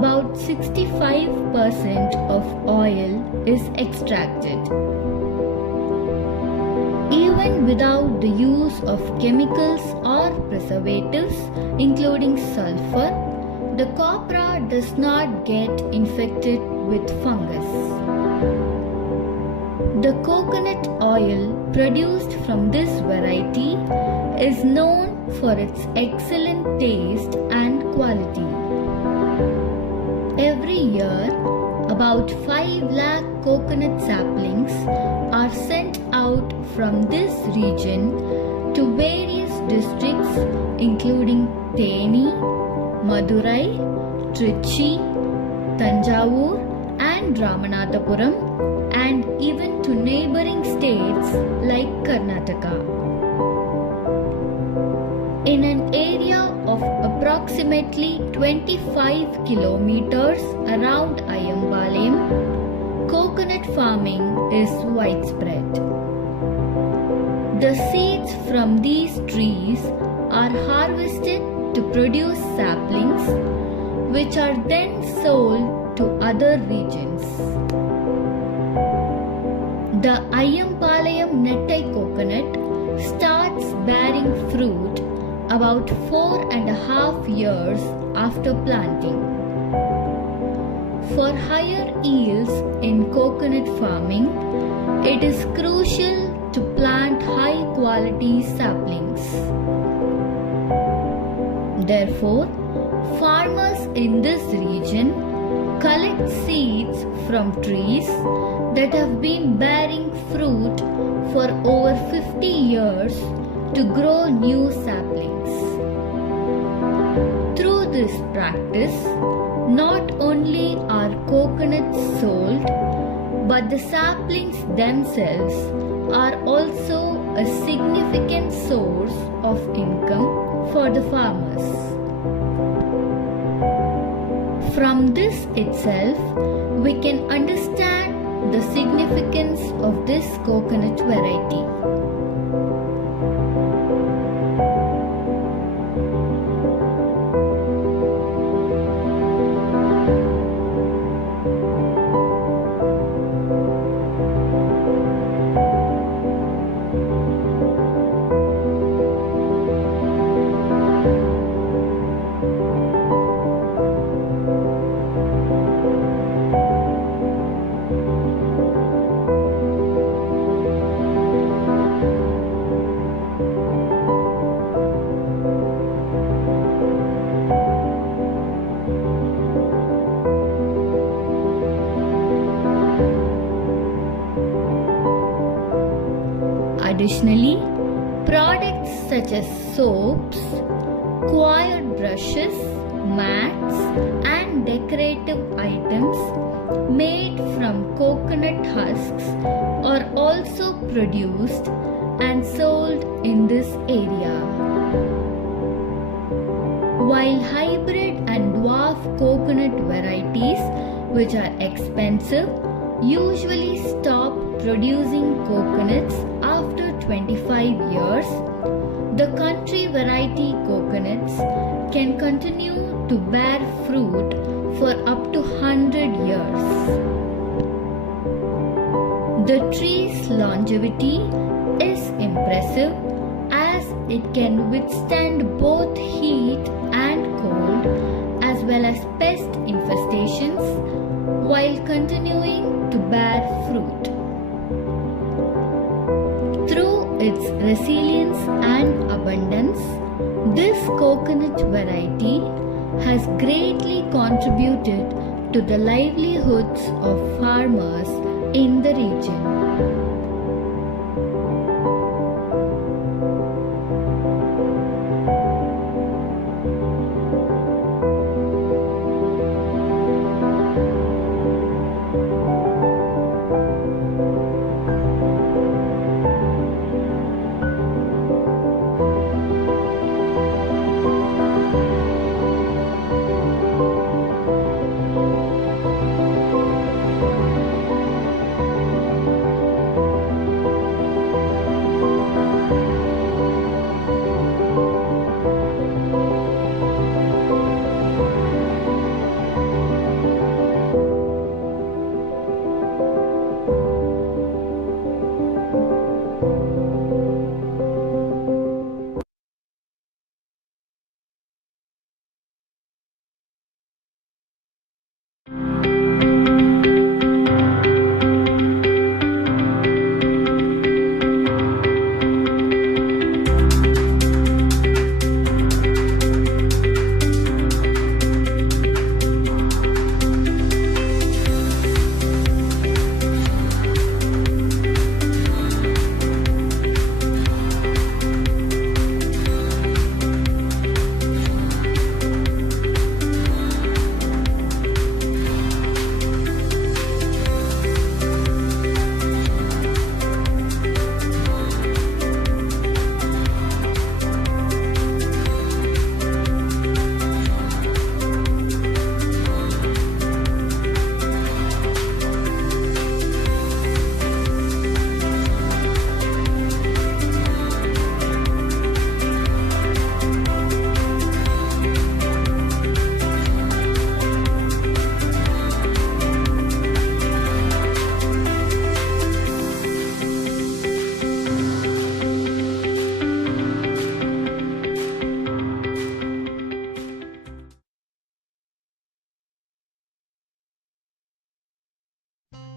about 65% of oil is extracted. Even without the use of chemicals or preservatives, including sulfur, the copra does not get infected with fungus. The coconut oil produced from this variety is known for its excellent taste and quality. Every year, about 5 lakh coconut saplings are sent out from this region to various districts including Theni, Madurai, Trichy, Tanjavur and Ramanathapuram, and even to neighboring states like Karnataka. In an area of approximately 25 kilometers around Ayambalem, coconut farming is widespread. The seeds from these trees are harvested to produce saplings, which are then sold to other regions. The Ayampalayam Nettai coconut starts bearing fruit about 4.5 years after planting. For higher yields in coconut farming, it is crucial to plant high quality saplings. Therefore, farmers in this region collect seeds from trees that have been bearing fruit for over 50 years to grow new saplings. Through this practice, not only are coconuts sold, but the saplings themselves are also a significant source of income for the farmers. From this itself, we can understand the significance of this coconut variety. Additionally, products such as soaps, coired brushes, mats, and decorative items made from coconut husks are also produced and sold in this area. While hybrid and dwarf coconut varieties, which are expensive, usually stop producing coconuts after 25 years, the country variety coconuts can continue to bear fruit for up to 100 years. The tree's longevity is impressive as it can withstand both heat and cold as well as pest infestations while continuing to bear fruit. Through its resilience and abundance, this coconut variety has greatly contributed to the livelihoods of farmers in the region.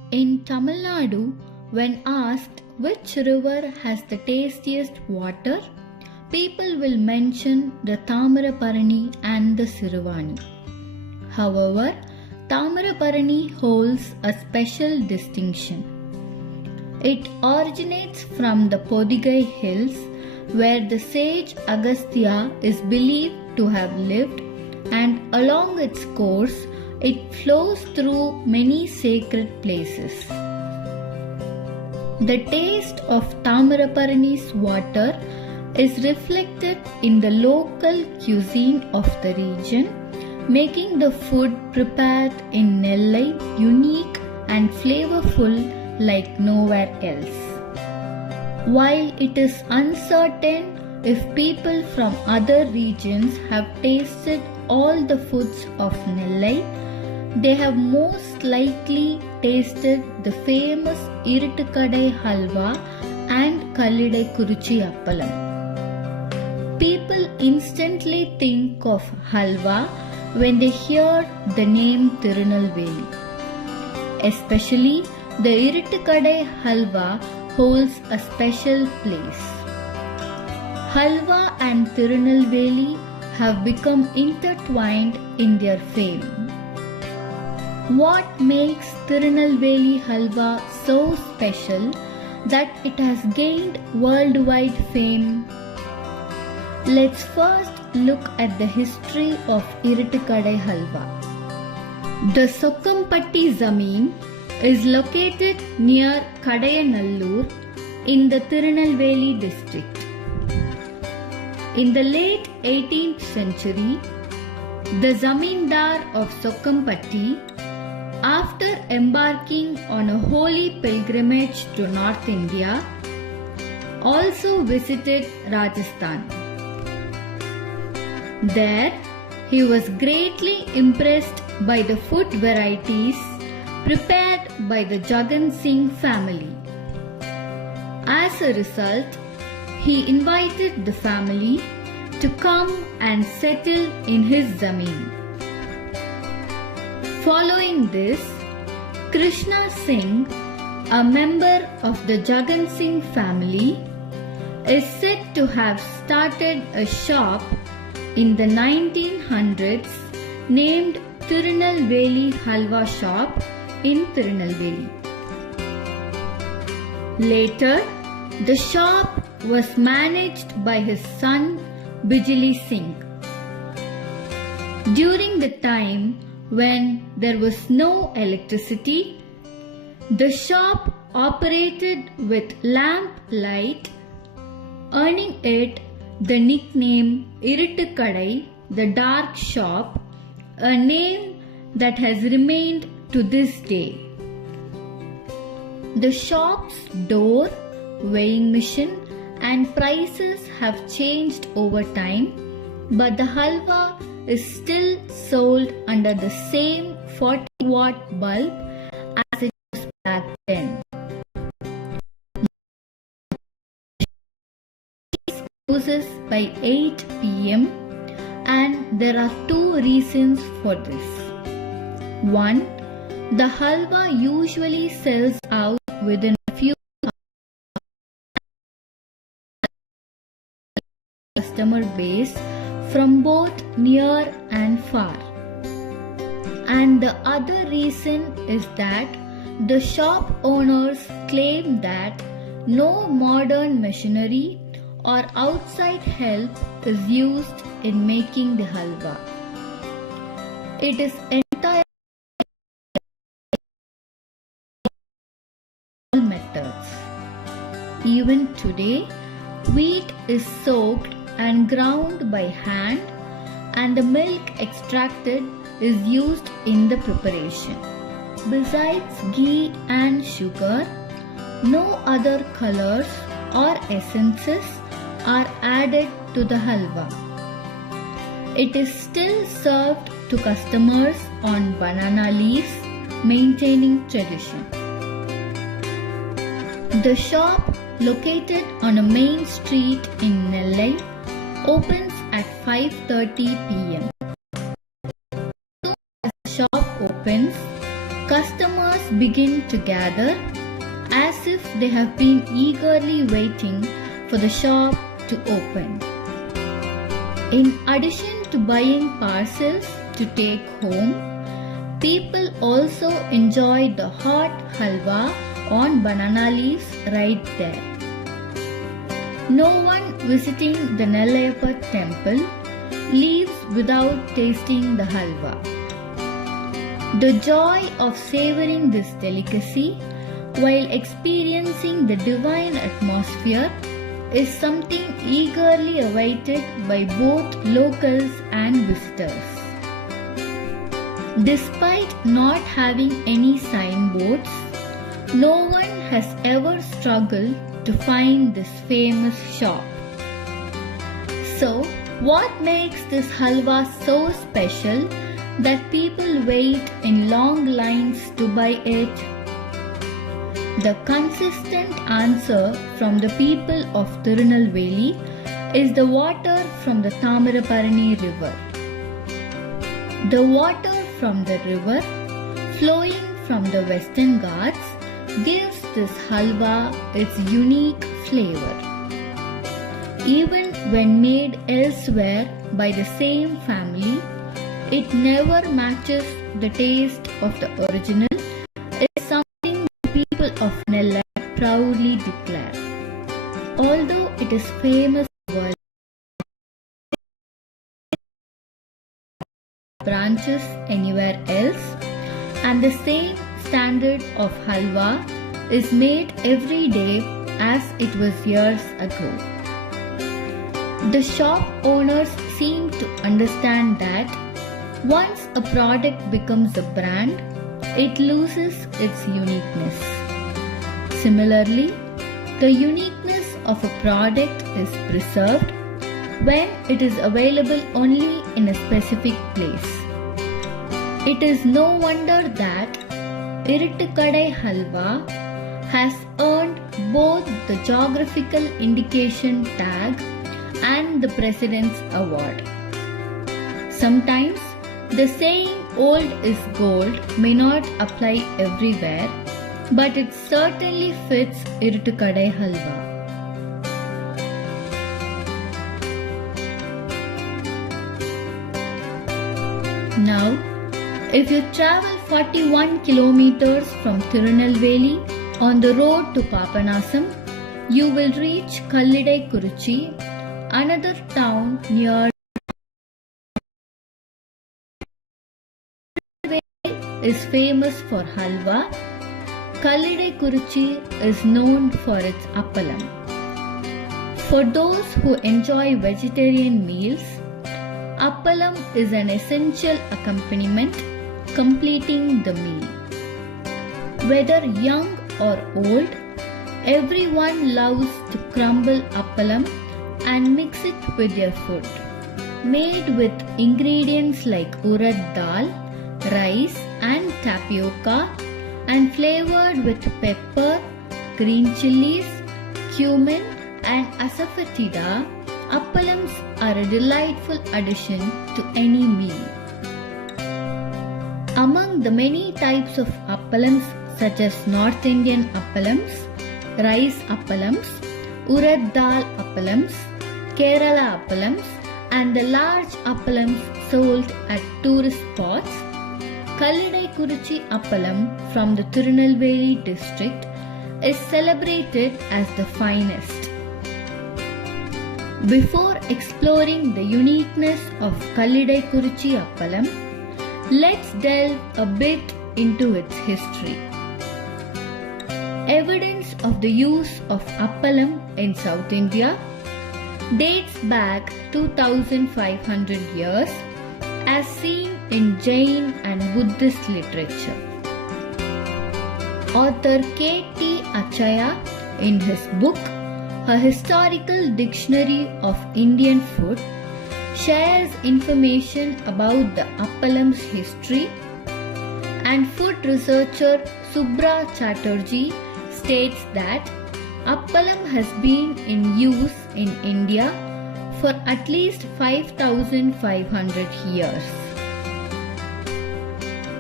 In Tamil Nadu, when asked which river has the tastiest water, people will mention the Tamaraparani and the Siruvani. However, Tamaraparani holds a special distinction. It originates from the Podigai hills, where the sage Agastya is believed to have lived, and along its course it flows through many sacred places. The taste of Tamaraparani's water is reflected in the local cuisine of the region, making the food prepared in Nellai unique and flavorful like nowhere else. While it is uncertain if people from other regions have tasted all the foods of Nellai, they have most likely tasted the famous Iruttukadai halwa and Kallidai Kuruchi appalam. People instantly think of halwa when they hear the name Tirunelveli. Especially the Iruttukadai halwa holds a special place. Halwa and Tirunelveli have become intertwined in their fame. What makes Tirunelveli halwa so special that it has gained worldwide fame? Let's first look at the history of Iruttukadai halwa. The Sokkampatti Zameen is located near Kadayanallur in the Tirunelveli district. In the late 18th century, the Zamindar of Sokkampatti, after embarking on a holy pilgrimage to North India, also visited Rajasthan. There, he was greatly impressed by the food varieties prepared by the Jagan Singh family. As a result, he invited the family to come and settle in his zameen. Following this, Krishna Singh, a member of the Jagan Singh family, is said to have started a shop in the 1900s named Tirunelveli Halwa Shop in Tirunelveli. Later, the shop was managed by his son Bijli Singh. During the time when there was no electricity, the shop operated with lamp light, earning it the nickname Iruttukadai, the dark shop, a name that has remained to this day. The shop's door, weighing machine and prices have changed over time, but the halwa is still sold under the same 40-watt bulb as it was back then. Closes by 8 p.m. and there are two reasons for this. One, the halwa usually sells out within a few customer base from both near and far. And the other reason is that the shop owners claim that no modern machinery or outside help is used in making the halwa. It is entirely methods. Even today, wheat is soaked and ground by hand, and the milk extracted is used in the preparation. Besides ghee and sugar, no other colors or essences are added to the halwa. It is still served to customers on banana leaves, maintaining tradition. The shop, located on a main street in Nellai, opens at 5:30 p.m. As the shop opens, Customers begin to gather as if they have been eagerly waiting for the shop to open. In addition to buying parcels to take home, people also enjoy the hot halwa on banana leaves right there. No one visiting the Nellayappa temple leaves without tasting the halwa. The joy of savoring this delicacy while experiencing the divine atmosphere is something eagerly awaited by both locals and visitors. Despite not having any signboards, no one has ever struggled to find this famous shop. So, what makes this halwa so special that people wait in long lines to buy it? The consistent answer from the people of Tirunelveli is the water from the Thamiraparani river. The water from the river, flowing from the Western Ghats, gives this halwa its unique flavor. Even when made elsewhere by the same family, it never matches the taste of the original. It's something the people of Nellai proudly declare. Although it is famous worldwide, branches anywhere else, and the same standard of halwa is made every day as it was years ago. The shop owners seem to understand that once a product becomes a brand, it loses its uniqueness. Similarly, the uniqueness of a product is preserved when it is available only in a specific place. It is no wonder that Iruttukadai Halwa has earned both the geographical indication tag and the President's Award. Sometimes the saying old is gold may not apply everywhere, but it certainly fits Iruttukadai Halwa. Now, if you travel 41 kilometers from Tirunelveli on the road to Papanasam, you will reach Kallidai Kuruchi, another town near. Is famous for halwa. Kallidai Kuruchi is known for its appalam. For those who enjoy vegetarian meals, appalam is an essential accompaniment completing the meal. Whether young or old, everyone loves to crumble appalam and mix it with their food. Made with ingredients like urad dal, rice and tapioca, and flavored with pepper, green chilies, cumin and asafoetida, appalams are a delightful addition to any meal. Among the many types of appalams such as North Indian appalams, rice appalams, urad dal appalams, Kerala appalams and the large appalams sold at tourist spots, Kallidai Kuruchi appalam from the Tirunelveli district is celebrated as the finest. Before exploring the uniqueness of Kallidai Kuruchi appalam, let's delve a bit into its history. Evidence of the use of appalam in South India dates back 2500 years as seen in Jain and Buddhist literature. Author K.T. Achaya, in his book A Historical Dictionary of Indian Food, shares information about the appalam's history, and food researcher Subra Chatterjee states that appalam has been in use in India for at least 5,500 years.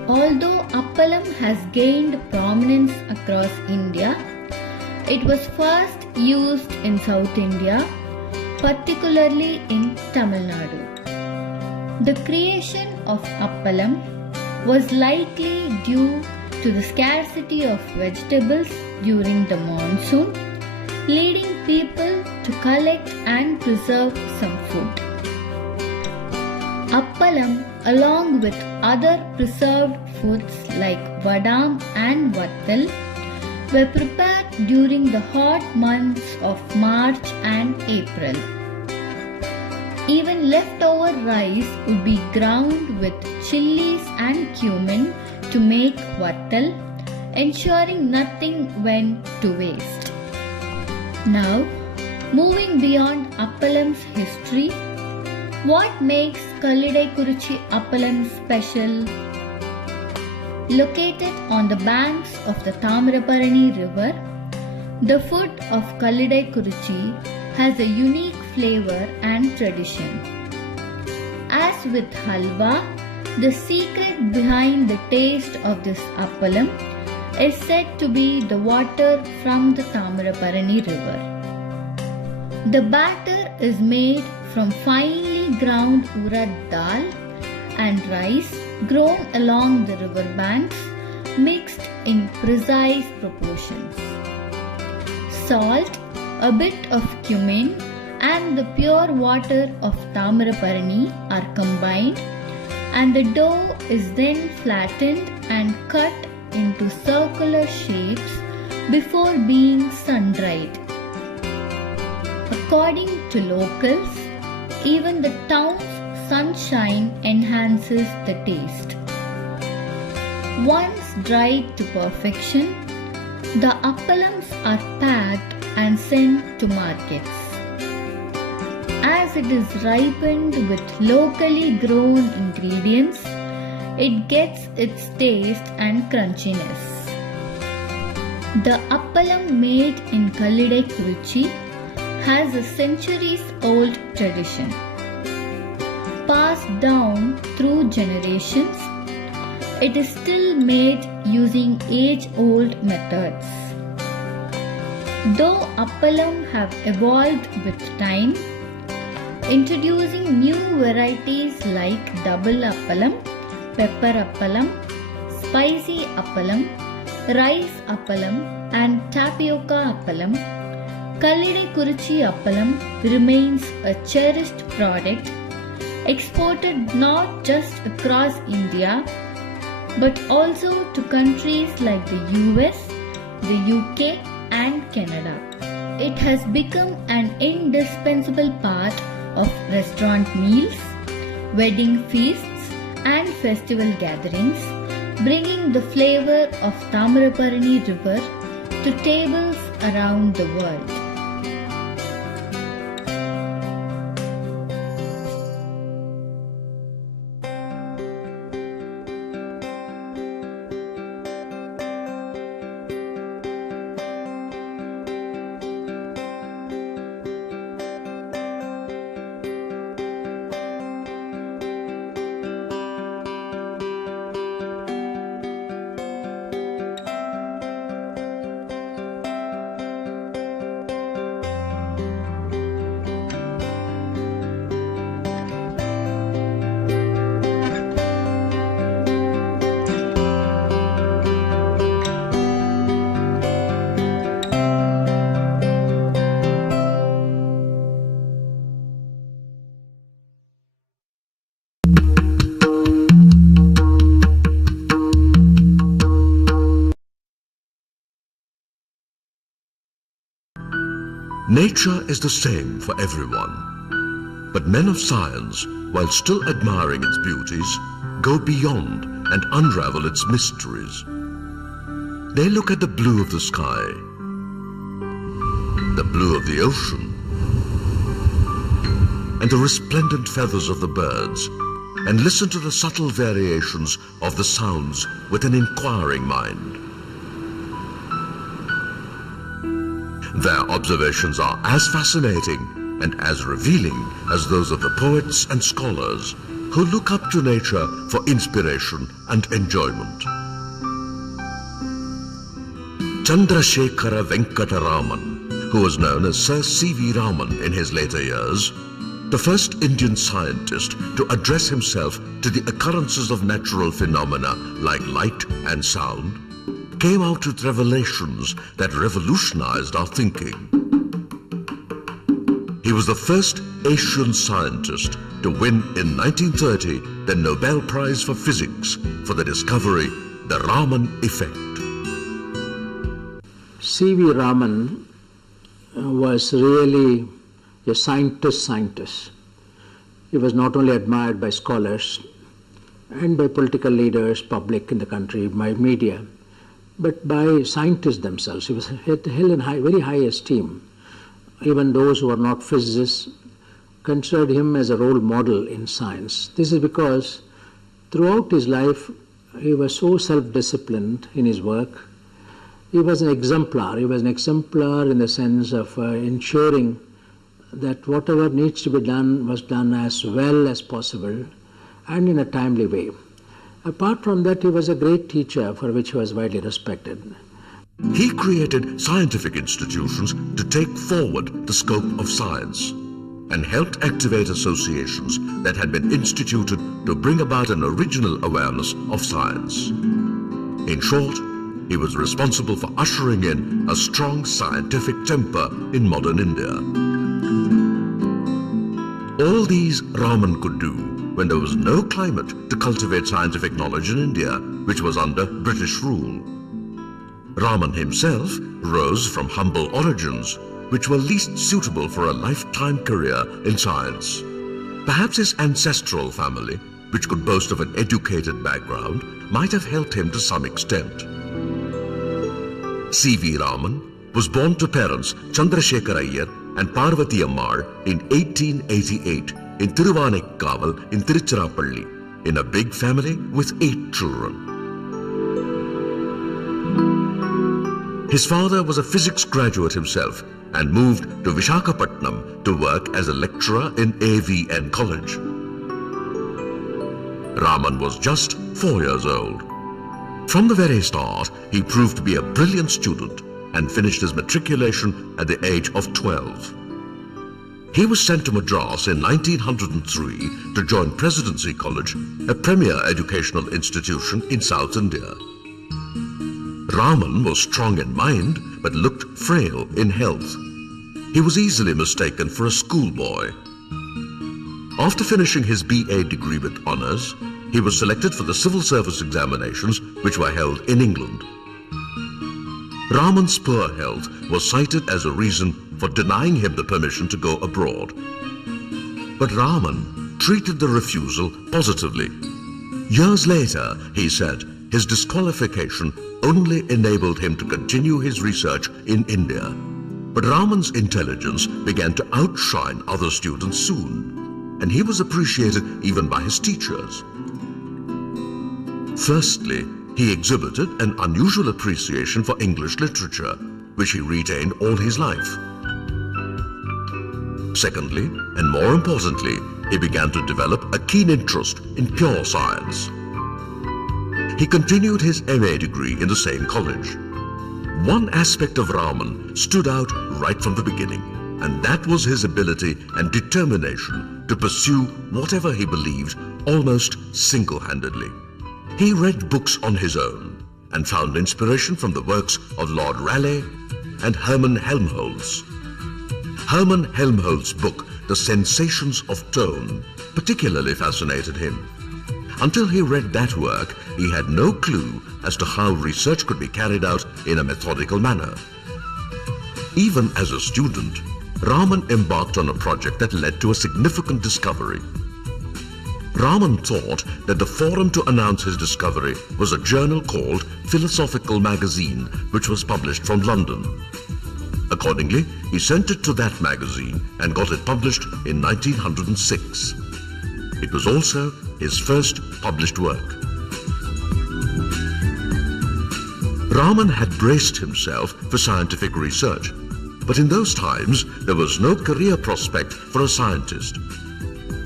Although appalam has gained prominence across India, it was first used in South India, particularly in Tamil Nadu. The creation of appalam was likely due to the scarcity of vegetables during the monsoon, leading people to collect and preserve some food. Appalam, along with other preserved foods like vadam and vattal, were prepared during the hot months of March and April. Even leftover rice would be ground with chilies and cumin to make vattal, ensuring nothing went to waste. Now, moving beyond appalam's history, what makes Kallidai-Kurichi appalam special? Located on the banks of the Tamarabarani river, the food of Kallidai-Kurichi has a unique flavor and tradition. As with halwa, the secret behind the taste of this appalam is said to be the water from the Tamarabarani river. The batter is made from finely ground urad dal and rice grown along the river banks, mixed in precise proportions. Salt, a bit of cumin, and the pure water of Tamarabarani are combined, and the dough is then flattened and cut into circular shapes before being sun-dried. According to locals, even the town's sunshine enhances the taste. Once dried to perfection, the appalams are packed and sent to markets. As it is ripened with locally grown ingredients, it gets its taste and crunchiness. The appalam made in Kallidai-Kurichi has a centuries-old tradition. Passed down through generations, it is still made using age-old methods. Though appalam have evolved with time, introducing new varieties like double appalam, pepper appalam, spicy appalam, rice appalam and tapioca appalam, Kallidai-Kurichi appalam remains a cherished product exported not just across India but also to countries like the US, the UK and Canada. It has become an indispensable part of restaurant meals, wedding feasts and festival gatherings, bringing the flavor of Tamarabarani river to tables around the world. Nature is the same for everyone, but men of science, while still admiring its beauties, go beyond and unravel its mysteries. They look at the blue of the sky, the blue of the ocean, and the resplendent feathers of the birds, and listen to the subtle variations of the sounds with an inquiring mind. Their observations are as fascinating and as revealing as those of the poets and scholars who look up to nature for inspiration and enjoyment. Chandrasekhara Venkata Raman, who was known as Sir C.V. Raman in his later years, the first Indian scientist to address himself to the occurrences of natural phenomena like light and sound, came out with revelations that revolutionized our thinking. He was the first Asian scientist to win in 1930 the Nobel Prize for Physics for the discovery, the Raman effect. C.V. Raman was really a scientist. He was not only admired by scholars and by political leaders, public in the country, by media, but by scientists themselves. He was held in very high esteem. Even those who are not physicists considered him as a role model in science. This is because throughout his life he was so self-disciplined in his work. He was an exemplar. He was an exemplar in the sense of ensuring that whatever needs to be done was done as well as possible and in a timely way. Apart from that, he was a great teacher for which he was widely respected. He created scientific institutions to take forward the scope of science and helped activate associations that had been instituted to bring about an original awareness of science. In short, he was responsible for ushering in a strong scientific temper in modern India. All these Raman could do when there was no climate to cultivate scientific knowledge in India, which was under British rule. Raman himself rose from humble origins, which were least suitable for a lifetime career in science. Perhaps his ancestral family, which could boast of an educated background, might have helped him to some extent. C.V. Raman was born to parents Chandrasekhara Iyer and Parvati Ammal in 1888 in Thiruvanekkaval in Tiruchirappalli, in a big family with 8 children. His father was a physics graduate himself and moved to Visakhapatnam to work as a lecturer in AVN College. Raman was just 4 years old. From the very start, he proved to be a brilliant student and finished his matriculation at the age of 12. He was sent to Madras in 1903 to join Presidency College, a premier educational institution in South India. Raman was strong in mind but looked frail in health. He was easily mistaken for a schoolboy. After finishing his BA degree with honours, he was selected for the civil service examinations which were held in England. Raman's poor health was cited as a reason for denying him the permission to go abroad. But Raman treated the refusal positively. Years later, he said, his disqualification only enabled him to continue his research in India. But Raman's intelligence began to outshine other students soon, and he was appreciated even by his teachers. Firstly, he exhibited an unusual appreciation for English literature, which he retained all his life. Secondly, and more importantly, he began to develop a keen interest in pure science. He continued his MA degree in the same college. One aspect of Raman stood out right from the beginning, and that was his ability and determination to pursue whatever he believed almost single-handedly. He read books on his own and found inspiration from the works of Lord Raleigh and Hermann Helmholtz. Hermann Helmholtz's book, The Sensations of Tone, particularly fascinated him. Until he read that work, he had no clue as to how research could be carried out in a methodical manner. Even as a student, Raman embarked on a project that led to a significant discovery. Raman thought that the forum to announce his discovery was a journal called Philosophical Magazine, which was published from London. Accordingly, he sent it to that magazine and got it published in 1906. It was also his first published work. Raman had braced himself for scientific research, but in those times there was no career prospect for a scientist.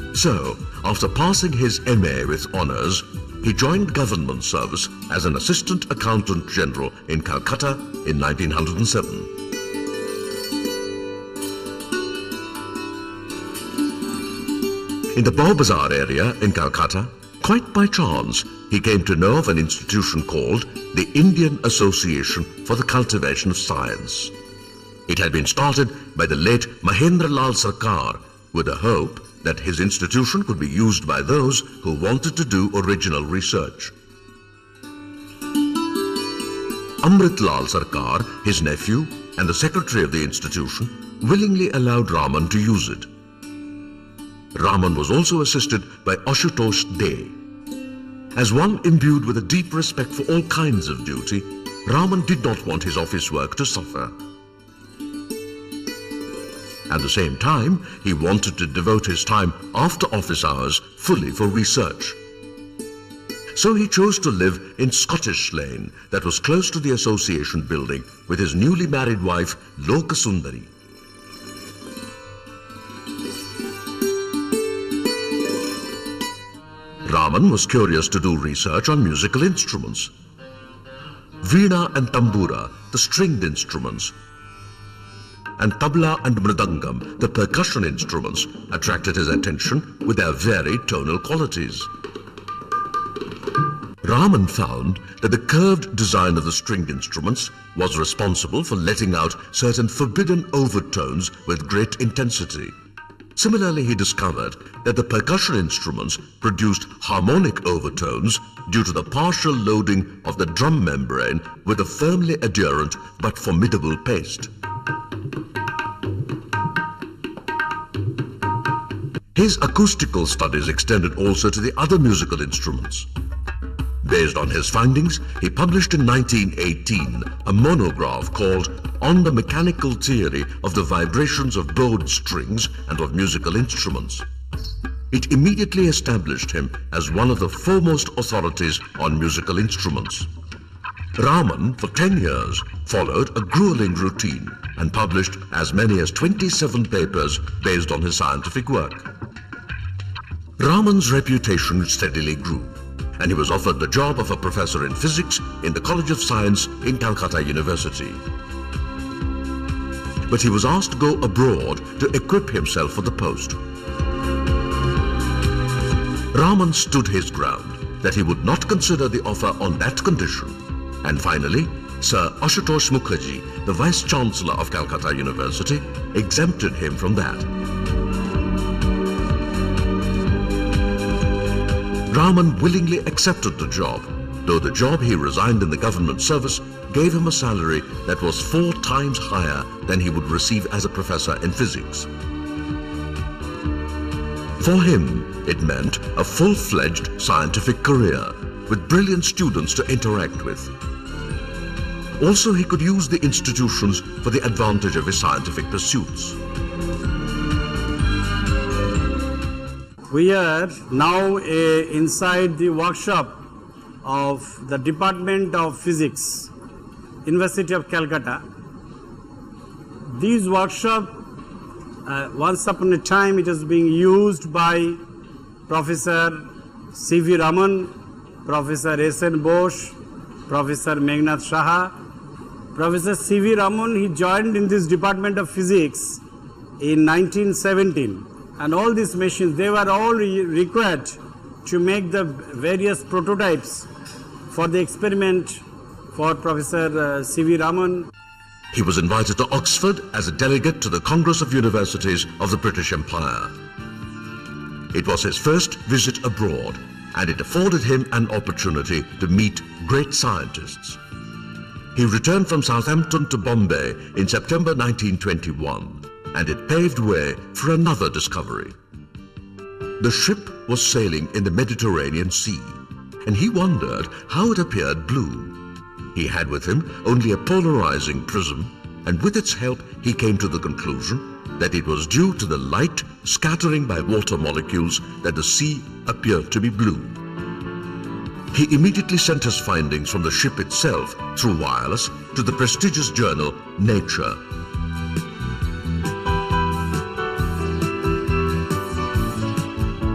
So, after passing his MA with honours, he joined government service as an Assistant Accountant General in Calcutta in 1907. In the Bow Bazaar area in Calcutta, quite by chance, he came to know of an institution called the Indian Association for the Cultivation of Science. It had been started by the late Mahendra Lal Sarkar with the hope that his institution could be used by those who wanted to do original research. Amrit Lal Sarkar, his nephew and the secretary of the institution, willingly allowed Raman to use it. Raman was also assisted by Ashutosh Dey. As one imbued with a deep respect for all kinds of duty, Raman did not want his office work to suffer. At the same time, he wanted to devote his time after office hours fully for research. So he chose to live in Scottish Lane, that was close to the association building, with his newly married wife, Lokasundari. Raman was curious to do research on musical instruments. Veena and tambura, the stringed instruments, and tabla and mridangam, the percussion instruments, attracted his attention with their varied tonal qualities. Raman found that the curved design of the stringed instruments was responsible for letting out certain forbidden overtones with great intensity. Similarly, he discovered that the percussion instruments produced harmonic overtones due to the partial loading of the drum membrane with a firmly adherent but formidable paste. His acoustical studies extended also to the other musical instruments. Based on his findings, he published in 1918 a monograph called On the Mechanical Theory of the Vibrations of Bowed Strings and of Musical Instruments. It immediately established him as one of the foremost authorities on musical instruments. Raman, for 10 years, followed a grueling routine and published as many as 27 papers based on his scientific work. Raman's reputation steadily grew, and he was offered the job of a professor in physics in the College of Science in Calcutta University. But he was asked to go abroad to equip himself for the post. Raman stood his ground that he would not consider the offer on that condition, and finally, Sir Ashutosh Mukherjee, the Vice-Chancellor of Calcutta University, exempted him from that. Raman willingly accepted the job, though the job he resigned in the government service gave him a salary that was 4 times higher than he would receive as a professor in physics. For him, it meant a full-fledged scientific career with brilliant students to interact with. Also, he could use the institutions for the advantage of his scientific pursuits. We are now inside the workshop of the Department of Physics, University of Calcutta. This workshop, once upon a time, it is being used by Professor C.V. Raman, Professor S.N. Bose, Professor Meghnad Shaha. Professor C.V. Raman, he joined in this Department of Physics in 1917. And all these machines, they were all required to make the various prototypes for the experiment for Professor C.V. Raman. He was invited to Oxford as a delegate to the Congress of Universities of the British Empire. It was his first visit abroad, and it afforded him an opportunity to meet great scientists. He returned from Southampton to Bombay in September 1921. And it paved way for another discovery. The ship was sailing in the Mediterranean Sea, and he wondered how it appeared blue. He had with him only a polarizing prism, and with its help he came to the conclusion that it was due to the light scattering by water molecules that the sea appeared to be blue. He immediately sent his findings from the ship itself through wireless to the prestigious journal Nature.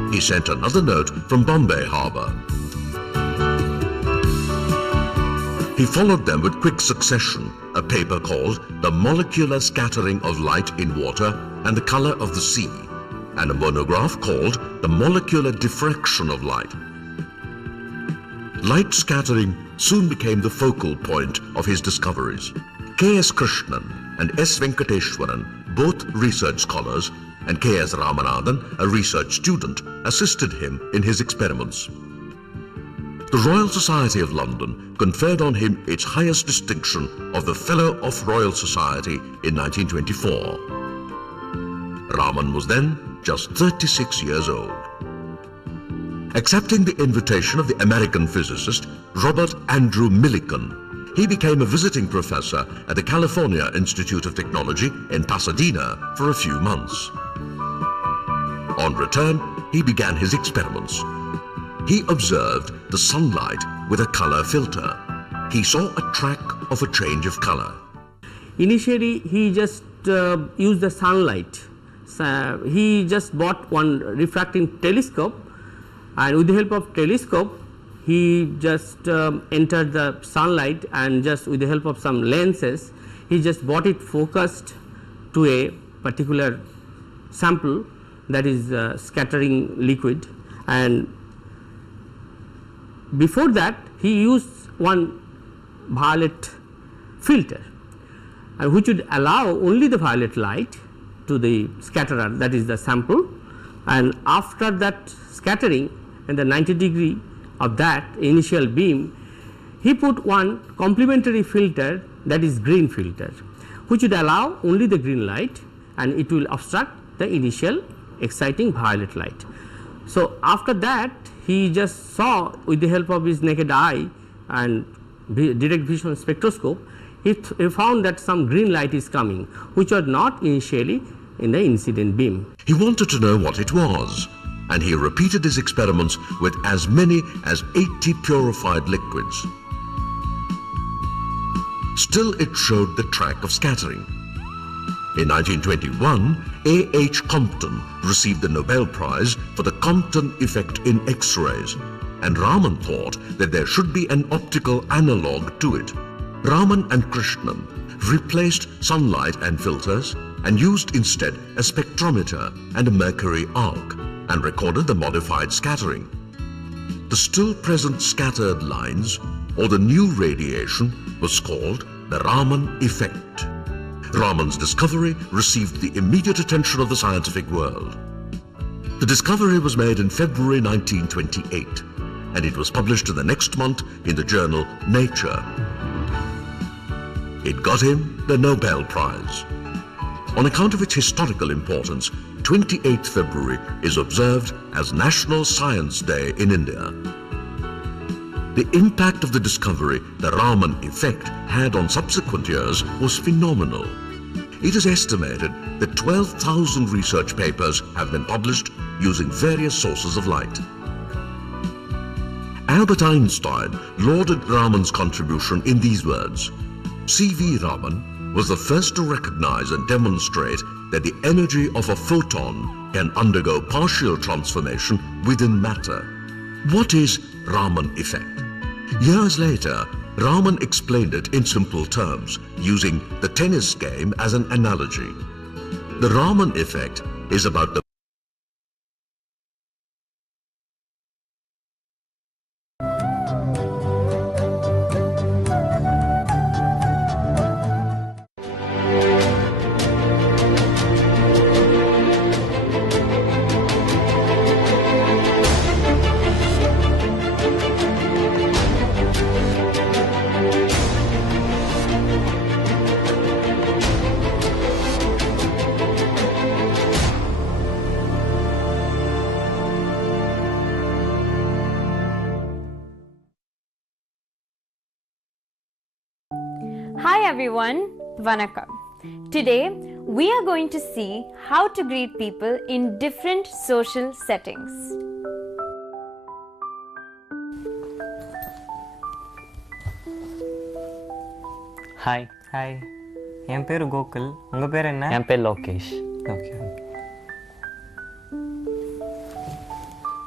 he sent another note from Bombay Harbour. He followed them with quick succession, a paper called The Molecular Scattering of Light in Water and the Colour of the Sea, and a monograph called The Molecular Diffraction of Light. Light scattering soon became the focal point of his discoveries. K.S. Krishnan and S. Venkateshwaran, both research scholars, and K.S. Ramanathan, a research student, assisted him in his experiments. The Royal Society of London conferred on him its highest distinction of the Fellow of Royal Society in 1924. Raman was then just 36 years old. Accepting the invitation of the American physicist Robert Andrew Millikan, he became a visiting professor at the California Institute of Technology in Pasadena for a few months. On return, he began his experiments. He observed the sunlight with a color filter. He saw a track of a change of color. Initially, he just used the sunlight. He just bought one refracting telescope, and with the help of telescope, he just entered the sunlight, and just with the help of some lenses, he just brought it focused to a particular sample, that is scattering liquid. And before that, he used one violet filter, and which would allow only the violet light to the scatterer, that is the sample. And after that scattering and the 90 degree of that initial beam, he put one complementary filter, that is green filter, which would allow only the green light, and it will obstruct the initial exciting violet light. So after that, he just saw with the help of his naked eye and direct vision spectroscope, he found that some green light is coming, which was not initially in the incident beam. He wanted to know what it was, and he repeated his experiments with as many as 80 purified liquids. Still, it showed the track of scattering. In 1921, A.H. Compton received the Nobel Prize for the Compton effect in X-rays, and Raman thought that there should be an optical analog to it. Raman and Krishnan replaced sunlight and filters and used instead a spectrometer and a mercury arc, and recorded the modified scattering. The still present scattered lines, or the new radiation, was called the Raman effect. Raman's discovery received the immediate attention of the scientific world. The discovery was made in February 1928, and it was published in the next month in the journal Nature. It got him the Nobel Prize. On account of its historical importance, 28th February is observed as National Science Day in India. The impact of the discovery, the Raman effect, had on subsequent years was phenomenal. It is estimated that 12,000 research papers have been published using various sources of light. Albert Einstein lauded Raman's contribution in these words: C.V. Raman was the first to recognize and demonstrate that the energy of a photon can undergo partial transformation within matter. What is Raman effect? Years later, Raman explained it in simple terms, using the tennis game as an analogy. The Raman effect is about the Hi everyone, Vanakkam. Today we are going to see how to greet people in different social settings. Hi hi என் பேர் கோகுல். உங்கள் பேர் என்ன? என் பேர் Lokesh. Okay.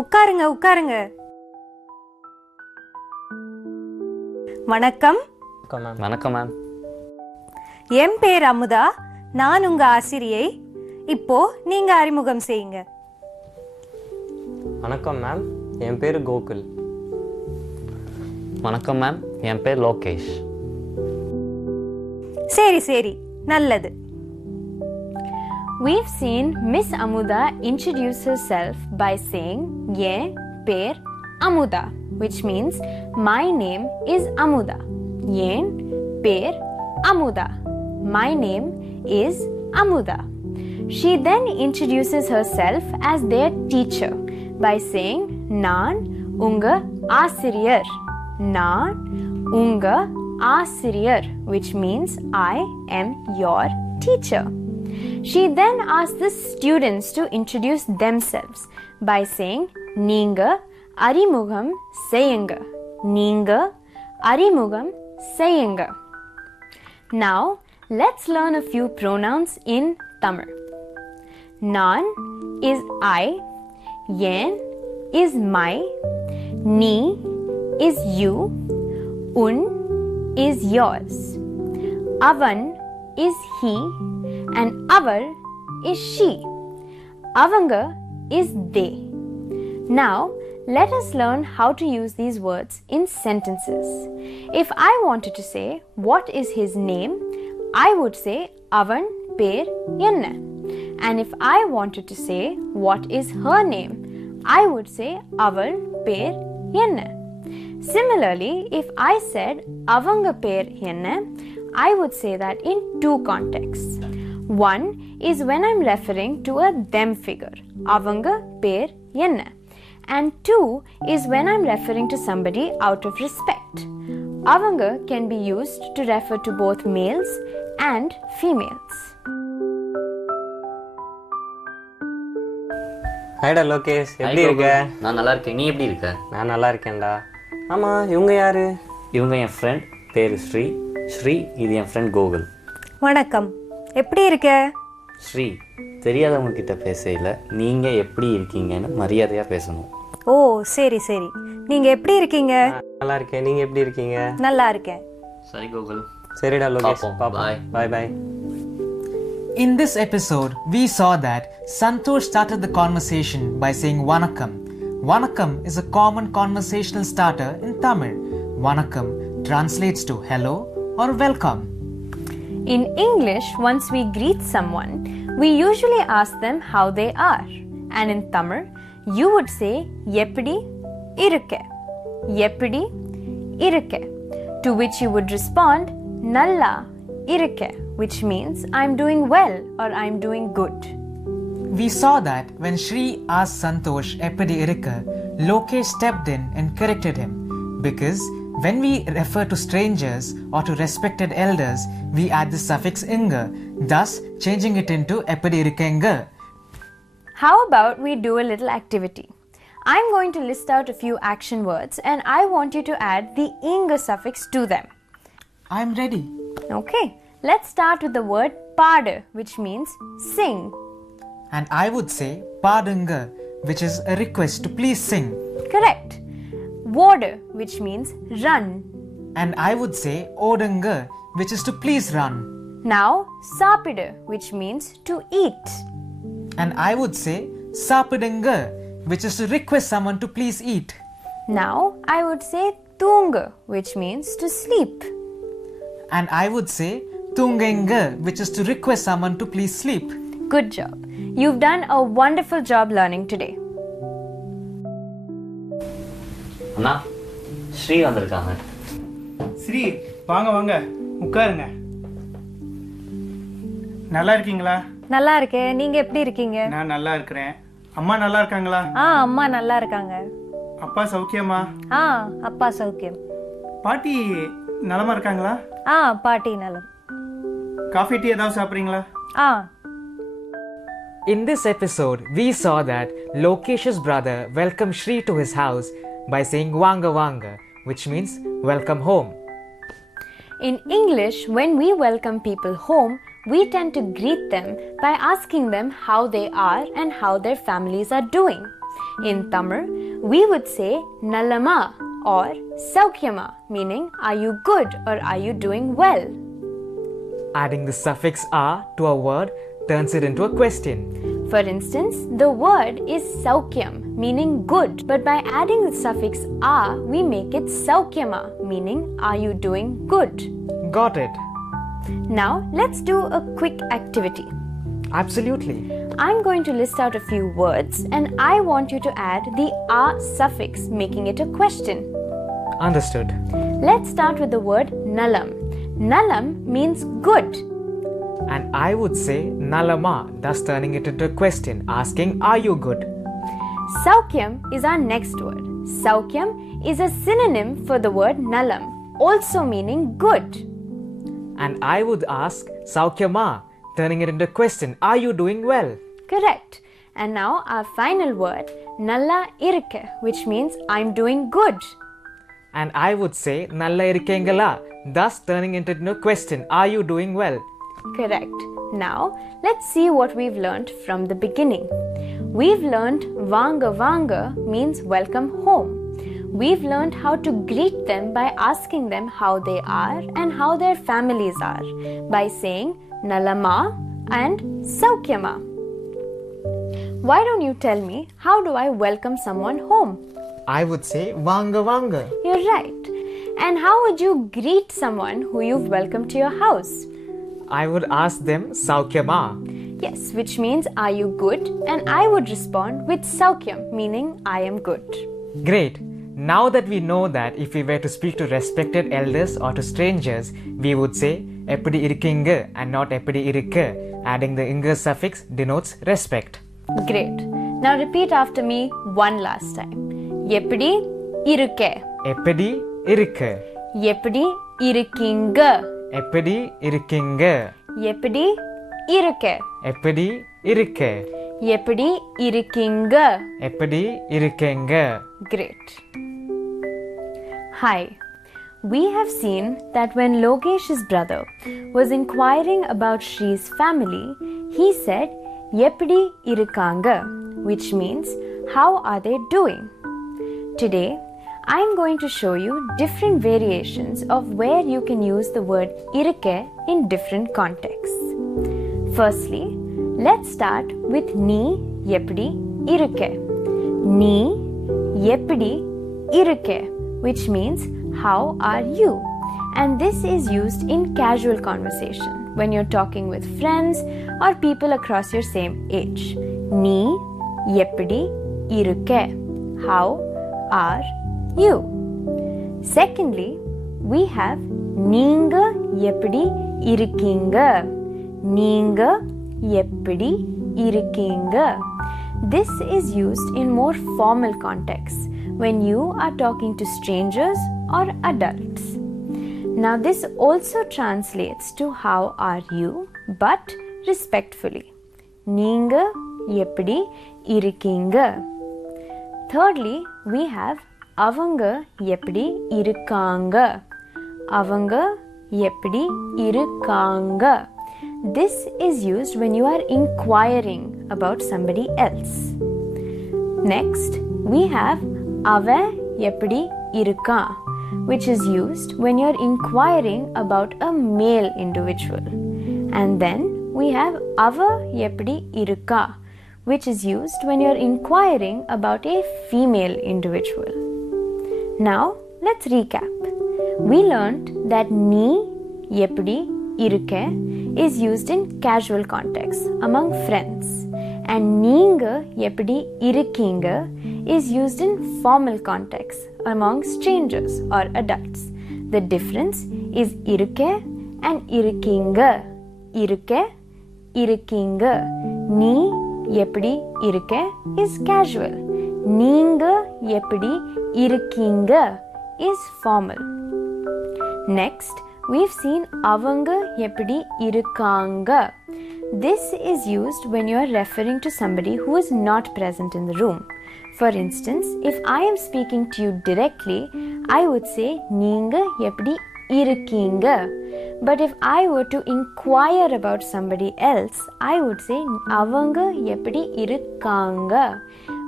உட்காருங்க உட்காருங்க. வணக்கம். வணக்கம் ma'am. என் பேர் அமுதா, நான் உங்க ஆசிரியை. இப்போ நீங்க அறிமுகம் செய்யுங்க. வணக்கம் மேம், என் பேர் கோகுல். வணக்கம் மேம், என் பேர் லோகேஷ். சரி சரி, நல்லது. We've seen Miss Amuda introduce herself by saying Ye per Amuda, which means my name is Amuda. Yen per Amuda. My name is Amuda. She then introduces herself as their teacher by saying Naan unga asiriyar. Naan unga asiriyar, which means I am your teacher. She then asks the students to introduce themselves by saying Neenga Arimugam Seyunga. Neenga Arimugam Seyunga. Now let's learn a few pronouns in Tamil. Naan is I, Yen is my, Ni is you, Un is yours, Avan is he, and Aval is she. Avanga is they. Now, let us learn how to use these words in sentences. If I wanted to say, what is his name? I would say, Avan per enna. And if I wanted to say, what is her name? I would say, Aval per enna. Similarly, if I said, Avanga per enna, I would say that in two contexts. One is when I'm referring to a them figure, avanga per enna, and two is when I'm referring to somebody out of respect. Avanga can be used to refer to both males and females. ஹாய்டா Lokesh, எப்படி இருக்க? நான் நல்லா இருக்கேன். நீ எப்படி இருக்க? நான் நல்லா இருக்கேன்டா. ஆமாம், இவங்க யாரு? இவங்க என் ஃப்ரெண்ட், பேர் ஸ்ரீ. ஸ்ரீ, இது என் ஃப்ரெண்ட் கோகுல். வணக்கம், எப்படி இருக்க? ஸ்ரீ, தெரியாதவங்க கிட்ட பேசல, நீங்கள் எப்படி இருக்கீங்கன்னு மரியாதையாக பேசணும். ஓ சரி சரி, நீங்க எப்படி இருக்கீங்க? நல்லா இருக்கேன். நீங்கள் எப்படி இருக்கீங்க? நல்லா இருக்கேன். சரி கோகுல். சரிடா லோகேஷ், பாய். பாய் பாய். In this episode, we saw that Santosh started the conversation by saying Vanakkam. Vanakkam is a common conversational starter in Tamil. Vanakkam translates to hello or welcome. In English, once we greet someone, we usually ask them how they are. And in Tamil, you would say Yeppidi irukke. Yeppidi irukke. To which you would respond Nalla irukke, which means I'm doing well or I'm doing good. We saw that when Shri asked Santosh eppadi irukka, Lokesh stepped in and corrected him, because when we refer to strangers or to respected elders, we add the suffix inga, thus changing it into eppadi irukkenga. How about we do a little activity? I'm going to list out a few action words and I want you to add the inga suffix to them. I'm ready. Okay, let's start with the word pada, which means sing. And I would say padunga, which is a request to please sing. Correct. Voda, which means run. And I would say odunga, which is to please run. Now, sapida, which means to eat. And I would say sapidunga, which is to request someone to please eat. Now, I would say tunga, which means to sleep. And I would say tungenga, which is to request someone to please sleep. Good job. You've done a wonderful job learning today. அண்ணா, ஸ்ரீ வந்திருக்காங்க. ஸ்ரீ, வாங்க வாங்க, உட்காருங்க. நல்லா இருக்கீங்களா? நல்லா இருக்கேன். நீங்க எப்படி இருக்கீங்க? நான் நல்லா இருக்கிறேன். அம்மா நல்லா இருக்காங்களா? அம்மா நல்லா இருக்காங்க. அப்பா சௌக்கியமா? அப்பா சௌக்கியம். பாட்டி நலமா இருக்காங்களா? பாட்டி நலம். காஃபி டீ ஏதாவது சாப்பிட்றீங்களா? In this episode, we saw that Lokesh's brother welcomed Shri to his house by saying Vanga Vanga, which means welcome home. In English, when we welcome people home, we tend to greet them by asking them how they are and how their families are doing. In Tamil, we would say nalama or saukyama, meaning are you good or are you doing well? Adding the suffix a to a word turns it into a question. For instance, the word is saukyam, meaning good, but by adding the suffix a, we make it saukyama, meaning are you doing good? Got it. Now, let's do a quick activity. Absolutely. I'm going to list out a few words and I want you to add the a suffix, making it a question. Understood. Let's start with the word nalam. Nalam means good. And I would say nalama, thus turning it into a question, asking, are you good? Saukyam is our next word. Saukyam is a synonym for the word nalam, also meaning good. And I would ask saukyama, turning it into a question, are you doing well? Correct. And now our final word, nalla irukka, which means I'm doing good. And I would say nalla irukengala, thus turning it into a question, are you doing well? Correct. Now, let's see what we've learned from the beginning. We've learned vanga vanga means welcome home. We've learned how to greet them by asking them how they are and how their families are by saying nalama and saukyama. Why don't you tell me, how do I welcome someone home? I would say vanga vanga. You're right. And how would you greet someone who you've welcomed to your house? I would ask them saukyama. Yes, which means are you good? And I would respond with saukyam, meaning I am good. Great. Now that we know that if we were to speak to respected elders or to strangers, we would say eppadi irukkinga and not eppadi irukka. Adding the inga suffix denotes respect. Great. Now repeat after me one last time. Eppadi irukke. Eppadi irukka. Eppadi irukkinga. Eppadi irukkinga. Eppadi irukke. Eppadi irukka. Eppadi irukkinga. Eppadi irukkenga. Great. Hi. We have seen that when Logesh's brother was inquiring about Shri's family, he said, Eppadi irukanga, which means, how are they doing? Today, I am going to show you different variations of where you can use the word irukke in different contexts. Firstly, let's start with ni eppadi irukke. Ni eppadi irukke, which means how are you? And this is used in casual conversation when you're talking with friends or people across your same age. Ni eppadi irukke. How are you? Secondly, we have neenga eppadi irukkinga. Neenga eppadi irukkinga. This is used in more formal contexts when you are talking to strangers or adults. Now this also translates to how are you, but respectfully. Neenga eppadi irukkinga. Thirdly, we have avanga eppadi irukanga. Avanga eppadi irukanga. This is used when you are inquiring about somebody else. Next, we have ava eppadi irukka, which is used when you are inquiring about a male individual. And then we have ava eppadi irukka, which is used when you are inquiring about a female individual. Now, let's recap. We learned that ni eppadi irukke is used in casual contexts among friends, and neenga eppadi irukkinga is used in formal contexts among strangers or adults. The difference is irukke and irukkinga. Irukke, irukkinga. Ni eppadi irukke is casual. Neenga eppadi irukkinga is formal. Next, we've seen avanga eppadi irukanga. This is used when you are referring to somebody who is not present in the room. For instance, if I am speaking to you directly, I would say neenga eppadi irukkinga. But if I were to inquire about somebody else, I would say avanga eppadi irukanga,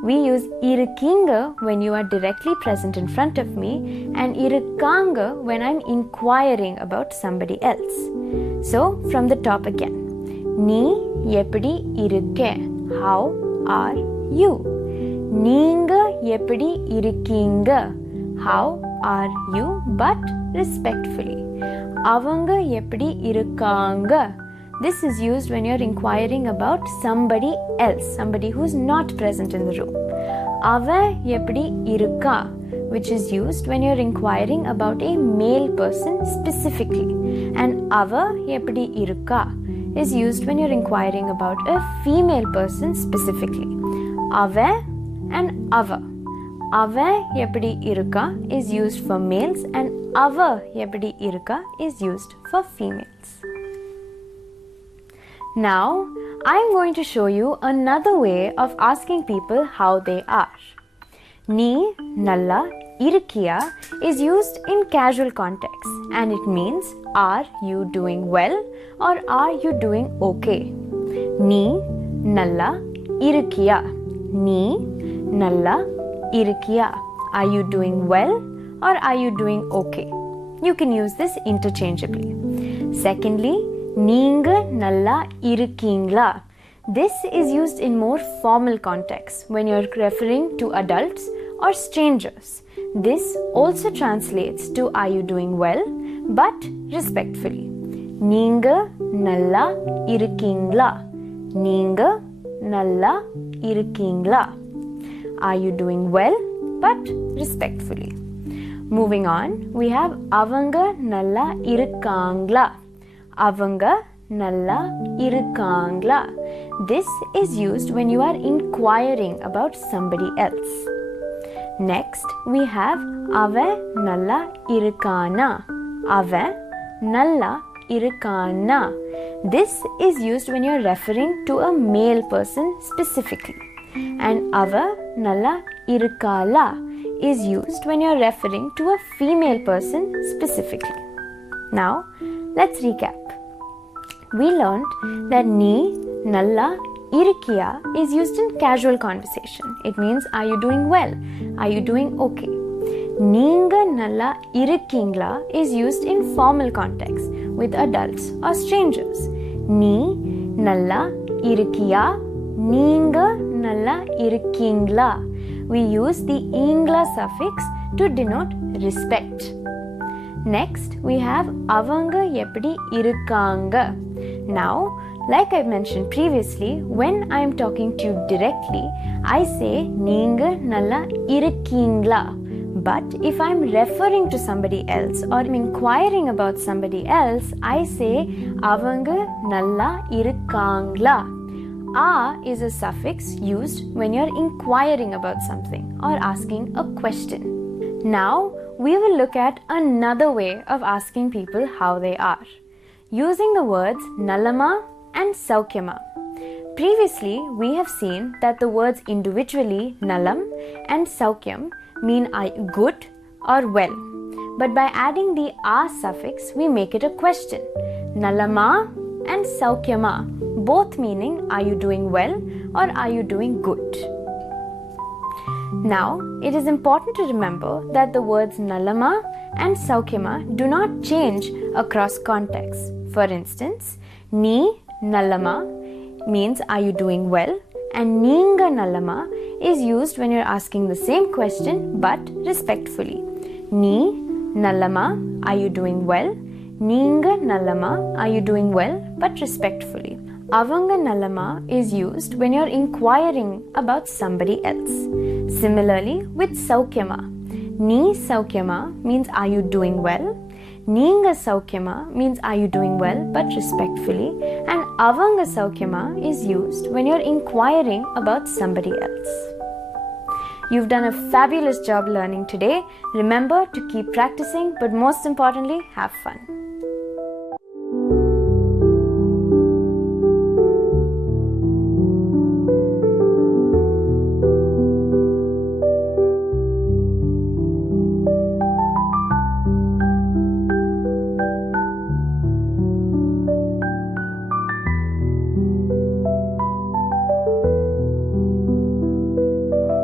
We use irukkinga when you are directly present in front of me and irukkanga when I'm inquiring about somebody else. So, from the top again. Nee eppadi irukke? How are you? Neenga eppadi irukkinga? How are you? But respectfully. Avanga eppadi irukkanga? This is used when you're inquiring about somebody else, somebody who's not present in the room. Ava eppadi irukka? Which is used when you're inquiring about a male person specifically. And ava eppadi irukka is used when you're inquiring about a female person specifically. Ava and ava. Ava eppadi irukka is used for males and ava eppadi irukka is used for females. Now, I'm going to show you another way of asking people how they are. Nee nalla irukkiya is used in casual context and it means are you doing well or are you doing okay? Nee nalla irukkiya. Nee nalla irukkiya. Are you doing well or are you doing okay? You can use this interchangeably. Secondly, neenga nalla irukkingla. This is used in more formal contexts when you're referring to adults or strangers. This also translates to are you doing well but respectfully. Neenga nalla irukkingla. Neenga nalla irukkingla. Are you doing well but respectfully. Moving on, we have avanga nalla irukkangla. Avanga nalla irukkangla. This is used when you are inquiring about somebody else. Next, we have ava nalla irukkana. Ava nalla irukkana. This is used when you are referring to a male person specifically. And ava nalla irukkala is used when you are referring to a female person specifically. Now, let's recap. We learned that nee nalla irukkiya is used in casual conversation. It means are you doing well? Are you doing okay? Neenga nalla irukkingla is used in formal context with adults or strangers. Nee nalla irukkiya. Neenga nalla irukkingla. We use the ingla suffix to denote respect. Next, we have avanga eppadi irukkanga. Now, like I mentioned previously, when I am talking to you directly, I say neenga nalla irukkingla. But if I am referring to somebody else or I'm inquiring about somebody else, I say avanga nalla irukkangla. A is a suffix used when you're inquiring about something or asking a question. Now, we will look at another way of asking people how they are, using the words nallama and saukyama. Previously, we have seen that the words individually nallam and saukyam mean good or well. But by adding the a suffix, we make it a question. Nallama and saukyama, both meaning are you doing well or are you doing good? Now, it is important to remember that the words nallama and saukyama do not change across contexts. For instance, nee nallama means are you doing well and neenga nallama is used when you're asking the same question but respectfully. Nee nallama, are you doing well? Neenga nallama, are you doing well but respectfully. Avanga nallama is used when you're inquiring about somebody else. Similarly with saukyama. Nee saukyama means are you doing well? Neenga saukyama means are you doing well but respectfully, and avanga saukyama is used when you're inquiring about somebody else. You've done a fabulous job learning today. Remember to keep practicing, but most importantly, have fun.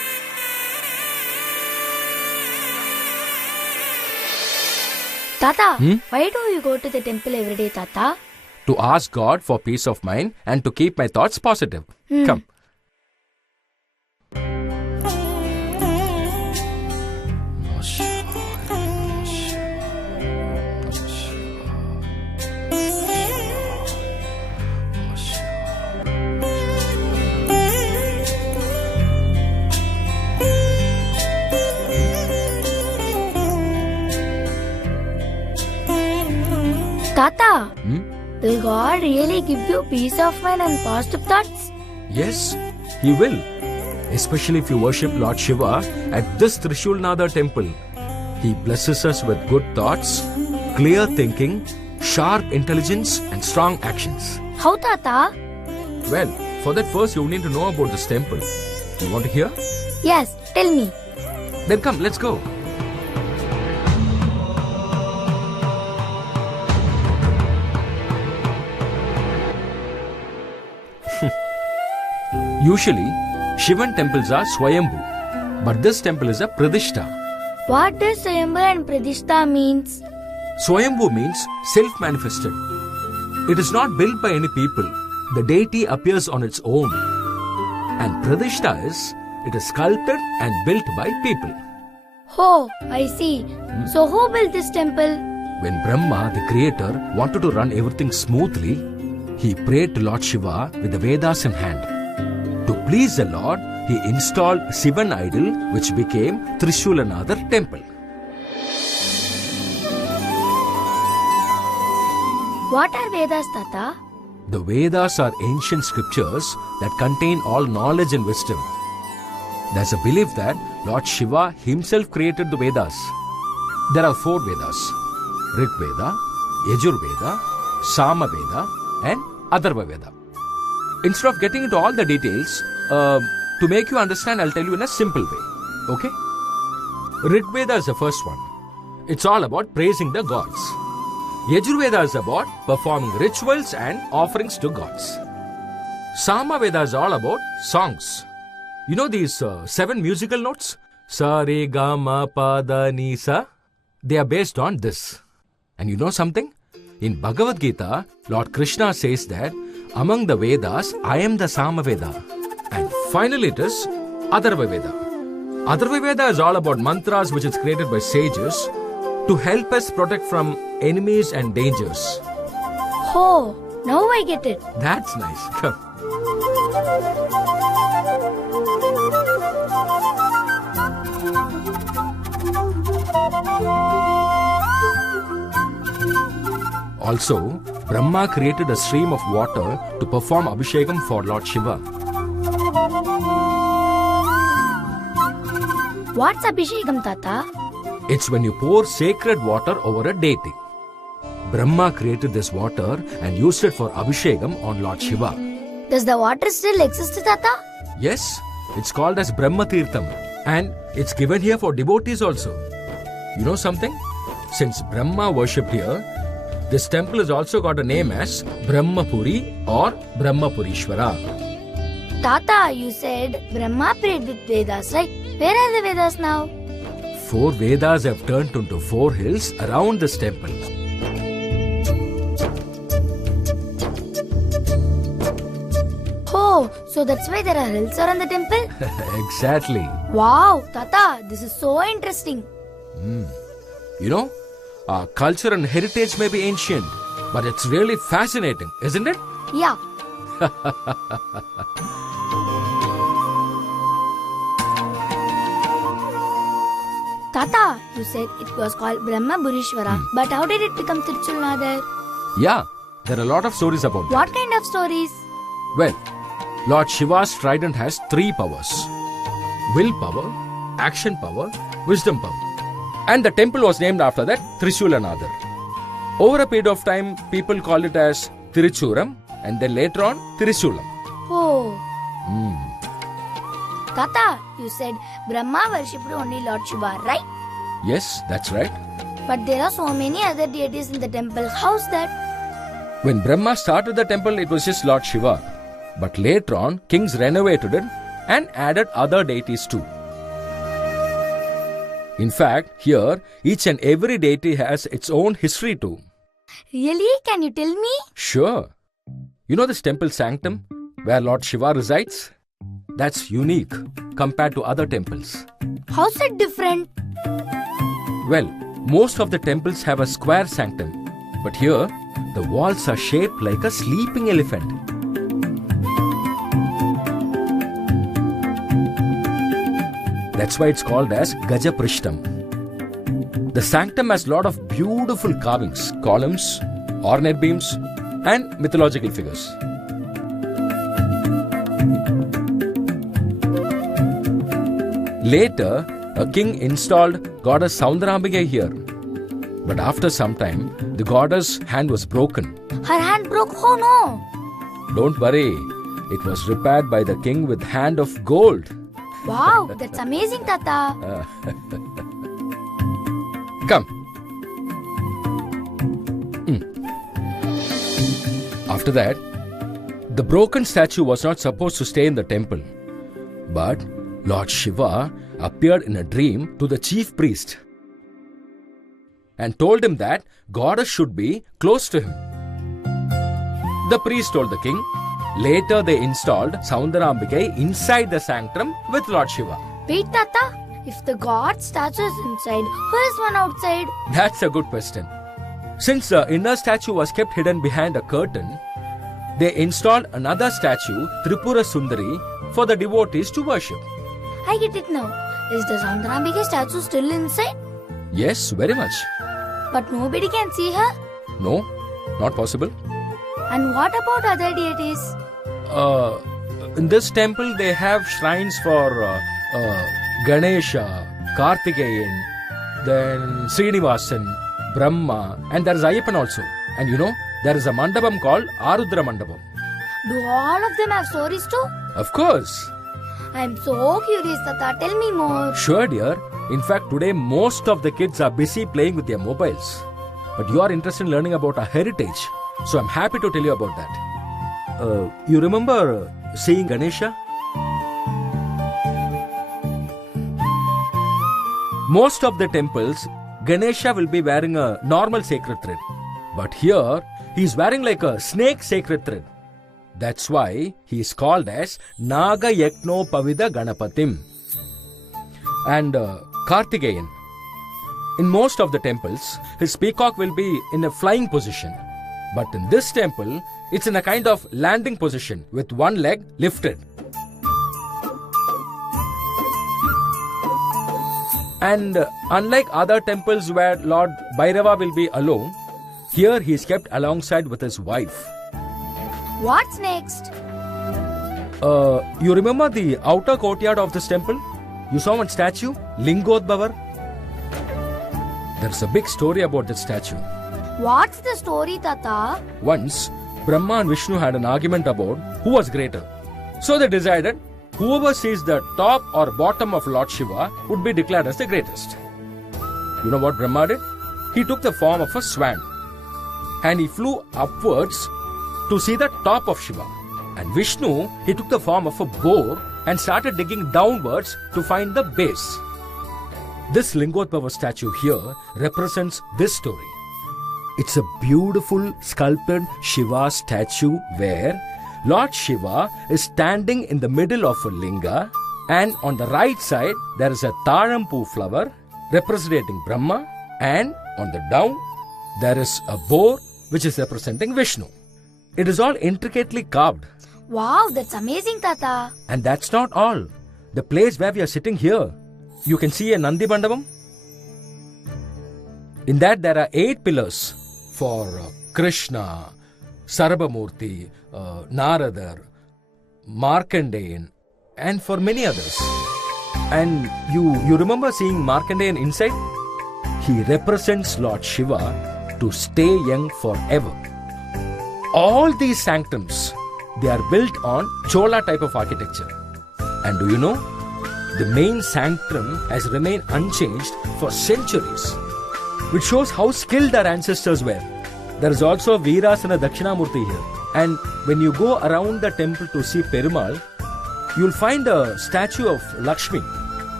Tata, why do you go to the temple every day, Tata? To ask God for peace of mind and to keep my thoughts positive. Come. Tata, will God really give you peace of mind and positive thoughts? Yes, He will. Especially if you worship Lord Shiva at this Trishulnadha temple. He blesses us with good thoughts, clear thinking, sharp intelligence and strong actions. How, Tata? Well, for that first you need to know about this temple. You want to hear? Yes, tell me. Then come, let's go. Usually, Shivan temples are Swayambhu, but this temple is a Pradishta. What does Swayambhu and Pradishta means? Swayambhu means self-manifested. It is not built by any people. The deity appears on its own. And Pradishta is, it is sculpted and built by people. Oh, I see. So who built this temple? When Brahma, the creator, wanted to run everything smoothly, he prayed to Lord Shiva with the Vedas in hand. To please the Lord, he installed Shivan idol which became Trishulanadar temple. What are Vedas, Tata? The Vedas are ancient scriptures that contain all knowledge and wisdom. There's a belief that Lord Shiva himself created the Vedas. There are 4 Vedas: Rig Veda, Yajur Veda, Sama Veda and Atharva Veda. Instead of getting into all the details, to make you understand, I'll tell you in a simple way. Okay? Rig Veda is the first one. It's all about praising the gods. Yajur Veda is about performing rituals and offerings to gods. Sama Veda is all about songs. You know these 7 musical notes? Sa, Re, Ga, Ma, Pa, Da, Ni, Sa. They are based on this. And you know something? In Bhagavad Gita, Lord Krishna says that among the Vedas, I am the Sama Veda. And finally it is Atharva Veda. Atharva Veda is all about mantras which is created by sages to help us protect from enemies and dangers. Oh, now I get it. That's nice. Come. Also, Brahma created a stream of water to perform Abhishekam for Lord Shiva. What's Abhishekam, Tata? It's when you pour sacred water over a deity. Brahma created this water and used it for Abhishekam on Lord Shiva. Does the water still exist, Tata? Yes, it's called as Brahma Tirtham and it's given here for devotees also. You know something? Since Brahma worshipped here, this temple has also got a name as Brahmapuri or Brahmapurishwara. Tata, you said Brahma prayed with Vedas, right? Where are the Vedas now? 4 Vedas have turned into 4 hills around this temple. Oh, so that's why there are hills around the temple? Exactly. Wow, Tata, this is so interesting. You know, our culture and heritage may be ancient, but it's really fascinating, isn't it? Yeah. Tata, you said it was called Brahma Burishwara, but how did it become Tiruchulnadar? Yeah, there are a lot of stories about that. What kind of stories? Well, Lord Shiva's trident has 3 powers: willpower, action power, wisdom power. And the temple was named after that, Trishulanadar. Over a period of time, people called it as Tiruchuram and then later on, Tirishulam. Oh. Tata, you said Brahma worshipped only Lord Shiva, right? Yes, that's right. But there are so many other deities in the temple. How's that? When Brahma started the temple, it was just Lord Shiva. But later on, kings renovated it and added other deities too. In fact, here, each and every deity has its own history too. Really? Can you tell me? Sure. You know this temple sanctum where Lord Shiva resides? That's unique compared to other temples. How's it different? Well, most of the temples have a square sanctum, but here the walls are shaped like a sleeping elephant. That's why it's called as Gaja Prishtam. The sanctum has a lot of beautiful carvings, columns, ornate beams, and mythological figures. Later, a king installed goddess Soundarambika here. But after some time, the goddess' hand was broken. Her hand broke? Oh no! Don't worry, it was repaired by the king with hand of gold. Wow, that's amazing, Tata. Come. After that, the broken statue was not supposed to stay in the temple. But Lord Shiva appeared in a dream to the chief priest and told him that goddess should be close to him. The priest told the king. Later they installed Soundarambika inside the sanctum with Lord Shiva. Wait, Tata. If the god statue is inside, who is one outside? That's a good question. Since the inner statue was kept hidden behind a curtain, they installed another statue, Tripura Sundari, for the devotees to worship. I get it now. Is the Soundarambika statue still inside? Yes, very much. But nobody can see her? No, not possible. And what about other deities? In this temple, they have shrines for Ganesha, Kartikeyan, then Srinivasan, Brahma, and there is Ayyappan also. And you know, there is a mandapam called Arudra Mandapam. Do all of them have stories too? Of course. I am so curious, Tata. Tell me more. Sure, dear. In fact, today most of the kids are busy playing with their mobiles. But you are interested in learning about our heritage. So I'm happy to tell you about that. You remember seeing Ganesha? Most of the temples, Ganesha will be wearing a normal sacred thread. But here, he is wearing like a snake sacred thread. That's why he is called as Naga Yakno Pavida Ganapatim. And Kartikeyan. In most of the temples, his peacock will be in a flying position. But in this temple, it's in a kind of landing position with one leg lifted. And unlike other temples where Lord Bhairava will be alone, here he is kept alongside with his wife. What's next? You remember the outer courtyard of this temple? You saw one statue, Lingodbavar? There's a big story about that statue. What's the story, Tata? Once, Brahma and Vishnu had an argument about who was greater. So they decided whoever sees the top or bottom of Lord Shiva would be declared as the greatest. You know what Brahma did? He took the form of a swan and he flew upwards to see the top of Shiva. And Vishnu, he took the form of a boar and started digging downwards to find the base. This Lingodbhava statue here represents this story. It's a beautiful sculpted Shiva statue where Lord Shiva is standing in the middle of a linga, and on the right side there is a Tharampu flower representing Brahma, and on the down there is a boar which is representing Vishnu. It is all intricately carved. Wow, that's amazing, Tata. And that's not all. The place where we are sitting here, you can see a Nandi Mandapam. In that there are 8 pillars for Krishna, Sarabhamurti, Naradar, Markandeyan, and for many others. And you remember seeing Markandeyan inside? He represents Lord Shiva to stay young forever. All these sanctums, they are built on Chola type of architecture. And do you know? The main sanctum has remained unchanged for centuries, which shows how skilled our ancestors were. There is also Veerasana Dakshinamurti here. And when you go around the temple to see Perumal, you'll find a statue of Lakshmi.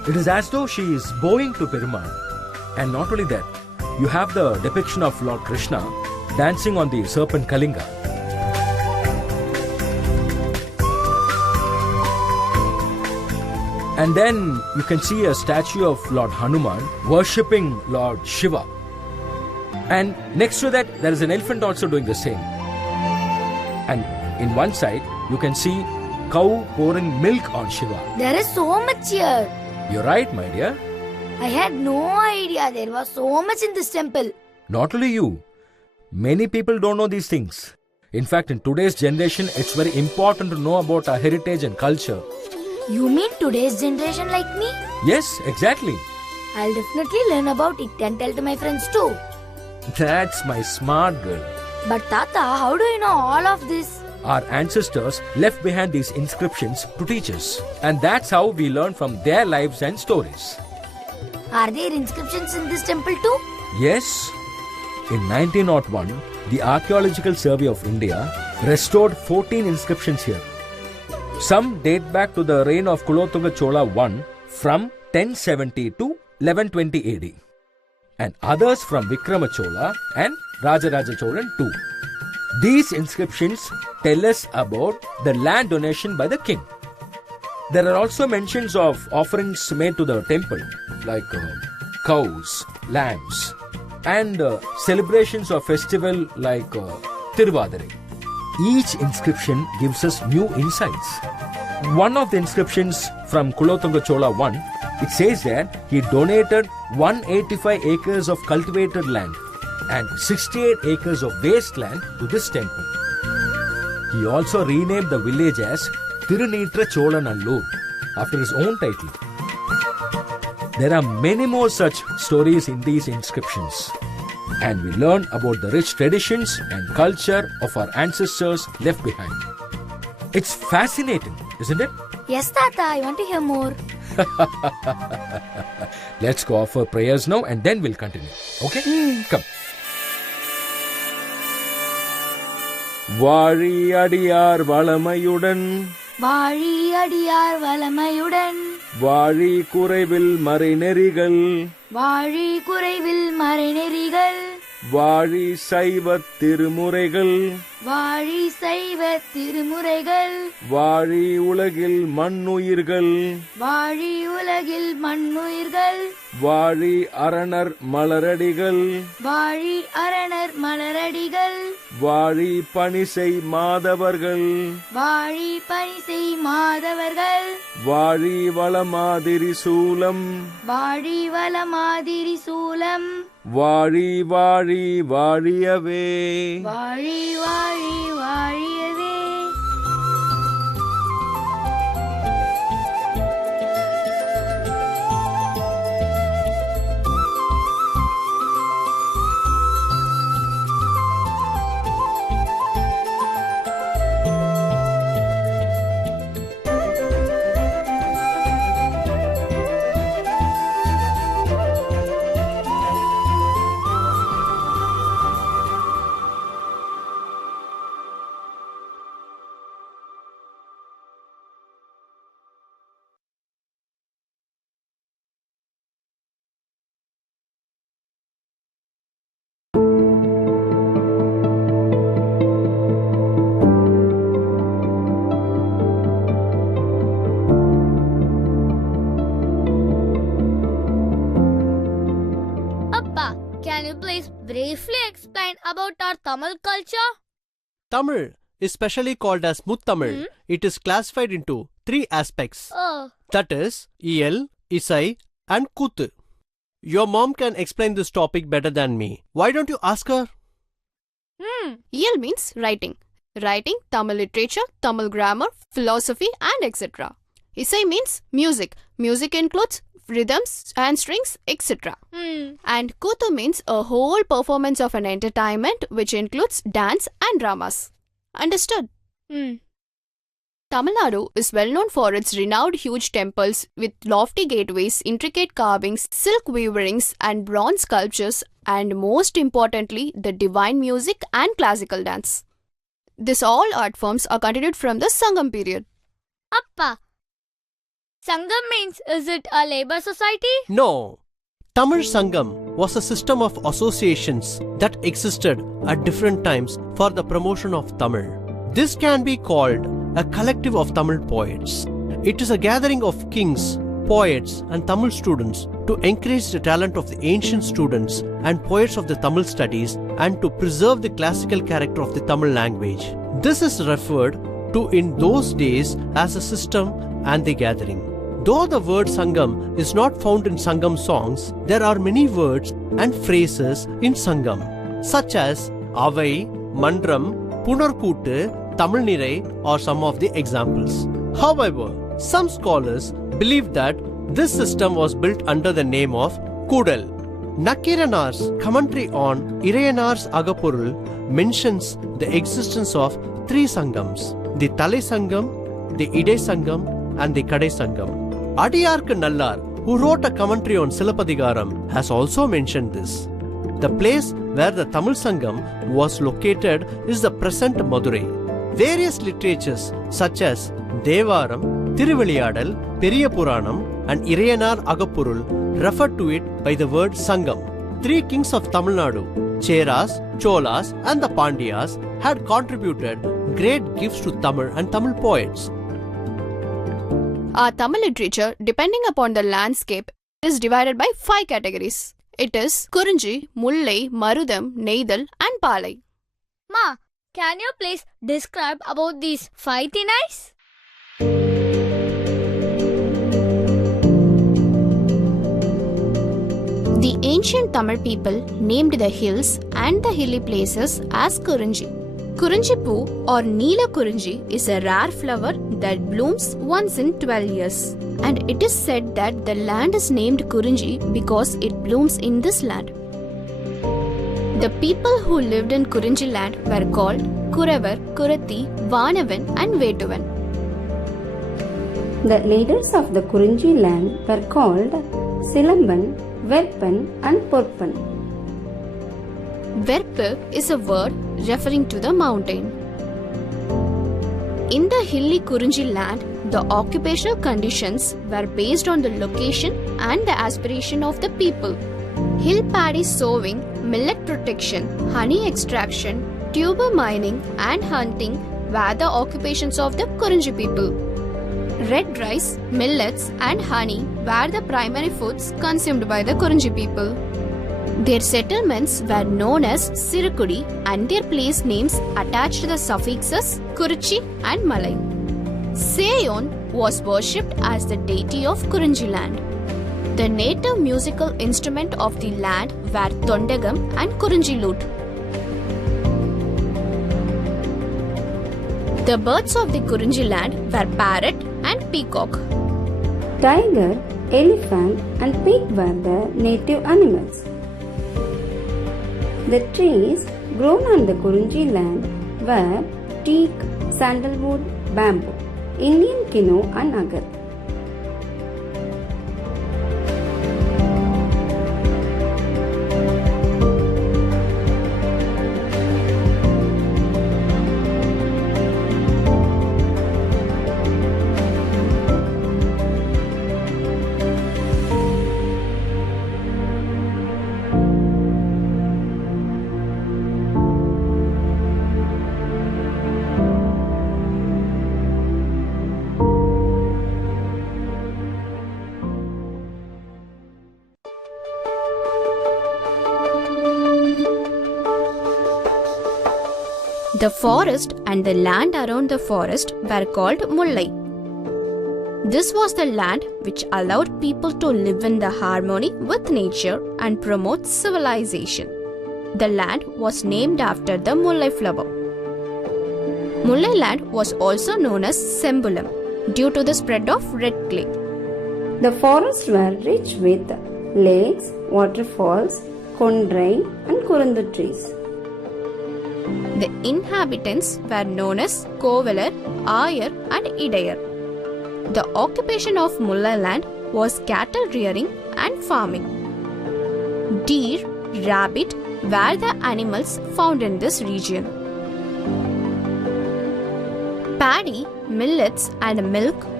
It is as though she is bowing to Perumal. And not only that, you have the depiction of Lord Krishna dancing on the serpent Kalinga. And then you can see a statue of Lord Hanuman worshipping Lord Shiva. And next to that, there is an elephant also doing the same. And in one side, you can see cow pouring milk on Shiva. There is so much here. You're right, my dear. I had no idea there was so much in this temple. Not only you, many people don't know these things. In fact, in today's generation, it's very important to know about our heritage and culture. You mean today's generation like me? Yes, exactly. I'll definitely learn about it and tell to my friends too. That's my smart girl. But Tata, how do you know all of this? Our ancestors left behind these inscriptions to teach us. And that's how we learn from their lives and stories. Are there inscriptions in this temple too? Yes. In 1901, the Archaeological Survey of India restored 14 inscriptions here. Some date back to the reign of Kulothunga Chola I from 1070 to 1120 AD. And others from Vikrama Chola and Rajaraja Cholan II. These inscriptions tell us about the land donation by the king. There are also mentions of offerings made to the temple, like cows, lambs, and celebrations of festival like Tiruvadirai. Each inscription gives us new insights. One of the inscriptions from Kulothunga Chola I, it says that he donated 185 acres of cultivated land and 68 acres of wasteland to this temple. He also renamed the village as Tirunitra Cholanallur after his own title. There are many more such stories in these inscriptions, and we learn about the rich traditions and culture of our ancestors left behind. It's fascinating, isn't it? Yes, Tata, I want to hear more. Let's go offer prayers now and then we'll continue. Okay? Come. வாழி அடியார் வளமையுடன் வாழி அடியார் வளமையுடன் வாழி குறைவில் மறைநெறிகள் வாழி குறைவில் மறைநெறிகள் வாழி சைவத் திருமுறைகள் வாழி சைவ திருமுறைகள் வாழி உலகில் மண்ணுயிர்கள் வாழி உலகில் மண்ணுயிர்கள் வாழி அரணர் மலரடிகள் வாழி அரணர் மலரடிகள் வாழி பணிசை மாதவர்கள் வாழி பணிசை மாதவர்கள் வாழி வளமாதிரி சூலம் வாழி வளமாதிரி சூலம் வாழி வாழி வாழியவே வாழி வாழி வாழியவே. Can you please briefly explain about our Tamil culture? Tamil is specially called as Muttamil. It is classified into 3 aspects. That is, Iyal, Isai and Kuthu. Your mom can explain this topic better than me. Why don't you ask her? Iyal means writing. Writing, Tamil literature, Tamil grammar, philosophy and etc. Isai means music. Music includes rhythms and strings, etc. And Kuthu means a whole performance of an entertainment which includes dance and dramas. Understood? Tamil Nadu is well known for its renowned huge temples with lofty gateways, intricate carvings, silk weavings and bronze sculptures, and most importantly, the divine music and classical dance. These all art forms are continued from the Sangam period. Appa, Sangam means, is it a labor society? No. Tamil Sangam was a system of associations that existed at different times for the promotion of Tamil. This can be called a collective of Tamil poets. It is a gathering of kings, poets and Tamil students to encourage the talent of the ancient students and poets of the Tamil studies and to preserve the classical character of the Tamil language. This is referred to in those days as a system and the gathering. Though the word Sangam is not found in Sangam songs, there are many words and phrases in Sangam, such as Avai, Mandram, Punarkootu, Tamil Nirai are some of the examples. However, some scholars believe that this system was built under the name of Kudal. Nakiranar's commentary on Irayanar's Agapurul mentions the existence of three Sangams, the Thalai Sangam, the Idai Sangam and the Kadai Sangam. Adiyarku Nallar, who wrote a commentary on Silapadigaram, has also mentioned this. The place where the Tamil Sangam was located is the present Madurai. Various literatures such as Devaram, Thiruviliyadal, Periya Puranam and Irayanar Agapurul refer to it by the word Sangam. Three kings of Tamil Nadu, Cheras, Cholas and the Pandyas had contributed great gifts to Tamil and Tamil poets. Our Tamil literature, depending upon the landscape, is divided by 5 categories. It is Kurinji, Mullai, Marudam, Neidal and Palai. Ma, can you please describe about these 5 thinais? The ancient Tamil people named the hills and the hilly places as Kurinji. Kurinji poo or Neela Kurinji is a rare flower that blooms once in 12 years. And it is said that the land is named Kurinji because it blooms in this land. The people who lived in Kurinji land were called Kuravar, Kurati, Vanavan and Vetuvan. The leaders of the Kurinji land were called Silamban, Verpan and Porpan. Verpu is a word referring to the mountain. In the hilly Kurinji land, the occupational conditions were based on the location and the aspiration of the people. Hill paddy sowing, millet protection, honey extraction, tuber mining and hunting were the occupations of the Kurinji people. Red rice, millets and honey were the primary foods consumed by the Kurinji people. Their settlements were known as Sirukudi and their place names attached to the suffixes Kurichi and Malai. Seyon was worshipped as the deity of Kurinji land. The native musical instrument of the land were Tondagam and Kurinji lute. The birds of the Kurinji land were parrot and peacock. Tiger, elephant and pig were the native animals. The trees grown on the Kurinji land were teak, sandalwood, bamboo, Indian kino and agar. The forest and the land around the forest were called Mullai. This was the land which allowed people to live in the harmony with nature and promote civilization. The land was named after the Mullai flower. Mullai land was also known as Sembulam due to the spread of red clay. The forests were rich with lakes, waterfalls, kondrai and kurundu trees. The inhabitants were known as Kovalar, Ayar and Idayar. The occupation of Mullai land was cattle rearing and farming. Deer, rabbit were the animals found in this region. Paddy, millets and milk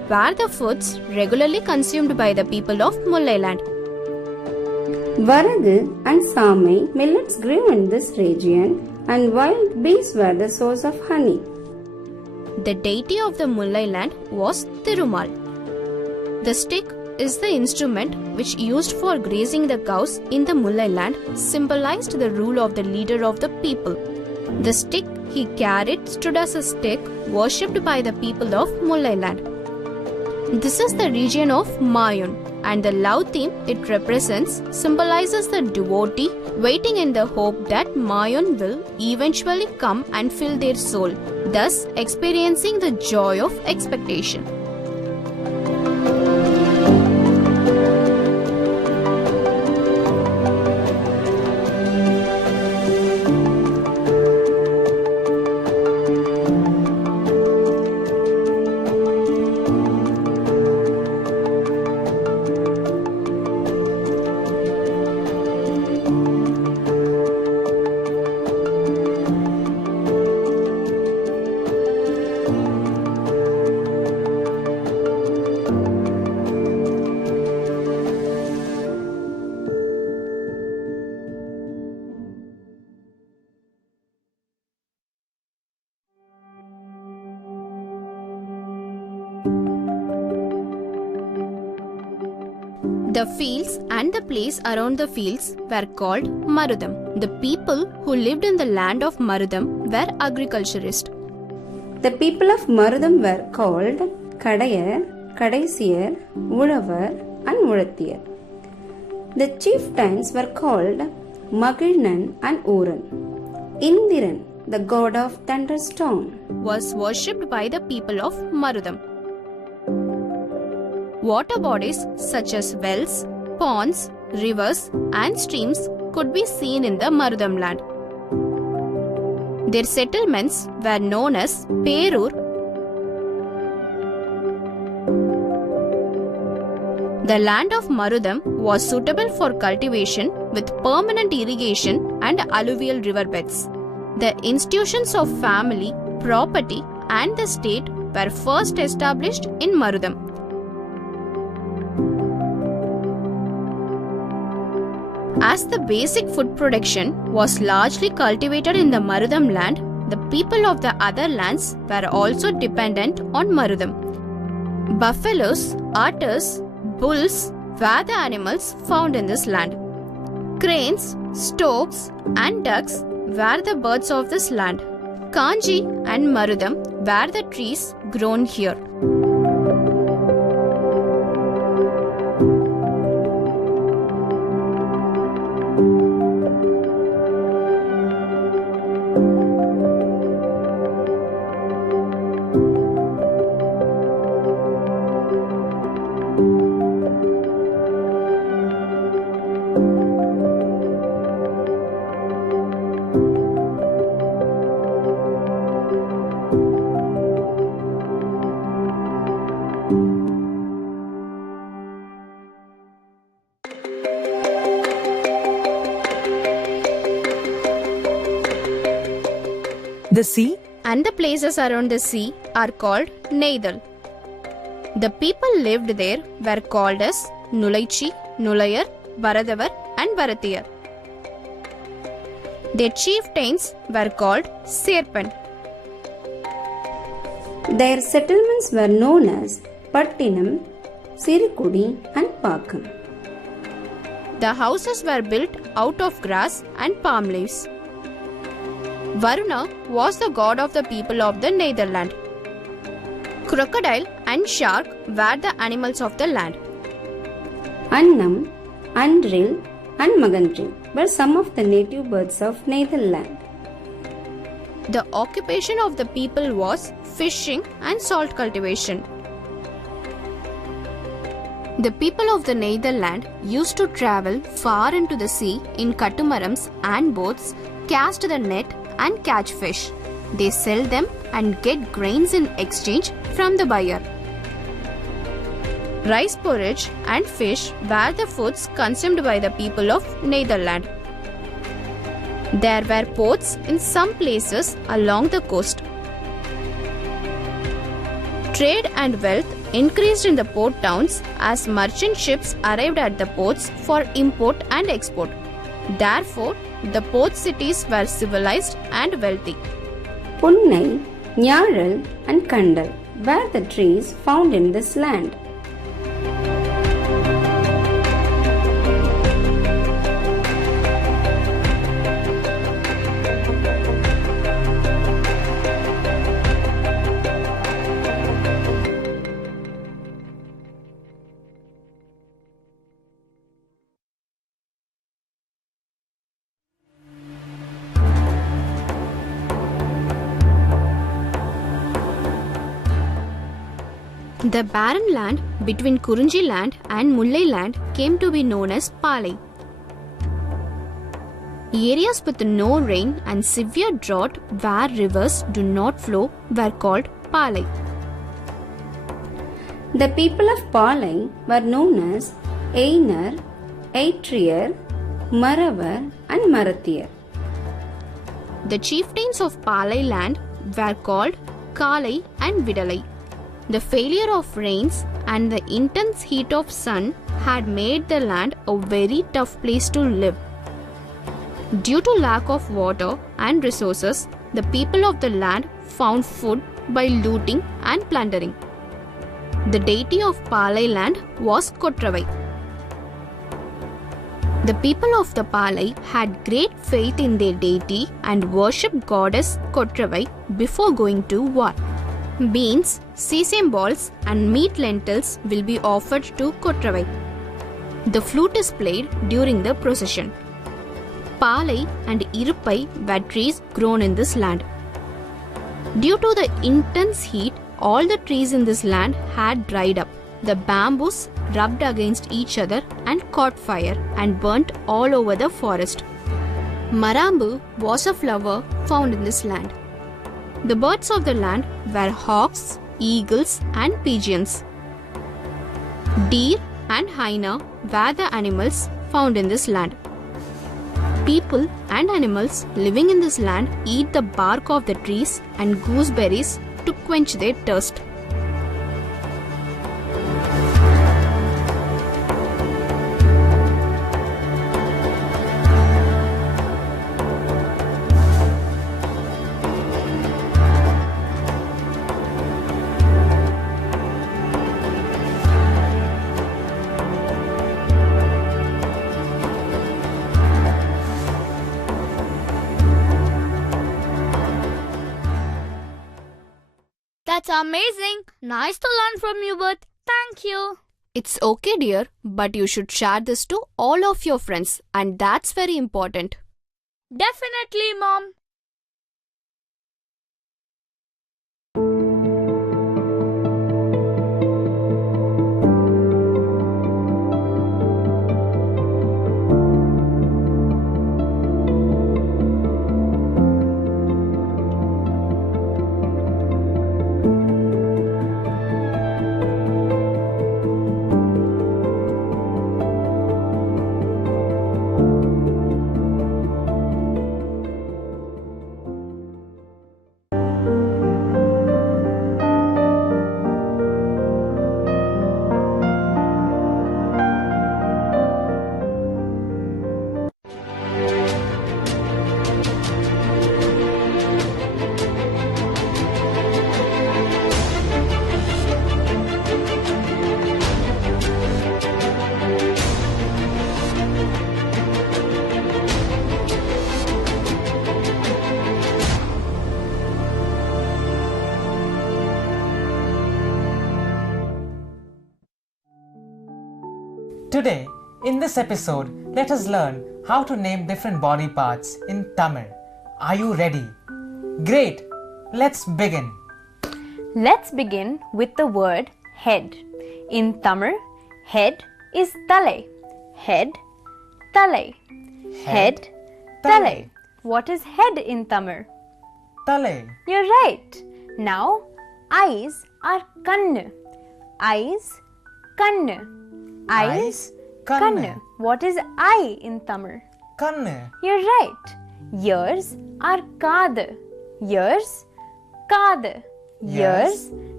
were the foods regularly consumed by the people of Mullai land. Varagu and Samai millets grew in this region, and wild bees were the source of honey. The deity of the Mullai land was Thirumal. The stick is the instrument which used for grazing the cows in the Mullai land symbolized the rule of the leader of the people. The stick he carried stood as a stick worshipped by the people of Mullai land. This is the region of Mayun, and the love theme it represents symbolizes the devotee waiting in the hope that Mayun will eventually come and fill their soul, thus experiencing the joy of expectation. The fields and the place around the fields were called Marudam. The people who lived in the land of Marudam were agriculturists. The people of Marudam were called Kadayar, Kadaisiyar, Ulavar and Ulathiyar. The chieftains were called Magilnan and Uran. Indiran, the god of thunderstorm, was worshipped by the people of Marudam. Water bodies such as wells, ponds, rivers and streams could be seen in the Marudam land. Their settlements were known as Perur. The land of Marudam was suitable for cultivation with permanent irrigation and alluvial riverbeds. The institutions of family, property and the state were first established in Marudam. As the basic food production was largely cultivated in the Marudam land, the people of the other lands were also dependent on Marudam. Buffaloes, otters, bulls were the animals found in this land. Cranes, storks and ducks were the birds of this land. Kanji and Marudam were the trees grown here. The sea and the places around the sea are called Neithal. The people lived there were called as Nulaichi, Nulayar, Varadavar and Varathiyar. Their chieftains were called Serpan. Their settlements were known as Pattinam, Sirikudi and Pakam. The houses were built out of grass and palm leaves. Varuna was the god of the people of the Netherland. Crocodile and shark were the animals of the land. Annam, Andril and Magandril were some of the native birds of Netherland. The occupation of the people was fishing and salt cultivation. The people of the Netherland used to travel far into the sea in catamarans and boats, cast the net and catch fish. They sell them and get grains in exchange from the buyer. Rice porridge and fish were the foods consumed by the people of Netherland. There were ports in some places along the coast. Trade and wealth increased in the port towns as merchant ships arrived at the ports for import and export. Therefore, the port cities were civilized and wealthy. Punnai, Nyaral and Kandal were the trees found in this land. The barren land between Kurunji land and Mullai land came to be known as Palai. Areas with no rain and severe drought where rivers do not flow were called Palai. The people of Palai were known as Einar, Aitrier, Maravar and Marathir. The chieftains of Palai land were called Kalai and Vidalai. The failure of rains and the intense heat of sun had made the land a very tough place to live. Due to lack of water and resources, the people of the land found food by looting and plundering. The deity of Palai land was Kotravai. The people of the Palai had great faith in their deity and worshipped goddess Kotravai before going to war. Beans, sesame balls and meat lentils will be offered to Kotravai. The flute is played during the procession. Palai and Irupai were trees grown in this land. Due to the intense heat, all the trees in this land had dried up. The bamboos rubbed against each other and caught fire and burnt all over the forest. Marambu was a flower found in this land. The birds of the land were hawks, eagles and pigeons. Deer and hyena were the animals found in this land. People and animals living in this land eat the bark of the trees and gooseberries to quench their thirst. That's amazing. Nice to learn from you both. Thank you. It's okay, dear, but you should share this to all of your friends, and that's very important. Definitely, Mom. Today, in this episode, let us learn how to name different body parts in Tamil. Are you ready? Great! Let's begin. Let's begin with the word head. In Tamil, head is Thalai. Head, Thalai. Head, Thalai. What is head in Tamil? Thalai. You're right. Now, eyes are Kannu. Eyes, Kannu. Eyes, Kannu. What is eye in Tamil? Kannu. You're right. Ears are Kadu. Ears, Kadu. Ears,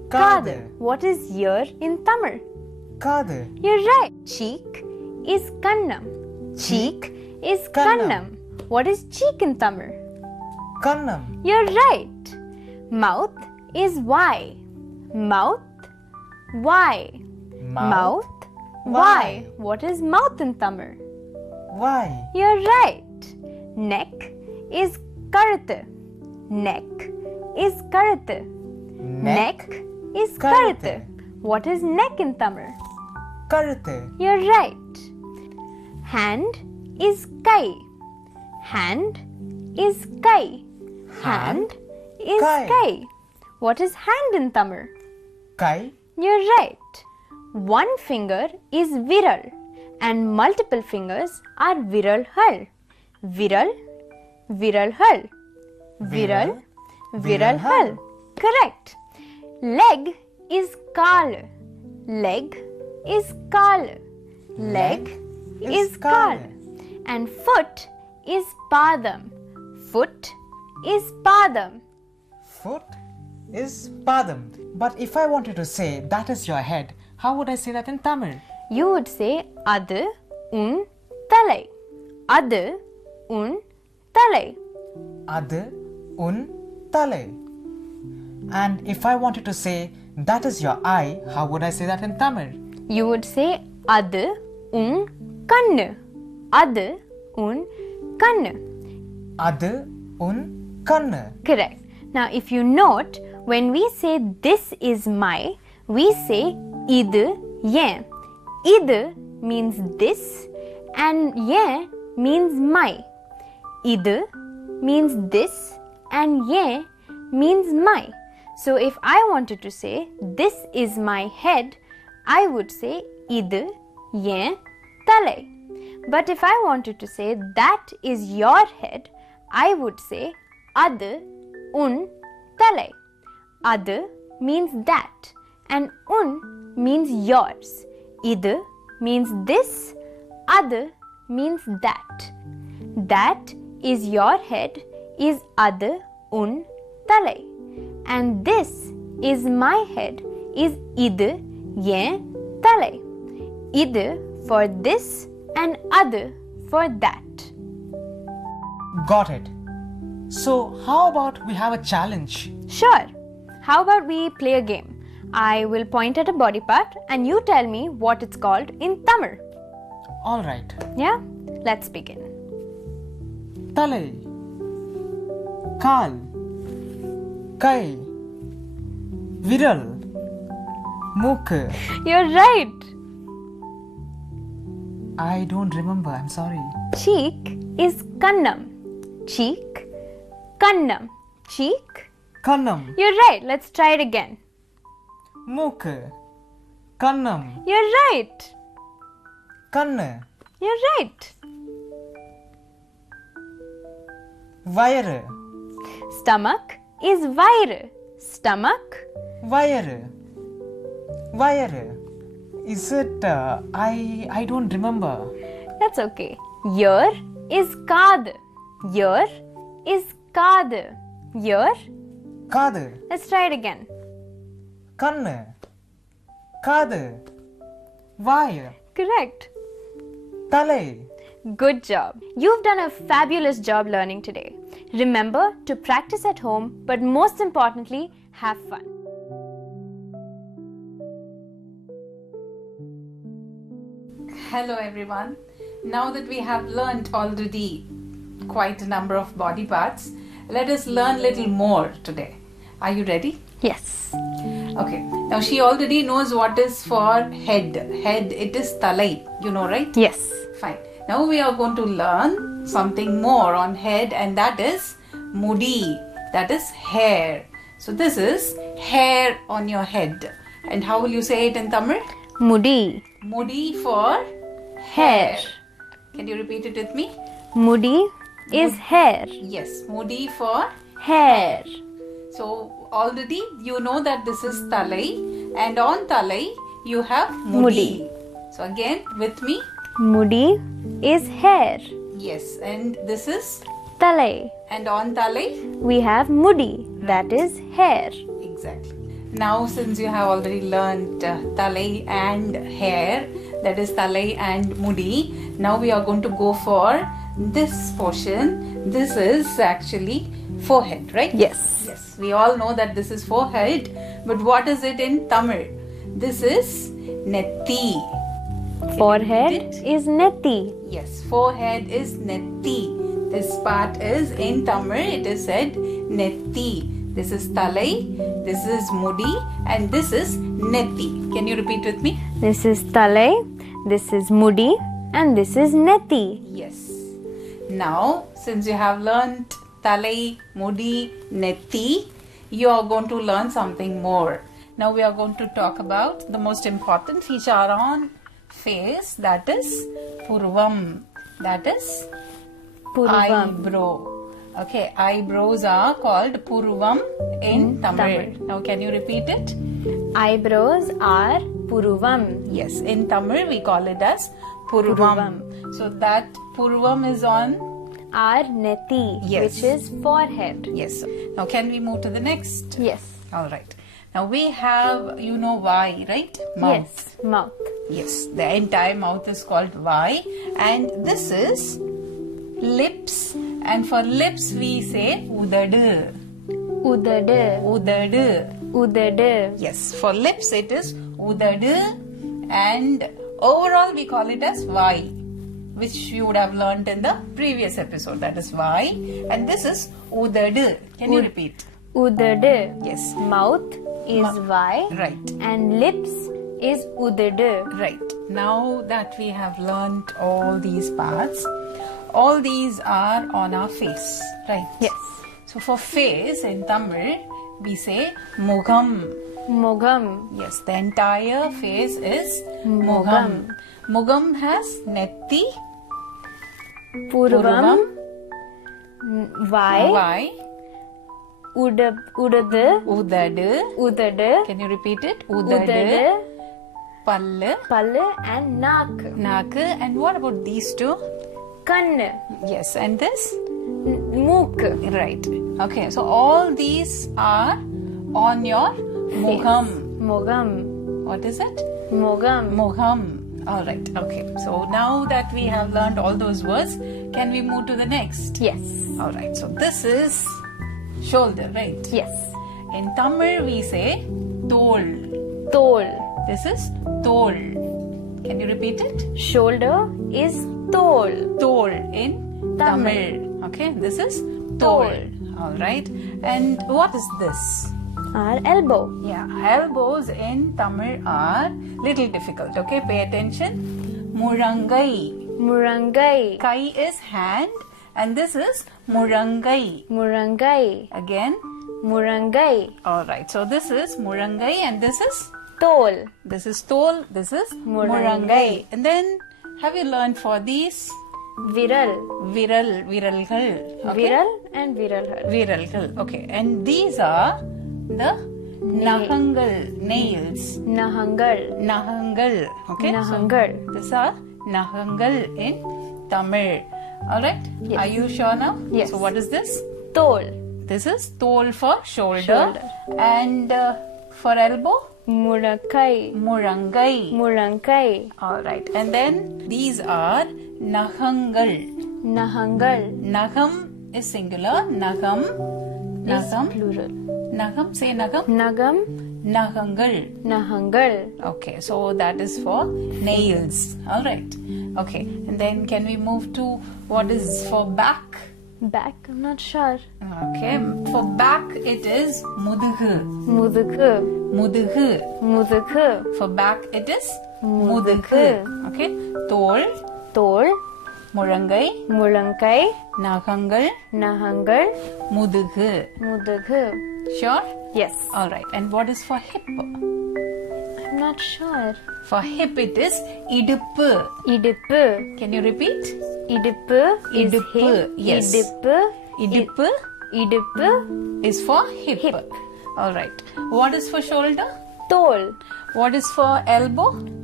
Kaadu. What is ear in Tamil? Kaadu. You're right. Cheek is kannam. Cheek is kannam. What is cheek in Tamil? Kannam. You're right. Mouth is Y. Mouth, Y. Mouth, Y. What is mouth in Tamil? Y. You're right. Neck is karuthu. Neck is karuthu. Neck is karuthu. What is neck in Tamil? Karuthu. You're right. Hand is kai. Hand is kai. Hand is kai. What is hand in Tamil? Kai. You're right. One finger is viral and multiple fingers are viral hal. Viral, viral hal. Viral, viral hal. Correct. Leg is kal. Leg is kal. Leg is kal. And foot is padam. Foot is padam. Foot is padam. But if I wanted to say that is your head, how would I say that in Tamil? You would say adu un thalai. Adu un thalai. Adu un thalai. And if I wanted to say that is your eye, how would I say that in Tamil? You would say adu un kannu. Adu un kannu. Adu un kannu. Correct. Now if you note, when we say this is my, we say idu yen. Idu means this and yen means my. Idu means this and yen means my. So if I wanted to say this is my head, I would say idu yen thalai. But if I wanted to say that is your head, I would say adu un thalai. Adu means that and un means yours. Idu means this, adu means that. That is your head is adu un thalai. And this is my head is idu yen thalai. Idu for this and adu for that. Got it. So how about we have a challenge? Sure. How about we play a game? I will point at a body part and you tell me what it's called in Tamil. All right. Yeah? Let's begin. Thalai. Kaal. Kai. Viral. Mooku. You're right. I don't remember. I'm sorry. Cheek is kannam. Cheek. Kannam. Cheek. Kannam. You're right. Let's try it again. Mooku. Kannam. You're right. Kannu. You're right. Vayaru. Stomach is vairu. Stomach. Vayaru. Vayaru. Is it? I don't remember. That's okay. Ear is kaadu. Ear is kaadu. Ear. Kaadu. Let's try it again. Kannu. Kaadu. Vayu. Correct. Thalai. Good job. You've done a fabulous job learning today. Remember to practice at home, but most importantly, have fun. Hello everyone. Now that we have learnt already quite a number of body parts, let us learn little more today. Are you ready? Yes. Okay. Now she already knows what is for head. Head, it is thalai. You know, right? Yes. Fine. Now we are going to learn something more on head, and that is mudi. That is hair. So this is hair on your head. And how will you say it in Tamil? Mudi. Mudi for Hair. Can you repeat it with me? Mudi is hair. Yes, mudi for Hair. So already you know that this is thalai, and on thalai you have mudi. So again with me. Mudi is hair. Yes, and this is Thalai. And on thalai we have mudi. That is hair. Exactly. Now since you have already learnt talai and hair, that is talai and mudi, now we are going to go for this portion. This is actually forehead, right? Yes. Yes. We all know that this is forehead, but what is it in Tamil? This is netti. Forehead is netti. Yes, forehead is netti. This part is in Tamil, it is said netti. This is talai, this is mudi, and this is netti. Can you repeat with me? This is talai, this is mudi, and this is netti. Yes. Now, since you have learnt talai, mudi, netti, you are going to learn something more. Now we are going to talk about the most important feature on face, that is purvam. That is eyebrow. Okay, eyebrows are called purvam in Tamil. Now can you repeat it? Eyebrows are purvam. Yes, in Tamil we call it as purvam. So that purvam is on our netti, which is forehead. Yes. Now can we move to the next? Yes. Alright. Now we have, you know why, right? Mouth. Yes, mouth. Yes, the entire mouth is called Y, and this is lips, and for lips we say udadu. Udadu. Udadu. Udadu. Yes, for lips it is udadu, and overall we call it as Y, which you would have learnt in the previous episode. That is Y, and this is udadu. Can you repeat? Udadu. Yes. Mouth is Y. Right. And lips is udadu. Right. Now that we have learnt all these parts, all these are on our face, right? Yes. So for face in Tamil, we say mugam. Mugam. Yes, the entire face is mugam. Mugam has netti, purvam, Y, udadu, udadu. Can you repeat it? Udadu. Pallu. Pallu and naak. Naak. And what about these two? Kannu. Yes, and this? Mook. Right. Okay, so all these are on your mugam. Mugam. What is it? Mugam. Mugam. Alright, okay. So now that we have learned all those words, can we move to the next? Yes. Alright, so this is shoulder, right? Yes. In Tamil we say tol. Tol. This is tol. Can you repeat it? Shoulder is tol. Tol in Tamil. Okay, this is tol. Alright. And what is this? Our elbow. Yeah, elbows in Tamil are little difficult. Okay, pay attention. Murangai. Murangai. Kai is hand, and this is murangai. Murangai. Again, murangai. Alright, so this is murangai, and this is tol. This is tol, this is murangai. And then, have you learned for these? Viral. Viralgal. Okay? Viral and viralgal. Viralgal. Okay, and these are the nahangal, nails. Nahangal. Nahangal. Okay. Nahangal. So, these are nahangal in Tamil. Alright? Yes. Are you sure now? Yes. So what is this? Tol. This is tol for shoulder. And for elbow? Murangai. Murangai. Murangai. Alright. And then these are nahangal. Nahangal. Nagam is singular. Nagam. Nagam. Plural. Nagam. Say nagam. Nagam. Nahangal. Nahangal. Okay, so that is for nails. Alright. Okay, and then can we move to what is for back? Back? I'm not sure. Okay, for back it is mudugu. Mudugu. Mudugu. Mudugu. For back it is mudugu. Okay, tol. Tol. Murangai. Murangai. Nahangal. Nahangal. Mudugu. Mudugu. Sure? Yes. Alright, and what is for hip? I'm not sure. For hip it is iduppu. Iduppu. Can you repeat? Iduppu. Iduppu. Yes. Iduppu. Iduppu. Iduppu is for hip. Alright. What is for shoulder? Tol. What is for elbow?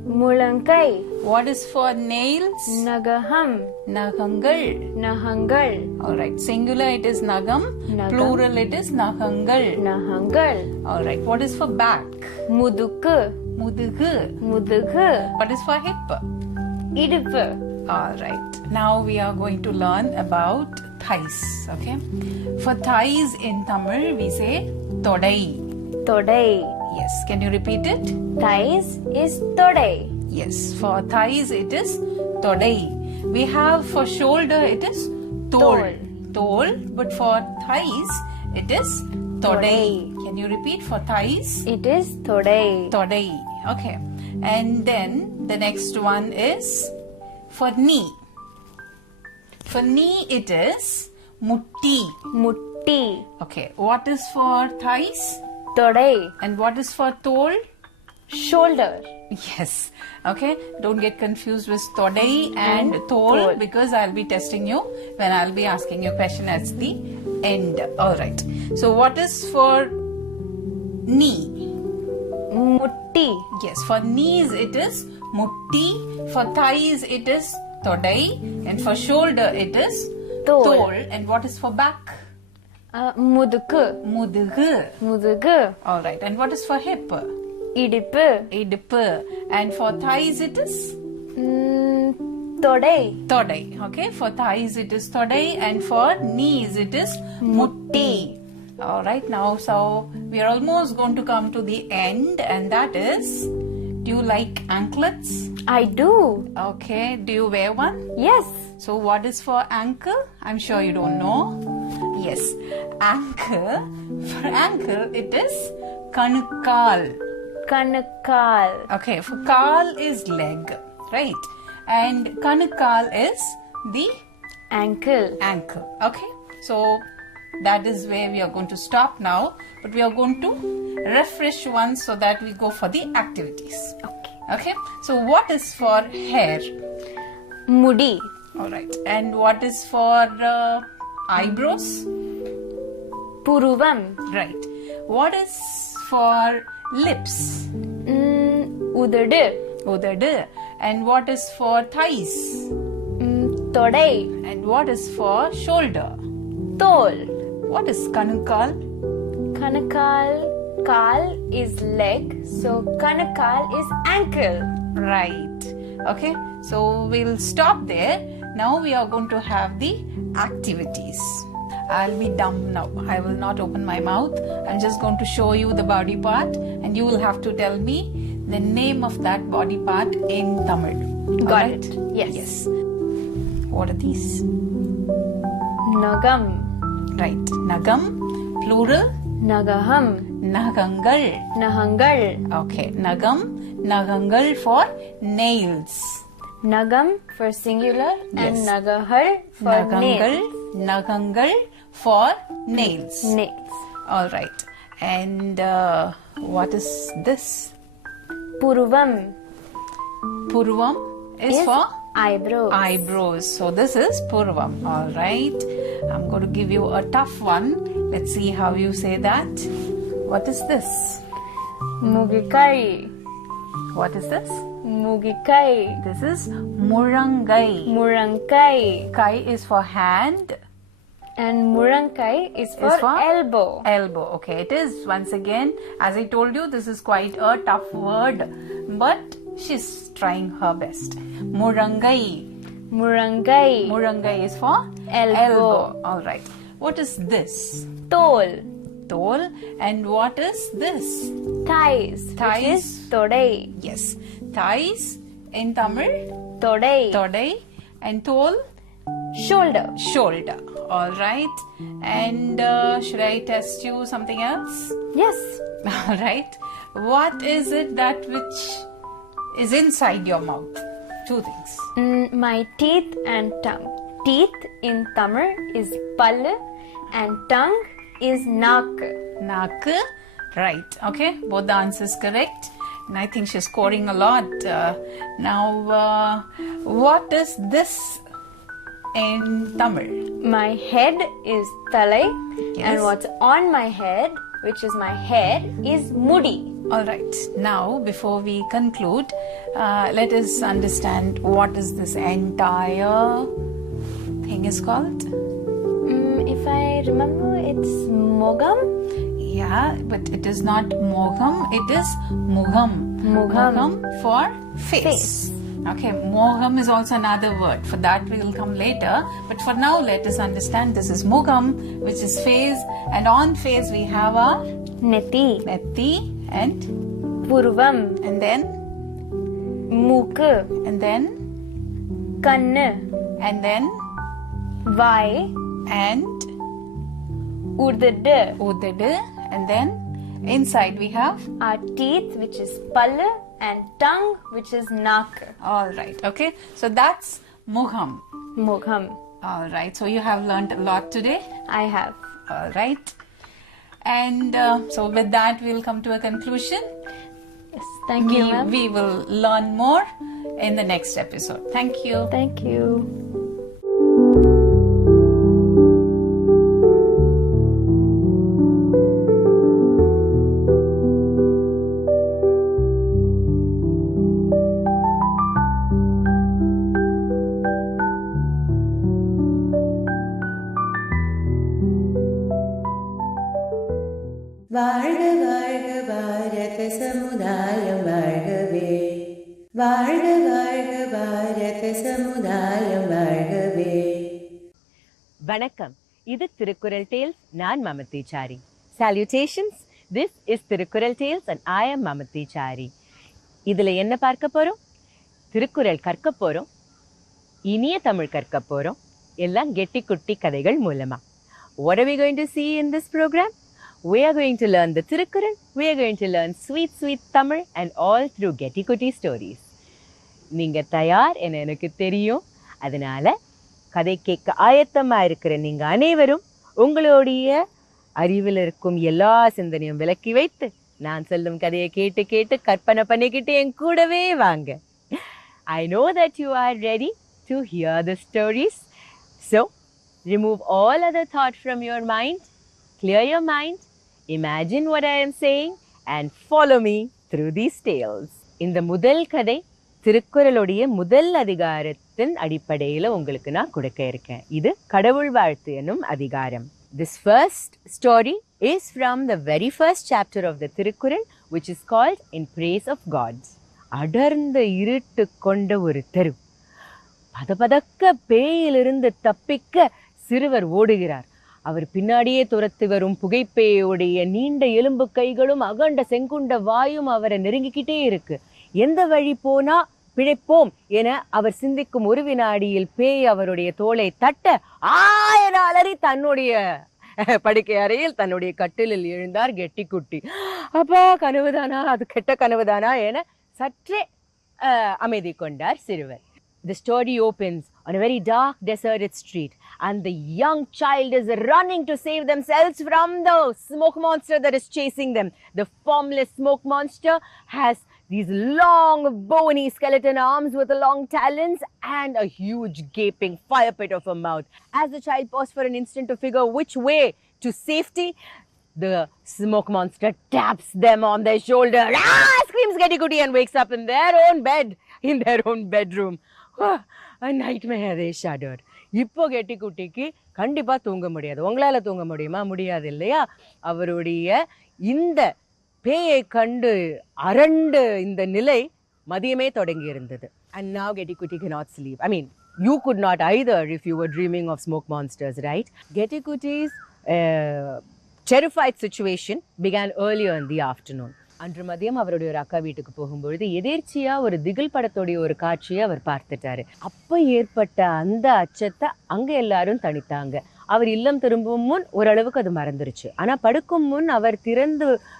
Mulankai. What is for nails? Nagaham. Nagangal. Nahangal. Alright, singular it is nagam. Plural it is nahangal. Nahangal. Alright, what is for back? Mudukku. Mudugu. Mudugu. What is for hip? Idippu. Alright, now we are going to learn about thighs. Okay, for thighs in Tamil we say todai. Todai. Yes, can you repeat it? Thighs is todai. Yes, for thighs it is todai. We have for shoulder it is tol. Tol, but for thighs it is todai. Can you repeat for thighs? It is todai. Todai. Okay, and then the next one is for knee. For knee it is mutti. Mutti. Okay, what is for thighs? Todai. And what is for tol? Shoulder. Yes. Okay, don't get confused with todai and tol because I'll be testing you when I'll be asking you a question at the end. Alright, so what is for knee? Mutti. Yes, for knees it is mutti, for thighs it is todai, and for shoulder it is tol. And what is for back? Mudukku. Mudugu. Mudugu. Alright, and what is for hip? Idippu. Idippu. And for thighs it is? Todai. Todai. Okay, for thighs it is todai, and for knees it is mutti. Alright, now so we are almost going to come to the end, and that is, do you like anklets? I do. Okay, do you wear one? Yes. So what is for ankle? I'm sure you don't know. Yes, ankle. For ankle it is kanukal. Kanukal. Okay, for kal is leg, right? And kanukal is the ankle. Ankle. Okay, so that is where we are going to stop now, but we are going to refresh once so that we go for the activities. Okay, so what is for hair? Mudi. Alright, and what is for eyebrows? Puruvam. Right. What is for lips? Udadu. Udadu. And what is for thighs? Todai. And what is for shoulder? Tol. What is kanukal? Kanukal. Kal is leg, so kanukal is ankle. Right. Okay, so we'll stop there. Now we are going to have the activities. I'll be dumb now. I will not open my mouth. I'm just going to show you the body part, and you will have to tell me the name of that body part in Tamil. Got it. Yes. Yes. What are these? Nagam. Right. Nagam. Plural. Nagaham. Nagangal. Nahangal. Okay. Nagam. Nagangal for nails. Nagam for singular and Yes. Nagahal for Nagangal. nails. Nagangal for nails. Nails. All right. And what is this? Puruvam. Purvam is for eyebrows. Eyebrows. So this is Purvam. All right. I'm going to give you a tough one. Let's see how you say that. What is this? Mugikai. What is this? Mugikai. This is Murangai. Murankai. Kai is for hand. And Murankai is for elbow. Elbow. Okay, it is. Once again, as I told you, this is quite a tough word, but she's trying her best. Murangai. Murangai. Murangai is for elbow. All right. What is this? Tol. Tol. And what is this? Thighs. Thighs. Which is todai. Yes. Thighs in Tamil. Todai. Todai. And tol. Shoulder. Shoulder. All right. And should I test you something else? Yes. All right. What is it that which is inside your mouth? Two things. My teeth and tongue. Teeth in Tamil is pallu and tongue is nak. Nak. Right. Okay. Both the answers correct. And I think she's scoring a lot. Now, what is this in Tamil? My head is thalai, Yes. and what's on my head which is my hair, is mudi. All right. Now, before we conclude, let us understand what is this entire thing is called. If I remember, it's mogam. Yeah, but it is not mogam. It is mugham. Mugham for face. Okay, mogam is also another word. For that we will come later. But for now, let us understand this is mogam, which is face. And on face we have our neti. Neti and purvam. And then mook. And then kann. And then vai. And udad. And then inside we have our teeth, which is pal, and tongue, which is nak. All right. Okay. So that's mugham. Mugham. All right. So you have learned a lot today. I have. All right. And so with that, we'll come to a conclusion. Yes. Thank you, ma'am. We will learn more in the next episode. Thank you. Thank you. வாழ்க வாழ்க பாரத சமுதாயம் வாழ்கவே. வாழ்க வாழ்க பாரத சமுதாயம் வாழ்கவே. வணக்கம், இது திருக்குறள் டேல்ஸ். நான் மமதி sorry. Salutations, this is Thirukkural tales and I am மமதி sorry. இதில் என்ன பார்க்க போகிறோம்? திருக்குறள் கற்க போகிறோம், இனிய தமிழ் கற்க போகிறோம், எல்லாம் கெட்டி குட்டி கதைகள் மூலமாக. What are we going to see in this program? We are going to learn the Tirukkural, we are going to learn sweet, sweet Tamil and all through Getty Kutty stories. நீங்க தயார் என எனக்கு தெரியும். அதனால கதை கேட்க ஆயத்தமா இருக்கிற நீங்க அனைவரும் உங்களுடைய அறிவில் இருக்கும் எல்லா சிந்தனையும் விலக்கி வைத்து நான் சொல்லும் கதையை கேட்டு கேட்டு கற்பனை பண்ணிக்கிட்டு என் கூடவே வாங்க. I know that you are ready to hear the stories. So, remove all other thought from your mind, clear your mind, imagine what I am saying and follow me through these tales. இந்த முதல் கதை திருக்குறளுடைய முதல் அதிகாரத்தின் அடிப்படையில் உங்களுக்கு நான் கொடுக்க இருக்கேன். இது கடவுள் வாழ்த்து என்னும் அதிகாரம். This first story is from the very first chapter of the Tirukkural, which is called In Praise of Gods. அடர்ந்த இருட்டு கொண்ட ஒரு தெரு. பதபதக்க பேயிலிருந்து தப்பிக்க சிறுவர் ஓடுகிறார். அவர் பின்னாடியே துரத்து வரும் புகைப்பேயோடைய நீண்ட எலும்பு கைகளும் அகண்ட செங்குண்ட வாயும் அவரை நெருங்கிக்கிட்டே இருக்கு. எந்த வழி போனா பிழைப்போம் என அவர் சிந்திக்கும் ஒரு வினாடியில் பேய் அவருடைய தோளை தட்ட என அலறி தன்னுடைய படுக்கை அறையில் தன்னுடைய கட்டிலில் எழுந்தார் கெட்டி குட்டி. அப்பா கனவுதானா, அது கெட்ட கனவுதானா என சற்றே அமைதி கொண்டார் சிறுவர். The story opens on a very dark, deserted street, and the young child is running to save themselves from the smoke monster that is chasing them. The formless smoke monster has these long, bony skeleton arms with long talons and a huge, gaping fire pit of a mouth. As the child paused for an instant to figure which way to safety, the smoke monster taps them on their shoulder. Screams Getty Kutty and wakes up in their own bed, in their own bedroom. A nightmare, they shuddered. இப்போ கெட்டி குட்டிக்கு கண்டிப்பாக தூங்க முடியாது. உங்களால் தூங்க முடியுமா? முடியாது இல்லையா? அவருடைய இந்த பேயை கண்டு அரண்டு இந்த நிலை மதியமே தொடங்கி இருந்தது. And now Getty Kutty cannot sleep. I mean, you could not either if you were dreaming of smoke monsters, right? Getty Kutty's terrified situation began earlier in the afternoon. அன்று மதியம் அவருடைய ஒரு அக்கா வீட்டுக்கு போகும்பொழுது எதேர்ச்சியா ஒரு திகில் படத்துடைய ஒரு காட்சியை அவர் பார்த்துட்டாரு. அப்ப ஏற்பட்ட அந்த அச்சத்தை அங்க எல்லாரும் தணித்தாங்க. அவர் இல்லம் திரும்பும் முன் ஓரளவுக்கு அது மறந்துருச்சு. ஆனா படுக்கும் முன் அவர் திறந்து